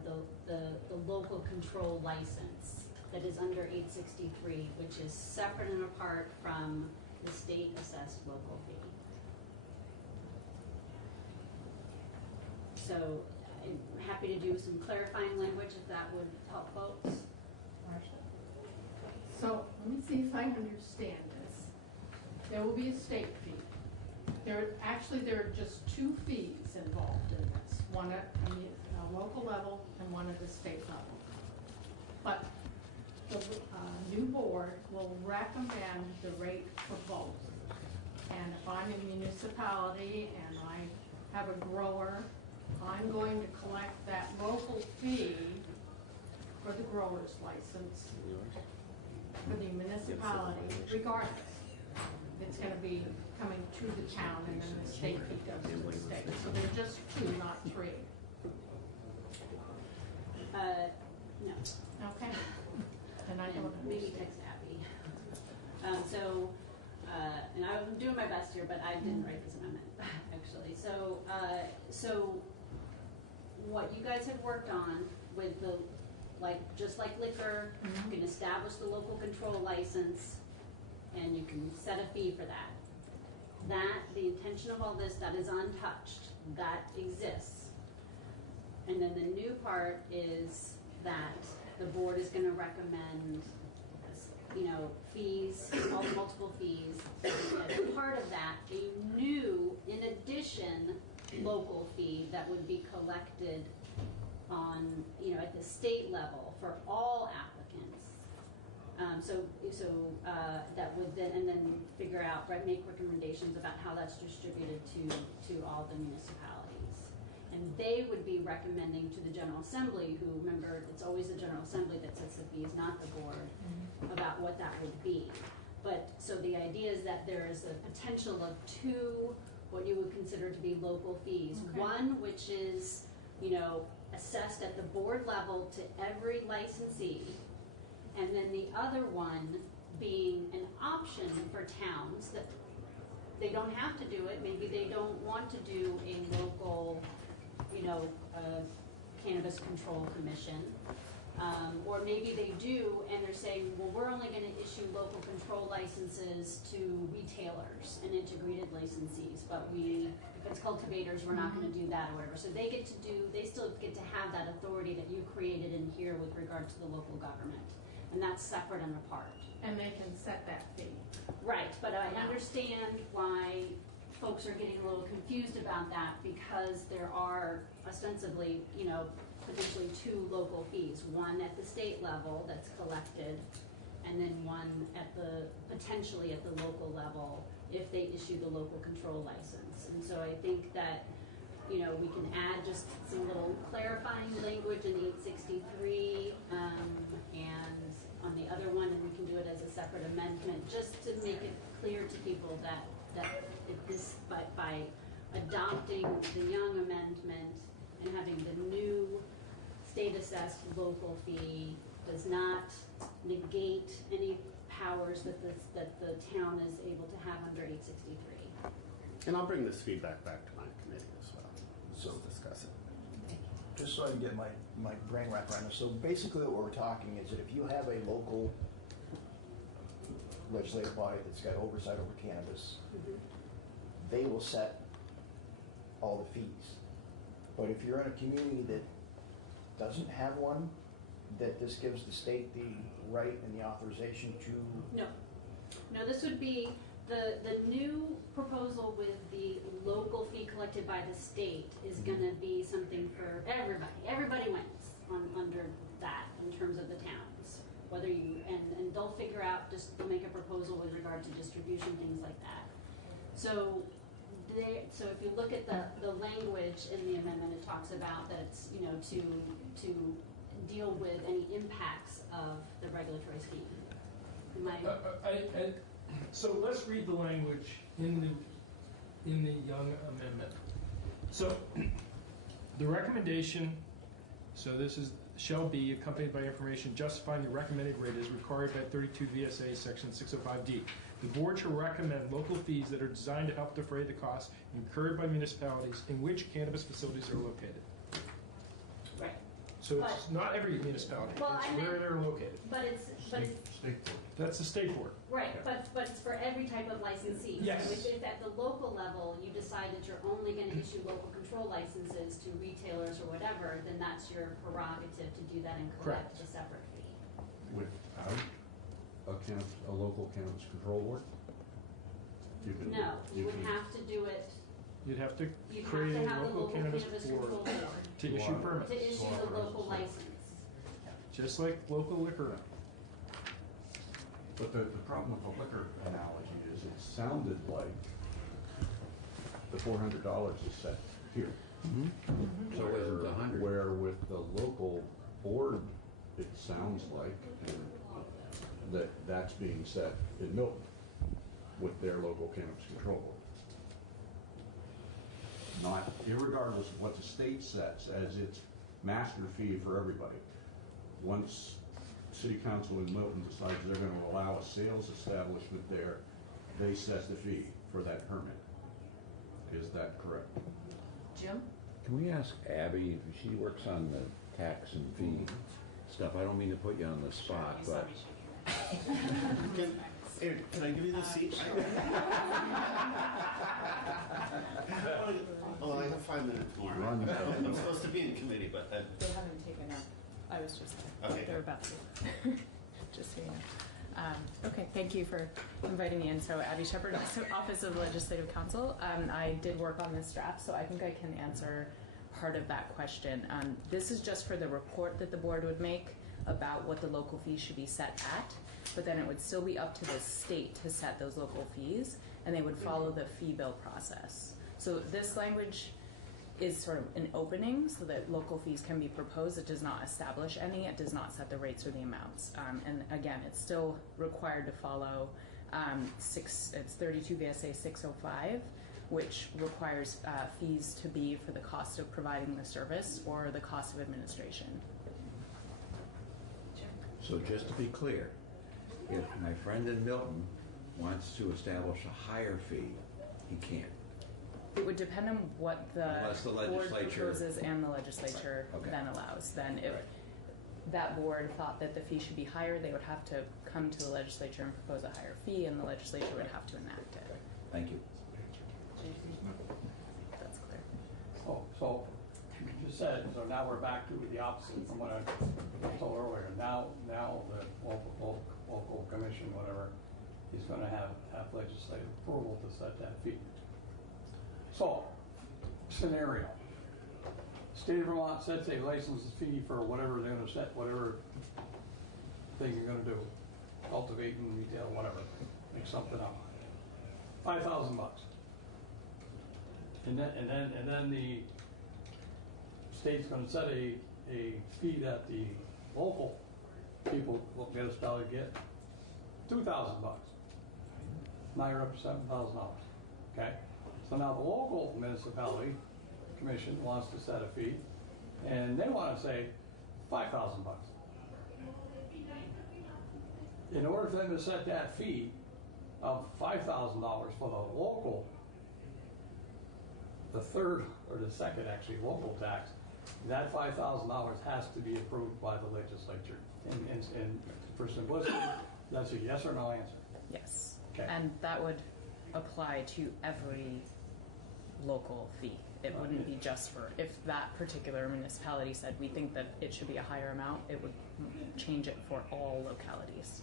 the local control license that is under 863, which is separate and apart from the state assessed local fee. So I'm happy to do some clarifying language if that would help folks. So let me see if I understand this. There will be a state fee. There are just two fees involved in this, one at the local level and one at the state level. But the new board will recommend the rate for both. And if I'm a municipality and I have a grower, I'm going to collect that local fee for the grower's license for the municipality regardless. It's going to be coming to the town and then the state fee goes to the state. So they're just two, not three. No. Okay. And I don't maybe text Abby. And I'm doing my best here, but I didn't write this amendment actually. So what you guys have worked on with the, just like liquor, you can establish the local control license, and you can set a fee for that. The intention of all this, that is untouched, that exists. And then the new part is that the board is going to recommend, fees, multiple fees. And as part of that, a new, in addition, local fee that would be collected on, at the state level for all applicants. That would then, and then figure out, right, make recommendations about how that's distributed to all the municipalities. And they would be recommending to the General Assembly, who, remember, it's always the General Assembly that sets the fees, not the board, about what that would be. But, so the idea is that there is a potential of two, what you would consider to be local fees. Okay. One, which is, assessed at the board level to every licensee, and then the other one being an option for towns that they don't have to do it. Maybe they don't want to do a local, cannabis control commission. Or maybe they do, and they're saying, well, we're only going to issue local control licenses to retailers and integrated licensees, but if it's cultivators, we're not going to do that or whatever. So they still get to have that authority that you created in here with regard to the local government. And that's separate and apart. And they can set that fee. Right, but I understand why folks are getting a little confused about that, because there are ostensibly, potentially two local fees, one at the state level that's collected, and then one potentially at the local level if they issue the local control license. And so I think that, we can add just some little clarifying language in 863, and on the other one, and we can do it as a separate amendment, just to make it clear to people that by adopting the Young amendment and having the new state-assessed local fee does not negate any powers that the town is able to have under 863. And I'll bring this feedback back to my committee as well. So we'll discuss it. Just so I can get my brain wrapped around this. So basically what we're talking is that if you have a local legislative body that's got oversight over cannabis, they will set all the fees. But if you're in a community that doesn't have one, that this gives the state the right and the authorization to... No, this would be the new proposal with the local fee collected by the state is going to be something for everybody. Everybody wins under that in terms of the towns. Whether you, and they'll figure out, they'll make a proposal with regard to distribution, things like that. So if you look at the language in the amendment, it talks about that it's, to deal with any impacts of the regulatory scheme. So let's read the language in the Young amendment. So the recommendation, so this is, shall be accompanied by information justifying the recommended rate as required by 32 VSA section 605D. The board shall recommend local fees that are designed to help defray the costs incurred by municipalities in which cannabis facilities are located. Right. So it's not every municipality, Well, it's I meant- where they're located. But it's, State board. That's the state board. right, but it's for every type of licensee. Yes. So if at the local level, you decide that you're only gonna issue local control licenses to retailers or whatever, then that's your prerogative to do that and collect Correct. a separate fee. Without a local cannabis control board? You can- No, you would can- have to do it, You'd have to you'd have create to a have the local local cannabis control board board to issue permits, to issue the local license. just like local liquor. But the problem with the liquor analogy is it sounded like the $400 is set here. So it isn't 100. Where with the local board, it sounds like that's being set in Milton with their local cannabis control board. Not, irregardless of what the state sets as its master fee for everybody. Once City Council in Milton decides they're going to allow a sales establishment there, they set the fee for that permit. Is that correct? Jim? Can we ask Abby, she works on the tax and fee stuff, I don't mean to put you on the spot, but Can I give you the seat? Well, I have 5 minutes more. Run. I'm supposed to be in committee, but They haven't taken up. I was just there. Okay. They're about to. Just so you know. Okay, thank you for inviting me in. So Abby Shepherd, also Office of Legislative Counsel. I did work on this draft, so I think I can answer part of that question. This is just for the report that the board would make about what the local fees should be set at, but then it would still be up to the state to set those local fees, and they would follow the fee bill process. So this language is sort of an opening so that local fees can be proposed. It does not establish any. It does not set the rates or the amounts. And again, it's still required to follow it's 32 VSA 605, which requires fees to be for the cost of providing the service or the cost of administration. so just to be clear, if my friend in Milton wants to establish a higher fee, he can't. It would depend on what the Unless the board legislature- proposes and the legislature Okay. then allows. Then if Right. that board thought that the fee should be higher, they would have to come to the legislature and propose a higher fee, and the legislature would have to enact it. Thank you. That's clear. So you just said, so now we're back to the opposite from what I told earlier. Now the local commission, whatever, is going to have legislative approval to set that fee. So, scenario. State of Vermont sets a license fee for whatever they're going to set, whatever thing you're going to do, cultivating, retail, whatever, make something up. $5,000. And then the state's going to set a fee that the local people will get us to get $2,000. Now you're up to $7,000. Okay? So now the local municipality commission wants to set a fee, and they want to say $5,000. In order for them to set that fee of $5,000 for the local, the third or the second actually local tax, that $5,000 has to be approved by the legislature. And for simplicity, that's a yes or no answer. Yes. Okay. And that would apply to every local fee. It wouldn't be just for, if that particular municipality said, we think that it should be a higher amount, it would change it for all localities.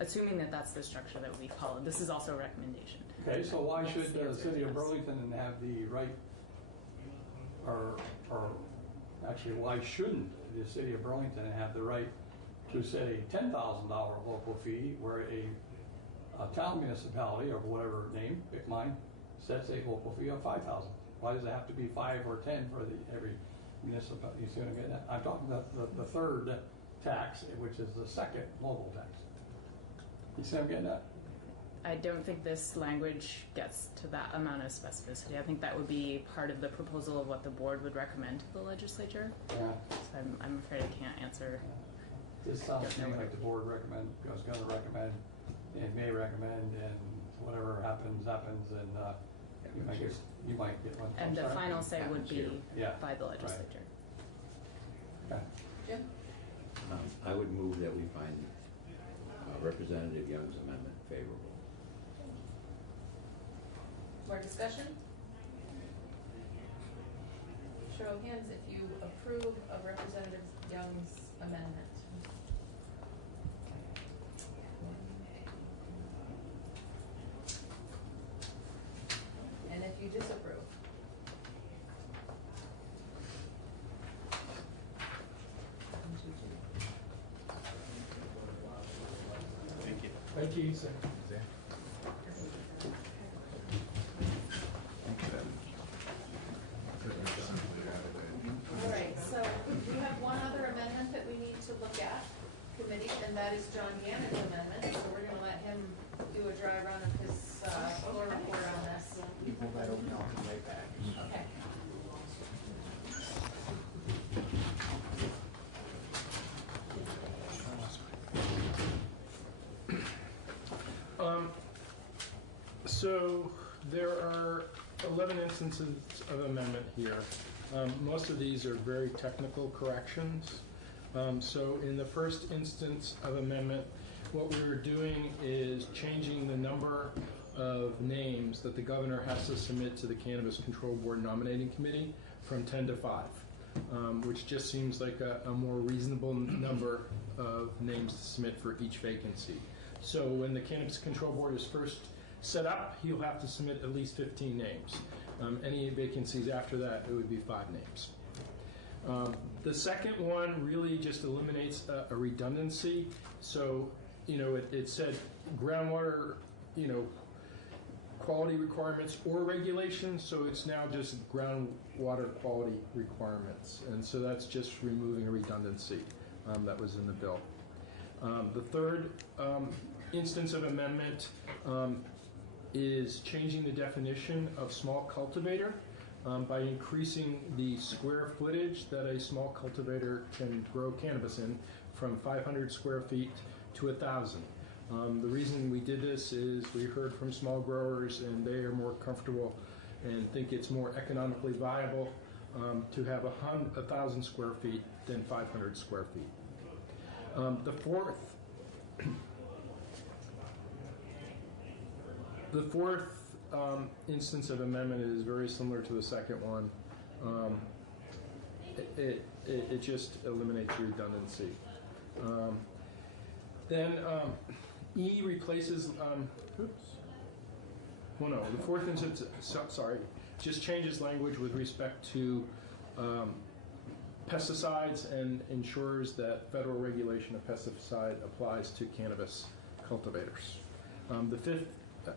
Assuming that that's the structure that we follow. This is also a recommendation. Okay, so why Yes, should the the answer city is of yes. Burlington have the right, or actually, why shouldn't the city of Burlington have the right to set a $10,000 local fee where a town municipality, or whatever name, pick mine, sets a local fee of $5,000? Why does it have to be 5 or 10 for every municipality? You see what I'm getting at? I'm talking about the third tax, which is the second local tax. You see what I'm getting at? I don't think this language gets to that amount of specificity. I think that would be part of the proposal of what the board would recommend to the legislature. Yeah. So I'm afraid I can't answer. This sounds to me like the board was going to recommend, and may recommend, and whatever happens, and you might get one. And I'm the sorry. final say would be Yeah, by the right. legislature. Okay. Jim? I would move that we find Representative Young's amendment favorable. More discussion? Show of hands if you approve of Representative Young's amendment. And if you disapprove. Thank you. Thank you, sir. All right, so we have one other amendment that we need to look at, committee, and that is John Gannon's amendment. So we're going to let him do a dry run of his floor report on this. You pull that open, I'll come right back. Okay. So there are 11 instances of amendment here. Most of these are very technical corrections. So in the first instance of amendment, what we were doing is changing the number of names that the governor has to submit to the Cannabis Control Board nominating committee from 10 to 5, which just seems like a more reasonable number of names to submit for each vacancy. So when the Cannabis Control Board is first set up, he'll have to submit at least 15 names. Any vacancies after that, it would be 5 names. The second one really just eliminates a redundancy. So, it said groundwater, quality requirements or regulations, so it's now just groundwater quality requirements. And so that's just removing a redundancy that was in the bill. The third instance of amendment is changing the definition of small cultivator by increasing the square footage that a small cultivator can grow cannabis in from 500 square feet to 1,000. The reason we did this is we heard from small growers and they are more comfortable and think it's more economically viable to have 1,000 square feet than 500 square feet. The fourth instance of amendment is very similar to the second one. It just eliminates redundancy. Then E replaces, the fourth instance, just changes language with respect to pesticides and ensures that federal regulation of pesticide applies to cannabis cultivators. The fifth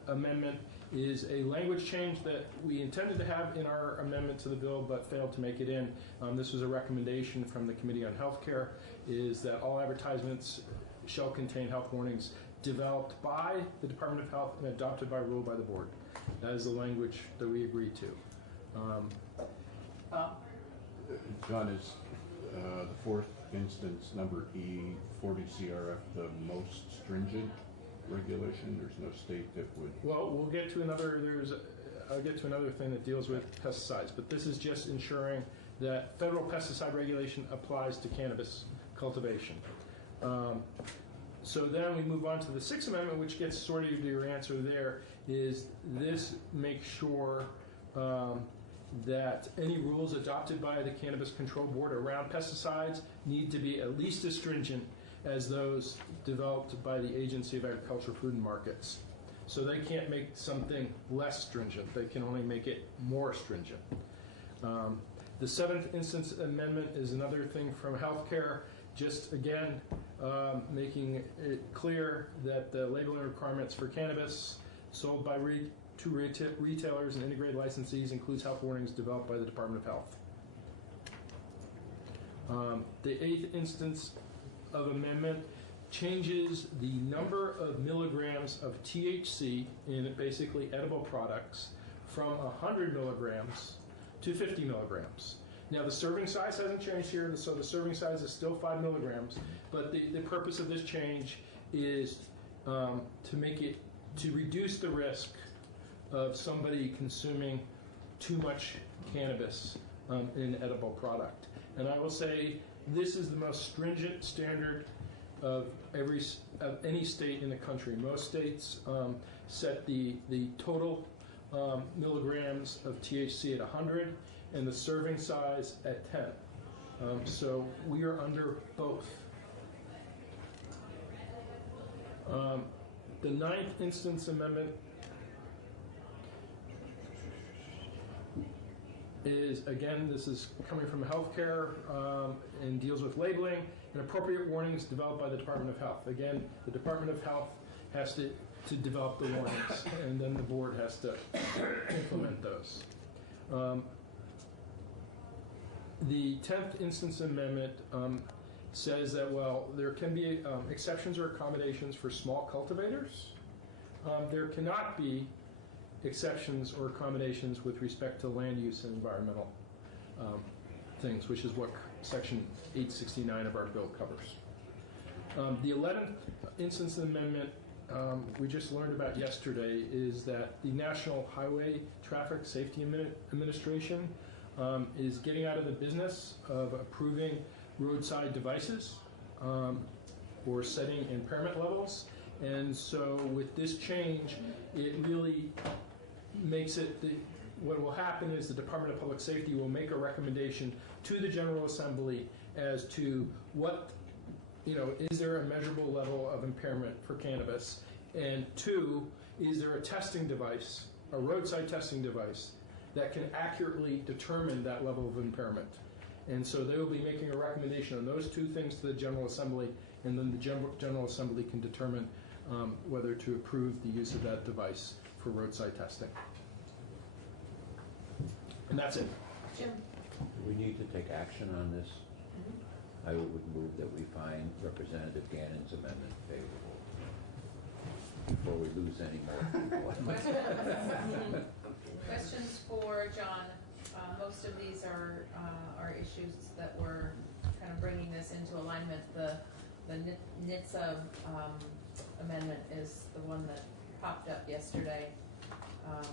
amendment is a language change that we intended to have in our amendment to the bill but failed to make it in. This was a recommendation from the Committee on Healthcare, is that all advertisements shall contain health warnings developed by the Department of Health and adopted by rule by the board. That is the language that we agreed to. John, is the fourth instance, number E, 40 CRF, the most stringent regulation? There's no state that would... Well, we'll get to another, I'll get to another thing that deals with pesticides, but this is just ensuring that federal pesticide regulation applies to cannabis cultivation. So then we move on to the Sixth Amendment, which gets sort of to your answer there, is this makes sure that any rules adopted by the Cannabis Control Board around pesticides need to be at least as stringent as those developed by the Agency of Agriculture, Food and Markets. So they can't make something less stringent, they can only make it more stringent. The seventh instance amendment is another thing from healthcare, just again making it clear that the labeling requirements for cannabis sold by to retailers and integrated licensees includes health warnings developed by the Department of Health. The eighth instance of amendment changes the number of milligrams of THC in basically edible products from 100 milligrams to 50 milligrams. Now the serving size hasn't changed here, so the serving size is still 5 milligrams, but the purpose of this change is to reduce the risk of somebody consuming too much cannabis in an edible product. And I will say this is the most stringent standard of any state in the country. Most states set the total milligrams of THC at 100 and the serving size at 10. So we are under both. The 9th instance amendment is, again, this is coming from healthcare and deals with labeling and appropriate warnings developed by the Department of Health. Again, the Department of Health has to develop the warnings, and then the board has to implement those. The 10th instance amendment says that, well, there can be exceptions or accommodations for small cultivators. There cannot be exceptions or accommodations with respect to land use and environmental things, which is what Section 869 of our bill covers. The 11th instance amendment we just learned about yesterday is that the National Highway Traffic Safety Administration is getting out of the business of approving roadside devices or setting impairment levels. And so with this change, it really makes it, what will happen is the Department of Public Safety will make a recommendation to the General Assembly as to what, is there a measurable level of impairment for cannabis? And 2, is there a testing device, a roadside testing device, that can accurately determine that level of impairment? And so they will be making a recommendation on those 2 things to the General Assembly, and then the General Assembly can determine whether to approve the use of that device for roadside testing. And that's it. Jim? Do we need to take action on this? I would move that we find Representative Gannon's amendment favorable before we lose any more people. Questions for John? Most of these are issues that we're kind of bringing this into alignment. The NHTSA amendment is the one that popped up yesterday,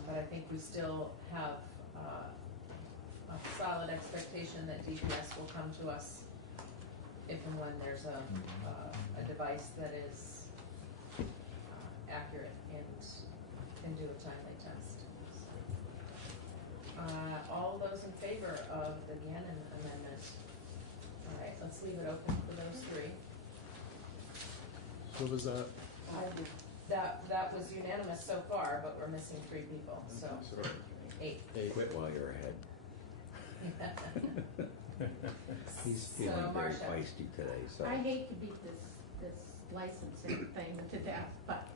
but I think we still have a solid expectation that DPS will come to us if and when there's a device that is accurate and can do a timely test. All those in favor of the Gannon amendment? All right, let's leave it open for those 3. What was that? That was unanimous so far, but we're missing 3 people, so 8. Quit while you're ahead. He's So, feeling very Marcia. feisty today, so. I hate to beat this licensing thing to death, but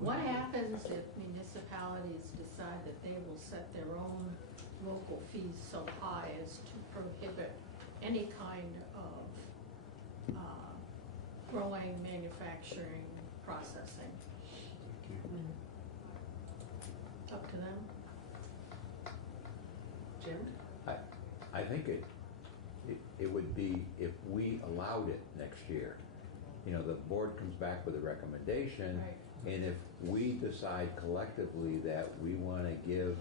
what happens if municipalities decide that they will set their own local fees so high as to prohibit any kind of growing, manufacturing, processing? Up to them? Jim? I think it would be if we allowed it next year. The board comes back with a recommendation, Right. and if we decide collectively that we want to give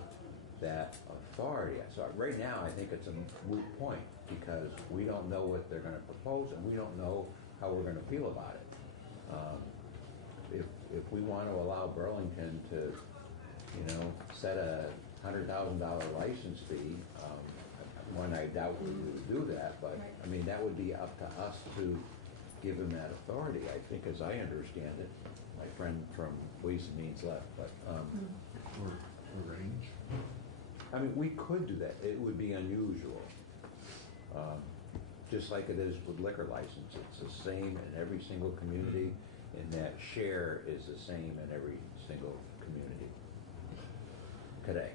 that authority, so right now I think it's a moot point because we don't know what they're going to propose and we don't know how we're going to feel about it. If we want to allow Burlington to, set a $100,000 license fee, one, I doubt we would do that, but I mean, that would be up to us to give him that authority, I think, as I understand it. My friend from Ways and Means left, but, Or range. I mean, we could do that. It would be unusual. Just like it is with liquor license. It's the same in every single community, and that share is the same in every single community today.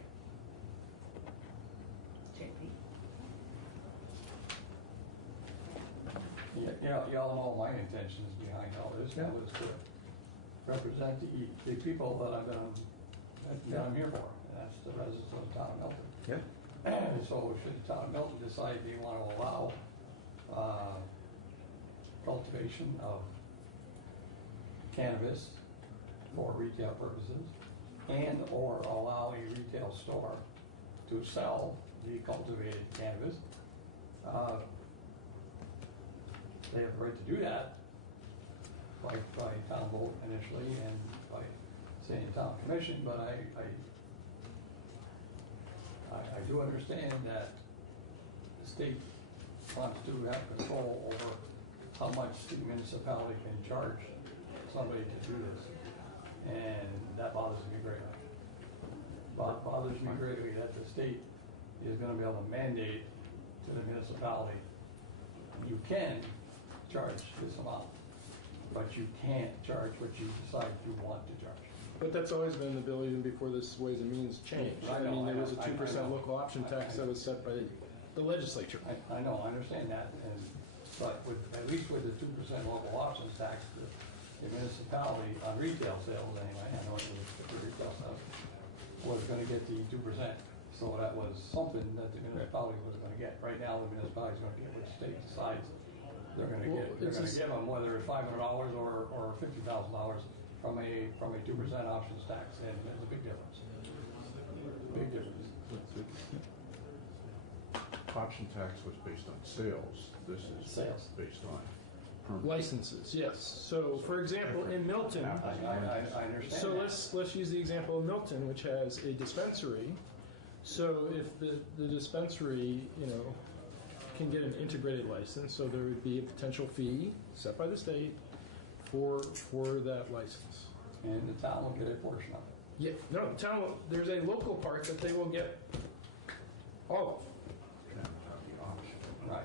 Y'all know my intentions behind all this. That was to represent the people that I'm here for. And that's the residents of the town of Milton. Yeah. So should the town of Milton decide they want to allow cultivation of cannabis for retail purposes and or allow a retail store to sell the cultivated cannabis, they have the right to do that by town vote initially and by saying town commission, but I do understand that the state wants to have control over how much the municipality can charge somebody to do this. And that bothers me greatly. Bothers me greatly that the state is gonna be able to mandate to the municipality, you can charge this amount, but you can't charge what you decide you want to charge. But that's always been the bill even before this Ways and Means changed. I know, mean, there was a I 2% know. local option tax that was set by the legislature. I know, I understand that, but with, at least with the 2% local options tax, the municipality, on retail sales anyway, I know it was for retail sales, was gonna get the 2%. So that was something that the municipality was gonna get. Right now, the municipality's gonna get what the state decides they're gonna Well, get. They're it's gonna just- give them whether it's $500 or $50,000 from a 2% options tax, and there's a big difference. Big difference. Option tax was based on sales. This is Sales. based on permits. Licenses, yes. So, for example, in Milton, I understand so that. let's use the example of Milton, which has a dispensary. So if the dispensary, can get an integrated license, so there would be a potential fee set by the state for that license. And the town will get a portion of it. Yeah, no, the town, there's a local part that they will get all Right.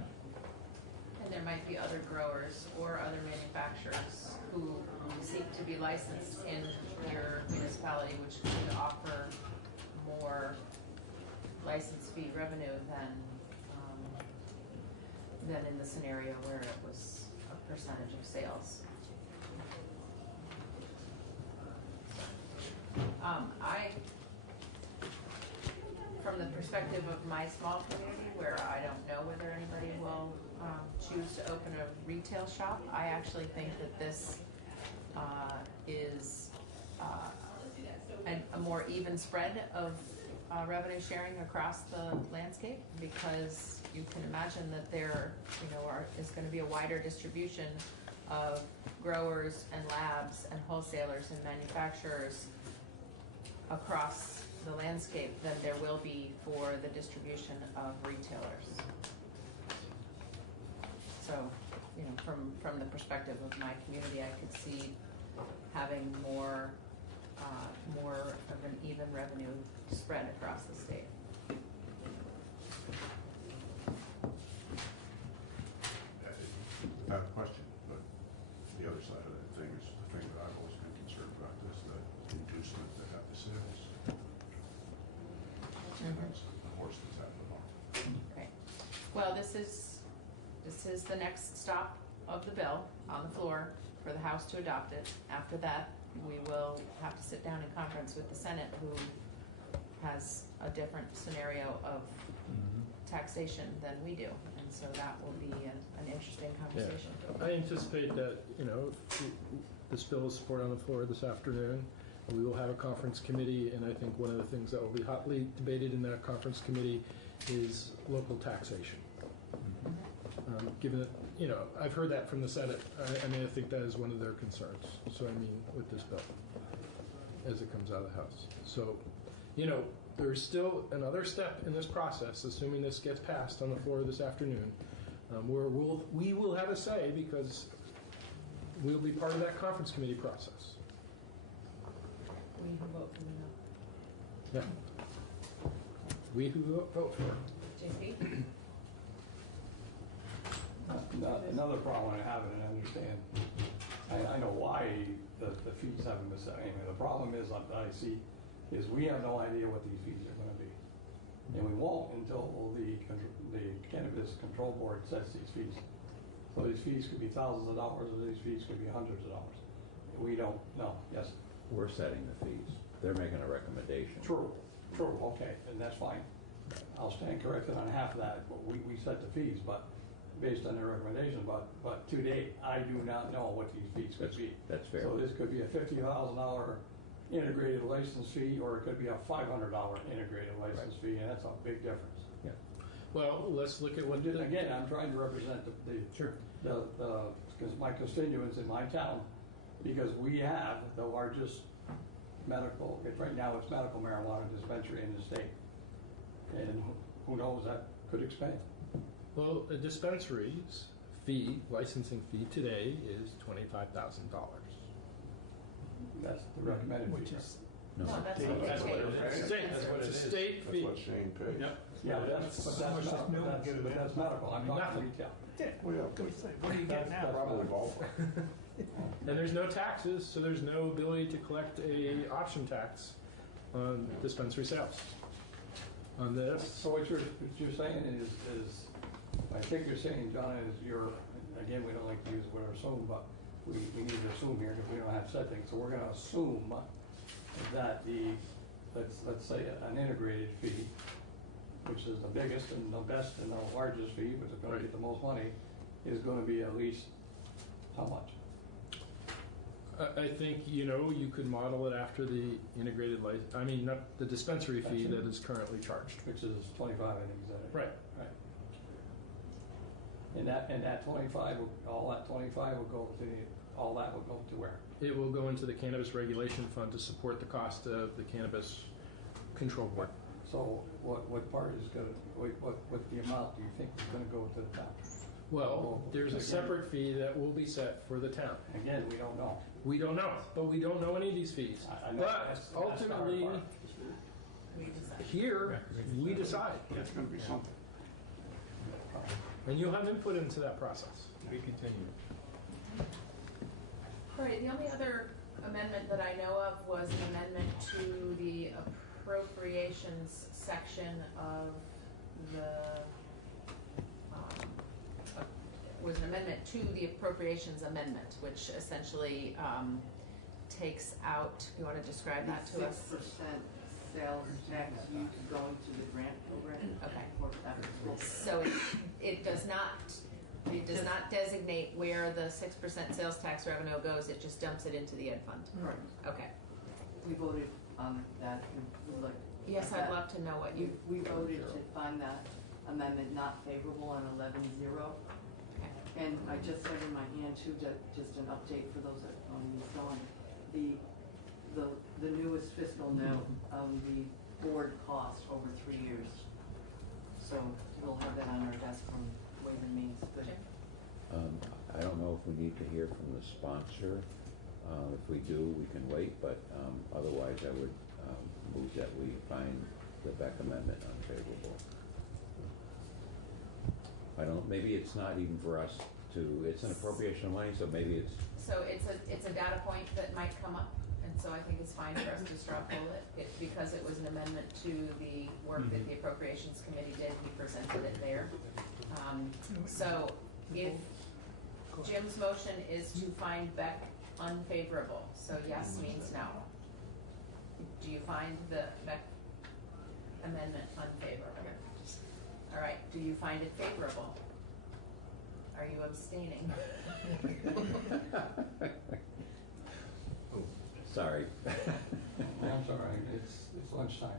And there might be other growers or other manufacturers who seek to be licensed in your municipality, which could offer more license fee revenue than in the scenario where it was a percentage of sales. From the perspective of my small community, where I don't know whether anybody will choose to open a retail shop, I actually think that this is a more even spread of revenue sharing across the landscape, because you can imagine that there, is going to be a wider distribution of growers and labs and wholesalers and manufacturers across the landscape than there will be for the distribution of retailers. So, from the perspective of my community, I could see having more of an even revenue spread across the state. I have a question, but the other side of that thing is the thing that I've always been concerned about is the inducement to have the sales. Sometimes the horse that's at the barn. Right. Well, this is the next stop of the bill on the floor for the House to adopt it. After that, we will have to sit down in conference with the Senate, who has a different scenario of taxation than we do. And so that will be an interesting conversation. Yeah. I anticipate that, if this bill is supported on the floor this afternoon, we will have a conference committee, and I think one of the things that will be hotly debated in that conference committee is local taxation. Given that, I've heard that from the Senate. I think that is one of their concerns. So, with this bill, as it comes out of the House. So, there's still another step in this process, assuming this gets passed on the floor this afternoon, where we will have a say, because we'll be part of that conference committee process. We who vote for the no. Yeah. We who vote for it. JP? Another problem I have, and I understand, I know why the fees haven't been set. Anyway, the problem is that I see is we have no idea what these fees are going to be, and we won't until the Cannabis Control Board sets these fees. So these fees could be thousands of dollars, or these fees could be hundreds of dollars. We don't know. Yes. We're setting the fees. They're making a recommendation. True. Okay, and that's fine. I'll stand corrected on half of that. But we set the fees, but based on their recommendation. But to date, I do not know what these fees could be. That's fair. So this could be a $50,000 integrated license fee, or it could be a $500 integrated license fee, and that's a big difference. Yeah. Well, let's look at what the... Again, I'm trying to represent because my constituents in my town, because we have the largest medical, right now it's medical marijuana dispensary in the state. And who knows, that could expand. Well, a dispensary's licensing fee today is $25,000. That's the recommended Which fee. is... No, that's what State. they pay. That's what it is. State fee. That's what Shane pays. Yep. Yeah, but that's medical, I'm talking Nothing. retail. What do you get now? Probably ballpark. And there's no taxes, so there's no ability to collect a option tax on dispensary sales. On this, So what you're saying is, I think you're saying, John, is again, we don't like to use the word assume, but we need to assume here because we don't have set things. So we're gonna assume that let's say an integrated fee, which is the biggest and the best and the largest fee, which is gonna get the most money, is gonna be at least how much? I think, you could model it after the integrated not the dispensary fee that is currently charged. Which is 25, I think, is that it? Right. And that 25, all that 25 will go to all that will go to where? It will go into the Cannabis Regulation Fund to support the cost of the Cannabis Control Board. So what part is going to, what the amount do you think is going to go to the town? Well, there's a separate fee that will be set for the town. Again, we don't know. We don't know, but we don't know any of these fees. I know, But that's the hard ultimately, part. here, we decide. It's gonna be something. And you'll have input into that process. We continue. All right, the only other amendment that I know of was an amendment to the appropriations section of the, was an amendment to the appropriations amendment, which essentially takes out, you want to describe that to us? 6% sales tax used going to the grant program. Okay. For after school. So it does not designate where the 6% sales tax revenue goes, it just dumps it into the ed fund? Right. Okay. We voted on that. We'd like Yes, I'd love to know what you... We voted to find that amendment not favorable on 11-0. And I just said in my hand too, just an update for those that saw the newest fiscal note of the board cost over 3 years. So we'll have that on our desk from Ways and Means. Good. I don't know if we need to hear from the sponsor. If we do, we can wait, but otherwise I would move that we find the Beck amendment unfavorable. I don't, maybe it's not even for us to, it's an appropriation of money, so maybe it's... So it's a data point that might come up, and so I think it's fine for us to straw poll it. Because it was an amendment to the work that the Appropriations Committee did, we presented it there. So if Jim's motion is to find Beck unfavorable, so yes means no. Do you find the Beck amendment unfavorable? All right, do you find it favorable? Are you abstaining? Sorry. I'm sorry, it's lunchtime.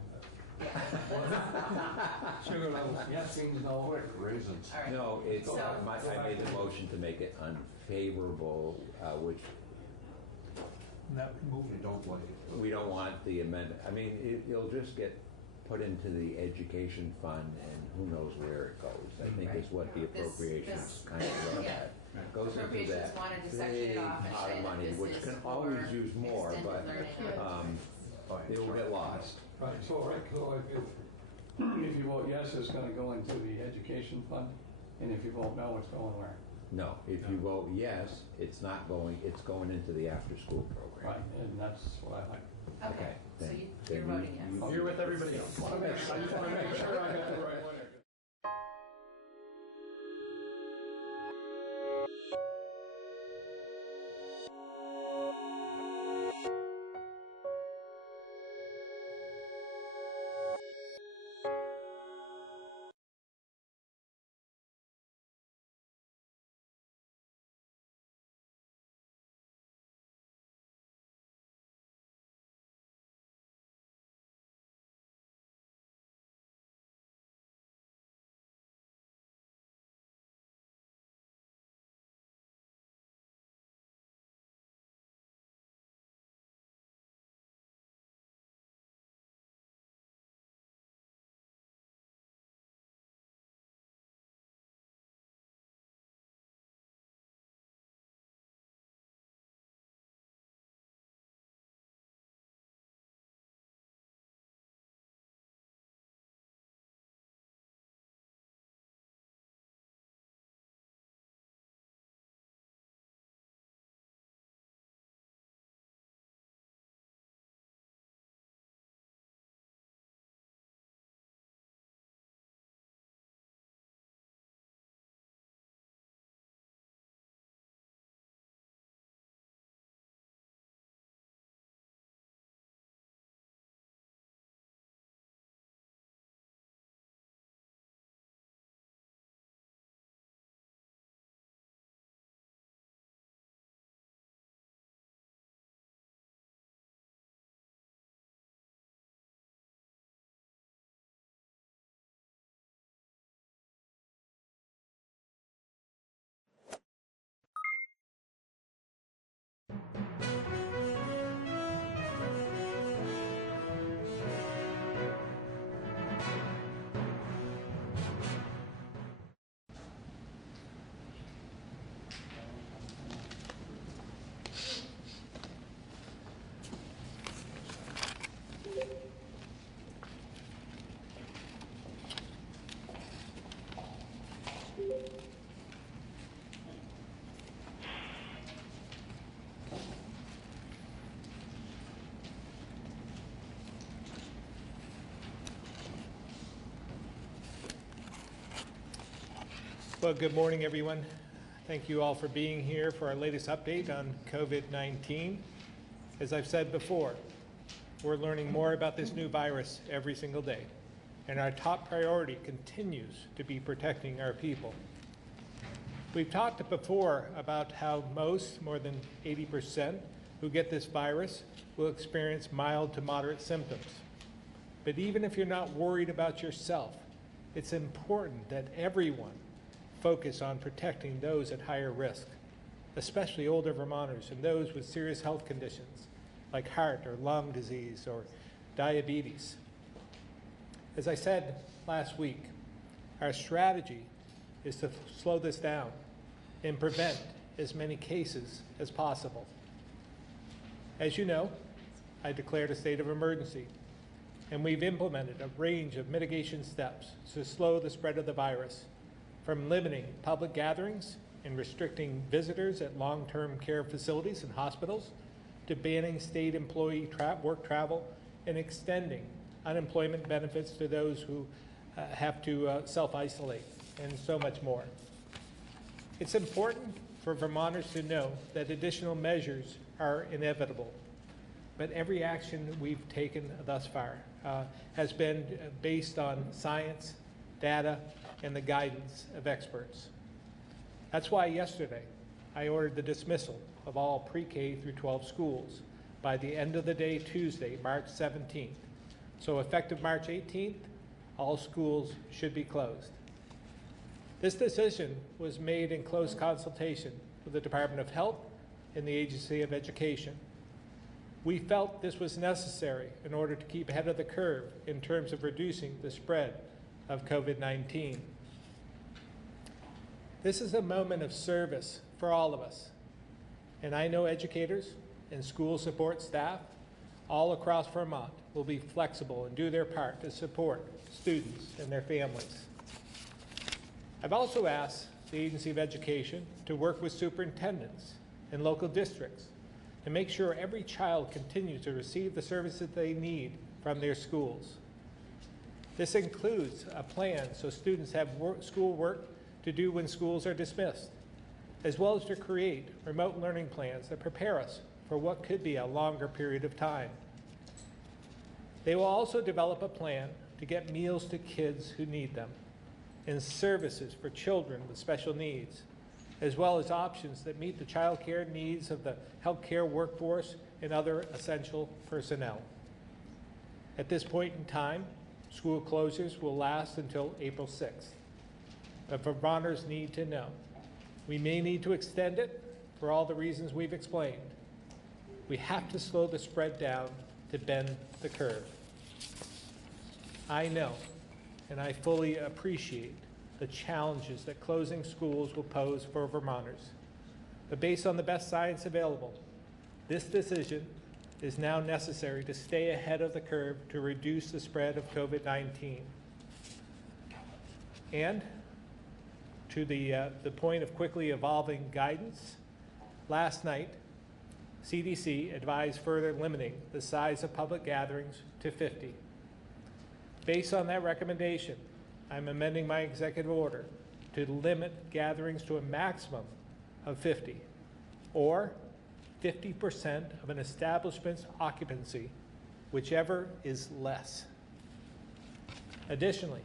Sugar levels, yes means no. Quick raisins. All right. No, it's, So- I made the motion to make it unfavorable, which You don't like it. we don't want the amendment. I mean, it'll just get put into the education fund and who knows where it goes. I think is what the appropriations kind of look yeah. at. It goes into Appropriations that wanted to section it big off and pot say of that money, this which is can for always use more, extended but learning. it will get lost. Right, so if you vote yes, it's gonna go into the education fund, and if you vote no, it's going where? No, if you vote yes, it's not going, it's going into the after-school program. Right, and that's what I like. Okay, so Then- you're then voting yes. You're with everybody else. I just wanna make sure I got the right one. Well, good morning, everyone. Thank you all for being here for our latest update on COVID-19. As I've said before, we're learning more about this new virus every single day, and our top priority continues to be protecting our people. We've talked before about how more than 80%, who get this virus will experience mild to moderate symptoms. But even if you're not worried about yourself, it's important that everyone focus on protecting those at higher risk, especially older Vermonters and those with serious health conditions like heart or lung disease or diabetes. As I said last week, our strategy is to slow this down and prevent as many cases as possible. As you know, I declared a state of emergency, and we've implemented a range of mitigation steps to slow the spread of the virus, from limiting public gatherings and restricting visitors at long-term care facilities and hospitals, to banning state employee work travel and extending unemployment benefits to those who have to self-isolate, and so much more. It's important for Vermonters to know that additional measures are inevitable, but every action we've taken thus far has been based on science, data, and the guidance of experts. That's why yesterday I ordered the dismissal of all pre-K through 12 schools by the end of the day Tuesday, March 17th. So effective March 18th, all schools should be closed. This decision was made in close consultation with the Department of Health and the Agency of Education. We felt this was necessary in order to keep ahead of the curve in terms of reducing the spread of COVID-19. This is a moment of service for all of us, and I know educators and school support staff all across Vermont will be flexible and do their part to support students and their families. I've also asked the Agency of Education to work with superintendents and local districts to make sure every child continues to receive the services they need from their schools. This includes a plan so students have school work to do when schools are dismissed, as well as to create remote learning plans that prepare us for what could be a longer period of time. They will also develop a plan to get meals to kids who need them and services for children with special needs, as well as options that meet the child care needs of the healthcare workforce and other essential personnel. At this point in time, school closures will last until April 6th. But Vermonters need to know. We may need to extend it for all the reasons we've explained. We have to slow the spread down to bend the curve. I know, and I fully appreciate the challenges that closing schools will pose for Vermonters. But based on the best science available, this decision is now necessary to stay ahead of the curve to reduce the spread of COVID-19. And to the point of quickly evolving guidance, last night, CDC advised further limiting the size of public gatherings to 50. Based on that recommendation, I'm amending my executive order to limit gatherings to a maximum of 50, or 50% of an establishment's occupancy, whichever is less. Additionally,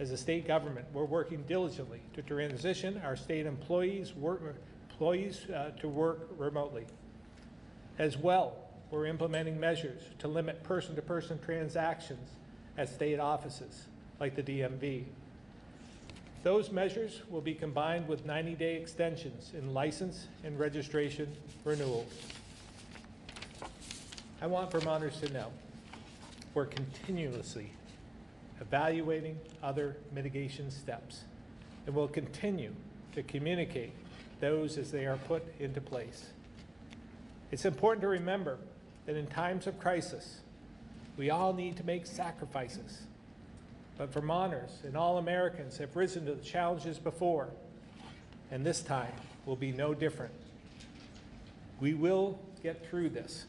as a state government, we're working diligently to transition our state employees to work remotely. As well, we're implementing measures to limit person-to-person transactions at state offices, like the DMV. Those measures will be combined with 90-day extensions in license and registration renewals. I want Vermonters to know we're continuously evaluating other mitigation steps, and will continue to communicate those as they are put into place. It's important to remember that in times of crisis, we all need to make sacrifices. But Vermonters and all Americans have risen to the challenges before, and this time will be no different. We will get through this,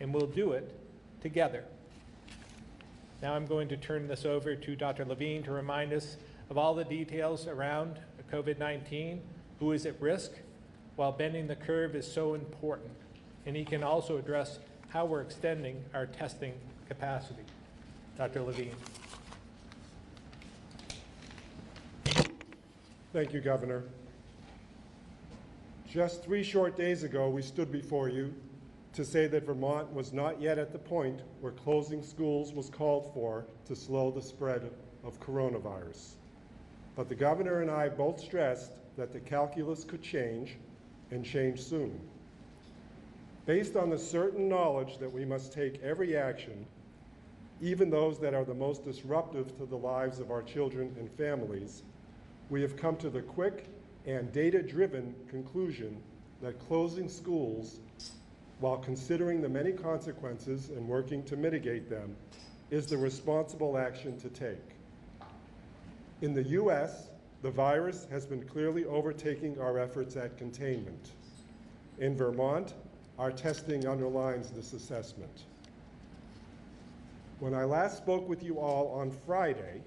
and we'll do it together. Now I'm going to turn this over to Dr. Levine to remind us of all the details around COVID-19, who is at risk, while bending the curve is so important. And he can also address how we're extending our testing capacity. Dr. Levine. Thank you, Governor. Just 3 short days ago, we stood before you to say that Vermont was not yet at the point where closing schools was called for to slow the spread of coronavirus. But the governor and I both stressed that the calculus could change, and change soon. Based on the certain knowledge that we must take every action, even those that are the most disruptive to the lives of our children and families, we have come to the quick and data-driven conclusion that closing schools, while considering the many consequences and working to mitigate them, is the responsible action to take. In the US, the virus has been clearly overtaking our efforts at containment. In Vermont, our testing underlines this assessment. When I last spoke with you all on Friday,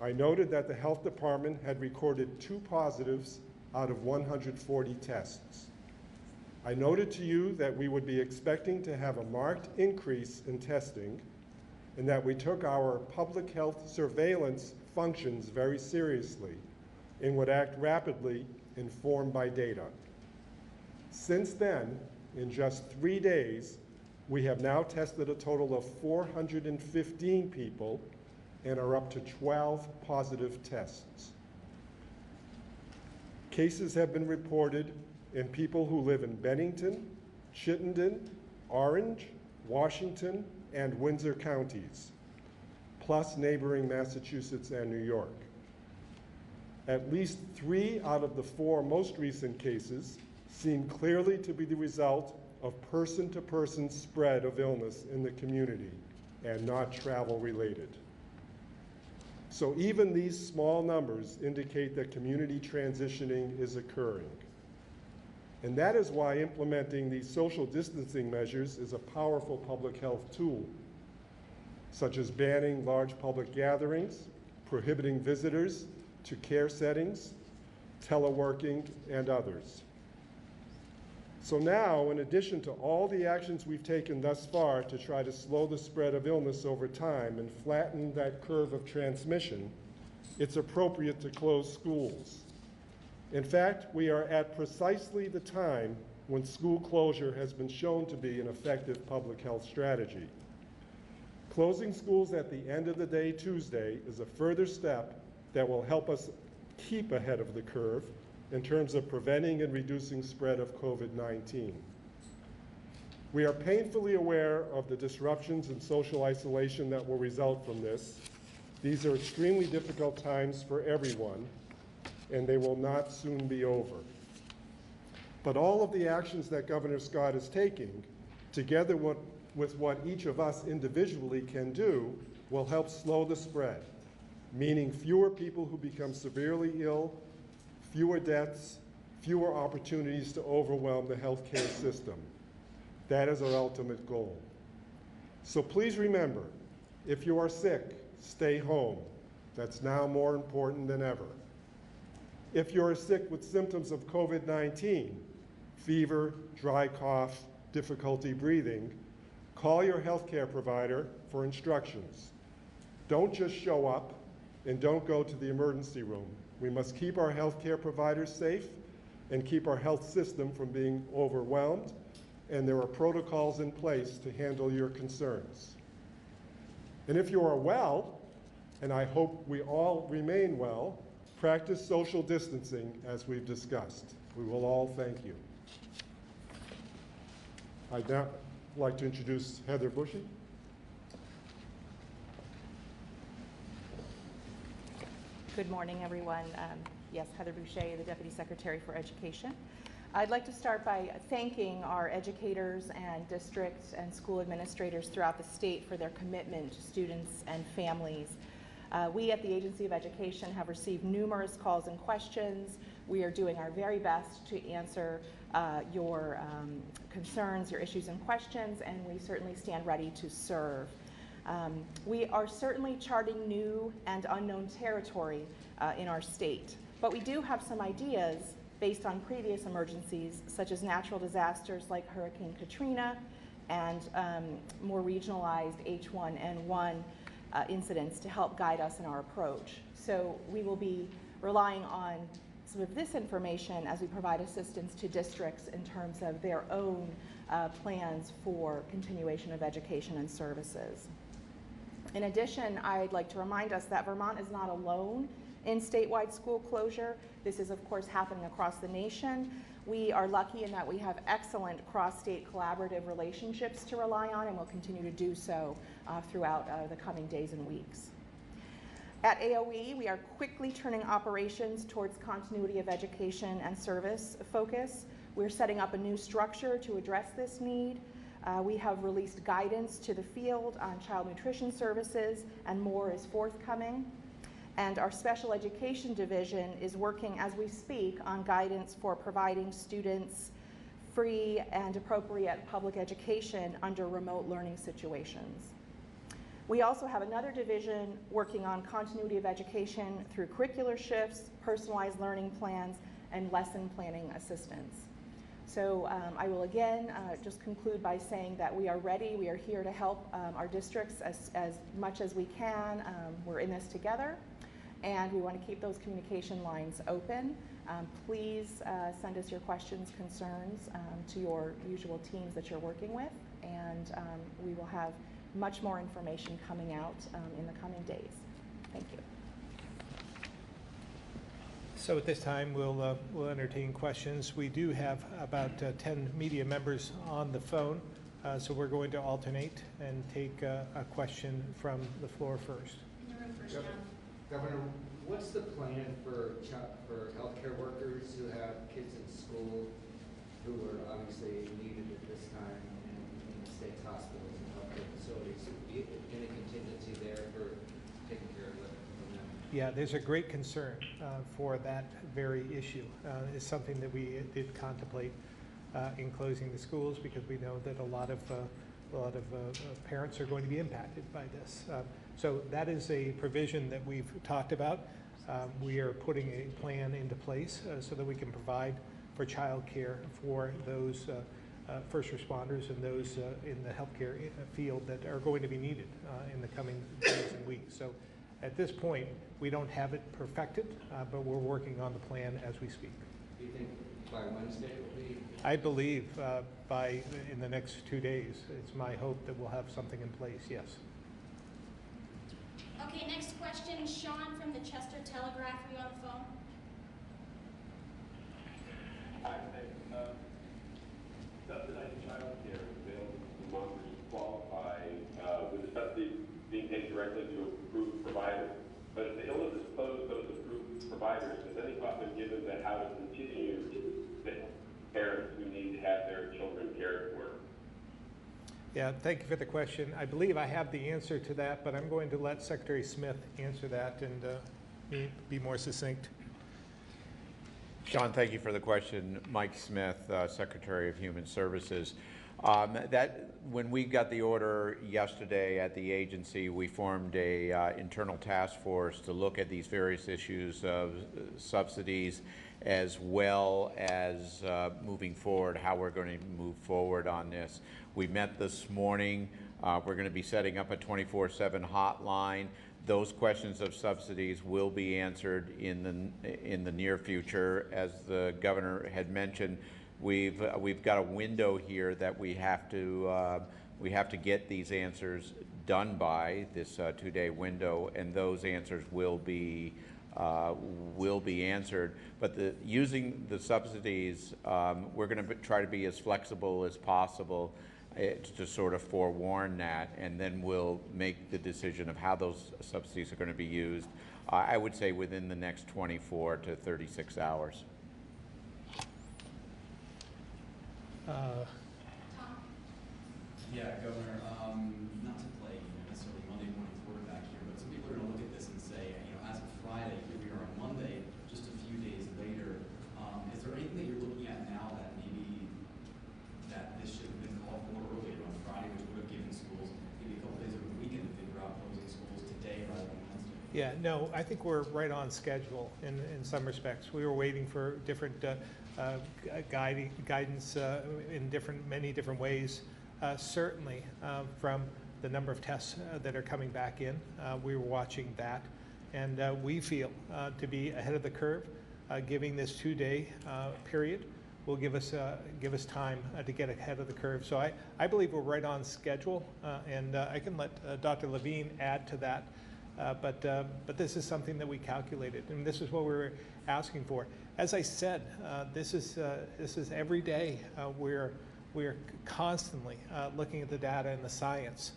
I noted that the health department had recorded 2 positives out of 140 tests. I noted to you that we would be expecting to have a marked increase in testing, and that we took our public health surveillance functions very seriously and would act rapidly, informed by data. Since then, in just 3 days, we have now tested a total of 415 people and are up to 12 positive tests. Cases have been reported in people who live in Bennington, Chittenden, Orange, Washington, and Windsor counties, plus neighboring Massachusetts and New York. At least 3 out of the 4 most recent cases seem clearly to be the result of person-to-person spread of illness in the community and not travel-related. So even these small numbers indicate that community transitioning is occurring. And that is why implementing these social distancing measures is a powerful public health tool, such as banning large public gatherings, prohibiting visitors to care settings, teleworking, and others. So now, in addition to all the actions we've taken thus far to try to slow the spread of illness over time and flatten that curve of transmission, it's appropriate to close schools. In fact, we are at precisely the time when school closure has been shown to be an effective public health strategy. Closing schools at the end of the day Tuesday is a further step that will help us keep ahead of the curve in terms of preventing and reducing spread of COVID-19. We are painfully aware of the disruptions and social isolation that will result from this. These are extremely difficult times for everyone, and they will not soon be over. But all of the actions that Governor Scott is taking, together with what each of us individually can do, will help slow the spread, meaning fewer people who become severely ill, fewer deaths, fewer opportunities to overwhelm the healthcare system. That is our ultimate goal. So please remember, if you are sick, stay home. That's now more important than ever. If you are sick with symptoms of COVID-19, fever, dry cough, difficulty breathing, call your healthcare provider for instructions. Don't just show up, and don't go to the emergency room. We must keep our healthcare providers safe and keep our health system from being overwhelmed, and there are protocols in place to handle your concerns. And if you are well, and I hope we all remain well, practice social distancing as we've discussed. We will all thank you. I'd now like to introduce Heather Bushy. Good morning, everyone. Yes, Heather Boucher, the Deputy Secretary for Education. I'd like to start by thanking our educators and districts and school administrators throughout the state for their commitment to students and families. We at the Agency of Education have received numerous calls and questions. We are doing our very best to answer your concerns, your issues and questions, and we certainly stand ready to serve. We are certainly charting new and unknown territory in our state. But we do have some ideas based on previous emergencies, such as natural disasters like Hurricane Katrina and more regionalized H1N1 incidents to help guide us in our approach. So we will be relying on some of this information as we provide assistance to districts in terms of their own plans for continuation of education and services. In addition, I'd like to remind us that Vermont is not alone in statewide school closure. This is, of course, happening across the nation. We are lucky in that we have excellent cross-state collaborative relationships to rely on, and will continue to do so throughout the coming days and weeks. At AOE, we are quickly turning operations towards continuity of education and service focus. We're setting up a new structure to address this need. We have released guidance to the field on child nutrition services, and more is forthcoming. And our special education division is working as we speak on guidance for providing students free and appropriate public education under remote learning situations. We also have another division working on continuity of education through curricular shifts, personalized learning plans, and lesson planning assistance. So I will again just conclude by saying that we are ready. We are here to help our districts as much as we can. We're in this together, and we want to keep those communication lines open. Please send us your questions, concerns to your usual teams that you're working with, and we will have much more information coming out in the coming days. Thank you. So at this time, we'll entertain questions. We do have about 10 media members on the phone, so we're going to alternate and take a question from the floor first. Governor, what's the plan for healthcare workers who have kids in school who are obviously needed at this time in the state's hospitals and healthcare facilities? Any contingency there for taking care of them? Yeah, there's a great concern for that very issue. It's something that we did contemplate in closing the schools, because we know that a lot of parents are going to be impacted by this. So that is a provision that we've talked about. We are putting a plan into place so that we can provide for child care for those first responders and those in the healthcare field that are going to be needed in the coming days and weeks. So at this point, we don't have it perfected, but we're working on the plan as we speak. Do you think by Wednesday it will be? I believe in the next 2 days. It's my hope that we'll have something in place, yes. Okay, next question, Sean from the Chester Telegraph. Are you on the phone? Hi, thanks. Subsidized child care is available to Vermonters who qualify with the subsidy being paid directly to approved providers. But if the illness is closed, those approved providers, has any thought been given to how to continue to parents who need to have their children cared for? Yeah, thank you for the question. I believe I have the answer to that, but I'm going to let Secretary Smith answer that and be more succinct. Sean, thank you for the question. Mike Smith, Secretary of Human Services. When we got the order yesterday at the agency, we formed a internal task force to look at these various issues of subsidies, as well as moving forward, how we're going to move forward on this. We met this morning. We're going to be setting up a 24/7 hotline. Those questions of subsidies will be answered in the near future. As the governor had mentioned, we've got a window here that we have to get these answers done by, this 2-day window, and those answers will be answered. But using the subsidies, we're going to try to be as flexible as possible to sort of forewarn that, and then we'll make the decision of how those subsidies are going to be used, I would say within the next 24 to 36 hours. Yeah, Governor, not to play necessarily Monday morning quarterback here, but some people are going to look at this and say, as of Friday, here we are on Monday, just a few days later. Is there anything that you're looking at now that maybe that this should have been called for earlier on Friday, which would have given schools maybe a couple days over the weekend to figure out closing schools today rather than Wednesday? Yeah, no, I think we're right on schedule in some respects. We were waiting for different guidance in many different ways. Certainly from the number of tests that are coming back in, we were watching that. And we feel to be ahead of the curve, giving this 2-day period will give us time to get ahead of the curve. So I believe we're right on schedule, and I can let Dr. Levine add to that. But this is something that we calculated, and this is what we were asking for. As I said, this is every day. We're constantly looking at the data and the science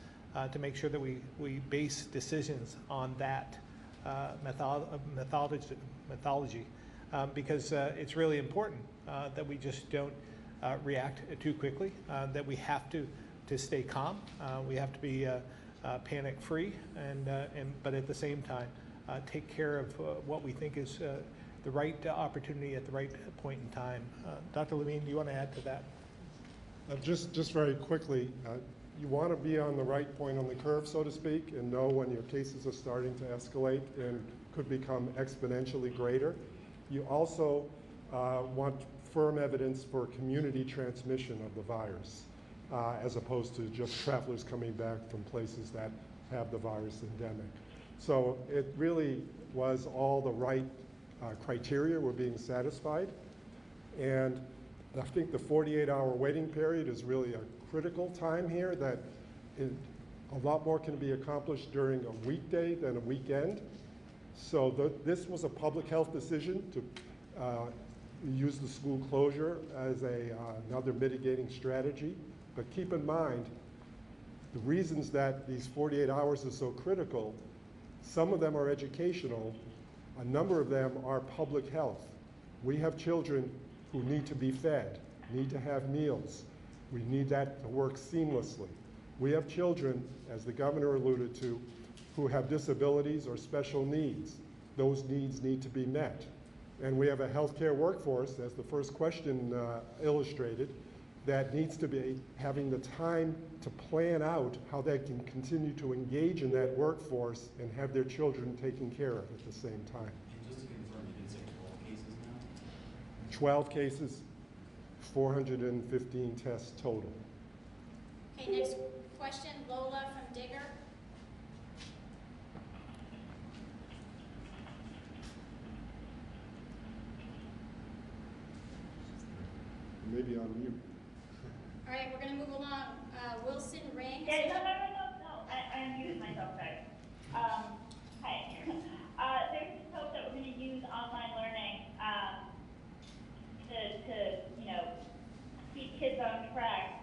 to make sure that we base decisions on that methodology, because it's really important that we just don't react too quickly. That we have to stay calm. We have to be panic-free, but at the same time, take care of what we think is the right opportunity at the right point in time. Dr. Levine, do you want to add to that? Just very quickly, you want to be on the right point on the curve, so to speak, and know when your cases are starting to escalate and could become exponentially greater. You also want firm evidence for community transmission of the virus, as opposed to just travelers coming back from places that have the virus endemic. So it really was all the right criteria were being satisfied. And I think the 48-hour waiting period is really a critical time here, that a lot more can be accomplished during a weekday than a weekend. So this was a public health decision to use the school closure as another mitigating strategy. But keep in mind, the reasons that these 48 hours are so critical, some of them are educational, a number of them are public health. We have children who need to be fed, need to have meals. We need that to work seamlessly. We have children, as the governor alluded to, who have disabilities or special needs. Those needs need to be met. And we have a healthcare workforce, as the first question illustrated, that needs to be having the time to plan out how they can continue to engage in that workforce and have their children taken care of at the same time. And just to confirm, you did say 12 cases now? 12 cases, 415 tests total. Okay, next question, Lola from Digger. Maybe on mute. All right, we're going to move along. Wilson Ring. Yeah, no. I unmuted myself, guys. Hi. There's this hope that we're going to use online learning to keep kids on track.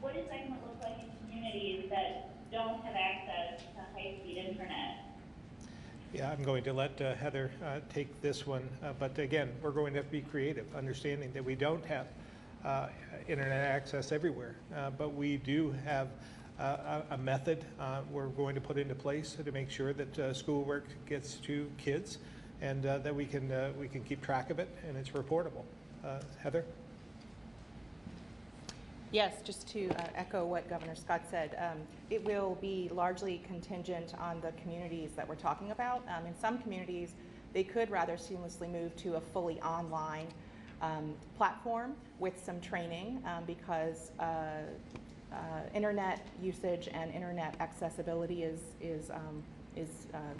What is that going to look like in communities that don't have access to high-speed internet? Yeah, I'm going to let Heather take this one. But again, we're going to have to be creative, understanding that we don't have internet access everywhere. But we do have a method we're going to put into place to make sure that schoolwork gets to kids, and that we can keep track of it and it's reportable. Heather? Yes, just to echo what Governor Scott said, it will be largely contingent on the communities that we're talking about. In some communities, they could rather seamlessly move to a fully online platform with some training, because internet usage and internet accessibility is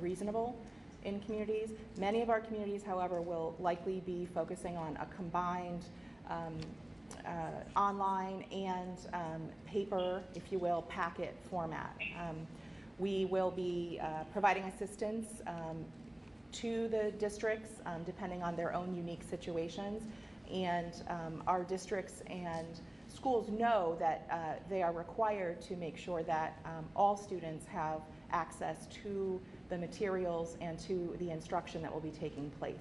reasonable in communities. Many of our communities, however, will likely be focusing on a combined online and paper, if you will, packet format. We will be providing assistance to the districts depending on their own unique situations, and our districts and schools know that they are required to make sure that all students have access to the materials and to the instruction that will be taking place.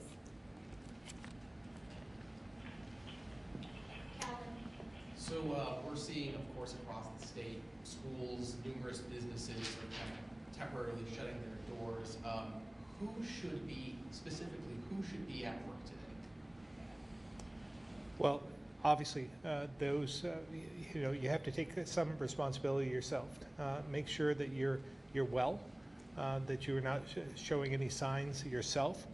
So we're seeing, of course, across the state, schools, numerous businesses are kind of temporarily shutting their doors. Who should be at work today? Well, obviously, those you have to take some responsibility yourself. Make sure that you're well, that you are not showing any signs yourself.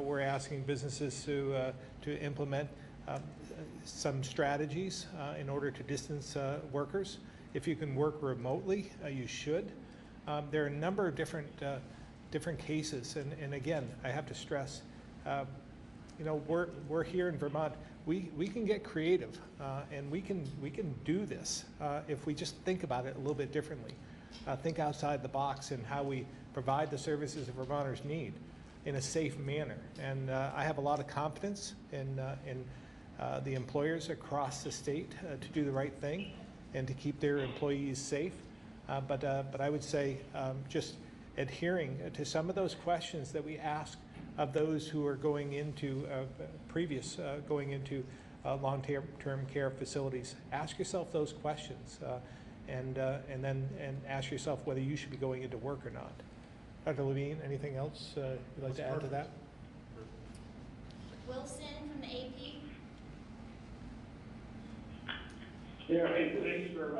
We're asking businesses to implement some strategies in order to distance workers. If you can work remotely, you should. There are a number of different cases, and again, I have to stress, you know, we're here in Vermont. We can get creative, and we can do this if we just think about it a little bit differently. Think outside the box in how we provide the services that Vermonters need in a safe manner. And I have a lot of confidence in the employers across the state to do the right thing and to keep their employees safe. But I would say just adhering to some of those questions that we ask of those who are going into going into long-term care facilities. Ask yourself those questions, and then ask yourself whether you should be going into work or not. Dr. Levine, anything else you'd like to add to that? Wilson from the AP. Yeah, hey, thanks for, I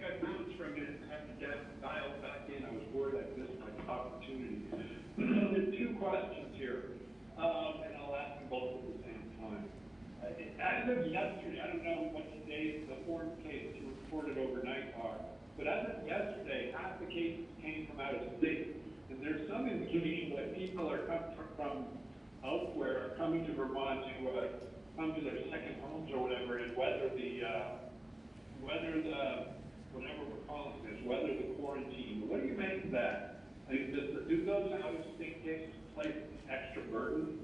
got notes from you, I have to get dialed back in, I was worried I missed my opportunity. There's two questions here, and I'll ask them both at the same time. As of yesterday, I don't know what today's, the foreign cases you reported overnight are, but as of yesterday, half the cases came from out of state, and there's some indication that people are coming from elsewhere, are coming to Vermont to come to their second homes or whatever, and whether the whatever we're calling this, whether the quarantine, what do you make of that? I mean, do those out-of-state cases place extra burden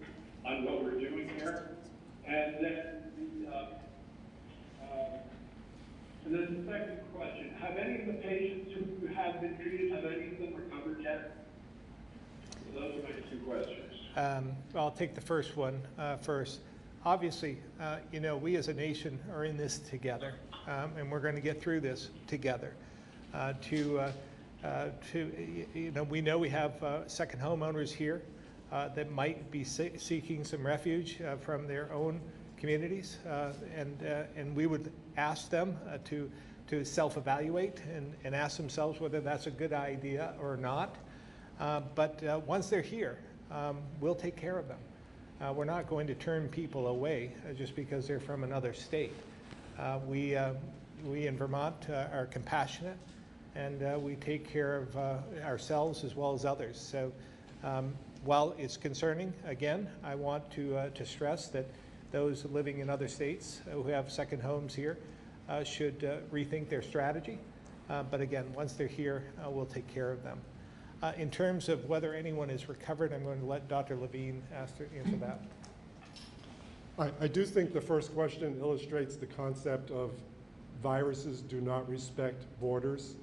on what we're doing here? And then the second question, have any of the patients who have been treated, have any of them recovered yet? So those are my two questions. I'll take the first one first. Obviously, you know, we as a nation are in this together, and we're going to get through this together. You know, we know we have second homeowners here that might be seeking some refuge from their own communities, and we would ask them to self-evaluate and ask themselves whether that's a good idea or not. But once they're here, we'll take care of them. We're not going to turn people away just because they're from another state. We in Vermont are compassionate, and we take care of ourselves as well as others. So while it's concerning, again, I want to stress that those living in other states who have second homes here should rethink their strategy. But again, once they're here, we'll take care of them. In terms of whether anyone is recovered, I'm going to let Dr. Levine answer that. I do think the first question illustrates the concept of viruses do not respect borders.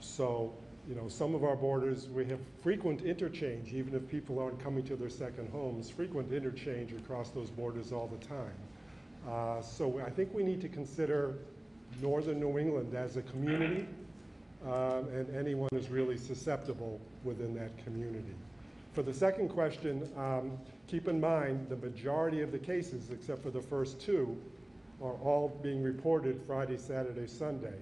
So, you know, some of our borders, we have frequent interchange, even if people aren't coming to their second homes, frequent interchange across those borders all the time. So I think we need to consider northern New England as a community, and anyone is really susceptible within that community. For the second question, keep in mind the majority of the cases, except for the first two, are all being reported Friday, Saturday, Sunday.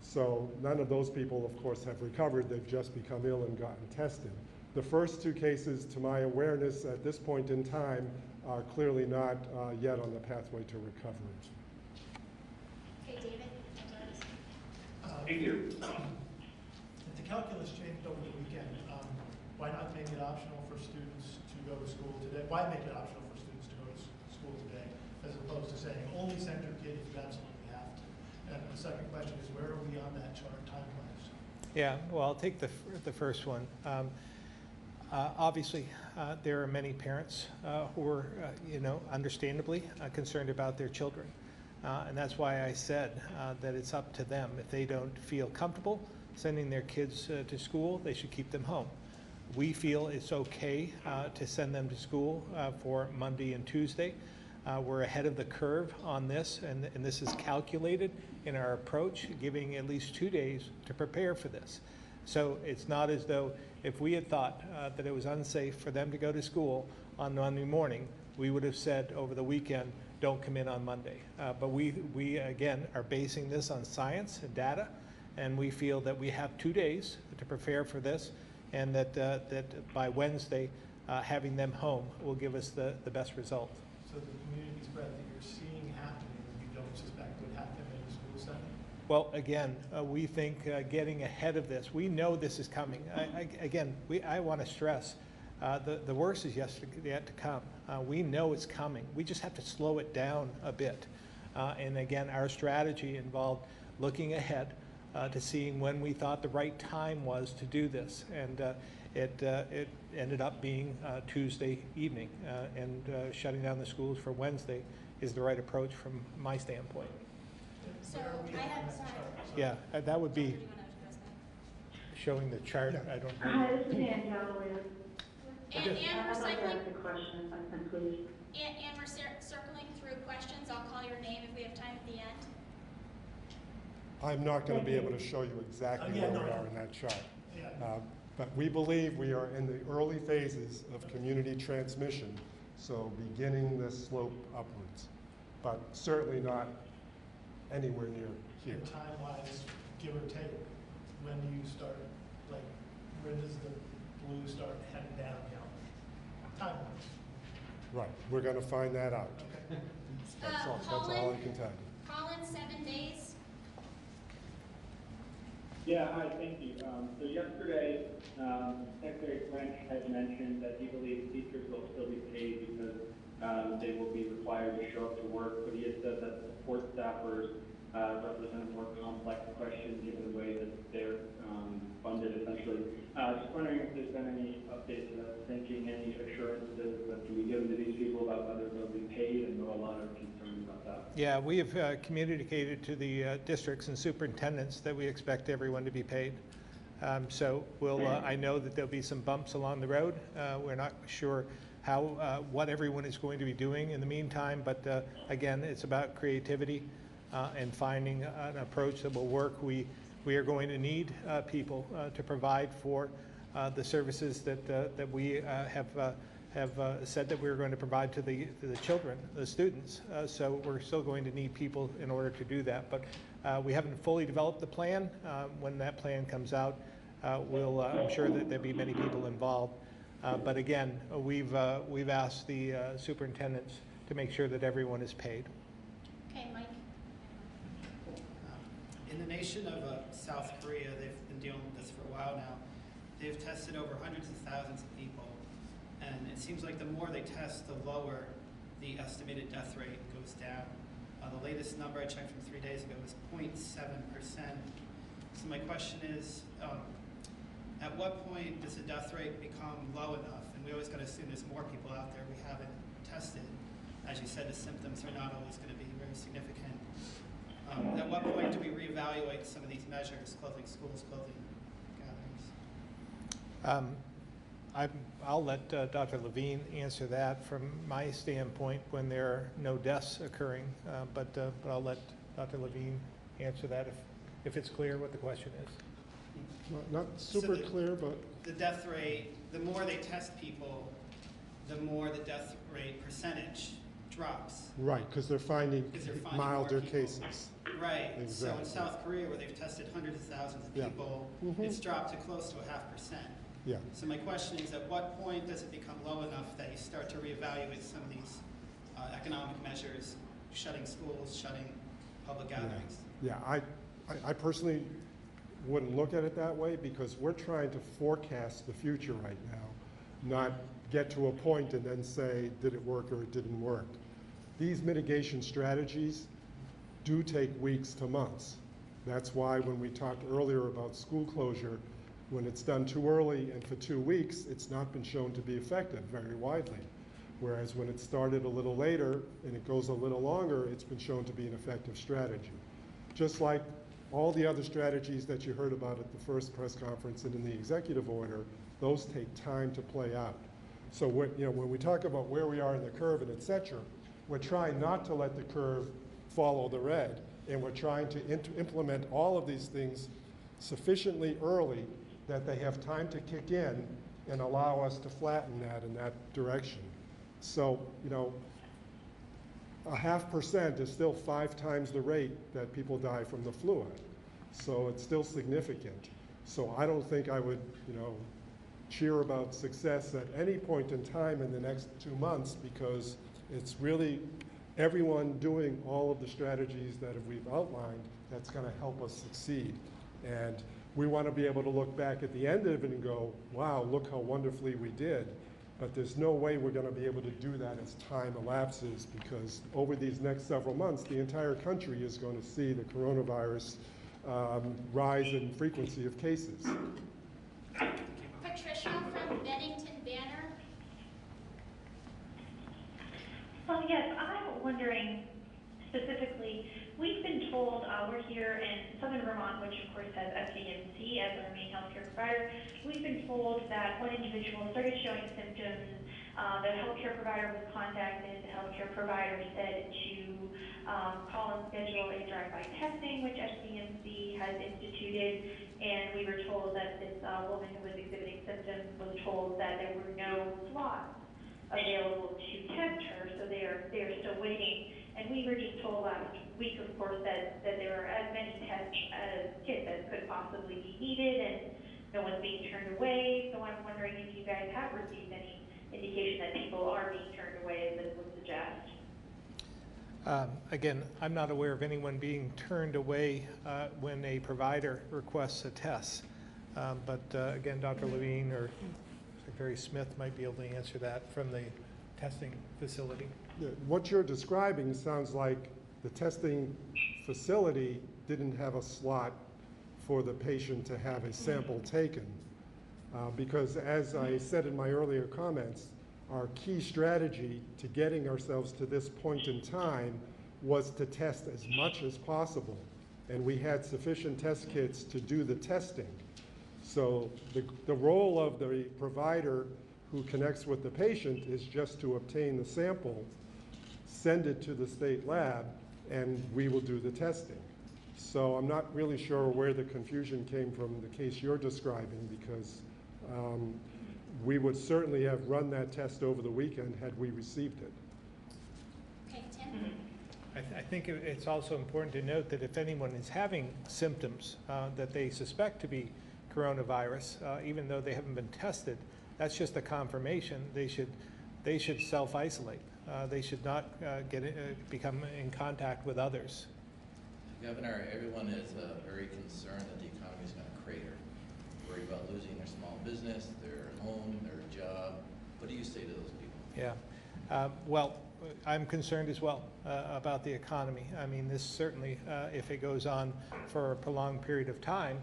So none of those people, of course, have recovered. They've just become ill and gotten tested. The first two cases, to my awareness at this point in time, are clearly not yet on the pathway to recovery. Okay, David. Thank you. If the calculus changed over the weekend, why not make it optional for students to go to school today? Why make it optional for students to go to school today, as opposed to saying only send your kid if you absolutely have to? And the second question is, where are we on that chart time-wise? Yeah, well, I'll take the first one. Obviously, there are many parents who are, you know, understandably concerned about their children. And that's why I said that it's up to them. If they don't feel comfortable sending their kids to school, they should keep them home. We feel it's okay to send them to school for Monday and Tuesday. We're ahead of the curve on this, and this is calculated in our approach, giving at least 2 days to prepare for this. So it's not as though if we had thought that it was unsafe for them to go to school on Monday morning, we would have said over the weekend, don't come in on Monday. But we again are basing this on science and data, and we feel that we have 2 days to prepare for this. and that by Wednesday, having them home will give us the best result. So the community spread that you're seeing happening, you don't suspect would happen in a school setting? Well, again, we think getting ahead of this, we know this is coming. I want to stress, the worst is yet to come. We know it's coming. We just have to slow it down a bit. And again, our strategy involved looking ahead to seeing when we thought the right time was to do this. And it ended up being Tuesday evening, and shutting down the schools for Wednesday is the right approach from my standpoint. So I have, sorry. Yeah, that would be showing the chart. I don't know. Hi, this is Danielle. And we're cycling. Please. And we're circling through questions. I'll call your name if we have time at the end. I'm not going to be able to show you exactly where we are in that chart. But we believe we are in the early phases of community transmission, so beginning the slope upwards, but certainly not anywhere near here. And time-wise, give or take, when do you start, like, when does the blue start heading down, time-wise? Right, we're going to find that out. Okay. That's all I can tell you. Colin, 7 days. Yeah, hi, thank you. So yesterday, Secretary French had mentioned that he believes teachers will still be paid because they will be required to show up to work, but he had said that support staffers represent a more complex question given the way that they're funded essentially. Just wondering if there's been any updates to that thinking, any assurances that can be given to these people about whether they'll be paid, and there are a lot of concerns about that. Yeah, we have communicated to the districts and superintendents that we expect everyone to be paid. So I know that there'll be some bumps along the road. We're not sure what everyone is going to be doing in the meantime, but again, it's about creativity and finding an approach that will work. We are going to need people to provide for the services that we have said that we're going to provide to the children, the students. So we're still going to need people in order to do that. But we haven't fully developed the plan. When that plan comes out, I'm sure that there'll be many people involved. But again, we've asked the superintendents to make sure that everyone is paid. Okay, Mike. In the nation of South Korea, they've been dealing with this for a while now. They've tested over hundreds of thousands of people, and it seems like the more they test, the lower the estimated death rate goes down. The latest number I checked from 3 days ago was 0.7%. So my question is, at what point does the death rate become low enough? And we always got to assume there's more people out there we haven't tested. As you said, the symptoms are not always going to be very significant. At what point do we reevaluate some of these measures, closing schools, closing gatherings? I'll let Dr. Levine answer that from my standpoint when there are no deaths occurring, but I'll let Dr. Levine answer that if it's clear what the question is. Not super clear, but the death rate, the more they test people, the more the death rate percentage drops. right, because they're finding milder more cases. Right. Exactly. So in South Korea, where they've tested hundreds of thousands of people, it's dropped to close to 0.5%. Yeah. So my question is, at what point does it become low enough that you start to reevaluate some of these economic measures, shutting schools, shutting public gatherings? Yeah, I personally wouldn't look at it that way because we're trying to forecast the future right now, not get to a point and then say, did it work or it didn't work. These mitigation strategies do take weeks to months. That's why when we talked earlier about school closure, when it's done too early and for 2 weeks, it's not been shown to be effective very widely. Whereas when it started a little later and it goes a little longer, it's been shown to be an effective strategy. Just like all the other strategies that you heard about at the first press conference and in the executive order, those take time to play out. So when we talk about where we are in the curve and et cetera, we're trying not to let the curve follow the red, and we're trying to implement all of these things sufficiently early that they have time to kick in and allow us to flatten that in that direction. So, 0.5% is still 5 times the rate that people die from the flu at. So it's still significant. So I don't think I would, cheer about success at any point in time in the next 2 months, because it's really everyone doing all of the strategies that we've outlined that's going to help us succeed. And we want to be able to look back at the end of it and go, wow, look how wonderfully we did. But there's no way we're going to be able to do that as time elapses, because over these next several months, the entire country is going to see the coronavirus rise in frequency of cases. Patricia from Bennington Banner. Well, yes, I'm wondering specifically, we've been told, we're here in Southern Vermont, which of course has FDMC as our main healthcare provider. We've been told that when individuals started showing symptoms, the healthcare provider was contacted. The healthcare provider said to call and schedule a drive-by testing, which FDMC has instituted. And we were told that this woman who was exhibiting symptoms was told that there were no slots available to test her, so they are still waiting. And we were just told last week, of course, that there are as many kits as could possibly be needed, and no one's being turned away. So I'm wondering if you guys have received any indication that people are being turned away, as this would suggest. Again, I'm not aware of anyone being turned away when a provider requests a test. But again, Dr. Levine or Secretary Smith might be able to answer that from the testing facility. Yeah, what you're describing sounds like the testing facility didn't have a slot for the patient to have a sample taken. Because as I said in my earlier comments, our key strategy to getting ourselves to this point in time was to test as much as possible. And we had sufficient test kits to do the testing. So the role of the provider who connects with the patient is just to obtain the sample, send it to the state lab, and we will do the testing. So I'm not really sure where the confusion came from the case you're describing, because we would certainly have run that test over the weekend had we received it. Okay, Tim? I think it's also important to note that if anyone is having symptoms that they suspect to be coronavirus, even though they haven't been tested, that's just a confirmation. They should self-isolate. They should not become in contact with others. Governor, everyone is very concerned that the economy is going to crater. Worried about losing their small business, their home, their job. What do you say to those people? Yeah. Well, I'm concerned as well about the economy. I mean, this certainly, if it goes on for a prolonged period of time,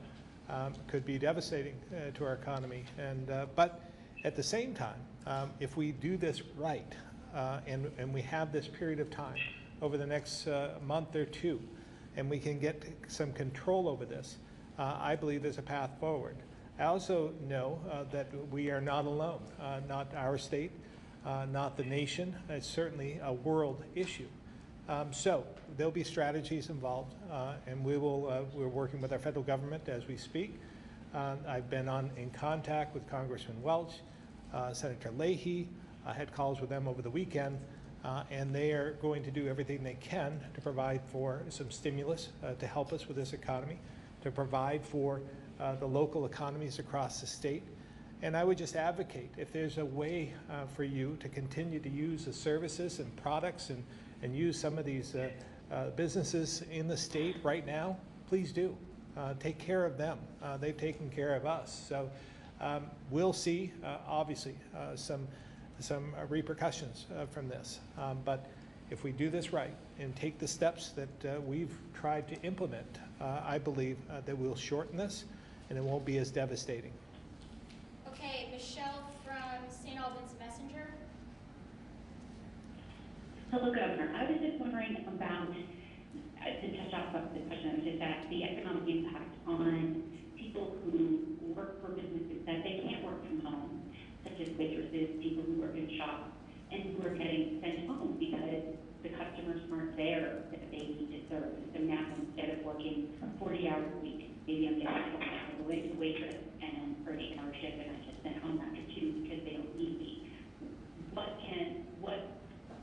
could be devastating to our economy. And but at the same time, if we do this right, and we have this period of time over the next month or two, and we can get some control over this, I believe there's a path forward. I also know that we are not alone, not our state, not the nation. It's certainly a world issue. So there'll be strategies involved, and we're working with our federal government as we speak. I've been in contact with Congressman Welch, Senator Leahy. I had calls with them over the weekend, and they are going to do everything they can to provide for some stimulus to help us with this economy, to provide for the local economies across the state. And I would just advocate, if there's a way for you to continue to use the services and products and use some of these businesses in the state right now, please do. Take care of them. They've taken care of us. So we'll see, obviously, some repercussions from this. But if we do this right and take the steps that we've tried to implement, I believe that we'll shorten this and it won't be as devastating. Okay, Michelle from St. Albans Messenger. Hello, Governor. I was just wondering about, to touch off of the question I was just asked, the economic impact on people who work for businesses that they can't work from home, such as waitresses, people who work in shops, and who are getting sent home because the customers aren't there that they need to serve. So now, instead of working 40 hours a week, maybe I'm getting a waitress and for an 8-hour shift, and I just sent home after 2 because they don't need me. What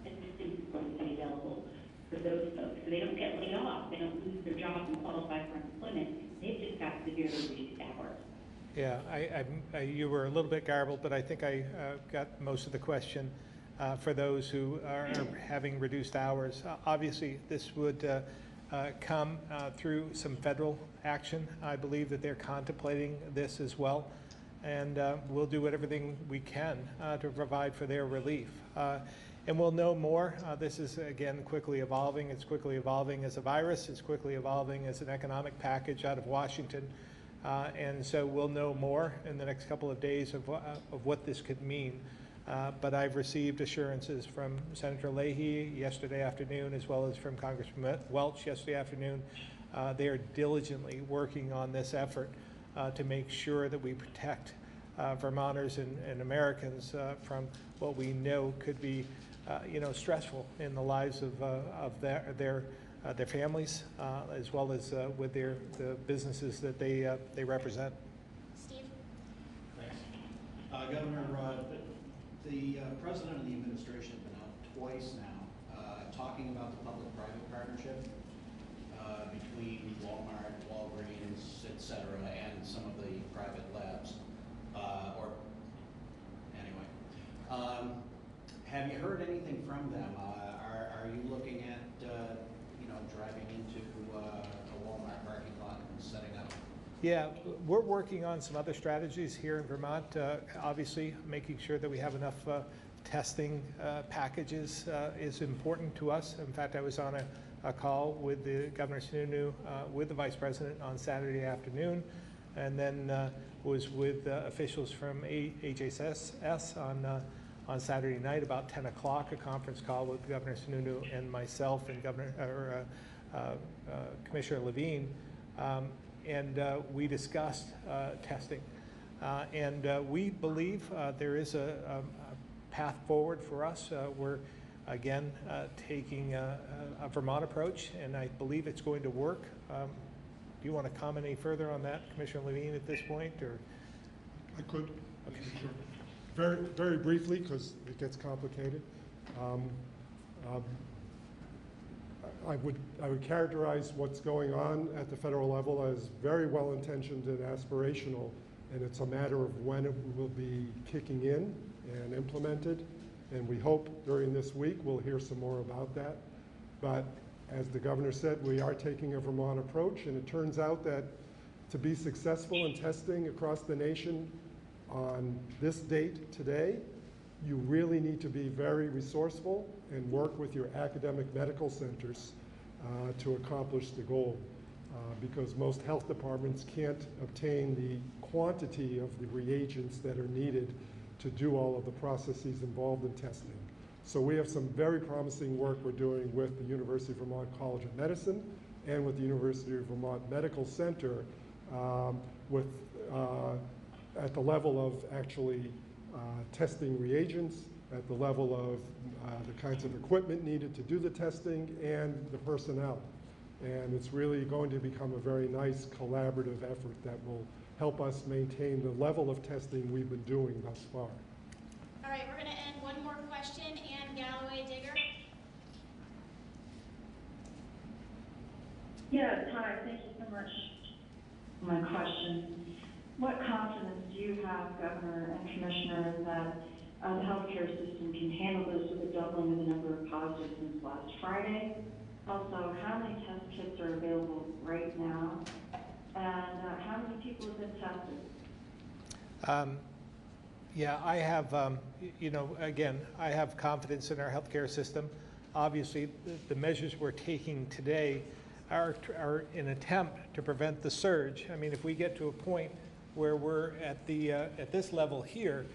assistance is going to be available for those folks so they don't get laid off, they don't lose their job and qualify for unemployment? They've just got severely reduced hours. Yeah, you were a little bit garbled, but I think I got most of the question. For those who are having reduced hours, obviously this would come through some federal action. I believe that they're contemplating this as well, and we'll do everything we can to provide for their relief. And we'll know more. This is, again, quickly evolving. It's quickly evolving as a virus. It's quickly evolving as an economic package out of Washington. And so we'll know more in the next couple of days of what this could mean. But I've received assurances from Senator Leahy yesterday afternoon, as well as from Congressman Welch yesterday afternoon. They are diligently working on this effort to make sure that we protect Vermonters and Americans from what we know could be stressful in the lives of their families, as well as with the businesses that they represent. Steve? Thanks. Governor, the President and the administration have been out twice now talking about the public-private partnership between Walmart, Walgreens, et cetera, and some of the private labs. Have you heard anything from them? Are you looking at driving into a Walmart parking lot and setting up? Yeah, we're working on some other strategies here in Vermont. Obviously, making sure that we have enough testing packages is important to us. In fact, I was on a call with the Governor Sununu, with the Vice President on Saturday afternoon, and then was with officials from HHS on Saturday night about 10 o'clock, a conference call with Governor Sununu and myself and Commissioner Levine. And we discussed testing. And we believe there is a path forward for us. We're, again, taking a Vermont approach, and I believe it's going to work. Do you want to comment any further on that, Commissioner Levine, at this point? Or? I could. Okay, sure. Very, very briefly, because it gets complicated. I would characterize what's going on at the federal level as very well-intentioned and aspirational, and it's a matter of when it will be kicking in and implemented. And we hope during this week we'll hear some more about that. But as the governor said, we are taking a Vermont approach, and it turns out that to be successful in testing across the nation on this date today, you really need to be very resourceful and work with your academic medical centers to accomplish the goal, because most health departments can't obtain the quantity of the reagents that are needed to do all of the processes involved in testing. So we have some very promising work we're doing with the University of Vermont College of Medicine and with the University of Vermont Medical Center at the level of actually testing reagents, at the level of the kinds of equipment needed to do the testing, and the personnel. And it's really going to become a very nice collaborative effort that will help us maintain the level of testing we've been doing thus far. All right, we're going to end one more question. Ann Galloway Digger. Yes, hi, thank you so much for my question. What confidence do you have, Governor and Commissioner, that the healthcare system can handle this with a doubling of the number of positives since last Friday? Also, how many test kits are available right now? And how many people have been tested? Yeah, I have, again, I have confidence in our healthcare system. Obviously, the measures we're taking today are an attempt to prevent the surge. I mean, if we get to a point where we're at this level here,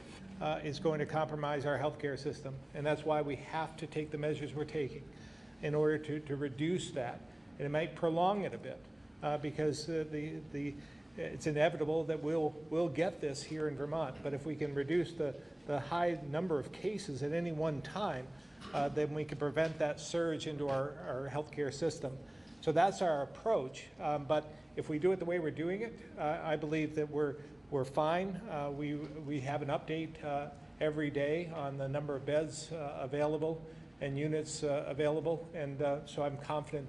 is going to compromise our healthcare system, and that's why we have to take the measures we're taking in order to reduce that. And it might prolong it a bit because it's inevitable that we'll get this here in Vermont. But if we can reduce the high number of cases at any one time, then we can prevent that surge into our healthcare system. So that's our approach. But if we do it the way we're doing it, I believe that we're fine. We have an update every day on the number of beds available and units available, and so I'm confident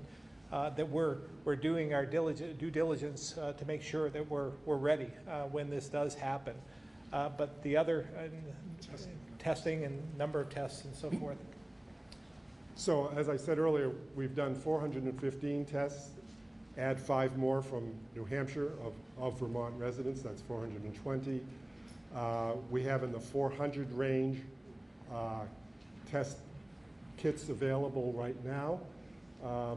that we're doing our due diligence to make sure that we're ready when this does happen. But the other testing and number of tests and so forth. So as I said earlier, we've done 415 tests. Add 5 more from New Hampshire of Vermont residents, that's 420. We have in the 400 range test kits available right now,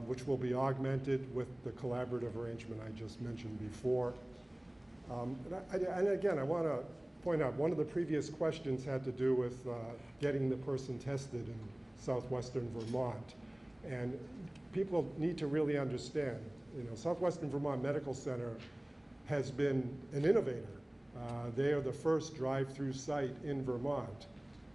which will be augmented with the collaborative arrangement I just mentioned before. And again, I want to point out, one of the previous questions had to do with getting the person tested in southwestern Vermont. And people need to really understand, Southwestern Vermont Medical Center has been an innovator. They are the first drive-through site in Vermont.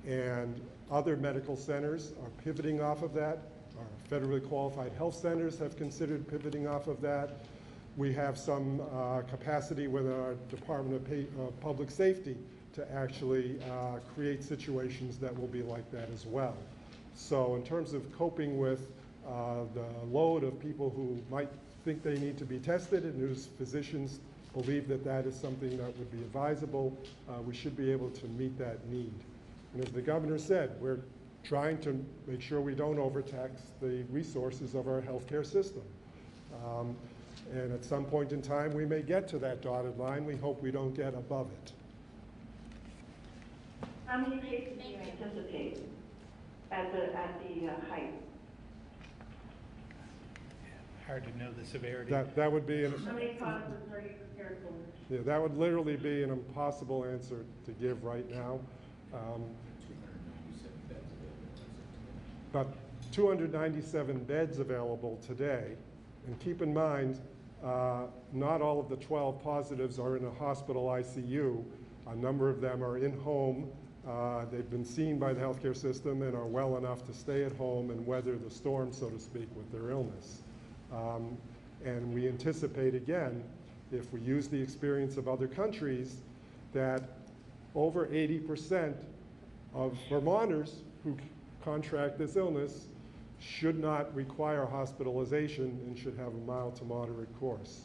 And other medical centers are pivoting off of that. Our federally qualified health centers have considered pivoting off of that. We have some capacity with our Department of Public Safety to actually create situations that will be like that as well. So in terms of coping with the load of people who might think they need to be tested and whose physicians believe that that is something that would be advisable, we should be able to meet that need. And as the governor said, we're trying to make sure we don't overtax the resources of our healthcare system. And at some point in time, we may get to that dotted line. We hope we don't get above it. How many cases do you anticipate at the height? Hard to know the severity. That would be How many causes are you prepared for? Yeah, that would literally be an impossible answer to give right now. About 297 beds available today. And keep in mind, not all of the 12 positives are in a hospital ICU. A number of them are in home. They've been seen by the healthcare system and are well enough to stay at home and weather the storm, so to speak, with their illness. And we anticipate, again, if we use the experience of other countries, that over 80% of Vermonters who contract this illness should not require hospitalization and should have a mild to moderate course.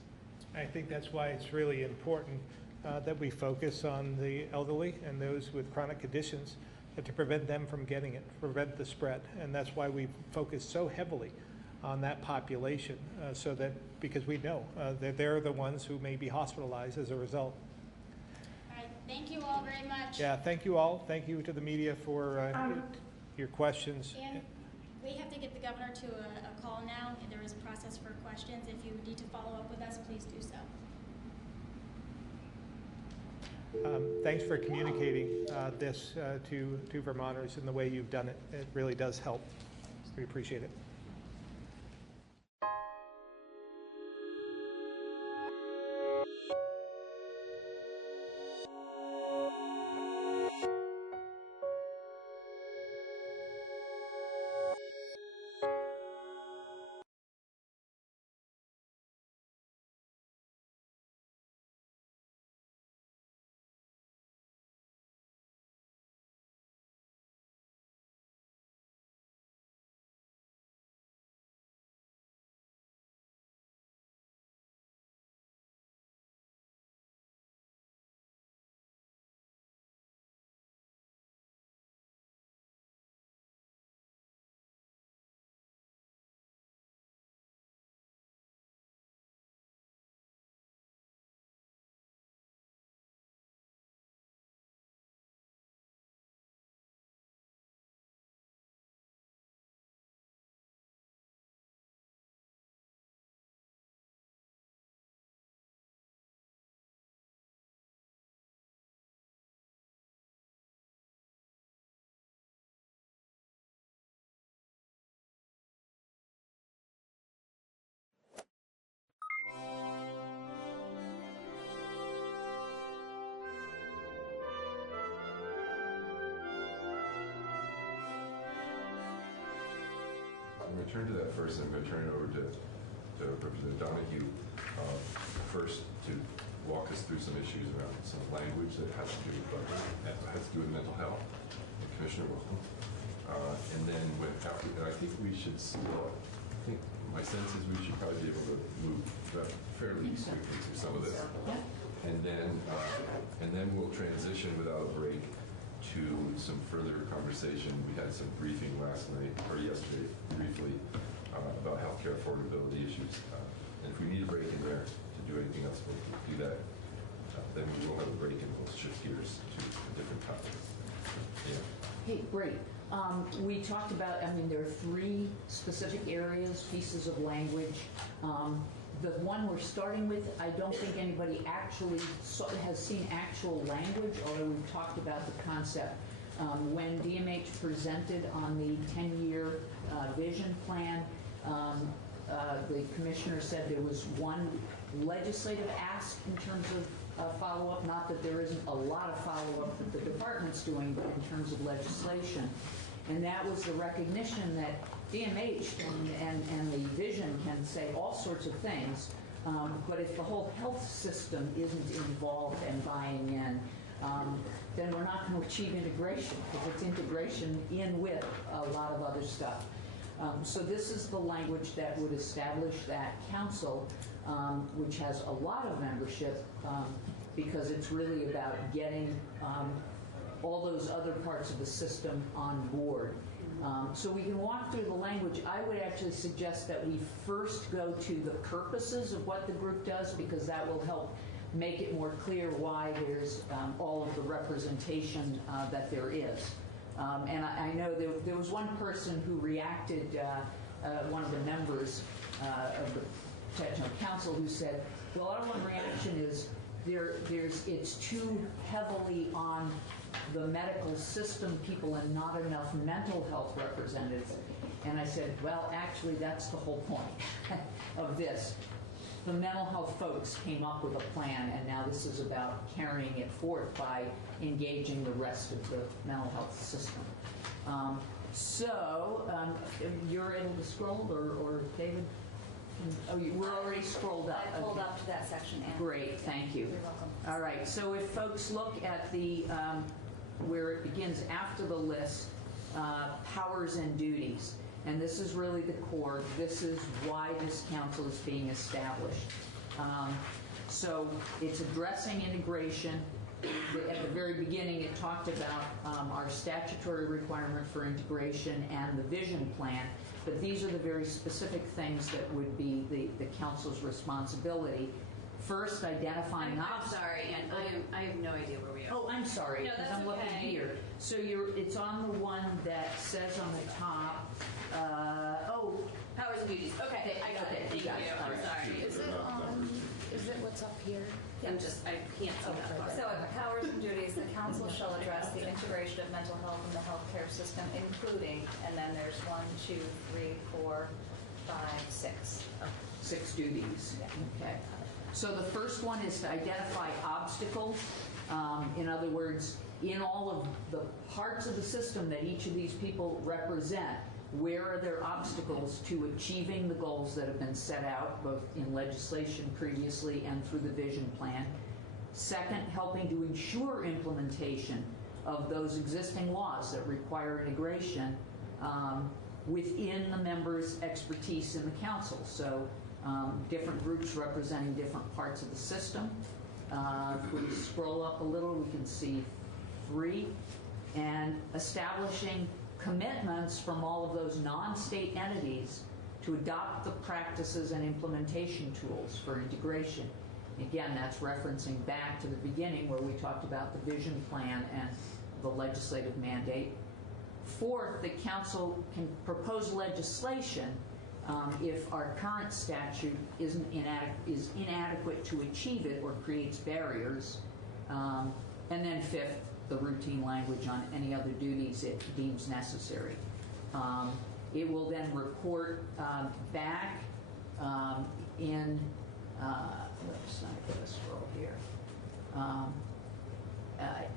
I think that's why it's really important that we focus on the elderly and those with chronic conditions to prevent them from getting it, prevent the spread. And that's why we focus so heavily on that population, so that, because we know that they're the ones who may be hospitalized as a result. All right, thank you all very much. Yeah, thank you all. Thank you to the media for your questions. And we have to get the governor to a call now. There is a process for questions. If you need to follow up with us, please do so. Thanks for communicating this to Vermonters in the way you've done it. It really does help. We appreciate it. I'm going to turn to that first. I'm going to turn it over to Representative Donahue first to walk us through some issues around some language that has to do with mental health. Commissioner Wilson. And then I think we should see, I think my sense is we should probably be able to move fairly quickly through some of this. And then we'll transition without a break to some further conversation. We had some briefing last night, or yesterday, briefly, about healthcare affordability issues. And if we need a break in there to do anything else, we'll do that. Then we will have a break and we'll shift gears to a different topic. Yeah. Hey, great. We talked about, I mean, there are 3 specific areas, pieces of language. The one we're starting with, I don't think anybody actually has seen actual language, although we've talked about the concept. When DMH presented on the 10-year vision plan, the commissioner said there was one legislative ask in terms of follow-up, not that there isn't a lot of follow-up that the department's doing, but in terms of legislation. And that was the recognition that DMH and the vision can say all sorts of things, but if the whole health system isn't involved and buying in, then we're not going to achieve integration, because it's integration in with a lot of other stuff. So this is the language that would establish that council, which has a lot of membership, because it's really about getting all those other parts of the system on board. So we can walk through the language. I would actually suggest that we first go to the purposes of what the group does, because that will help make it more clear why there's all of the representation that there is. And I know there was one person who reacted, one of the members of the Techno Council, who said, well, our one reaction is it's too heavily on the medical system people and not enough mental health representatives. And I said, well, actually, that's the whole point of this. The mental health folks came up with a plan, and now this is about carrying it forth by engaging the rest of the mental health system. You're able to scroll, or David? Oh, we're already scrolled up. I pulled up to that section, Anne. Great, thank you. You're welcome. All right, so if folks look at the where it begins after the list, powers and duties, and this is really the core. This is why this council is being established. So it's addressing integration. At the very beginning, it talked about our statutory requirement for integration and the vision plan, but these are the very specific things that would be the council's responsibility. First, identifying I'm sorry, and I have no idea where we are. Oh, I'm sorry, No, because that's I'm looking okay. here. So it's on the one that says on the top, powers and duties. Okay, I got it. Thank you. I'm sorry. Is it what's up here? I can't see that far. So powers and duties, the council shall address the integration of mental health in the healthcare system, including, and then there's 1, 2, 3, 4, 5, 6. 6 duties. Okay. So the first one is to identify obstacles. In other words, in all of the parts of the system that each of these people represent, where are there obstacles to achieving the goals that have been set out, both in legislation previously and through the vision plan? Second, helping to ensure implementation of those existing laws that require integration within the members' expertise in the council. So different groups representing different parts of the system. If we scroll up a little, we can see 3. And establishing commitments from all of those non-state entities to adopt the practices and implementation tools for integration. Again, that's referencing back to the beginning where we talked about the vision plan and the legislative mandate. Fourth, the council can propose legislation if our current statute is inadequate to achieve it or creates barriers. And then fifth, the routine language on any other duties it deems necessary. It will then report back in, let's not get a scroll here,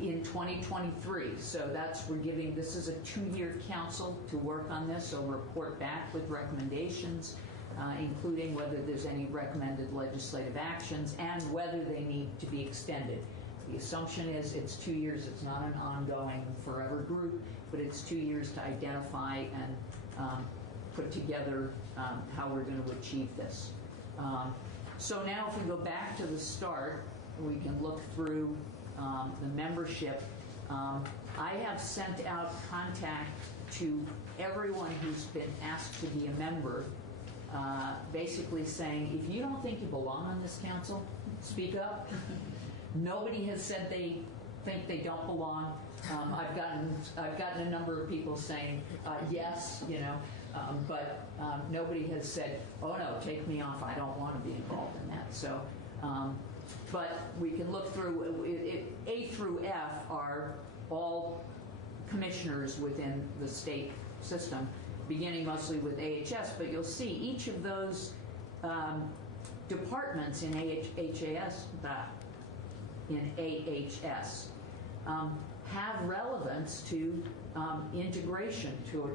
in 2023. So this is a 2-year council to work on this, so report back with recommendations, including whether there's any recommended legislative actions and whether they need to be extended. The assumption is it's 2 years. It's not an ongoing forever group, but it's 2 years to identify and put together how we're going to achieve this. So now if we go back to the start, we can look through the membership. I have sent out contact to everyone who's been asked to be a member, basically saying, if you don't think you belong on this council, speak up. Nobody has said they think they don't belong. I've gotten a number of people saying yes, but nobody has said, oh no, take me off. I don't want to be involved in that. So, but we can look through A through F are all commissioners within the state system, beginning mostly with AHS. But you'll see each of those departments in AHS have relevance to integration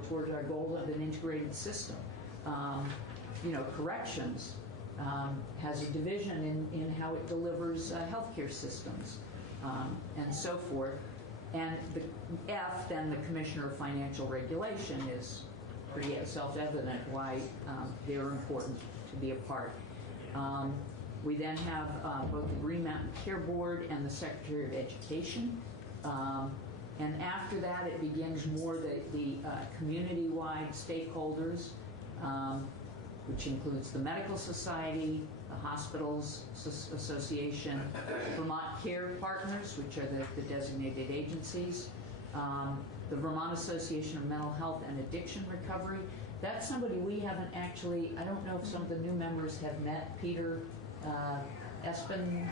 towards our goal of an integrated system. Corrections has a division in how it delivers healthcare systems and so forth. And the F, then the Commissioner of Financial Regulation, is pretty self-evident why they're important to be a part. We then have both the Green Mountain Care Board and the Secretary of Education. And after that, it begins more the community-wide stakeholders, which includes the Medical Society, the Hospitals Association, Vermont Care Partners, which are the designated agencies, the Vermont Association of Mental Health and Addiction Recovery. That's somebody we haven't actually, I don't know if some of the new members have met, Peter Espen,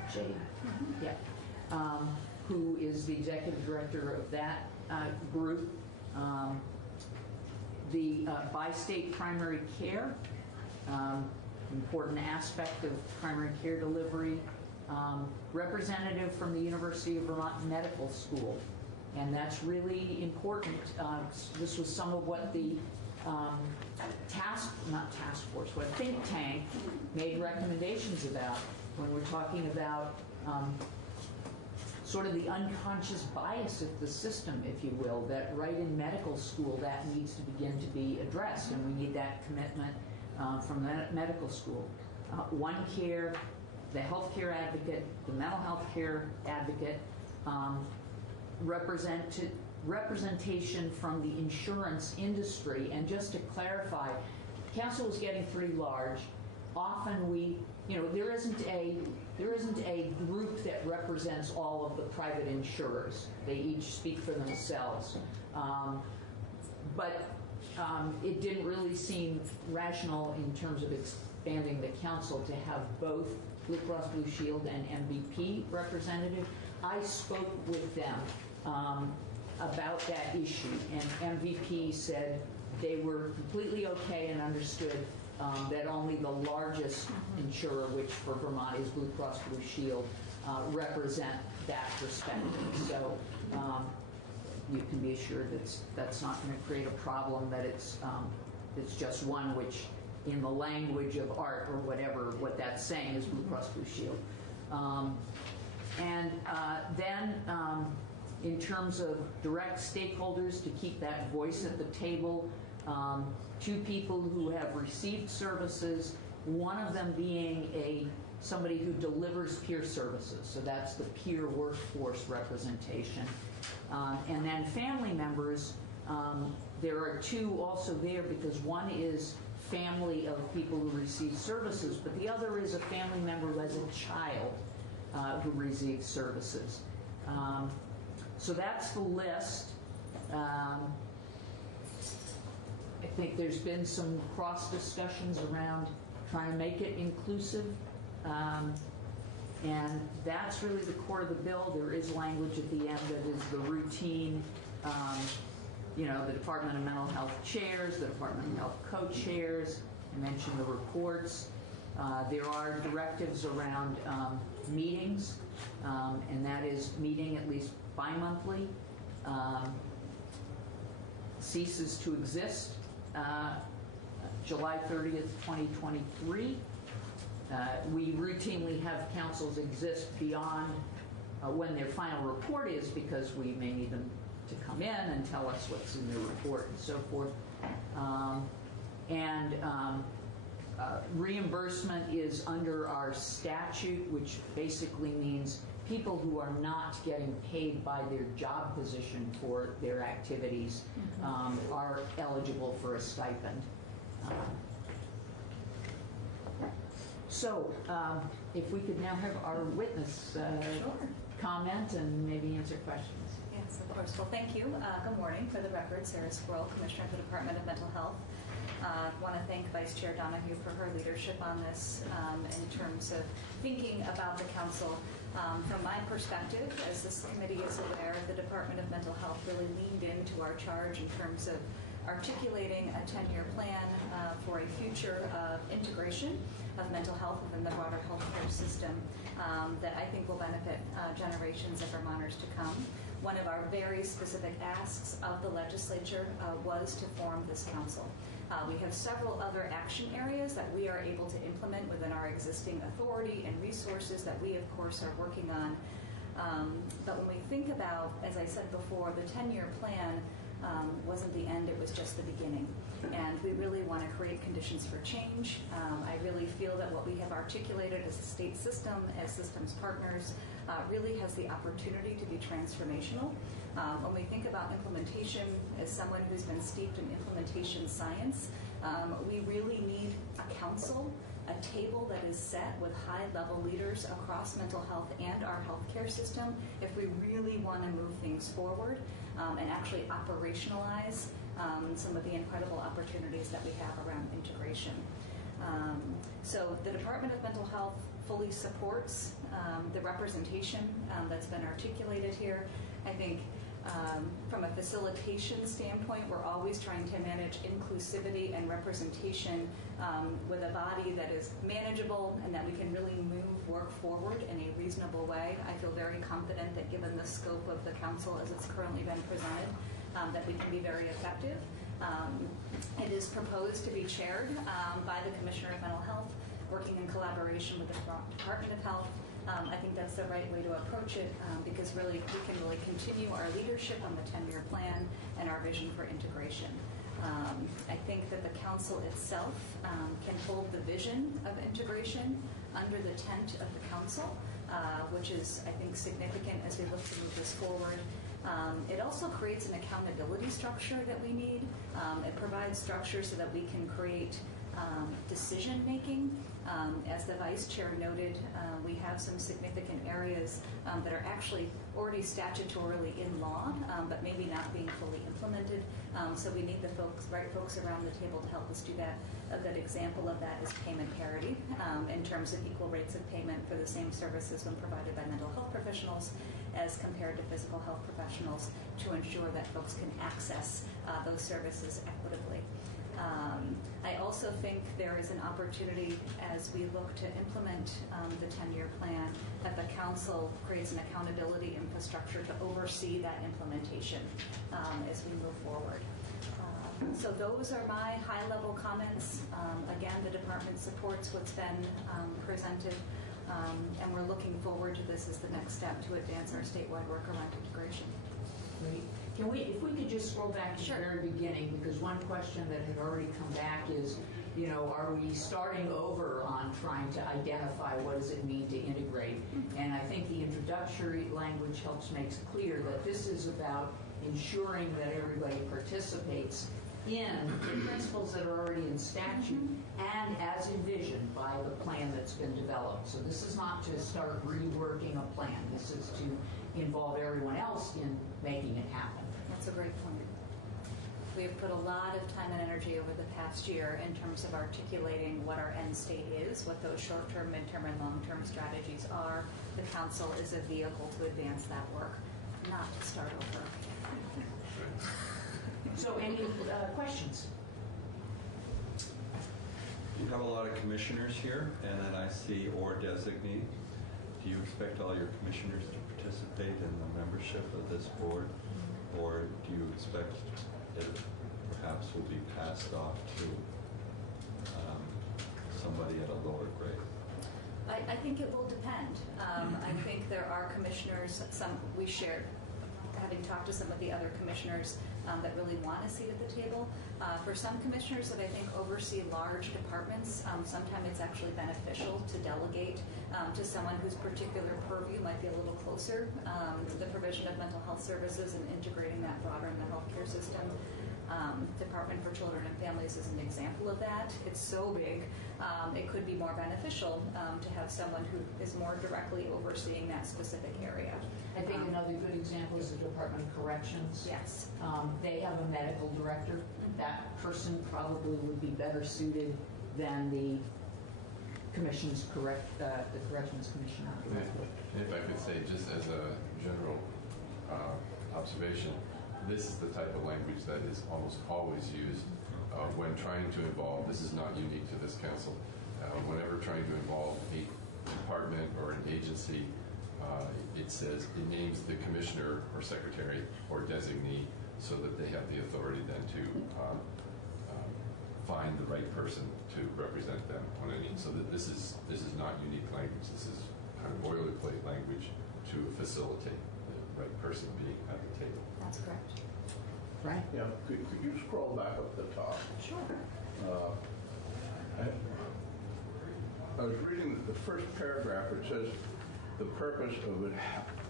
yeah, who is the executive director of that group. The bi-state primary care, important aspect of primary care delivery, representative from the University of Vermont Medical School, and that's really important. This was some of what the what think tank made recommendations about when we're talking about sort of the unconscious bias of the system, if you will, that right in medical school that needs to begin to be addressed, and we need that commitment from the medical school. OneCare, the healthcare advocate, the mental health care advocate, representation from the insurance industry. And just to clarify, the council is getting pretty large. Often there isn't a group that represents all of the private insurers. They each speak for themselves. But it didn't really seem rational in terms of expanding the council to have both Blue Cross Blue Shield and MVP representative. I spoke with them about that issue, and MVP said they were completely okay and understood that only the largest insurer, which for Vermont is Blue Cross Blue Shield, represent that perspective. So you can be assured that's not going to create a problem, that it's just one which, in the language of art or whatever, what that's saying is Blue Cross Blue Shield. And then in terms of direct stakeholders, to keep that voice at the table, two people who have received services, one of them being somebody who delivers peer services, so that's the peer workforce representation. And then family members, there are two also there, because one is family of people who receive services, but the other is a family member who has a child who receives services. So that's the list. I think there's been some cross discussions around trying to make it inclusive. And that's really the core of the bill. There is language at the end that is the routine, the Department of Mental Health chairs, the Department of Health co-chairs. I mentioned the reports. There are directives around meetings, and that is meeting at least bi-monthly. Ceases to exist July 30th, 2023. We routinely have councils exist beyond when their final report is, because we may need them to come in and tell us what's in their report and so forth. And reimbursement is under our statute, which basically means people who are not getting paid by their job position for their activities are eligible for a stipend. So, if we could now have our witness comment and maybe answer questions. Yes, of course. Well, thank you. Good morning. For the record, Sarah Squirrel, Commissioner of the Department of Mental Health. I want to thank Vice Chair Donahue for her leadership on this in terms of thinking about the council. From my perspective, as this committee is aware, the Department of Mental Health really leaned into our charge in terms of articulating a 10-year plan for a future of integration of mental health within the broader healthcare system that I think will benefit generations of Vermonters to come. One of our very specific asks of the legislature was to form this council. We have several other action areas that we are able to implement within our existing authority and resources that we, of course, are working on. But when we think about, as I said before, the 10-year plan wasn't the end, it was just the beginning. And we really want to create conditions for change. I really feel that what we have articulated as a state system, as systems partners, really has the opportunity to be transformational. When we think about implementation, as someone who's been steeped in implementation science, we really need a council, a table that is set with high-level leaders across mental health and our healthcare system if we really want to move things forward and actually operationalize some of the incredible opportunities that we have around integration. So the Department of Mental Health fully supports the representation that's been articulated here. I think from a facilitation standpoint, we're always trying to manage inclusivity and representation with a body that is manageable and that we can really move work forward in a reasonable way. I feel very confident that given the scope of the council as it's currently been presented, that we can be very effective. It is proposed to be chaired by the Commissioner of Mental Health, working in collaboration with the Department of Health. I think that's the right way to approach it because really we can really continue our leadership on the 10-year plan and our vision for integration. I think that the council itself can hold the vision of integration under the tent of the council, which is, I think, significant as we look to move this forward. It also creates an accountability structure that we need. It provides structure so that we can create decision making. As the Vice Chair noted, we have some significant areas that are actually already statutorily in law, but maybe not being fully implemented. So we need the right folks around the table to help us do that. A good example of that is payment parity in terms of equal rates of payment for the same services when provided by mental health professionals as compared to physical health professionals to ensure that folks can access those services equitably. I also think there is an opportunity as we look to implement the 10-year plan that the council creates an accountability infrastructure to oversee that implementation as we move forward. So those are my high-level comments. Again, the department supports what's been presented, and we're looking forward to this as the next step to advance our statewide work around integration. Great. If we could just scroll back to the very beginning, because one question that had already come back is, are we starting over on trying to identify what does it mean to integrate? And I think the introductory language helps make clear that this is about ensuring that everybody participates in the principles that are already in statute and as envisioned by the plan that's been developed. So this is not to start reworking a plan. This is to involve everyone else in making it happen. That's a great point. We have put a lot of time and energy over the past year in terms of articulating what our end state is, what those short-term, mid-term, and long-term strategies are. The council is a vehicle to advance that work, not to start over. So any questions? You have a lot of commissioners here, and then I see or designee. Do you expect all your commissioners to participate in the membership of this board, or do you expect it perhaps will be passed off to somebody at a lower grade? I think it will depend. I think there are commissioners, some we have having talked to some of the other commissioners that really want a seat at the table. For some commissioners that I think oversee large departments, sometimes it's actually beneficial to delegate to someone whose particular purview might be a little closer to the provision of mental health services and integrating that broader in the healthcare system. Department for Children and Families is an example of that. It's so big, it could be more beneficial to have someone who is more directly overseeing that specific area. I think another good example is the Department of Corrections. Yes. They have a medical director. That person probably would be better suited than the corrections commissioner. And if I could say, just as a general observation, this is the type of language that is almost always used when trying to involve, this is not unique to this council, whenever trying to involve a department or an agency, it says, it names the commissioner or secretary or designee so that they have the authority then to find the right person to represent them on any. So that this is not unique language. This is kind of boilerplate language to facilitate the right person being at the table. That's correct. Right? Yeah. Could you scroll back up to the top? Sure. I was reading the first paragraph. It says the purpose of it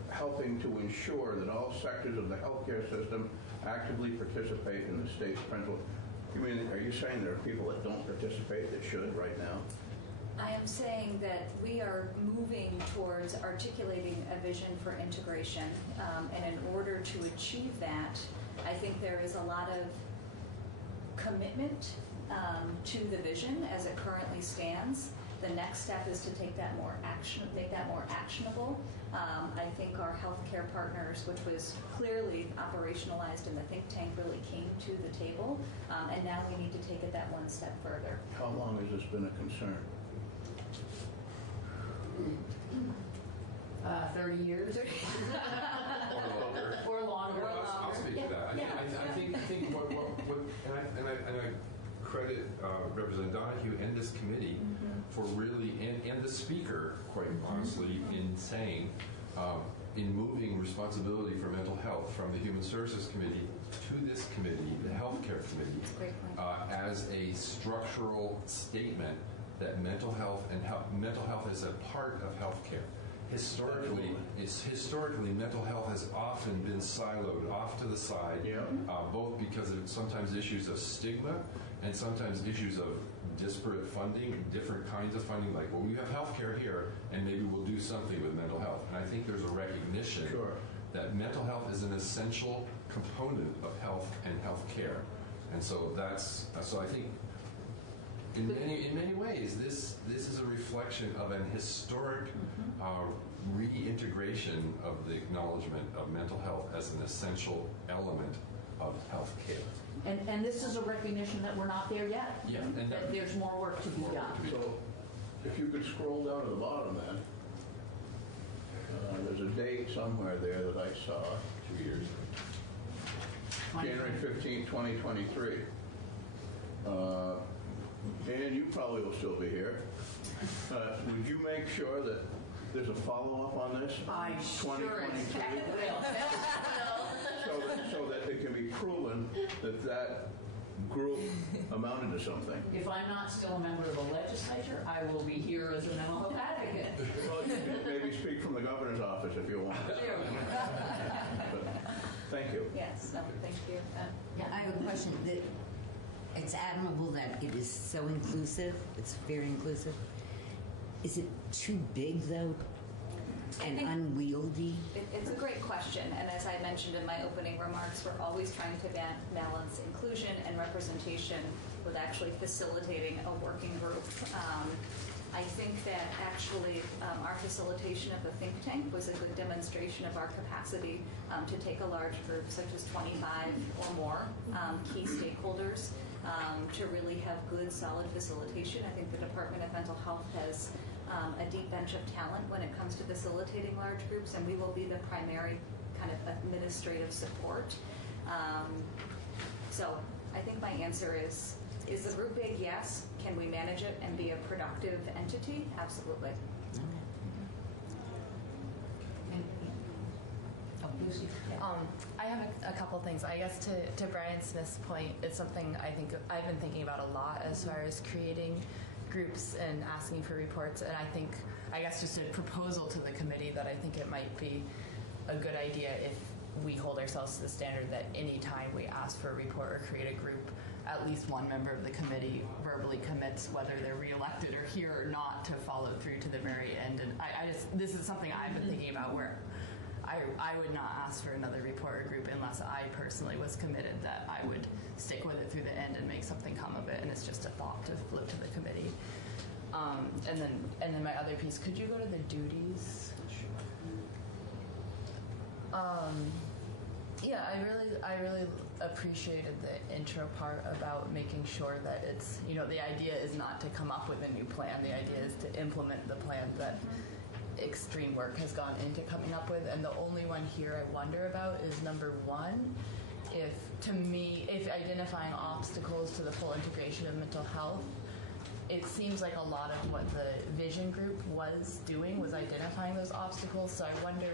helping to ensure that all sectors of the healthcare system actively participate in the state's parental. Are you saying there are people that don't participate that should right now? I am saying that we are moving towards articulating a vision for integration, and in order to achieve that, I think there is a lot of commitment to the vision as it currently stands. The next step is to take that make that more actionable. I think our healthcare partners, which was clearly operationalized in the think tank, really came to the table, and now we need to take it that one step further. How long has this been a concern? 30 years. Or longer. Or longer. I'll speak to that. I think what and I credit Representative Donahue and this committee for really, and the speaker, quite honestly, in saying, in moving responsibility for mental health from the Human Services Committee to this committee, the Healthcare Committee, as a structural statement that mental health is a part of healthcare. Historically, mental health has often been siloed off to the side, both because of sometimes issues of stigma and sometimes issues of disparate funding, different kinds of funding, like, well, we have healthcare here, and maybe we'll do something with mental health. And I think there's a recognition that mental health is an essential component of health and healthcare. And so so I think in many ways, this is a reflection of an historic reintegration of the acknowledgement of mental health as an essential element of health care. And this is a recognition that we're not there yet. Yeah, and that there's more work to be done. So, if you could scroll down to the bottom, then there's a date somewhere there that I saw. 2 years. January 15, 2023. And you probably will still be here. Would you make sure that there's a follow-up on this? I sure expect will. So that it can be proven that group amounted to something. If I'm not still a member of the legislature, I will be here as a mental health advocate. Well, you can maybe speak from the governor's office if you want. There we go. Thank you. Yes, no, thank you. Yeah, I have a question. It's admirable that it is so inclusive. It's very inclusive. Is it too big, though, and unwieldy? It's a great question, and as I mentioned in my opening remarks, we're always trying to balance inclusion and representation with actually facilitating a working group. I think that actually our facilitation of the think tank was a good demonstration of our capacity to take a large group, such as 25 or more key stakeholders, to really have good, solid facilitation. I think the Department of Mental Health has a deep bench of talent when it comes to facilitating large groups, and we will be the primary kind of administrative support. So I think my answer is the group big? Yes. Can we manage it and be a productive entity? Absolutely. Lucy? I have a couple things. I guess to Brian Smith's point, it's something I think I've been thinking about a lot as far as creating groups and asking for reports. And I guess just a proposal to the committee that I think it might be a good idea if we hold ourselves to the standard that any time we ask for a report or create a group, at least one member of the committee verbally commits, whether they're reelected or here or not, to follow through to the very end. And this is something I've been thinking about, where I would not ask for another report or group unless I personally was committed that I would stick with it through the end and make something come of it. And it's just a thought to float to the committee. And then my other piece, could you go to the duties? Yeah, I really appreciated the intro part about making sure that it's, the idea is not to come up with a new plan. The idea is to implement the plan that extreme work has gone into coming up with. And the only one here I wonder about is number 1. If identifying obstacles to the full integration of mental health, it seems like a lot of what the vision group was doing was identifying those obstacles. So I wonder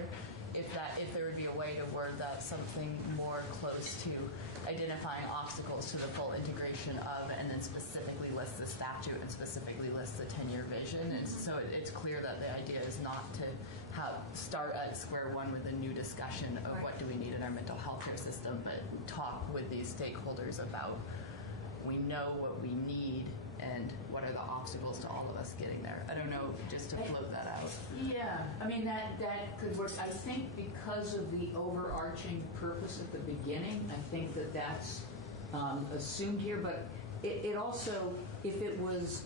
if there would be a way to word that something more close to identifying obstacles to the full integration of, and then specifically list the statute and specifically list the 10-year vision. And so it's clear that the idea is not to start at square one with a new discussion of what do we need in our mental health care system, but talk with these stakeholders about, we know what we need and what are the obstacles to all of us getting there. I don't know, just to float that out. Yeah, I mean, that could work. I think because of the overarching purpose at the beginning, I think that's assumed here, but it also, if it was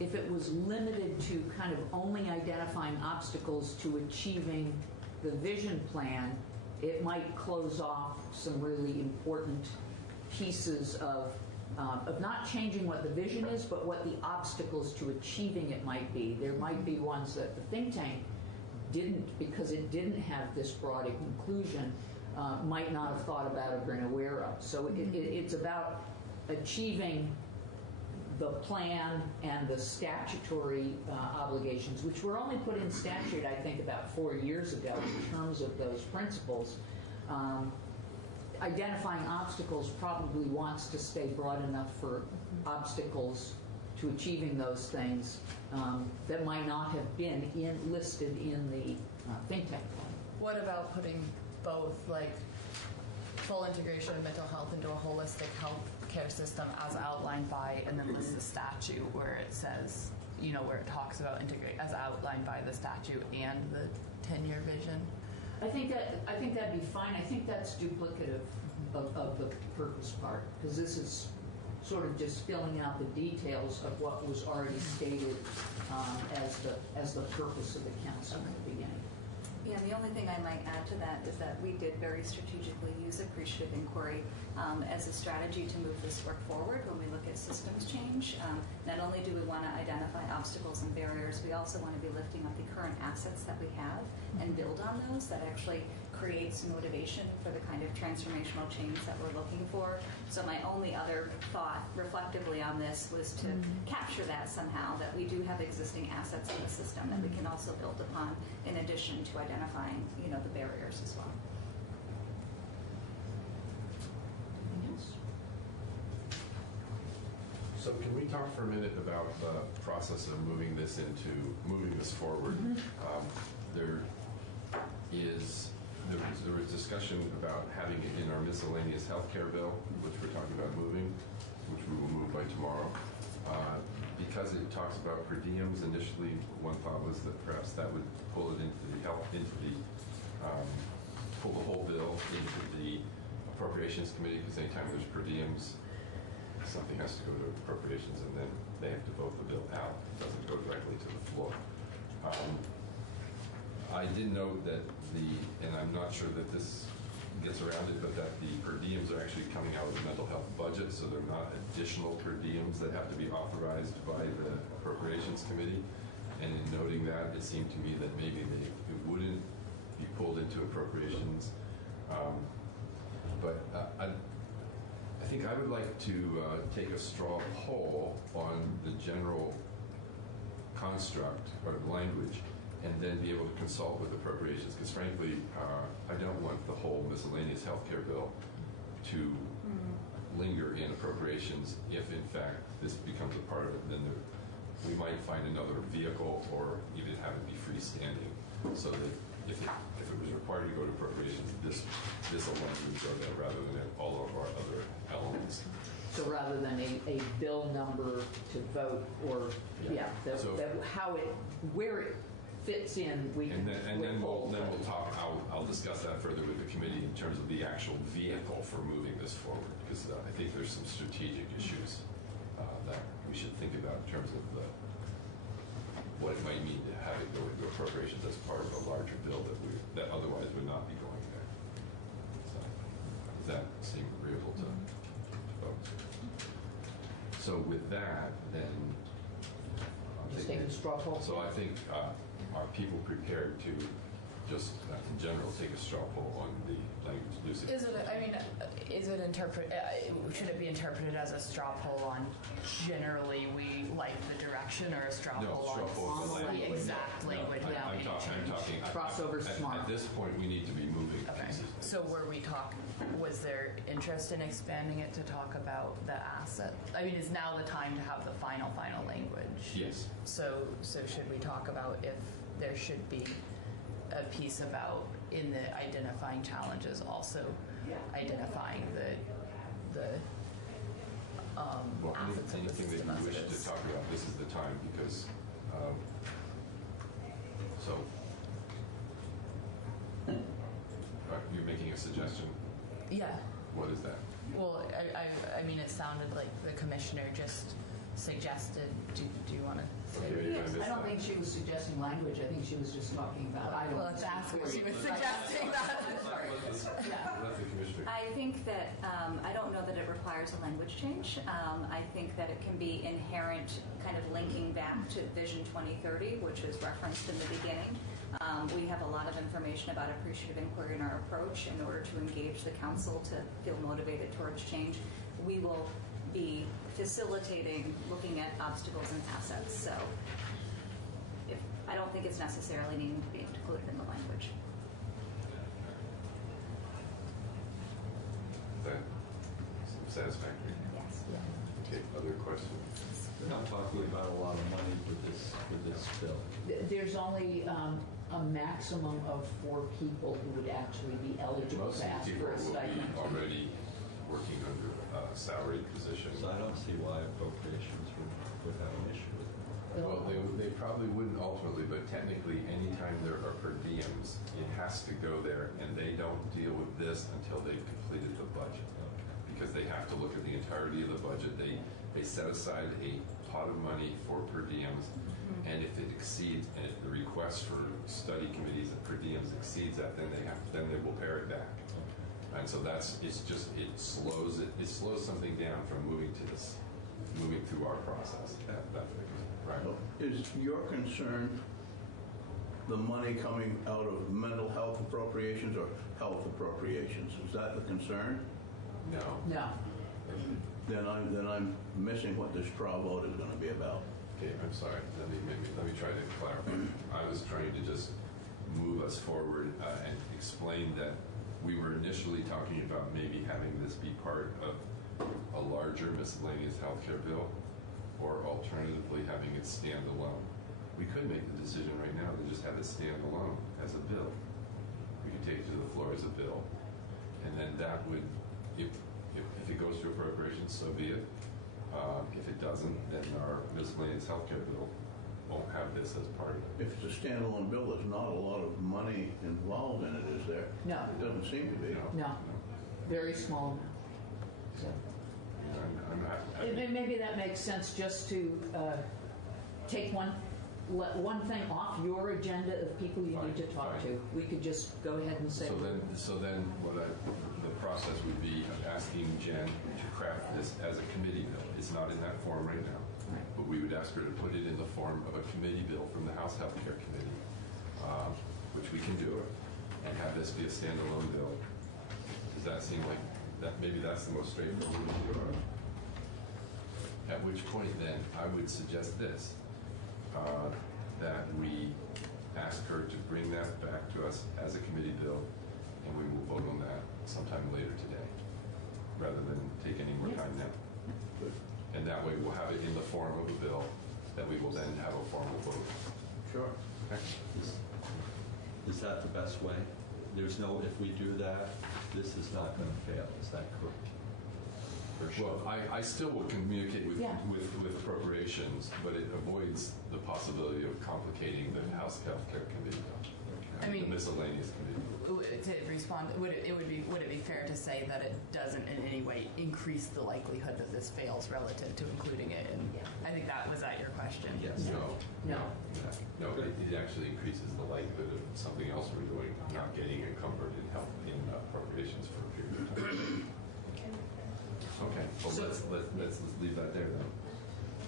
limited to kind of only identifying obstacles to achieving the vision plan, it might close off some really important pieces of not changing what the vision is, but what the obstacles to achieving it might be. There might be ones that the think tank didn't, because it didn't have this broad inclusion, might not have thought about or been aware of. So it's about achieving the plan and the statutory obligations, which were only put in statute, I think, about 4 years ago in terms of those principles. Identifying obstacles probably wants to stay broad enough for obstacles to achieving those things that might not have been listed in the think tank plan. What about putting both, like, full integration of mental health into a holistic health care system as outlined by, and then list the statute where it says, where it talks about integrate as outlined by the statute and the 10-year vision? I think that'd be fine. I think that's duplicative of the purpose part, because this is sort of just filling out the details of what was already stated as the purpose of the council at the beginning. Yeah, the only thing I might add to that is that we did very strategically use appreciative inquiry as a strategy to move this work forward when we look at systems change. Not only do we want to identify obstacles and barriers, we also want to be lifting up the current assets that we have and build on those. That actually creates motivation for the kind of transformational change that we're looking for. So my only other thought reflectively on this was to capture that somehow, that we do have existing assets in the system that we can also build upon, in addition to identifying, the barriers as well. So can we talk for a minute about the process of moving this forward? There was discussion about having it in our miscellaneous healthcare bill, which we're talking about moving, which we will move by tomorrow. Because it talks about per diems, initially one thought was that perhaps that would pull it pull the whole bill into the appropriations committee, because anytime there's per diems, something has to go to appropriations and then they have to vote the bill out. It doesn't go directly to the floor. I did note that and I'm not sure that this gets around it, but that the per diems are actually coming out of the mental health budget, so they're not additional per diems that have to be authorized by the appropriations committee. And in noting that, it seemed to me that maybe it wouldn't be pulled into appropriations. But I think I would like to take a straw poll on the general construct or language and then be able to consult with appropriations. Because frankly, I don't want the whole miscellaneous healthcare bill to linger in appropriations. If in fact this becomes a part of it, then we might find another vehicle or even have it be freestanding, so that if it was required to go to appropriations, this alone would go there rather than all of our other elements. So rather than a bill number to vote, or where it fits in, we can. And then we'll talk. I'll discuss that further with the committee in terms of the actual vehicle for moving this forward, because I think there's some strategic issues that we should think about in terms of what it might mean to have it go into appropriations as part of a larger bill that otherwise would not be going there. So, does that seem agreeable to folks? So with that, then just take a straw poll. So I think are people prepared to just in general take a straw poll on the language? Lucy? Should it be interpreted as a straw poll on generally we like the direction, or a straw poll on the exact language? I'm talking crossover smart. At this point, we need to be moving. Okay. So was there interest in expanding it to talk about the asset? I mean, is now the time to have the final language? Yes. So should we talk about if there should be a piece about in the identifying challenges, also identifying the assets of the anything system that you as wish it is? to talk about, this is the time, because you're making a suggestion? Yeah. What is that? Well, I mean, it sounded like the commissioner just suggested. Do you want to say? Okay, I don't think she was suggesting language. I think she was just talking about. Well, let's ask her. She was suggesting that. Sorry. I think that I don't know that it requires a language change. I think that it can be inherent, kind of linking back to Vision 2030, which is referenced in the beginning. We have a lot of information about appreciative inquiry in our approach in order to engage the council to feel motivated towards change. We will be facilitating looking at obstacles and assets. So I don't think it's necessarily needing to be included in the language. Is that satisfactory? Yes. Okay, other questions? We're not talking about a lot of money for this bill. There's only a maximum of 4 people who would actually be eligible Most to of ask the people for a will stipend. be already working under salaried positions. So I don't see why appropriations would have an issue with it. Well, they probably wouldn't ultimately, but technically, anytime there are per diems, it has to go there, and they don't deal with this until they've completed the budget. Because they have to look at the entirety of the budget. They set aside a pot of money for per diems, and if it exceeds, and if the request for study committees and per diems exceeds that, then they will pare it back. And so it slows something down from moving through our process. Right. Is your concern the money coming out of mental health appropriations or health appropriations? Is that the concern? No. No. Then I'm missing what this straw vote is going to be about. Okay, I'm sorry. Let me try to clarify. I was trying to just move us forward and explain that we were initially talking about maybe having this be part of a larger miscellaneous healthcare bill, or alternatively having it stand alone. We could make the decision right now to just have it stand alone as a bill. We could take it to the floor as a bill, and then that would, if it goes to appropriations, so be it. If it doesn't, then our miscellaneous healthcare bill won't have this as part of it. If it's a standalone bill, there's not a lot of money involved in it, is there? No. It doesn't seem to be. No. Very small amount. So. And maybe that makes sense, just to take one thing off your agenda of people you need to talk to. We could just go ahead and say. So then the process would be asking Jen to craft this as a committee bill. It's not in that form right now. Right. But we would ask her to put it in the form of a committee bill from the House Healthcare Committee, which we can do, and have this be a standalone bill. Does that seem like that? Maybe that's the most straightforward way to do it. At which point, then, I would suggest this, that we ask her to bring that back to us as a committee bill, and we will vote on that sometime later today, rather than take any more time now. And that way we'll have it in the form of a bill that we will then have a formal vote. Sure. Okay. Is that the best way? There's no, if we do that, this is not going to fail. Is that correct? Well, I still will communicate with appropriations, but it avoids the possibility of complicating the House Healthcare Committee, the miscellaneous committee. To respond, would it be fair to say that it doesn't in any way increase the likelihood that this fails relative to including it? And I think that was your question. Yes. No. No, it actually increases the likelihood of something else we're doing, not getting encumbered in appropriations for a period of time. Okay, well, So, let's leave that there then.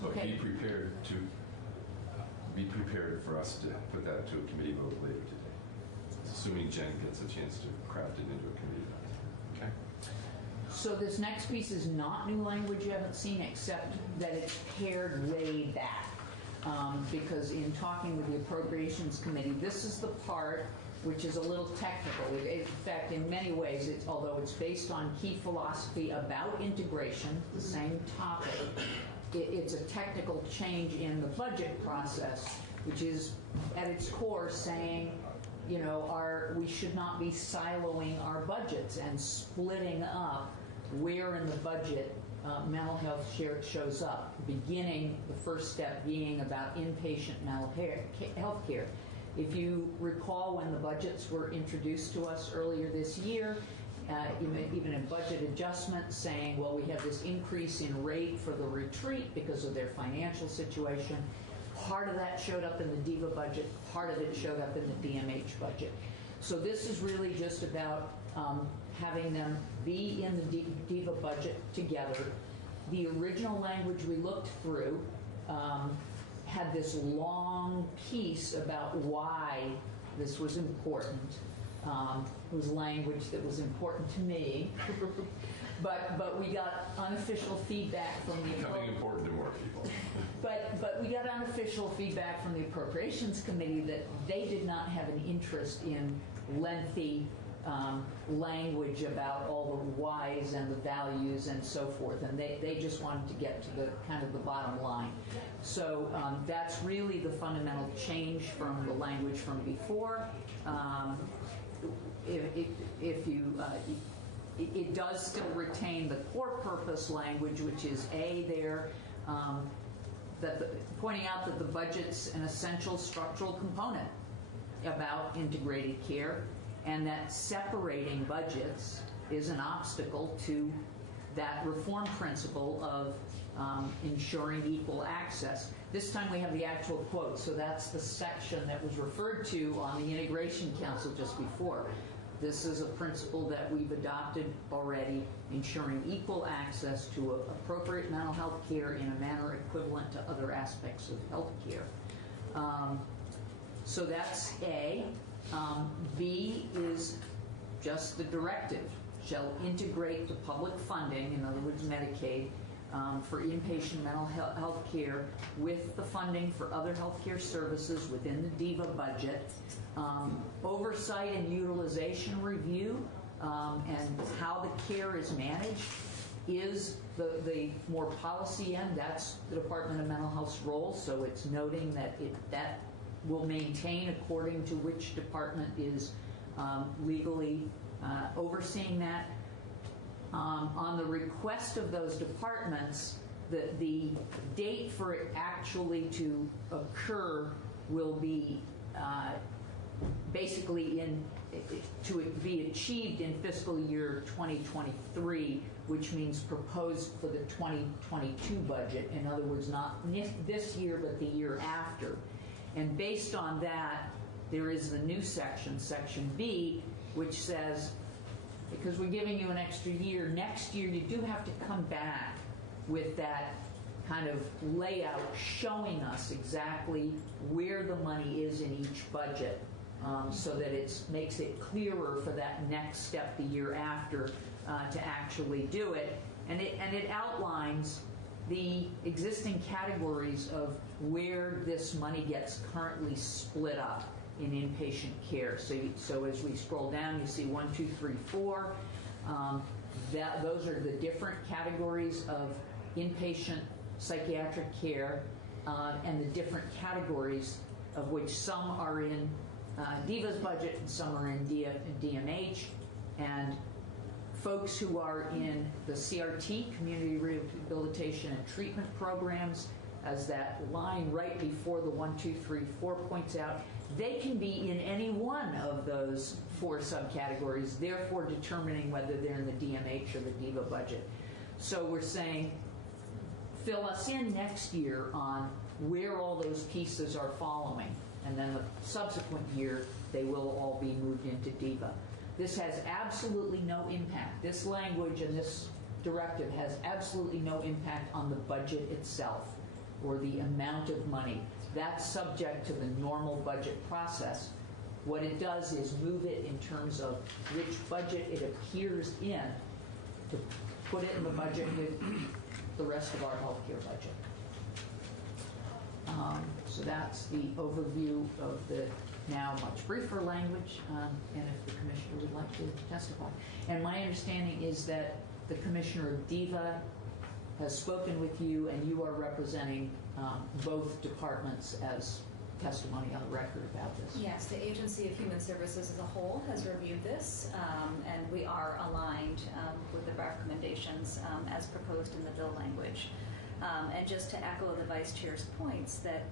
But Okay. be prepared for us to put that to a committee vote later today, assuming Jen gets a chance to craft it into a committee vote. Okay. So this next piece is not new language you haven't seen, except that it's pared way back. Because in talking with the Appropriations Committee, this is the part which is a little technical. In fact, in many ways, although it's based on key philosophy about integration, the same topic, it's a technical change in the budget process, which is at its core saying, we should not be siloing our budgets and splitting up where in the budget mental health shows up, beginning the first step being about inpatient mental health care. If you recall, when the budgets were introduced to us earlier this year, even a budget adjustment saying, well, we have this increase in rate for the retreat because of their financial situation. Part of that showed up in the DIVA budget, part of it showed up in the DMH budget. So this is really just about having them be in the DIVA budget together. The original language we looked through had this long piece about why this was important. It was language that was important to me, but we got unofficial feedback from the Becoming important to more people. But we got unofficial feedback from the Appropriations Committee that they did not have an interest in lengthy language about all the whys and the values and so forth, and they just wanted to get to the kind of the bottom line. So that's really the fundamental change from the language from before. It does still retain the core purpose language, which is pointing out that the budget's an essential structural component about integrated care, and that separating budgets is an obstacle to that reform principle of ensuring equal access. This time we have the actual quote, so that's the section that was referred to on the Integration Council just before. This is a principle that we've adopted already, ensuring equal access to appropriate mental health care in a manner equivalent to other aspects of health care. So that's A. B is just the directive. Shall integrate the public funding, in other words, Medicaid, for inpatient mental health care with the funding for other health care services within the DIVA budget. Oversight and utilization review and how the care is managed is the more policy end. That's the Department of Mental Health's role, so it's noting that that will maintain according to which department is legally overseeing that. On the request of those departments, the date for it actually to occur will be basically to be achieved in fiscal year 2023, which means proposed for the 2022 budget. In other words, not this year, but the year after. And based on that, there is the new section, Section B, which says, because we're giving you an extra year, next year you do have to come back with that kind of layout showing us exactly where the money is in each budget, so that it makes it clearer for that next step the year after to actually do it. And it outlines the existing categories of where this money gets currently split up. in inpatient care. So as we scroll down, you see 1, 2, 3, 4. Those are the different categories of inpatient psychiatric care, and the different categories of which some are in DIVA's budget and some are in DMH, and folks who are in the CRT, Community Rehabilitation and Treatment Programs, as that line right before the 1, 2, 3, 4 points out, they can be in any one of those 4 subcategories, therefore determining whether they're in the DMH or the DIVA budget. So we're saying, fill us in next year on where all those pieces are following, and then the subsequent year they will all be moved into DIVA. This has absolutely no impact. This language and this directive has absolutely no impact on the budget itself or the amount of money. That's subject to the normal budget process. What it does is move it in terms of which budget it appears in, to put it in the budget with the rest of our healthcare budget. So that's the overview of the now much briefer language, and if the commissioner would like to testify. And my understanding is that the commissioner of DIVA has spoken with you, and you are representing both departments as testimony on the record about this. Yes, the Agency of Human Services as a whole has reviewed this, and we are aligned with the recommendations as proposed in the bill language. And just to echo the Vice Chair's points, that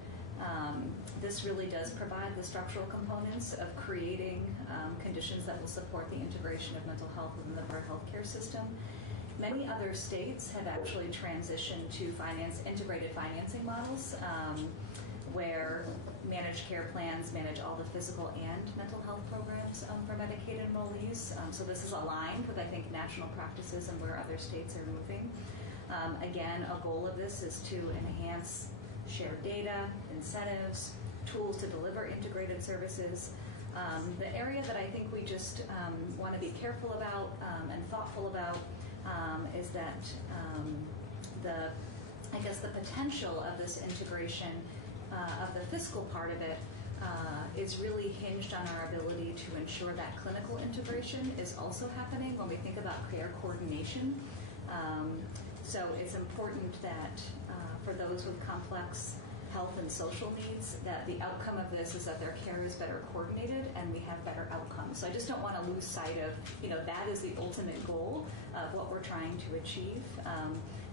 this really does provide the structural components of creating conditions that will support the integration of mental health within the Bratt healthcare system. Many other states have actually transitioned to integrated financing models where managed care plans manage all the physical and mental health programs for Medicaid enrollees. So this is aligned with, I think, national practices and where other states are moving. Again, a goal of this is to enhance shared data, incentives, tools to deliver integrated services. The area that I think we just want to be careful about and thoughtful about is that the potential of this integration of the fiscal part of it is really hinged on our ability to ensure that clinical integration is also happening when we think about care coordination. So it's important that for those with complex health and social needs, that the outcome of this is that their care is better coordinated and we have better outcomes. So I just don't want to lose sight of, that is the ultimate goal of what we're trying to achieve.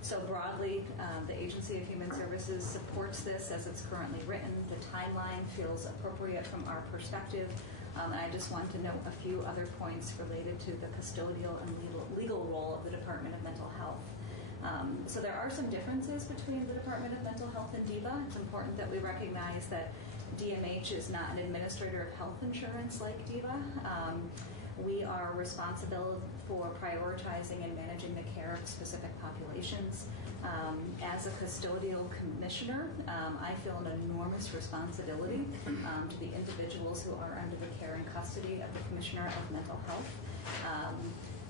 So broadly, the Agency of Human Services supports this as it's currently written. The timeline feels appropriate from our perspective. And I just want to note a few other points related to the custodial and legal role of the Department of Mental Health. So there are some differences between the Department of Mental Health and DIVA. It's important that we recognize that DMH is not an administrator of health insurance like DIVA. We are responsible for prioritizing and managing the care of specific populations. As a custodial commissioner, I feel an enormous responsibility to the individuals who are under the care and custody of the Commissioner of Mental Health.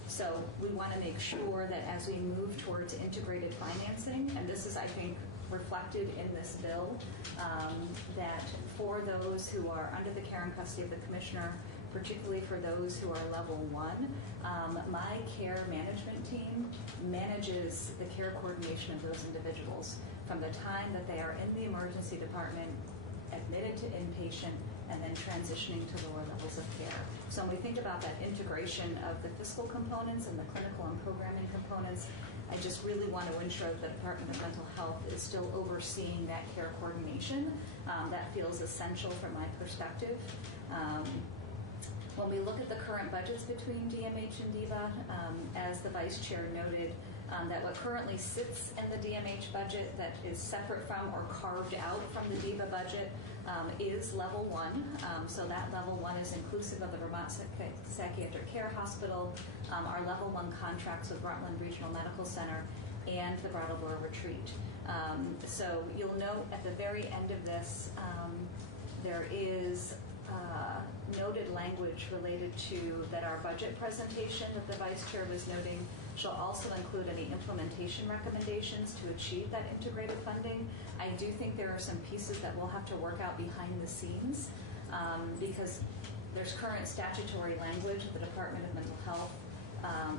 So we want to make sure that as we move towards integrated financing, and this is, I think, reflected in this bill, that for those who are under the care and custody of the Commissioner, particularly for those who are level 1, my care management team manages the care coordination of those individuals from the time that they are in the emergency department, admitted to inpatient, and then transitioning to lower levels of care. So when we think about that integration of the fiscal components and the clinical and programming components, I just really want to ensure that the Department of Mental Health is still overseeing that care coordination. That feels essential from my perspective. When we look at the current budgets between DMH and DIVA, as the Vice Chair noted, that what currently sits in the DMH budget that is separate from or carved out from the DIVA budget is level 1. So that level 1 is inclusive of the Vermont Psychiatric Care Hospital, our level 1 contracts with Rutland Regional Medical Center, and the Brattleboro Retreat. So you'll note at the very end of this, there is noted language related to that our budget presentation that the Vice Chair was noting shall also include any implementation recommendations to achieve that integrated funding. I do think there are some pieces that we'll have to work out behind the scenes because there's current statutory language of the Department of Mental Health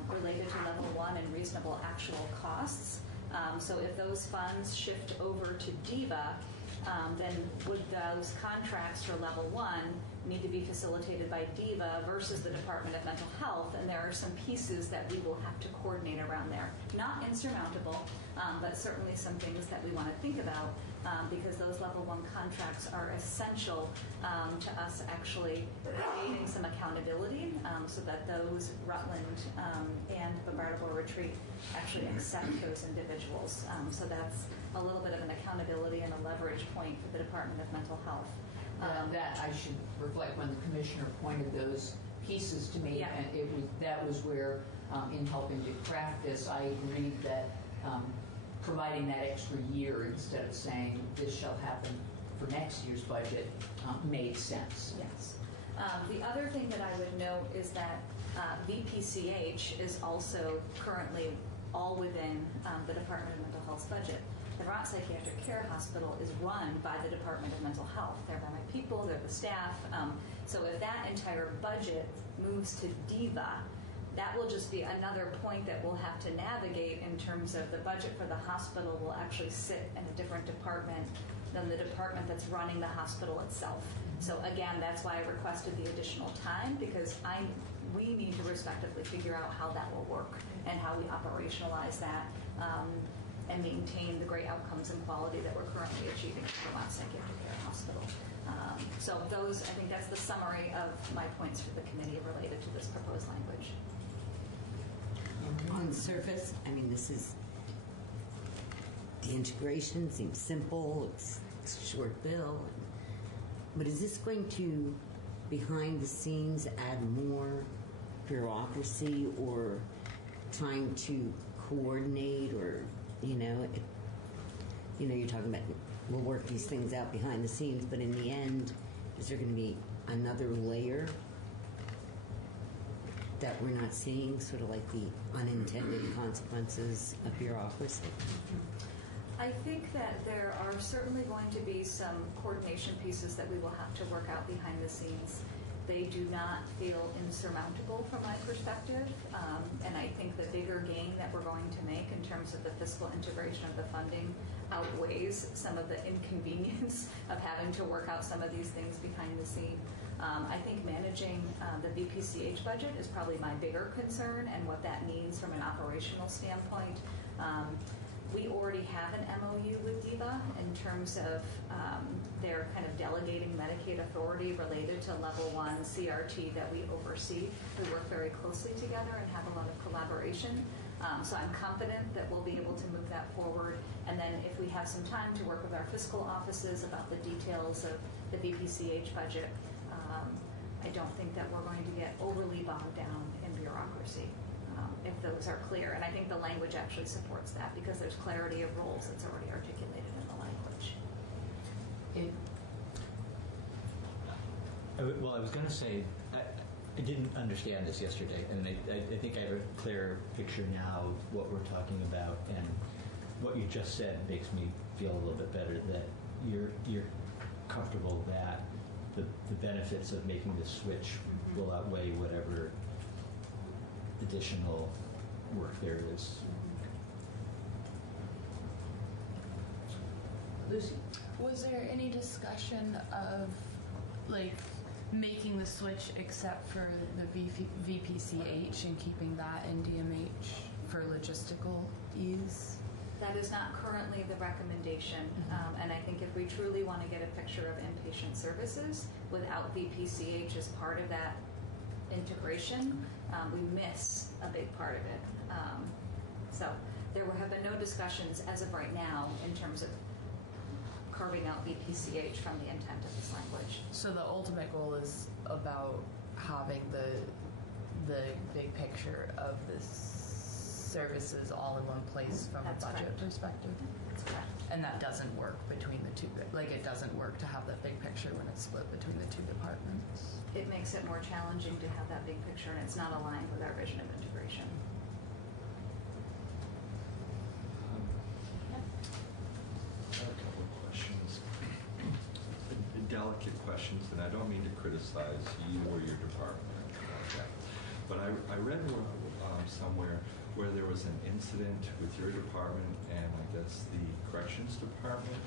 related to level 1 and reasonable actual costs. So if those funds shift over to DEVA, then would those contracts for level 1 need to be facilitated by DEVA versus the Department of Mental Health? And there are some pieces that we will have to coordinate around there. Not insurmountable, but certainly some things that we want to think about because those level 1 contracts are essential to us actually creating some accountability so that those Rutland and Bombardable Retreat actually accept those individuals. So that's a little bit of an accountability and a leverage point for the Department of Mental Health. That I should reflect when the commissioner pointed those pieces to me, and that was where, in helping to craft this, I agreed that providing that extra year instead of saying this shall happen for next year's budget made sense. Yes. The other thing that I would note is that VPCH is also currently all within the Department of Mental Health's budget. The Bratt Psychiatric Care Hospital is run by the Department of Mental Health. They're by my people, they're the staff. So if that entire budget moves to DEVA, that will just be another point that we'll have to navigate in terms of the budget for the hospital will actually sit in a different department than the department that's running the hospital itself. So again, that's why I requested the additional time because we need to respectively figure out how that will work and how we operationalize that and maintain the great outcomes and quality that we're currently achieving at Vermont Psychiatric Care Hospital. So those, I think that's the summary of my points for the committee related to this proposed language. On the surface, I mean, this is, the integration seems simple, it's a short bill, but is this going to, behind the scenes, add more bureaucracy or trying to coordinate or, you're talking about we'll work these things out behind the scenes, but in the end, is there going to be another layer that we're not seeing, sort of like the unintended consequences of bureaucracy? I think that there are certainly going to be some coordination pieces that we will have to work out behind the scenes. They do not feel insurmountable from my perspective, and I think the bigger gain that we're going to make in terms of the fiscal integration of the funding outweighs some of the inconvenience of having to work out some of these things behind the scene. I think managing the BPCH budget is probably my bigger concern and what that means from an operational standpoint. We already have an MOU with DEVA in terms of their kind of delegating Medicaid authority related to level 1 CRT that we oversee. We work very closely together and have a lot of collaboration. So I'm confident that we'll be able to move that forward. And then if we have some time to work with our fiscal offices about the details of the BPCH budget, I don't think that we're going to get overly bogged down in bureaucracy if those are clear. And I think the language actually supports that because there's clarity of roles that's already articulated in the language. Well, I was going to say, I didn't understand this yesterday, and I think I have a clearer picture now of what we're talking about, and what you just said makes me feel a little bit better that you're comfortable that the benefits of making this switch will outweigh whatever additional work there is. Lucy? Was there any discussion of making the switch except for the VPCH and keeping that in DMH for logistical ease? That is not currently the recommendation, and I think if we truly want to get a picture of inpatient services without VPCH as part of that integration, we miss a big part of it. So there have been no discussions as of right now in terms of carving out VPCH from the intent of this language. So the ultimate goal is about having the big picture of this services all in one place from a budget perspective. That's correct. And that doesn't work between the two. It doesn't work to have that big picture when it's split between the two departments. It makes it more challenging to have that big picture, and it's not aligned with our vision of integration. I have a couple of questions. A delicate question. questions, and I don't mean to criticize you or your department or anything like that. But I read somewhere where there was an incident with your department and I guess the corrections department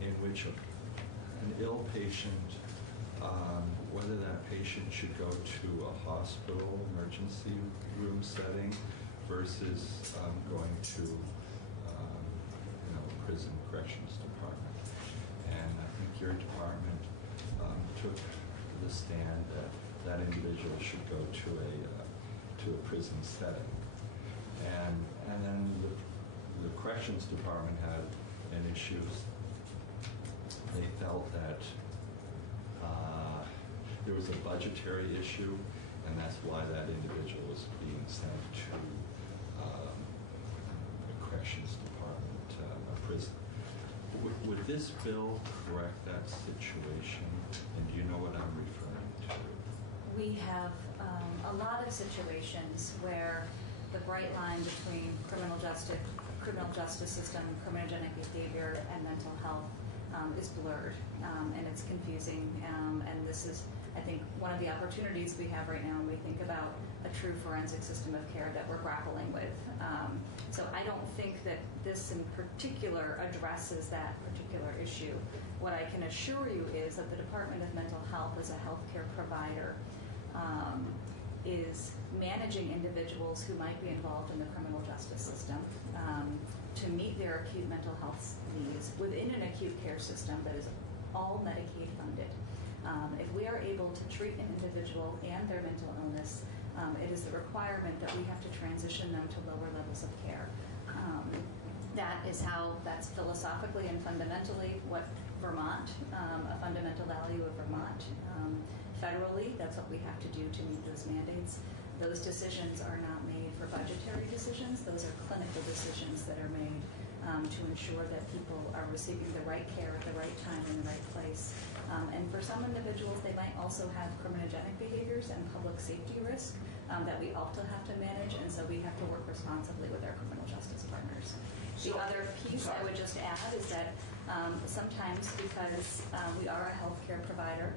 in which an ill patient, whether that patient should go to a hospital emergency room setting versus going to a prison corrections department. And I think your department took the stand that that individual should go to a prison setting. And then the corrections department had an issue. They felt that there was a budgetary issue, and that's why that individual was being sent to the corrections department, a prison. Would this bill correct that situation? And do you know what I'm referring to? We have a lot of situations where the bright line between criminal justice system, criminogenic behavior, and mental health is blurred, and it's confusing. And this is, I think, one of the opportunities we have right now when we think about a true forensic system of care that we're grappling with. So I don't think that this in particular addresses that particular issue. What I can assure you is that the Department of Mental Health as a healthcare provider is managing individuals who might be involved in the criminal justice system to meet their acute mental health needs within an acute care system that is all Medicaid funded. If we are able to treat an individual and their mental illness, it is the requirement that we have to transition them to lower levels of care. That's philosophically and fundamentally what Vermont, a fundamental value of Vermont. Federally, that's what we have to do to meet those mandates. Those decisions are not made for budgetary decisions. Those are clinical decisions that are made to ensure that people are receiving the right care at the right time in the right place. And for some individuals, they might also have criminogenic behaviors and public safety risk that we also have to manage, and so we have to work responsibly with our criminal justice partners. The other piece I would just add is that sometimes because we are a healthcare provider,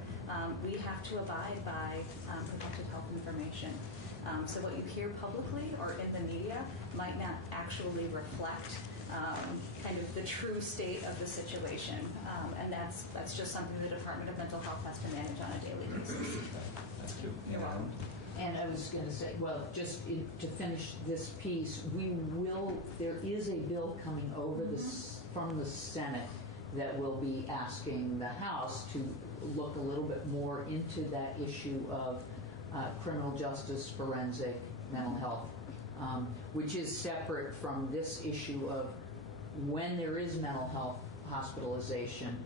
we have to abide by protected health information. So what you hear publicly or in the media might not actually reflect kind of the true state of the situation. And that's just something the Department of Mental Health has to manage on a daily basis. Thank you. You're welcome. And I was going to say, well, just to finish this piece, there is a bill coming over from the Senate that will be asking the House to look a little bit more into that issue of criminal justice, forensic, mental health, which is separate from this issue of when there is mental health hospitalization,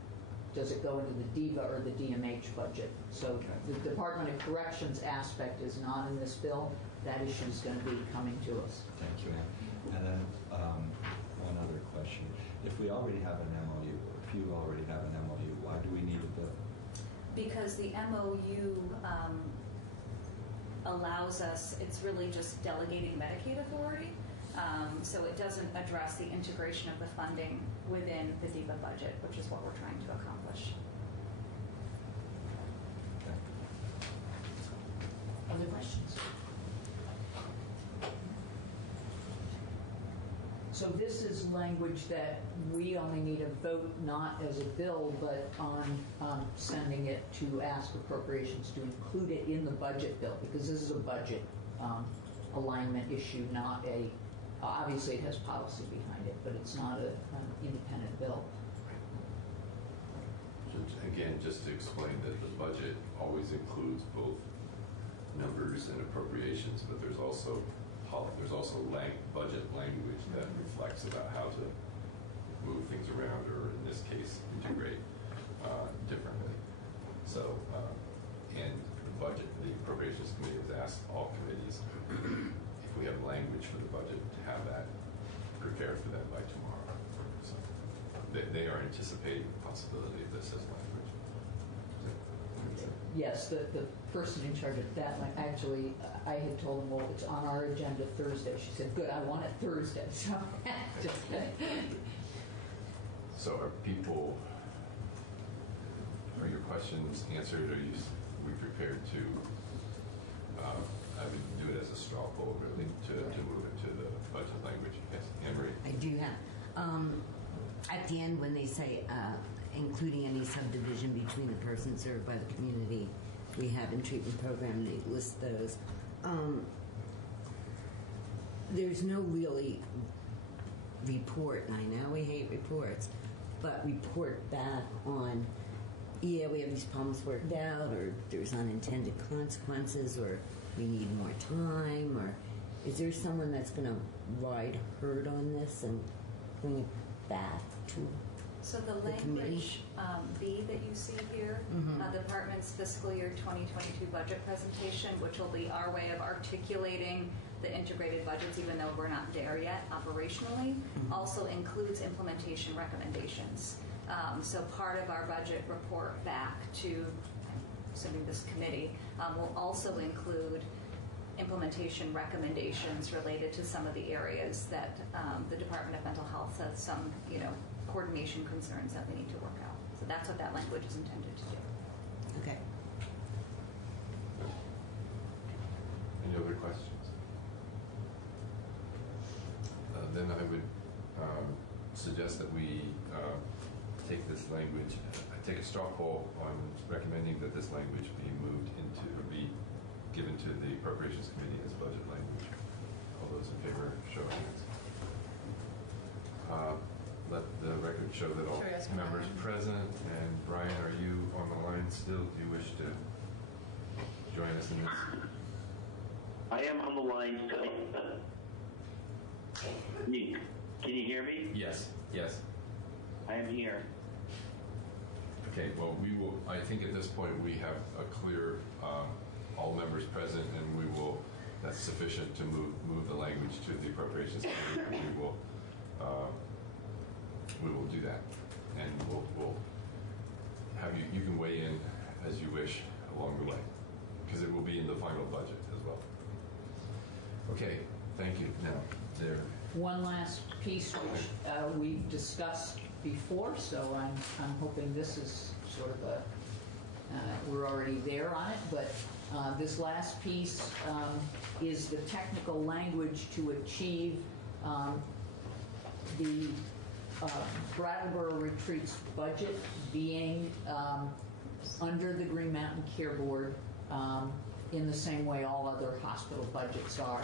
does it go into the DIVA or the DMH budget? So the Department of Corrections aspect is not in this bill. That issue is going to be coming to us. Thank you, Ann. And then one other question. If we already have an MOU, or if you already have an MOU, why do we need a bill? Because the MOU allows us, it's really just delegating Medicaid authority. So it doesn't address the integration of the funding within the DIVA budget, which is what we're trying to accomplish. Okay. Other questions? So this is language that we only need a vote, not as a bill, but on sending it to ask appropriations to include it in the budget bill, because this is a budget alignment issue, not a, obviously it has policy behind it, but it's not an independent bill. Again, just to explain that the budget always includes both numbers and appropriations, but there's also budget language that reflects about how to move things around, or in this case, integrate differently. So, and the Appropriations Committee has asked all committees if we have language for the budget to have that prepared for them by tomorrow. So they are anticipating the possibility of this as language. Yes, the person in charge of that, like, actually, I had told them, well, it's on our agenda Thursday. She said, good, I want it Thursday. So, so are people, are your questions answered? Are we prepared to, I would do it as a straw poll, really, to move it to the budget language? Yes, Anne Marie? I do have. At the end, when they say including any subdivision between the person served by the community rehab and treatment program, they list those. There's no really report, and I know we hate reports, but report back on, yeah, we have these problems worked out, or there's unintended consequences, or we need more time, or is there someone that's going to ride herd on this and bring it back to So the committee? language B that you see here, the department's fiscal year 2022 budget presentation, which will be our way of articulating the integrated budgets, even though we're not there yet operationally, also includes implementation recommendations. So part of our budget report back to, assuming this committee, will also include implementation recommendations related to some of the areas that the Department of Mental Health has some, coordination concerns that we need to work out. So that's what that language is intended to do. Okay. Any other questions? Then I would suggest that we take this language, take a straw poll on recommending that this language be moved into, or be given to the Appropriations Committee as budget language. All those in favor, show of hands. Let the record show that all members present. And Brian, are you on the line still? Do you wish to join us in this? I am on the line still. Can you hear me? Yes. I am here. Okay, well, I think at this point we have a clear, all members present, and that's sufficient to move the language to the Appropriations Committee. We will do that, and we'll have you can weigh in as you wish along the way, because it will be in the final budget as well. Okay, thank you. Now, there. One last piece which we've discussed before, so I'm hoping this is sort of we're already there on it, but this last piece is the technical language to achieve the Brattleboro Retreats budget being under the Green Mountain Care Board in the same way all other hospital budgets are.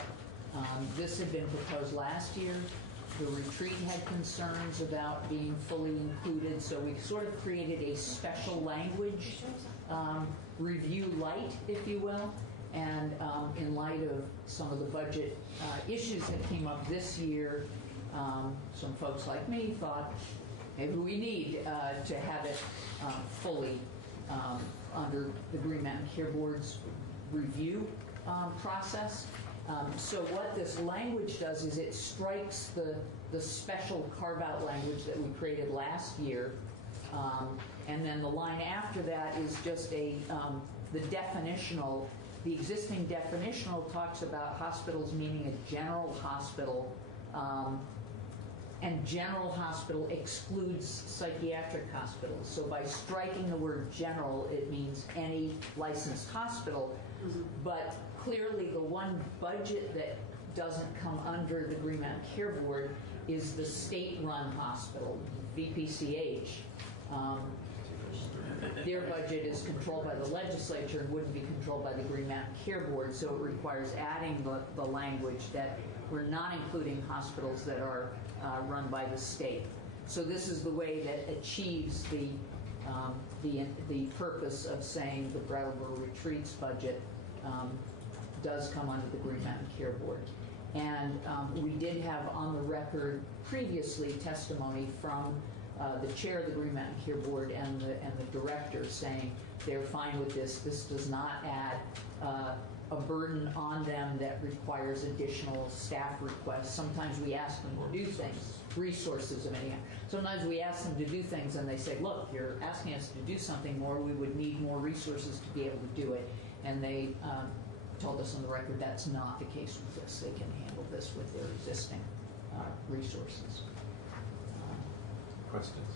This had been proposed last year. The retreat had concerns about being fully included, so we sort of created a special language, review light, if you will, and in light of some of the budget issues that came up this year, some folks like me thought maybe we need to have it fully under the Green Mountain Care Board's review process. So what this language does is it strikes the special carve-out language that we created last year, and then the line after that is just the definitional. The existing definitional talks about hospitals meaning a general hospital, and general hospital excludes psychiatric hospitals. So by striking the word general, it means any licensed hospital. But clearly the one budget that doesn't come under the Green Mountain Care Board is the state-run hospital, VPCH. Their budget is controlled by the legislature and wouldn't be controlled by the Green Mountain Care Board, so it requires adding the language that we're not including hospitals that are run by the state. So this is the way that achieves the purpose of saying the Brattleboro Retreats budget does come under the Green Mountain Care Board. And we did have on the record previously testimony from the chair of the Green Mountain Care Board and the director saying they're fine with this. This does not add a burden on them that requires additional staff requests. Sometimes we ask them to do things, resources of any kind. Sometimes we ask them to do things and they say, look, you're asking us to do something more. We would need more resources to be able to do it. And they told us on the record that's not the case with this. They can handle this with their existing resources. Questions?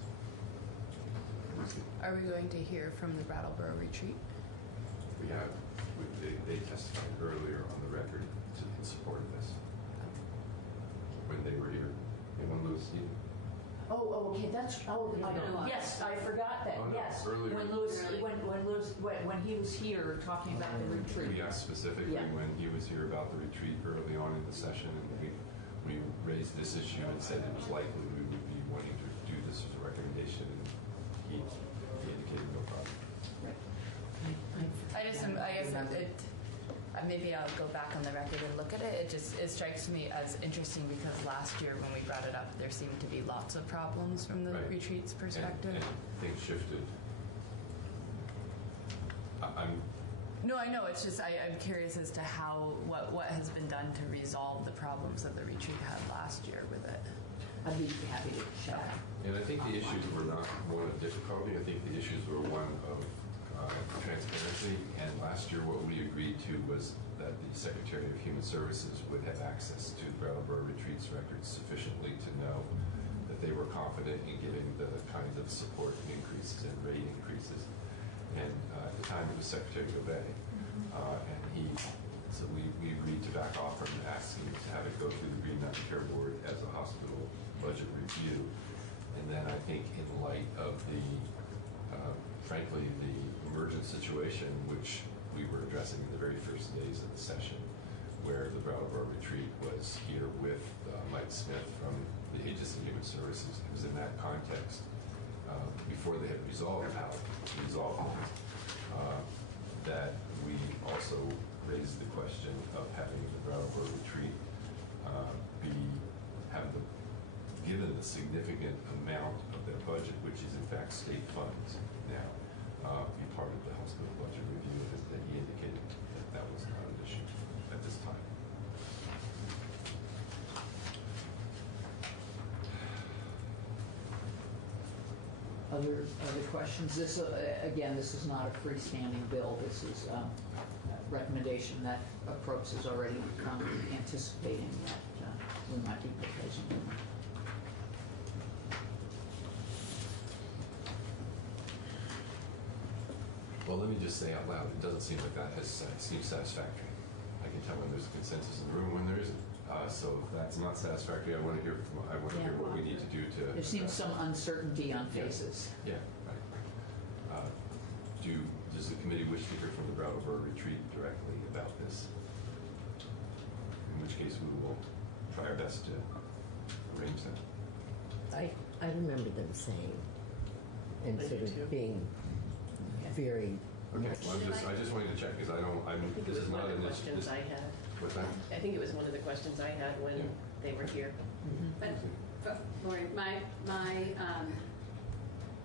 Are we going to hear from the Brattleboro retreat? We have, they testified earlier on the record in support of this when they were here. Anyone lose Steve? Oh, okay, that's, yes, I forgot that, Oh, no, yes. earlier. When he was here talking about the retreat. We asked specifically when he was here about the retreat early on in the session, and we raised this issue and said it was likely we would be wanting to do this as a recommendation, and he indicated no problem. I guess maybe I'll go back on the record and look at it. It strikes me as interesting because last year when we brought it up, there seemed to be lots of problems from the retreat's perspective. And things shifted. No, I know. It's just I'm curious as to what has been done to resolve the problems that the retreat had last year with it. I'd be happy to check. And I think the issues were not one of difficulty. I think the issues were one of transparency. And last year, what we agreed to was that the Secretary of Human Services would have access to Brattleboro Retreat's records sufficiently to know that they were confident in giving the kinds of support increases and rate increases. And at the time, it was Secretary Gobet. So we agreed to back off from asking to have it go through the Green Mountain Care Board as a hospital budget review. And then I think in light of the, frankly, the emergent situation, which we were addressing in the very first days of the session, where the Brattleboro Retreat was here with Mike Smith from the Aegis of Human Services. It was in that context, before they had resolved how to resolve things, that we also raised the question of having the Brattleboro Retreat given the significant amount of their budget, which is in fact state funds now, be part of the hospital budget review, that he indicated that was not an issue at this time. Other questions? This, again, this is not a freestanding bill. This is a recommendation that Approps is already anticipating that we might be proposing. Well, let me just say out loud, it doesn't seem like that seems satisfactory. I can tell when there's a consensus in the room when there isn't. So if that's not satisfactory, I want to hear what we need to do to. There seems some uncertainty on faces. Yeah, right. Does the committee wish to hear from the Brattleboro Retreat directly about this? In which case, we will try our best to arrange that. I remember them saying, and sort of being very. Okay. Well, I just wanted to check because I think it was one of the questions I had. What's that? I think it was one of the questions I had when they were here. But Lori, my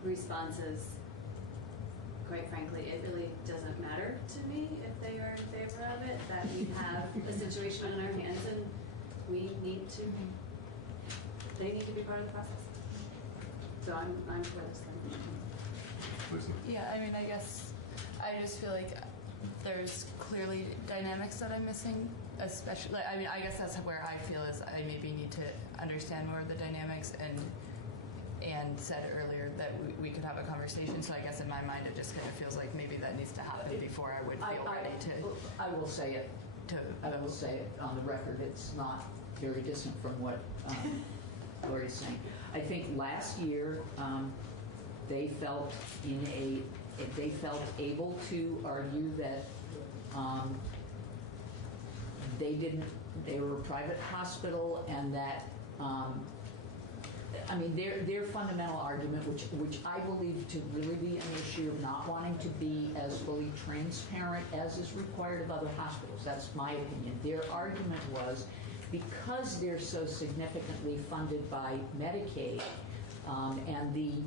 response is, quite frankly, it really doesn't matter to me if they are in favor of it, that we have a situation on our hands and they need to be part of the process. So I'm for this thing. Yeah, I mean, I guess I just feel like there's clearly dynamics that I'm missing, especially, I mean, I guess that's where I feel is I maybe need to understand more of the dynamics and said earlier that we could have a conversation. So I guess in my mind, it just kind of feels like maybe that needs to happen before I would feel ready to. I will say it. I will say it on the record. It's not very distant from what Lori's saying. I think last year they felt able to argue that they were a private hospital and that I mean, their fundamental argument, which I believe to really be an issue of not wanting to be as fully transparent as is required of other hospitals. That's my opinion. Their argument was because they're so significantly funded by Medicaid and the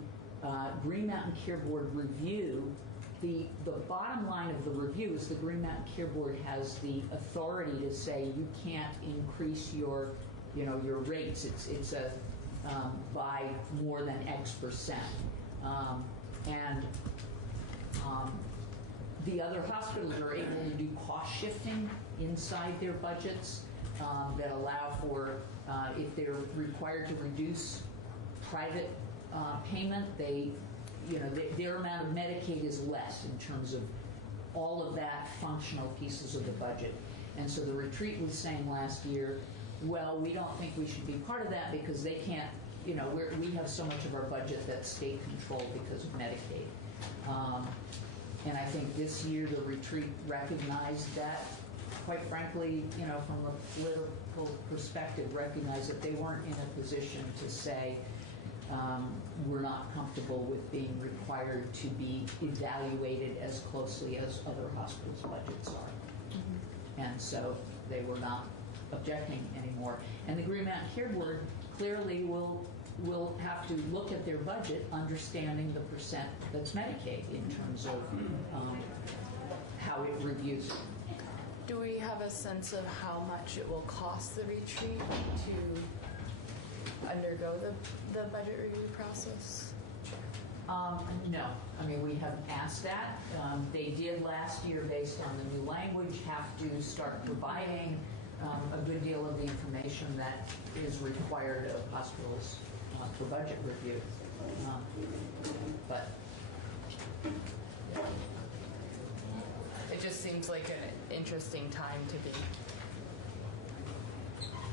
Green Mountain Care Board review, the bottom line of the review is the Green Mountain Care Board has the authority to say you can't increase your rates. It's a by more than X percent. The other hospitals are able to do cost shifting inside their budgets that allow for, if they're required to reduce private payment, they their amount of Medicaid is less in terms of all of that functional pieces of the budget. And so the retreat was saying last year, well, we don't think we should be part of that because they can't, we have so much of our budget that's state controlled because of Medicaid. And I think this year the retreat recognized that, quite frankly, from a political perspective, recognized that they weren't in a position to say, we're not comfortable with being required to be evaluated as closely as other hospitals' budgets are. Mm-hmm. And so they were not objecting anymore. And the Green Mountain Care Board clearly will have to look at their budget, understanding the percent that's Medicaid in terms of how it reviews it. Do we have a sense of how much it will cost the retreat to undergo the budget review process? No. I mean, we haven't asked that. They did last year, based on the new language, have to start providing a good deal of the information that is required of hospitals for budget review. But it just seems like an interesting time to be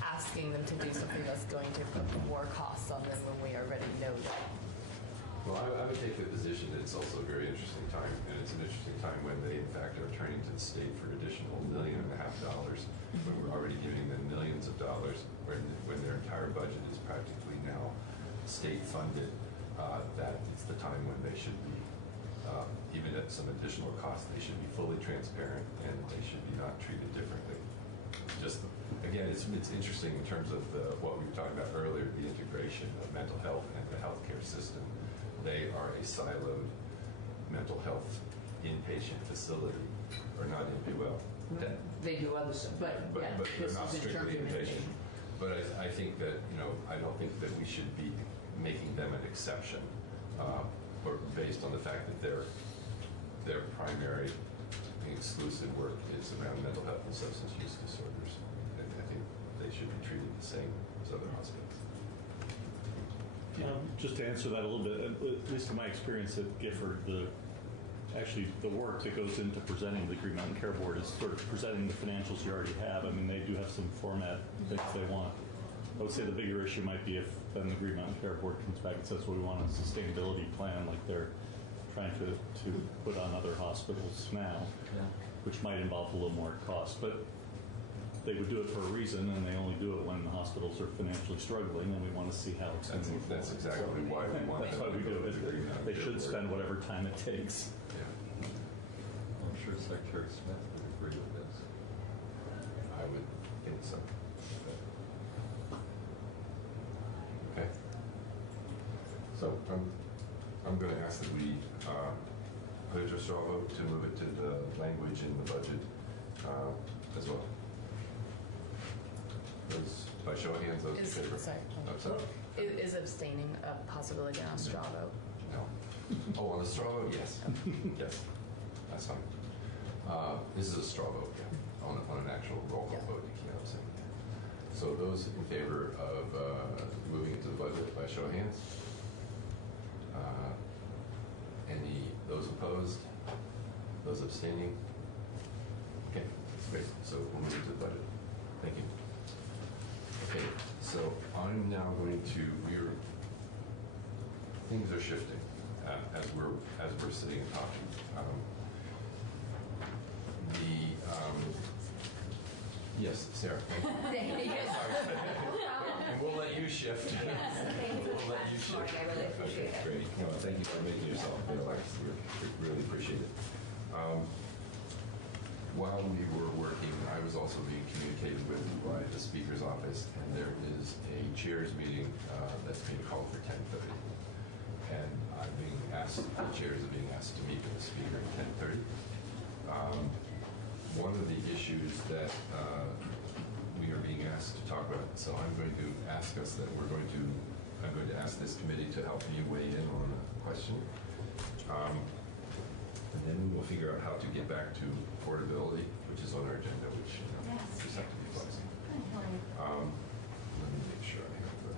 asking them to do something that's going to put more costs on them when we already know that. Well, I would take the position that it's also a very interesting time, and it's an interesting time when they, in fact, are turning to the state for an additional $1.5 million, when we're already giving them millions of dollars, when their entire budget is practically now state funded. That it's the time when they should be, even at some additional cost, they should be fully transparent and they should be not treated differently. Just again, it's interesting in terms of what we were talking about earlier, the integration of mental health and the healthcare system. They are a siloed mental health inpatient facility, or not well. They do other stuff, but they're not strictly inpatient. But I think that I don't think that we should be making them an exception, or based on the fact that their primary and exclusive work is around mental health and substance use disorders. And I think they should be treated the same as other hospitals. Just to answer that a little bit, at least in my experience at Gifford, the work that goes into presenting the Green Mountain Care Board is sort of presenting the financials you already have. I mean, they do have some format things they want. I would say the bigger issue might be if then the Green Mountain Care Board comes back and says, well, we want a sustainability plan like they're trying to put on other hospitals now, which might involve a little more cost. But they would do it for a reason, and they only do it when the hospitals are financially struggling, and we want to see how it's going to move forward. That's exactly why we want That's why we do it. They should spend whatever time it takes. Yeah. I'm sure Secretary Smith would agree with this. I would think so. Okay. So I'm going to ask that we put it to a straw vote to move it to the language in the budget as well. By show of hands, those in favor? Sorry. Is abstaining a possibility on a straw vote? No. Oh, on the straw vote, yes. Yes, that's fine. This is a straw vote, yeah. On an actual roll call vote, you can't abstain. So those in favor of moving it to the budget by show of hands? Those opposed? Those abstaining? Okay, that's great. So we'll move it to the budget. Thank you. Okay, so I'm now going to, things are shifting as we're sitting and talking. Yes, Sarah. And we'll let you shift. We'll let you shift. I really appreciate it. Great. No, thank you for making yourself available. We really appreciate it. While we were working, I was also being communicated with by the Speaker's office, and there is a chairs meeting that's being called for 10:30. And I'm being asked, the chairs are being asked to meet with the Speaker at 10:30. One of the issues that we are being asked to talk about, so I'm going to ask us that I'm going to ask this committee to help me weigh in on a question. And then we will figure out how to get back to affordability, which is on our agenda, which just have to be flexible. Let me make sure I have the.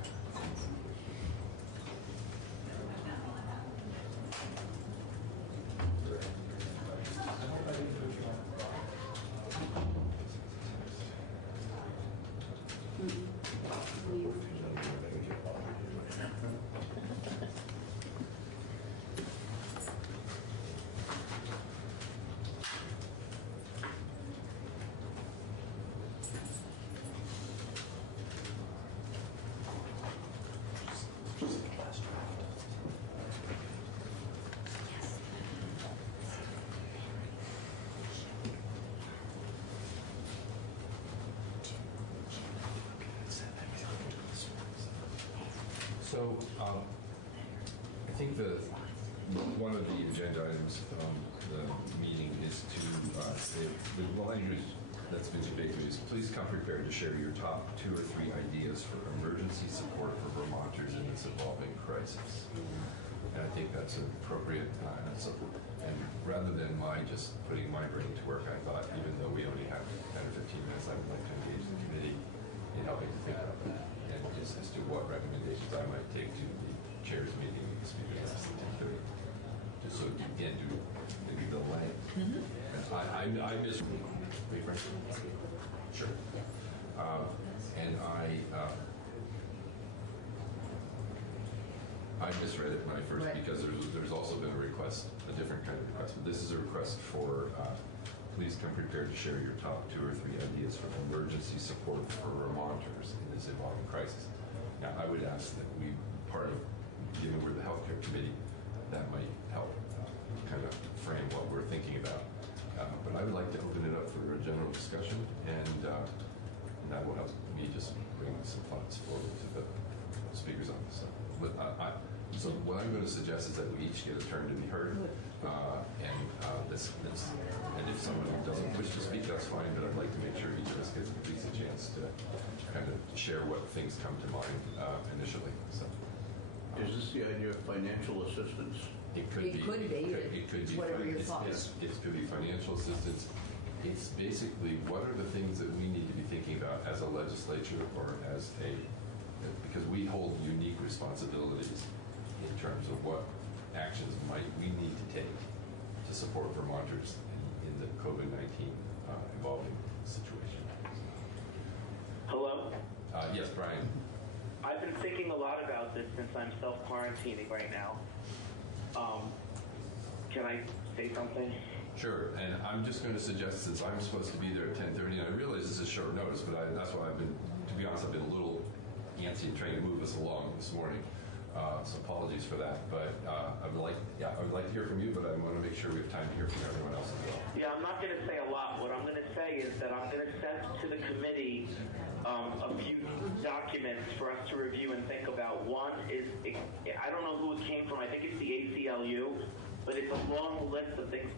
So, I think one of the agenda items of the meeting is to, the language that's been conveyed to me is, please come prepared to share your top 2 or 3 ideas for emergency support for Vermonters in this evolving crisis. And I think that's appropriate. And rather than just putting my brain to work, I thought, even though we only have 10 or 15 minutes, I would like to engage the committee in helping to think about that, and just as to what recommendations I might take to the chair's meeting with the speaker less than 10:30. Just so you can do maybe the length. And I miss. Sure. And I misread it when I first, because there's also been a request, a different kind of request. But this is a request for, please come prepared to share your top 2 or 3 ideas for emergency support for Vermonters in this evolving crisis. Now, I would ask that we, part of, given we're the healthcare committee, that might help kind of frame what we're thinking about. But I would like to open it up for a general discussion, and that will help me just bring some thoughts forward to the speakers on this. So what I'm going to suggest is that we each get a turn to be heard, and if someone doesn't wish to speak, that's fine. But I'd like to make sure each of us gets at least a chance to kind of share what things come to mind initially. So, is this the idea of financial assistance? It could be. It could be. Whatever your thoughts. It could be financial assistance. It's basically what are the things that we need to be thinking about as a legislature or as because we hold unique responsibilities in terms of what actions might we need to take to support Vermonters in the COVID-19 evolving situation. Hello? Yes, Brian. I've been thinking a lot about this since I'm self-quarantining right now. Can I say something? Sure, and I'm just going to suggest, since I'm supposed to be there at 10:30, and I realize this is short notice, but that's why I've been, to be honest, I've been a little antsy and trying to move us along this morning. So apologies for that, but I would like to hear from you, but I want to make sure we have time to hear from everyone else as well. Yeah, I'm not going to say a lot. What I'm going to say is that I'm going to send to the committee a few documents for us to review and think about. One is, I don't know who it came from. I think it's the ACLU, but it's a long list of things,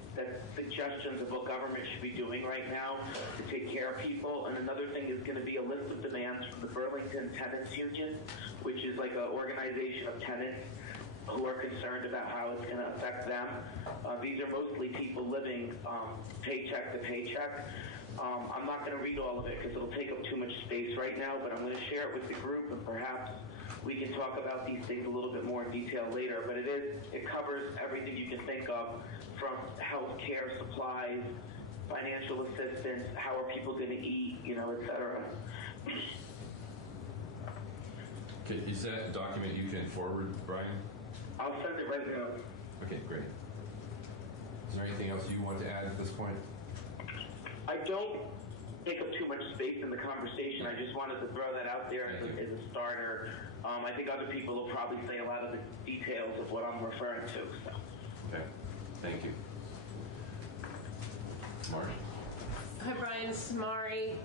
suggestions of what government should be doing right now to take care of people. And another thing is going to be a list of demands from the Burlington Tenants Union, which is like an organization of tenants who are concerned about how it's going to affect them. These are mostly people living paycheck to paycheck. I'm not going to read all of it because it'll take up too much space right now, but I'm going to share it with the group, and perhaps we can talk about these things a little bit more in detail later. But it covers everything you can think of, from health care, supplies, financial assistance, how are people going to eat, et cetera. Okay, is that a document you can forward, Brian? I'll send it right now. Okay, great. Is there anything else you want to add at this point? I don't take up too much space in the conversation. I just wanted to throw that out there as a starter. I think other people will probably say a lot of the details of what I'm referring to. So. Okay, thank you. Mari? Hi, Brian. This is Mari.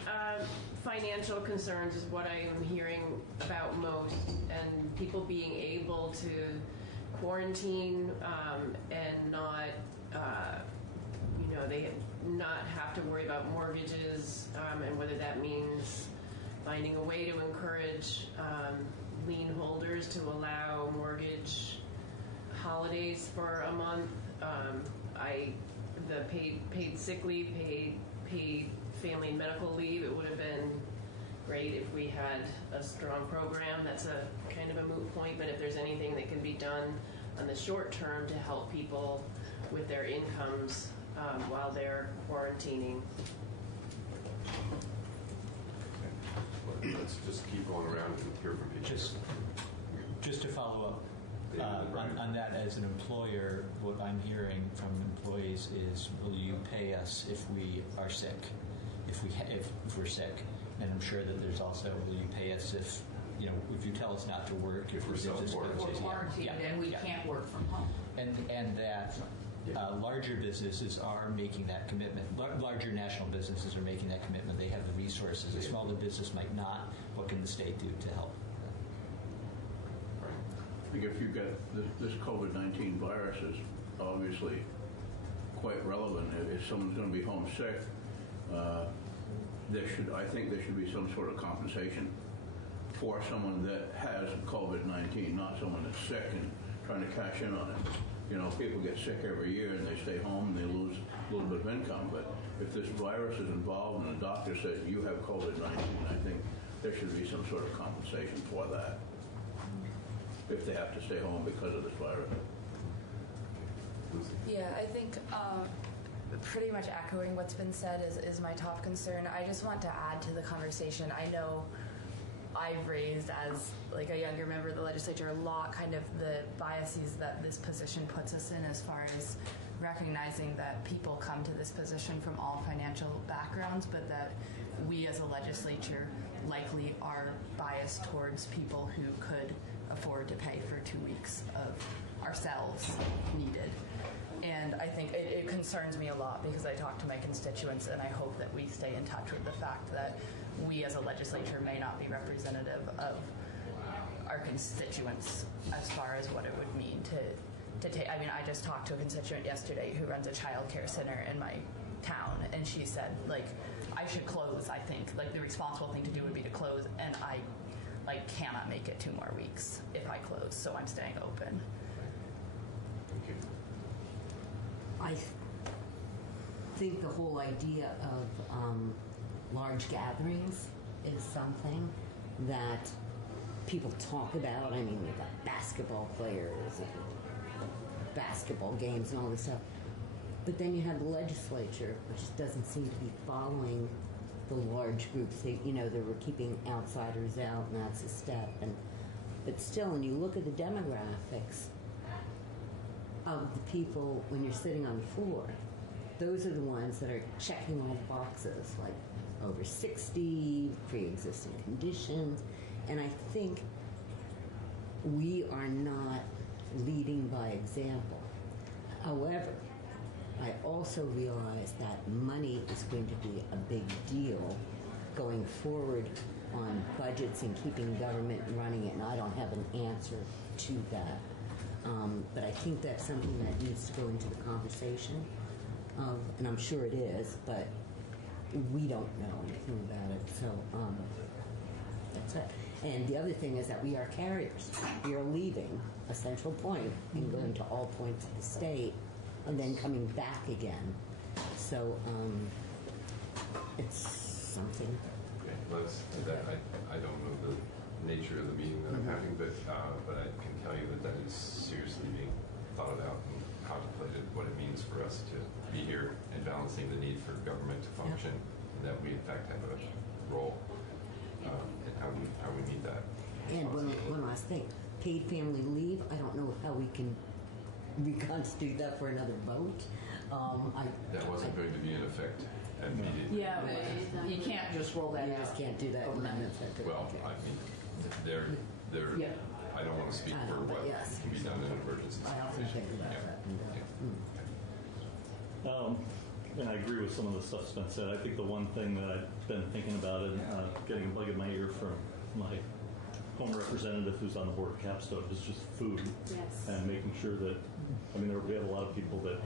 Financial concerns is what I am hearing about most, and people being able to quarantine and not, they not have to worry about mortgages, and whether that means finding a way to encourage lien holders to allow mortgage holidays for a month. The paid sick leave, paid family and medical leave, it would have been great if we had a strong program. That's a kind of a moot point, but if there's anything that can be done on the short term to help people with their incomes while they're quarantining. Let's just keep going around and hear from people. Just to follow up on that, as an employer, what I'm hearing from employees is, will you pay us if we are sick, if we're sick? And I'm sure that there's also, will you pay us if if you tell us not to work, if we're We're quarantined and we can't work from home. and that larger businesses are making that commitment. Larger national businesses are making that commitment. They have the resources. A smaller business might not. What can the state do to help? I think if you get this COVID-19 virus is obviously quite relevant. If someone's going to be homesick, I think there should be some sort of compensation for someone that has COVID-19, not someone that's sick and trying to cash in on it. People get sick every year and they stay home and they lose a little bit of income. But if this virus is involved and the doctor says you have COVID-19, I think there should be some sort of compensation for that if they have to stay home because of this virus. Yeah, I think pretty much echoing what's been said is my top concern. I just want to add to the conversation. I know I've raised as like a younger member of the legislature a lot kind of the biases that this position puts us in as far as recognizing that people come to this position from all financial backgrounds, but that we as a legislature likely are biased towards people who could afford to pay for 2 weeks of ourselves needed. And I think it concerns me a lot because I talk to my constituents and I hope that we stay in touch with the fact that we as a legislature may not be representative of our constituents as far as what it would mean to take. I mean, I just talked to a constituent yesterday who runs a child care center in my town, and she said, like, I should close, I think. Like, the responsible thing to do would be to close, and I, cannot make it 2 more weeks if I close, so I'm staying open. I think the whole idea of large gatherings is something that people talk about. I mean, we've got basketball players and basketball games and all this stuff. But then you have the legislature, which doesn't seem to be following the large groups. They were keeping outsiders out, and that's a step. But still, when you look at the demographics of the people when you're sitting on the floor, those are the ones that are checking all the boxes, like over 60, pre-existing conditions. And I think we are not leading by example. However, I also realize that money is going to be a big deal going forward on budgets and keeping government running it, and I don't have an answer to that. But I think that's something that needs to go into the conversation, and I'm sure it is, but we don't know anything about it, so that's it. And the other thing is that we are carriers. We are leaving a central point and going to all points of the state and then coming back again. So it's something. Okay, I don't know the nature of the meeting that I'm having, but I can tell you that is seriously being thought about and contemplated, what it means for us to be here and balancing the need for government to function, and that we in fact have a role in how we meet that. And one last thing, paid family leave, I don't know how we can reconstitute that for another vote. That wasn't going to be in effect immediately. Yeah, but you can't just roll that out. You just can't do that. Well, I mean, I don't want to speak for what can be done in an emergency situation. And I agree with some of the stuff that's been said. I think the one thing that I've been thinking about and getting a bug in my ear from my home representative who's on the board of Capstone is just food. Yes. And making sure that, we have a lot of people that,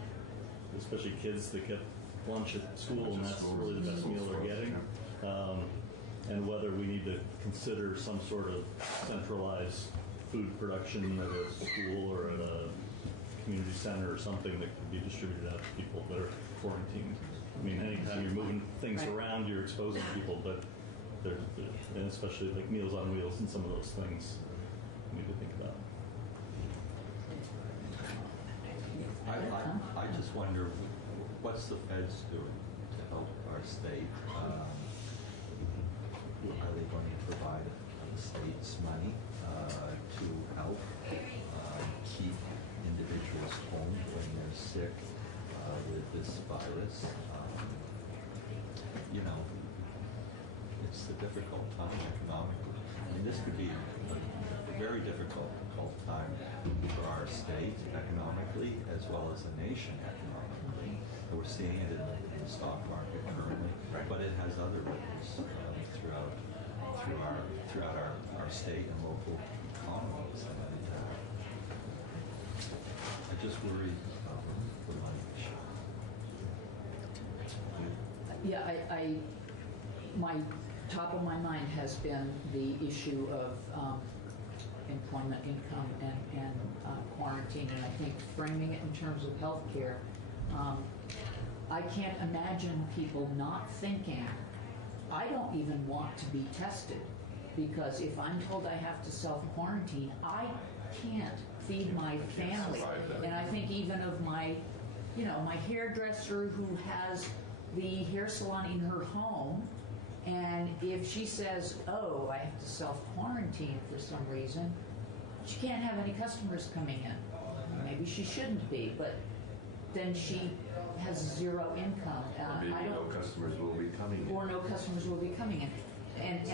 especially kids that get lunch at school, and that's really the best meal they're getting. And whether we need to consider some sort of centralized food production at a school or at a community center or something that could be distributed out to people that are quarantined. I mean, anytime you're moving things around, you're exposing people, but and especially like Meals on Wheels and some of those things we need to think about. I just wonder, what's the feds doing to help our state? Are they going to provide the state's money to help keep individuals home when they're sick with this virus? It's a difficult time economically. And this could be a very difficult time for our state economically as well as the nation economically. We're seeing it in the stock market currently, but it has other ripples throughout our state and local economies. And I just worry about the money issue. Yeah, my top of my mind has been the issue of employment income and quarantine, and I think framing it in terms of healthcare, I can't imagine people not thinking, I don't even want to be tested, because if I'm told I have to self-quarantine, I can't feed my family. And I think even of my hairdresser who has the hair salon in her home, and if she says, oh, I have to self-quarantine for some reason, she can't have any customers coming in. Maybe she shouldn't be, but then she has zero income. Maybe no customers will be coming in. Or no customers will be coming in. And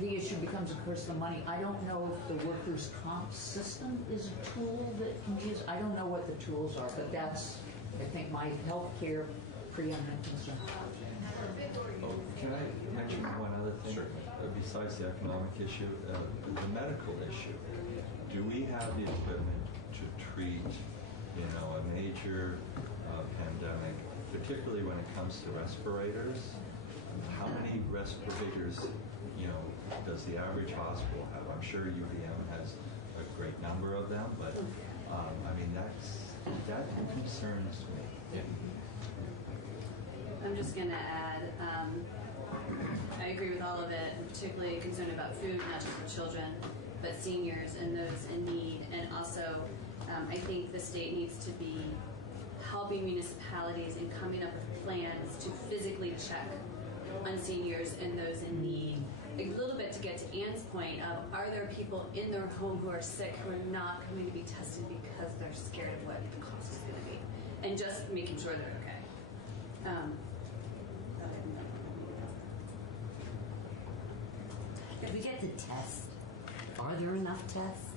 the issue becomes, of course, the money. I don't know if the workers' comp system is a tool that can be used. I don't know what the tools are, but that's, I think, my healthcare preeminent concern. Oh, can I mention one other thing? Sure. Besides the economic issue, the medical issue. Do we have the equipment to treat, a major pandemic, particularly when it comes to respirators? How many respirators, does the average hospital have? I'm sure UVM has a great number of them, but that concerns me. Yeah. I'm just going to add, I agree with all of it. I'm particularly concerned about food, not just for children, but seniors and those in need. And also, I think the state needs to be helping municipalities in coming up with plans to physically check on seniors and those in need. A little bit to get to Ann's point of, are there people in their home who are sick who are not coming to be tested because they're scared of what the cost is going to be? And just making sure they're okay. If we get the tests, are there enough tests?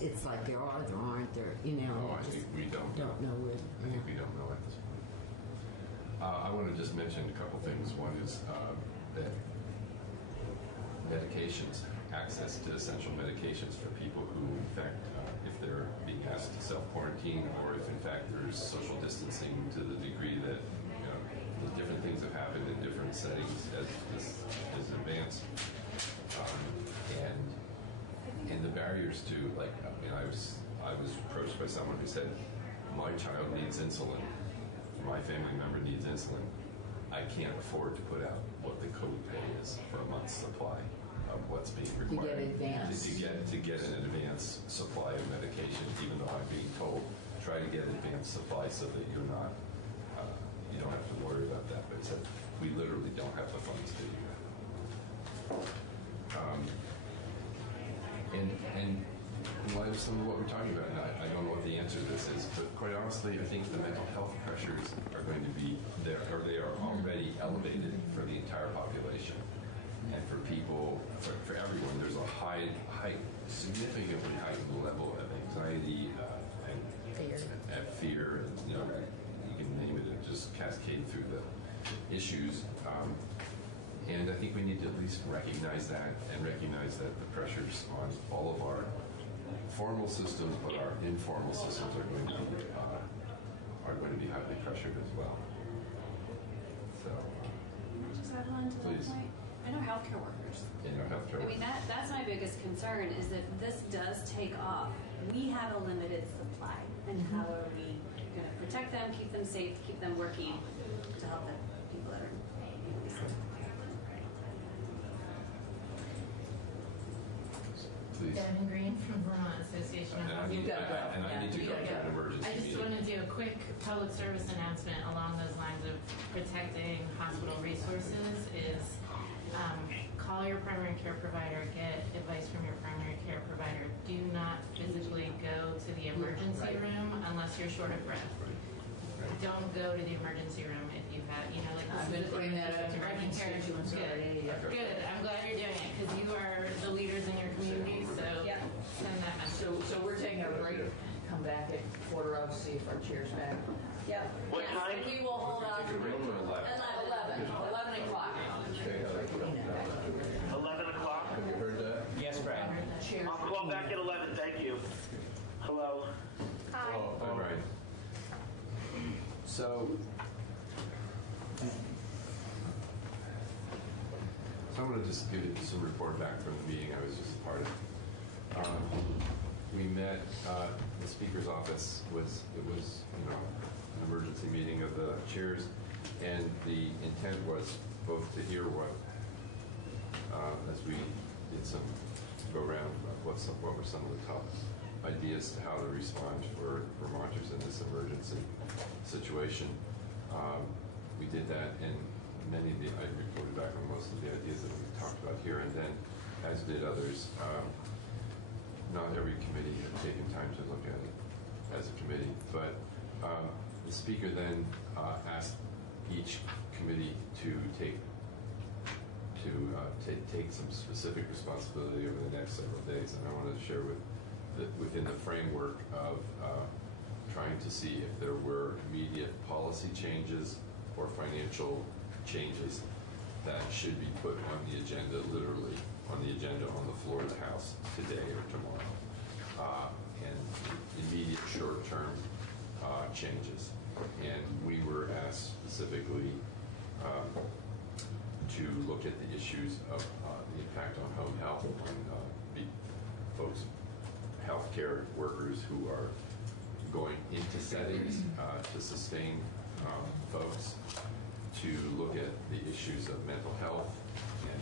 It's like there are, there aren't, there, No, I think we don't know. Where, I think we don't know at this point. I want to just mention a couple things. One is that medications, access to essential medications for people who, in fact, if they're being asked to self-quarantine, or if, in fact, there's social distancing to the degree that different things have happened in different settings as this is advanced. And the barriers to, I was approached by someone who said, my child needs insulin, my family member needs insulin. I can't afford to put out what the code pay is for a month's supply of what's being required. To get an advanced supply of medication, even though I'm being told, try to get advanced supply so that you're not, you don't have to worry about that. But it said, we literally don't have the funds to do that. And in light of some of what we're talking about, and I don't know what the answer to this is, but quite honestly, I think the mental health pressures are going to be there, or they are already elevated for the entire population. And for people, for everyone, there's a significantly heightened level of anxiety and fear, and you can name it, and just cascade through the issues. And I think we need to at least recognize that, and recognize that the pressures on all of our formal systems, but our informal systems are going to be highly pressured as well. So, just add on to that point. I know healthcare workers. I mean, that's my biggest concern is that this does take off. We have a limited supply, and how are we going to protect them, keep them safe, keep them working to help the people that are in Please. Devin Green from Vermont Association of And I need to go to an emergency I just meeting. want to do a quick public service announcement along those lines of protecting hospital resources is call your primary care provider, get advice from your primary care provider. Do not physically go to the emergency room unless you're short of breath. Don't go to the emergency room if you have, like I've been putting that out to my constituents already. Good. Good. I'm glad you're doing it because you are the leaders in your community. So send that message. So we're taking our break. Come back at 4:40, see if our chair's back. Yep. What time? We will hold on. 11 o'clock. 11 o'clock? Have you heard that? Yes, Brad. I'll call back at 11. Thank you. Hello. Hi. Oh, all right. So I'm going to just give you some report back from the meeting I was just a part of. We met, the Speaker's office was an emergency meeting of the chairs, and the intent was both to hear what, as we did some go around, what were some of the top ideas to how to respond for Vermonters in this emergency situation. We did that, and I reported back on most of the ideas that we talked about here, and then, as did others, not every committee had taken time to look at it as a committee, but the Speaker then asked each committee to take some specific responsibility over the next several days, and I want to share within the framework of trying to see if there were immediate policy changes or financial changes that should be put on the agenda, literally on the agenda on the floor of the House today or tomorrow, and immediate short-term changes. And we were asked specifically to look at the issues of the impact on home health, on folks, healthcare workers who are going into settings to sustain folks, to look at the issues of mental health and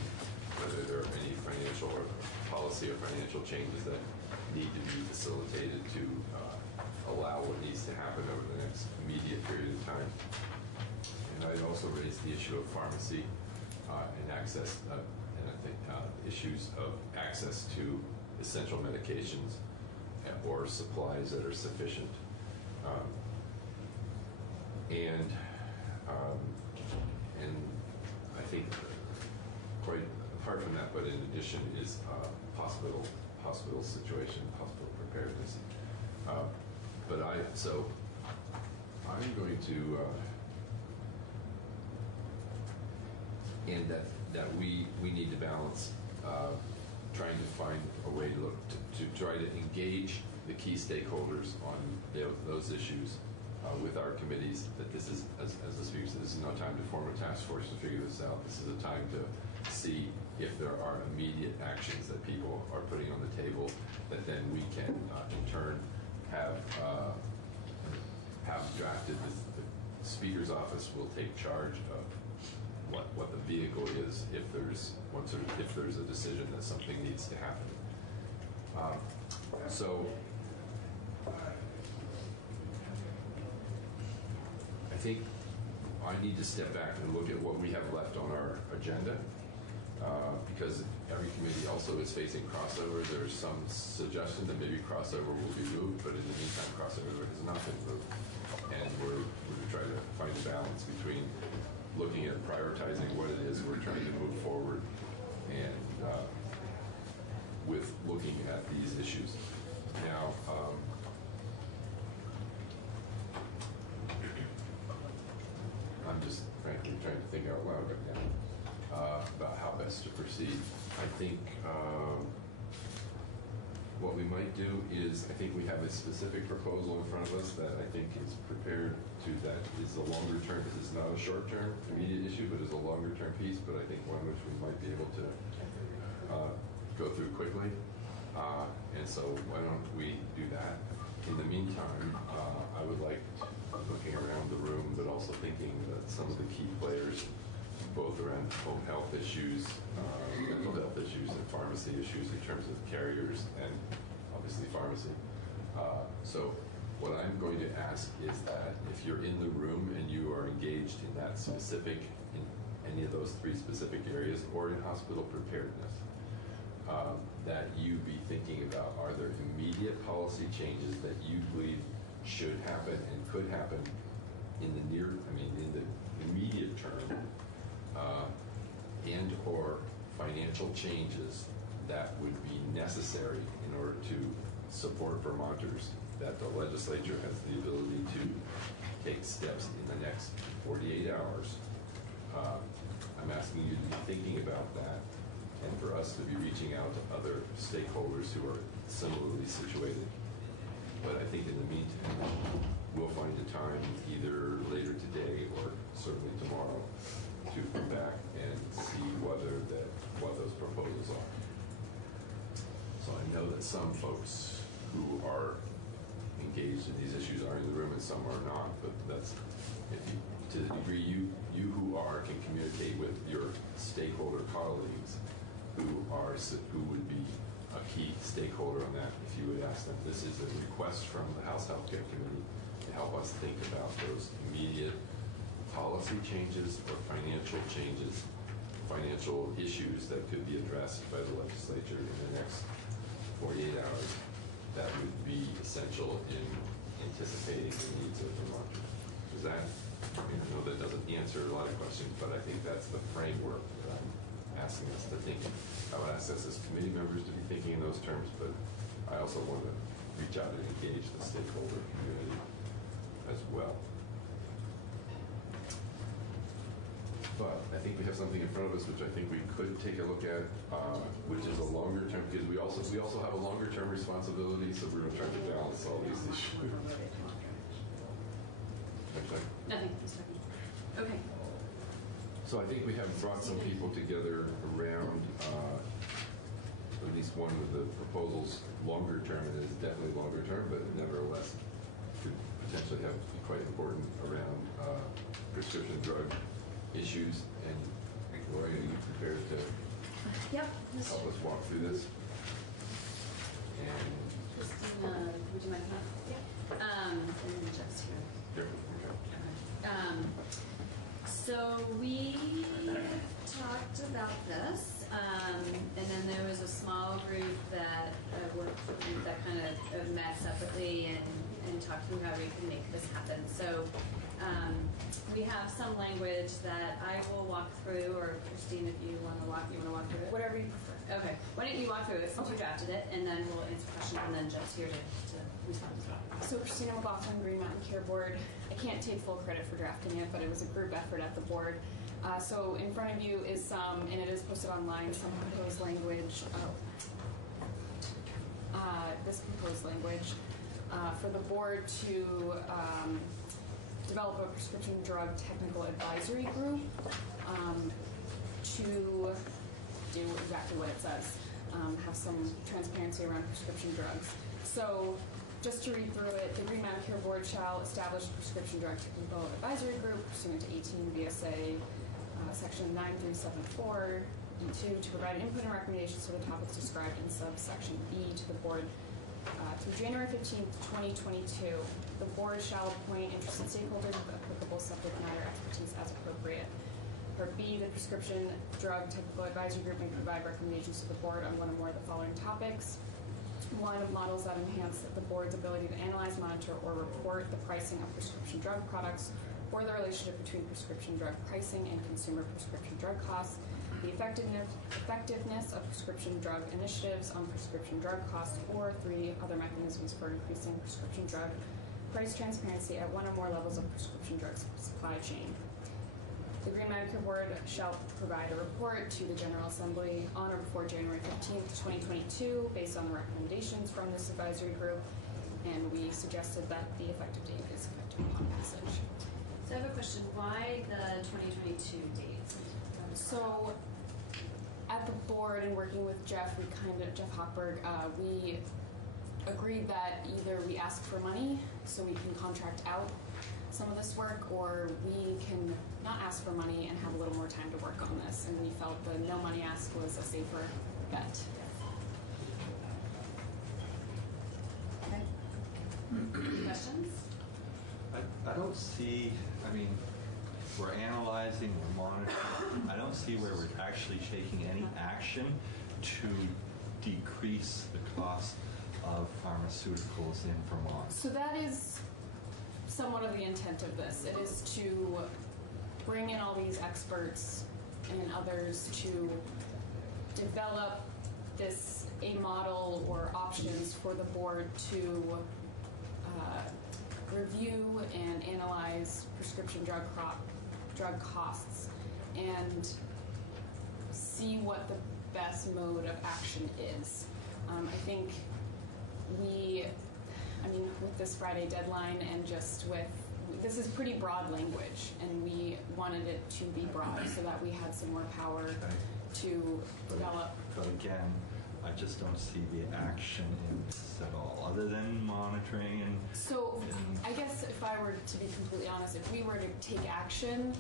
whether there are any financial or policy or financial changes that need to be facilitated to allow what needs to happen over the next immediate period of time. And I also raised the issue of pharmacy and access, and I think issues of access to essential medications or supplies that are sufficient. And I think quite apart from that, but in addition, is hospital situation, hospital preparedness. So I'm going to, and that we need to balance trying to find a way to try to engage the key stakeholders on those issues with our committees, that this is, as the Speaker said, this is no time to form a task force to figure this out. This is a time to see if there are immediate actions that people are putting on the table that then we can, in turn, have drafted. The Speaker's office will take charge of what the vehicle is if there's a decision that something needs to happen. So I think I need to step back and look at what we have left on our agenda, because every committee also is facing crossover. There's some suggestion that maybe crossover will be moved, but in the meantime, crossover has not been moved. And we're trying to find a balance between looking at prioritizing what it is we're trying to move forward and with looking at these issues. Now, I'm just frankly trying to think out loud right now about how best to proceed. I think what we might do is, I think we have a specific proposal in front of us that I think is prepared that is a longer term. This is not a short term immediate issue, but is a longer term piece, but I think one which we might be able to go through quickly. And so why don't we do that? In the meantime, I would like, looking around the room, but also thinking that some of the key players, both around home health issues, mental health issues, and pharmacy issues in terms of carriers and obviously pharmacy. So what I'm going to ask is that if you're in the room and you are engaged in that specific, in any of those three specific areas, or in hospital preparedness, that you be thinking about, are there immediate policy changes that you believe should happen and could happen in the immediate term and/or financial changes that would be necessary in order to support Vermonters, that the legislature has the ability to take steps in the next 48 hours. I'm asking you to be thinking about that, and for us to be reaching out to other stakeholders who are similarly situated. But I think in the meantime, we'll find a time either later today or certainly tomorrow to come back and see what those proposals are. So I know that some folks who are engaged in these issues are in the room and some are not, but that's, if you, to the degree you who are can communicate with your stakeholder colleagues who would be a key stakeholder on that, if you would ask them, this is a request from the House Healthcare Committee to help us think about those immediate policy changes or financial changes, financial issues that could be addressed by the legislature in the next 48 hours. That would be essential in anticipating the needs of Vermonters. Is that, I know that doesn't answer a lot of questions, but I think that's the framework that I'm asking us to think in. I would ask us as committee members to be thinking in those terms, but I also want to reach out and engage the stakeholder community as well. But I think we have something in front of us which I think we could take a look at, which is a longer term, because we also have a longer term responsibility, so we're going to try to balance all these issues. Nothing. Okay. So I think we have brought some people together around at least one of the proposals longer term, and it is definitely longer term, but nevertheless could potentially be quite important around prescription drug issues. And Lori, are you prepared to help us walk through this? And Christina, would you mind coming up? Yeah. And then Jeff's here. Yep. Okay. So we talked about this, and then there was a small group that kind of met separately and talked through how we can make this happen. So we have some language that I will walk through, or Christine, if you want to walk through it. Whatever you prefer. Okay. Why don't you walk through it since you drafted it, and then we'll answer questions, and then Jeff's here to respond as well. So Christina McLaughlin, Green Mountain Care Board. I can't take full credit for drafting it, but it was a group effort at the board. So in front of you is some, and it is posted online, some proposed language. This proposed language for the board to develop a prescription drug technical advisory group to do exactly what it says, have some transparency around prescription drugs. So just to read through it, the Green Mountain Care Board shall establish a prescription drug technical advisory group pursuant to 18 VSA section 9374 E2 to provide input and recommendations to the topics described in subsection B to the board through January 15th, 2022. The board shall appoint interested stakeholders with applicable subject matter expertise as appropriate. Part B, the prescription drug technical advisory group may provide recommendations to the board on one or more of the following topics. One, models that enhance the board's ability to analyze, monitor, or report the pricing of prescription drug products, or the relationship between prescription drug pricing and consumer prescription drug costs, the effectiveness of prescription drug initiatives on prescription drug costs, or 3, other mechanisms for increasing prescription drug price transparency at one or more levels of prescription drug supply chain. The Green Mountain Care Board shall provide a report to the General Assembly on or before January 15th, 2022, based on the recommendations from this advisory group, and we suggested that the effective date is effective upon passage. So I have a question. Why the 2022 date? So at the board and working with Jeff, Jeff Hochberg, we agreed that either we ask for money so we can contract out some of this work, or we can not ask for money and have a little more time to work on this. And we felt the no money ask was a safer bet. Okay. Questions? I don't see, I mean, we're analyzing, we're monitoring. I don't see where we're actually taking any action to decrease the cost of pharmaceuticals in Vermont. So that is somewhat of the intent of this. It is to bring in all these experts and others to develop a model or options for the board to review and analyze prescription drug costs and see what the best mode of action is. I think with this Friday deadline and this is pretty broad language, and we wanted it to be broad so that we had some more power to develop. But again, I just don't see the action in this at all, other than monitoring and... So I guess if I were to be completely honest, if we were to take action,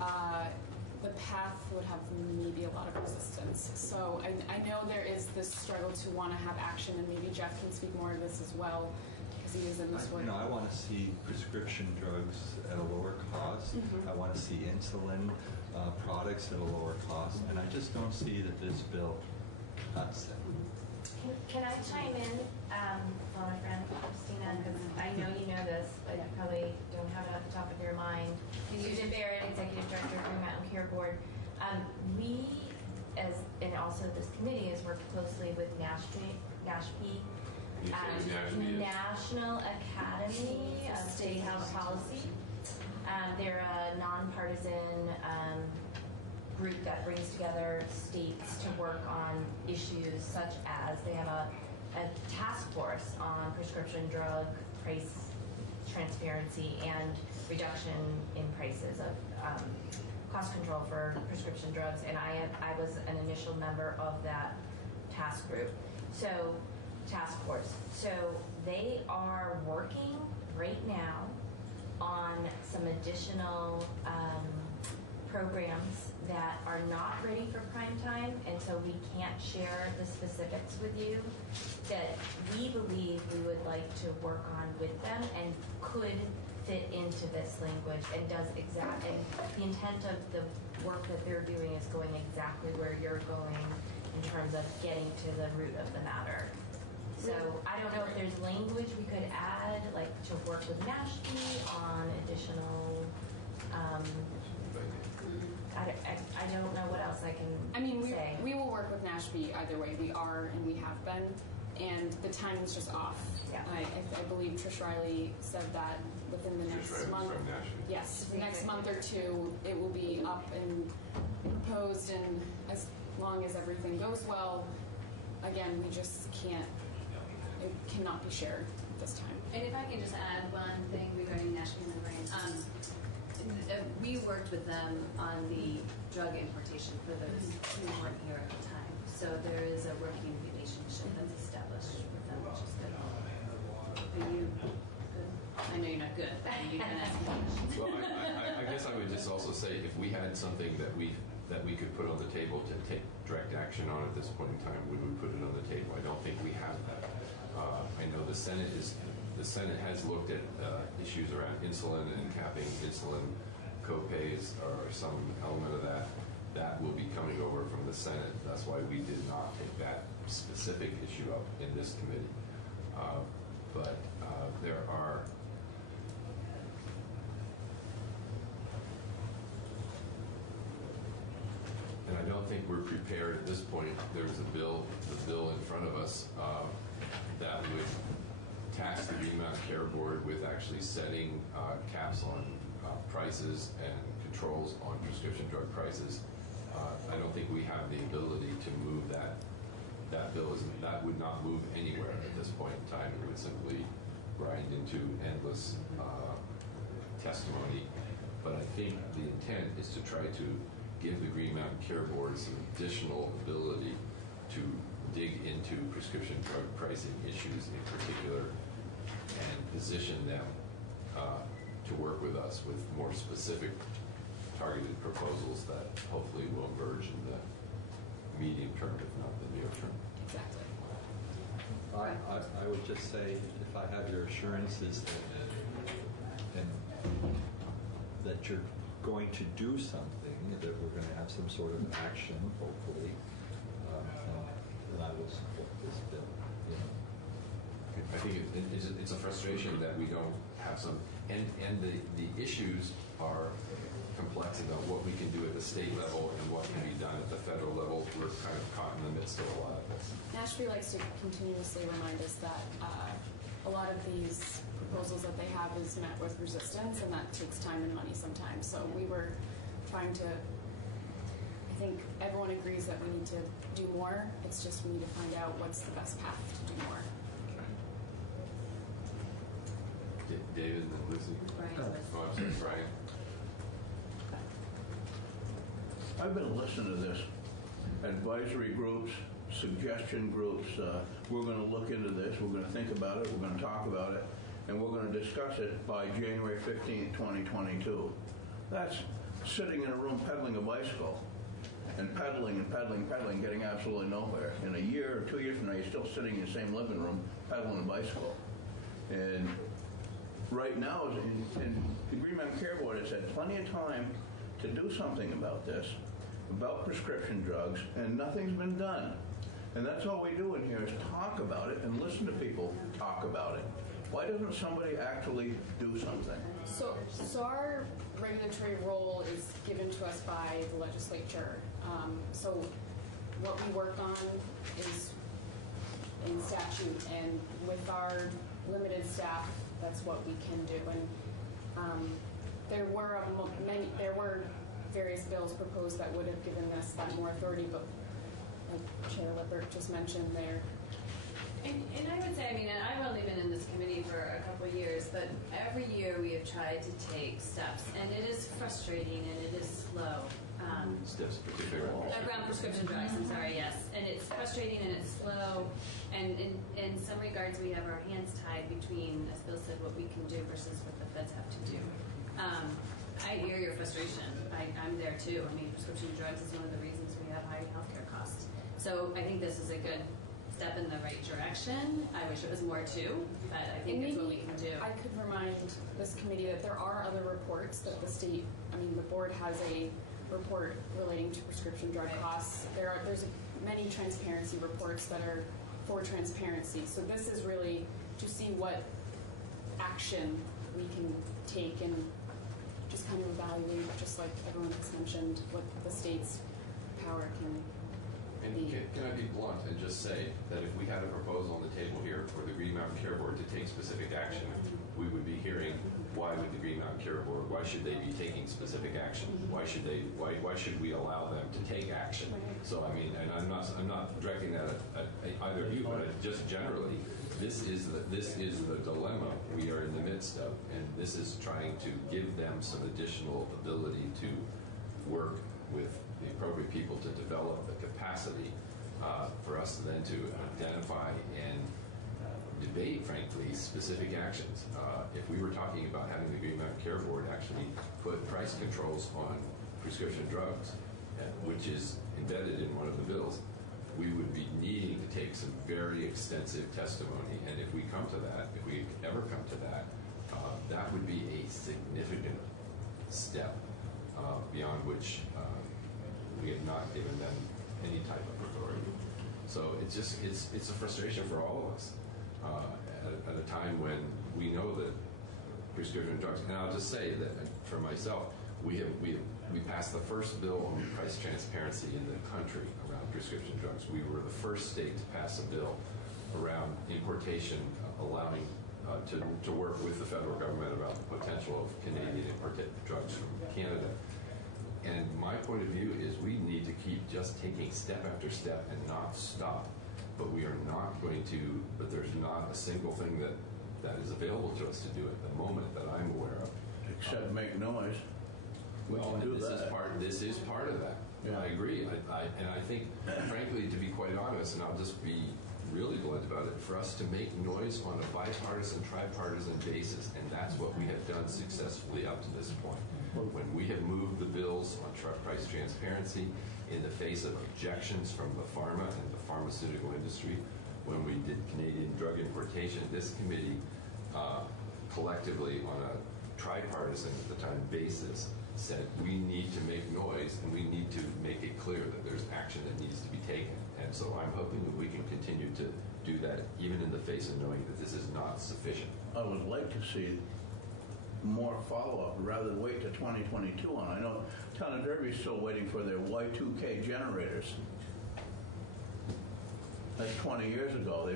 the path would have maybe a lot of resistance. So I know there is this struggle to want to have action, and maybe Jeff can speak more of this as well, because he is in this work. I want to see prescription drugs at a lower cost. Mm-hmm. I want to see insulin products at a lower cost, and I just don't see that this bill cuts it. Can I chime in, phone a friend, Christina, because I know you know this, but you probably don't have it at the top of your mind. Susan Barrett, Executive Director of Green Mountain Care Board. We, and also this committee, has worked closely with NASHP, National Academy of State Health Policy. They're a nonpartisan group that brings together states to work on issues such as they have a task force on prescription drug price transparency and reduction in prices of cost control for prescription drugs, and I was an initial member of that task force. So they are working right now on some additional programs that are not ready for prime time, and so we can't share the specifics with you, that we believe we would like to work on with them and could fit into this language and and the intent of the work that they're doing is going exactly where you're going in terms of getting to the root of the matter. So I don't know if there's language we could add, like to work with NASHP on additional I don't know what else I can say. We will work with NASHP either way. We are and we have been, and the timing's just off. Yeah. I believe Trish Riley said that within the next month. Yes, next month or two, it will be up and proposed, and as long as everything goes well, again, we just can't. It cannot be shared at this time. And if I can just add one thing regarding national membrane. We worked with them on the drug importation for those who weren't here at the time. So there is a working relationship that's established with them, which is good. Are you good? I know you're not good, but are you going to ask me? Well, I guess I would just also say if we had something that we could put on the table to take direct action on at this point in time, would we put it on the table? I don't think we have that. I know the Senate has looked at issues around insulin and capping insulin co-pays or some element of that. That will be coming over from the Senate. That's why we did not take that specific issue up in this committee. But there are and I don't think we're prepared at this point. There's the bill in front of us that would task the Green Mountain Care Board with actually setting caps on prices and controls on prescription drug prices. I don't think we have the ability to move that. That bill that would not move anywhere at this point in time. It would simply grind into endless testimony. But I think the intent is to try to give the Green Mountain Care Board some additional ability to dig into prescription drug pricing issues in particular and position them to work with us with more specific targeted proposals that hopefully will emerge in the medium term, if not the near term. Exactly. I would just say, if I have your assurances that you're going to do something, that we're going to have some sort of action, hopefully, then I will support this bill. I think it's a frustration that we don't have some, and the issues are complex about what we can do at the state level and what can be done at the federal level. We're kind of caught in the midst of a lot of this. Nashville likes to continuously remind us that a lot of these proposals that they have is met with resistance, and that takes time and money sometimes. So we were trying to, I think everyone agrees that we need to do more. It's just we need to find out what's the best path to do more. David and Lucy? Brian. Oh, I'm sorry, Brian. I've been listening to this. Advisory groups, suggestion groups, we're going to look into this, we're going to think about it, we're going to talk about it, and we're going to discuss it by January 15th, 2022. That's sitting in a room pedaling a bicycle and pedaling, getting absolutely nowhere. In a year or 2 years from now, you're still sitting in the same living room pedaling a bicycle. And right now, in the Green Mountain Care Board has had plenty of time to do something about this, about prescription drugs, and nothing's been done. And that's all we do in here is talk about it and listen to people talk about it. Why doesn't somebody actually do something? So our regulatory role is given to us by the legislature. So what we work on is in statute, and with our limited staff, that's what we can do. And there were various bills proposed that would have given us that more authority, but like Chair Lippert just mentioned there. And I would say, I mean, and I've only been in this committee for a couple of years, but every year we have tried to take steps, and it is frustrating and it is slow. Steps particularly around prescription drugs, I'm sorry, yes. And it's frustrating and it's slow, and in some regards we have our hands tied between, as Bill said, what we can do versus what the feds have to do. I hear your frustration. I'm there too. I mean, prescription drugs is one of the reasons we have high healthcare costs. So I think this is a good step in the right direction. I wish it was more too, but I think it's what we can do. I could remind this committee that there are other reports that the state, I mean, the board has a report relating to prescription drug costs. There's many transparency reports that are for transparency. So this is really to see what action we can take and just kind of evaluate, just like everyone has mentioned, what the state's power can And can I be blunt and just say that if we had a proposal on the table here for the Green Mountain Care Board to take specific action, we would be hearing why would the Green Mountain Care Board, why should they be taking specific action? Why should we allow them to take action? So I mean, and I'm not directing that at either of you, but just generally, this is the dilemma we are in the midst of, and this is trying to give them some additional ability to work with the appropriate people to develop the capacity for us then to identify and debate, frankly, specific actions. If we were talking about having the Green Mountain Care Board actually put price controls on prescription drugs, which is embedded in one of the bills, we would be needing to take some very extensive testimony. And if we come to that, if we ever come to that, that would be a significant step beyond which we have not given them any type of authority. So it's a frustration for all of us at a time when we know that prescription drugs, and I'll just say that for myself, we passed the first bill on price transparency in the country around prescription drugs. We were the first state to pass a bill around importation, allowing to work with the federal government about the potential of Canadian imported drugs from Canada. And my point of view is we need to keep just taking step after step and not stop. But we are not going to, but there's not a single thing that is available to us to do at the moment that I'm aware of. Except make noise. Well, and this is part of that. Yeah. I agree. And I think, frankly, to be quite honest, and I'll just be really blunt about it, for us to make noise on a bipartisan, tripartisan basis, and that's what we have done successfully up to this point. When we have moved the bills on truck price transparency in the face of objections from the pharma and the pharmaceutical industry, when we did Canadian drug importation, this committee collectively on a tripartisan at the time basis said we need to make noise and we need to make it clear that there's action that needs to be taken. And so I'm hoping that we can continue to do do that, even in the face of knowing that this is not sufficient? I would like to see more follow-up rather than wait to 2022 on. I know Town of Derby's still waiting for their Y2K generators. That's 20 years ago.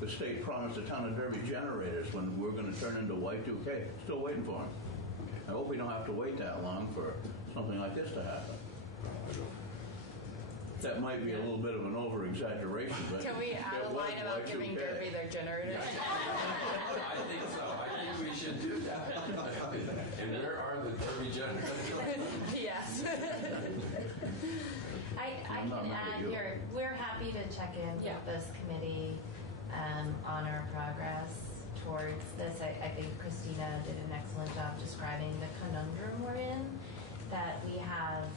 The state promised the Town of Derby generators when we were going to turn into Y2K. Still waiting for them. I hope we don't have to wait that long for something like this to happen. That might be a little bit of an over-exaggeration, but Can we add a line about giving Derby their generators? I think so. I think we should do that. And where are the Derby generators? Yes. I can add here, we're happy to check in with this committee on our progress towards this. I think Christina did an excellent job describing the conundrum we're in, that we have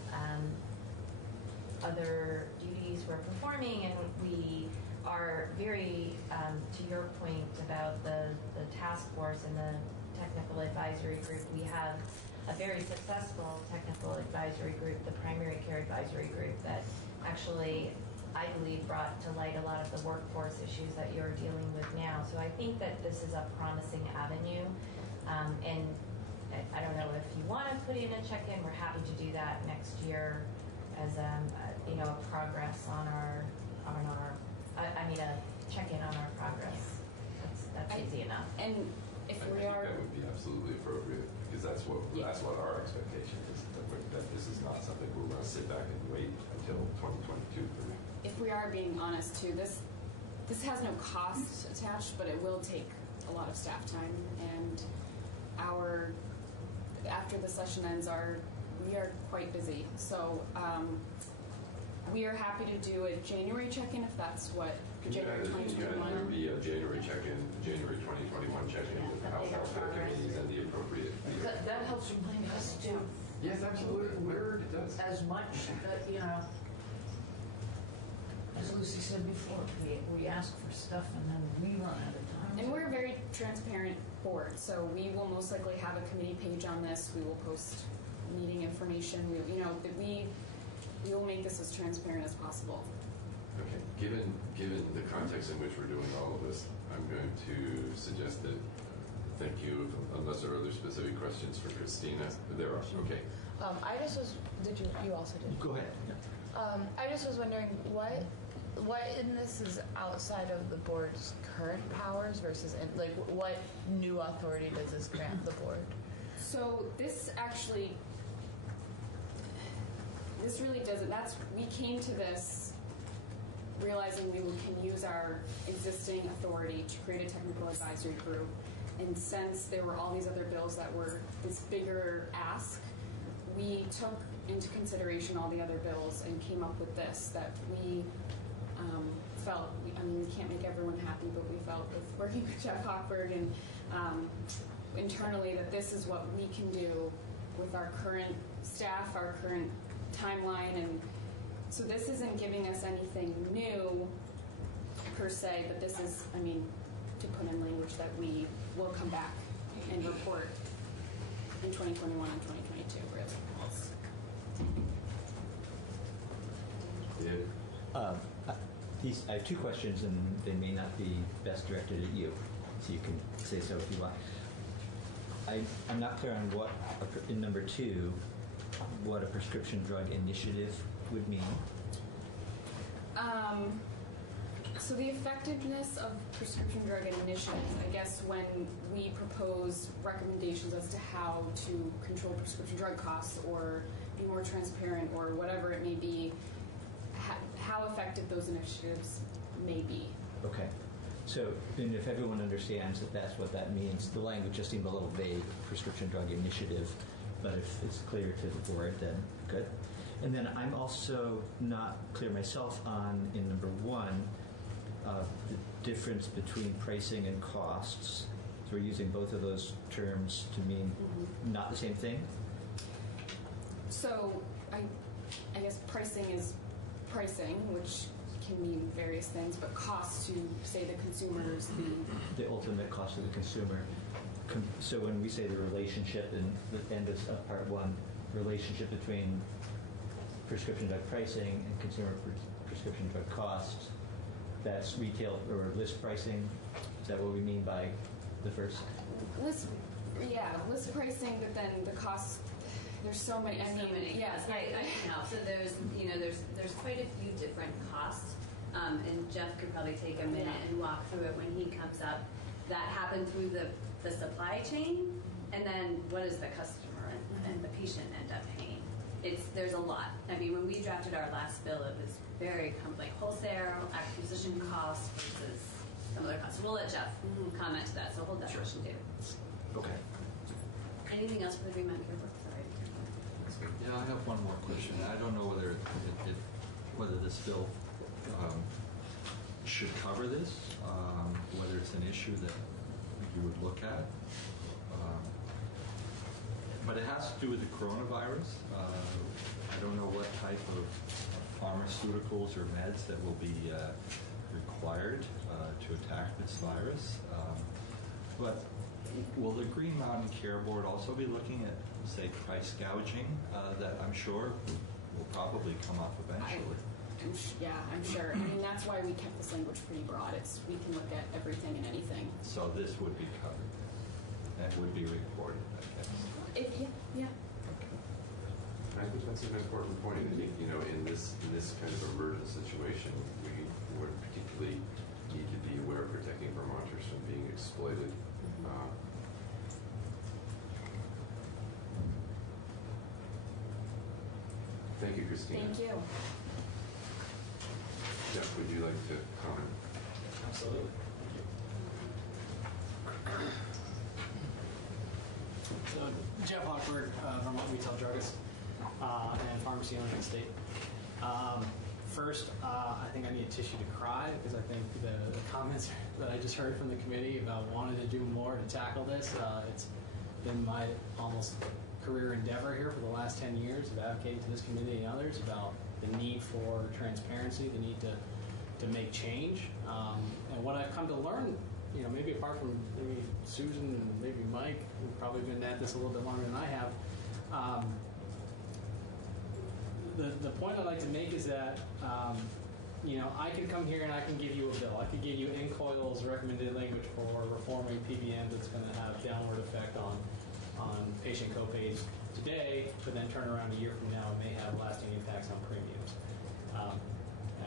other duties we're performing, and we are very, to your point about the task force and the technical advisory group, we have a very successful technical advisory group, the primary care advisory group, that actually, I believe, brought to light a lot of the workforce issues that you're dealing with now. So I think that this is a promising avenue. And I don't know if you want to put in a check-in, we're happy to do that next year as a progress on our a check-in on our progress. That's easy enough. And if I think that would be absolutely appropriate, because that's what our expectation is, that this is not something we're going to sit back and wait until 2022 for. If we are being honest too, this has no cost attached, but it will take a lot of staff time, and after the session ends, we are quite busy. So we are happy to do a January check-in if that's what January 2021. There would be a January check-in, January 2021 check-in with the House Health Committees and the appropriate. That helps remind us too. Yes, absolutely. It does. As much, as Lucy said before, we ask for stuff and then we run out of time. And we're a very transparent board, so we will most likely have a committee page on this. We will post meeting information. We will make this as transparent as possible. Okay. Given the context in which we're doing all of this, I'm going to suggest that. Thank you. Unless there are other specific questions for Christina, there are. Okay. I just was. You also did. Go ahead. I just was wondering what in this is outside of the board's current powers versus what new authority does this grant the board? So this really doesn't. We came to this realizing we can use our existing authority to create a technical advisory group. And since there were all these other bills that were this bigger ask, we took into consideration all the other bills and came up with this that we felt, we can't make everyone happy, but we felt with working with Jeff Hochberg and internally that this is what we can do with our current staff, our current timeline. And so this isn't giving us anything new per se, but this is, to put in language that we will come back and report in 2021 and 2022, really. I have two questions, and they may not be best directed at you, so you can say so if you want. I'm not clear on what, in number 2, what a prescription drug initiative would mean. So the effectiveness of prescription drug initiatives, I guess when we propose recommendations as to how to control prescription drug costs or be more transparent or whatever it may be, how effective those initiatives may be. Okay. So, and if everyone understands that that's what that means, the language just seemed a little vague, prescription drug initiative, but if it's clear to the board, then good. And then I'm also not clear myself on, in number 1, the difference between pricing and costs. So we're using both of those terms to mean not the same thing? So I guess pricing is pricing, which can mean various things, but cost to, say, the consumers, the ultimate cost to the consumer. So when we say the relationship in the end of part 1, relationship between prescription drug pricing and consumer prescription drug costs, That's retail or list pricing? Is that what we mean by the first? List pricing, but then the cost. There's so many. I mean, yes, I know. So there's quite a few different costs, and Jeff could probably take a minute and walk through it when he comes up. That happened through the supply chain, and then what does the customer and the patient end up paying? There's a lot. I mean, when we drafted our last bill, it was very like wholesale acquisition costs versus some other costs. So we'll let Jeff comment to that. So hold that question too. Okay. Anything else for the Green Mountain Care Board? Sorry. Yeah, I have one more question. I don't know whether this bill should cover this, whether it's an issue that you would look at. But it has to do with the coronavirus. I don't know what type of pharmaceuticals or meds that will be required to attack this virus. But will the Green Mountain Care Board also be looking at, say, price gouging that I'm sure will probably come up eventually? I'm sure. I mean, that's why we kept this language pretty broad. We can look at everything and anything. So this would be covered. That would be reported, I guess. Yeah. I think that's an important point. I think, in this kind of emergent situation, we would particularly need to be aware of protecting Vermonters from being exploited. Thank you, Christina. Thank you. Jeff, would you like to comment? Absolutely. So, Jeff Hochberg, Vermont Retail Druggist and Pharmacy owner in the state. First, I think I need a tissue to cry because I think the comments that I just heard from the committee about wanting to do more to tackle this, it's been my almost career endeavor here for the last 10 years of advocating to this committee and others about the need for transparency, the need to make change. And what I've come to learn, maybe apart from maybe Susan and maybe Mike, who've probably been at this a little bit longer than I have, the point I'd like to make is that, I can come here and I can give you a bill. I could give you NCOIL's recommended language for reforming PBM that's going to have downward effect on patient copays today, but then turn around a year from now and may have lasting impacts on premiums.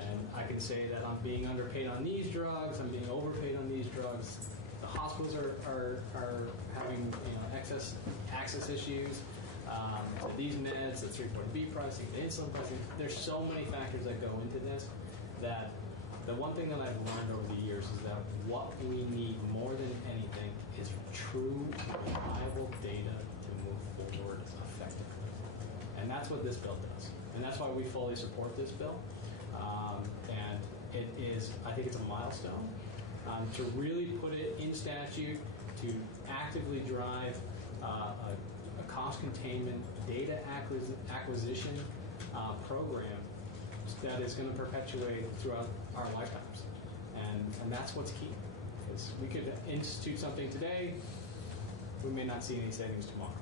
And I can say that I'm being underpaid on these drugs, I'm being overpaid on these drugs. The hospitals are having excess access issues. These meds, the 340B pricing, the insulin pricing, there's so many factors that go into this that the one thing that I've learned over the years is that what we need more than anything is true, reliable data to move forward effectively. And that's what this bill does. And that's why we fully support this bill. And it is, I think it's a milestone to really put it in statute, to actively drive a cost containment data acquisition program that is going to perpetuate throughout our lifetimes. And that's what's key. Because we could institute something today, we may not see any savings tomorrow.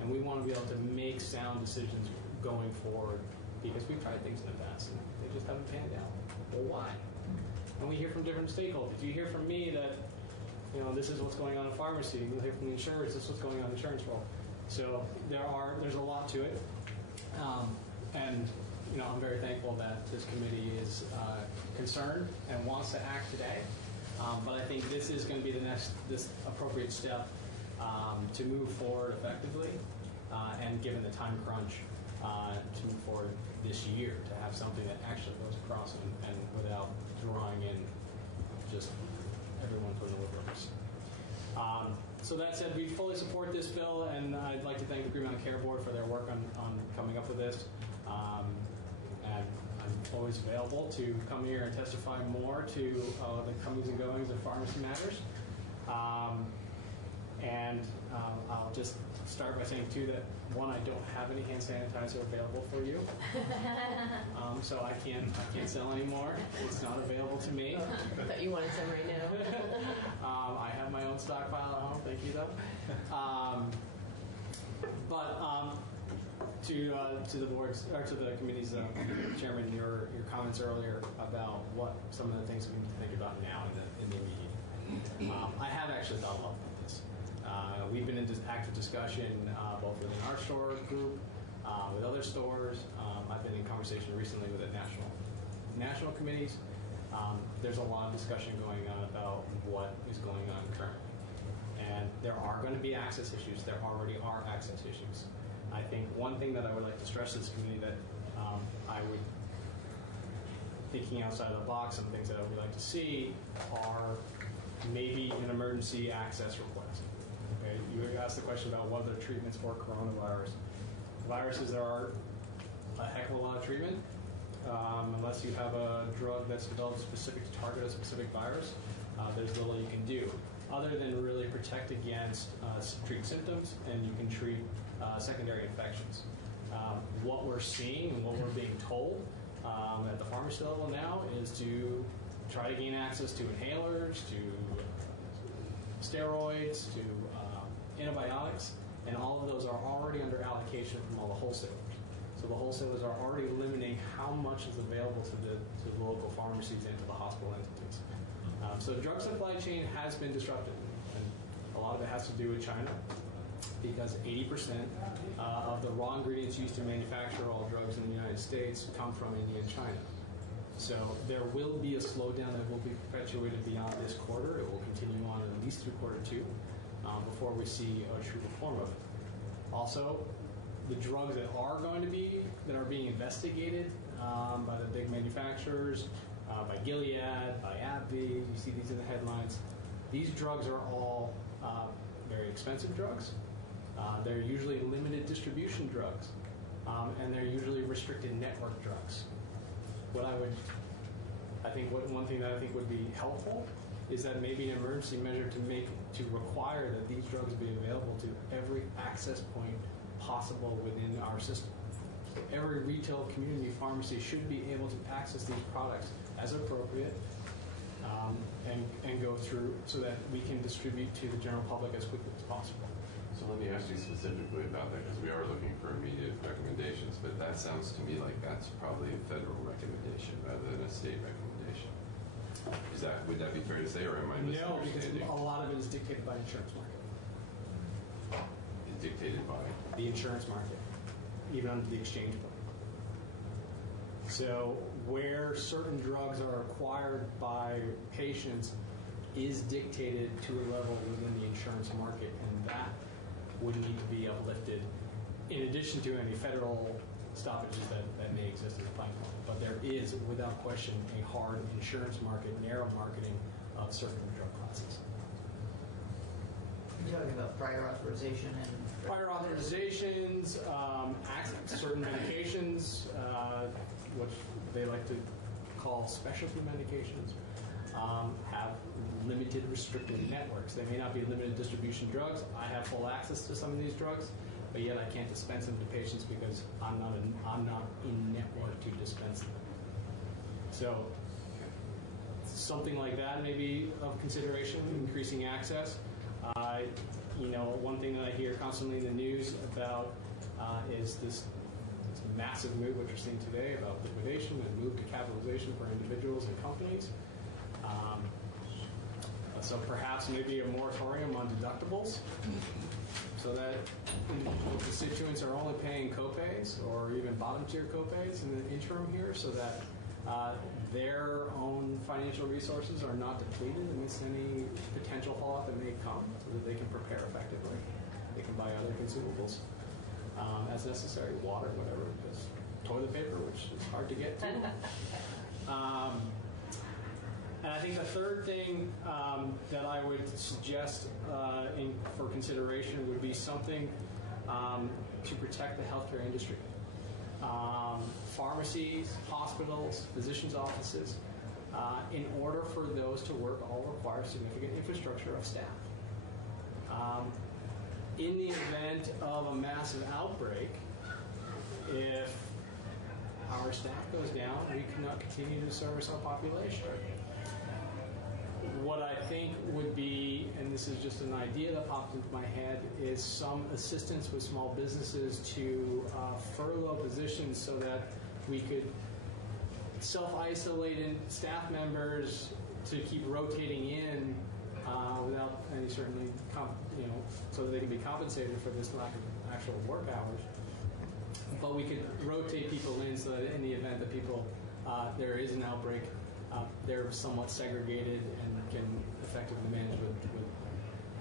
And we want to be able to make sound decisions going forward because we've tried things in the past and they just haven't panned out. Well, why? And we hear from different stakeholders. You hear from me that, this is what's going on in pharmacy. You'll hear from the insurers, this is what's going on in insurance world. So there's a lot to it. And I'm very thankful that this committee is concerned and wants to act today. But I think this is going to be this appropriate step to move forward effectively and given the time crunch to move forward this year to have something that actually goes across and without drawing in just everyone for the liberals. So that said, we fully support this bill, and I'd like to thank the Green Mountain Care Board for their work on coming up with this. And I'm always available to come here and testify more to the comings and goings of pharmacy matters. And I'll just start by saying, too, that one, I don't have any hand sanitizer available for you. So I can't sell anymore. It's not available to me. I thought you wanted some right now. I have my own stockpile at home. Thank you, though. But to the board's or to the committee's chairman, your comments earlier about what some of the things we need to think about now in the immediate. I have actually thought a lot about this. We've been in active discussion both within our store group, with other stores. I've been in conversation recently with the national committees. There's a lot of discussion going on about what is going on currently. And there are going to be access issues. There already are access issues. I think one thing that I would like to stress to this community that I would, thinking outside of the box, some things that I would like to see are maybe an emergency access request. Okay? You asked the question about what are the treatments for coronavirus. Viruses, there are a heck of a lot of treatment. Unless you have a drug that's developed specific to target a specific virus, there's little you can do other than really protect against treat symptoms, and you can treat secondary infections. What we're seeing and what we're being told at the pharmacy level now is to try to gain access to inhalers, to steroids, to antibiotics, and all of those are already under allocation from all the wholesalers. So the wholesalers are already limiting how much is available to the local pharmacies and to the hospital entities. So drug supply chain has been disrupted, and a lot of it has to do with China, because 80% of the raw ingredients used to manufacture all drugs in the United States come from India and China. So there will be a slowdown that will be perpetuated beyond this quarter. It will continue on at least through quarter two before we see a true reform of it. Also, the drugs that are being investigated by the big manufacturers, by Gilead, by AbbVie, you see these in the headlines. These drugs are all very expensive drugs. They're usually limited distribution drugs, and they're usually restricted network drugs. One thing that I think would be helpful is that maybe an emergency measure to require that these drugs be available to every access point possible within our system. So every retail community pharmacy should be able to access these products as appropriate and go through so that we can distribute to the general public as quickly as possible. So let me ask you specifically about that, because we are looking for immediate recommendations, but that sounds to me like that's probably a federal recommendation rather than a state recommendation. Would that be fair to say, or am I misunderstanding? No, because a lot of it is dictated by the insurance market. It's dictated by? The insurance market, even under the exchange book. So where certain drugs are acquired by patients is dictated to a level within the insurance market, and that would need to be uplifted in addition to any federal stoppages that may exist as a pipeline. But there is, without question, a hard insurance market, narrow marketing of certain drug classes. You're talking about prior authorization and... Prior authorizations, certain medications, which they like to call specialty medications, have limited restricted networks. They may not be limited distribution drugs. I have full access to some of these drugs, but yet I can't dispense them to patients because I'm not in network to dispense them. So something like that may be of consideration, increasing access. One thing that I hear constantly in the news about is this massive move, which we're seeing today, about liquidation and move to capitalization for individuals and companies. So perhaps maybe a moratorium on deductibles, so that constituents are only paying copays or even bottom tier copays in the interim here, so that their own financial resources are not depleted amidst any potential fallout that may come, so that they can prepare effectively. They can buy other consumables as necessary, water, whatever, just toilet paper, which is hard to get to. And I think the third thing that I would suggest for consideration would be something to protect the healthcare industry. Pharmacies, hospitals, physicians' offices, in order for those to work, all require significant infrastructure of staff. In the event of a massive outbreak, if our staff goes down, we cannot continue to service our population. What I think would be, and and this is just an idea that popped into my head, is some assistance with small businesses to furlough positions so that we could self-isolate in staff members to keep rotating in without any certainly, so that they can be compensated for this lack of actual work hours. But we could rotate people in so that in the event that people, there is an outbreak, they're somewhat segregated and can effectively manage with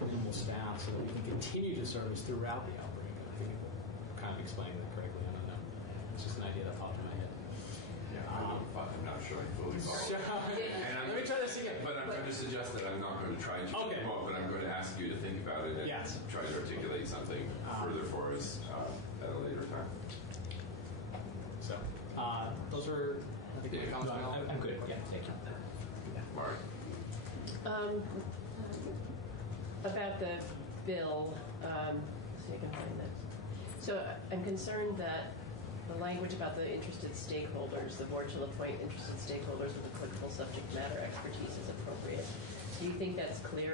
minimal staff so that we can continue to service throughout the outbreak. I think I'm kind of explaining that correctly. I don't know. It's just an idea that popped in my head. I'm not sure I fully follow. Let me try this again. But I'm going to suggest that I'm not going to try to come up, but I'm going to ask you to think about it and try to articulate something further for us at a later time. So, those are, I think, my comments. I'm good. Yeah, thank you. Mark? About the bill, see if I can find that. So I'm concerned that the language about the interested stakeholders, the board shall appoint interested stakeholders with applicable subject matter expertise is appropriate. Do you think that's clear